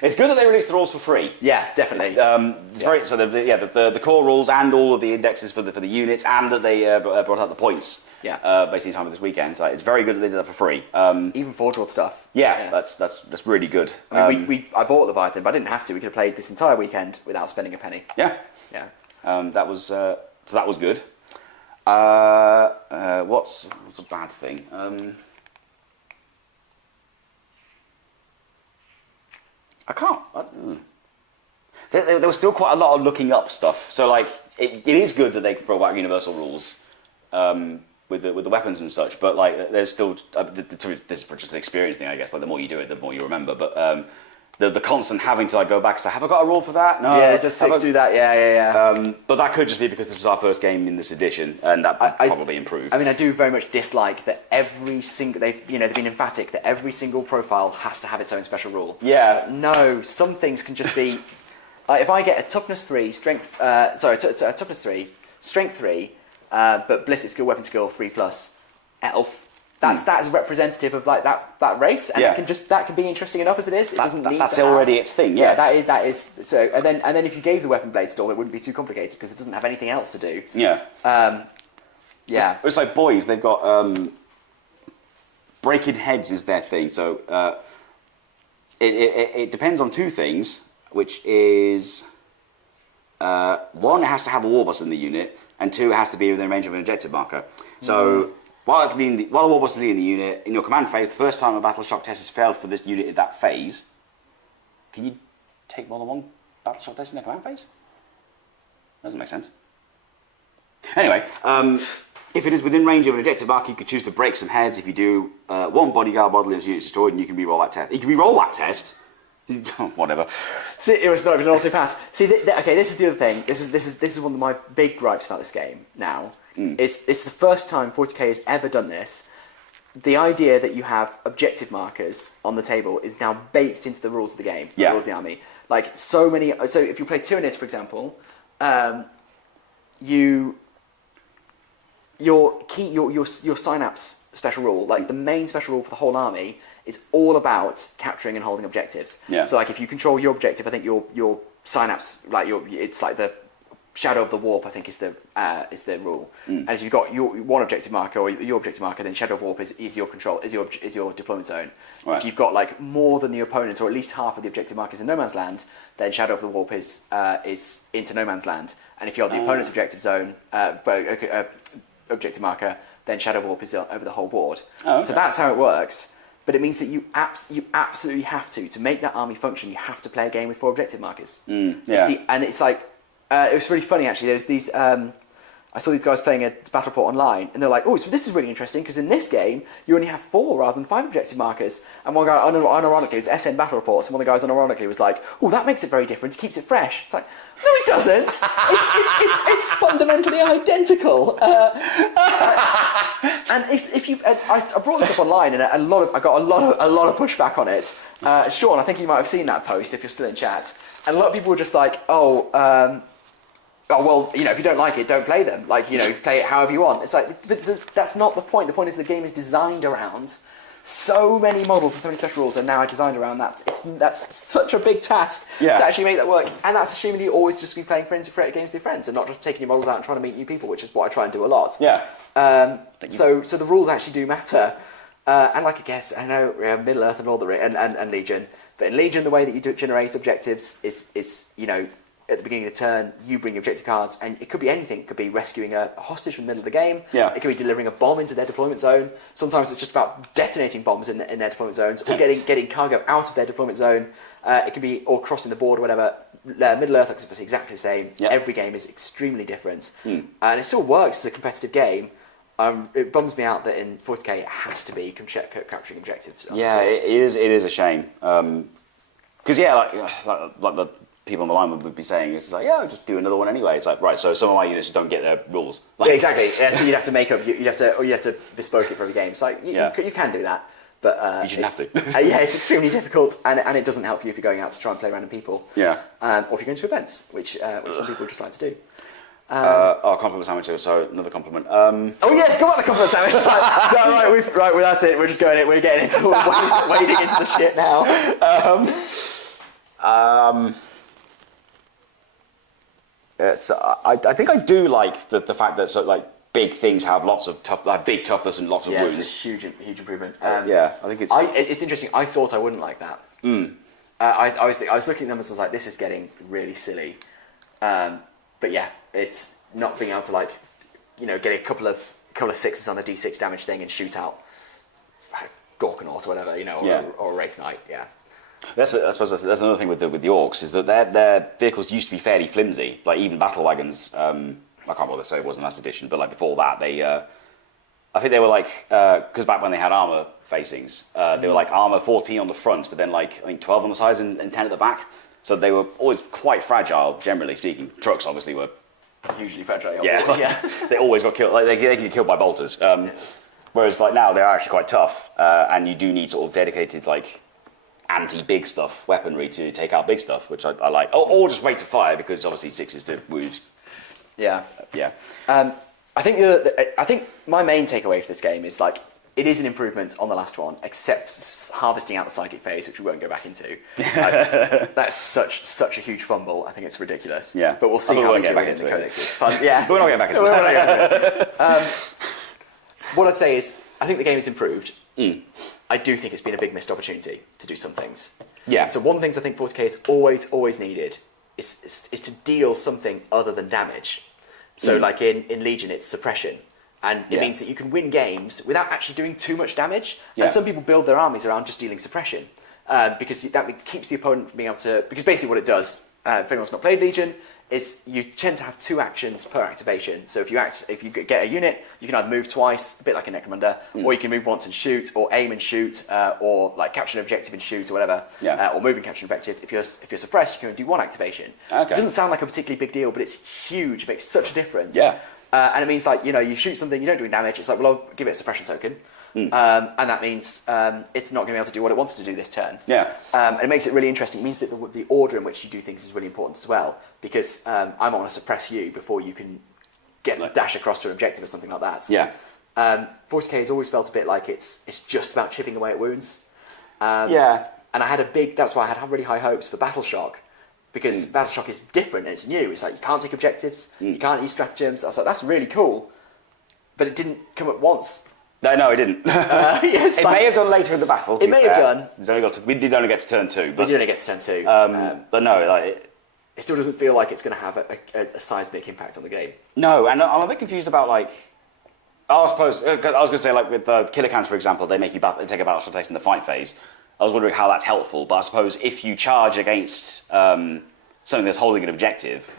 it's good that they released the rules for free. Yeah, definitely. Very, so the core rules and all of the indexes for the units, and that they brought out the points. Yeah. Basically, time of this weekend. So it's very good that they did that for free. Even Forge World stuff. Yeah, that's really good. I mean, I bought Leviathan, but I didn't have to. We could have played this entire weekend without spending a penny. Yeah. Yeah. That was good. What's a bad thing? I can't. There was still quite a lot of looking up stuff. So it is good that they brought back universal rules with the weapons and such. But there's still this is just an experience thing, I guess. The more you do it, the more you remember. But the constant having to go back and say, have I got a rule for that? No. Yeah, just six do that. Yeah. But that could just be because this was our first game in this edition, and that probably improved. I mean, I do very much dislike that every single they've been emphatic that every single profile has to have its own special rule. Yeah. No, some things can just be. If I get a toughness 3, strength. Toughness 3, strength 3, but ballistic skill, weapon skill 3+, elf. That's representative of that race, and that can be interesting enough as it is. It doesn't need. That's already its thing. Yeah, that is so. And then if you gave the weapon blade storm, it wouldn't be too complicated because it doesn't have anything else to do. Yeah. Yeah. It's like boys. They've got breaking heads is their thing. So it depends on two things, which is one, it has to have a war boss in the unit, and two, it has to be within range of an objective marker. So. While a war boss is leading the unit, in your command phase, the first time a battle shock test has failed for this unit in that phase, can you take more than one battle shock test in the command phase? Doesn't make sense. Anyway, if it is within range of an objective marker, you could choose to break some heads. If you do, one bodyguard model in this unit is destroyed, and you can re-roll that test. You can re-roll that test. Whatever. See, it was not even also pass. See, okay, this is the other thing. This is one of my big gripes about this game now. It's the first time 40k has ever done this. The idea that you have objective markers on the table is now baked into the rules of the game, the rules of the army. So if you play Tyranids, for example, your synapse special rule, the main special rule for the whole army, is all about capturing and holding objectives. Yeah. So if you control your objective, I think your synapse, it's like the Shadow of the Warp, I think is the rule. And if you've got your one objective marker or your objective marker, then Shadow of Warp is your control, is your deployment zone. Right. If you've got more than the opponent, or at least half of the objective markers in No Man's Land, then Shadow of the Warp is into No Man's Land. And if you're the opponent's objective zone, objective marker, then Shadow of Warp is over the whole board. Oh, okay. So that's how it works. But it means that you absolutely have to make that army function. You have to play a game with 4 objective markers. It was really funny actually. There's these. I saw these guys playing a battle report online, and they're like, "Oh, so this is really interesting because in this game you only have 4 rather than 5 objective markers." And one guy, unironically, it was SN battle reports, and one of the guys unironically was like, "Oh, that makes it very different. It keeps it fresh." It's like, no, it doesn't. It's fundamentally identical. And if you, I brought this up online, and I got a lot of pushback on it. Sean, I think you might have seen that post if you're still in chat, and a lot of people were just like, oh, well, you know, if you don't like it, don't play them. Like, you know, play it however you want. It's like, but that's not the point. The point is the game is designed around so many models and so many clash rules are now designed around that. That's such a big task to actually make that work. And that's assuming that you always just be playing games with your friends and not just taking your models out and trying to meet new people, which is what I try and do a lot. Yeah. So the rules actually do matter. And like I guess, I know Middle Earth and Aeldari and Legion, but in Legion the way that you generate objectives is, you know, at the beginning of the turn, you bring objective cards, and it could be anything. It could be rescuing a hostage from the middle of the game. Yeah. It could be delivering a bomb into their deployment zone. Sometimes it's just about detonating bombs in their deployment zones, or getting cargo out of their deployment zone. It could be or crossing the board or whatever. Middle Earth is exactly the same. Yeah. Every game is extremely different, and it still works as a competitive game. It bums me out that in 40k it has to be capturing objectives. Yeah, it is a shame. Because like the people on the line would be saying, it's like, yeah, I'll just do another one anyway. It's like, right, so some of my units don't get their rules. Like, yeah, exactly. Yeah, so you'd have to make up, you have to bespoke it for every game. It's like, you can do that, but you shouldn't have to. Yeah, it's extremely difficult, and it doesn't help you if you're going out to try and play random people. Yeah. Or if you're going to events, which some people just like to do. Compliment sandwich. So another compliment. Oh yeah, come on, the compliment sandwich. Well, that's it. We're just going. We're getting into wading into the shit now. So I think I do like the fact that big things have lots of big toughness and lots of wounds. It's a huge improvement. I think it's interesting. I thought I wouldn't like that. I was looking at them and I was like, this is getting really silly. But yeah, it's not being able to get a couple of sixes on a d6 damage thing and shoot out Gorkanaut or whatever, or Wraith Knight. Yeah. I suppose that's another thing with the Orks is that their vehicles used to be fairly flimsy. Like even battle wagons. I can't remember what they say it was in last edition, but before that they, I think they were because back when they had armor facings, they were armor 14 on the front, but then I think 12 on the sides and 10 at the back. So they were always quite fragile, generally speaking. Trucks obviously were hugely fragile. Yeah, they always got killed. They get killed by bolters. Whereas now they're actually quite tough, and you do need sort of dedicated anti-big stuff weaponry to take out big stuff, which I like. Or just wait to fire because obviously sixes to wound. Yeah. Yeah. I think my main takeaway for this game is it is an improvement on the last one, except harvesting out the psychic phase, which we won't go back into. That's such a huge fumble. I think it's ridiculous. Yeah. But we'll see how we do it in the codexes. Yeah. We're not getting back into it. What I'd say is, I think the game has improved. I do think it's been a big missed opportunity to do some things. Yeah. So one of the things I think 40k has always needed is to deal something other than damage. So in Legion, it's suppression. And it means that you can win games without actually doing too much damage. Yeah. And some people build their armies around just dealing suppression. Because that keeps the opponent from being able to... Because basically what it does, if anyone's not played Legion, is you tend to have 2 actions per activation. So if you get a unit, you can either move twice, a bit like a Necromunda, or you can move once and shoot, or aim and shoot, or capture an objective and shoot, or whatever, or move and capture an objective. If you're suppressed, you can only do 1 activation. Okay. It doesn't sound like a particularly big deal, but it's huge. It makes such a difference. Yeah. And it means you shoot something, you don't do any damage. It's well, I'll give it a suppression token. And that means it's not going to be able to do what it wanted to do this turn. Yeah. And it makes it really interesting. It means that the order in which you do things is really important as well, because I might want to suppress you before you can dash across to an objective or something like that. Yeah. 40k has always felt a bit like it's just about chipping away at wounds. Yeah. And that's why I had really high hopes for Battle Shock, because Battle Shock is different and it's new. It's you can't take objectives, you can't use stratagems. I was like, that's really cool, but it didn't come up once. No, it didn't. It may have done later in the battle. It may have done. We did only get to turn 2. But, we did only get to turn 2. But no, it still doesn't feel like it's going to have a seismic impact on the game. No, and I'm a bit confused about I suppose I was going to say with killer cans, for example, they make you take a battle shot test in the fight phase. I was wondering how that's helpful, but I suppose if you charge against something that's holding an objective.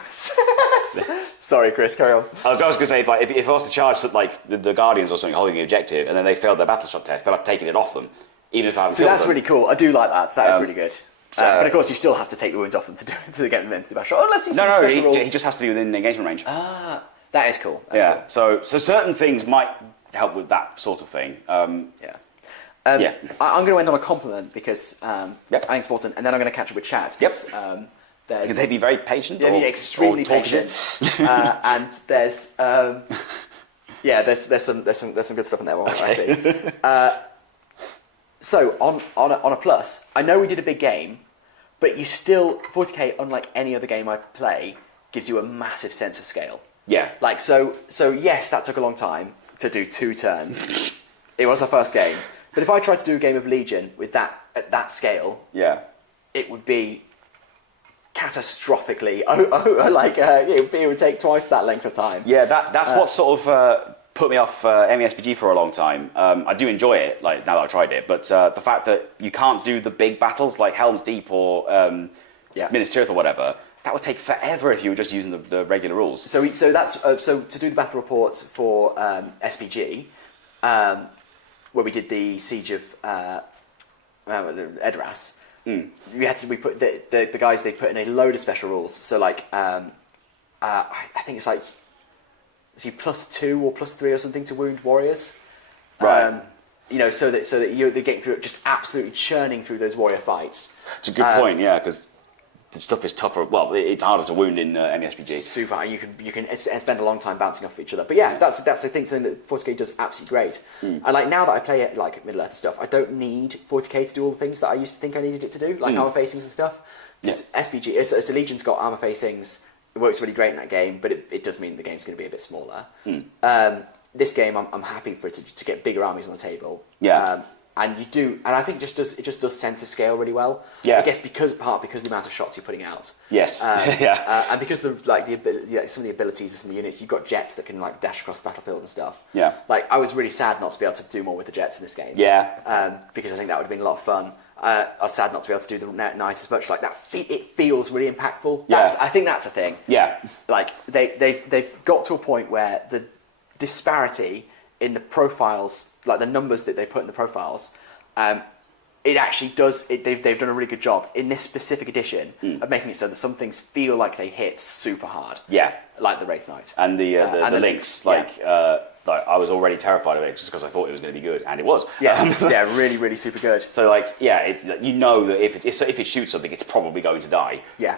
Sorry, Chris, carry on. I was going to say, if I was to charge the Guardians or something holding an objective, and then they failed their battle shot test, they'll have taken it off them, even if I haven't killed them. That's really cool. I do like that. That is really good. But of course, you still have to take the wounds off them to get them into the battle shot. Unless he just has to be within the engagement range. That is cool. That's cool. So certain things might help with that sort of thing. Yeah. I'm going to end on a compliment because I think it's important, and then I'm going to catch up with Chad. Can they be very patient? They'd be extremely patient. And there's some good stuff in there. I see. So on a plus, I know we did a big game, but you still 40k, unlike any other game I play, gives you a massive sense of scale. Yeah. Like so yes, that took a long time to do 2 turns. It was our first game. But if I tried to do a game of Legion with that at that scale, it would be catastrophically it would take twice that length of time. Yeah, that's what sort of put me off MESPG for a long time. I do enjoy it, like now that I've tried it, but the fact that you can't do the big battles like Helm's Deep or Minas Tirith or whatever, that would take forever if you were just using the regular rules. So that's so to do the battle reports for SPG. Where we did the siege of Edoras, we put the guys, they put in a load of special rules. So like I think it's like +2 or +3 or something to wound warriors. Right. So that they're getting through it, just absolutely churning through those warrior fights. It's a good point, yeah, because the stuff is tougher. Well, it's harder to wound in MESPG. Super, and you can spend a long time bouncing off each other. But yeah, that's I think something that 40k does absolutely great. And like now that I play it like Middle Earth and stuff, I don't need 40k to do all the things that I used to think I needed it to do, like armor facings and stuff. It's SPG, so Legion's got armor facings. It works really great in that game, but it does mean the game's going to be a bit smaller. This game, I'm happy for it to get bigger armies on the table. Yeah. And you do, and I think it just does sense of scale really well. Yeah. I guess because of the amount of shots you're putting out. Yes. And because of like some of the abilities of some of the units, you've got jets that can like dash across the battlefield and stuff. Yeah. Like I was really sad not to be able to do more with the jets in this game. Yeah. Because I think that would have been a lot of fun. I was sad not to be able to do the knights as much. Like that, it feels really impactful. I think that's a thing. Yeah. Like they've got to a point where the disparity in the profiles, like the numbers that they put in the profiles, it actually does. They've done a really good job in this specific edition of making it so that some things feel like they hit super hard. Yeah, like the Wraith Knight and the links. Like I was already terrified of it just because I thought it was going to be good, and it was. Yeah, really, really super good. So like, it's, that if it shoots something, it's probably going to die. Yeah.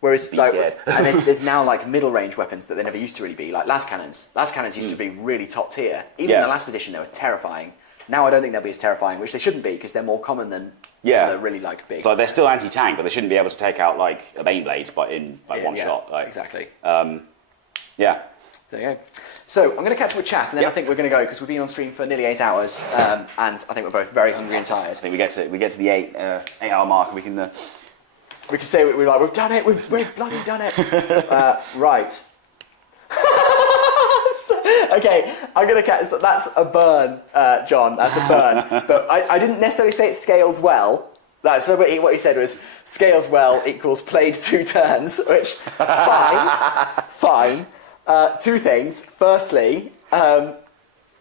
Whereas, and there's now like middle range weapons that they never used to really be, like las cannons. Las cannons used to be really top tier. Even in the last edition, they were terrifying. Now I don't think they'll be as terrifying, which they shouldn't be because they're more common than some of the really like big. So they're still anti-tank, but they shouldn't be able to take out like a Baneblade, but in one shot. Like, exactly. Yeah. So yeah. So I'm going to catch up with chat, and then I think we're going to go because we've been on stream for nearly 8 hours, and I think we're both very hungry and tired. I think we get to the 8-hour mark, and we can. We can say we've done it. We've bloody done it. Right. Okay, I'm gonna catch. So that's a burn, John. That's a burn. But I didn't necessarily say it scales well. That's what he said was scales well equals played 2 turns, which fine. 2 things. Firstly,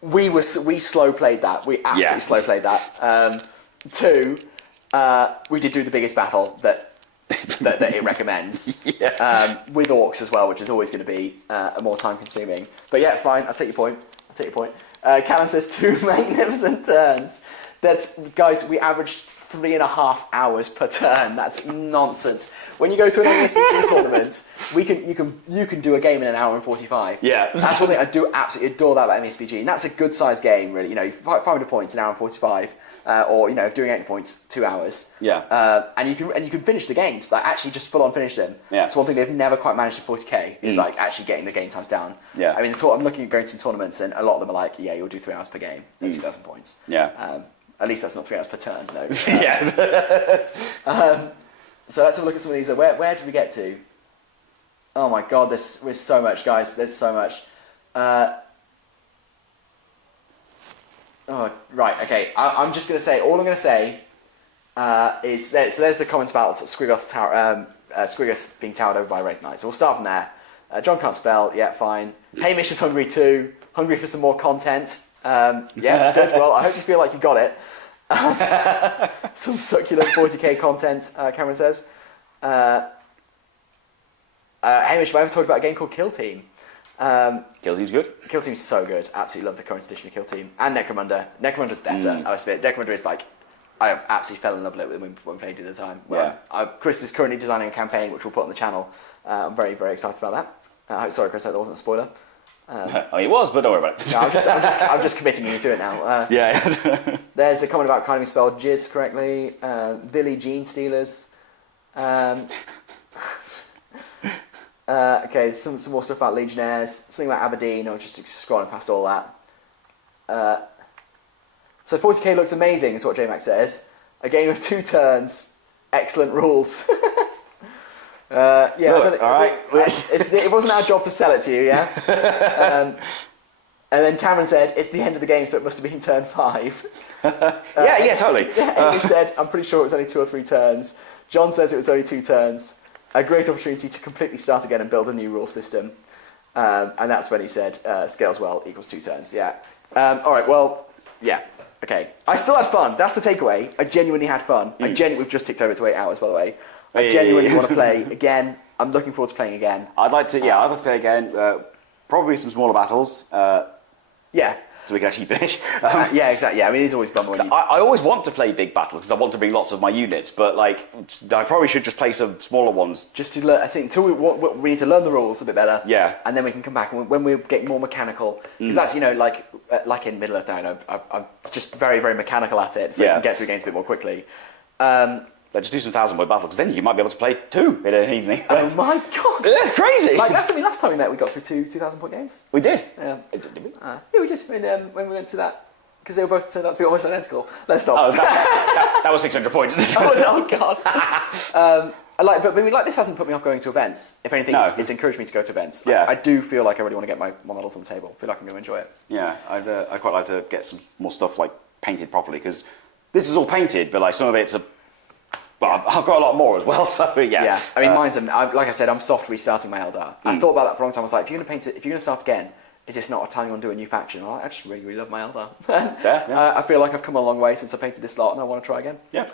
we slow played that. We absolutely slow played that. 2, we did do the biggest battle that it recommends with Orks as well, which is always going to be more time consuming. But yeah, fine. I'll take your point. Callum says 2 magnificent turns. Guys, we averaged 3.5 hours per turn. That's nonsense. When you go to an MSPG tournament, you can do a game in 1 hour and 45. Yeah. That's one thing I do absolutely adore that about MSPG, and that's a good sized game, really. 500 points, 1 hour and 45, or if doing 80 points, 2 hours. Yeah. And you can finish the games, like actually just full on finish them. Yeah. It's one thing they've never quite managed in 40k is like actually getting the game times down. Yeah. I mean, I'm looking at going to some tournaments, and a lot of them are like, you'll do 3 hours per game, 2,000 points. Yeah. At least that's not 3 hours per turn, no. So let's have a look at some of these. Where did we get to? Oh my god, there's so much, guys. There's so much. Right, okay. I'm just going to say, all I'm going to say is, so there's the comment about Squiggoth being towered over by Wraith Knight. So we'll start from there. John can't spell, yeah, fine. Hamish is hungry too. Hungry for some more content. Yeah, good. Well, I hope you feel like you got it. Some succulent 40k content, Cameron says. Hamish, have I ever told you about a game called Kill Team? Kill Team's good. Kill Team's so good. Absolutely love the current edition of Kill Team. And Necromunda. Necromunda's better. I must admit, Necromunda is like, I absolutely fell in love with it when we played it at the time. Well, Chris is currently designing a campaign which we'll put on the channel. I'm very, very excited about that. Sorry, Chris, that wasn't a spoiler. It was, but don't worry about it. No, I'm just committing you to it now. There's a comment about can't even spell jizz correctly. Billy Gene Stealers. Okay, some more stuff about Legionnaires. Something about Aberdeen. I'm just scrolling past all that. So 40k looks amazing, is what JMax says. A game of 2 turns. Excellent rules. It wasn't our job to sell it to you, yeah? And then Cameron said, it's the end of the game, so it must have been turn 5. Yeah, totally. Amy said, I'm pretty sure it was only 2 or 3 turns. John says it was only 2 turns. A great opportunity to completely start again and build a new rule system. And that's when he said, scales well equals 2 turns, yeah. All right, well, yeah. Okay, I still had fun. That's the takeaway. I genuinely had fun. We've just ticked over to 8 hours, by the way. I genuinely want to play again. I'm looking forward to playing again. I'd like to play again. Probably some smaller battles. So we can actually finish. Yeah, exactly. Yeah, I mean, it's always bummer. I always want to play big battles because I want to bring lots of my units, but like, I probably should just play some smaller ones. Just to learn, I think, until we need to learn the rules a bit better. Yeah. And then we can come back and when we get more mechanical, because that's, like in Middle Earth now, I'm just very, very mechanical at it, so you can get through games a bit more quickly. Just do some 1,000-point battles, because then you might be able to play 2 in an evening. Oh my god! That's crazy! Last time we met, we got through 2 2,000-point games. We did? Did we? Yeah, we did. When we went to that, because they were both turned out to be almost identical. Let's not. Oh, that was 600 points. Oh god! But this hasn't put me off going to events. If anything, it's encouraged me to go to events. Yeah. I do feel like I really want to get my models on the table. I feel like I'm going to enjoy it. Yeah, I'd quite like to get some more stuff like painted properly, because this is all painted, but like some of it's Well, I've got a lot more as well, so yeah. Yeah, I mean, mine's, like I said, I'm soft restarting my Eldar. I thought about that for a long time. I was like, if you're going to paint it, if you're going to start again, is this not a time you want to do a new faction? I just really, really love my Eldar. I feel like I've come a long way since I painted this lot, and I want to try again. Yeah.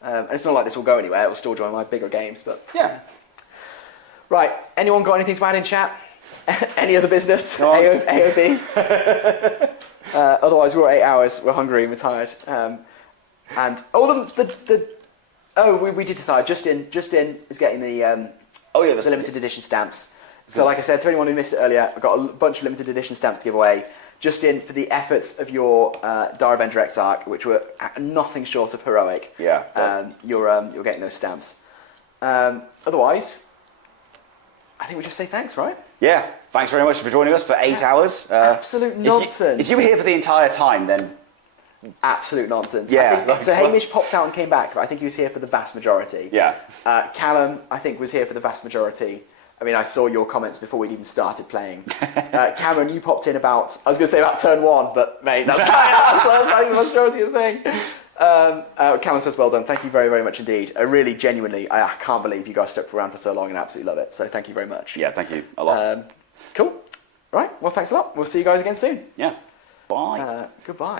And it's not like this will go anywhere. It will still join my bigger games, but yeah. Right, anyone got anything to add in chat? Any other business? AOB? Otherwise, we're 8 hours, we're hungry and we're tired. We did decide. Justin is getting the limited edition stamps. So, like I said, to anyone who missed it earlier, I've got a bunch of limited edition stamps to give away. Justin, for the efforts of your Dire Avenger Exarch, which were nothing short of heroic. Yeah. You're getting those stamps. Otherwise, I think we just say thanks, right? Yeah. Thanks very much for joining us for 8 hours. Absolute nonsense. If you were here for the entire time, then. Absolute nonsense. Yeah. So Hamish popped out and came back, but I think he was here for the vast majority. Yeah. Callum, I think, was here for the vast majority. I mean, I saw your comments before we'd even started playing. Cameron, you popped in about, I was going to say about turn 1, but mate, that's like the majority of the thing. Cameron says, well done. Thank you very, very much indeed. I really, genuinely, I can't believe you guys stuck around for so long and absolutely love it. So thank you very much. Yeah, thank you a lot. Cool. Right, well, thanks a lot. We'll see you guys again soon. Yeah. Bye. Goodbye.